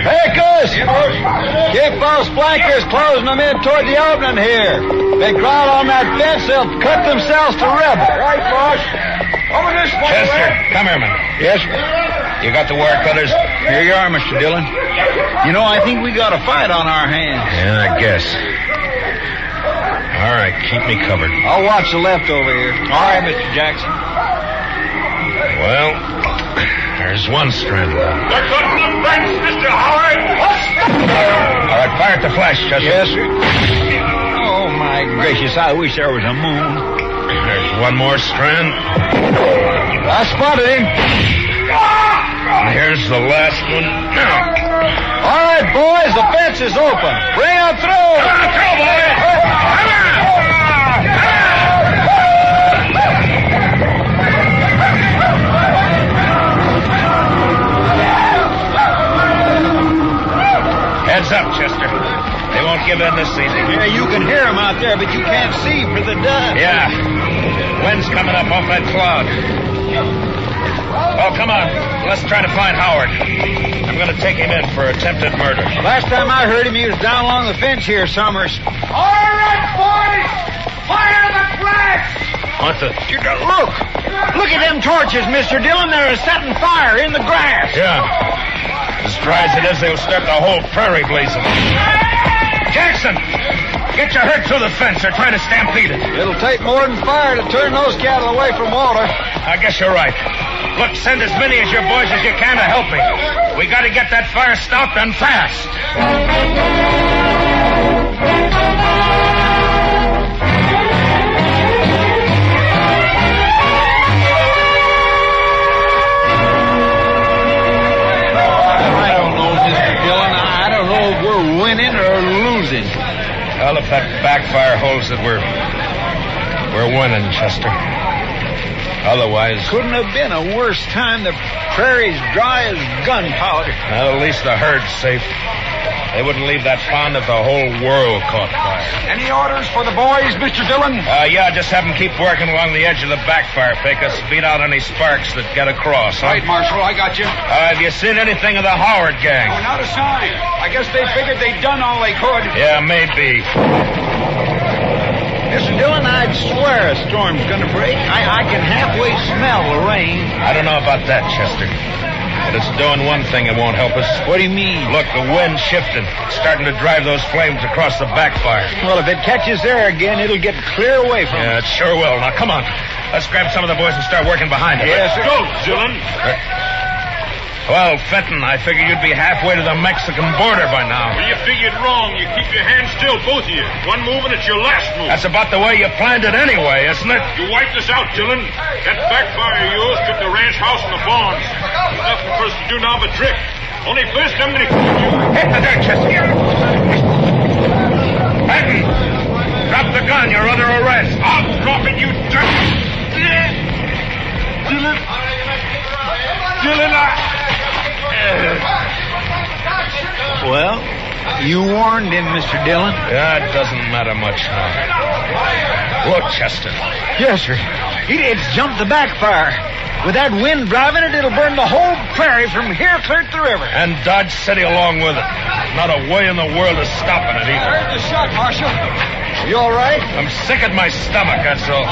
Hey, Gus! Keep those flankers closing them in toward the opening here. They crowd on that fence, they'll cut themselves to ribbons. Right, boss. Over this way. Chester, come here, man. Yes, You got the wire cutters? here you are, Mr. Dillon. You know, I think we got a fight on our hands. Yeah, I guess. All right, keep me covered. I'll watch the left over here. All right, Mr. Jackson. Well, there's one strand left. They're cutting the fence, Mr. Howard. All right, fire at the flash, Chester. Yes, sir. Oh, my gracious, I wish there was a moon. There's one more strand. I spotted him. And here's the last one. All right, boys, the fence is open. Bring them through. Come on, through, boys. Come on. Heads up, Chester. They won't give in this easy. Yeah, you can hear them out there, but you can't see for the dust. Yeah. Wind's coming up off that cloud. Oh, come on. Let's try to find Howard. I'm going to take him in for attempted murder. Last time I heard him, he was down along the fence here, Summers. All right, boys. Fire the flash. What the? Look! Look at them torches, Mr. Dillon. They're setting fire in the grass. Yeah. As dry as it is, they'll start the whole prairie blazing. Jackson! Get your herd through the fence. They're trying to stampede it. It'll take more than fire to turn those cattle away from water. I guess you're right. Look, send as many as your boys as you can to help me. We got to get that fire stopped and fast. Winning or losing? Well, if that backfire holds it, we're winning, Chester. Otherwise... Couldn't have been a worse time. The prairie's dry as gunpowder. Well, at least the herd's safe. They wouldn't leave that pond if the whole world caught fire. Any orders for the boys, Mr. Dillon? Yeah, just have them keep working along the edge of the backfire pickets. Beat out any sparks that get across. Huh? Right, Marshal, I got you. Have you seen anything of the Howard gang? Oh, not a sign. I guess they figured they'd done all they could. Yeah, maybe. Mr. Dillon, I'd swear a storm's gonna break. I can halfway smell the rain. I don't know about that, Chester. But it's doing one thing it won't help us. What do you mean? Look, the wind's shifting. It's starting to drive those flames across the backfire. Well, if it catches there again, it'll get clear away from Yeah, us. it sure will. Now, come on. Let's grab some of the boys and start working behind it. Yes, sir. Go, Dillon. Well, Fenton, I figured you'd be halfway to the Mexican border by now. Well, you figured wrong. You keep your hands still, both of you. One move and it's your last move. That's about the way you planned it anyway, isn't it? You wiped us out, Dillon. That backfire of yours took the ranch house and the barns. There's nothing for us to do now but drift. Only first I'm going to kill you. Hit the dirt, Chester. Fenton, drop the gun. You're under arrest. I'll drop it, you dirt. Dillon. Dillon, Well, you warned him, Mr. Dillon. Yeah, it doesn't matter much now. Look, Chester. Yes, sir. It's jumped the backfire. With that wind driving it, it'll burn the whole prairie from here clear to the river. And Dodge City along with it. Not a way in the world of stopping it either. Heard the shot, Marshal. You all right? I'm sick at my stomach, that's all.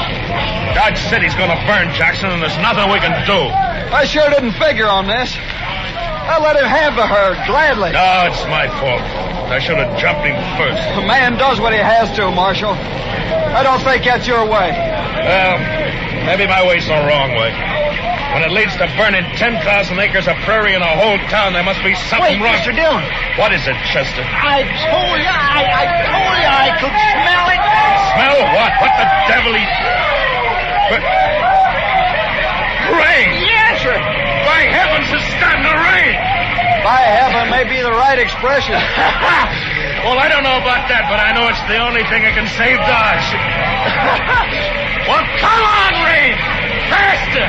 Dodge City's gonna burn, Jackson, and there's nothing we can do. I sure didn't figure on this. I let him have the herd, gladly. No, it's my fault. I should have jumped him first. A man does what he has to, Marshal. I don't think that's your way. Well, maybe my way's the wrong way. When it leads to burning 10,000 acres of prairie in a whole town, there must be something Wait, wrong. Mr. Dillon. What is it, Chester? I told you I could smell it. Smell what? What the devil Rain! Yes, sir. By heavens, it's starting to rain! By heaven may be the right expression. Well, I don't know about that, but I know it's the only thing that can save Dodge. Well, come on, rain! Faster!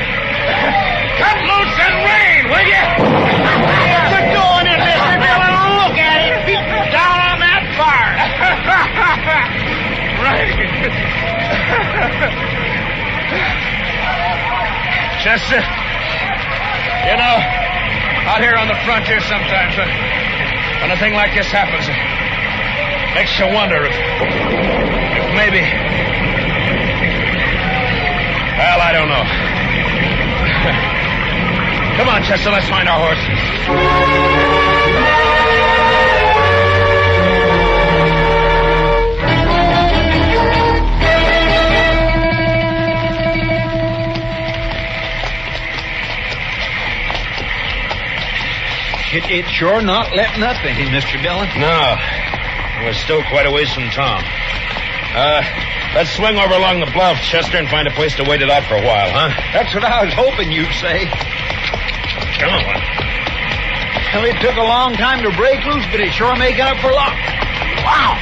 Cut loose and rain, will you? What you doing in Mr. Dillon? Look at it. Beating down on that fire. Right. Chester, you know, out here on the frontier sometimes, when a thing like this happens, it makes you wonder if maybe... Well, I don't know. Come on, Chester, let's find our horses. It's sure not letting up any, Mr. Dillon. No. We're still quite a ways from town. Let's swing over along the bluff, Chester, and find a place to wait it out for a while, huh? That's what I was hoping you'd say. Come on. Well, it took a long time to break loose, but it sure making up for luck. Wow!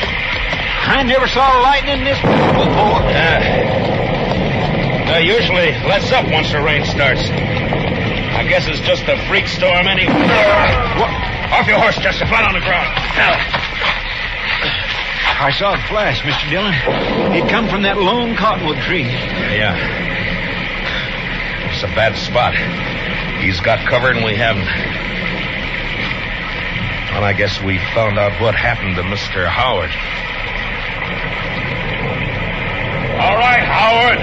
I never saw lightning this before. Yeah. Usually lets up once the rain starts. I guess it's just a freak storm anyway. Off your horse, Chester. Flat on the ground. I saw a flash, Mr. Dillon. It come from that lone cottonwood tree. Yeah. It's a bad spot. He's got cover and we haven't. Well, I guess we found out what happened to Mr. Howard. All right, Howard.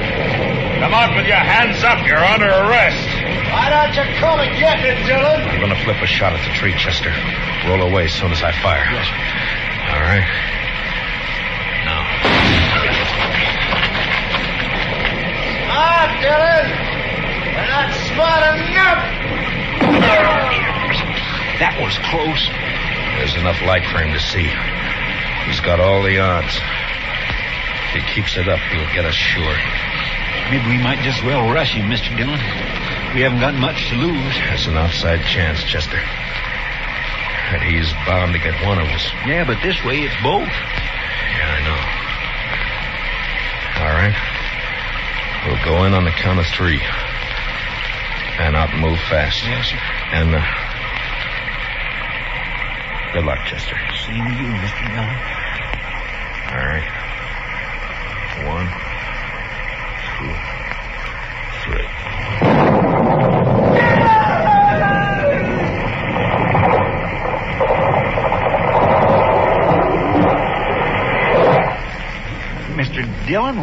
Come out with your hands up. You're under arrest. Why don't you come and get it, Dillon? I'm going to flip a shot at the tree, Chester. Roll away as soon as I fire. Yes, sir. All right. about enough. That was close. There's enough light for him to see. He's got all the odds. If he keeps it up, he'll get us sure. Maybe we might just well rush him, Mr. Dillon. We haven't got much to lose. That's an outside chance, Chester. And he's bound to get one of us. Yeah, but this way it's both. Yeah, I know. All right. We'll go in on the count of 3. And out and move fast. Yes, sir. And, good luck, Chester. Same to you, Mr. Dillon. All right. 1, 2, 3. Mr. Dillon,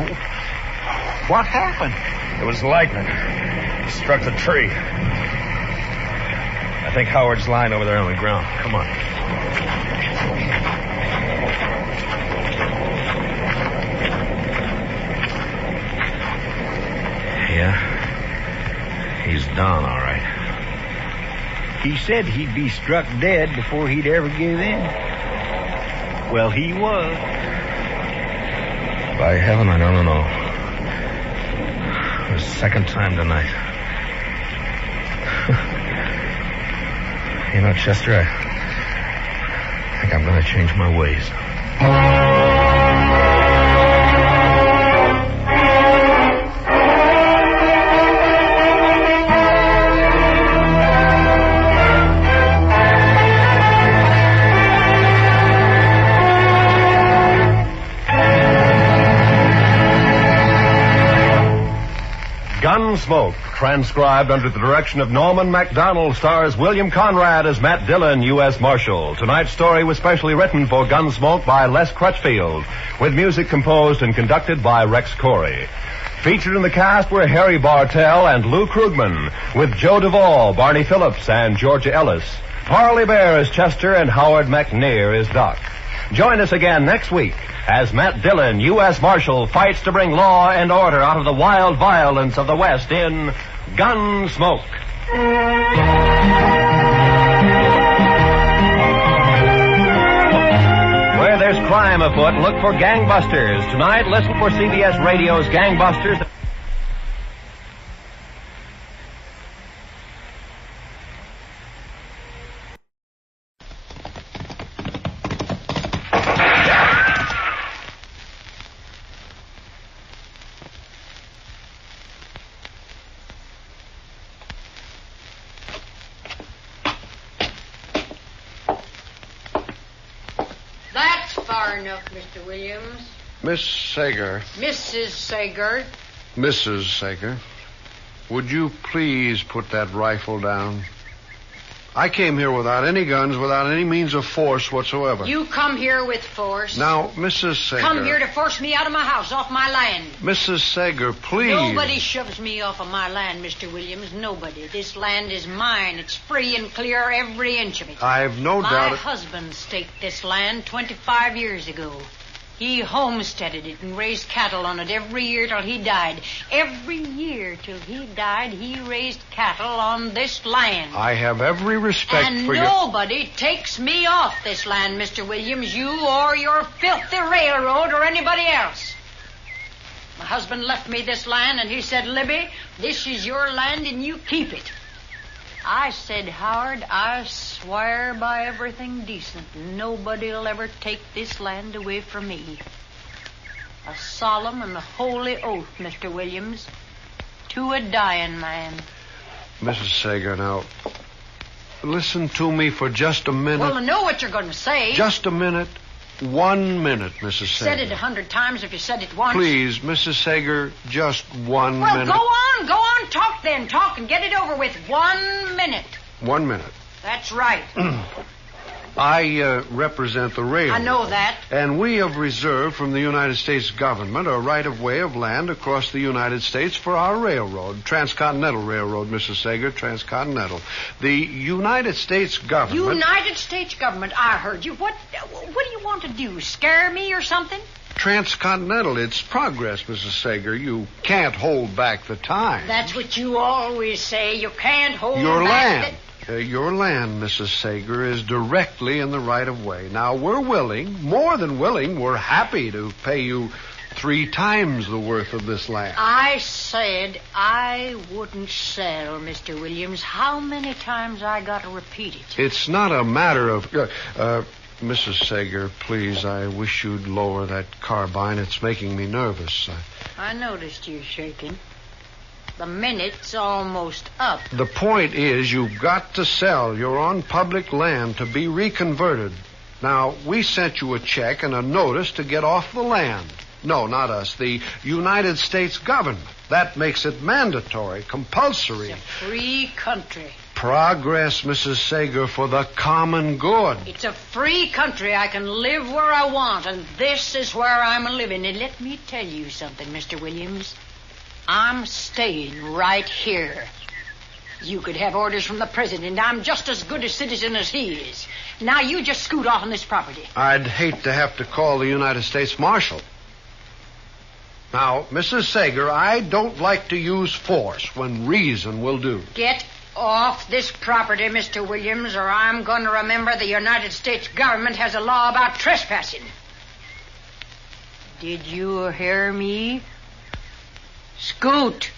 what happened? It was lightning. It struck the tree. I think Howard's lying over there on the ground. Come on. Yeah. He's down, all right. He said he'd be struck dead before he'd ever give in. Well, he was. By heaven, I don't know. The second time tonight. You know, Chester, I think I'm going to change my ways. Gunsmoke, transcribed under the direction of Norman MacDonald, stars William Conrad as Matt Dillon, U.S. Marshal. Tonight's story was specially written for Gunsmoke by Les Crutchfield, with music composed and conducted by Rex Corey. Featured in the cast were Harry Bartell and Lou Krugman, with Joe Duvall, Barney Phillips, and Georgia Ellis. Parley Bear as Chester and Howard McNear as Doc. Join us again next week as Matt Dillon, U.S. Marshal, fights to bring law and order out of the wild violence of the West in Gunsmoke. Where there's crime afoot, look for gangbusters. Tonight, listen for CBS Radio's Gangbusters. Far enough, Mr. Williams. Miss Sager. Mrs. Sager. Mrs. Sager. Would you please put that rifle down? I came here without any guns, without any means of force whatsoever. You come here with force. Now, Mrs. Sager. Come here to force me out of my house, off my land. Mrs. Sager, please. Nobody shoves me off of my land, Mr. Williams. Nobody. This land is mine. It's free and clear, every inch of it. I've no doubt. My husband staked this land 25 years ago. He homesteaded it and raised cattle on it every year till he died. Every year till he died, he raised cattle on this land. I have every respect for you. And nobody takes me off this land, Mr. Williams, you or your filthy railroad or anybody else. My husband left me this land, and he said, Libby, this is your land, and you keep it. I said, Howard, I swear by everything decent, nobody'll ever take this land away from me. A solemn and holy oath, Mr. Williams, to a dying man. Mrs. Sager, now, listen to me for just a minute. Well, I know what you're going to say. Just a minute. 1 minute, Mrs. Sager. Said it 100 times if you said it once. Please, Mrs. Sager, just 1 well, minute. Well, go on, talk then. Talk and get it over with. 1 minute. 1 minute. That's right. I represent the railroad. I know that. And we have reserved from the United States government a right-of-way of land across the United States for our railroad, Transcontinental Railroad, Mrs. Sager, Transcontinental. The United States government... United States government, I heard you. What do you want to do, scare me or something? transcontinental. It's progress, Mrs. Sager. You can't hold back the time. That's what you always say. You can't hold Your back land. Your land, Mrs. Sager, is directly in the right of way. Now, we're willing, more than willing, we're happy to pay you 3 times the worth of this land. I said I wouldn't sell, Mr. Williams. How many times I got to repeat it? It's not a matter of... Mrs. Sager, please, I wish you'd lower that carbine. It's making me nervous. I noticed you shaking. The minute's almost up. The point is, you've got to sell. You're on public land to be reconverted. Now, we sent you a check and a notice to get off the land. No, not us. The United States government. That makes it mandatory, compulsory. It's a free country. Progress, Mrs. Sager, for the common good. It's a free country. I can live where I want, and this is where I'm living. And let me tell you something, Mr. Williams. I'm staying right here. You could have orders from the president. I'm just as good a citizen as he is. Now you just scoot off on this property. I'd hate to have to call the United States Marshal. Now, Mrs. Sager, I don't like to use force when reason will do. Get off this property, Mr. Williams, or I'm going to remember the United States government has a law about trespassing. Did you hear me? Scoot.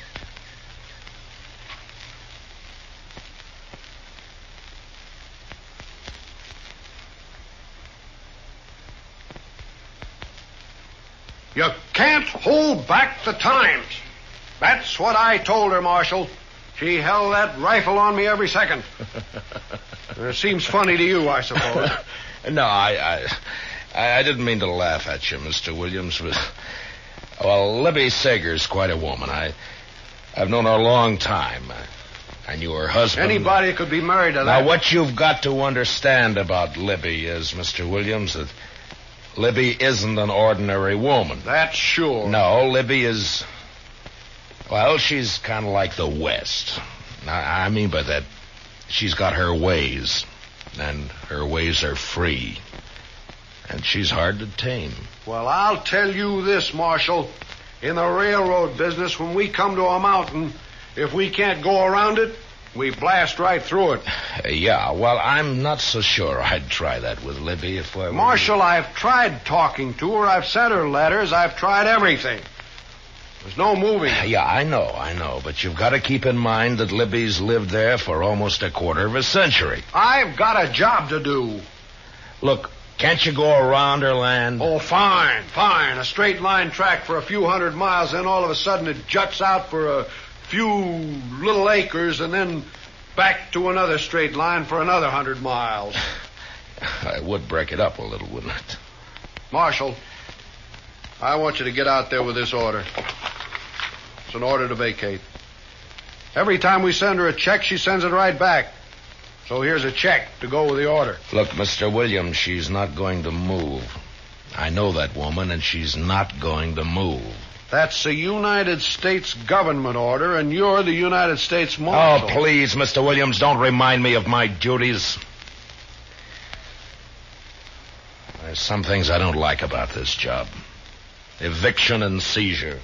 You can't hold back the times. That's what I told her, Marshal. She held that rifle on me every second. It seems funny to you, I suppose. No, I didn't mean to laugh at you, Mr. Williams, but... Well, Libby Sager's quite a woman. I've known her a long time. I knew her husband. Anybody could be married to that. Now, what you've got to understand about Libby is, Mr. Williams, that Libby isn't an ordinary woman. That's sure. No, Libby is... Well, she's kind of like the West. I mean by that, she's got her ways, and her ways are free. And she's hard to tame. Well, I'll tell you this, Marshal. In the railroad business, when we come to a mountain, if we can't go around it, we blast right through it. Yeah, well, I'm not so sure I'd try that with Libby if I were... Marshal, I've tried talking to her. I've sent her letters. I've tried everything. There's no moving. Yeah, I know. But you've got to keep in mind that Libby's lived there for almost a quarter of a century. I've got a job to do. Look, can't you go around her land? Oh, fine. A straight line track for a few hundred miles, then all of a sudden it juts out for a few little acres, and then back to another straight line for another 100 miles. I would break it up a little, wouldn't it? Marshal, I want you to get out there with this order. It's an order to vacate. Every time we send her a check, she sends it right back. So here's a check to go with the order. Look, Mr. Williams, she's not going to move. I know that woman, and she's not going to move. That's a United States government order, and you're the United States Marshal. Oh, please, Mr. Williams, don't remind me of my duties. There's some things I don't like about this job. Eviction and seizure.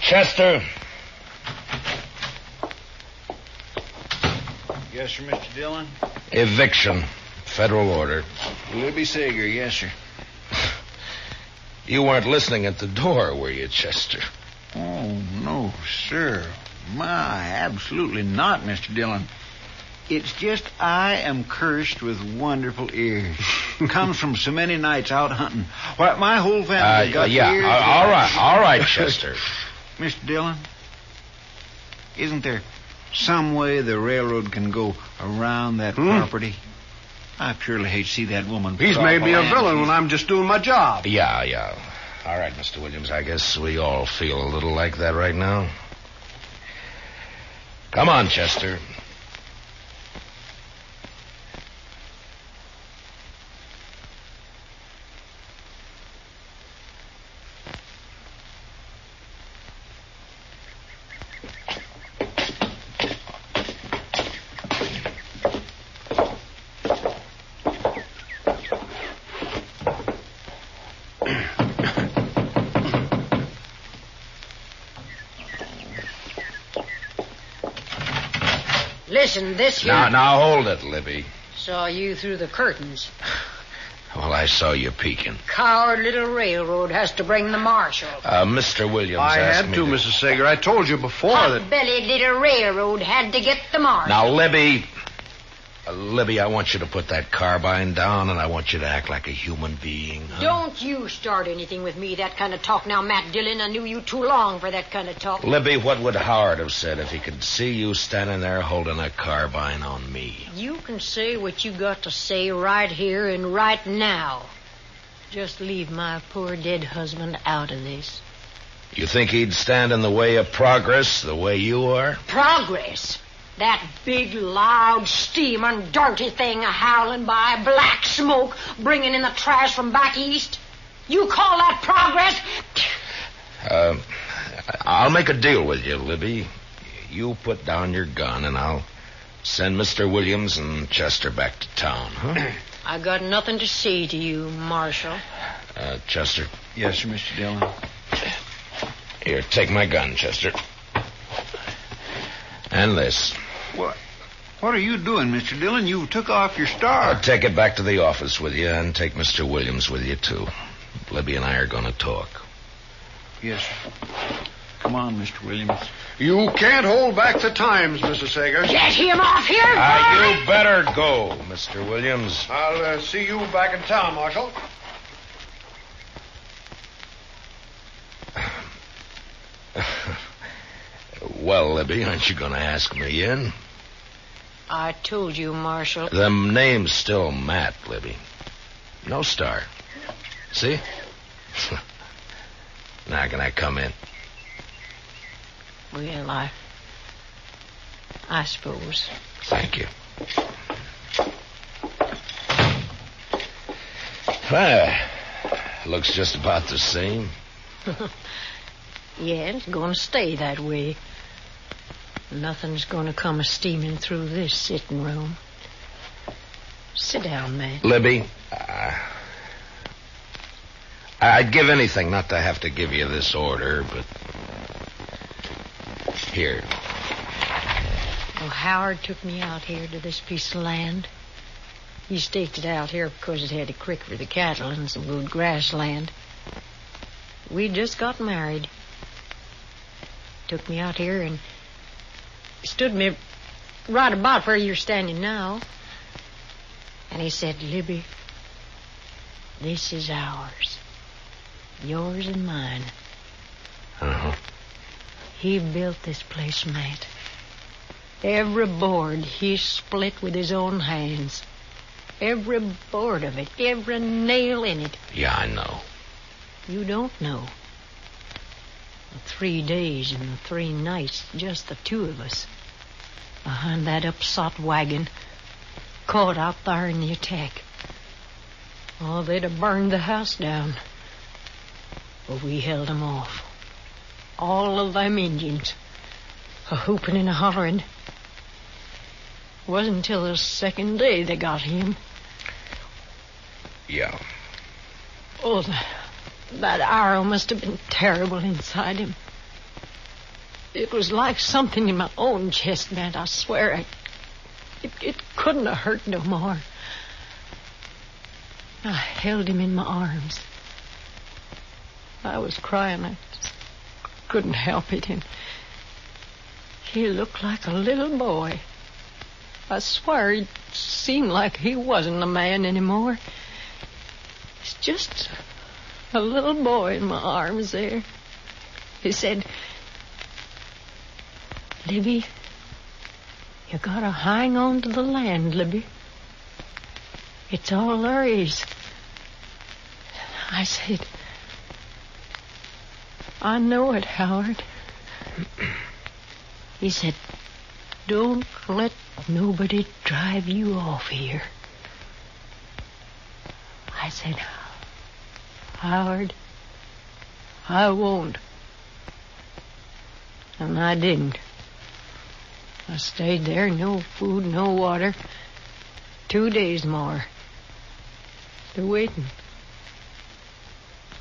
Chester. Yes, sir, Mr. Dillon? Eviction. Federal order. Libby Sager, yes, sir. You weren't listening at the door, were you, Chester? Oh, no, sir. My, absolutely not, Mr. Dillon. It's just I am cursed with wonderful ears. Comes from so many nights out hunting. Why, my whole family got ears. All right, Chester. Mr. Dillon, isn't there some way the railroad can go around that property? I purely hate to see that woman. He's made me a villain when I'm just doing my job. Yeah. All right, Mr. Williams, I guess we all feel a little like that right now. Come on, Chester. Listen, this here... Now, hold it, Libby. Saw you through the curtains. Well, I saw you peeking. Coward little railroad has to bring the marshal. Mr. Williams I asked had me to, Mrs. Sager. I told you before that... Hot-bellied little railroad had to get the marshal. Now, Libby... Libby, I want you to put that carbine down, and I want you to act like a human being. Huh? Don't you start anything with me, that kind of talk. Now, Matt Dillon, I knew you too long for that kind of talk. Libby, what would Howard have said if he could see you standing there holding a carbine on me? You can say what you got to say right here and right now. Just leave my poor dead husband out of this. You think he'd stand in the way of progress the way you are? Progress? That big, loud, steaming, dirty thing a-howling by, black smoke, bringing in the trash from back east? You call that progress? I'll make a deal with you, Libby. You put down your gun, and I'll send Mr. Williams and Chester back to town, huh? I got nothing to say to you, Marshal. Chester. Yes, sir, Mr. Dillon. Here, take my gun, Chester. And this. What are you doing, Mr. Dillon? You took off your star. Take it back to the office with you, and take Mr. Williams with you, too. Libby and I are going to talk. Yes, sir. Come on, Mr. Williams. You can't hold back the times, Mrs. Sager. Get him off here, You better go, Mr. Williams. I'll see you back in town, Marshal. Well, Libby, aren't you going to ask me in? I told you, Marshal. The name's still Matt, Libby. No star. See? Now can I come in? Well, I suppose. Thank you. Well, looks just about the same. Yeah, it's going to stay that way. Nothing's going to come a-steaming through this sitting room. Sit down, man. Libby, I'd give anything not to have to give you this order, but... Here. Well, Howard took me out here to this piece of land. He staked it out here because it had a creek for the cattle and some good grassland. We just got married. Took me out here and stood me right about where you're standing now. And he said, Libby, this is ours. Yours and mine. Uh-huh. He built this place, Matt. Every board he split with his own hands. Every board of it, every nail in it. Yeah, I know. You don't know. The 3 days and the 3 nights, just the two of us, behind that upsot wagon, caught out there in the attack. Oh, they'd have burned the house down. But we held them off. All of them Indians, a-hooping and a-hollering. Wasn't until the second day they got him. Yeah. Oh, that arrow must have been terrible inside him. It was like something in my own chest, man. I swear it couldn't have hurt no more. I held him in my arms. I was crying. I just couldn't help it. And he looked like a little boy. I swear it seemed like he wasn't a man anymore. He's just a little boy in my arms there. He said, Libby, you gotta hang on to the land, Libby. It's all there is. I said, I know it, Howard. He said, don't let nobody drive you off here. I said, Howard, I won't. And I didn't. I stayed there, no food, no water. 2 days more. They're waiting.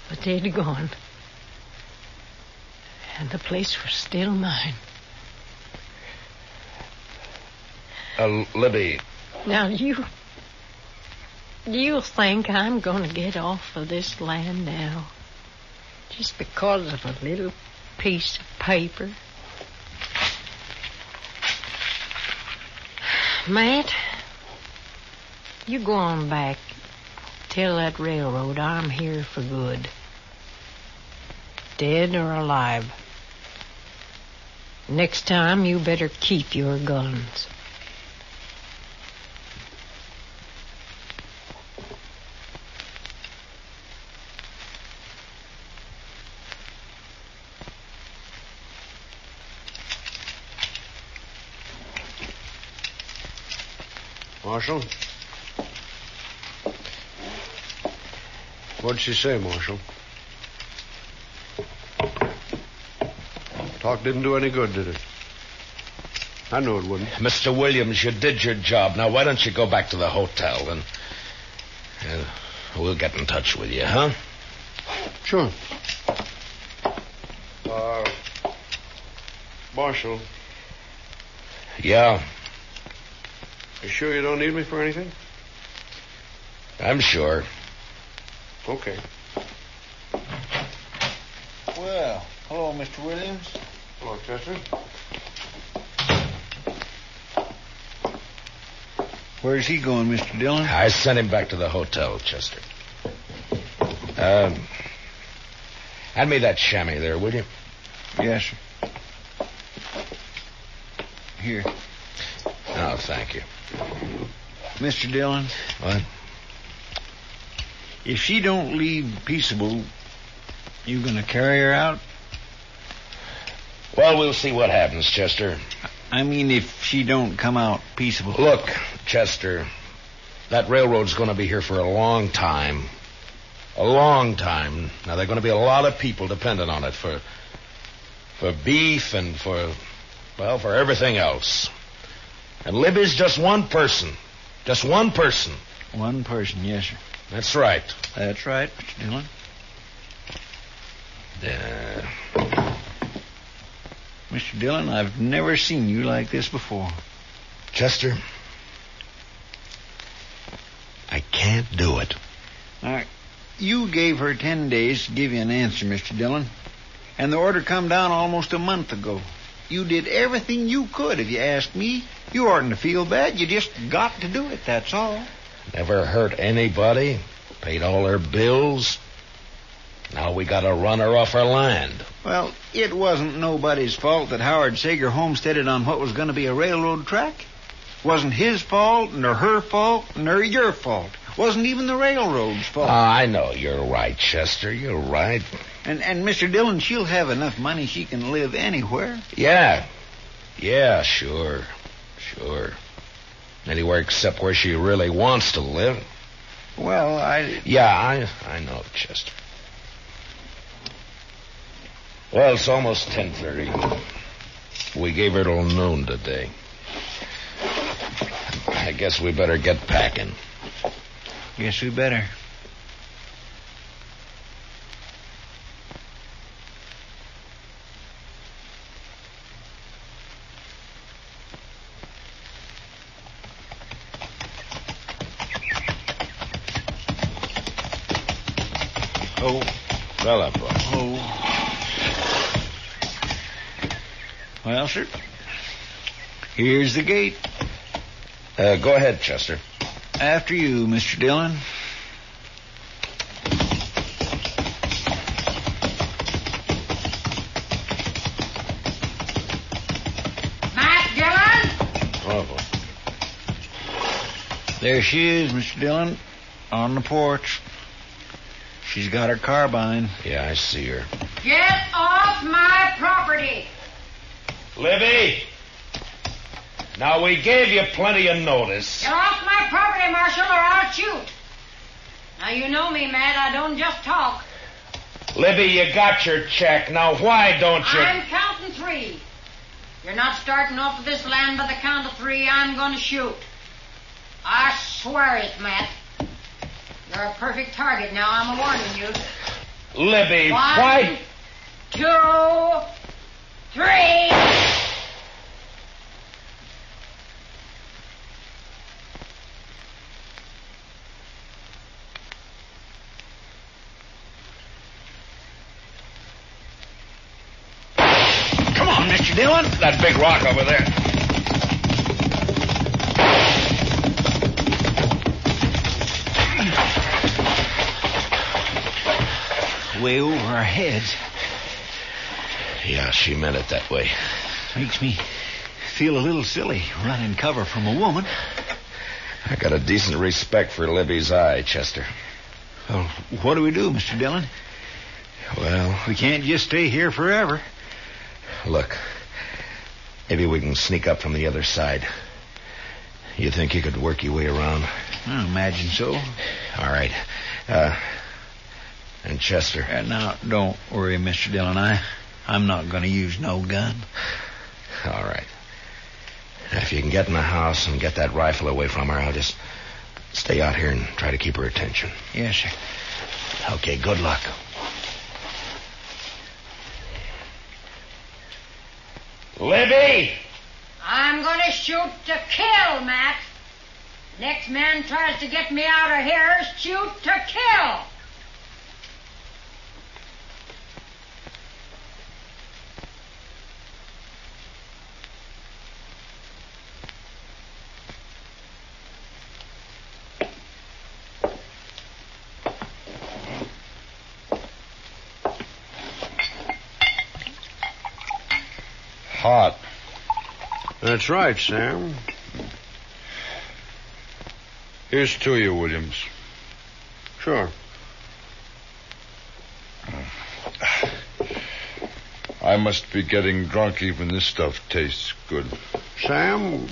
But they'd gone. And the place was still mine. Libby. Now, do you think I'm going to get off of this land now? Just because of a little piece of paper? Matt, you go on back. Tell that railroad I'm here for good. Dead or alive. Next time, you better keep your guns. Marshal? What'd she say, Marshal? Talk didn't do any good, did it? I knew it wouldn't. Mr. Williams, you did your job. Now, why don't you go back to the hotel and we'll get in touch with you, huh? Sure. Marshal. Yeah? You sure you don't need me for anything? I'm sure. Okay. Well, hello, Mr. Williams. Hello, Chester. Where's he going, Mr. Dillon? I sent him back to the hotel, Chester. Hand me that chamois there, will you? Yes, sir. Here. Oh, thank you. Mr. Dillon? What? If she don't leave peaceable, you gonna carry her out? Well, we'll see what happens, Chester. I mean, if she don't come out peaceable. Look, Chester, that railroad's going to be here for a long time. A long time. Now, there are going to be a lot of people dependent on it for beef and for everything else. And Libby's just one person. Just one person. One person, yes, sir. That's right. That's right, Mr. Dillon. Mr. Dillon, I've never seen you like this before. Chester, I can't do it. All right. You gave her 10 days to give you an answer, Mr. Dillon. And the order come down almost a month ago. You did everything you could, if you ask me. You oughtn't to feel bad. You just got to do it, that's all. Never hurt anybody. Paid all their bills. Now we got to run her off our land. Well, it wasn't nobody's fault that Howard Sager homesteaded on what was going to be a railroad track. Wasn't his fault, nor her fault, nor your fault. Wasn't even the railroad's fault. I know. You're right, Chester. You're right. And Mr. Dillon, she'll have enough money she can live anywhere. Yeah. Yeah, sure. Sure. Anywhere except where she really wants to live. Well, Yeah, I know, Chester. Well, it's almost 10:30. We gave her till noon today. I guess we better get packing. Yes, we better. Oh, well up. Oh. Well, sir. Here's the gate. Go ahead, Chester. After you, Mr. Dillon. Matt Dillon? Oh, boy. There she is, Mr. Dillon, on the porch. She's got her carbine. Yeah, I see her. Get off my property. Libby! Now, we gave you plenty of notice. Get off my property, Marshal, or I'll shoot. Now, you know me, Matt. I don't just talk. Libby, you got your check. Now, why don't you... I'm counting 3. You're not starting off of this land by the count of 3. I'm going to shoot. I swear it, Matt. You're a perfect target now. I'm warning you. Libby, 1, why... 2, 3... Mr. Dillon? That big rock over there. Way over our heads. Yeah, she meant it that way. Makes me feel a little silly running cover from a woman. I got a decent respect for Libby's eye, Chester. Well, what do we do, Mr. Dillon? Well, we can't just stay here forever. Look, maybe we can sneak up from the other side. You think you could work your way around? I imagine so. All right. And Chester. Now, don't worry, Mr. Dillon. I'm not going to use no gun. All right. If you can get in the house and get that rifle away from her, I'll just stay out here and try to keep her attention. Yes, sir. Okay, good luck. Libby! I'm going to shoot to kill, Matt. Next man tries to get me out of here, shoot to kill. Hot. That's right, Sam. Here's to you, Williams. Sure. I must be getting drunk. Even this stuff tastes good. Sam?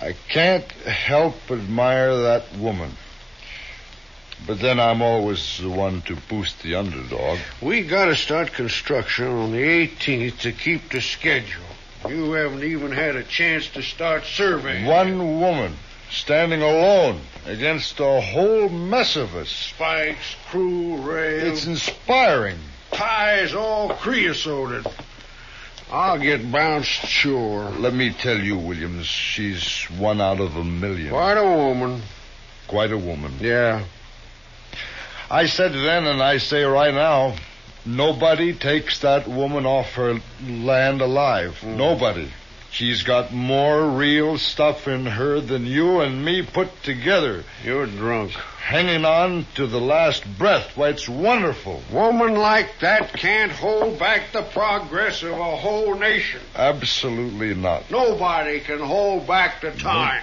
I can't help but admire that woman. But then I'm always the one to boost the underdog. We got to start construction on the 18th to keep the schedule. You haven't even had a chance to start surveying. One woman standing alone against a whole mess of us. Spikes, crew, rail. It's inspiring. Ties all creosoted. I'll get bounced, sure. Let me tell you, Williams, she's one out of a million. Quite a woman. Quite a woman. Yeah. I said then, and I say right now, nobody takes that woman off her land alive. Nobody. She's got more real stuff in her than you and me put together. You're drunk. Hanging on to the last breath. Why, it's wonderful. Woman like that can't hold back the progress of a whole nation. Absolutely not. Nobody can hold back the time.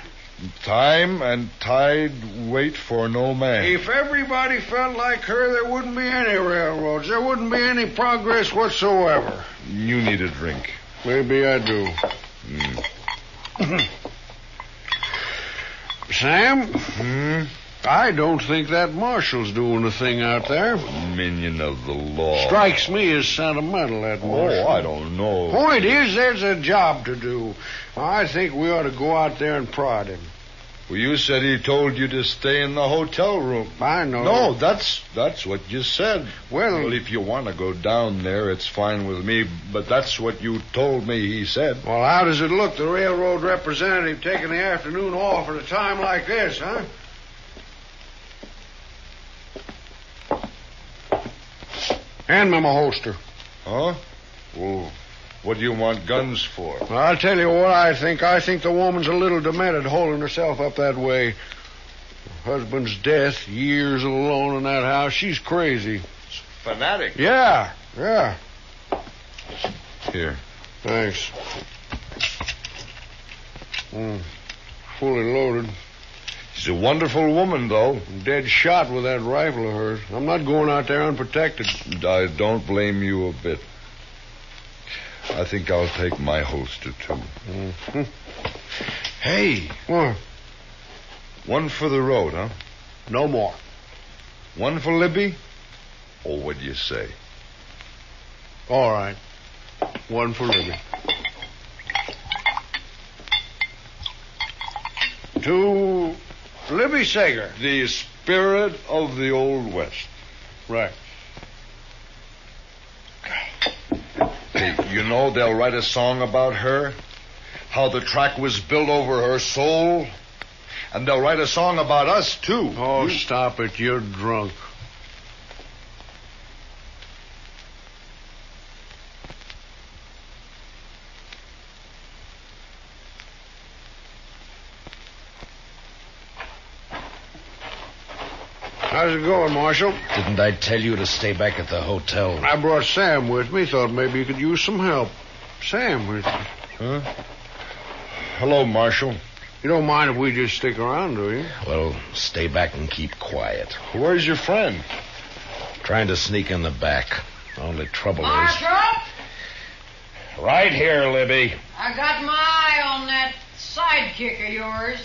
Time and tide wait for no man. If everybody felt like her, there wouldn't be any railroads. There wouldn't be any progress whatsoever. You need a drink. Maybe I do. Sam? I don't think that marshal's doing a thing out there. Minion of the law. Strikes me as sentimental, that marshal. Oh, I don't know. Point is, there's a job to do. I think we ought to go out there and prod him. Well, you said he told you to stay in the hotel room. I know. No, that's what you said. Well, if you want to go down there, it's fine with me, but that's what you told me he said. Well, how does it look, the railroad representative taking the afternoon off at a time like this, huh? Hand me my holster. Huh? Well, what do you want guns for? Well, I'll tell you what I think. I think the woman's a little demented holding herself up that way. Her husband's death, years alone in that house. She's crazy. It's fanatic. Yeah. Here. Thanks. Fully loaded. She's a wonderful woman, though. Dead shot with that rifle of hers. I'm not going out there unprotected. I don't blame you a bit. I think I'll take my holster, too. Hey. What? One for the road, huh? No more. One for Libby? Or what do you say? All right. One for Libby. To Libby Sager. The spirit of the Old West. Right. Hey, you know they'll write a song about her? How the track was built over her soul? And they'll write a song about us, too. Oh, stop it. You're drunk. How's it going, Marshal? Didn't I tell you to stay back at the hotel? I brought Sam with me. Thought maybe you could use some help. Sam with me. Huh? Hello, Marshal. You don't mind if we just stick around, do you? Well, stay back and keep quiet. Where's your friend? Trying to sneak in the back. Only trouble is... Marshal, Right here, Libby. I got my eye on that sidekick of yours.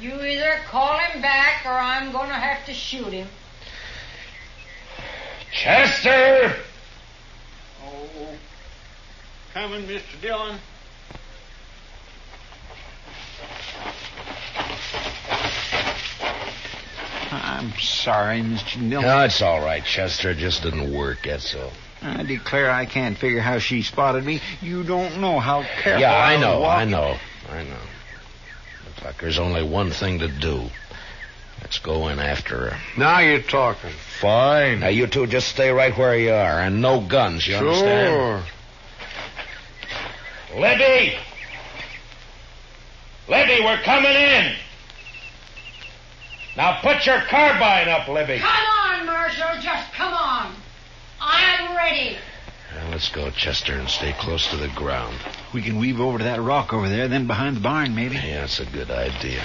You either call him back or I'm going to have to shoot him. Chester! Oh, coming, Mr. Dillon. I'm sorry, Mr. Dillon. No, it's all right, Chester. It just didn't work, that's all. I declare I can't figure how she spotted me. You don't know how careful Yeah, I was know. walking. Looks like there's only one thing to do. Let's go in after her. Now you're talking. Fine. Now, you two just stay right where you are, and no guns, you understand? Sure. Libby! Libby, we're coming in! Now put your carbine up, Libby. Come on, Marshal, just come on. I'm ready. Now, let's go, Chester, and stay close to the ground. We can weave over to that rock over there, then behind the barn, maybe. Yeah, that's a good idea.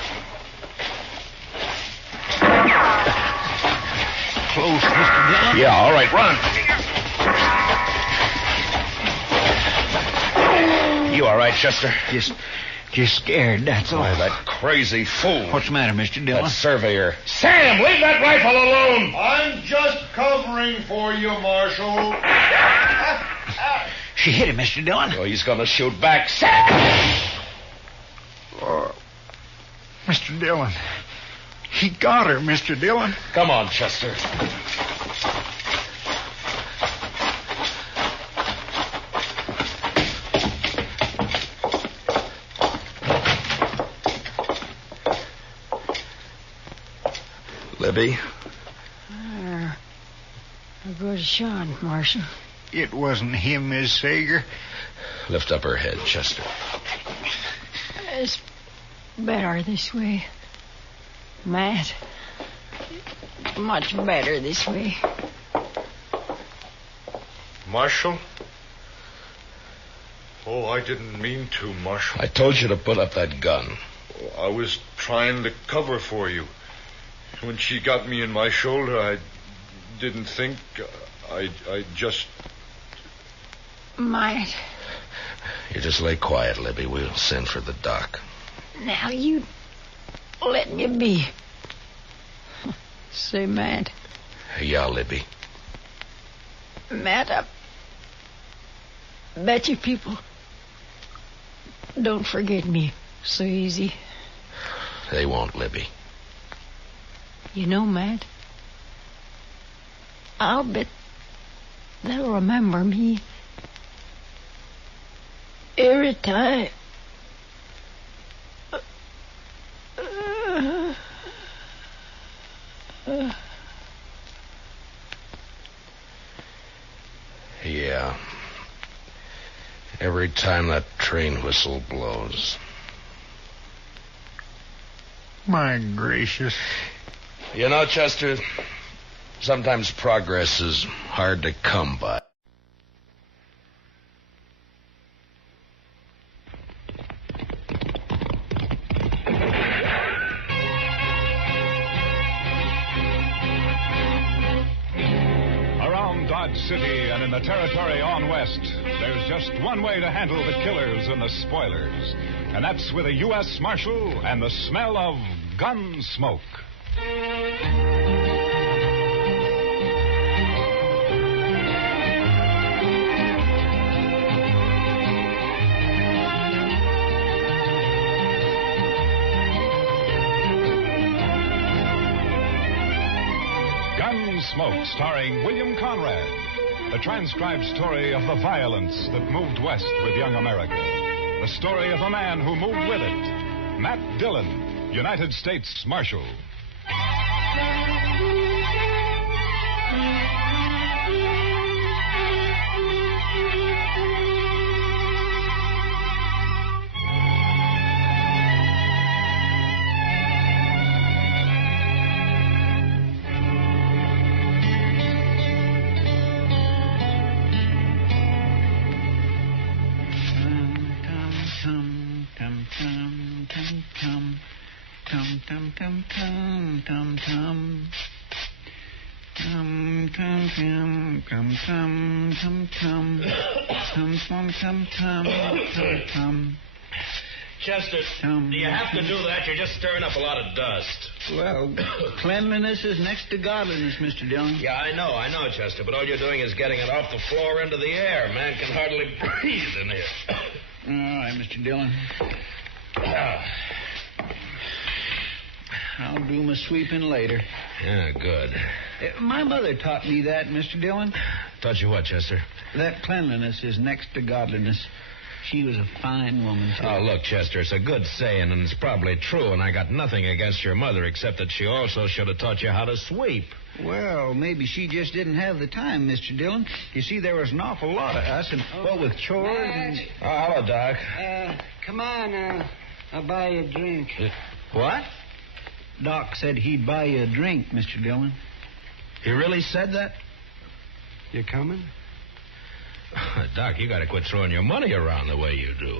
Close, Mr. Dillon. Yeah, all right, run. You all right, Chester? Just scared, that's all. Why, that crazy fool. What's the matter, Mr. Dillon? That surveyor. Sam, leave that rifle alone! I'm just covering for you, Marshal. She hit him, Mr. Dillon. Oh, he's going to shoot back. Sam! Oh, Mr. Dillon. He got her, Mr. Dillon. Come on, Chester. Libby? There goes Sean, Marshal. It wasn't him, Miss Sager. Lift up her head, Chester. It's better this way. Matt, much better this way. Marshal? Oh, I didn't mean to, Marshal. I told you to put up that gun. I was trying to cover for you. When she got me in my shoulder, I didn't think. I just... Matt. You just lay quiet, Libby. We'll send for the doc. Now you let me be. Say, Matt. Yeah, Libby. Matt, I bet you people don't forget me so easy. They won't, Libby. You know, Matt, I'll bet they'll remember me every time. Yeah. Every time that train whistle blows. My gracious. You know, Chester, sometimes progress is hard to come by. Around Dodge City and in the territory on west, there's just one way to handle the killers and the spoilers, and that's with a U.S. Marshal and the smell of Gunsmoke. Gunsmoke, starring William Conrad. The transcribed story of the violence that moved west with young America. The story of a man who moved with it. Matt Dillon, United States Marshal. tum, tum, tum, tum. Tum, tum, tum, tum, tum, tum, tum. Tum, tum, tum, tum, tum, tum. Chester, do you have to do that? You're just stirring up a lot of dust. Well, cleanliness is next to godliness, Mr. Dillon. Yeah, I know, Chester, but all you're doing is getting it off the floor into the air. Man can hardly breathe in here. All right, Mr. Dillon. I'll do my sweeping later. Yeah, good. My mother taught me that, Mr. Dillon. Taught you what, Chester? That cleanliness is next to godliness. She was a fine woman, too. Oh, look, Chester, it's a good saying, and it's probably true, and I got nothing against your mother, except that she also should have taught you how to sweep. Well, maybe she just didn't have the time, Mr. Dillon. You see, there was an awful lot of us, and, well, with chores and... Oh, hello, Doc. Come on, I'll buy you a drink. What? Doc said he'd buy you a drink, Mr. Dillon. He really said that? You coming? Doc, you got to quit throwing your money around the way you do.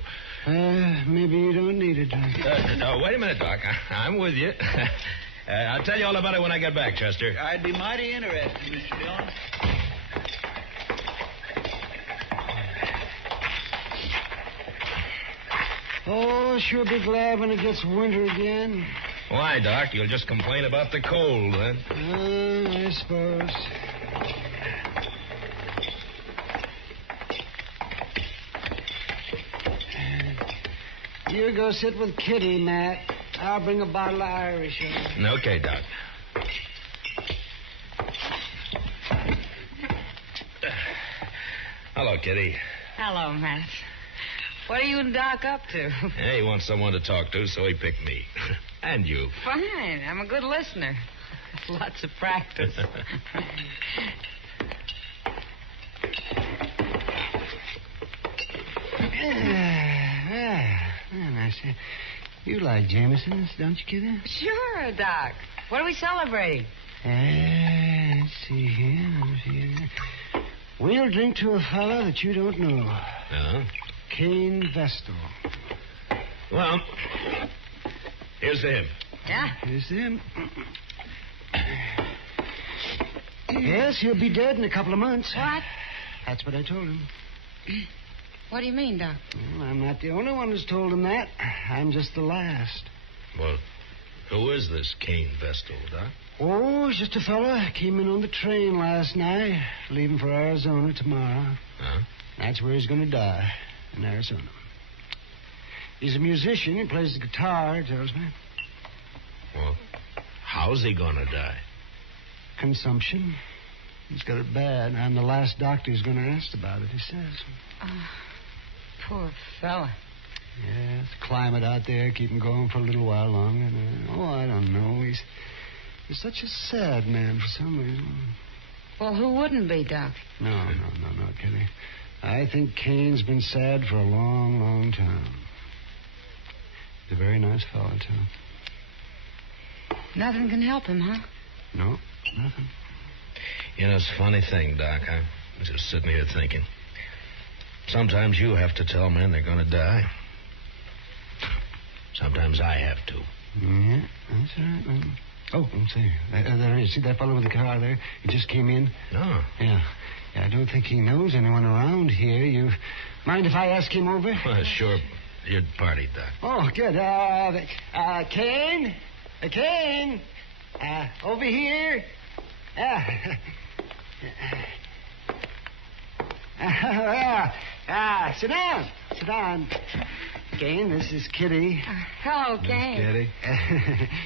Maybe you don't need a drink. No, wait a minute, Doc. I'm with you. I'll tell you all about it when I get back, Chester. I'd be mighty interested, Mr. Dillon. Oh, sure be glad when it gets winter again. Why, Doc? You'll just complain about the cold, then? I suppose. You go sit with Kitty, Matt. I'll bring a bottle of Irish in. Okay, Doc. Hello, Kitty. Hello, Matt. What are you and Doc up to? Hey, he wants someone to talk to, so he picked me. And you. Fine. I'm a good listener. Lots of practice. Nice. You like Jameson's, don't you, Kitty? Sure, Doc. What are we celebrating? Let's see here. We'll drink to a fellow that you don't know. Uh-huh. Cain Vestal. Well, here's to him. Yeah? Here's to him. Yes, he'll be dead in a couple of months. What? That's what I told him. What do you mean, Doc? Well, I'm not the only one who's told him that. I'm just the last. Well, who is this Cain Vestal, Doc? Oh, he's just a fella. Came in on the train last night, leaving for Arizona tomorrow. Huh? That's where he's going to die, in Arizona. He's a musician. He plays the guitar, he tells me. Well, how's he going to die? Consumption. He's got it bad. I'm the last doctor who's going to ask about it, he says. Poor fella. Yeah, the climate out there, keep him going for a little while longer. I don't know. He's such a sad man for some reason. Well, who wouldn't be, Doc? No, Kitty. I think Cain's been sad for a long, long time. He's a very nice fellow, too. Nothing can help him, huh? No, nothing. You know, it's a funny thing, Doc. I'm just sitting here thinking. Sometimes you have to tell men they're going to die. Sometimes I have to. Yeah, that's all right. Oh, let's see. There is. See that fellow with the car there? He just came in. Oh. Yeah, I don't think he knows anyone around here. You mind if I ask him over? Well, sure. Your party, Doc. Oh, good. Cain? Cain? Over here? Sit down. Sit down. Cain, this is Kitty. Hello, Cain. Kitty.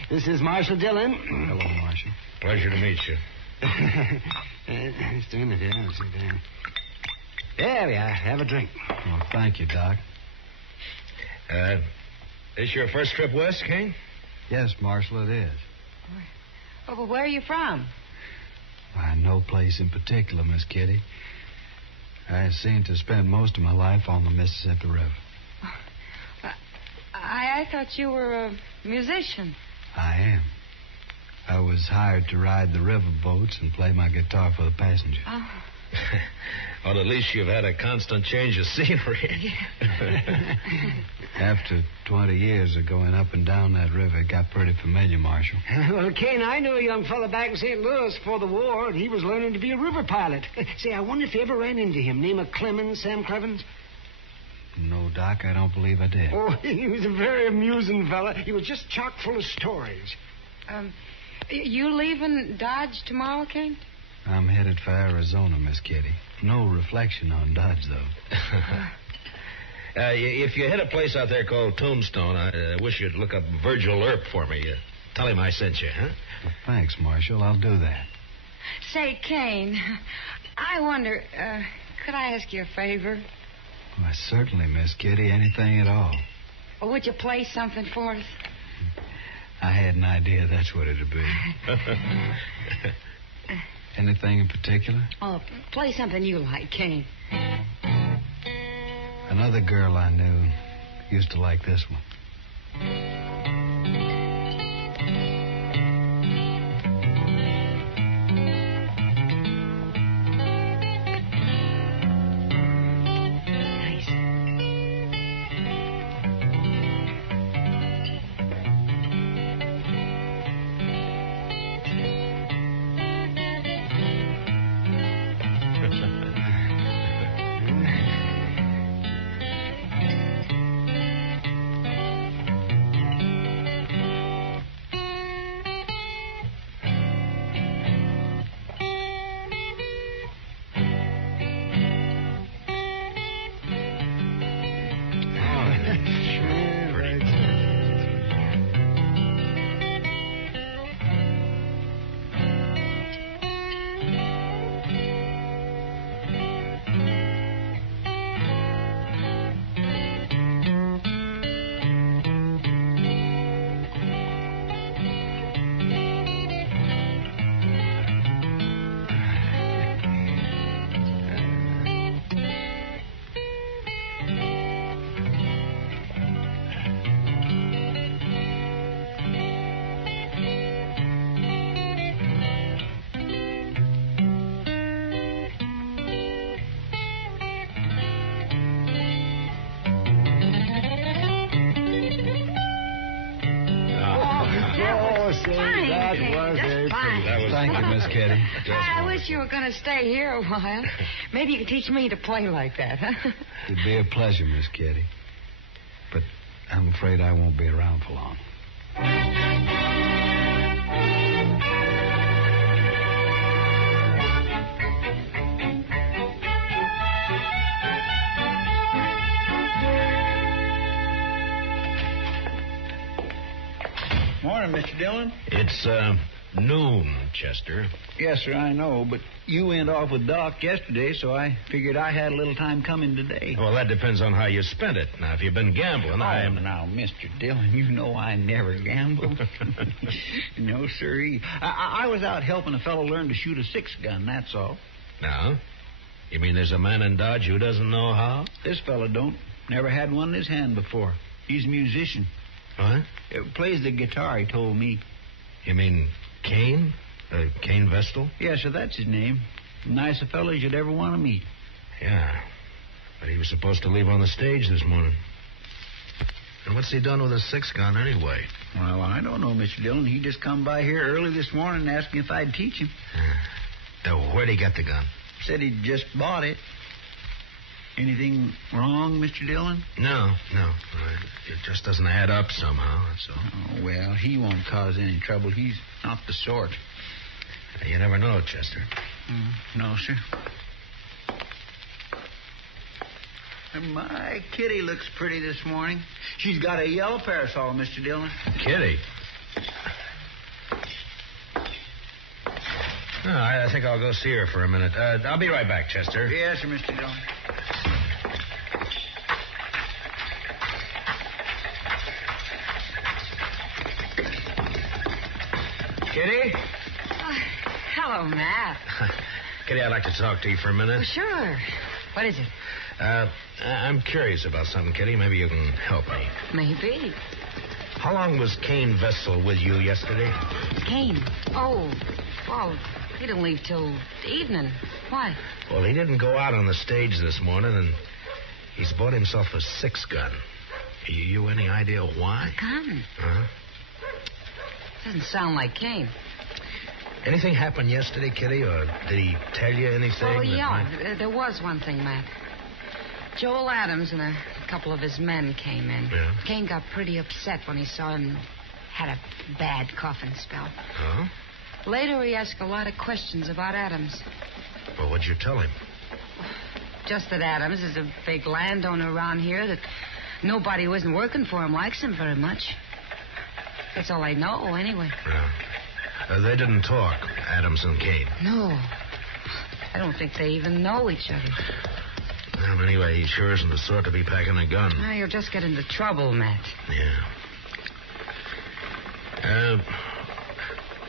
This is Marshal Dillon. Hello, Marshal. Pleasure to meet you. He's doing it, yeah. Sit down. There we are. Have a drink. Oh, thank you, Doc. This your first trip west, Cain? Yes, Marshal, it is. Oh, well, where are you from? Why, no place in particular, Miss Kitty. I seem to spend most of my life on the Mississippi River. I thought you were a musician. I am. I was hired to ride the river boats and play my guitar for the passengers. Oh. Well, at least you've had a constant change of scenery. Yeah. After 20 years of going up and down that river, it got pretty familiar, Marshal. Well, Kane, I knew a young fella back in St. Louis before the war, and he was learning to be a river pilot. Say, I wonder if you ever ran into him. Name of Clemens, Sam Clemens? No, Doc, I don't believe I did. Oh, he was a very amusing fella. He was just chock full of stories. You leaving Dodge tomorrow, Kane? I'm headed for Arizona, Miss Kitty. No reflection on Dodge, though. If you hit a place out there called Tombstone, I wish you'd look up Virgil Earp for me. Tell him I sent you, huh? Well, thanks, Marshal. I'll do that. Say, Kane, I wonder, could I ask you a favor? Why, certainly, Miss Kitty. Anything at all. Or would you play something for us? I had an idea that's what it'd be. Anything in particular? Oh, play something you like, Kane. Another girl I knew used to like this one. Thank you, Miss Kitty. I wish you were going to stay here a while. Maybe you could teach me to play like that, huh? It'd be a pleasure, Miss Kitty. But I'm afraid I won't be around for long. Morning, Mr. Dillon. It's, noon, Chester. Yes, sir, I know, but you went off with Doc yesterday, so I figured I had a little time coming today. Well, that depends on how you spent it. Now, if you've been gambling, Now, Mr. Dillon, you know I never gamble. No, sir. I was out helping a fellow learn to shoot a 6-gun, that's all. Now? You mean there's a man in Dodge who doesn't know how? This fellow don't. Never had one in his hand before. He's a musician. What? Plays the guitar, he told me. You mean Kane? Kane Vestal? Yes, sir, that's his name. Nice a fellow as you'd ever want to meet. Yeah. But he was supposed to leave on the stage this morning. And what's he done with a 6-gun anyway? Well, I don't know, Mr. Dillon. He just come by here early this morning and asked me if I'd teach him. Where'd he get the gun? Said he'd just bought it. Anything wrong, Mr. Dillon? No. It just doesn't add up somehow, that's all. Oh, well, he won't cause any trouble. He's not the sort. You never know, Chester. No, sir. And my Kitty looks pretty this morning. She's got a yellow parasol, Mr. Dillon. Kitty? Oh, I think I'll go see her for a minute. I'll be right back, Chester. Yes, sir, Mr. Dillon. Kitty? Hello, Matt. Kitty, I'd like to talk to you for a minute. Well, sure. What is it? I'm curious about something, Kitty. Maybe you can help me. Maybe. How long was Kane Vestal with you yesterday? Kane? Oh, well, he didn't leave till the evening. Why? Well, he didn't go out on the stage this morning, and he's bought himself a 6-gun. You any idea why? Gun. Huh? Doesn't sound like Kane. Anything happened yesterday, Kitty, or did he tell you anything? Oh, yeah. There was one thing, Matt. Joel Adams and a couple of his men came in. Yeah? Kane got pretty upset when he saw him had a bad coughing spell. Huh? Later, he asked a lot of questions about Adams. Well, what'd you tell him? Just that Adams is a big landowner around here, that nobody who isn't working for him likes him very much. That's all I know, anyway. Yeah. They didn't talk, Adams and Kane. No. I don't think they even know each other. Well, anyway, he sure isn't the sort to be packing a gun. Now, you'll just get into trouble, Matt. Yeah.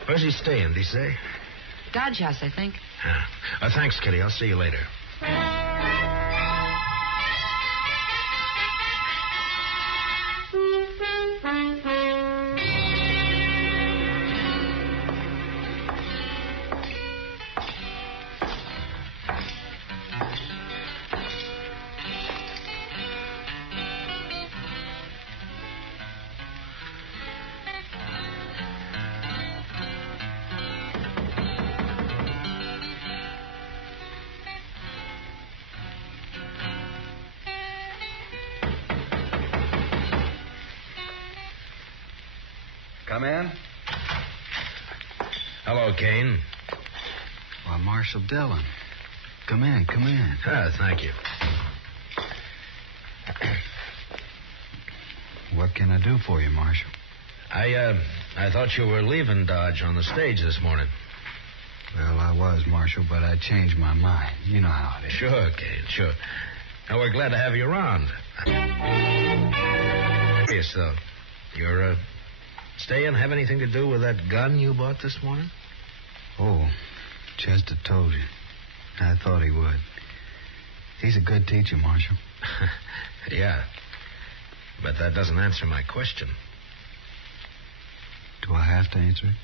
Where's he staying, did he say? Dodge House, I think. Thanks, Kitty. I'll see you later. Come in. Hello, Kane. Why, Marshal Dillon. Come in, come in. Thank you. What can I do for you, Marshal? I thought you were leaving Dodge on the stage this morning. Well, I was, Marshal, but I changed my mind. You know how it is. Sure, Kane, sure. Now, we're glad to have you around. Yes, though. Your staying have anything to do with that gun you bought this morning? Oh, Chester told you. I thought he would. He's a good teacher, Marshal. Yeah. But that doesn't answer my question. Do I have to answer it?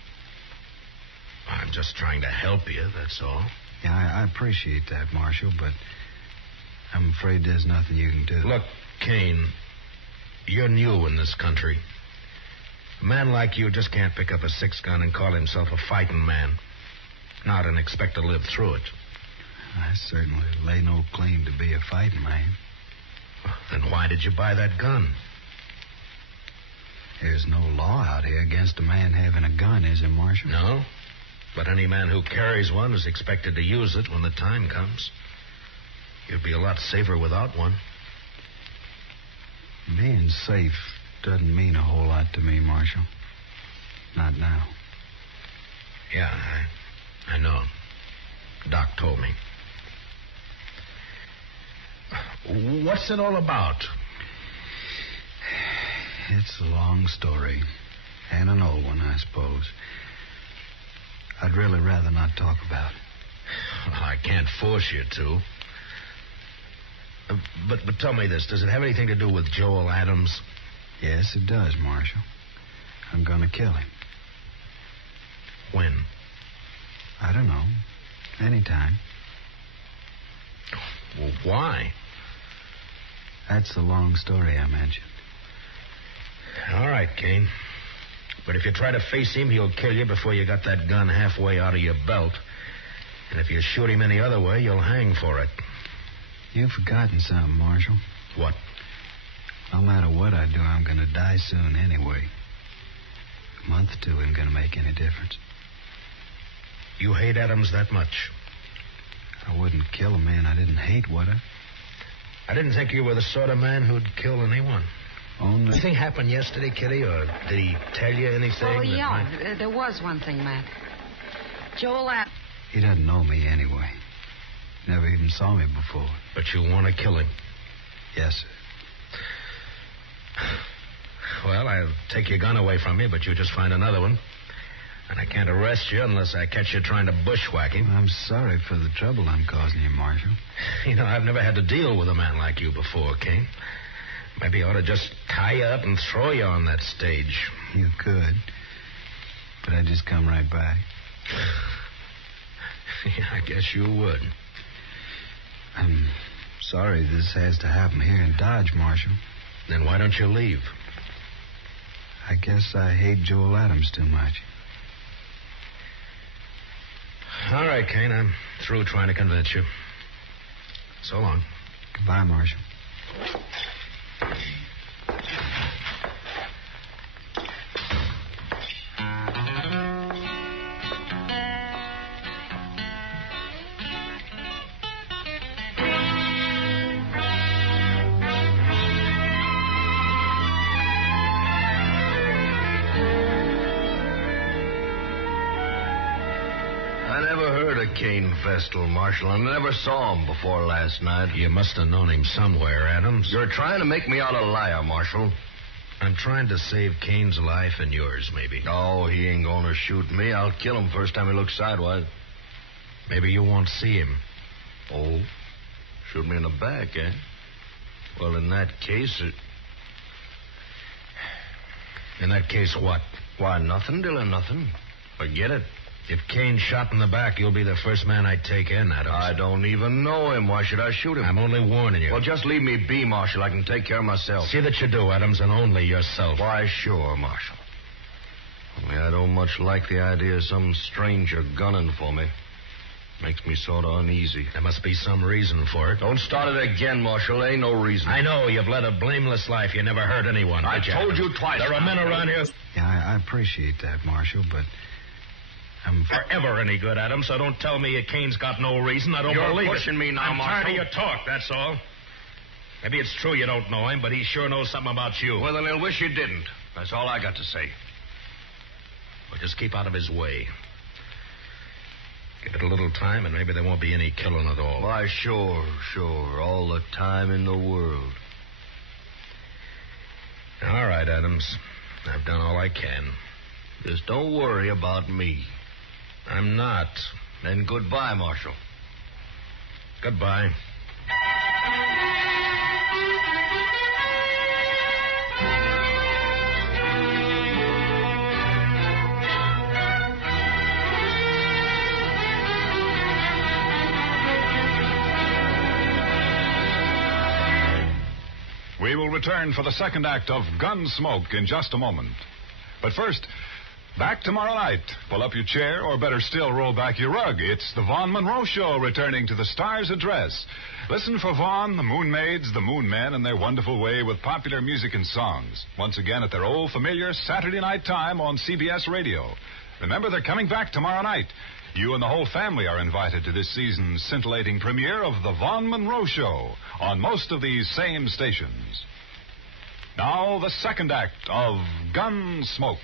I'm just trying to help you, that's all. Yeah, I appreciate that, Marshal, but I'm afraid there's nothing you can do. Look, Kane, you're new in this country. A man like you just can't pick up a 6-gun and call himself a fighting man. Not and expect to live through it. I certainly lay no claim to be a fighting man. Then why did you buy that gun? There's no law out here against a man having a gun, is there, Marshal? No. But any man who carries one is expected to use it when the time comes. You'd be a lot safer without one. Being safe doesn't mean a whole lot to me, Marshal. Not now. Yeah, I know. Doc told me. What's it all about? It's a long story. And an old one, I suppose. I'd really rather not talk about it. Well, I can't force you to. But tell me this. Does it have anything to do with Joel Adams? Yes, it does, Marshal. I'm going to kill him. When? I don't know. Anytime. Well, why? That's the long story I mentioned. All right, Kane. But if you try to face him, he'll kill you before you got that gun halfway out of your belt. And if you shoot him any other way, you'll hang for it. You've forgotten something, Marshal. What? No matter what I do, I'm going to die soon anyway. A month or two isn't going to make any difference. You hate Adams that much? I wouldn't kill a man I didn't hate, would I? I didn't think you were the sort of man who'd kill anyone. Only... Anything happened yesterday, Kitty, or did he tell you anything? Oh, yeah. There was one thing, Matt. Joel Adams. He doesn't know me anyway. Never even saw me before. But you want to kill him? Yes, sir. Well, I'll take your gun away from you, but you just find another one. And I can't arrest you unless I catch you trying to bushwhack him. I'm sorry for the trouble I'm causing you, Marshal. You know, I've never had to deal with a man like you before, Kane. Maybe I ought to just tie you up and throw you on that stage. You could. But I'd just come right back. Yeah, I guess you would. I'm sorry this has to happen here in Dodge, Marshal. Then why don't you leave? I guess I hate Joel Adams too much. All right, Kane. I'm through trying to convince you. So long. Goodbye, Marshal. Kane Vestal, Marshal. I never saw him before last night. You must have known him somewhere, Adams. You're trying to make me out a liar, Marshal. I'm trying to save Kane's life and yours, maybe. Oh, he ain't gonna shoot me. I'll kill him first time he looks sidewise. Maybe you won't see him. Oh? Shoot me in the back, eh? Well, in that case, In that case, what? Why, nothing, Dillon, nothing. Forget it. If Kane's shot in the back, you'll be the first man I'd take in, Adams. I don't even know him. Why should I shoot him? I'm only warning you. Well, just leave me be, Marshal. I can take care of myself. See that you do, Adams, and only yourself. Why, sure, Marshal. Only I don't much like the idea of some stranger gunning for me. Makes me sort of uneasy. There must be some reason for it. Don't start it again, Marshal. There ain't no reason. I know. You've led a blameless life. You never hurt anyone. I told you twice. There are men around here. Yeah, I appreciate that, Marshal, but I'm forever any good, Adams, so don't tell me Kane's got no reason. I don't believe it. You're pushing me now, Marshal. I'm tired of your talk, that's all. Maybe it's true you don't know him, but he sure knows something about you. Well, then he'll wish you didn't. That's all I got to say. Well, just keep out of his way. Give it a little time, and maybe there won't be any killing at all. Why, sure. All the time in the world. All right, Adams. I've done all I can. Just don't worry about me. I'm not. Then goodbye, Marshal. Goodbye. We will return for the second act of Gunsmoke in just a moment. But first, back tomorrow night. Pull up your chair, or better still, roll back your rug. It's the Vaughn Monroe Show returning to the Star's Address. Listen for Vaughn, the Moon Maids, the Moon Men, and their wonderful way with popular music and songs. Once again at their old familiar Saturday night time on CBS Radio. Remember, they're coming back tomorrow night. You and the whole family are invited to this season's scintillating premiere of the Vaughn Monroe Show on most of these same stations. Now, the second act of Gunsmoke.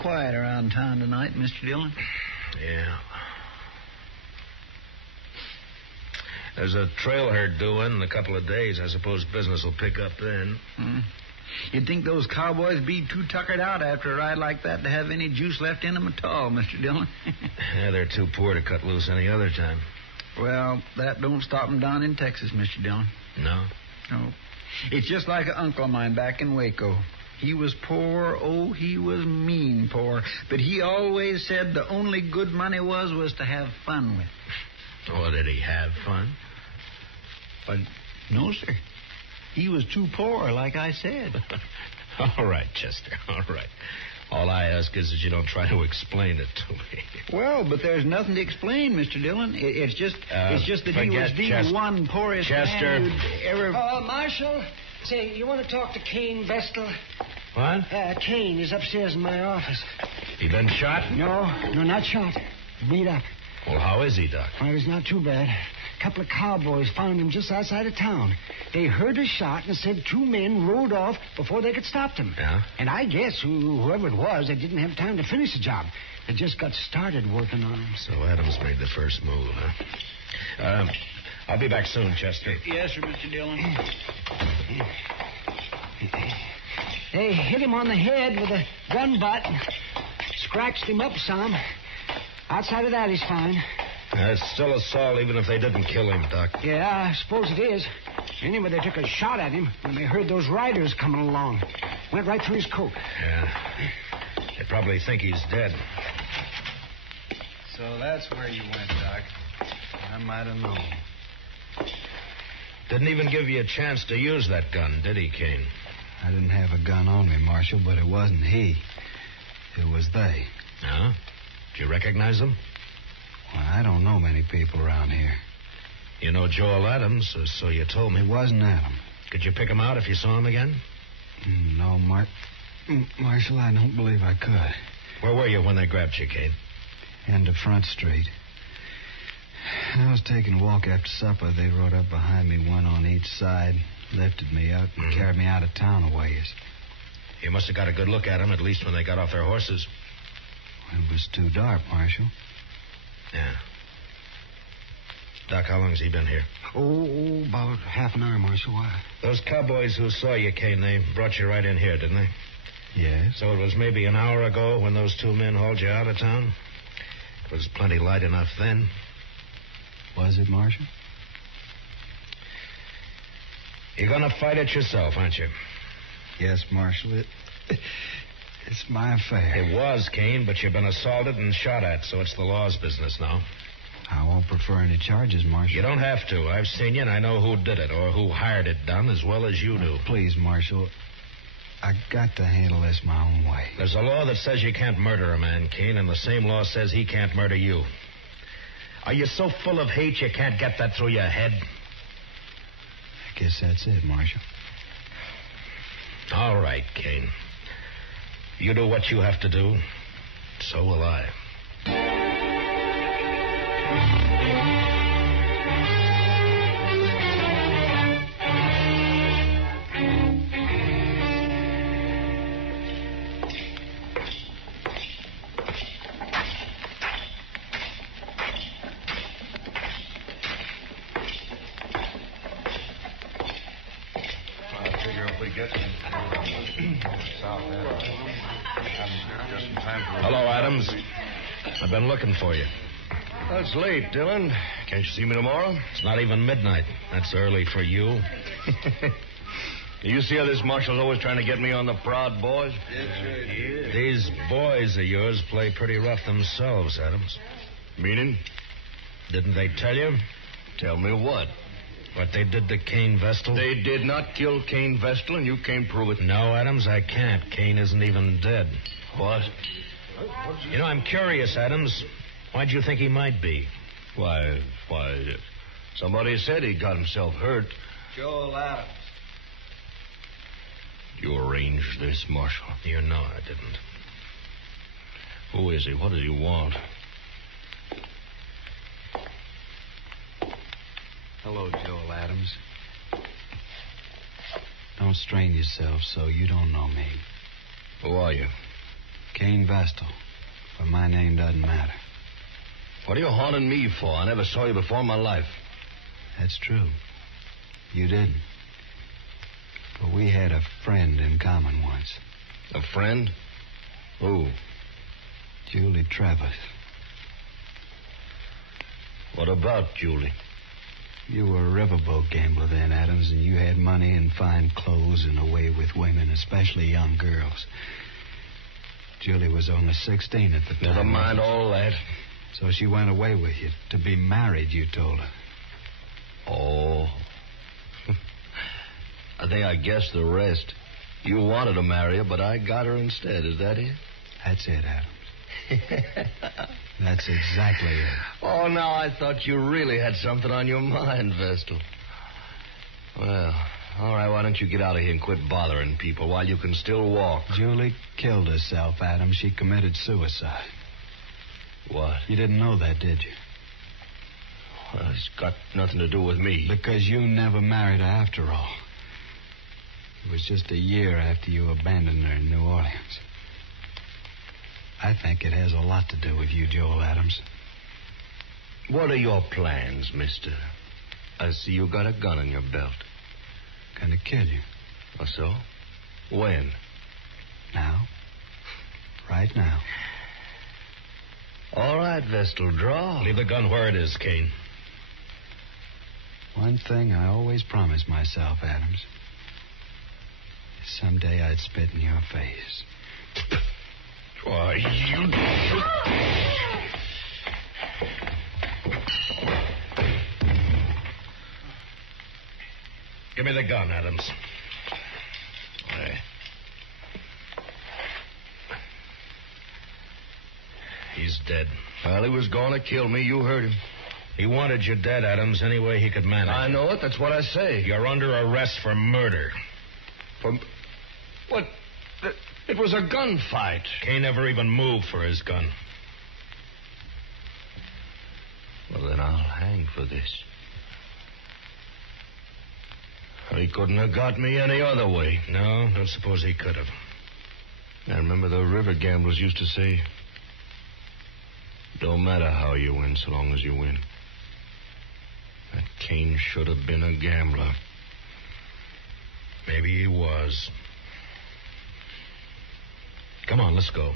Quiet around town tonight, Mr. Dillon. Yeah. There's a trail herd due in a couple of days. I suppose business will pick up then. You'd think those cowboys be too tuckered out after a ride like that to have any juice left in them at all, Mr. Dillon. Yeah, they're too poor to cut loose any other time. Well, that don't stop them down in Texas, Mr. Dillon. No? No. It's just like an uncle of mine back in Waco. He was poor, oh, he was mean poor. But he always said the only good money was to have fun with. Oh, did he have fun? But no, sir. He was too poor, like I said. All right, Chester, all right. All I ask is that you don't try to explain it to me. Well, but there's nothing to explain, Mr. Dillon. It's just that he was the one poorest man you'd ever... Marshal, say, you want to talk to Kane Vestal? What? Kane is upstairs in my office. He been shot? No, not shot. Beat up. Well, how is he, Doc? Well, he's not too bad. A couple of cowboys found him just outside of town. They heard a shot and said two men rode off before they could stop them. Yeah? And I guess whoever it was, they didn't have time to finish the job. They just got started working on him. So Adams made the first move, huh? I'll be back soon, Chester. Yes, sir, Mr. Dillon. They hit him on the head with a gun butt. scratched him up some. Outside of that, he's fine. It's still assault, even if they didn't kill him, Doc. Yeah, I suppose it is. Anyway, they took a shot at him when they heard those riders coming along. Went right through his coat. Yeah. They probably think he's dead. So that's where you went, Doc. I might have known. Didn't even give you a chance to use that gun, did he, Kane? I didn't have a gun on me, Marshal, but it wasn't he. It was they. Huh? Did you recognize them? Well, I don't know many people around here. You know Joel Adams, or so you told me. It wasn't Adam. Could you pick him out if you saw him again? No, Marshal, I don't believe I could. Where were you when they grabbed you, Kane? End of Front Street. I was taking a walk after supper. They rode up behind me, one on each side, lifted me up, and carried me out of town a ways. You must have got a good look at them, at least when they got off their horses. It was too dark, Marshal. Yeah. Doc, how long has he been here? Oh, about half an hour, Marshal. Why? Those cowboys who saw you, Kane, they brought you right in here, didn't they? Yes. So it was maybe an hour ago when those two men hauled you out of town? It was plenty light enough then. Was it, Marshal? You're going to fight it yourself, aren't you? Yes, Marshal. It's my affair. It was, Kane, but you've been assaulted and shot at, so it's the law's business now. I won't prefer any charges, Marshal. You don't have to. I've seen you, and I know who did it, or who hired it done, as well as you do. Please, Marshal. I got to handle this my own way. There's a law that says you can't murder a man, Kane, and the same law says he can't murder you. Are you so full of hate you can't get that through your head? I guess that's it, Marshal. All right, Kane. You do what you have to do. So will I. Hello, Adams. I've been looking for you. That's late, Dillon. Can't you see me tomorrow? It's not even midnight. That's early for you. You see how this marshal's always trying to get me on the prod, boys? These boys of yours play pretty rough themselves, Adams. Meaning? Didn't they tell you? Tell me what? What they did to Kane Vestal? They did not kill Kane Vestal, and you can't prove it. No, Adams, I can't. Kane isn't even dead. What? You know, I'm curious, Adams. Why'd you think he might be? Why, somebody said he got himself hurt. Joel Adams. You arranged this, Marshal? You know I didn't. Who is he? What does he want? Hello, Joel Adams. Don't strain yourself so you don't know me. Who are you? Kane Vestal. But my name doesn't matter. What are you haunting me for? I never saw you before in my life. That's true. You didn't. But we had a friend in common once. A friend? Who? Julie Travis. What about Julie? You were a riverboat gambler then, Adams, and you had money and fine clothes and a way with women, especially young girls. Julie was only 16 at the time. Never mind all that. So she went away with you. To be married, you told her. Oh. I think I guessed the rest. You wanted to marry her, but I got her instead. Is that it? That's it, Adams. That's exactly it. Oh, now I thought you really had something on your mind, Vestal. Well, all right, why don't you get out of here and quit bothering people while you can still walk? Julie killed herself, Adams. She committed suicide. What? You didn't know that, did you? Well, it's got nothing to do with me. Because you never married her after all. It was just a year after you abandoned her in New Orleans. I think it has a lot to do with you, Joel Adams. What are your plans, mister? I see you got a gun in your belt. Gonna kill you. Oh, so? When? Now. Right now. right, Vestal. Draw. Leave the gun where it is, Kane. One thing I always promised myself, Adams. Someday I'd spit in your face. Why, you... Give me the gun, Adams. There. He's dead. Well, he was going to kill me. You heard him. He wanted you dead, Adams, any way he could manage. I know it. That's what I say. You're under arrest for murder. For... What? It was a gunfight. Kane never even moved for his gun. Well, then I'll hang for this. He couldn't have got me any other way. No, don't suppose he could have. I remember the river gamblers used to say, don't matter how you win so long as you win. That Kane should have been a gambler. Maybe he was. Come on, let's go.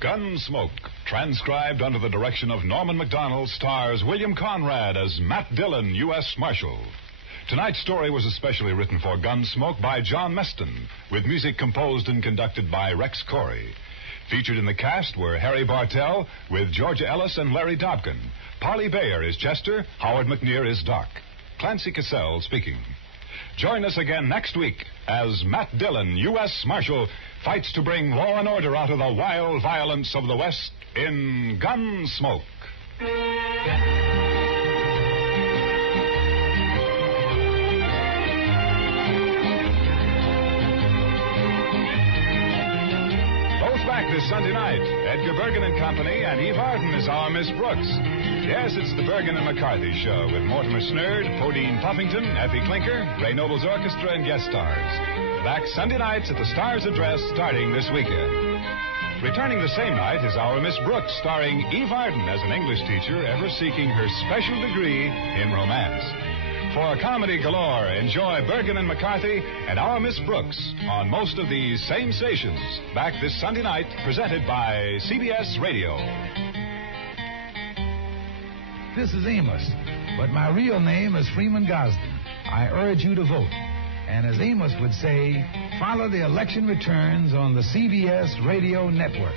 Gunsmoke, transcribed under the direction of Norman Macdonald, stars William Conrad as Matt Dillon, U.S. Marshal. Tonight's story was especially written for Gunsmoke by John Meston, with music composed and conducted by Rex Corey. Featured in the cast were Harry Bartell with Georgia Ellis and Larry Dobkin. Parley Bayer is Chester, Howard McNear is Doc. Clancy Cassell speaking. Join us again next week as Matt Dillon, U.S. Marshal, fights to bring law and order out of the wild violence of the West in Gunsmoke. Both back this Sunday night. Edgar Bergen and Company, and Eve Arden is our Miss Brooks. Yes, it's the Bergen and McCarthy Show with Mortimer Snerd, Podine Puffington, Effie Clinker, Ray Noble's Orchestra, and guest stars. Back Sunday nights at the Star's Address starting this weekend. Returning the same night is our Miss Brooks, starring Eve Arden as an English teacher ever seeking her special degree in romance. For comedy galore, enjoy Bergen and McCarthy and our Miss Brooks on most of these same stations. Back this Sunday night, presented by CBS Radio. This is Amos, but my real name is Freeman Gosden. I urge you to vote. And as Amos would say, follow the election returns on the CBS Radio Network.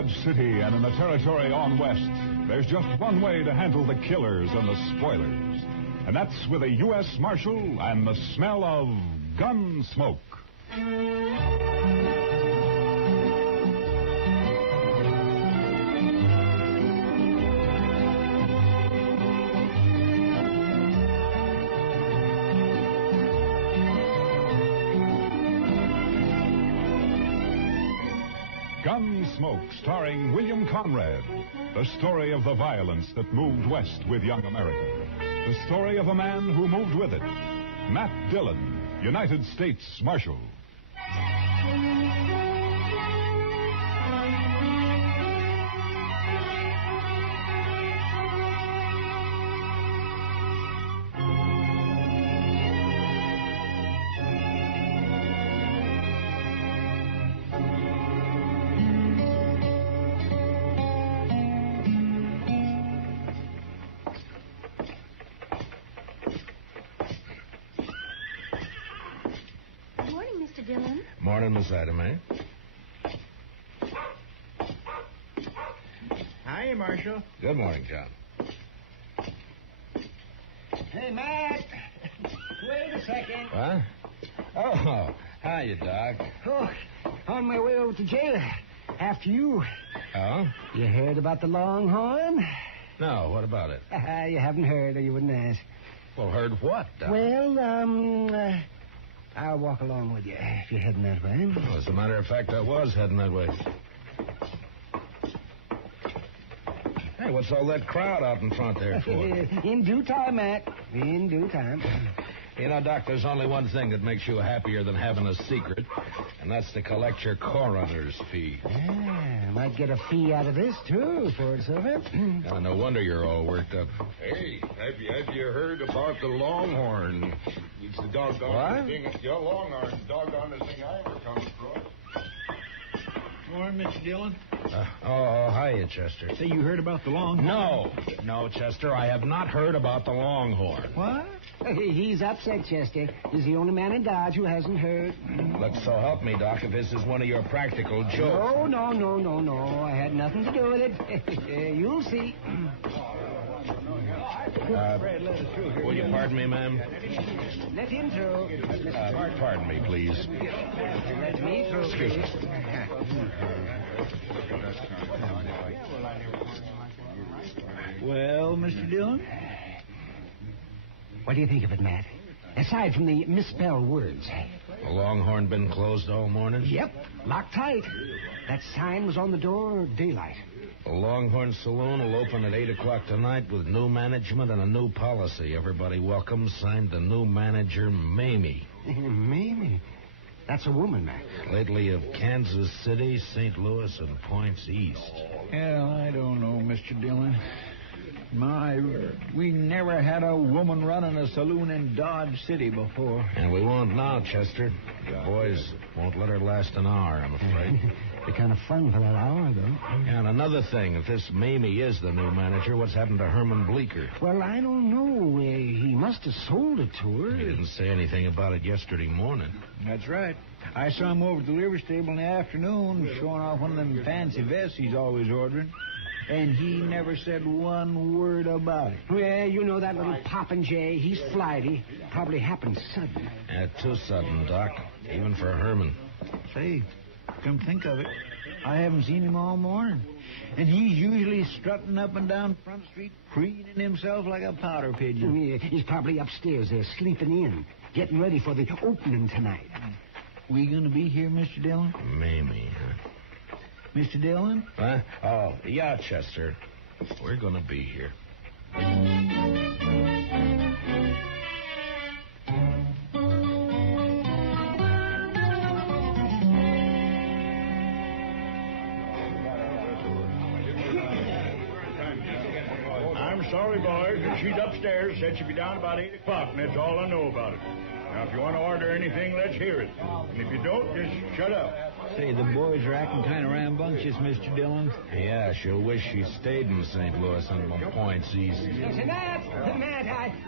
Dodge City and in the territory on west, there's just one way to handle the killers and the spoilers. And that's with a U.S. Marshal and the smell of gun smoke. Gunsmoke, starring William Conrad. The story of the violence that moved west with young America. The story of a man who moved with it. Matt Dillon, United States Marshal. Dillon. Morning, Miss Ida Mae. Hi, Marshal. Good morning, John. Hey, Matt. Wait a second. What? Oh, hiya, Doc. Oh, on my way over to jail. After you. Oh? You heard about the Longhorn? No, what about it? You haven't heard, or you wouldn't ask. Well, heard what, Doc? Well, I'll walk along with you if you're heading that way. Well, as a matter of fact, I was heading that way. Hey, what's all that crowd out in front there for? In due time, Matt. In due time. You know, Doc, there's only one thing that makes you happier than having a secret, and that's to collect your coroner's fee. Yeah, might get a fee out of this, too, for it, Silver. No wonder you're all worked up. Hey, have you heard about the Longhorn? It's the doggone thing. It's the Longhorn, doggone thing I ever come across. Morning, Mr. Dillon. Hiya, Chester. Say, you heard about the Longhorn? No, Chester, I have not heard about the Longhorn. What? He's upset, Chester. He's the only man in Dodge who hasn't heard. Look, so help me, Doc, if this is one of your practical jokes. No. I had nothing to do with it. You'll see. Will you pardon me, ma'am? Let him through. Pardon me, please. Let me through. Excuse me. Well, Mr. Dillon? What do you think of it, Matt? Aside from the misspelled words. The Longhorn been closed all morning? Yep, locked tight. That sign was on the door daylight. The Longhorn Saloon will open at 8 o'clock tonight with new management and a new policy. Everybody welcome. Signed the new manager, Mamie. Mamie? That's a woman, Matt. Lately of Kansas City, St. Louis, and points east. Well, I don't know, Mr. Dillon. We never had a woman running a saloon in Dodge City before. And we won't now, Chester. The boys won't let her last an hour, I'm afraid. Be kind of fun for that hour, though. And another thing, if this Mamie is the new manager, what's happened to Herman Bleeker? Well, I don't know. He must have sold it to her. He didn't say anything about it yesterday morning. That's right. I saw him over at the livery stable in the afternoon, showing off one of them fancy vests he's always ordering. And he never said one word about it. Well, you know that little popinjay. He's flighty. Probably happened sudden. Too sudden, Doc. Even for Herman. Say, come think of it, I haven't seen him all morning. And he's usually strutting up and down Front Street, preening himself like a powder pigeon. Yeah, he's probably upstairs there, sleeping in, getting ready for the opening tonight. We going to be here, Mr. Dillon? Mamie, huh? Mr. Dillon? Huh? Oh, yeah, Chester. We're going to be here. I'm sorry, boys. She's upstairs. Said she'd be down about 8 o'clock, and that's all I know about it. Now, if you want to order anything, let's hear it. And if you don't, just shut up. Say, the boys are acting kind of rambunctious, Mr. Dillon. Yeah, she'll wish she stayed in St. Louis and points east. Say, Matt,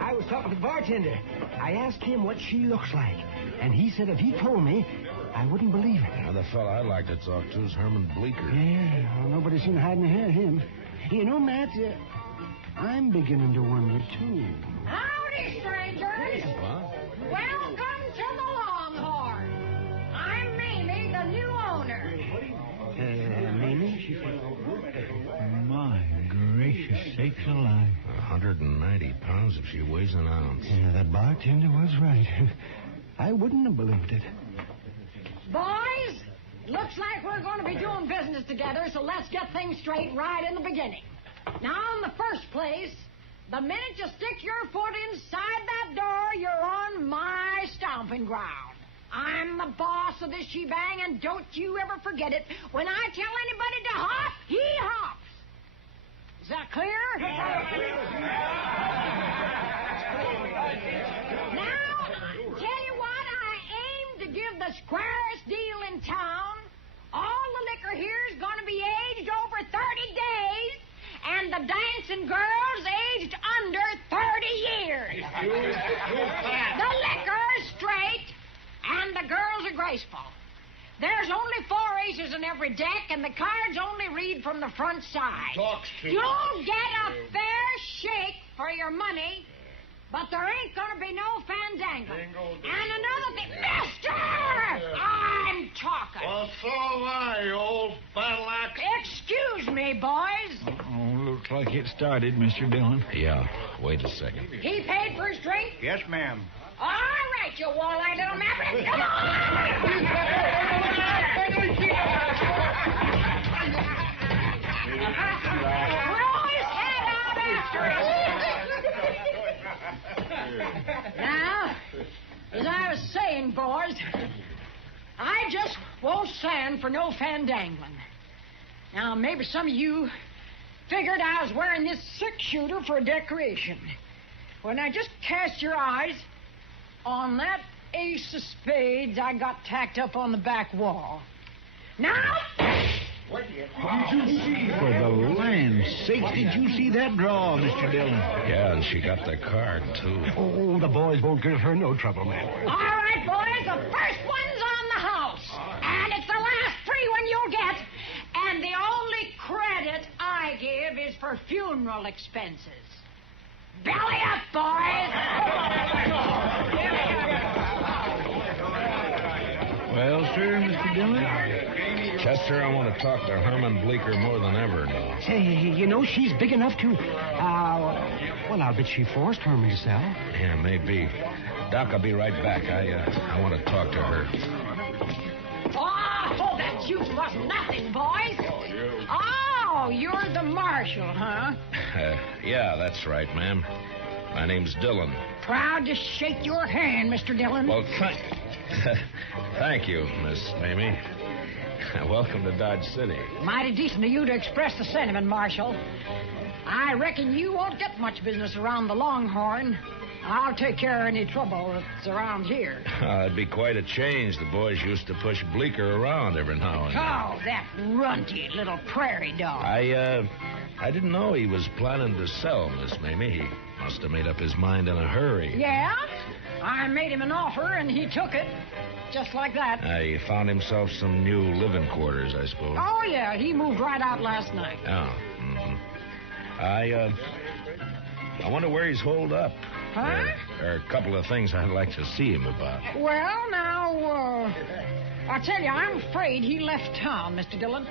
I was talking to the bartender. I asked him what she looks like. And he said if he told me, I wouldn't believe it. Now, the fella I'd like to talk to is Herman Bleeker. Yeah, well, nobody's seen hiding ahead of him. You know, Matt, I'm beginning to wonder, too. Howdy, strangers. What? Welcome to the Longhorn. I'm Mamie, the new owner. Mamie? My gracious sakes alive. 190 pounds if she weighs an ounce. Yeah, that bartender was right. I wouldn't have believed it. Boys, looks like we're going to be doing business together, so let's get things straight right in the beginning. Now, in the first place, the minute you stick your foot inside that door, you're on my stomping ground. I'm the boss of this shebang, and don't you ever forget it. When I tell anybody to hop, he hops. Is that clear? Now, tell you what, I aim to give the squarest deal in town. All the liquor here is going to be aged over 30 days. And the dancing girls aged under 30 years. The liquor is straight, and the girls are disgraceful. There's only 4 aces in every deck, and the cards only read from the front side. Talks too You'll get a fair shake for your money, but there ain't going to be no fandangling. And another thing, Mister! I'm talking. Well, so am I, you old battle axe. Excuse me, boys. Oh, looks like it started, Mr. Dillon. Yeah, wait a second. He paid for his drink? Yes, ma'am. All right, you wall-eyed little maverick. Come on! Throw his head out after him. Now, as I was saying, boys, I just won't stand for no fandangling. Now, maybe some of you figured I was wearing this 6-shooter for a decoration. Well, now, just cast your eyes on that ace of spades I got tacked up on the back wall. Now... What did you see? For the land's sakes, did you see that draw, Mr. Dillon? Yeah, and she got the card, too. Oh, the boys won't give her no trouble, man. All right, boys, the first one's on the house. And it's the last 3 one you'll get. And the only credit I give is for funeral expenses. Belly up, boys! Well, sir, Mr. Dillon? Chester, I want to talk to Herman Bleecker more than ever now. Say, you know, she's big enough to... well, I'll bet she forced Herman to sell. Yeah, maybe. Doc, I'll be right back. I want to talk to her. Oh, that juice was nothing, boys. Oh, you're the marshal, huh? Yeah, that's right, ma'am. My name's Dillon. Proud to shake your hand, Mr. Dillon. Well, thank you, Miss Mamie. Welcome to Dodge City. Mighty decent of you to express the sentiment, Marshal. I reckon you won't get much business around the Longhorn. I'll take care of any trouble that's around here. It'd be quite a change. The boys used to push Bleecker around every now and then. Oh, that runty little prairie dog. I didn't know he was planning to sell, Miss Mamie. He must have made up his mind in a hurry. Yeah? I made him an offer, and he took it. Just like that. He found himself some new living quarters, I suppose. Oh, yeah. He moved right out last night. Oh, I wonder where he's holed up. Huh? There are a couple of things I'd like to see him about. Well, now, I tell you, I'm afraid he left town, Mr. Dillon.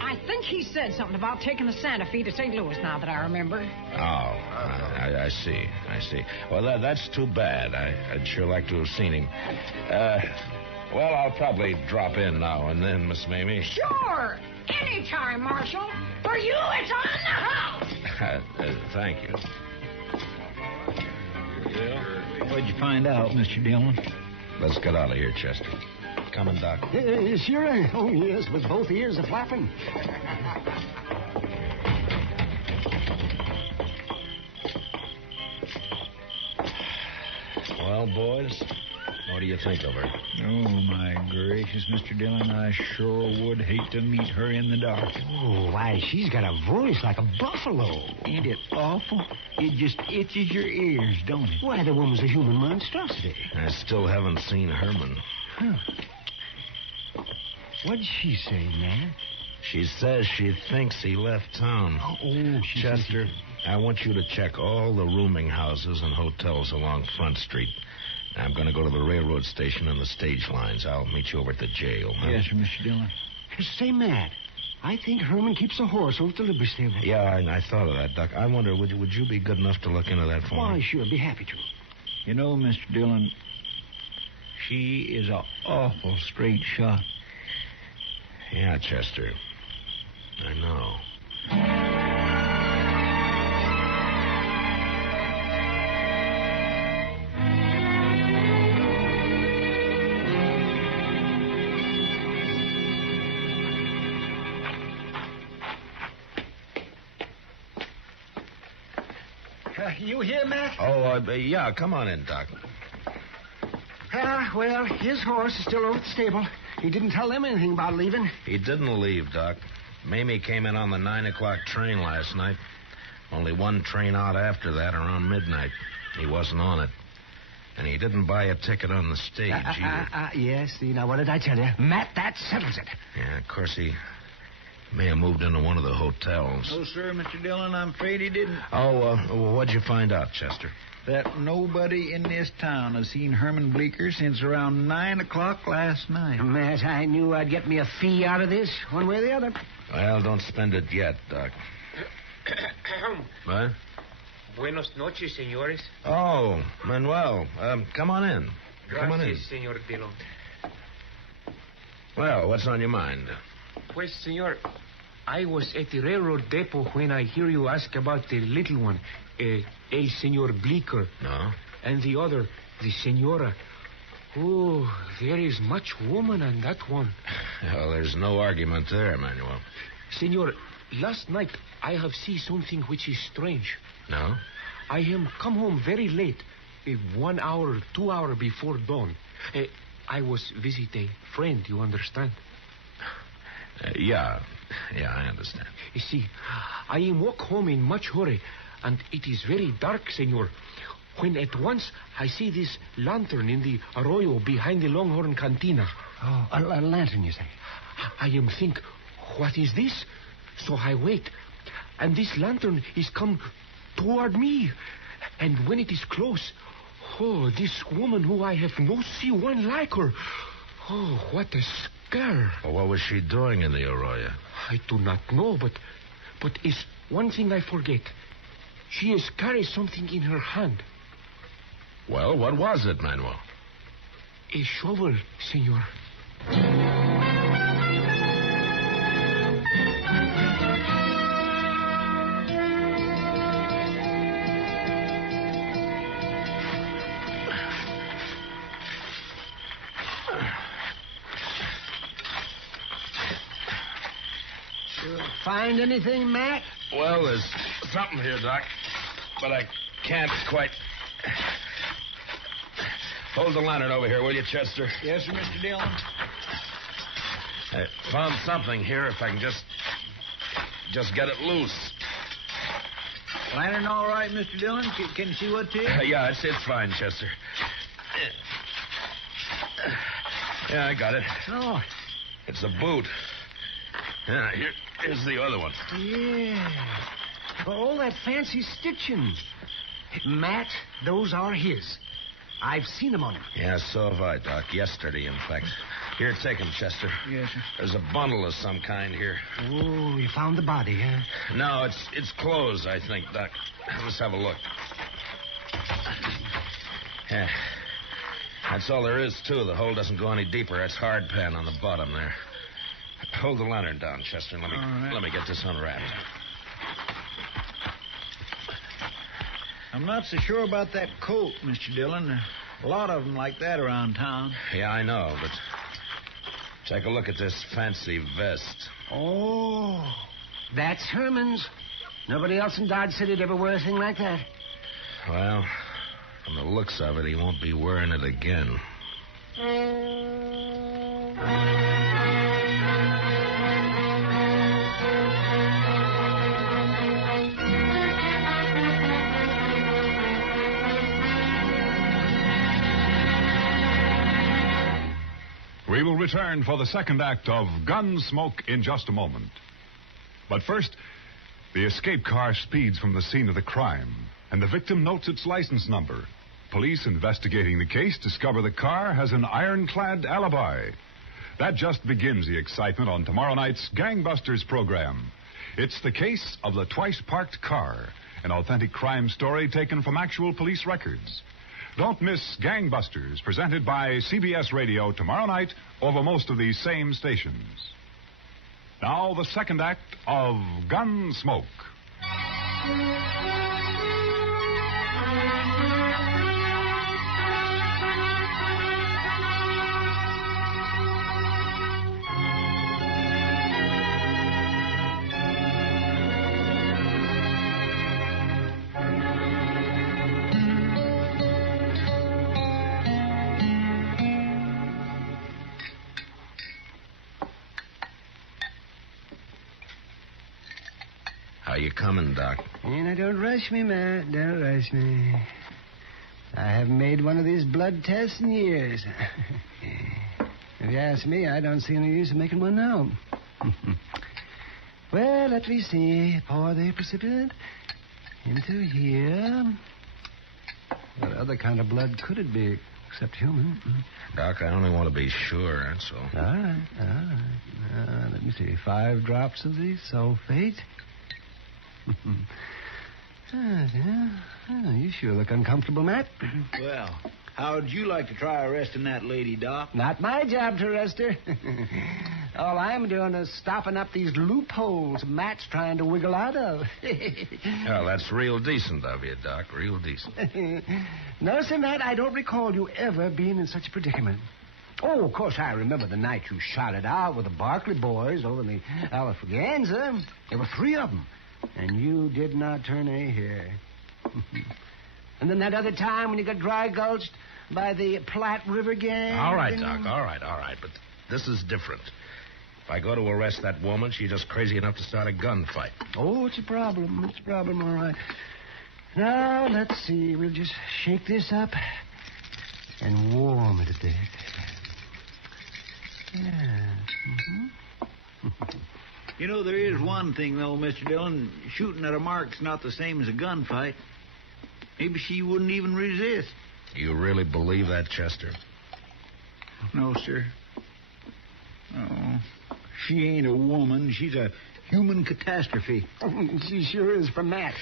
I think he said something about taking the Santa Fe to St. Louis, now that I remember. Oh, I see. Well, that's too bad. I'd sure like to have seen him. Well, I'll probably drop in now and then, Miss Mamie. Sure. Anytime, Marshal. For you, it's on the house. Thank you. What'd you find out, Mr. Dillon? Let's get out of here, Chester. Coming, Doc. Sure. Oh, yes, with both ears a-flapping. Well, boys, what do you think of her? Oh, my gracious, Mr. Dillon, I sure would hate to meet her in the dark. Oh, why, she's got a voice like a buffalo. Ain't it awful? It just itches your ears, don't it? Why, the woman's a human monstrosity. I still haven't seen Herman. Huh. What'd she say, man? She says she thinks he left town. Oh, Chester, I want you to check all the rooming houses and hotels along Front Street. I'm going to go to the railroad station and the stage lines. I'll meet you over at the jail. Huh? Yes, sir, Mr. Dillon. Say, Matt, I think Herman keeps a horse over at the livery stable. Yeah, I thought of that, Doc. I wonder, would you be good enough to look into that for me? Why, sure, be happy to. You know, Mr. Dillon, she is an awful straight shot. Yeah, Chester. I know. You here, Matt? Oh, yeah, come on in, Doc. Well, his horse is still over at the stable. He didn't tell them anything about leaving. He didn't leave, Doc. Mamie came in on the 9 o'clock train last night. Only one train out after that, around midnight. He wasn't on it. And he didn't buy a ticket on the stage either. Yes, now what did I tell you? Matt, that settles it. Yeah, of course he may have moved into one of the hotels. No, sir, Mr. Dillon, I'm afraid he didn't. Well, what'd you find out, Chester? That nobody in this town has seen Herman Bleecker since around 9 o'clock last night. Matt, I knew I'd get me a fee out of this, one way or the other. Well, don't spend it yet, Doc. What? Buenos noches, señores. Oh, Manuel. Come on in. Come on in. Gracias, señor Dillon. Well, what's on your mind? Pues, señor, I was at the railroad depot when I hear you ask about the little one, el señor Bleecker. No? And the other, the señora. Oh, there is much woman on that one. Well, there's no argument there, Manuel. Señor, last night I have seen something which is strange. No? I am come home very late, 1 hour, 2 hours before dawn. I was visit a friend, you understand? Yeah, I understand. You see, I am walk home in much hurry, and it is very dark, senor, when at once I see this lantern in the arroyo behind the Longhorn Cantina. Oh, a lantern, you say? I am think, what is this? So I wait, and this lantern is come toward me, and when it is close, oh, this woman who I have no see one like her. Oh, what a scare. Well, what was she doing in the arroyo? I do not know, but is one thing I forget. She is carrying something in her hand. Well, what was it, Manuel? A shovel, senor. Find anything, Matt? Well, there's something here, Doc, but I can't quite... Hold the lantern over here, will you, Chester? Yes, sir, Mr. Dillon. I found something here, if I can just get it loose. Lantern all right, Mr. Dillon? Can you see what it is? Yeah, it's fine, Chester. Yeah, I got it. Oh. It's a boot. Yeah, here's the other one. Yeah. All that fancy stitching. Matt, those are his. I've seen them on him. Yeah, so have I, Doc. Yesterday, in fact. Here, take him, Chester. Yes, sir. There's a bundle of some kind here. Oh, you found the body, huh? No, it's clothes, I think, Doc. Let's have a look. Yeah. That's all there is, too. The hole doesn't go any deeper. That's hard pan on the bottom there. Hold the lantern down, Chester, and let me get this unwrapped. I'm not so sure about that coat, Mr. Dillon. A lot of them like that around town. Yeah, I know, but take a look at this fancy vest. Oh, that's Herman's. Nobody else in Dodge City'd ever wear a thing like that. Well, from the looks of it, he won't be wearing it again. We will return for the second act of Gunsmoke in just a moment. But first, the escape car speeds from the scene of the crime, and the victim notes its license number. Police investigating the case discover the car has an ironclad alibi. That just begins the excitement on tomorrow night's Gangbusters program. It's the case of the twice-parked car, an authentic crime story taken from actual police records. Don't miss Gangbusters, presented by CBS Radio tomorrow night over most of these same stations. Now, the second act of Gunsmoke. How you coming, Doc? And don't rush me, Matt. Don't rush me. I haven't made one of these blood tests in years. If you ask me, I don't see any use in making one now. Well, let me see. Pour the precipitate into here. What other kind of blood could it be except human? Doc, I only want to be sure, that's all. All right. Let me see. 5 drops of the sulfate. You sure look uncomfortable, Matt. Well, how'd you like to try arresting that lady, Doc? Not my job to arrest her. All I'm doing is stopping up these loopholes Matt's trying to wiggle out of. Well, that's real decent of you, Doc. Real decent. No, sir, Matt, I don't recall you ever being in such a predicament. Oh, of course, I remember the night you shot it out with the Barkley boys over in the Alafraganza. There were 3 of them, and you did not turn a hair. And then that other time when you got dry gulched by the Platte River gang. All right, Doc, all right. But this is different. If I go to arrest that woman, she's just crazy enough to start a gunfight. Oh, it's a problem. It's a problem, all right. Now, let's see. We'll just shake this up and warm it a bit. Yeah. You know, there is one thing, though, Mr. Dillon. Shooting at a mark's not the same as a gunfight. Maybe she wouldn't even resist. You really believe that, Chester? No, sir. Oh, she ain't a woman. She's a human catastrophe. She sure is from Matt.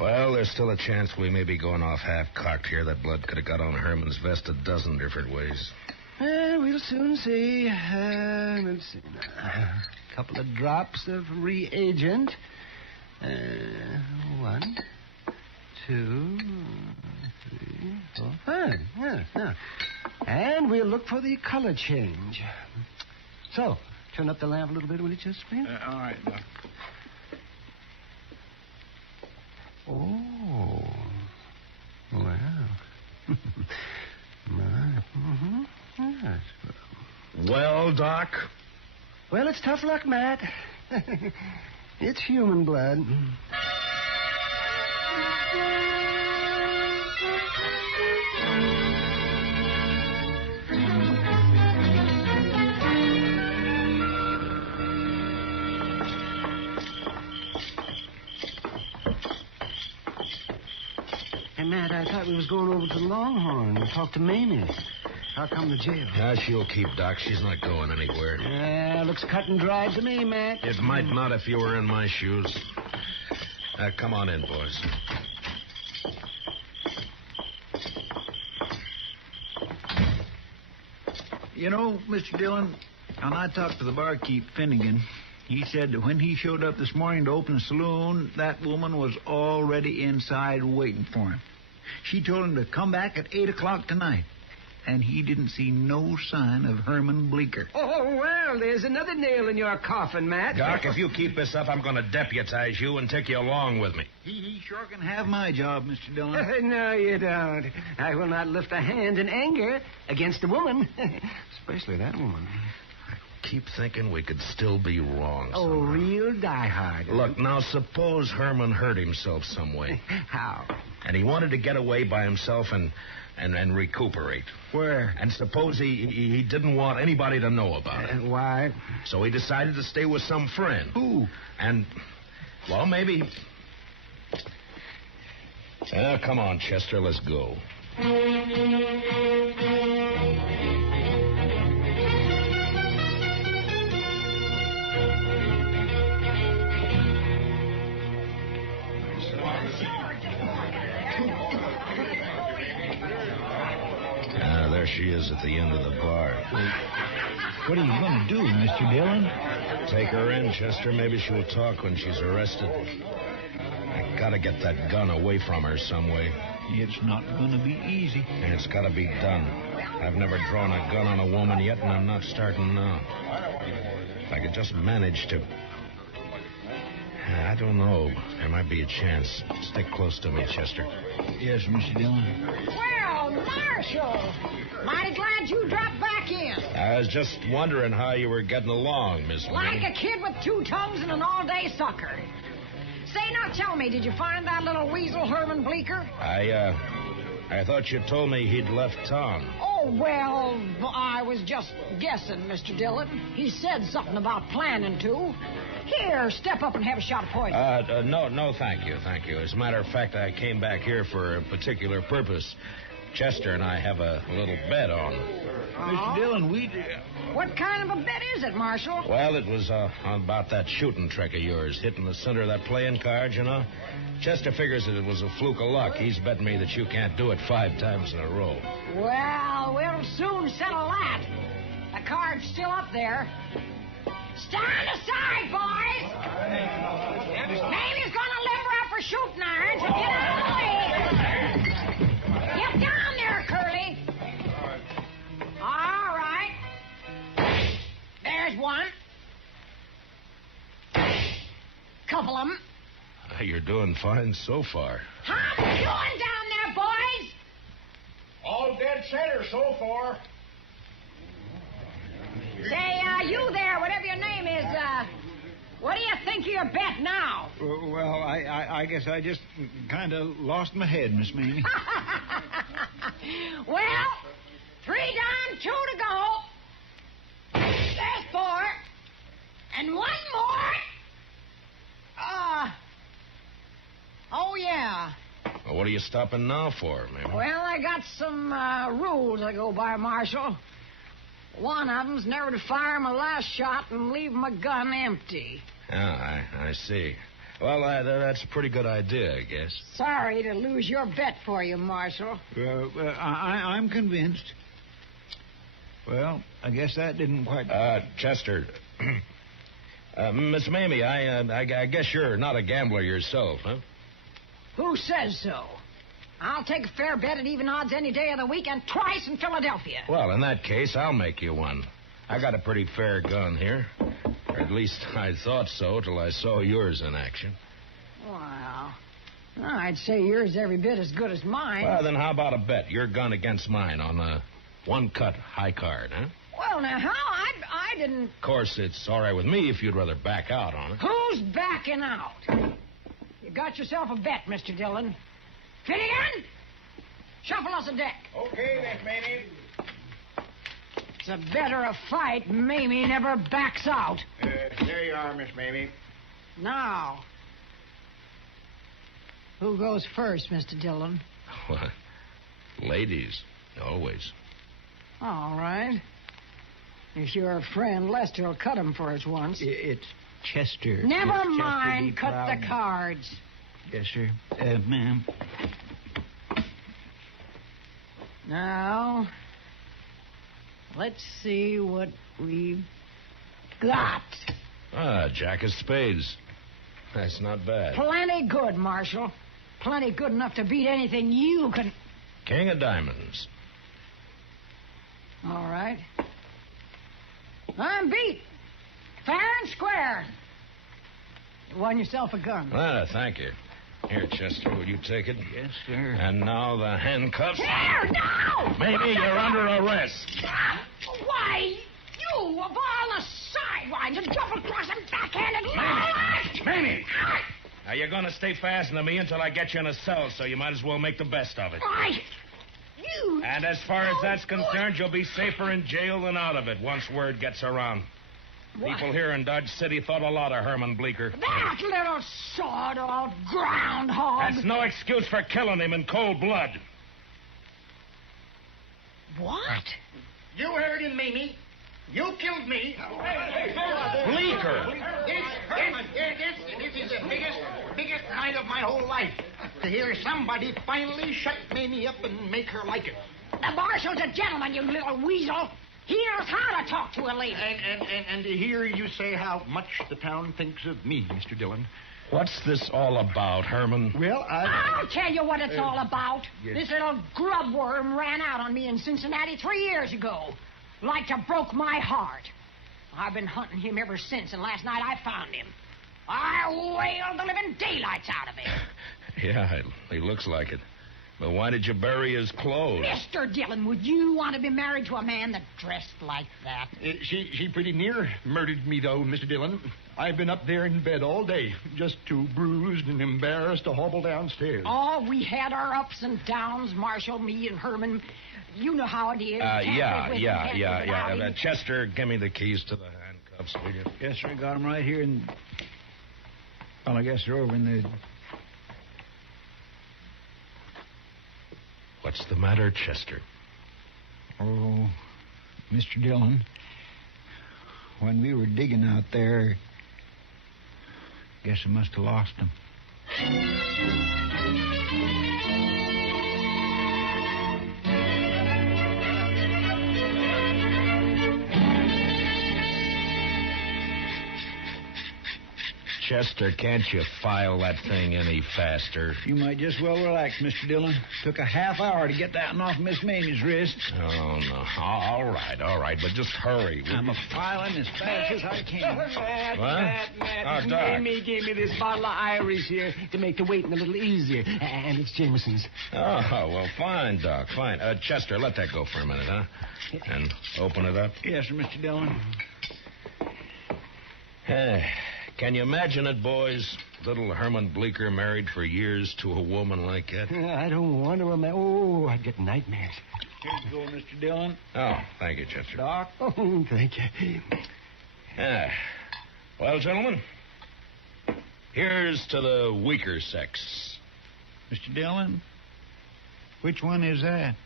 Well, there's still a chance we may be going off half-cocked here. That blood could have got on Herman's vest a dozen different ways. We'll soon see. Let's see now. A couple of drops of reagent. 1, 2, 3, 4, 5. Yeah. And we'll look for the color change. So, turn up the lamp a little bit, will you, just please? All right, Doc. Oh. Wow. Yes. Well, Doc? Well, it's tough luck, Matt. It's human blood. Hey, Matt, I thought we was going over to the Longhorn to talk to Mamie. How come the jail? She'll keep, Doc. She's not going anywhere. Yeah, looks cut and dried to me, Matt. It might not if you were in my shoes. Come on in, boys. You know, Mr. Dillon, when I talked to the barkeep, Finnegan, he said that when he showed up this morning to open the saloon, that woman was already inside waiting for him. She told him to come back at 8 o'clock tonight. And he didn't see no sign of Herman Bleeker. Oh, well, there's another nail in your coffin, Matt. Doc, if you keep this up, I'm going to deputize you and take you along with me. He sure can have my job, Mr. Dillon. No, you don't. I will not lift a hand in anger against a woman. Especially that woman. I keep thinking we could still be wrong somehow. Oh, real diehard. Look, now, suppose Herman hurt himself some way. How? And he wanted to get away by himself and recuperate. Where? And suppose he didn't want anybody to know about it. Why? So he decided to stay with some friend. Who? And, well, maybe... come on, Chester, let's go. There she is at the end of the bar. What are you going to do, Mr. Dillon? Take her in, Chester. Maybe she'll talk when she's arrested. I gotta get that gun away from her some way. It's not going to be easy. And it's gotta be done. I've never drawn a gun on a woman yet, and I'm not starting now. If I could just manage to... I don't know. There might be a chance. Stick close to me, Chester. Yes, Mr. Dillon. Well, Marshal, mighty glad you dropped back in. I was just wondering how you were getting along, Miss Like Lynn. a kid with 2 tongues and an all-day sucker. Say, now tell me, did you find that little weasel Herman Bleeker? I thought you told me he'd left town. Oh, well, I was just guessing, Mr. Dillon. He said something about planning to. Here, step up and have a shot of poison. No, thank you. As a matter of fact, I came back here for a particular purpose. Chester and I have a little bet on. Mr. Dillon, What kind of a bet is it, Marshal? Well, it was about that shooting trick of yours, hitting the center of that playing card, you know. Chester figures that it was a fluke of luck. He's betting me that you can't do it 5 times in a row. Well, we'll soon settle that. The card's still up there. Stand aside, boys! Mamie's gonna limber up her shooting iron, so get out of the way. Get down there, Curly. All right. There's one. Couple of them. You're doing fine so far. How you doing down there, boys? All dead center so far. Say, you there, whatever your name is, what do you think of your bet now? Well, I guess I just kind of lost my head, Miss Mamie. Well, 3 down, 2 to go. There's 4. And 1 more. Oh, yeah. Well, what are you stopping now for, Mamie? Well, I got some rules I go by, Marshal. One of them's never to fire my last shot and leave my gun empty. I see. Well, that's a pretty good idea, I guess. Sorry to lose your bet for you, Marshal. I'm convinced. Well, I guess that didn't quite... Chester. Miss Mamie, I guess you're not a gambler yourself, huh? Who says so? I'll take a fair bet at even odds any day of the week and twice in Philadelphia. Well, in that case, I'll make you one. I got a pretty fair gun here. Or at least I thought so till I saw yours in action. Well, I'd say yours is every bit as good as mine. Well, then how about a bet? Your gun against mine on a 1-cut high card, huh? Well, now, how? I didn't... Of course, it's all right with me if you'd rather back out on it. Who's backing out? You got yourself a bet, Mr. Dillon. Finnegan, shuffle us a deck. Okay, Miss Mamie. It's a better a fight. Mamie never backs out. There you are, Miss Mamie. Now, who goes first, Mr. Dillon? What? Ladies, always. All right. If your friend Lester will cut him for us once. It's Chester. Never Chester mind. Cut the cards. Yes, sir. Ma'am. Now, let's see what we've got. Jack of spades. That's not bad. Plenty good, Marshal. Plenty good enough to beat anything you can... King of diamonds. All right. I'm beat. Fair and square. You won yourself a gun. Thank you. Here, Chester, will you take it? Yes, sir. And now the handcuffs. Here, now! Maybe you're under arrest. Why, you, of all the sidewinds and double-crossing backhanded liars! Mamie! Now, you're going to stay fastened to me until I get you in a cell, so you might as well make the best of it. Why, you... And as far as that's concerned, you'll be safer in jail than out of it once word gets around. What? People here in Dodge City thought a lot of Herman Bleecker. That little sawed-off groundhog... That's no excuse for killing him in cold blood. What? You heard him, Mamie. You killed me. Bleecker! This is the biggest night of my whole life. To hear somebody finally shut Mamie up and make her like it. The marshal's a gentleman, you little weasel. He knows how to talk to a lady. And to hear you say how much the town thinks of me, Mr. Dillon. What's this all about, Herman? Well, I'll tell you what it's all about. Yes. This little grub worm ran out on me in Cincinnati 3 years ago. Like to broke my heart. I've been hunting him ever since, and last night I found him. I wailed the living daylights out of him. Yeah, he looks like it. But why did you bury his clothes? Mr. Dillon, would you want to be married to a man that dressed like that? She pretty near murdered me, though, Mr. Dillon. I've been up there in bed all day, just too bruised and embarrassed to hobble downstairs. Oh, we had our ups and downs, Marshal, me and Herman. You know how it is. Yeah. Chester, give me the keys to the handcuffs, will you? Yes, sir. Got them right here. And well, I guess they're over in the. What's the matter, Chester? Oh, Mr. Dillon, when we were digging out there, guess I must have lost them. Chester, can't you file that thing any faster? You might just well relax, Mr. Dillon. Took a half hour to get that one off Miss Mamie's wrist. Oh, no. All right, but just hurry. I'm filing as fast as I can. What? Doc. Mamie gave me this bottle of Irish here to make the waiting a little easier. And it's Jameson's. Oh, well, fine, Doc, fine. Chester, let that go for a minute, huh? And open it up. Yes, sir, Mr. Dillon. Can you imagine it, boys? Little Herman Bleecker married for years to a woman like that. I don't want to imagine. Oh, I'd get nightmares. Here you go, Mr. Dillon. Oh, thank you, Chester. Doc. Oh, thank you. Well, gentlemen, here's to the weaker sex. Mr. Dillon, which one is that?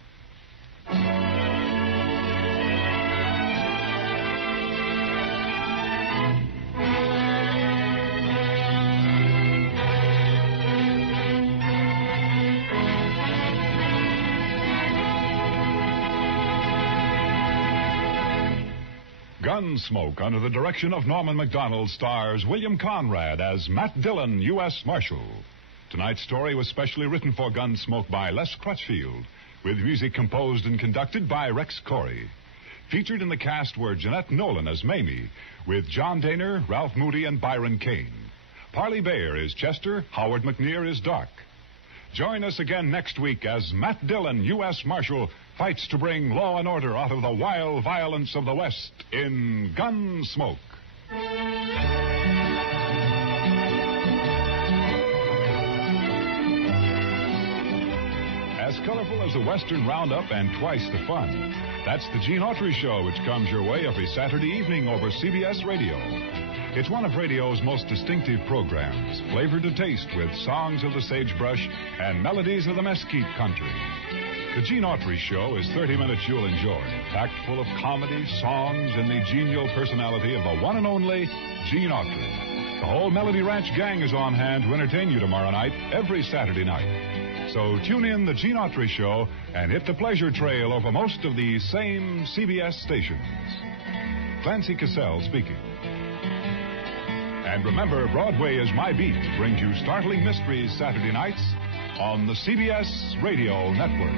Gunsmoke, under the direction of Norman Macdonald, stars William Conrad as Matt Dillon, U.S. Marshal. Tonight's story was specially written for Gunsmoke by Les Crutchfield, with music composed and conducted by Rex Corey. Featured in the cast were Jeanette Nolan as Mamie, with John Daner, Ralph Moody, and Byron Kane. Parley Bayer is Chester, Howard McNear is Doc. Join us again next week as Matt Dillon, U.S. Marshal, fights to bring law and order out of the wild violence of the West in Gunsmoke. As colorful as the Western Roundup and twice the fun, that's the Gene Autry Show, which comes your way every Saturday evening over CBS Radio. It's one of radio's most distinctive programs, flavored to taste with songs of the sagebrush and melodies of the mesquite country. The Gene Autry Show is 30 minutes you'll enjoy, packed full of comedy, songs, and the genial personality of the one and only Gene Autry. The whole Melody Ranch gang is on hand to entertain you tomorrow night, every Saturday night. So tune in the Gene Autry Show and hit the pleasure trail over most of these same CBS stations. Clancy Cassell speaking. And remember, Broadway is My Beat brings you startling mysteries Saturday nights on the CBS Radio Network.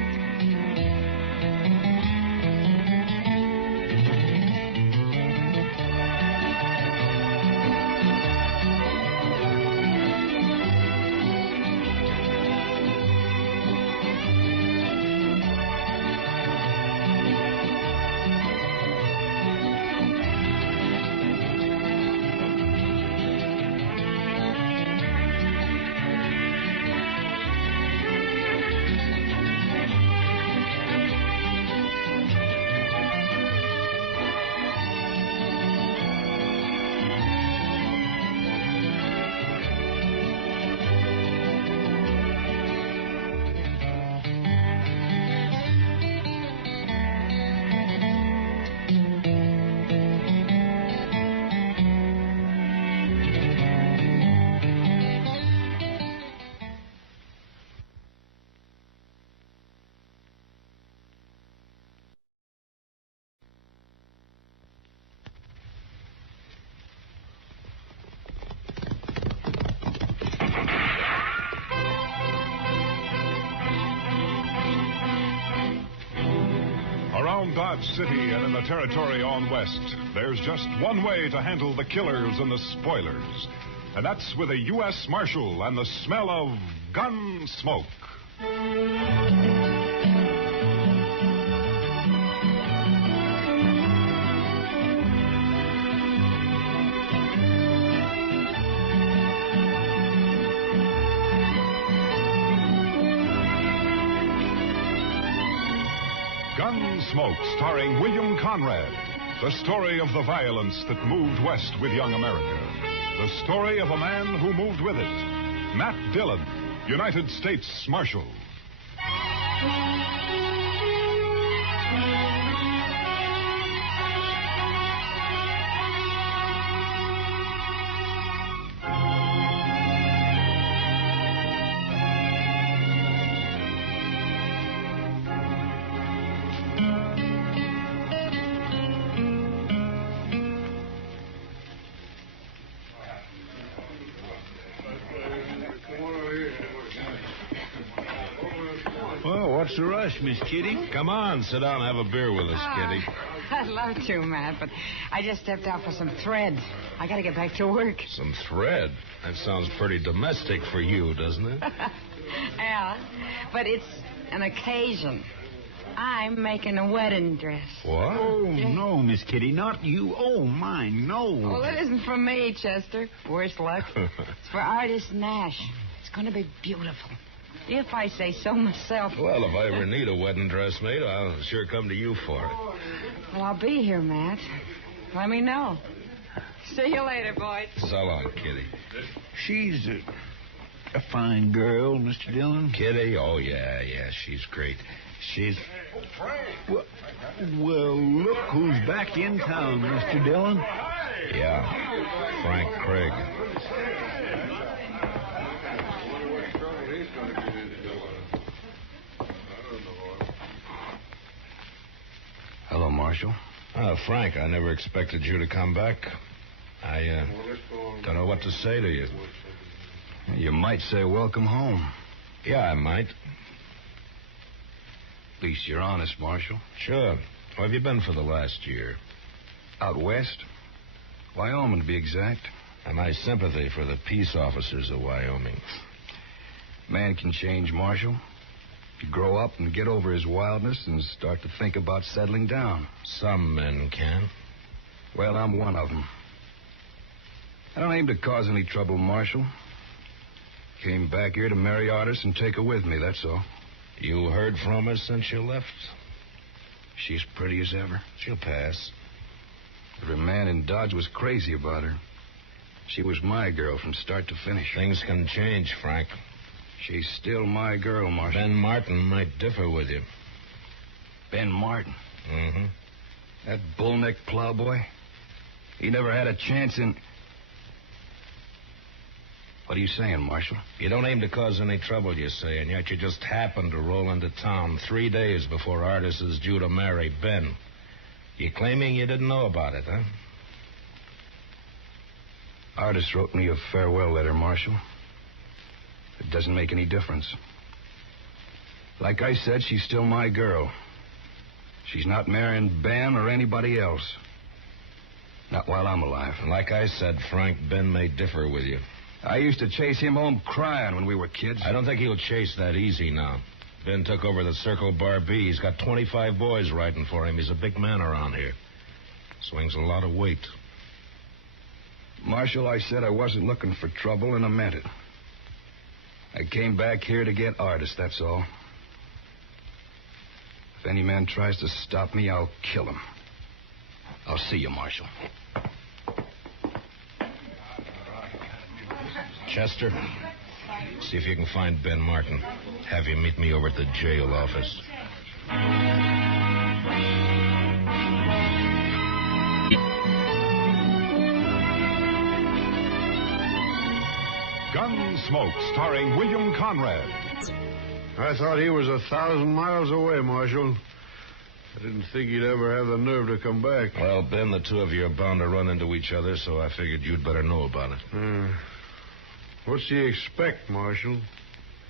Around Dodge City and in the territory on west, there's just one way to handle the killers and the spoilers. And that's with a U.S. Marshal and the smell of gun smoke. Gunsmoke, starring William Conrad. The story of the violence that moved west with young America. The story of a man who moved with it. Matt Dillon, United States Marshal. Well, what's the rush, Miss Kitty? Come on, sit down and have a beer with us, Kitty. I'd love to, Matt, but I just stepped out for some thread. I gotta get back to work. Some thread? That sounds pretty domestic for you, doesn't it? Yeah, but it's an occasion. I'm making a wedding dress. What? Oh, no, Miss Kitty, not you. Oh, my, no. Well, it isn't for me, Chester. Worse luck. It's for artist Nash. It's going to be beautiful. If I say so myself. Well, if I ever need a wedding dress made, I'll sure come to you for it. Well, I'll be here, Matt. Let me know. See you later, boys. So long, Kitty. She's a fine girl, Mr. Dillon. Kitty? Oh, yeah, she's great. She's... Well, look who's back in town, Mr. Dillon. Yeah, Frank Craig. Hello, Marshal. Frank, I never expected you to come back. I don't know what to say to you. You might say welcome home. Yeah, I might. At least you're honest, Marshal. Sure. Where have you been for the last year? Out west. Wyoming, to be exact. And my sympathy for the peace officers of Wyoming. Man can change, Marshal. If you grow up and get over his wildness and start to think about settling down. Some men can. Well, I'm one of them. I don't aim to cause any trouble, Marshal. Came back here to marry Artis and take her with me, that's all. You heard from her since you left? She's pretty as ever. She'll pass. Every man in Dodge was crazy about her. She was my girl from start to finish. Things can change, Frank. She's still my girl, Marshal. Ben Martin might differ with you. Ben Martin? Mm-hmm. That bullneck plowboy? He never had a chance in... What are you saying, Marshal? You don't aim to cause any trouble, you say, and yet you just happened to roll into town 3 days before Artis is due to marry Ben. You claiming you didn't know about it, huh? Artis wrote me a farewell letter, Marshal. It doesn't make any difference. Like I said, she's still my girl. She's not marrying Ben or anybody else. Not while I'm alive. And like I said, Frank, Ben may differ with you. I used to chase him home crying when we were kids. I don't think he'll chase that easy now. Ben took over the Circle Bar B. He's got 25 boys riding for him. He's a big man around here. Swings a lot of weight. Marshal, I said I wasn't looking for trouble, and I meant it. I came back here to get Artis, that's all. If any man tries to stop me, I'll kill him. I'll see you, Marshal. Chester, see if you can find Ben Martin. Have you meet me over at the jail office. Gunsmoke, starring William Conrad. I thought he was 1,000 miles away, Marshal. I didn't think he'd ever have the nerve to come back. Well, Ben, the two of you are bound to run into each other, so I figured you'd better know about it. What's he expect, Marshal?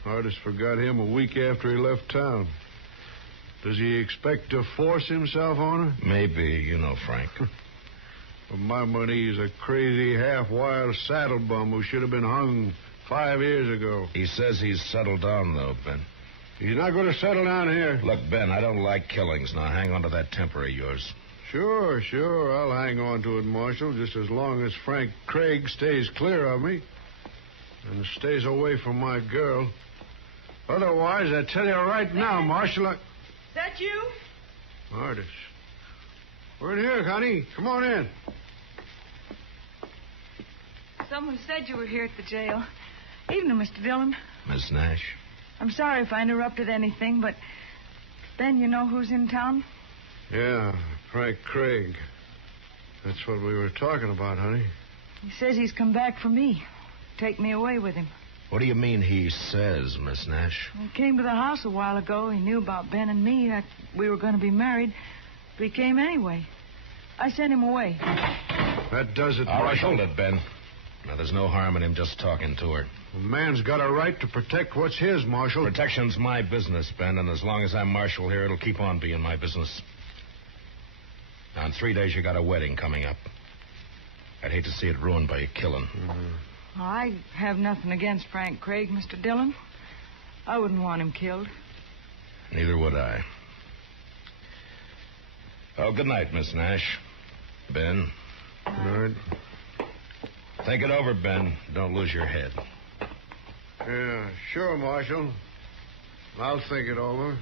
Artis forgot him a week after he left town. Does he expect to force himself on her? Maybe, you know, Frank. For my money, he's a crazy, half-wild saddle bum who should have been hung 5 years ago. He says he's settled down, though, Ben. He's not going to settle down here. Look, Ben, I don't like killings. Now, hang on to that temper of yours. Sure. I'll hang on to it, Marshal, just as long as Frank Craig stays clear of me and stays away from my girl. Otherwise, I tell you right now, Marshal, That you? Artis. We're in here, honey. Come on in. Someone said you were here at the jail. Evening, Mr. Dillon. Miss Nash? I'm sorry if I interrupted anything, but Ben, you know who's in town? Yeah, Frank Craig. That's what we were talking about, honey. He says he's come back for me. Take me away with him. What do you mean he says, Miss Nash? He came to the house a while ago. He knew about Ben and me, that we were going to be married. But he came anyway. I sent him away. That does it, All right, Marshal. hold it, Ben. Now, there's no harm in him just talking to her. A man's got a right to protect what's his, Marshal. Protection's my business, Ben, and as long as I'm Marshal here, it'll keep on being my business. Now, in 3 days, you got a wedding coming up. I'd hate to see it ruined by a killing. Well, I have nothing against Frank Craig, Mr. Dillon. I wouldn't want him killed. Neither would I. Oh, good night, Miss Nash. Ben. Good night. Think it over, Ben. Don't lose your head. Yeah, sure, Marshal. I'll think it over.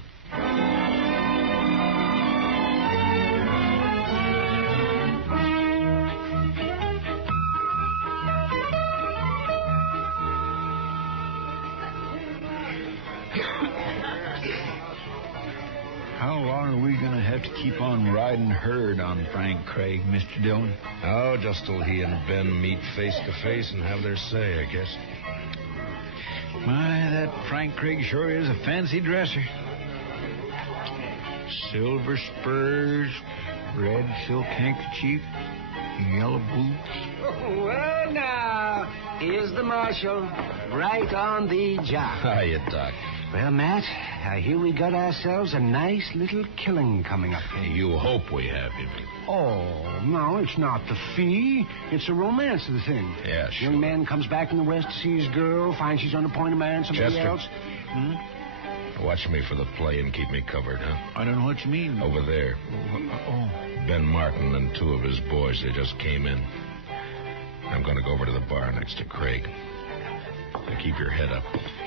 How long are we going to have to keep on riding herd on Frank Craig, Mr. Dillon? Oh, just till he and Ben meet face to face and have their say, I guess. My, that Frank Craig sure is a fancy dresser. Silver spurs, red silk handkerchief, yellow boots. Well, now, here's the marshal, right on the job. Hiya, Doc. Well, Matt, I hear we got ourselves a nice little killing coming up. You hope we have, you mean? Oh, no, it's not the fee. It's the romance of the thing. Yeah, sure. Young man comes back in the West to see his girl, finds she's on the point of marrying somebody Chester. else. Watch me for the play and keep me covered, huh? I don't know what you mean. Over there. Oh. Ben Martin and two of his boys, they just came in. I'm going to go over to the bar next to Craig. Now keep your head up.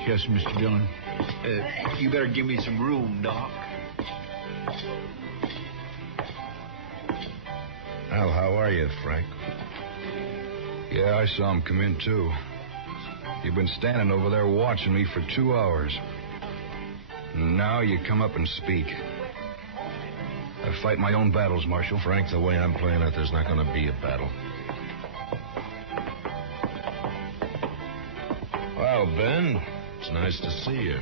Yes, Mr. Dillon. You better give me some room, Doc. Well, how are you, Frank? Yeah, I saw him come in, too. You've been standing over there watching me for 2 hours. Now you come up and speak. I fight my own battles, Marshal. Frank, the way I'm playing it, there's not going to be a battle. Well, Ben, it's nice to see you.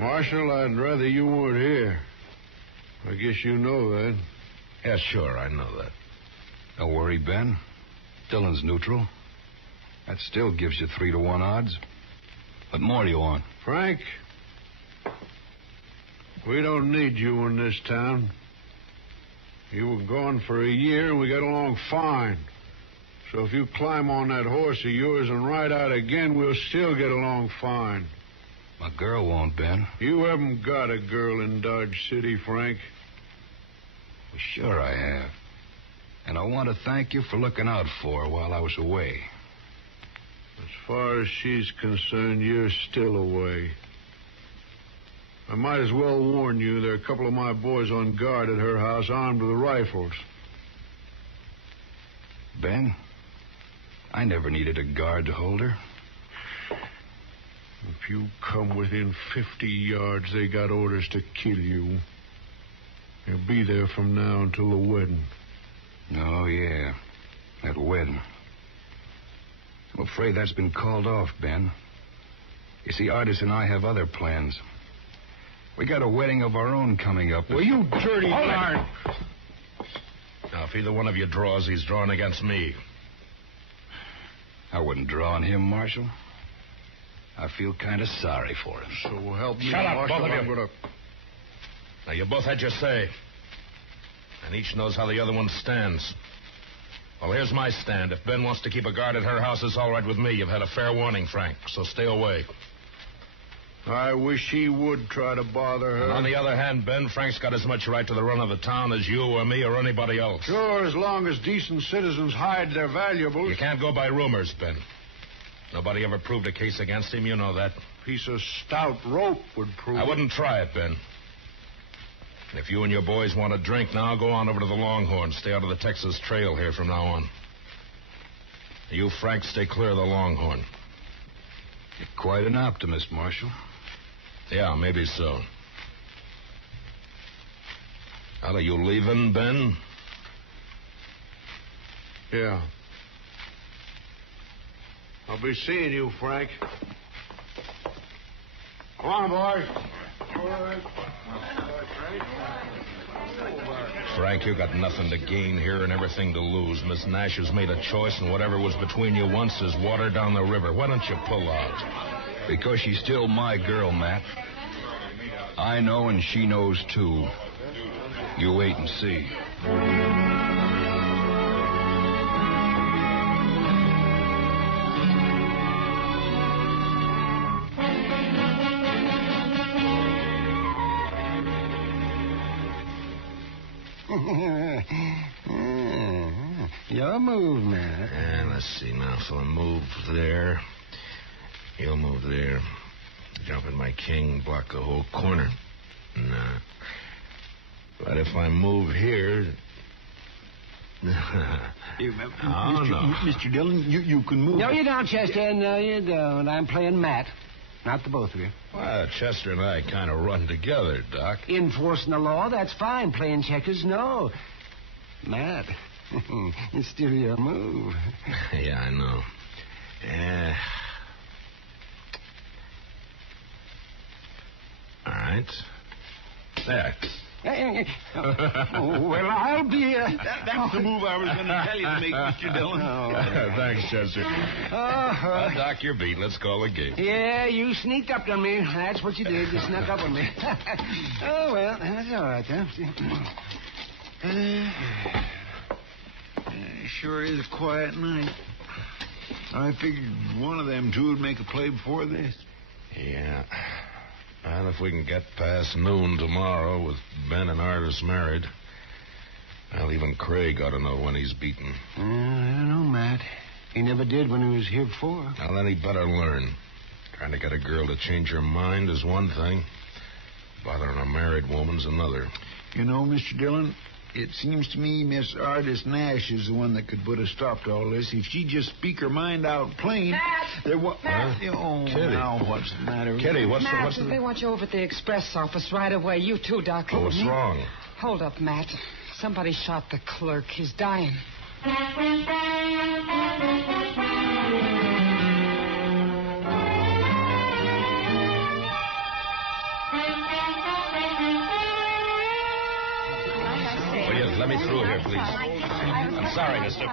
Marshal, I'd rather you weren't here. I guess you know that. Yeah, sure, I know that. Don't worry, Ben. Dillon's neutral. That still gives you 3-to-1 odds. What more do you want? Frank, we don't need you in this town. You were gone for a year, and we got along fine. So if you climb on that horse of yours and ride out again, we'll still get along fine. My girl won't, Ben. You haven't got a girl in Dodge City, Frank. Well, sure I have. And I want to thank you for looking out for her while I was away. As far as she's concerned, you're still away. I might as well warn you, there are a couple of my boys on guard at her house armed with rifles. Ben, I never needed a guard to hold her. If you come within 50 yards, they got orders to kill you. They'll be there from now until the wedding. Oh, yeah. That wedding. I'm afraid that's been called off, Ben. You see, Artis and I have other plans. We got a wedding of our own coming up. Well, you dirty darn. Now, if either one of you draws, he's drawing against me. I wouldn't draw on him, Marshal. I feel kind of sorry for him. So help me, Shut up, Marshal. both of you. I'm gonna... Now, you both had your say. And each knows how the other one stands. Well, here's my stand. If Ben wants to keep a guard at her house, it's all right with me. You've had a fair warning, Frank, so stay away. I wish he would try to bother her. And on the other hand, Ben, Frank's got as much right to the run of the town as you or me or anybody else. Sure, as long as decent citizens hide their valuables. You can't go by rumors, Ben. Nobody ever proved a case against him, you know that. Piece of stout rope would prove I wouldn't try it, Ben. If you and your boys want a drink now, go on over to the Longhorn. Stay out of the Texas Trail here from now on. You, Frank, stay clear of the Longhorn. You're quite an optimist, Marshal. Yeah, maybe so. Are you leaving, Ben? Yeah. I'll be seeing you, Frank. Come on, boys. Frank, you got nothing to gain here and everything to lose. Miss Nash has made a choice, and whatever was between you once is water down the river. Why don't you pull out? Because she's still my girl, Matt. I know and she knows, too. You wait and see. Your move, Matt. And let's see now. So I move there. You'll move there. Jump in my king, block the whole corner. Nah. But if I move here... Mr. Dillon, you can move. No, you don't, Chester. No, you don't. I'm playing Matt. Not the both of you. Well, Chester and I kind of run together, Doc. Enforcing the law, that's fine. Playing checkers, no. Matt, it's still your move. Yeah, I know. All right. There. Well, I'll be... That's the move I was going to tell you to make, Mr. Dillon. Thanks, Chester. Doc, you're beat. Let's call the game. Yeah, you sneaked up on me. That's what you did. You snuck up on me. Oh, well, that's all right, huh? Sure is a quiet night. I figured one of them two would make a play before this. Yeah. Well, if we can get past noon tomorrow with Ben and Artis married, well, even Craig ought to know when he's beaten. I don't know, Matt. He never did when he was here before. Well, then he better learn. Trying to get a girl to change her mind is one thing. Bothering a married woman's another. You know, Mr. Dillon, it seems to me Miss Artis Nash is the one that could put a stop to all this. If she'd just speak her mind out plain... Matt! There was... Oh, Kitty. now what's the matter? Kitty, what's Matt, the... they want you over at the express office right away. You too, Doc. Oh, what's wrong? Hold up, Matt. Somebody shot the clerk. He's dying. Let me through here, please. I'm sorry, mister.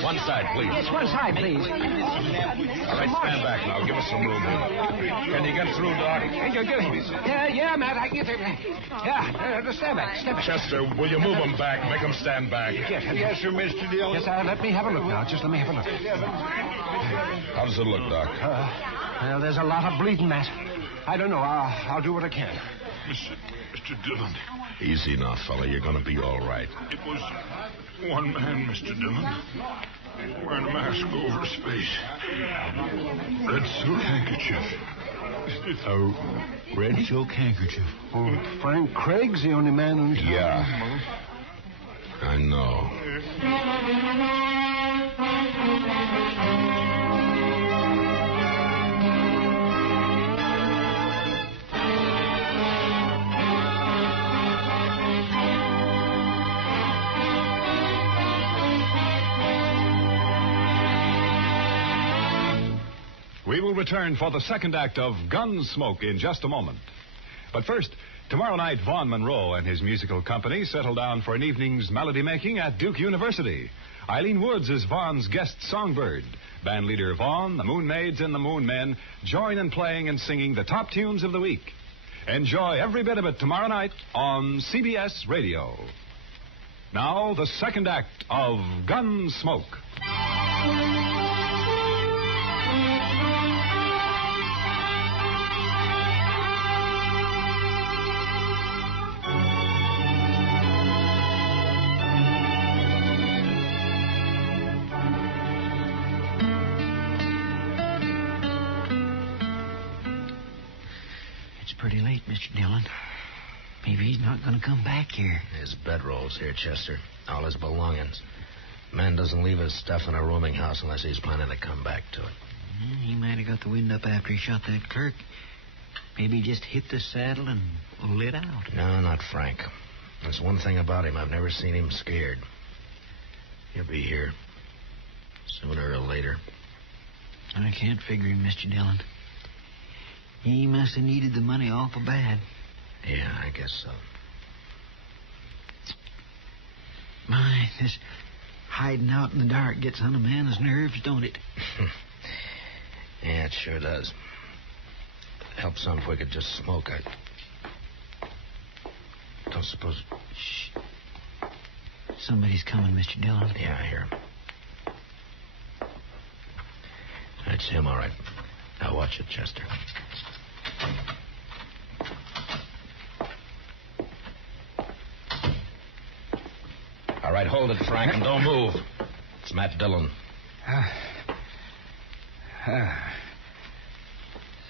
One side, please. Yes, one side, please. All right, stand back now. Give us some room here. Can you get through, Doc? Yeah, Matt, I can get through. Yeah, stand back, step back. Chester, will you move them back? Make them stand back. Yes, sir, Mr. Dillon. Yes, let me have a look now. Just let me have a look. How does it look, Doc? Well, there's a lot of bleeding, Matt. I don't know. I'll do what I can. Mr. Dillon. Easy now, fella. You're going to be all right. It was one man, Mr. Dillon. Wearing a mask over his face. Red silk handkerchief. A red silk handkerchief. Oh, Frank Craig's the only man in town. Yeah. I know. We will return for the second act of Gunsmoke in just a moment. But first, tomorrow night, Vaughn Monroe and his musical company settle down for an evening's melody making at Duke University. Eileen Woods is Vaughn's guest songbird. Band leader Vaughn, the Moon Maids, and the Moon Men join in playing and singing the top tunes of the week. Enjoy every bit of it tomorrow night on CBS Radio. Now, the second act of Gunsmoke. Pretty late, Mr. Dillon. Maybe he's not going to come back here. His bedroll's here, Chester. All his belongings. Man doesn't leave his stuff in a rooming house unless he's planning to come back to it. He might have got the wind up after he shot that clerk. Maybe he just hit the saddle and lit out. No, not Frank. There's one thing about him. I've never seen him scared. He'll be here. Sooner or later. I can't figure him, Mr. Dillon. He must have needed the money awful bad. Yeah, I guess so. My, this hiding out in the dark gets on a man's nerves, don't it? Yeah, it sure does. Help some if we could just smoke. I don't suppose... Shh. Somebody's coming, Mr. Dillon. Yeah, I hear him. That's him, all right. Now watch it, Chester. All right, hold it, Frank, and don't move. It's Matt Dillon.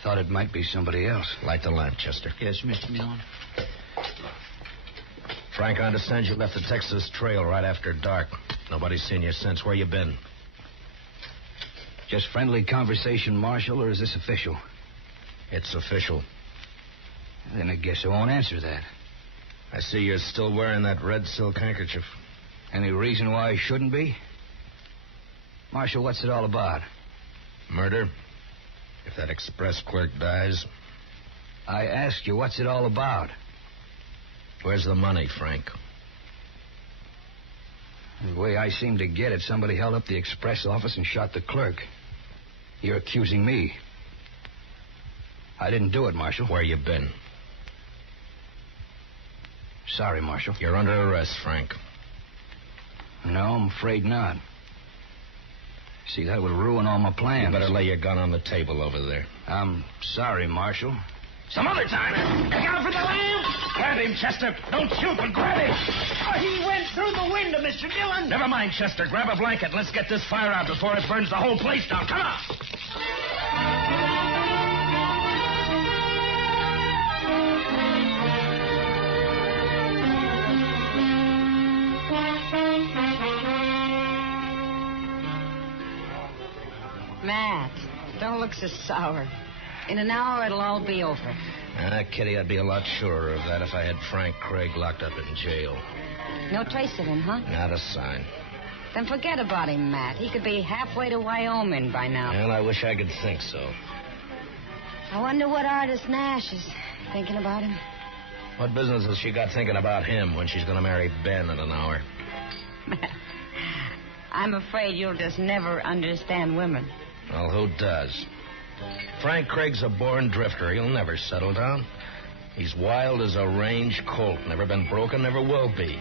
Thought it might be somebody else. Light the lamp, Chester. Yes, Mr. Dillon. Frank, I understand you left the Texas Trail right after dark. Nobody's seen you since. Where you been? Just friendly conversation, Marshal, or is this official? It's official. Then I guess I won't answer that. I see you're still wearing that red silk handkerchief. Any reason why I shouldn't be? Marshal, what's it all about? Murder. If that express clerk dies. I asked you, what's it all about? Where's the money, Frank? The way I seem to get it, somebody held up the express office and shot the clerk. You're accusing me. I didn't do it, Marshal. Where you been? Sorry, Marshal. You're under arrest, Frank. No, I'm afraid not. See, that would ruin all my plans. You better lay your gun on the table over there. I'm sorry, Marshal. Some other time. Look out for the lamp! Grab him, Chester. Don't shoot, but grab him. Oh, he went through the window, Mr. Dillon. Never mind, Chester. Grab a blanket. Let's get this fire out before it burns the whole place down. Come on. Matt, don't look so sour. In an hour, it'll all be over. Kitty, I'd be a lot surer of that if I had Frank Craig locked up in jail. No trace of him, huh? Not a sign. Then forget about him, Matt. He could be halfway to Wyoming by now. Well, I wish I could think so. I wonder what artist Nash is thinking about him. What business has she got thinking about him when she's going to marry Ben in an hour? Matt, I'm afraid you'll just never understand women. Well, who does? Frank Craig's a born drifter. He'll never settle down. He's wild as a range colt. Never been broken, never will be.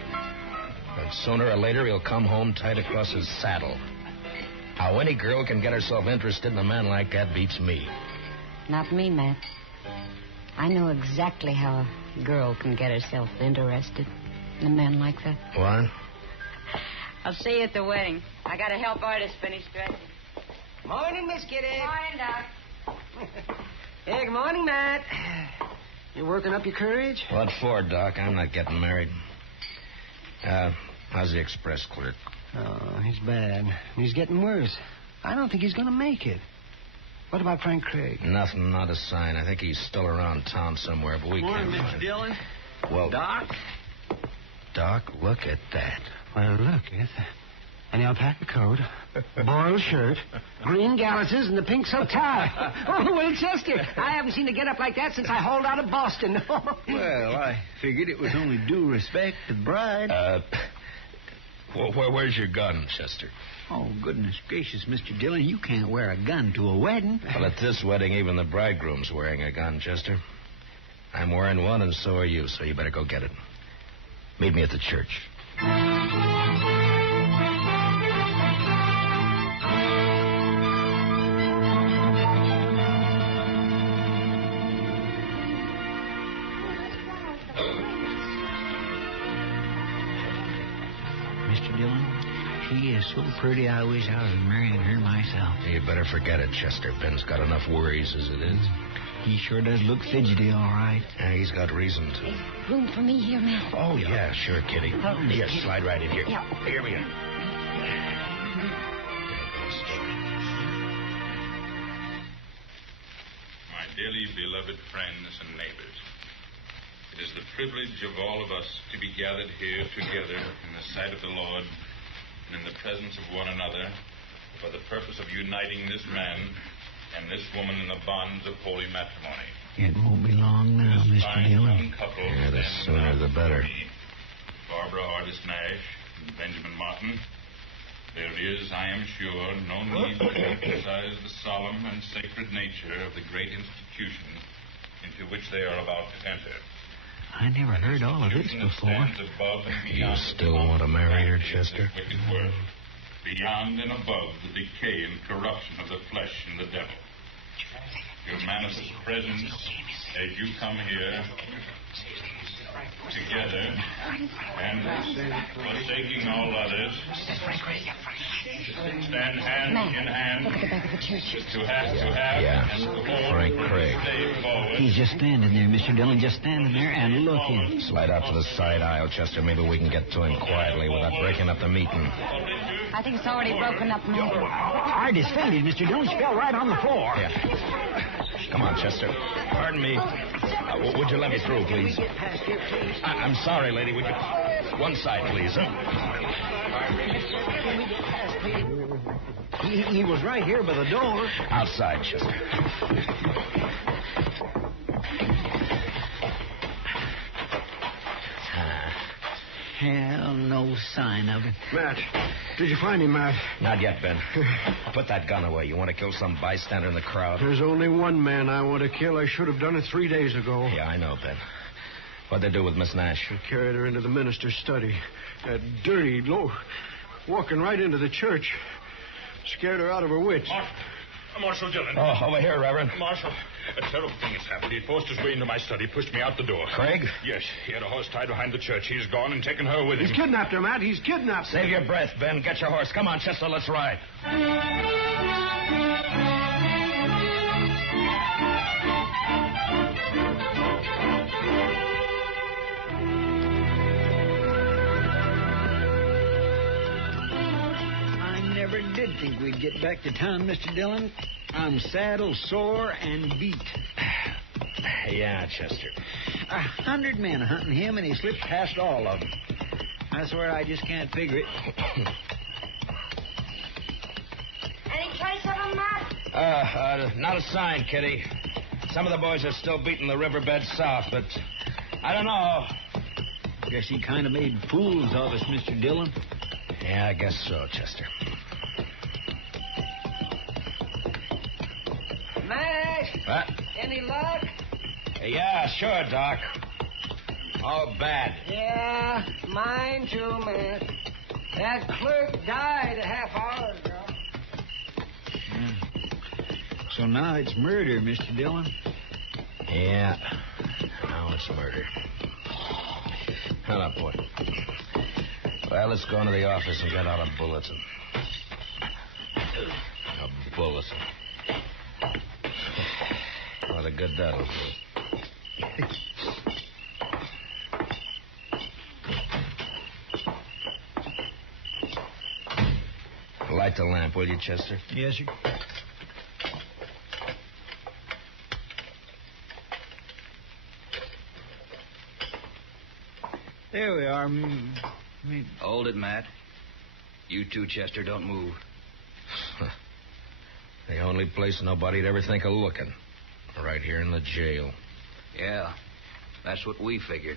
And sooner or later, he'll come home tight across his saddle. How any girl can get herself interested in a man like that beats me. Not me, Matt. I know exactly how a girl can get herself interested in a man like that. What? I'll see you at the wedding. I gotta help artist finish dressing. Morning, Miss Kitty. Morning, Doc. Hey, good morning, Matt. You working up your courage? What for, Doc? I'm not getting married. How's the express clerk? Oh, he's bad. He's getting worse. I don't think he's going to make it. What about Frank Craig? Nothing, not a sign. I think he's still around town somewhere, but we Morning, can't Mr. find Dillon. him. Well, Doc? Doc, look at that. Well, look, it's an alpaca coat, boiled shirt, green galluses, and the pink silk tie. Oh, well, Chester, I haven't seen a get-up like that since I hauled out of Boston. Well, I figured it was only due respect to the bride. Where's your gun, Chester? Oh, goodness gracious, Mr. Dillon, you can't wear a gun to a wedding. Well, at this wedding, even the bridegroom's wearing a gun, Chester. I'm wearing one, and so are you, so you better go get it. Meet me at the church. Mr. Dillon, she is so pretty, I wish I was marrying her myself. You better forget it, Chester. Ben's got enough worries as it is. He sure does look fidgety, all right. Yeah, he's got reason to. Room for me here, man. Oh, yeah, sure, Kitty. Yes, slide right in here. Yeah. Here we are. My dearly beloved friends and neighbors, it is the privilege of all of us to be gathered here together in the sight of the Lord and in the presence of one another for the purpose of uniting this man and this woman in the bonds of holy matrimony. It won't be long now, This Mr. fine Dillon. young couple Yeah, the stands sooner now the before better. me, Barbara Artis Nash and Benjamin Martin. There is, I am sure, no need to emphasize the solemn and sacred nature of the great institution into which they are about to enter. I never heard all of this before. Stands above and You beyond still want to marry her, Chester? wicked work, beyond and above the decay and corruption of the flesh and the devil. Your manifest presence as you come here together and forsaking all others, stand hand in hand to have and to hold Frank Craig. stay forward. He's just standing there, Mr. Dillon, just standing there and looking. Slide out to the side aisle, Chester. Maybe we can get to him quietly without breaking up the meeting. I think it's already broken up, man. Artis fainted, Mr. Dillon. She fell right on the floor. Yeah. Come on, Chester. Pardon me. Would you let me through, please? I'm sorry, lady. Would you... One side, please, huh? He was right here by the door. Outside, Chester. Hell, no sign of it. Matt, did you find him, Matt? Not yet, Ben. Put that gun away. You want to kill some bystander in the crowd? There's only one man I want to kill. I should have done it 3 days ago. Yeah, I know, Ben. What'd they do with Miss Nash? I carried her into the minister's study. That dirty, low, walking right into the church. Scared her out of her wits. Marshal Dillon. Oh, over here, Reverend. Marshal, a terrible thing has happened. He forced his way into my study, pushed me out the door. Craig? Yes, he had a horse tied behind the church. He's gone and taken her with him. He's kidnapped her, Matt. He's kidnapped her. Save your breath, Ben. Get your horse. Come on, Chester, let's ride. I never did think we'd get back to town, Mr. Dillon. I'm saddled, sore, and beat. Yeah, Chester. 100 men hunting him, and he slipped past all of them. I swear I just can't figure it. Any trace of him, Matt? Not a sign, Kitty. Some of the boys are still beating the riverbed south, but I don't know. Guess he kind of made fools of us, Mr. Dillon. Yeah, I guess so, Chester. Matt, What? any luck? Yeah, sure, Doc. All bad. Yeah, mine too, Matt. That clerk died a half hour ago. So now it's murder, Mr. Dillon. Yeah. Now it's murder. Hold up, boy. Well, let's go into the office and get out a bulletin. A bulletin. What a good that'll do. Light the lamp, will you, Chester? Yes, sir. There we are. Hold it, Matt. You too, Chester. Don't move. The only place nobody'd ever think of looking. Right here in the jail. Yeah, that's what we figured.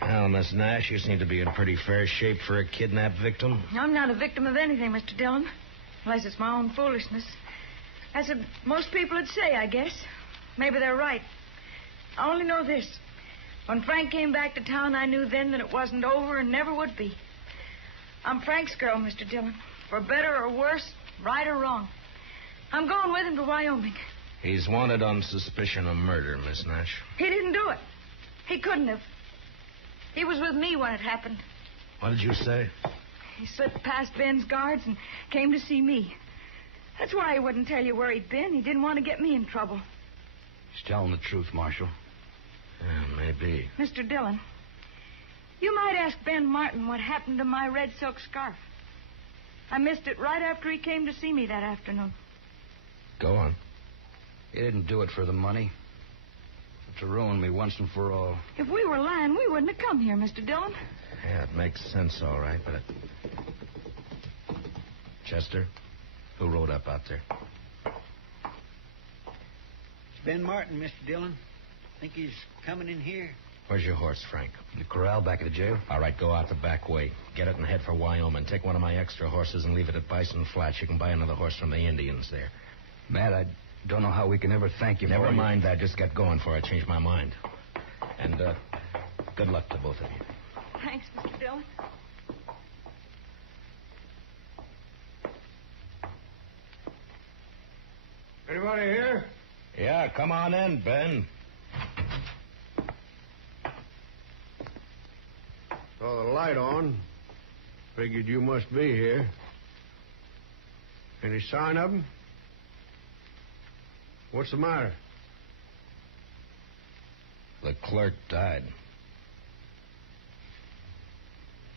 Well, Miss Nash, you seem to be in pretty fair shape for a kidnapped victim. I'm not a victim of anything, Mr. Dillon. Unless it's my own foolishness. That's what most people would say, I guess. Maybe they're right. I only know this. When Frank came back to town, I knew then that it wasn't over and never would be. I'm Frank's girl, Mr. Dillon. For better or worse, right or wrong. I'm going with him to Wyoming. He's wanted on suspicion of murder, Miss Nash. He didn't do it. He couldn't have. He was with me when it happened. What did you say? He slipped past Ben's guards and came to see me. That's why he wouldn't tell you where he'd been. He didn't want to get me in trouble. He's telling the truth, Marshal. Yeah, maybe. Mr. Dillon, you might ask Ben Martin what happened to my red silk scarf. I missed it right after he came to see me that afternoon. Go on. He didn't do it for the money, but to ruin me once and for all. If we were lying, we wouldn't have come here, Mr. Dillon. Yeah, it makes sense, all right, but... Chester, who rode up out there? It's Ben Martin, Mr. Dillon. Think he's coming in here. Where's your horse, Frank? In the corral back of the jail. All right, go out the back way. Get it and head for Wyoming. Take one of my extra horses and leave it at Bison Flats. You can buy another horse from the Indians there. Matt, I don't know how we can ever thank you for Never mind that. Just get going before I change my mind. And good luck to both of you. Thanks, Mr. Dillon. Anybody here? Yeah, come on in, Ben. Saw the light on. Figured you must be here. Any sign of him? What's the matter? The clerk died.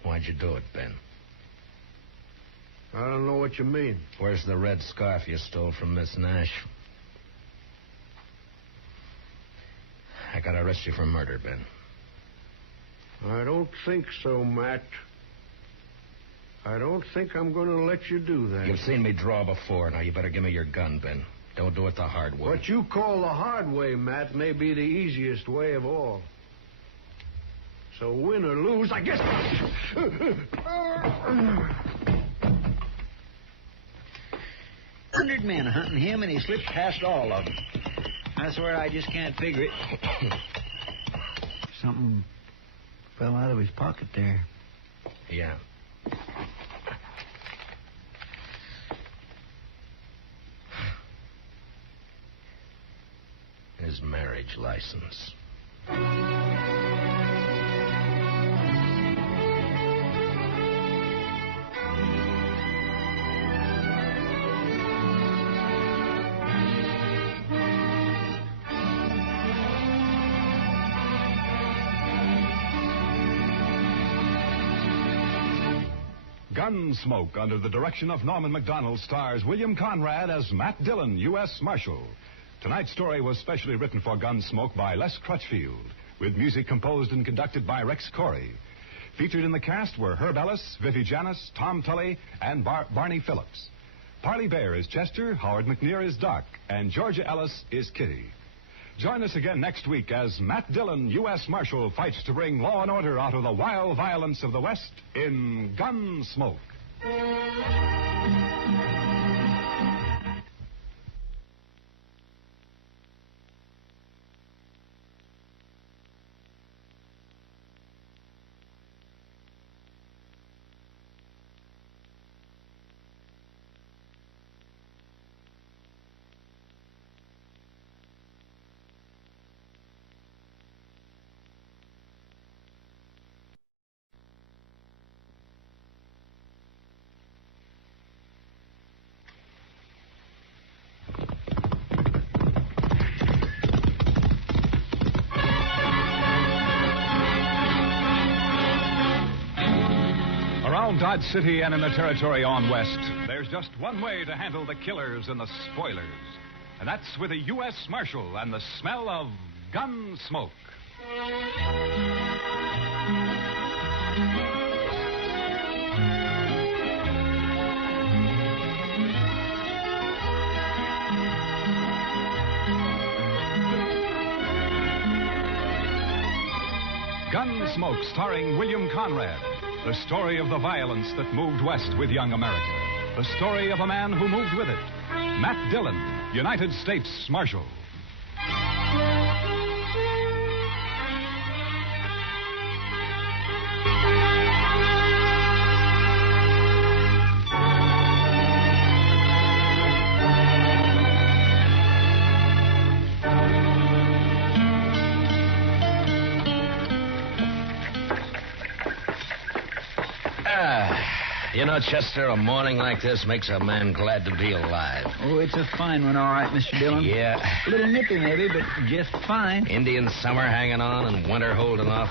Why'd you do it, Ben? I don't know what you mean. Where's the red scarf you stole from Miss Nash? I gotta arrest you for murder, Ben. I don't think so, Matt. I don't think I'm going to let you do that. You've seen me draw before. Now you better give me your gun, Ben. Don't do it the hard way. What you call the hard way, Matt, may be the easiest way of all. So win or lose, I guess... 100 men hunting him, and he slipped past all of them. I swear I just can't figure it. Something fell out of his pocket there. Yeah. His marriage license. Gunsmoke, under the direction of Norman Macdonald, stars William Conrad as Matt Dillon, U.S. Marshal. Tonight's story was specially written for Gunsmoke by Les Crutchfield, with music composed and conducted by Rex Corey. Featured in the cast were Herb Ellis, Vivi Janis, Tom Tully, and Barney Phillips. Parley Bear is Chester, Howard McNear is Doc, and Georgia Ellis is Kitty. Join us again next week as Matt Dillon, U.S. Marshal, fights to bring law and order out of the wild violence of the West in Gunsmoke. Around Dodge City and in the territory on west, there's just one way to handle the killers and the spoilers. And that's with a U.S. Marshal and the smell of gun smoke. Gunsmoke, starring William Conrad. The story of the violence that moved west with young America. The story of a man who moved with it. Matt Dillon, United States Marshal. You know, Chester, a morning like this makes a man glad to be alive. Oh, it's a fine one, all right, Mr. Dillon. Yeah. A little nippy, maybe, but just fine. Indian summer hanging on and winter holding off.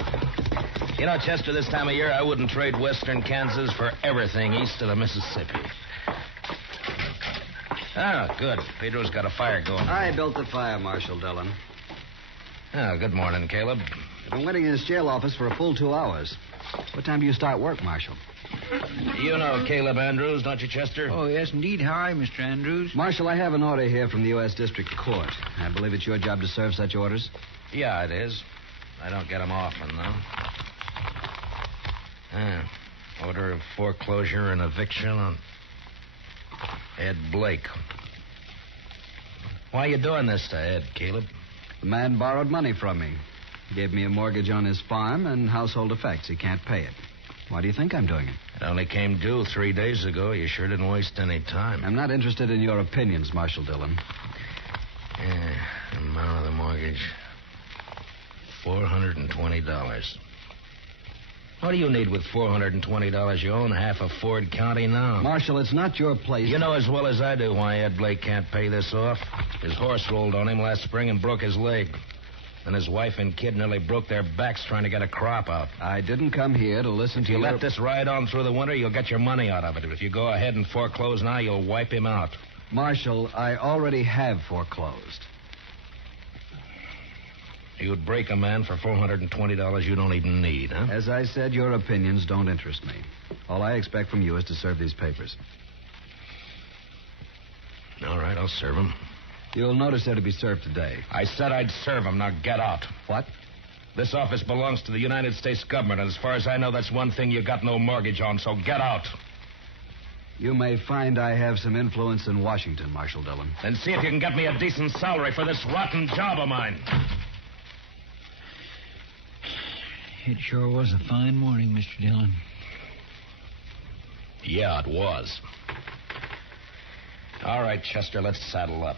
You know, Chester, this time of year, I wouldn't trade western Kansas for everything east of the Mississippi. Oh, good. Pedro's got a fire going. I built the fire, Marshal Dillon. Oh, good morning, Caleb. I've been waiting in this jail office for a full 2 hours. What time do you start work, Marshal? You know Caleb Andrews, don't you, Chester? Oh, yes, indeed. How are you, Mr. Andrews? Marshal, I have an order here from the U.S. District Court. I believe it's your job to serve such orders. Yeah, it is. I don't get them often, though. Order of foreclosure and eviction on Ed Blake. Why are you doing this to Ed, Caleb? The man borrowed money from me. He gave me a mortgage on his farm and household effects. He can't pay it. Why do you think I'm doing it? It only came due 3 days ago. You sure didn't waste any time. I'm not interested in your opinions, Marshal Dillon. Yeah, amount of the mortgage. $420. What do you need with $420? You own half of Ford County now. Marshal, it's not your place. You know as well as I do why Ed Blake can't pay this off. His horse rolled on him last spring and broke his leg. And his wife and kid nearly broke their backs trying to get a crop out. I didn't come here to listen to you. If you let this ride on through the winter, you'll get your money out of it. If you go ahead and foreclose now, you'll wipe him out. Marshal, I already have foreclosed. You'd break a man for $420 you don't even need, huh? As I said, your opinions don't interest me. All I expect from you is to serve these papers. All right, I'll serve them. You'll notice they're to be served today. I said I'd serve them. Now get out. What? This office belongs to the United States government, and as far as I know, that's one thing you got no mortgage on, so get out. You may find I have some influence in Washington, Marshal Dillon. Then see if you can get me a decent salary for this rotten job of mine. It sure was a fine morning, Mr. Dillon. Yeah, it was. All right, Chester, let's saddle up.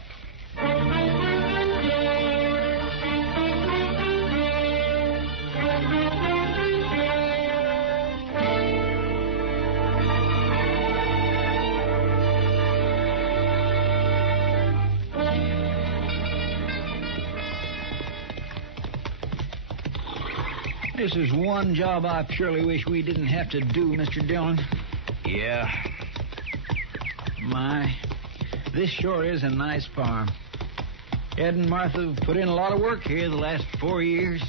This is one job I purely wish we didn't have to do, Mr. Dillon. Yeah. My, this sure is a nice farm. Ed and Martha have put in a lot of work here the last 4 years.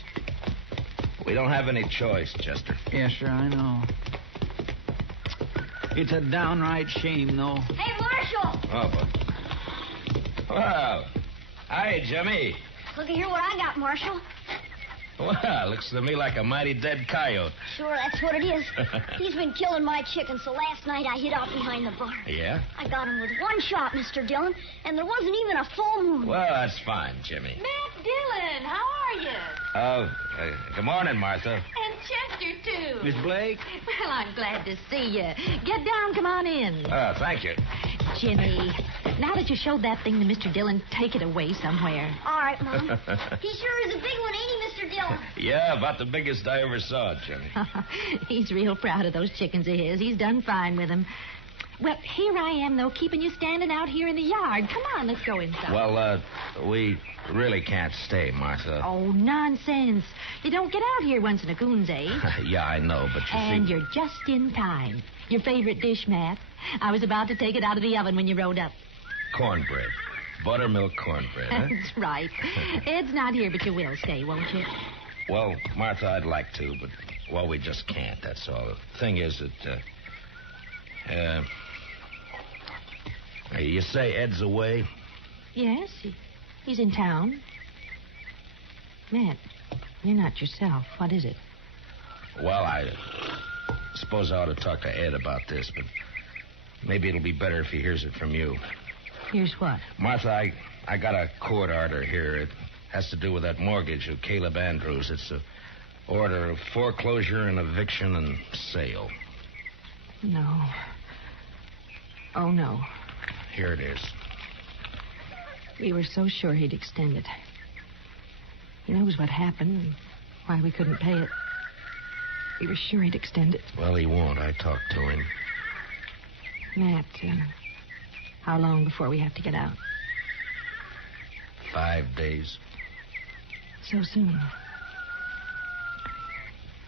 We don't have any choice, Chester. Yes, sir, I know. It's a downright shame, though. Hey, Marshal! Oh, but... Well, hi, Jimmy. Look at here what I got, Marshal. Well, looks to me like a mighty dead coyote. Sure, that's what it is. He's been killing my chickens, so last night I hid out behind the barn. Yeah? I got him with one shot, Mr. Dillon, and there wasn't even a full moon. Well, that's fine, Jimmy. Matt Dillon, how are you? Oh, good morning, Martha. And Chester, too. Miss Blake? Well, I'm glad to see you. Get down, come on in. Thank you. Jimmy, now that you showed that thing to Mr. Dillon, take it away somewhere. All right, Mom. He sure is a big one, ain't he, Mr. Dillon? Yeah, about the biggest I ever saw, Jimmy. He's real proud of those chickens of his. He's done fine with them. Well, here I am, though, keeping you standing out here in the yard. Come on, let's go inside. Well, we really can't stay, Martha. Oh, nonsense. You don't get out here once in a coon's age. Yeah, I know, but And you're just in time. Your favorite dish, Matt. I was about to take it out of the oven when you rode up. Cornbread. Buttermilk cornbread, huh? That's right. Ed's not here, but you will stay, won't you? Well, Martha, I'd like to, but, well, we just can't, that's all. The thing is that, you say Ed's away? Yes, he's in town. Matt, you're not yourself. What is it? Well, I suppose I ought to talk to Ed about this, but maybe it'll be better if he hears it from you. Here's what? Martha, I got a court order here. It has to do with that mortgage of Caleb Andrews. It's an order of foreclosure and eviction and sale. No. Oh, no. Here it is. We were so sure he'd extend it. He knows what happened and why we couldn't pay it. We were sure he'd extend it. Well, he won't. I talked to him. Matt, how long before we have to get out? 5 days. So soon.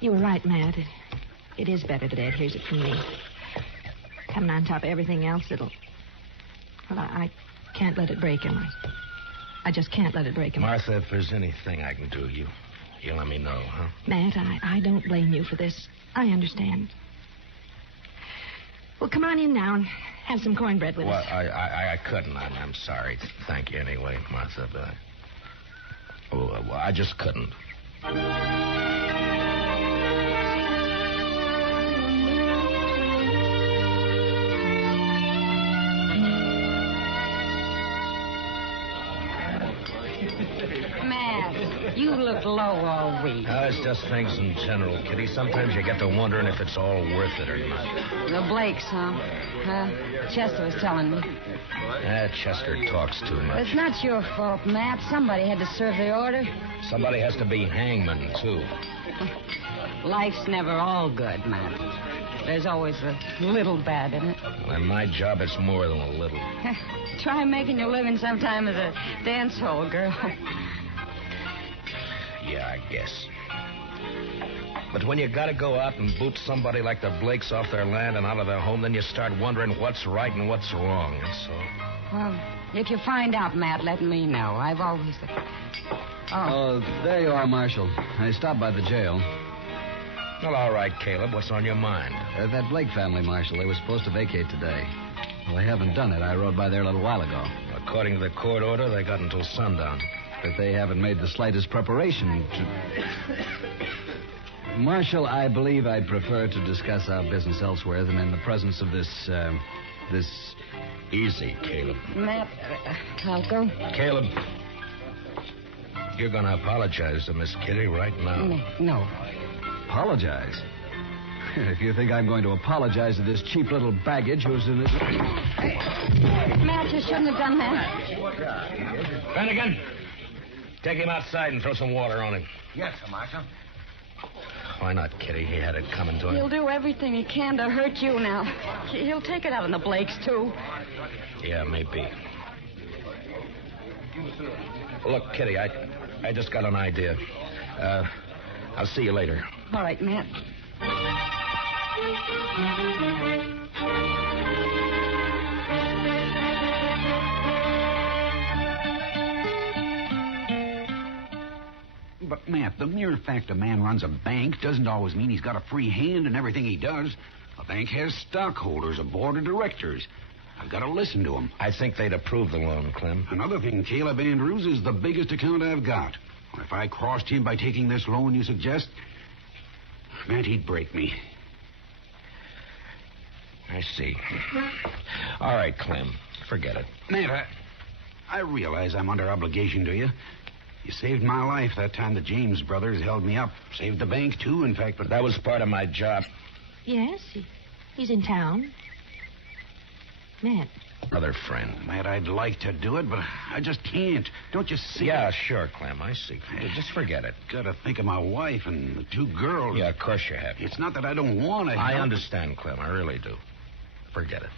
You were right, Matt. It is better that Ed hears it from me. Coming on top of everything else, it'll... Well, I can't let it break him. I just can't let it break him. Martha, if there's anything I can do, you let me know, huh? Matt, I don't blame you for this. I understand. Well, come on in now and have some cornbread with us. Well, I couldn't. I'm sorry. Thank you anyway, Martha, but... well, I just couldn't. You look low all week. It's just things in general, Kitty. Sometimes you get to wondering if it's all worth it or not. The Blakes, huh? Chester was telling me. Chester talks too much. It's not your fault, Matt. Somebody had to serve the order. Somebody has to be hangman, too. Life's never all good, Matt. There's always a little bad in it. Well, in my job, it's more than a little. Try making your living sometime as a dance hall girl. Yeah, I guess. But when you gotta go out and boot somebody like the Blakes off their land and out of their home, then you start wondering what's right and what's wrong, that's all. Well, if you find out, Matt, let me know. I've always... Oh, there you are, Marshal. I stopped by the jail. Well, all right, Caleb. What's on your mind? That Blake family, Marshal. They were supposed to vacate today. Well, they haven't done it. I rode by there a little while ago. According to the court order, they got until sundown. But they haven't made the slightest preparation to... Marshal, I believe I'd prefer to discuss our business elsewhere than in the presence of this... Easy, Caleb. Matt, I'll go. Caleb, you're going to apologize to Miss Kitty right now. No. Apologize? If you think I'm going to apologize to this cheap little baggage who's in this... Matt, you shouldn't have done that. Finnegan, take him outside and throw some water on him. Yes, sir, Marshal. Why not, Kitty? He had it coming to him. He'll do everything he can to hurt you now. He'll take it out on the Blakes, too. Yeah, maybe. Look, Kitty, I just got an idea. I'll see you later. All right, Matt. But, Matt, the mere fact a man runs a bank doesn't always mean he's got a free hand in everything he does. A bank has stockholders, a board of directors. I've got to listen to them. I think they'd approve the loan, Clem. Another thing, Caleb Andrews is the biggest account I've got. If I crossed him by taking this loan you suggest, Matt, he'd break me. I see. All right, Clem. Forget it. Matt, I realize I'm under obligation to you. You saved my life that time the James brothers held me up. Saved the bank, too, in fact, but... That was part of my job. Yes, he's in town. Matt. Another friend. Matt, I'd like to do it, but I just can't. Don't you see? Yeah, sure, Clem. I see. Just forget it. Gotta think of my wife and the two girls. Yeah, of course you have. It's not that I don't want to. I understand, Clem. I really do. Forget it.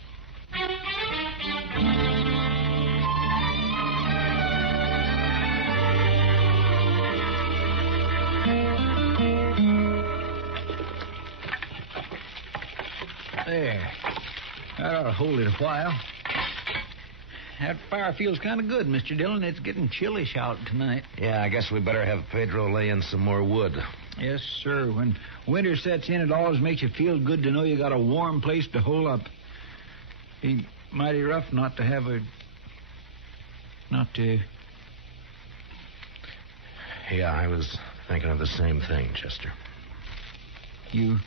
There. That ought to hold it a while. That fire feels kind of good, Mr. Dillon. It's getting chillish out tonight. Yeah, I guess we better have Pedro lay in some more wood. Yes, sir. When winter sets in, it always makes you feel good to know you got a warm place to hole up. Be mighty rough not to have a... not to... Yeah, I was thinking of the same thing, Chester. You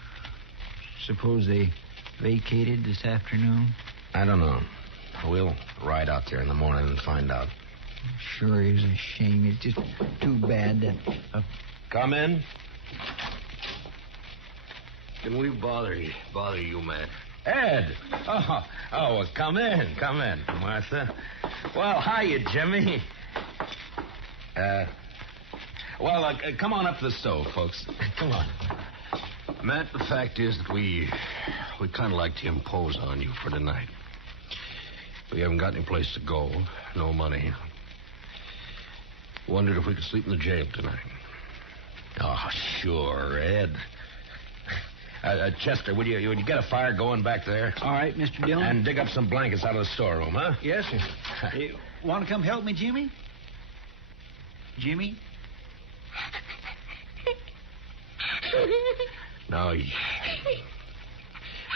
suppose they vacated this afternoon? I don't know. We'll ride out there in the morning and find out. Sure is a shame. It's just too bad that... Come in. Can we bother you, Matt? Ed! Oh, well, come in, Martha. Well, hiya, Jimmy. Come on up to the stove, folks. Come on. Matt, the fact is that we kind of like to impose on you for tonight. We haven't got any place to go, no money. Wondered if we could sleep in the jail tonight. Oh, sure, Ed. Chester, would you get a fire going back there? All right, Mr. Dillon. And dig up some blankets out of the storeroom, huh? Yes, sir. Want to come help me, Jimmy? Jimmy? Now,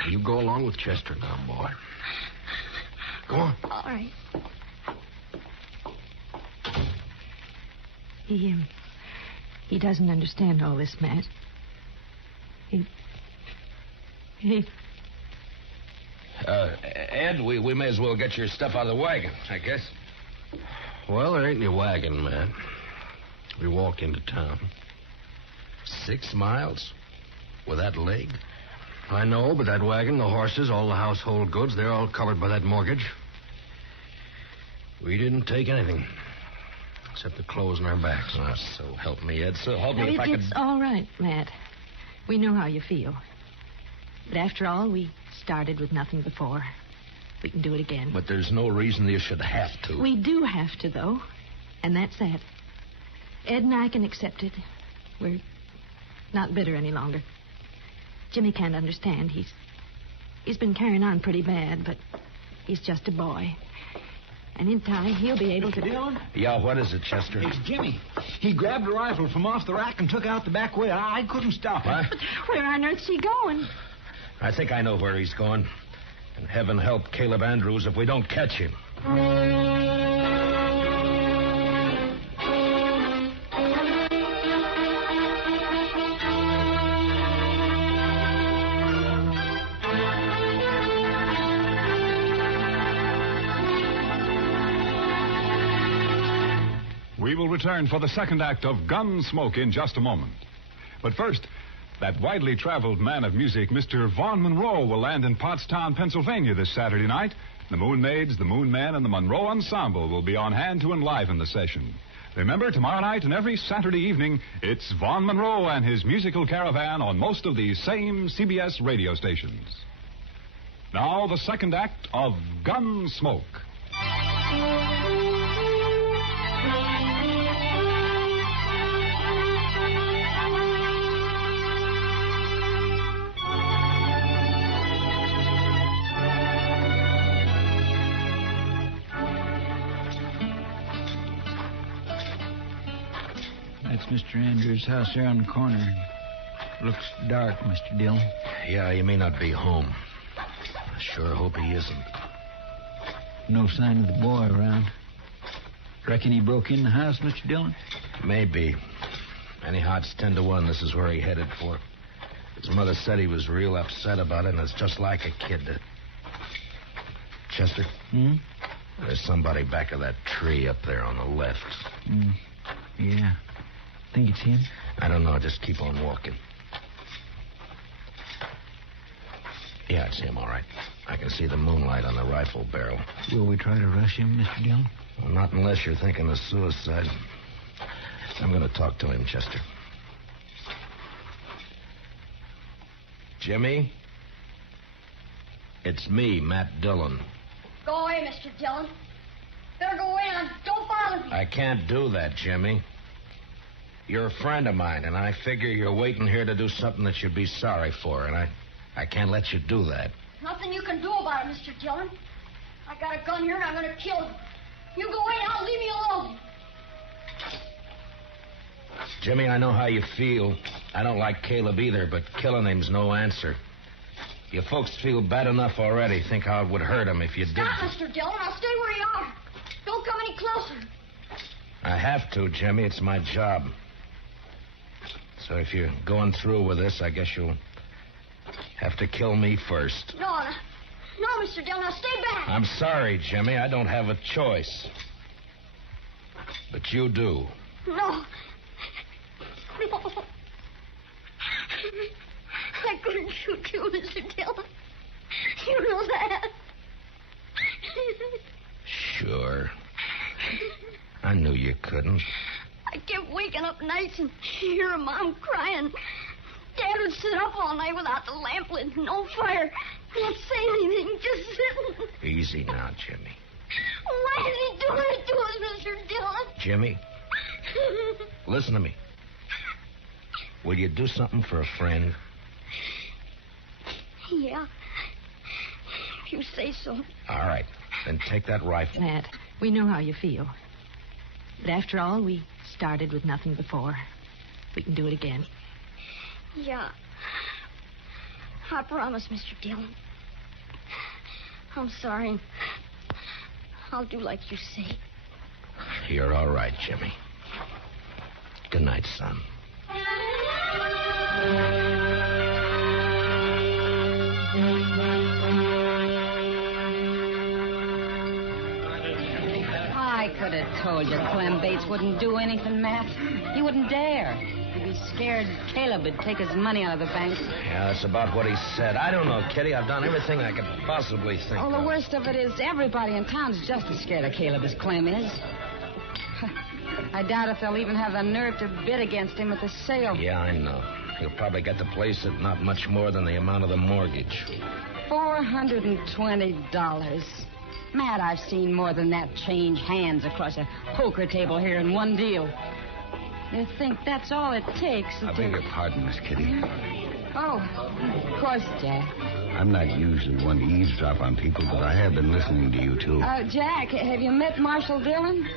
you go along with Chester now, boy. Go on. All right. He doesn't understand all this, Matt. Ed, we may as well get your stuff out of the wagon, I guess. Well, there ain't any wagon, man. We walk into town. 6 miles? With that leg? I know, but that wagon, the horses, all the household goods, they're all covered by that mortgage. We didn't take anything. Except the clothes on our backs. Oh, so help me, Ed. So help me if I could... It's all right, Matt. We know how you feel. But after all, we started with nothing before. We can do it again. But there's no reason you should have to. We do have to, though. And that's that. Ed and I can accept it. We're not bitter any longer. Jimmy can't understand. He's been carrying on pretty bad, but he's just a boy. And in time, he'll be able to... Dillon? Yeah, what is it, Chester? It's Jimmy. He grabbed a rifle from off the rack and took out the back way. I couldn't stop him. What? But where on earth's he going? I think I know where he's going. And heaven help Caleb Andrews if we don't catch him. We will return for the second act of Gunsmoke in just a moment. But first, that widely traveled man of music, Mr. Vaughn Monroe, will land in Pottstown, Pennsylvania this Saturday night. The Moon Maids, the Moon Men, and the Monroe Ensemble will be on hand to enliven the session. Remember, tomorrow night and every Saturday evening, it's Vaughn Monroe and his musical caravan on most of these same CBS radio stations. Now, the second act of Gunsmoke. That's Mr. Andrews' house there on the corner. Looks dark, Mr. Dillon. Yeah, he may not be home. I sure hope he isn't. No sign of the boy around. Reckon he broke in the house, Mr. Dillon? Maybe. Anyhow, it's 10 to 1. This is where he headed for. His mother said he was real upset about it, and it's just like a kid to... Chester? Hmm? There's somebody back of that tree up there on the left. Yeah. Think it's him? I don't know. Just keep on walking. Yeah, it's him, all right. I can see the moonlight on the rifle barrel. Will we try to rush him, Mr. Dillon? Well, not unless you're thinking of suicide. I'm going to talk to him, Chester. Jimmy? It's me, Matt Dillon. Go away, Mr. Dillon. Better go away and don't bother me. I can't do that, Jimmy. You're a friend of mine, and I figure you're waiting here to do something that you'd be sorry for, and I can't let you do that. Nothing you can do about it, Mr. Dillon. I got a gun here and I'm going to kill you. You go away now, leave me alone. Jimmy, I know how you feel. I don't like Caleb either, but killing him's no answer. You folks feel bad enough already. Think how it would hurt him if you did. Stop, Mr. Dillon. I'll stay where you are. Don't come any closer. I have to, Jimmy. It's my job. So if you're going through with this, I guess you'll have to kill me first. No, Mr. Dillon. Now stay back. I'm sorry, Jimmy. I don't have a choice. But you do. No. I couldn't shoot you, Mr. Dillon. You know that. Sure. I knew you couldn't. I kept waking up nights and hearing Mom crying. Dad would sit up all night without the lamp lit, no fire. Not say anything, just sitting. Easy now, Jimmy. Why did he do it to us, Mr. Dillon? Jimmy, listen to me. Will you do something for a friend? Yeah. If you say so. All right. Then take that rifle. Matt, we know how you feel. But after all, we started with nothing before. We can do it again. Yeah. I promise, Mr. Dillon. I'm sorry. I'll do like you say. You're all right, Jimmy. Good night, son. I could have told you Clem Bates wouldn't do anything, Matt. He wouldn't dare. He'd be scared Caleb would take his money out of the bank. Yeah, that's about what he said. I don't know, Kitty. I've done everything I could possibly think Oh, of. the worst of it is everybody in town's just as scared of Caleb as Clem is. I doubt if they'll even have the nerve to bid against him at the sale. Yeah, I know. He'll probably get the place at not much more than the amount of the mortgage. $420. Matt, I've seen more than that change hands across a poker table here in one deal. You think that's all it takes? I beg your pardon, Miss Kitty. Oh, of course, Jack. I'm not usually one to eavesdrop on people, but I have been listening to you, too. Jack, have you met Marshal Dillon?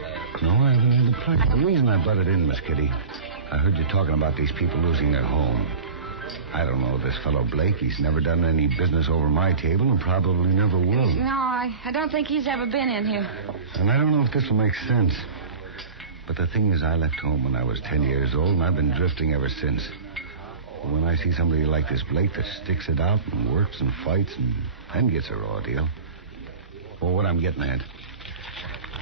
No, I haven't had the pleasure. The reason I butted in, Miss Kitty, I heard you talking about these people losing their home. I don't know this fellow Blake. He's never done any business over my table and probably never will. No, I don't think he's ever been in here. And I don't know if this will make sense. But the thing is, I left home when I was 10 years old, and I've been drifting ever since. When I see somebody like this Blake that sticks it out and works and fights and gets a raw deal. Well, what I'm getting at,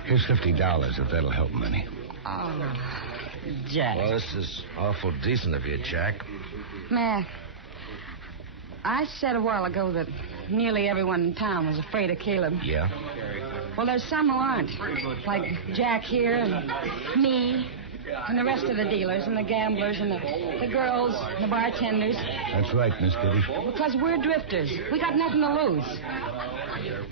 here's $50 if that'll help him any. Oh, Jack. Well, this is awful decent of you, Jack. Matt, I said a while ago that nearly everyone in town was afraid of Caleb. Yeah? Well, there's some who aren't. Like Jack here and me and the rest of the dealers and the gamblers and the girls and the bartenders. That's right, Miss Kitty. Because we're drifters. We got nothing to lose.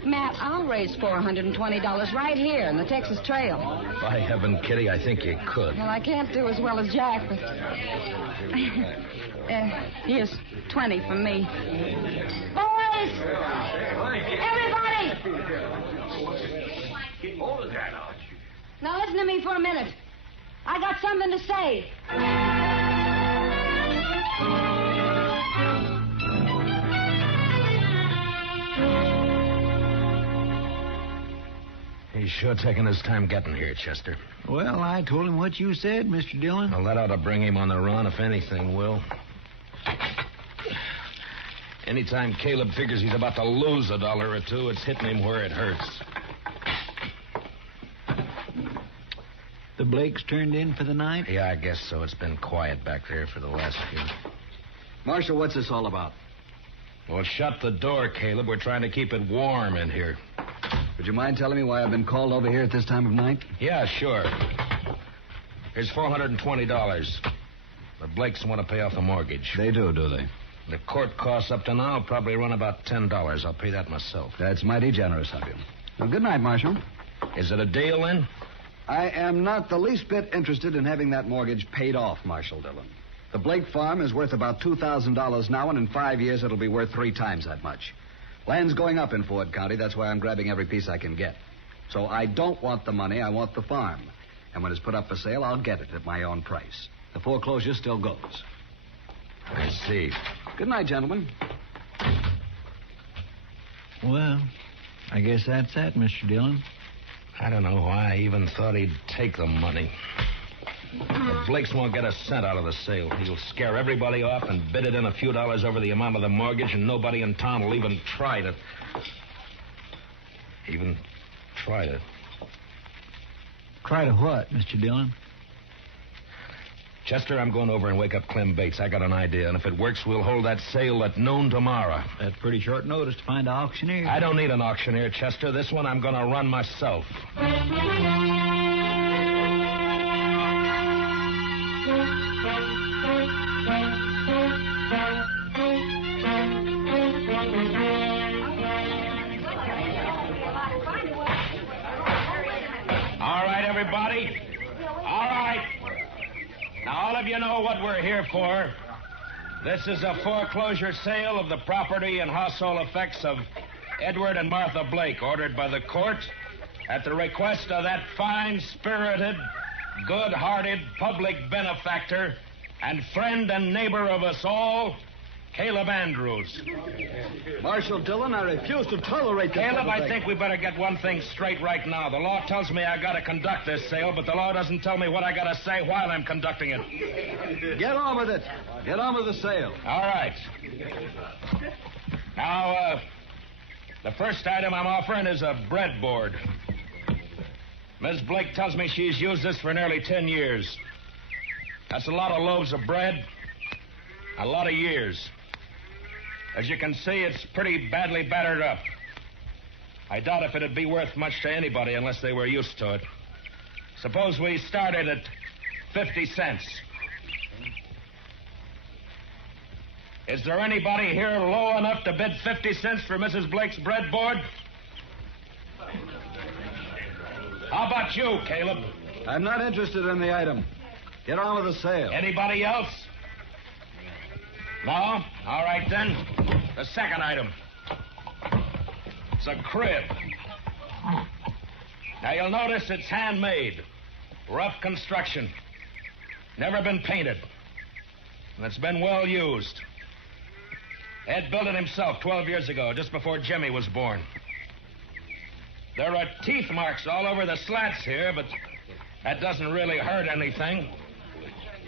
Matt, I'll raise $420 right here in the Texas Trail. By heaven, Kitty, I think you could. Well, I can't do as well as Jack, but... here's 20 from me. Boys! Everybody! Now listen to me for a minute. I got something to say. He's sure taking his time getting here, Chester. Well, I told him what you said, Mr. Dillon. Well, that ought to bring him on the run, if anything will. Anytime Caleb figures he's about to lose $1 or $2, it's hitting him where it hurts. The Blakes turned in for the night? Yeah, I guess so. It's been quiet back there for the last few. Marshal, what's this all about? Well, shut the door, Caleb. We're trying to keep it warm in here. Would you mind telling me why I've been called over here at this time of night? Yeah, sure. Here's $420. The Blakes want to pay off the mortgage. They do they? The court costs up to now probably run about $10. I'll pay that myself. That's mighty generous of you. Well, good night, Marshal. Is it a deal, then? I am not the least bit interested in having that mortgage paid off, Marshal Dillon. The Blake farm is worth about $2,000 now, and in 5 years it'll be worth 3 times that much. Land's going up in Ford County. That's why I'm grabbing every piece I can get. So I don't want the money. I want the farm. And when it's put up for sale, I'll get it at my own price. The foreclosure still goes. I see. Good night, gentlemen. Well, I guess that's that, Mr. Dillon. I don't know why I even thought he'd take the money. The Blakes won't get a cent out of the sale. He'll scare everybody off and bid it in a few dollars over the amount of the mortgage, and nobody in town will even try to... Try to what, Mr. Dillon? Chester, I'm going over and wake up Clem Bates. I got an idea, and if it works, we'll hold that sale at noon tomorrow. That's pretty short notice to find an auctioneer. I don't need an auctioneer, Chester. This one I'm going to run myself. all of you know what we're here for. This is a foreclosure sale of the property and household effects of Edward and Martha Blake, ordered by the court at the request of that fine-spirited, good-hearted public benefactor and friend and neighbor of us all, Caleb Andrews. Marshal Dillon, I refuse to tolerate this. Caleb, I think we better get one thing straight right now. The law tells me I gotta conduct this sale, but the law doesn't tell me what I gotta say while I'm conducting it. Get on with it. Get on with the sale. All right. Now, the first item I'm offering is a breadboard. Ms. Blake tells me she's used this for nearly 10 years. That's a lot of loaves of bread, a lot of years. As you can see, it's pretty badly battered up. I doubt if it'd be worth much to anybody unless they were used to it. Suppose we started at 50 cents. Is there anybody here low enough to bid 50 cents for Mrs. Blake's breadboard? How about you, Caleb? I'm not interested in the item. Get on with the sale. Anybody else? No? All right, then. The second item. It's a crib. Now, you'll notice it's handmade. Rough construction. Never been painted. And it's been well used. Ed built it himself 12 years ago, just before Jimmy was born. There are teeth marks all over the slats here, but that doesn't really hurt anything.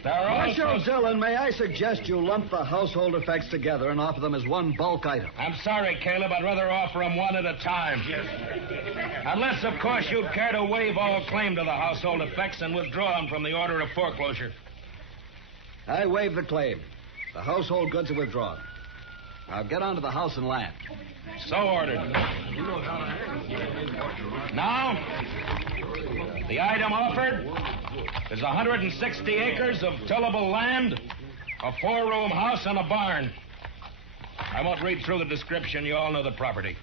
Marshal Dillon, may I suggest you lump the household effects together and offer them as one bulk item? I'm sorry, Caleb. I'd rather offer them one at a time. Unless, of course, you'd care to waive all claim to the household effects and withdraw them from the order of foreclosure. I waive the claim. The household goods are withdrawn. Now get on to the house and land. So ordered. Now, the item offered is 160 acres of tillable land, a 4-room house, and a barn. I won't read through the description. You all know the property.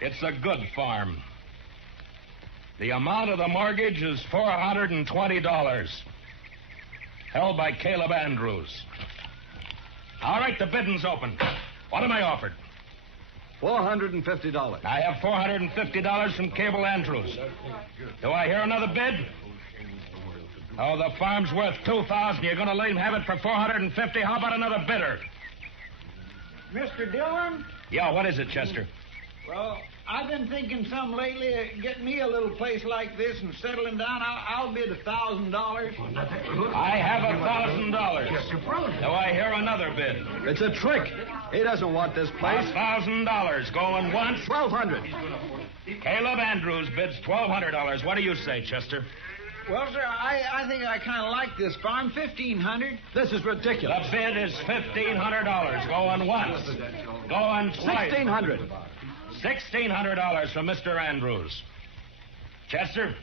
It's a good farm. The amount of the mortgage is $420, held by Caleb Andrews. All right, the bidding's open. What am I offered? $450. I have $450 from Caleb Andrews. Do I hear another bid? Oh, the farm's worth $2,000. You're going to let him have it for $450? How about another bidder? Mr. Dillon? Yeah, what is it, Chester? Well, I've been thinking some lately of getting me a little place like this and settling down. I'll bid $1,000. I have $1,000. Do I hear another bid? It's a trick. He doesn't want this place. $1,000. Going once? $1,200. Caleb Andrews bids $1,200. What do you say, Chester? Well, sir, I think I kind of like this farm. $1,500. This is ridiculous. The bid is $1,500. Going once. Going twice. $1,600. $1,600 from Mr. Andrews. Chester?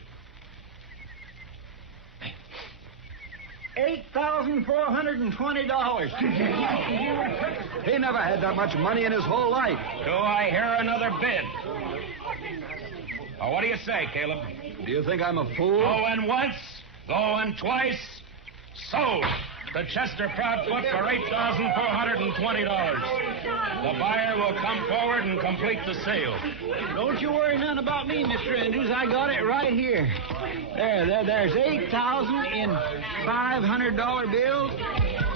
$8,420. He never had that much money in his whole life. Do I hear another bid? Oh, what do you say, Caleb? Do you think I'm a fool? Going once, going twice, sold. The Chester Proudfoot for $8,420. The buyer will come forward and complete the sale. Don't you worry none about me, Mr. Andrews. I got it right here. There's $8,000 in $500 bills,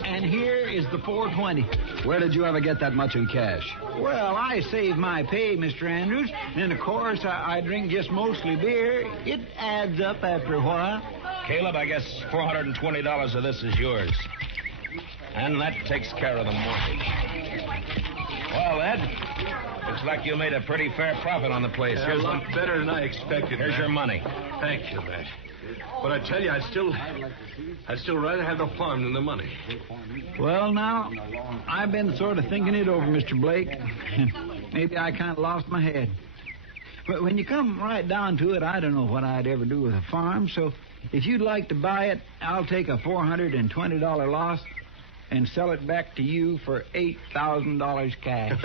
and here is the $420. Where did you ever get that much in cash? Well, I save my pay, Mr. Andrews, and of course I drink just mostly beer. It adds up after a while. Caleb, I guess $420 of this is yours. And that takes care of the mortgage. Well, Ed, looks like you made a pretty fair profit on the place. Yeah, a lot better than I expected. Here's your money. Thank you, Matt. But I tell you, I'd still rather have the farm than the money. Well, now, I've been sort of thinking it over, Mr. Blake. Maybe I kind of lost my head. But when you come right down to it, I don't know what I'd ever do with a farm, so if you'd like to buy it, I'll take a $420 loss and sell it back to you for $8,000 cash.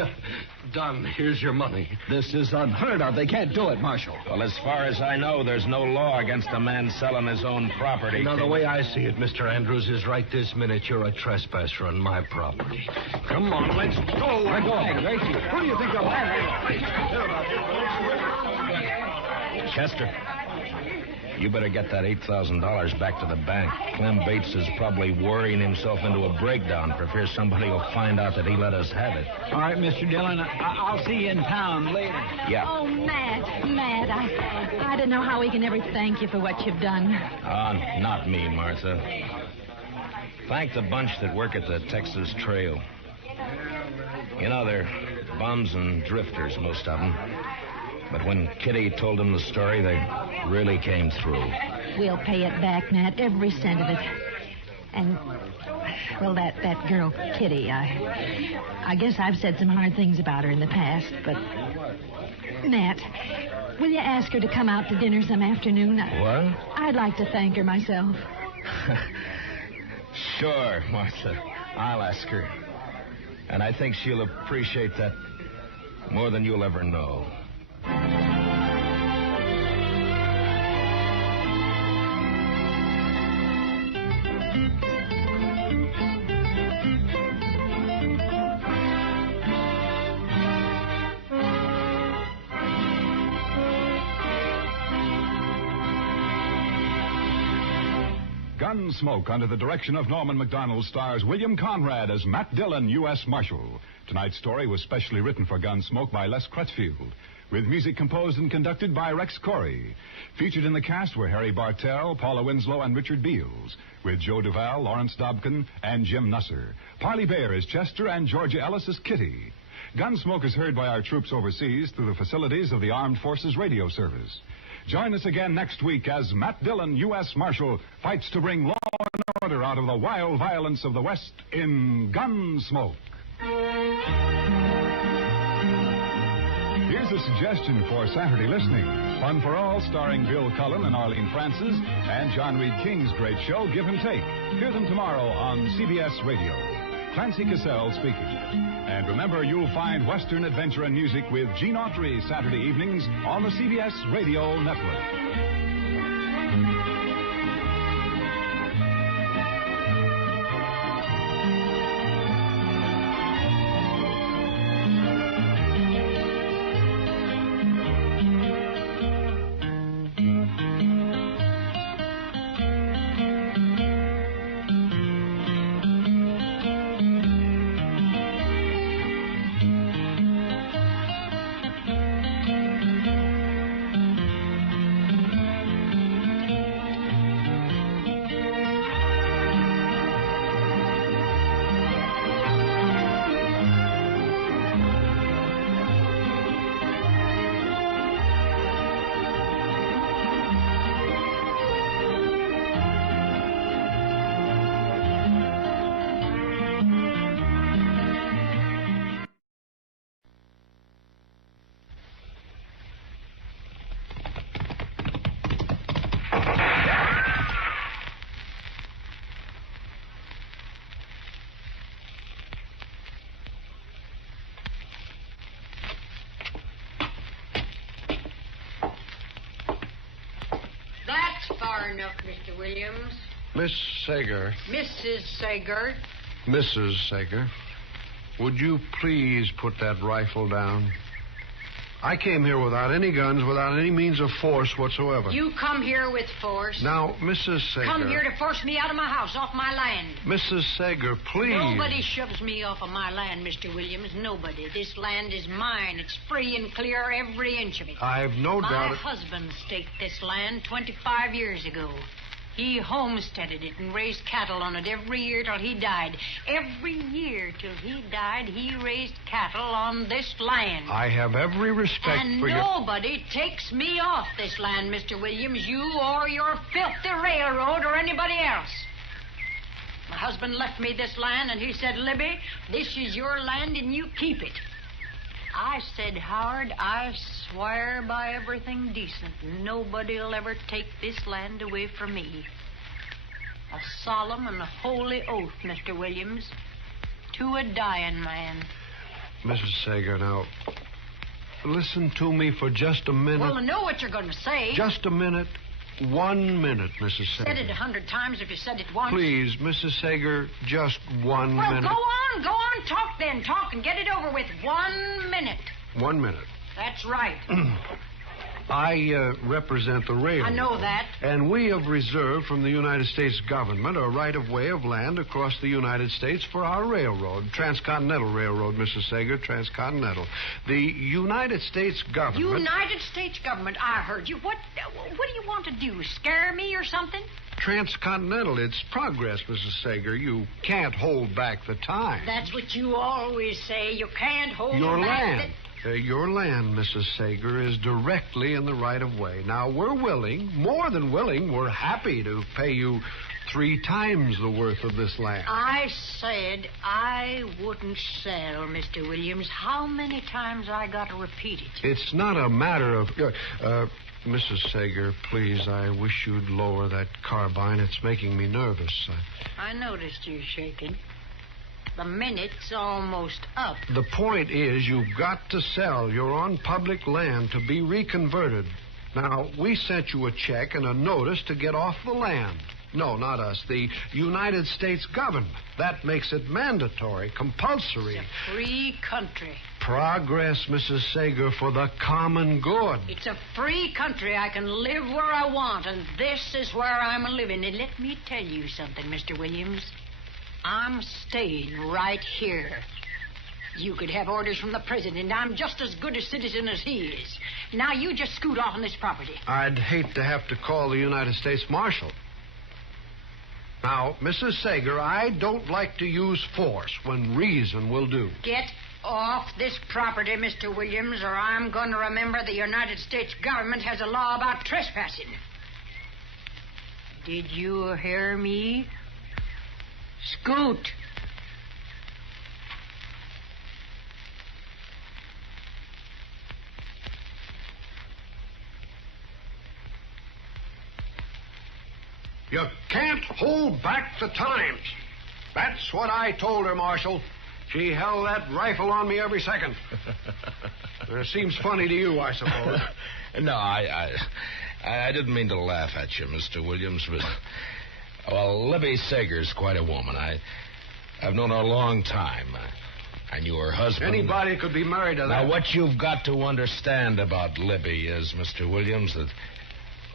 Done. Here's your money. This is unheard of. They can't do it, Marshal. Well, as far as I know, there's no law against a man selling his own property. Now, the way I see it, Mr. Andrews, is right this minute you're a trespasser on my property. Come on, let's go. We're going. Who do you think you're Chester, you better get that $8,000 back to the bank. Clem Bates is probably worrying himself into a breakdown for fear somebody will find out that he let us have it. All right, Mr. Dillon, I'll see you in town later. Yeah. Oh, Matt, I don't know how we can ever thank you for what you've done. Not me, Martha. Thank the bunch that work at the Texas Trail. You know, they're bums and drifters, most of them. But when Kitty told them the story, they really came through. We'll pay it back, Matt, every cent of it. And, well, that girl, Kitty, I guess I've said some hard things about her in the past, but... Matt, will you ask her to come out to dinner some afternoon? What? I'd like to thank her myself. Sure, Martha. I'll ask her. And I think she'll appreciate that more than you'll ever know. Gunsmoke, under the direction of Norman MacDonald, stars William Conrad as Matt Dillon, U.S. Marshal. Tonight's story was specially written for Gunsmoke by Les Crutchfield, with music composed and conducted by Rex Corey. Featured in the cast were Harry Bartell, Paula Winslow, and Richard Beals, with Joe Duvall, Lawrence Dobkin, and Jim Nusser. Parley Bayer as Chester, and Georgia Ellis as Kitty. Gunsmoke is heard by our troops overseas through the facilities of the Armed Forces Radio Service. Join us again next week as Matt Dillon, U.S. Marshal, fights to bring law and order out of the wild violence of the West in Gunsmoke. Here's a suggestion for Saturday listening. Fun for All, starring Bill Cullen and Arlene Francis, and John Reed King's great show, Give and Take. Hear them tomorrow on CBS Radio. Clancy Cassell speaking. And remember, you'll find Western adventure and music with Gene Autry Saturday evenings on the CBS Radio Network. Far enough, Mr. Williams. Miss Sager. Mrs. Sager. Mrs. Sager. Would you please put that rifle down? I came here without any guns, without any means of force whatsoever. You come here with force. Now, Mrs. Sager. Come here to force me out of my house, off my land. Mrs. Sager, please. Nobody shoves me off of my land, Mr. Williams. Nobody. This land is mine. It's free and clear, every inch of it. I've no doubt. My husband staked this land 25 years ago. He homesteaded it and raised cattle on it every year till he died. Every year till he died, he raised cattle on this land. I have every respect for you. And nobody takes me off this land, Mr. Williams, you or your filthy railroad or anybody else. My husband left me this land, and he said, Libby, this is your land, and you keep it. I said, Howard, I swear by everything decent, nobody'll ever take this land away from me. A solemn and a holy oath, Mr. Williams, to a dying man. Mrs. Sager, now, listen to me for just a minute. Well, I know what you're going to say. Just a minute. 1 minute, Mrs. Sager. Said it 100 times if you said it once. Please, Mrs. Sager, just 1 well, minute. Go on, talk then. Talk and get it over with. 1 minute. 1 minute. That's right. I represent the railroad. I know that. And we have reserved from the United States government a right-of-way of land across the United States for our railroad, Transcontinental Railroad, Mrs. Sager, Transcontinental. The United States government... United States government, I heard you. What do you want to do, scare me or something? Transcontinental, it's progress, Mrs. Sager. You can't hold back the time. That's what you always say. You can't hold Your back land. Your land, Mrs. Sager, is directly in the right-of-way. Now, we're willing, more than willing, we're happy to pay you 3 times the worth of this land. I said I wouldn't sell, Mr. Williams. How many times I got to repeat it? It's not a matter of... Mrs. Sager, please, I wish you'd lower that carbine. It's making me nervous. I noticed you shaking. The minute's almost up. The point is, you've got to sell. You're on public land to be reconverted. Now, we sent you a check and a notice to get off the land. No, not us. The United States government. That makes it mandatory, compulsory. It's a free country. Progress, Mrs. Sager, for the common good. It's a free country. I can live where I want, and this is where I'm living. And let me tell you something, Mr. Williams. I'm staying right here. You could have orders from the president. I'm just as good a citizen as he is. Now, you just scoot off on this property. I'd hate to have to call the United States Marshal. Now, Mrs. Sager, I don't like to use force when reason will do. Get off this property, Mr. Williams, or I'm going to remember the United States government has a law about trespassing. Did you hear me? Scoot. You can't hold back the times. That's what I told her, Marshal. She held that rifle on me every second. It seems funny to you, I suppose. No, I didn't mean to laugh at you, Mr. Williams, but... Well, Libby Sager's quite a woman. I've known her a long time. I knew her husband. Anybody could be married to that. Now, what you've got to understand about Libby is, Mr. Williams, that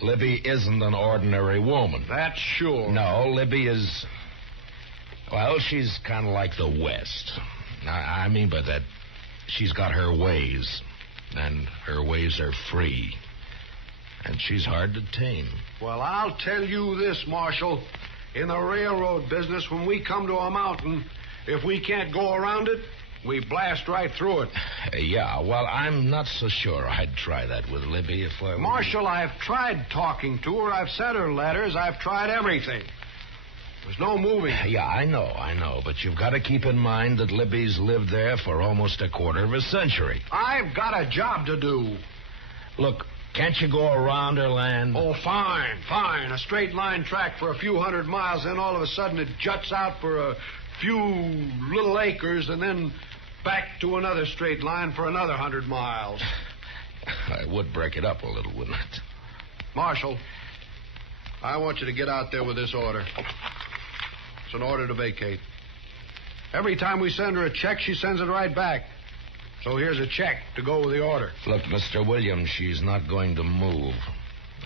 Libby isn't an ordinary woman. That's sure. No, Libby is... Well, she's kind of like the West. I mean by that, she's got her ways, and her ways are free. And she's hard to tame. Well, I'll tell you this, Marshal. In the railroad business, when we come to a mountain, if we can't go around it, we blast right through it. Yeah, well, I'm not so sure I'd try that with Libby if I were... Marshal, I've tried talking to her. I've sent her letters. I've tried everything. There's no moving. Yeah, I know. But you've got to keep in mind that Libby's lived there for almost a quarter of a century. I've got a job to do. Look, can't you go around her land? Oh, fine. A straight line track for a few 100 miles, then all of a sudden it juts out for a few little acres, and then back to another straight line for another 100 miles. I would break it up a little, wouldn't it? Marshal, I want you to get out there with this order. It's an order to vacate. Every time we send her a check, she sends it right back. So here's a check to go with the order. Look, Mr. Williams, she's not going to move.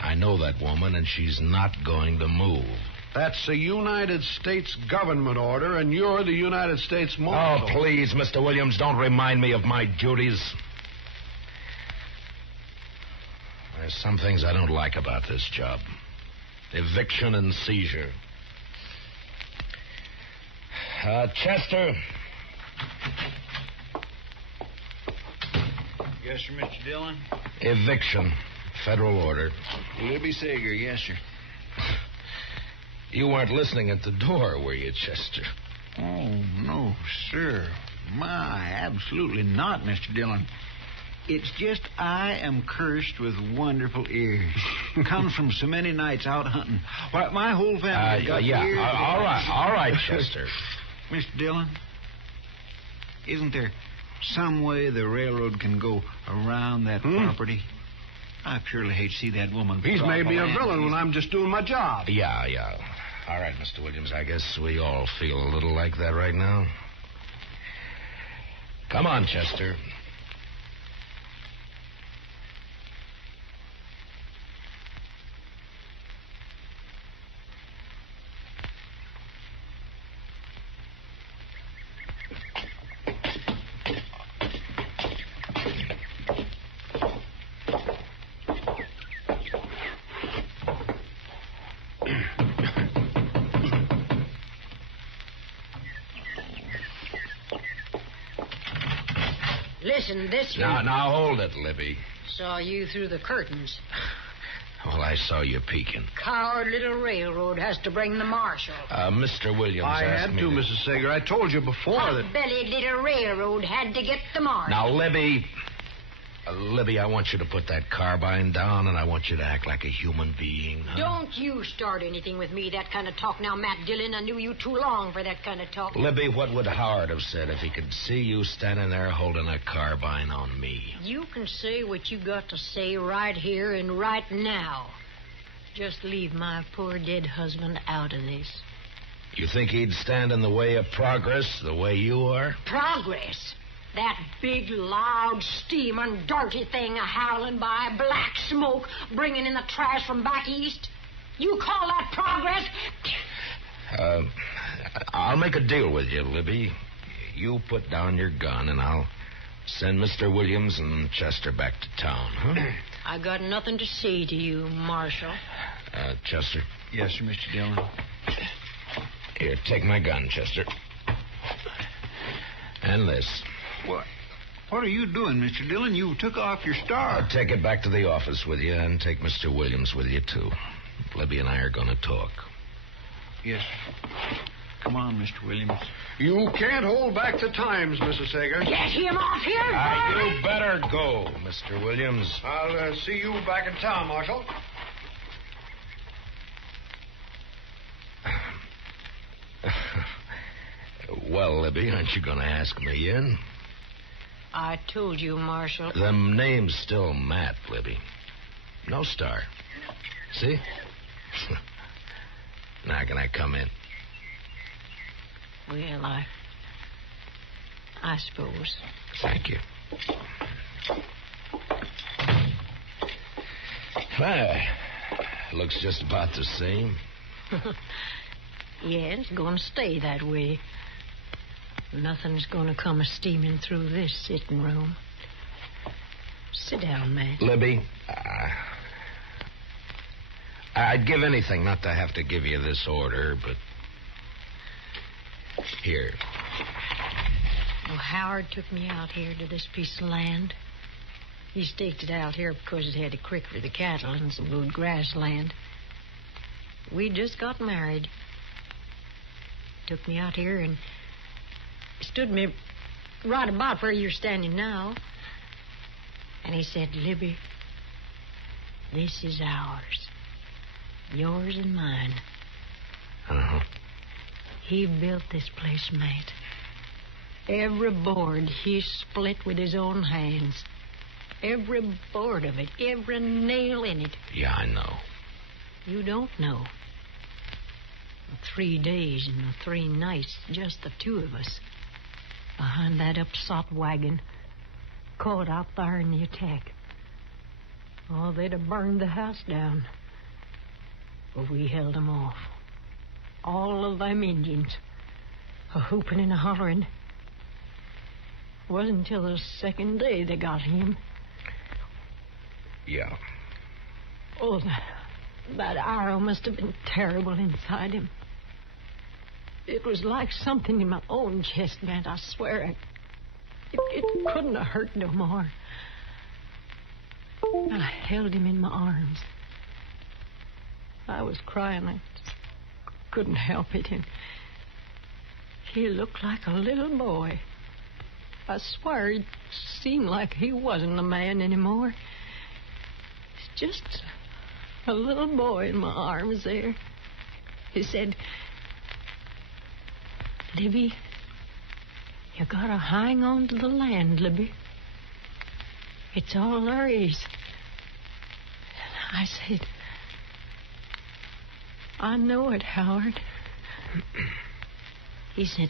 I know that woman, and she's not going to move. That's a United States government order, and you're the United States Marshal. Oh, please, Mr. Williams, don't remind me of my duties. There's some things I don't like about this job. Eviction and seizure. Chester. Yes, sir, Mr. Dillon. Eviction. Federal order. Libby Sager, yes, sir. You weren't listening at the door, were you, Chester? Oh, no, sir. My, absolutely not, Mr. Dillon. It's just I am cursed with wonderful ears. Comes from so many nights out hunting. Why, my whole family got yeah. ears. All right, Chester. Mr. Dillon, isn't there some way the railroad can go around that property? I surely hate to see that woman. He's made me a villain when I'm just doing my job. Yeah. All right, Mr. Williams, I guess we all feel a little like that right now. Come on, Chester. Listen, this... Now, hold it, Libby. Saw you through the curtains. Well, I saw you peeking. Coward little railroad has to bring the marshal. Mr. Williams I asked had me to, Mrs. Sager. I told you before that... Hot-bellied little railroad had to get the marshal. Now, Libby, I want you to put that carbine down, and I want you to act like a human being. Huh? Don't you start anything with me, that kind of talk. Now, Matt Dillon, I knew you too long for that kind of talk. Libby, what would Howard have said if he could see you standing there holding a carbine on me? You can say what you got to say right here and right now. Just leave my poor dead husband out of this. You think he'd stand in the way of progress the way you are? Progress? That big, loud, steaming, dirty thing a-howling by, black smoke bringing in the trash from back east? You call that progress? I'll make a deal with you, Libby. You put down your gun, and I'll send Mr. Williams and Chester back to town, huh? I got nothing to say to you, Marshal. Chester? Yes, sir, Mr. Dillon. Here, take my gun, Chester. And this. What are you doing, Mr. Dillon? You took off your star. I'll take it back to the office with you and take Mr. Williams with you, too. Libby and I are going to talk. Yes. Come on, Mr. Williams. You can't hold back the times, Mrs. Sager. Get him off here, You better go, Mr. Williams. I'll see you back in town, Marshal. Well, Libby, aren't you going to ask me in? I told you, Marshal. Them name's still Matt, Libby. No star. See? Now can I come in? Well, I suppose. Thank you. Well, looks just about the same. Yeah, it's going to stay that way. Nothing's going to come steaming through this sitting room. Sit down, Matt. Libby, I'd give anything not to have to give you this order, but... Here. Well, Howard took me out here to this piece of land. He staked it out here because it had a creek for the cattle and some good grassland. We just got married. Took me out here and stood me right about where you're standing now. And he said, Libby, this is ours. Yours and mine. Uh-huh. He built this place, Matt. Every board he split with his own hands. Every board of it, every nail in it. Yeah, I know. You don't know. 3 days and 3 nights, just the two of us. Behind that upsot wagon, caught out there in the attack. Oh, they'd have burned the house down. But we held them off. All of them Indians, a-hooping and a-hollering. It wasn't until the second day they got him. Yeah. Oh, that arrow must have been terrible inside him. It was like something in my own chest, man. I swear. It couldn't have hurt no more. I held him in my arms. I was crying. I just couldn't help it. And he looked like a little boy. I swear it seemed like he wasn't a man anymore. It's just a little boy in my arms there. He said, Libby, you gotta hang on to the land, Libby. It's all there is. I said, I know it, Howard. He said,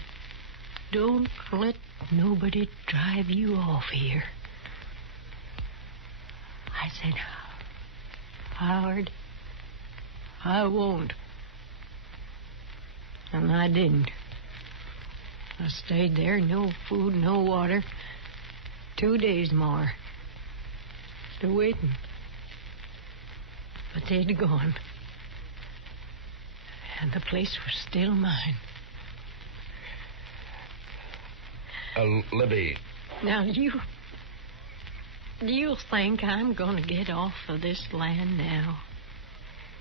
don't let nobody drive you off here. I said, Howard, I won't. And I didn't. I stayed there, no food, no water. 2 days more. Still waiting. But they'd gone. And the place was still mine. Libby. Now, do you think I'm going to get off of this land now?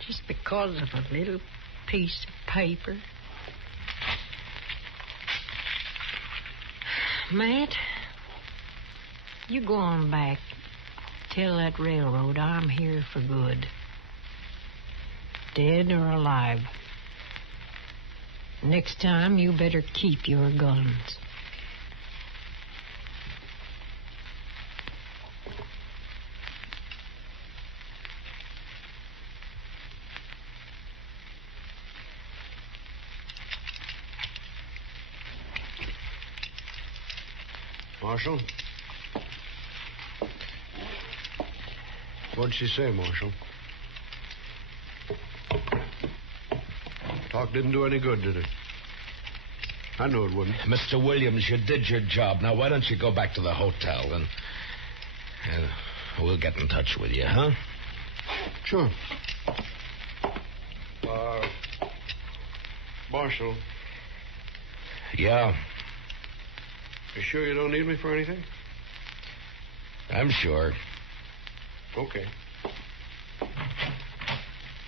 Just because of a little piece of paper? Matt, you go on back. Tell that railroad I'm here for good. Dead or alive. Next time, you better keep your guns. Marshal? What'd she say, Marshal? Talk didn't do any good, did it? I knew it wouldn't. Mr. Williams, you did your job. Now, why don't you go back to the hotel and we'll get in touch with you, huh? Sure. Marshal. Yeah? You sure you don't need me for anything? I'm sure. Okay.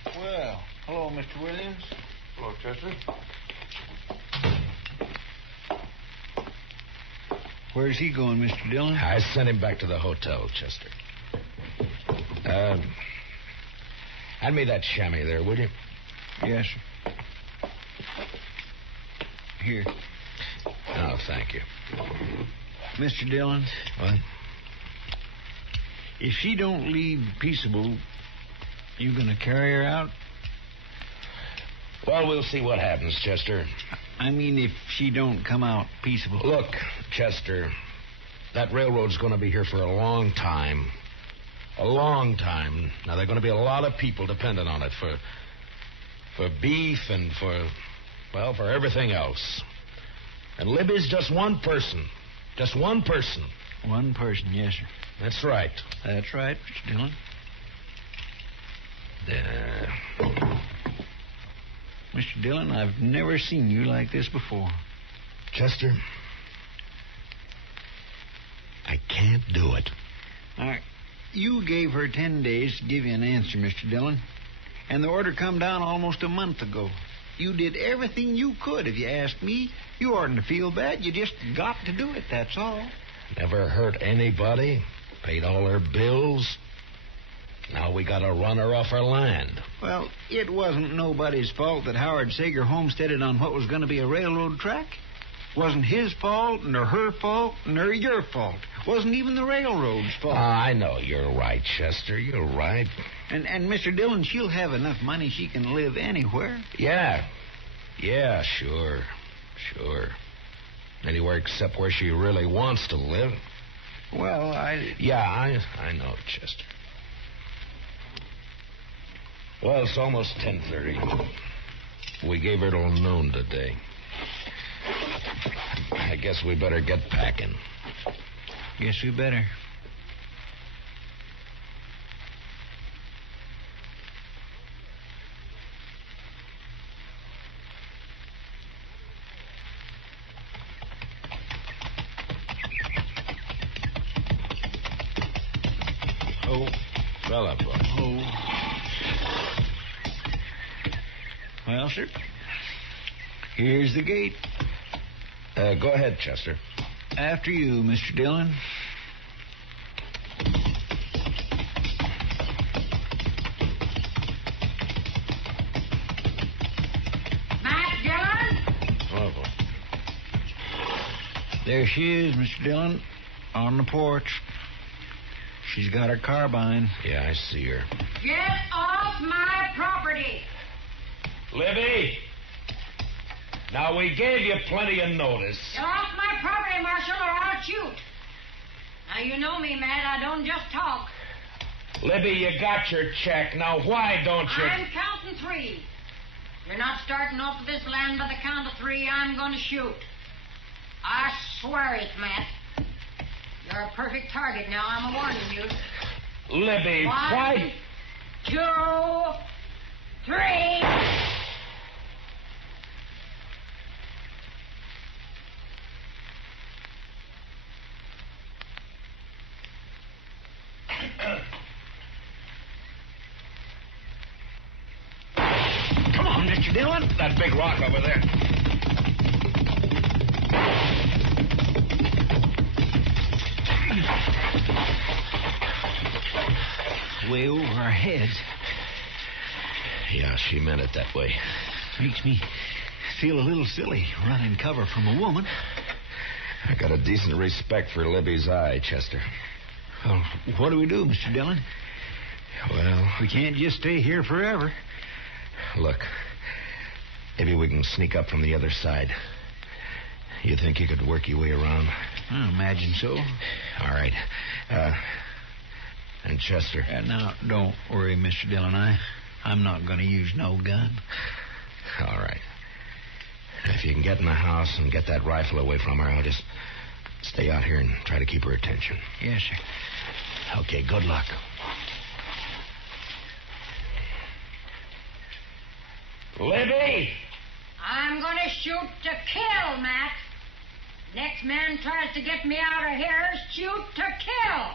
Well, hello, Mr. Williams. Hello, Chester. Where's he going, Mr. Dillon? I sent him back to the hotel, Chester. Hand me that chamois there, will you? Yes, sir. Here. Oh, thank you. Mr. Dillon? What? If she don't leave peaceable, you gonna carry her out? Well, we'll see what happens, Chester. I mean, if she don't come out peaceable. Look, Chester, that railroad's going to be here for a long time. A long time. Now, there are going to be a lot of people dependent on it for beef and for everything else. And Libby's just one person. Just one person. One person, yes, sir. That's right. That's right, Mr. Dillon. Mr. Dillon, I've never seen you like this before. Chester, I can't do it. All right. You gave her 10 days to give you an answer, Mr. Dillon. And the order come down almost a month ago. You did everything you could. If you asked me, you oughtn't to feel bad. You just got to do it, that's all. Never hurt anybody. Paid all her bills. Now we got to run her off her land. Well, it wasn't nobody's fault that Howard Sager homesteaded on what was going to be a railroad track. Wasn't his fault, nor her fault, nor your fault. Wasn't even the railroad's fault. I know you're right, Chester. You're right. And Mr. Dillon, she'll have enough money she can live anywhere. Yeah. Yeah, sure. Sure. Anywhere except where she really wants to live. Well, Yeah, I know, Chester. Well, it's almost 10:30. We gave her till noon today. I guess we better get packing. Guess we better. Oh, fella, boy. Oh. Well, sir, here's the gate. Go ahead, Chester. After you, Mr. Dillon. Matt Dillon? Oh. There she is, Mr. Dillon, on the porch. She's got her carbine. Yeah, I see her. Get off my property. Libby! Now, we gave you plenty of notice. Get off my property, Marshal, or I'll shoot. Now, you know me, Matt. I don't just talk. Libby, you got your check. Now, why don't you... I'm counting 3. You're not starting off this land by the count of 3. I'm going to shoot. I swear it, Matt. You're a perfect target now. I'm warning you. Libby, 1, why... 2, 3... Come on, Mr. Dillon. That big rock over there. Way over our heads. Yeah, she meant it that way. Makes me feel a little silly running cover from a woman. I got a decent respect for Libby's eye, Chester. Well, what do we do, Mr. Dillon? Well... We can't just stay here forever. Look, maybe we can sneak up from the other side. You think you could work your way around? I imagine so. All right. And Chester. Now, don't worry, Mr. Dillon. I'm not going to use no gun. All right. If you can get in the house and get that rifle away from her, I'll just stay out here and try to keep her attention. Yes, sir. Okay, good luck. Libby! I'm going to shoot to kill, Matt. Next man tries to get me out of here, shoot to kill.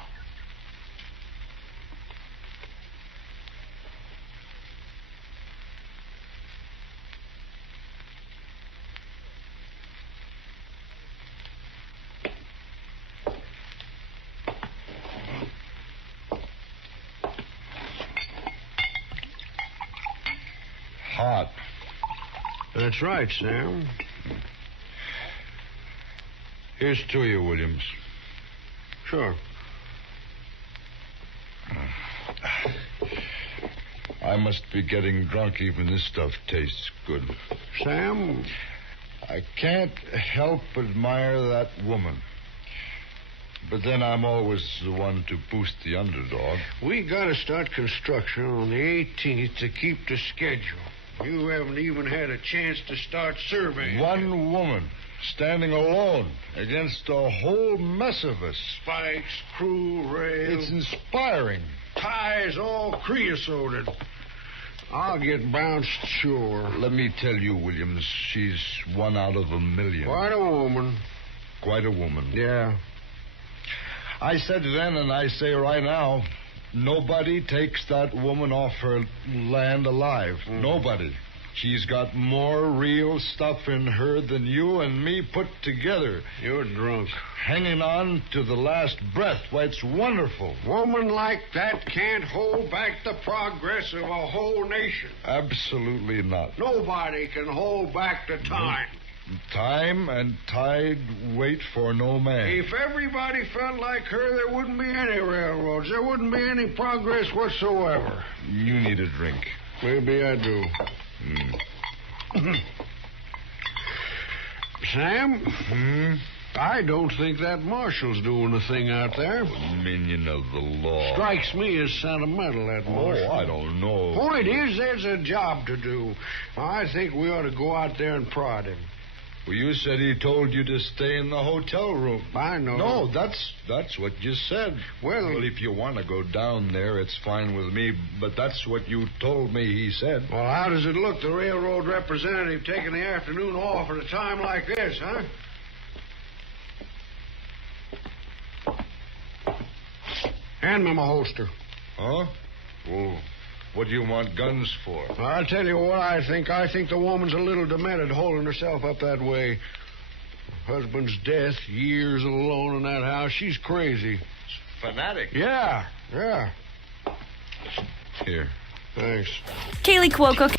Hot. That's right, Sam. Here's to you, Williams. Sure. I must be getting drunk. Even this stuff tastes good. Sam? I can't help but admire that woman. But then I'm always the one to boost the underdog. We got to start construction on the 18th to keep the schedule. You haven't even had a chance to start surveying. One woman standing alone against a whole mess of us. Spikes, crew, rail. It's inspiring. Ties all creosoted. I'll get bounced, sure. Let me tell you, Williams, she's 1 out of 1,000,000. Quite a woman. Quite a woman. Yeah. I said then, and I say right now, nobody takes that woman off her land alive. Nobody. She's got more real stuff in her than you and me put together. You're drunk. Hanging on to the last breath. Why, it's wonderful. Woman like that can't hold back the progress of a whole nation. Absolutely not. Nobody can hold back the time. Time and tide wait for no man. If everybody felt like her, there wouldn't be any railroads. There wouldn't be any progress whatsoever. You need a drink. Maybe I do. Sam? I don't think that marshal's doing a thing out there. Minion of the law. Strikes me as sentimental, that marshal. Oh, I don't know. Point is, there's a job to do. I think we ought to go out there and prod him. Well, you said he told you to stay in the hotel room. I know. No, that's what you said. Well, if you want to go down there, it's fine with me, but that's what you told me he said. Well, how does it look, the railroad representative taking the afternoon off at a time like this, huh? Hand me my holster. Huh? Well, what do you want guns for? I'll tell you what I think. I think the woman's a little demented holding herself up that way. husband's death, years alone in that house. She's crazy. Fanatic. Yeah. Here. Thanks. Kaylee Cuoco.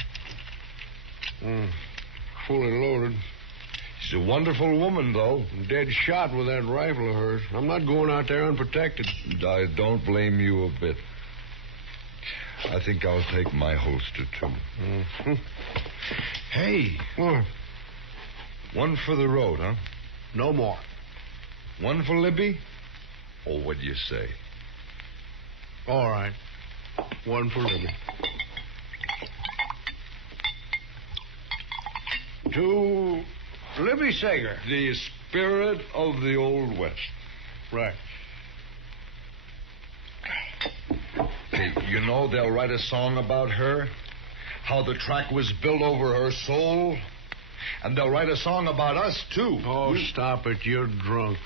Fully loaded. She's a wonderful woman, though. Dead shot with that rifle of hers. I'm not going out there unprotected. I don't blame you a bit. I think I'll take my holster, too. Mm-hmm. Hey. What? One for the road, huh? No more. One for Libby? Oh, what do you say? All right. One for Libby. To Libby Sager. The spirit of the Old West. Right. Hey, you know they'll write a song about her? How the track was built over her soul? And they'll write a song about us, too. Oh, stop it. You're drunk.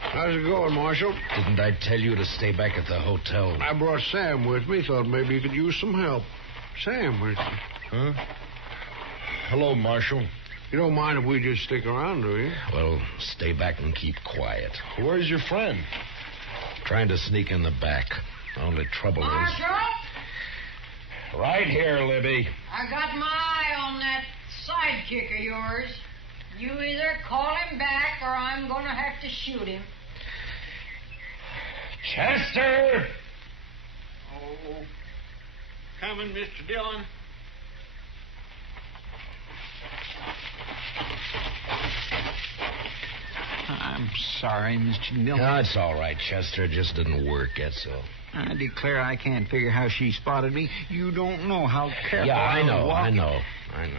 How's it going, Marshal? Didn't I tell you to stay back at the hotel? I brought Sam with me. Thought maybe you could use some help. Sam, where's he? Huh? Hello, Marshal. You don't mind if we just stick around, do you? Well, stay back and keep quiet. Where's your friend? Trying to sneak in the back. The only trouble Marshal? is... Right here, Libby. I got my eye on that sidekick of yours. You either call him back or I'm going to have to shoot him. Chester! Oh, coming, Mr. Dillon. I'm sorry, Mr. Dillon. No, it's all right, Chester. It just didn't work, that's all. I declare I can't figure how she spotted me. You don't know how careful Yeah, I know. was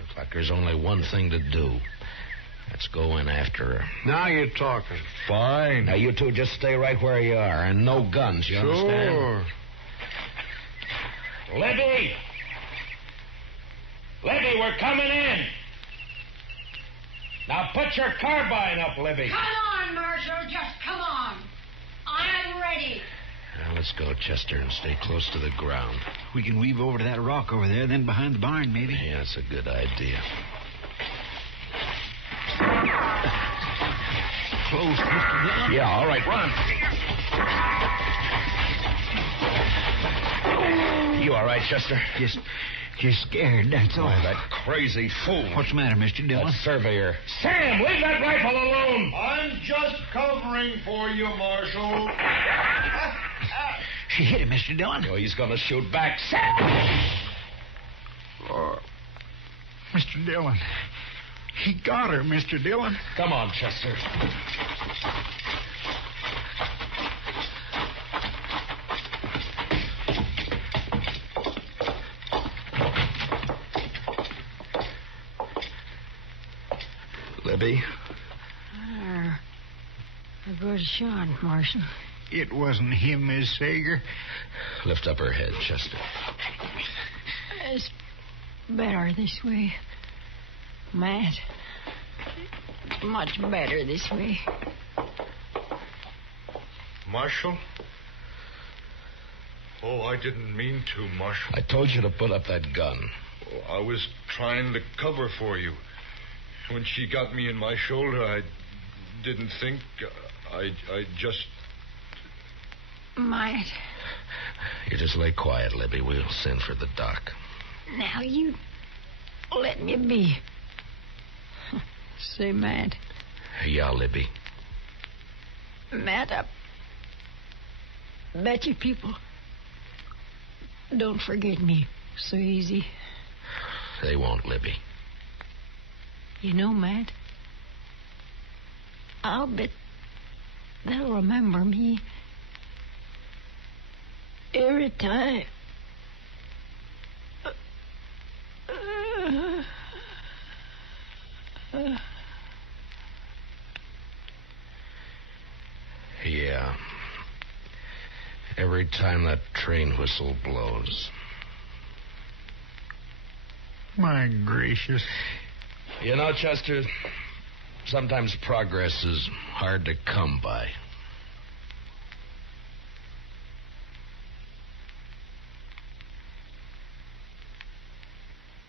Looks like there's only one thing to do. Let's go in after her. Now you're talking. Fine. Now, you two just stay right where you are, and no guns, you understand? Sure. Libby! Libby, we're coming in. Now put your carbine up, Libby. Come on, Marshal. Just come on. I'm ready. Now, let's go, Chester, and stay close to the ground. We can weave over to that rock over there, then behind the barn, maybe. Yeah, that's a good idea. Close, Mr. Dillon. Yeah, all right, run. You all right, Chester? Just scared, that's all. Why, that crazy fool. What's the matter, Mr. Dillon? That surveyor. Sam, leave that rifle alone. I'm just covering for you, Marshal. She hit him, Mr. Dillon. Oh, he's going to shoot back. Sam! Oh, Mr. Dillon. He got her, Mr. Dillon. Come on, Chester. Libby? A good shot, Marshal. It wasn't him, Miss Sager. Lift up her head, Chester. It's better this way. Matt, it's much better this way. Marshal? Oh, I didn't mean to, Marshal. I told you to put up that gun. Oh, I was trying to cover for you. When she got me in my shoulder, I didn't think. I just... Matt. You just lay quiet, Libby. We'll send for the doc. Now you let me be. Say, Matt. Yeah, Libby. Matt, I bet you people don't forget me so easy. They won't, Libby. You know, Matt, I'll bet they'll remember me every time. Yeah. Every time that train whistle blows. My gracious. You know, Chester, Sometimes progress is hard to come by.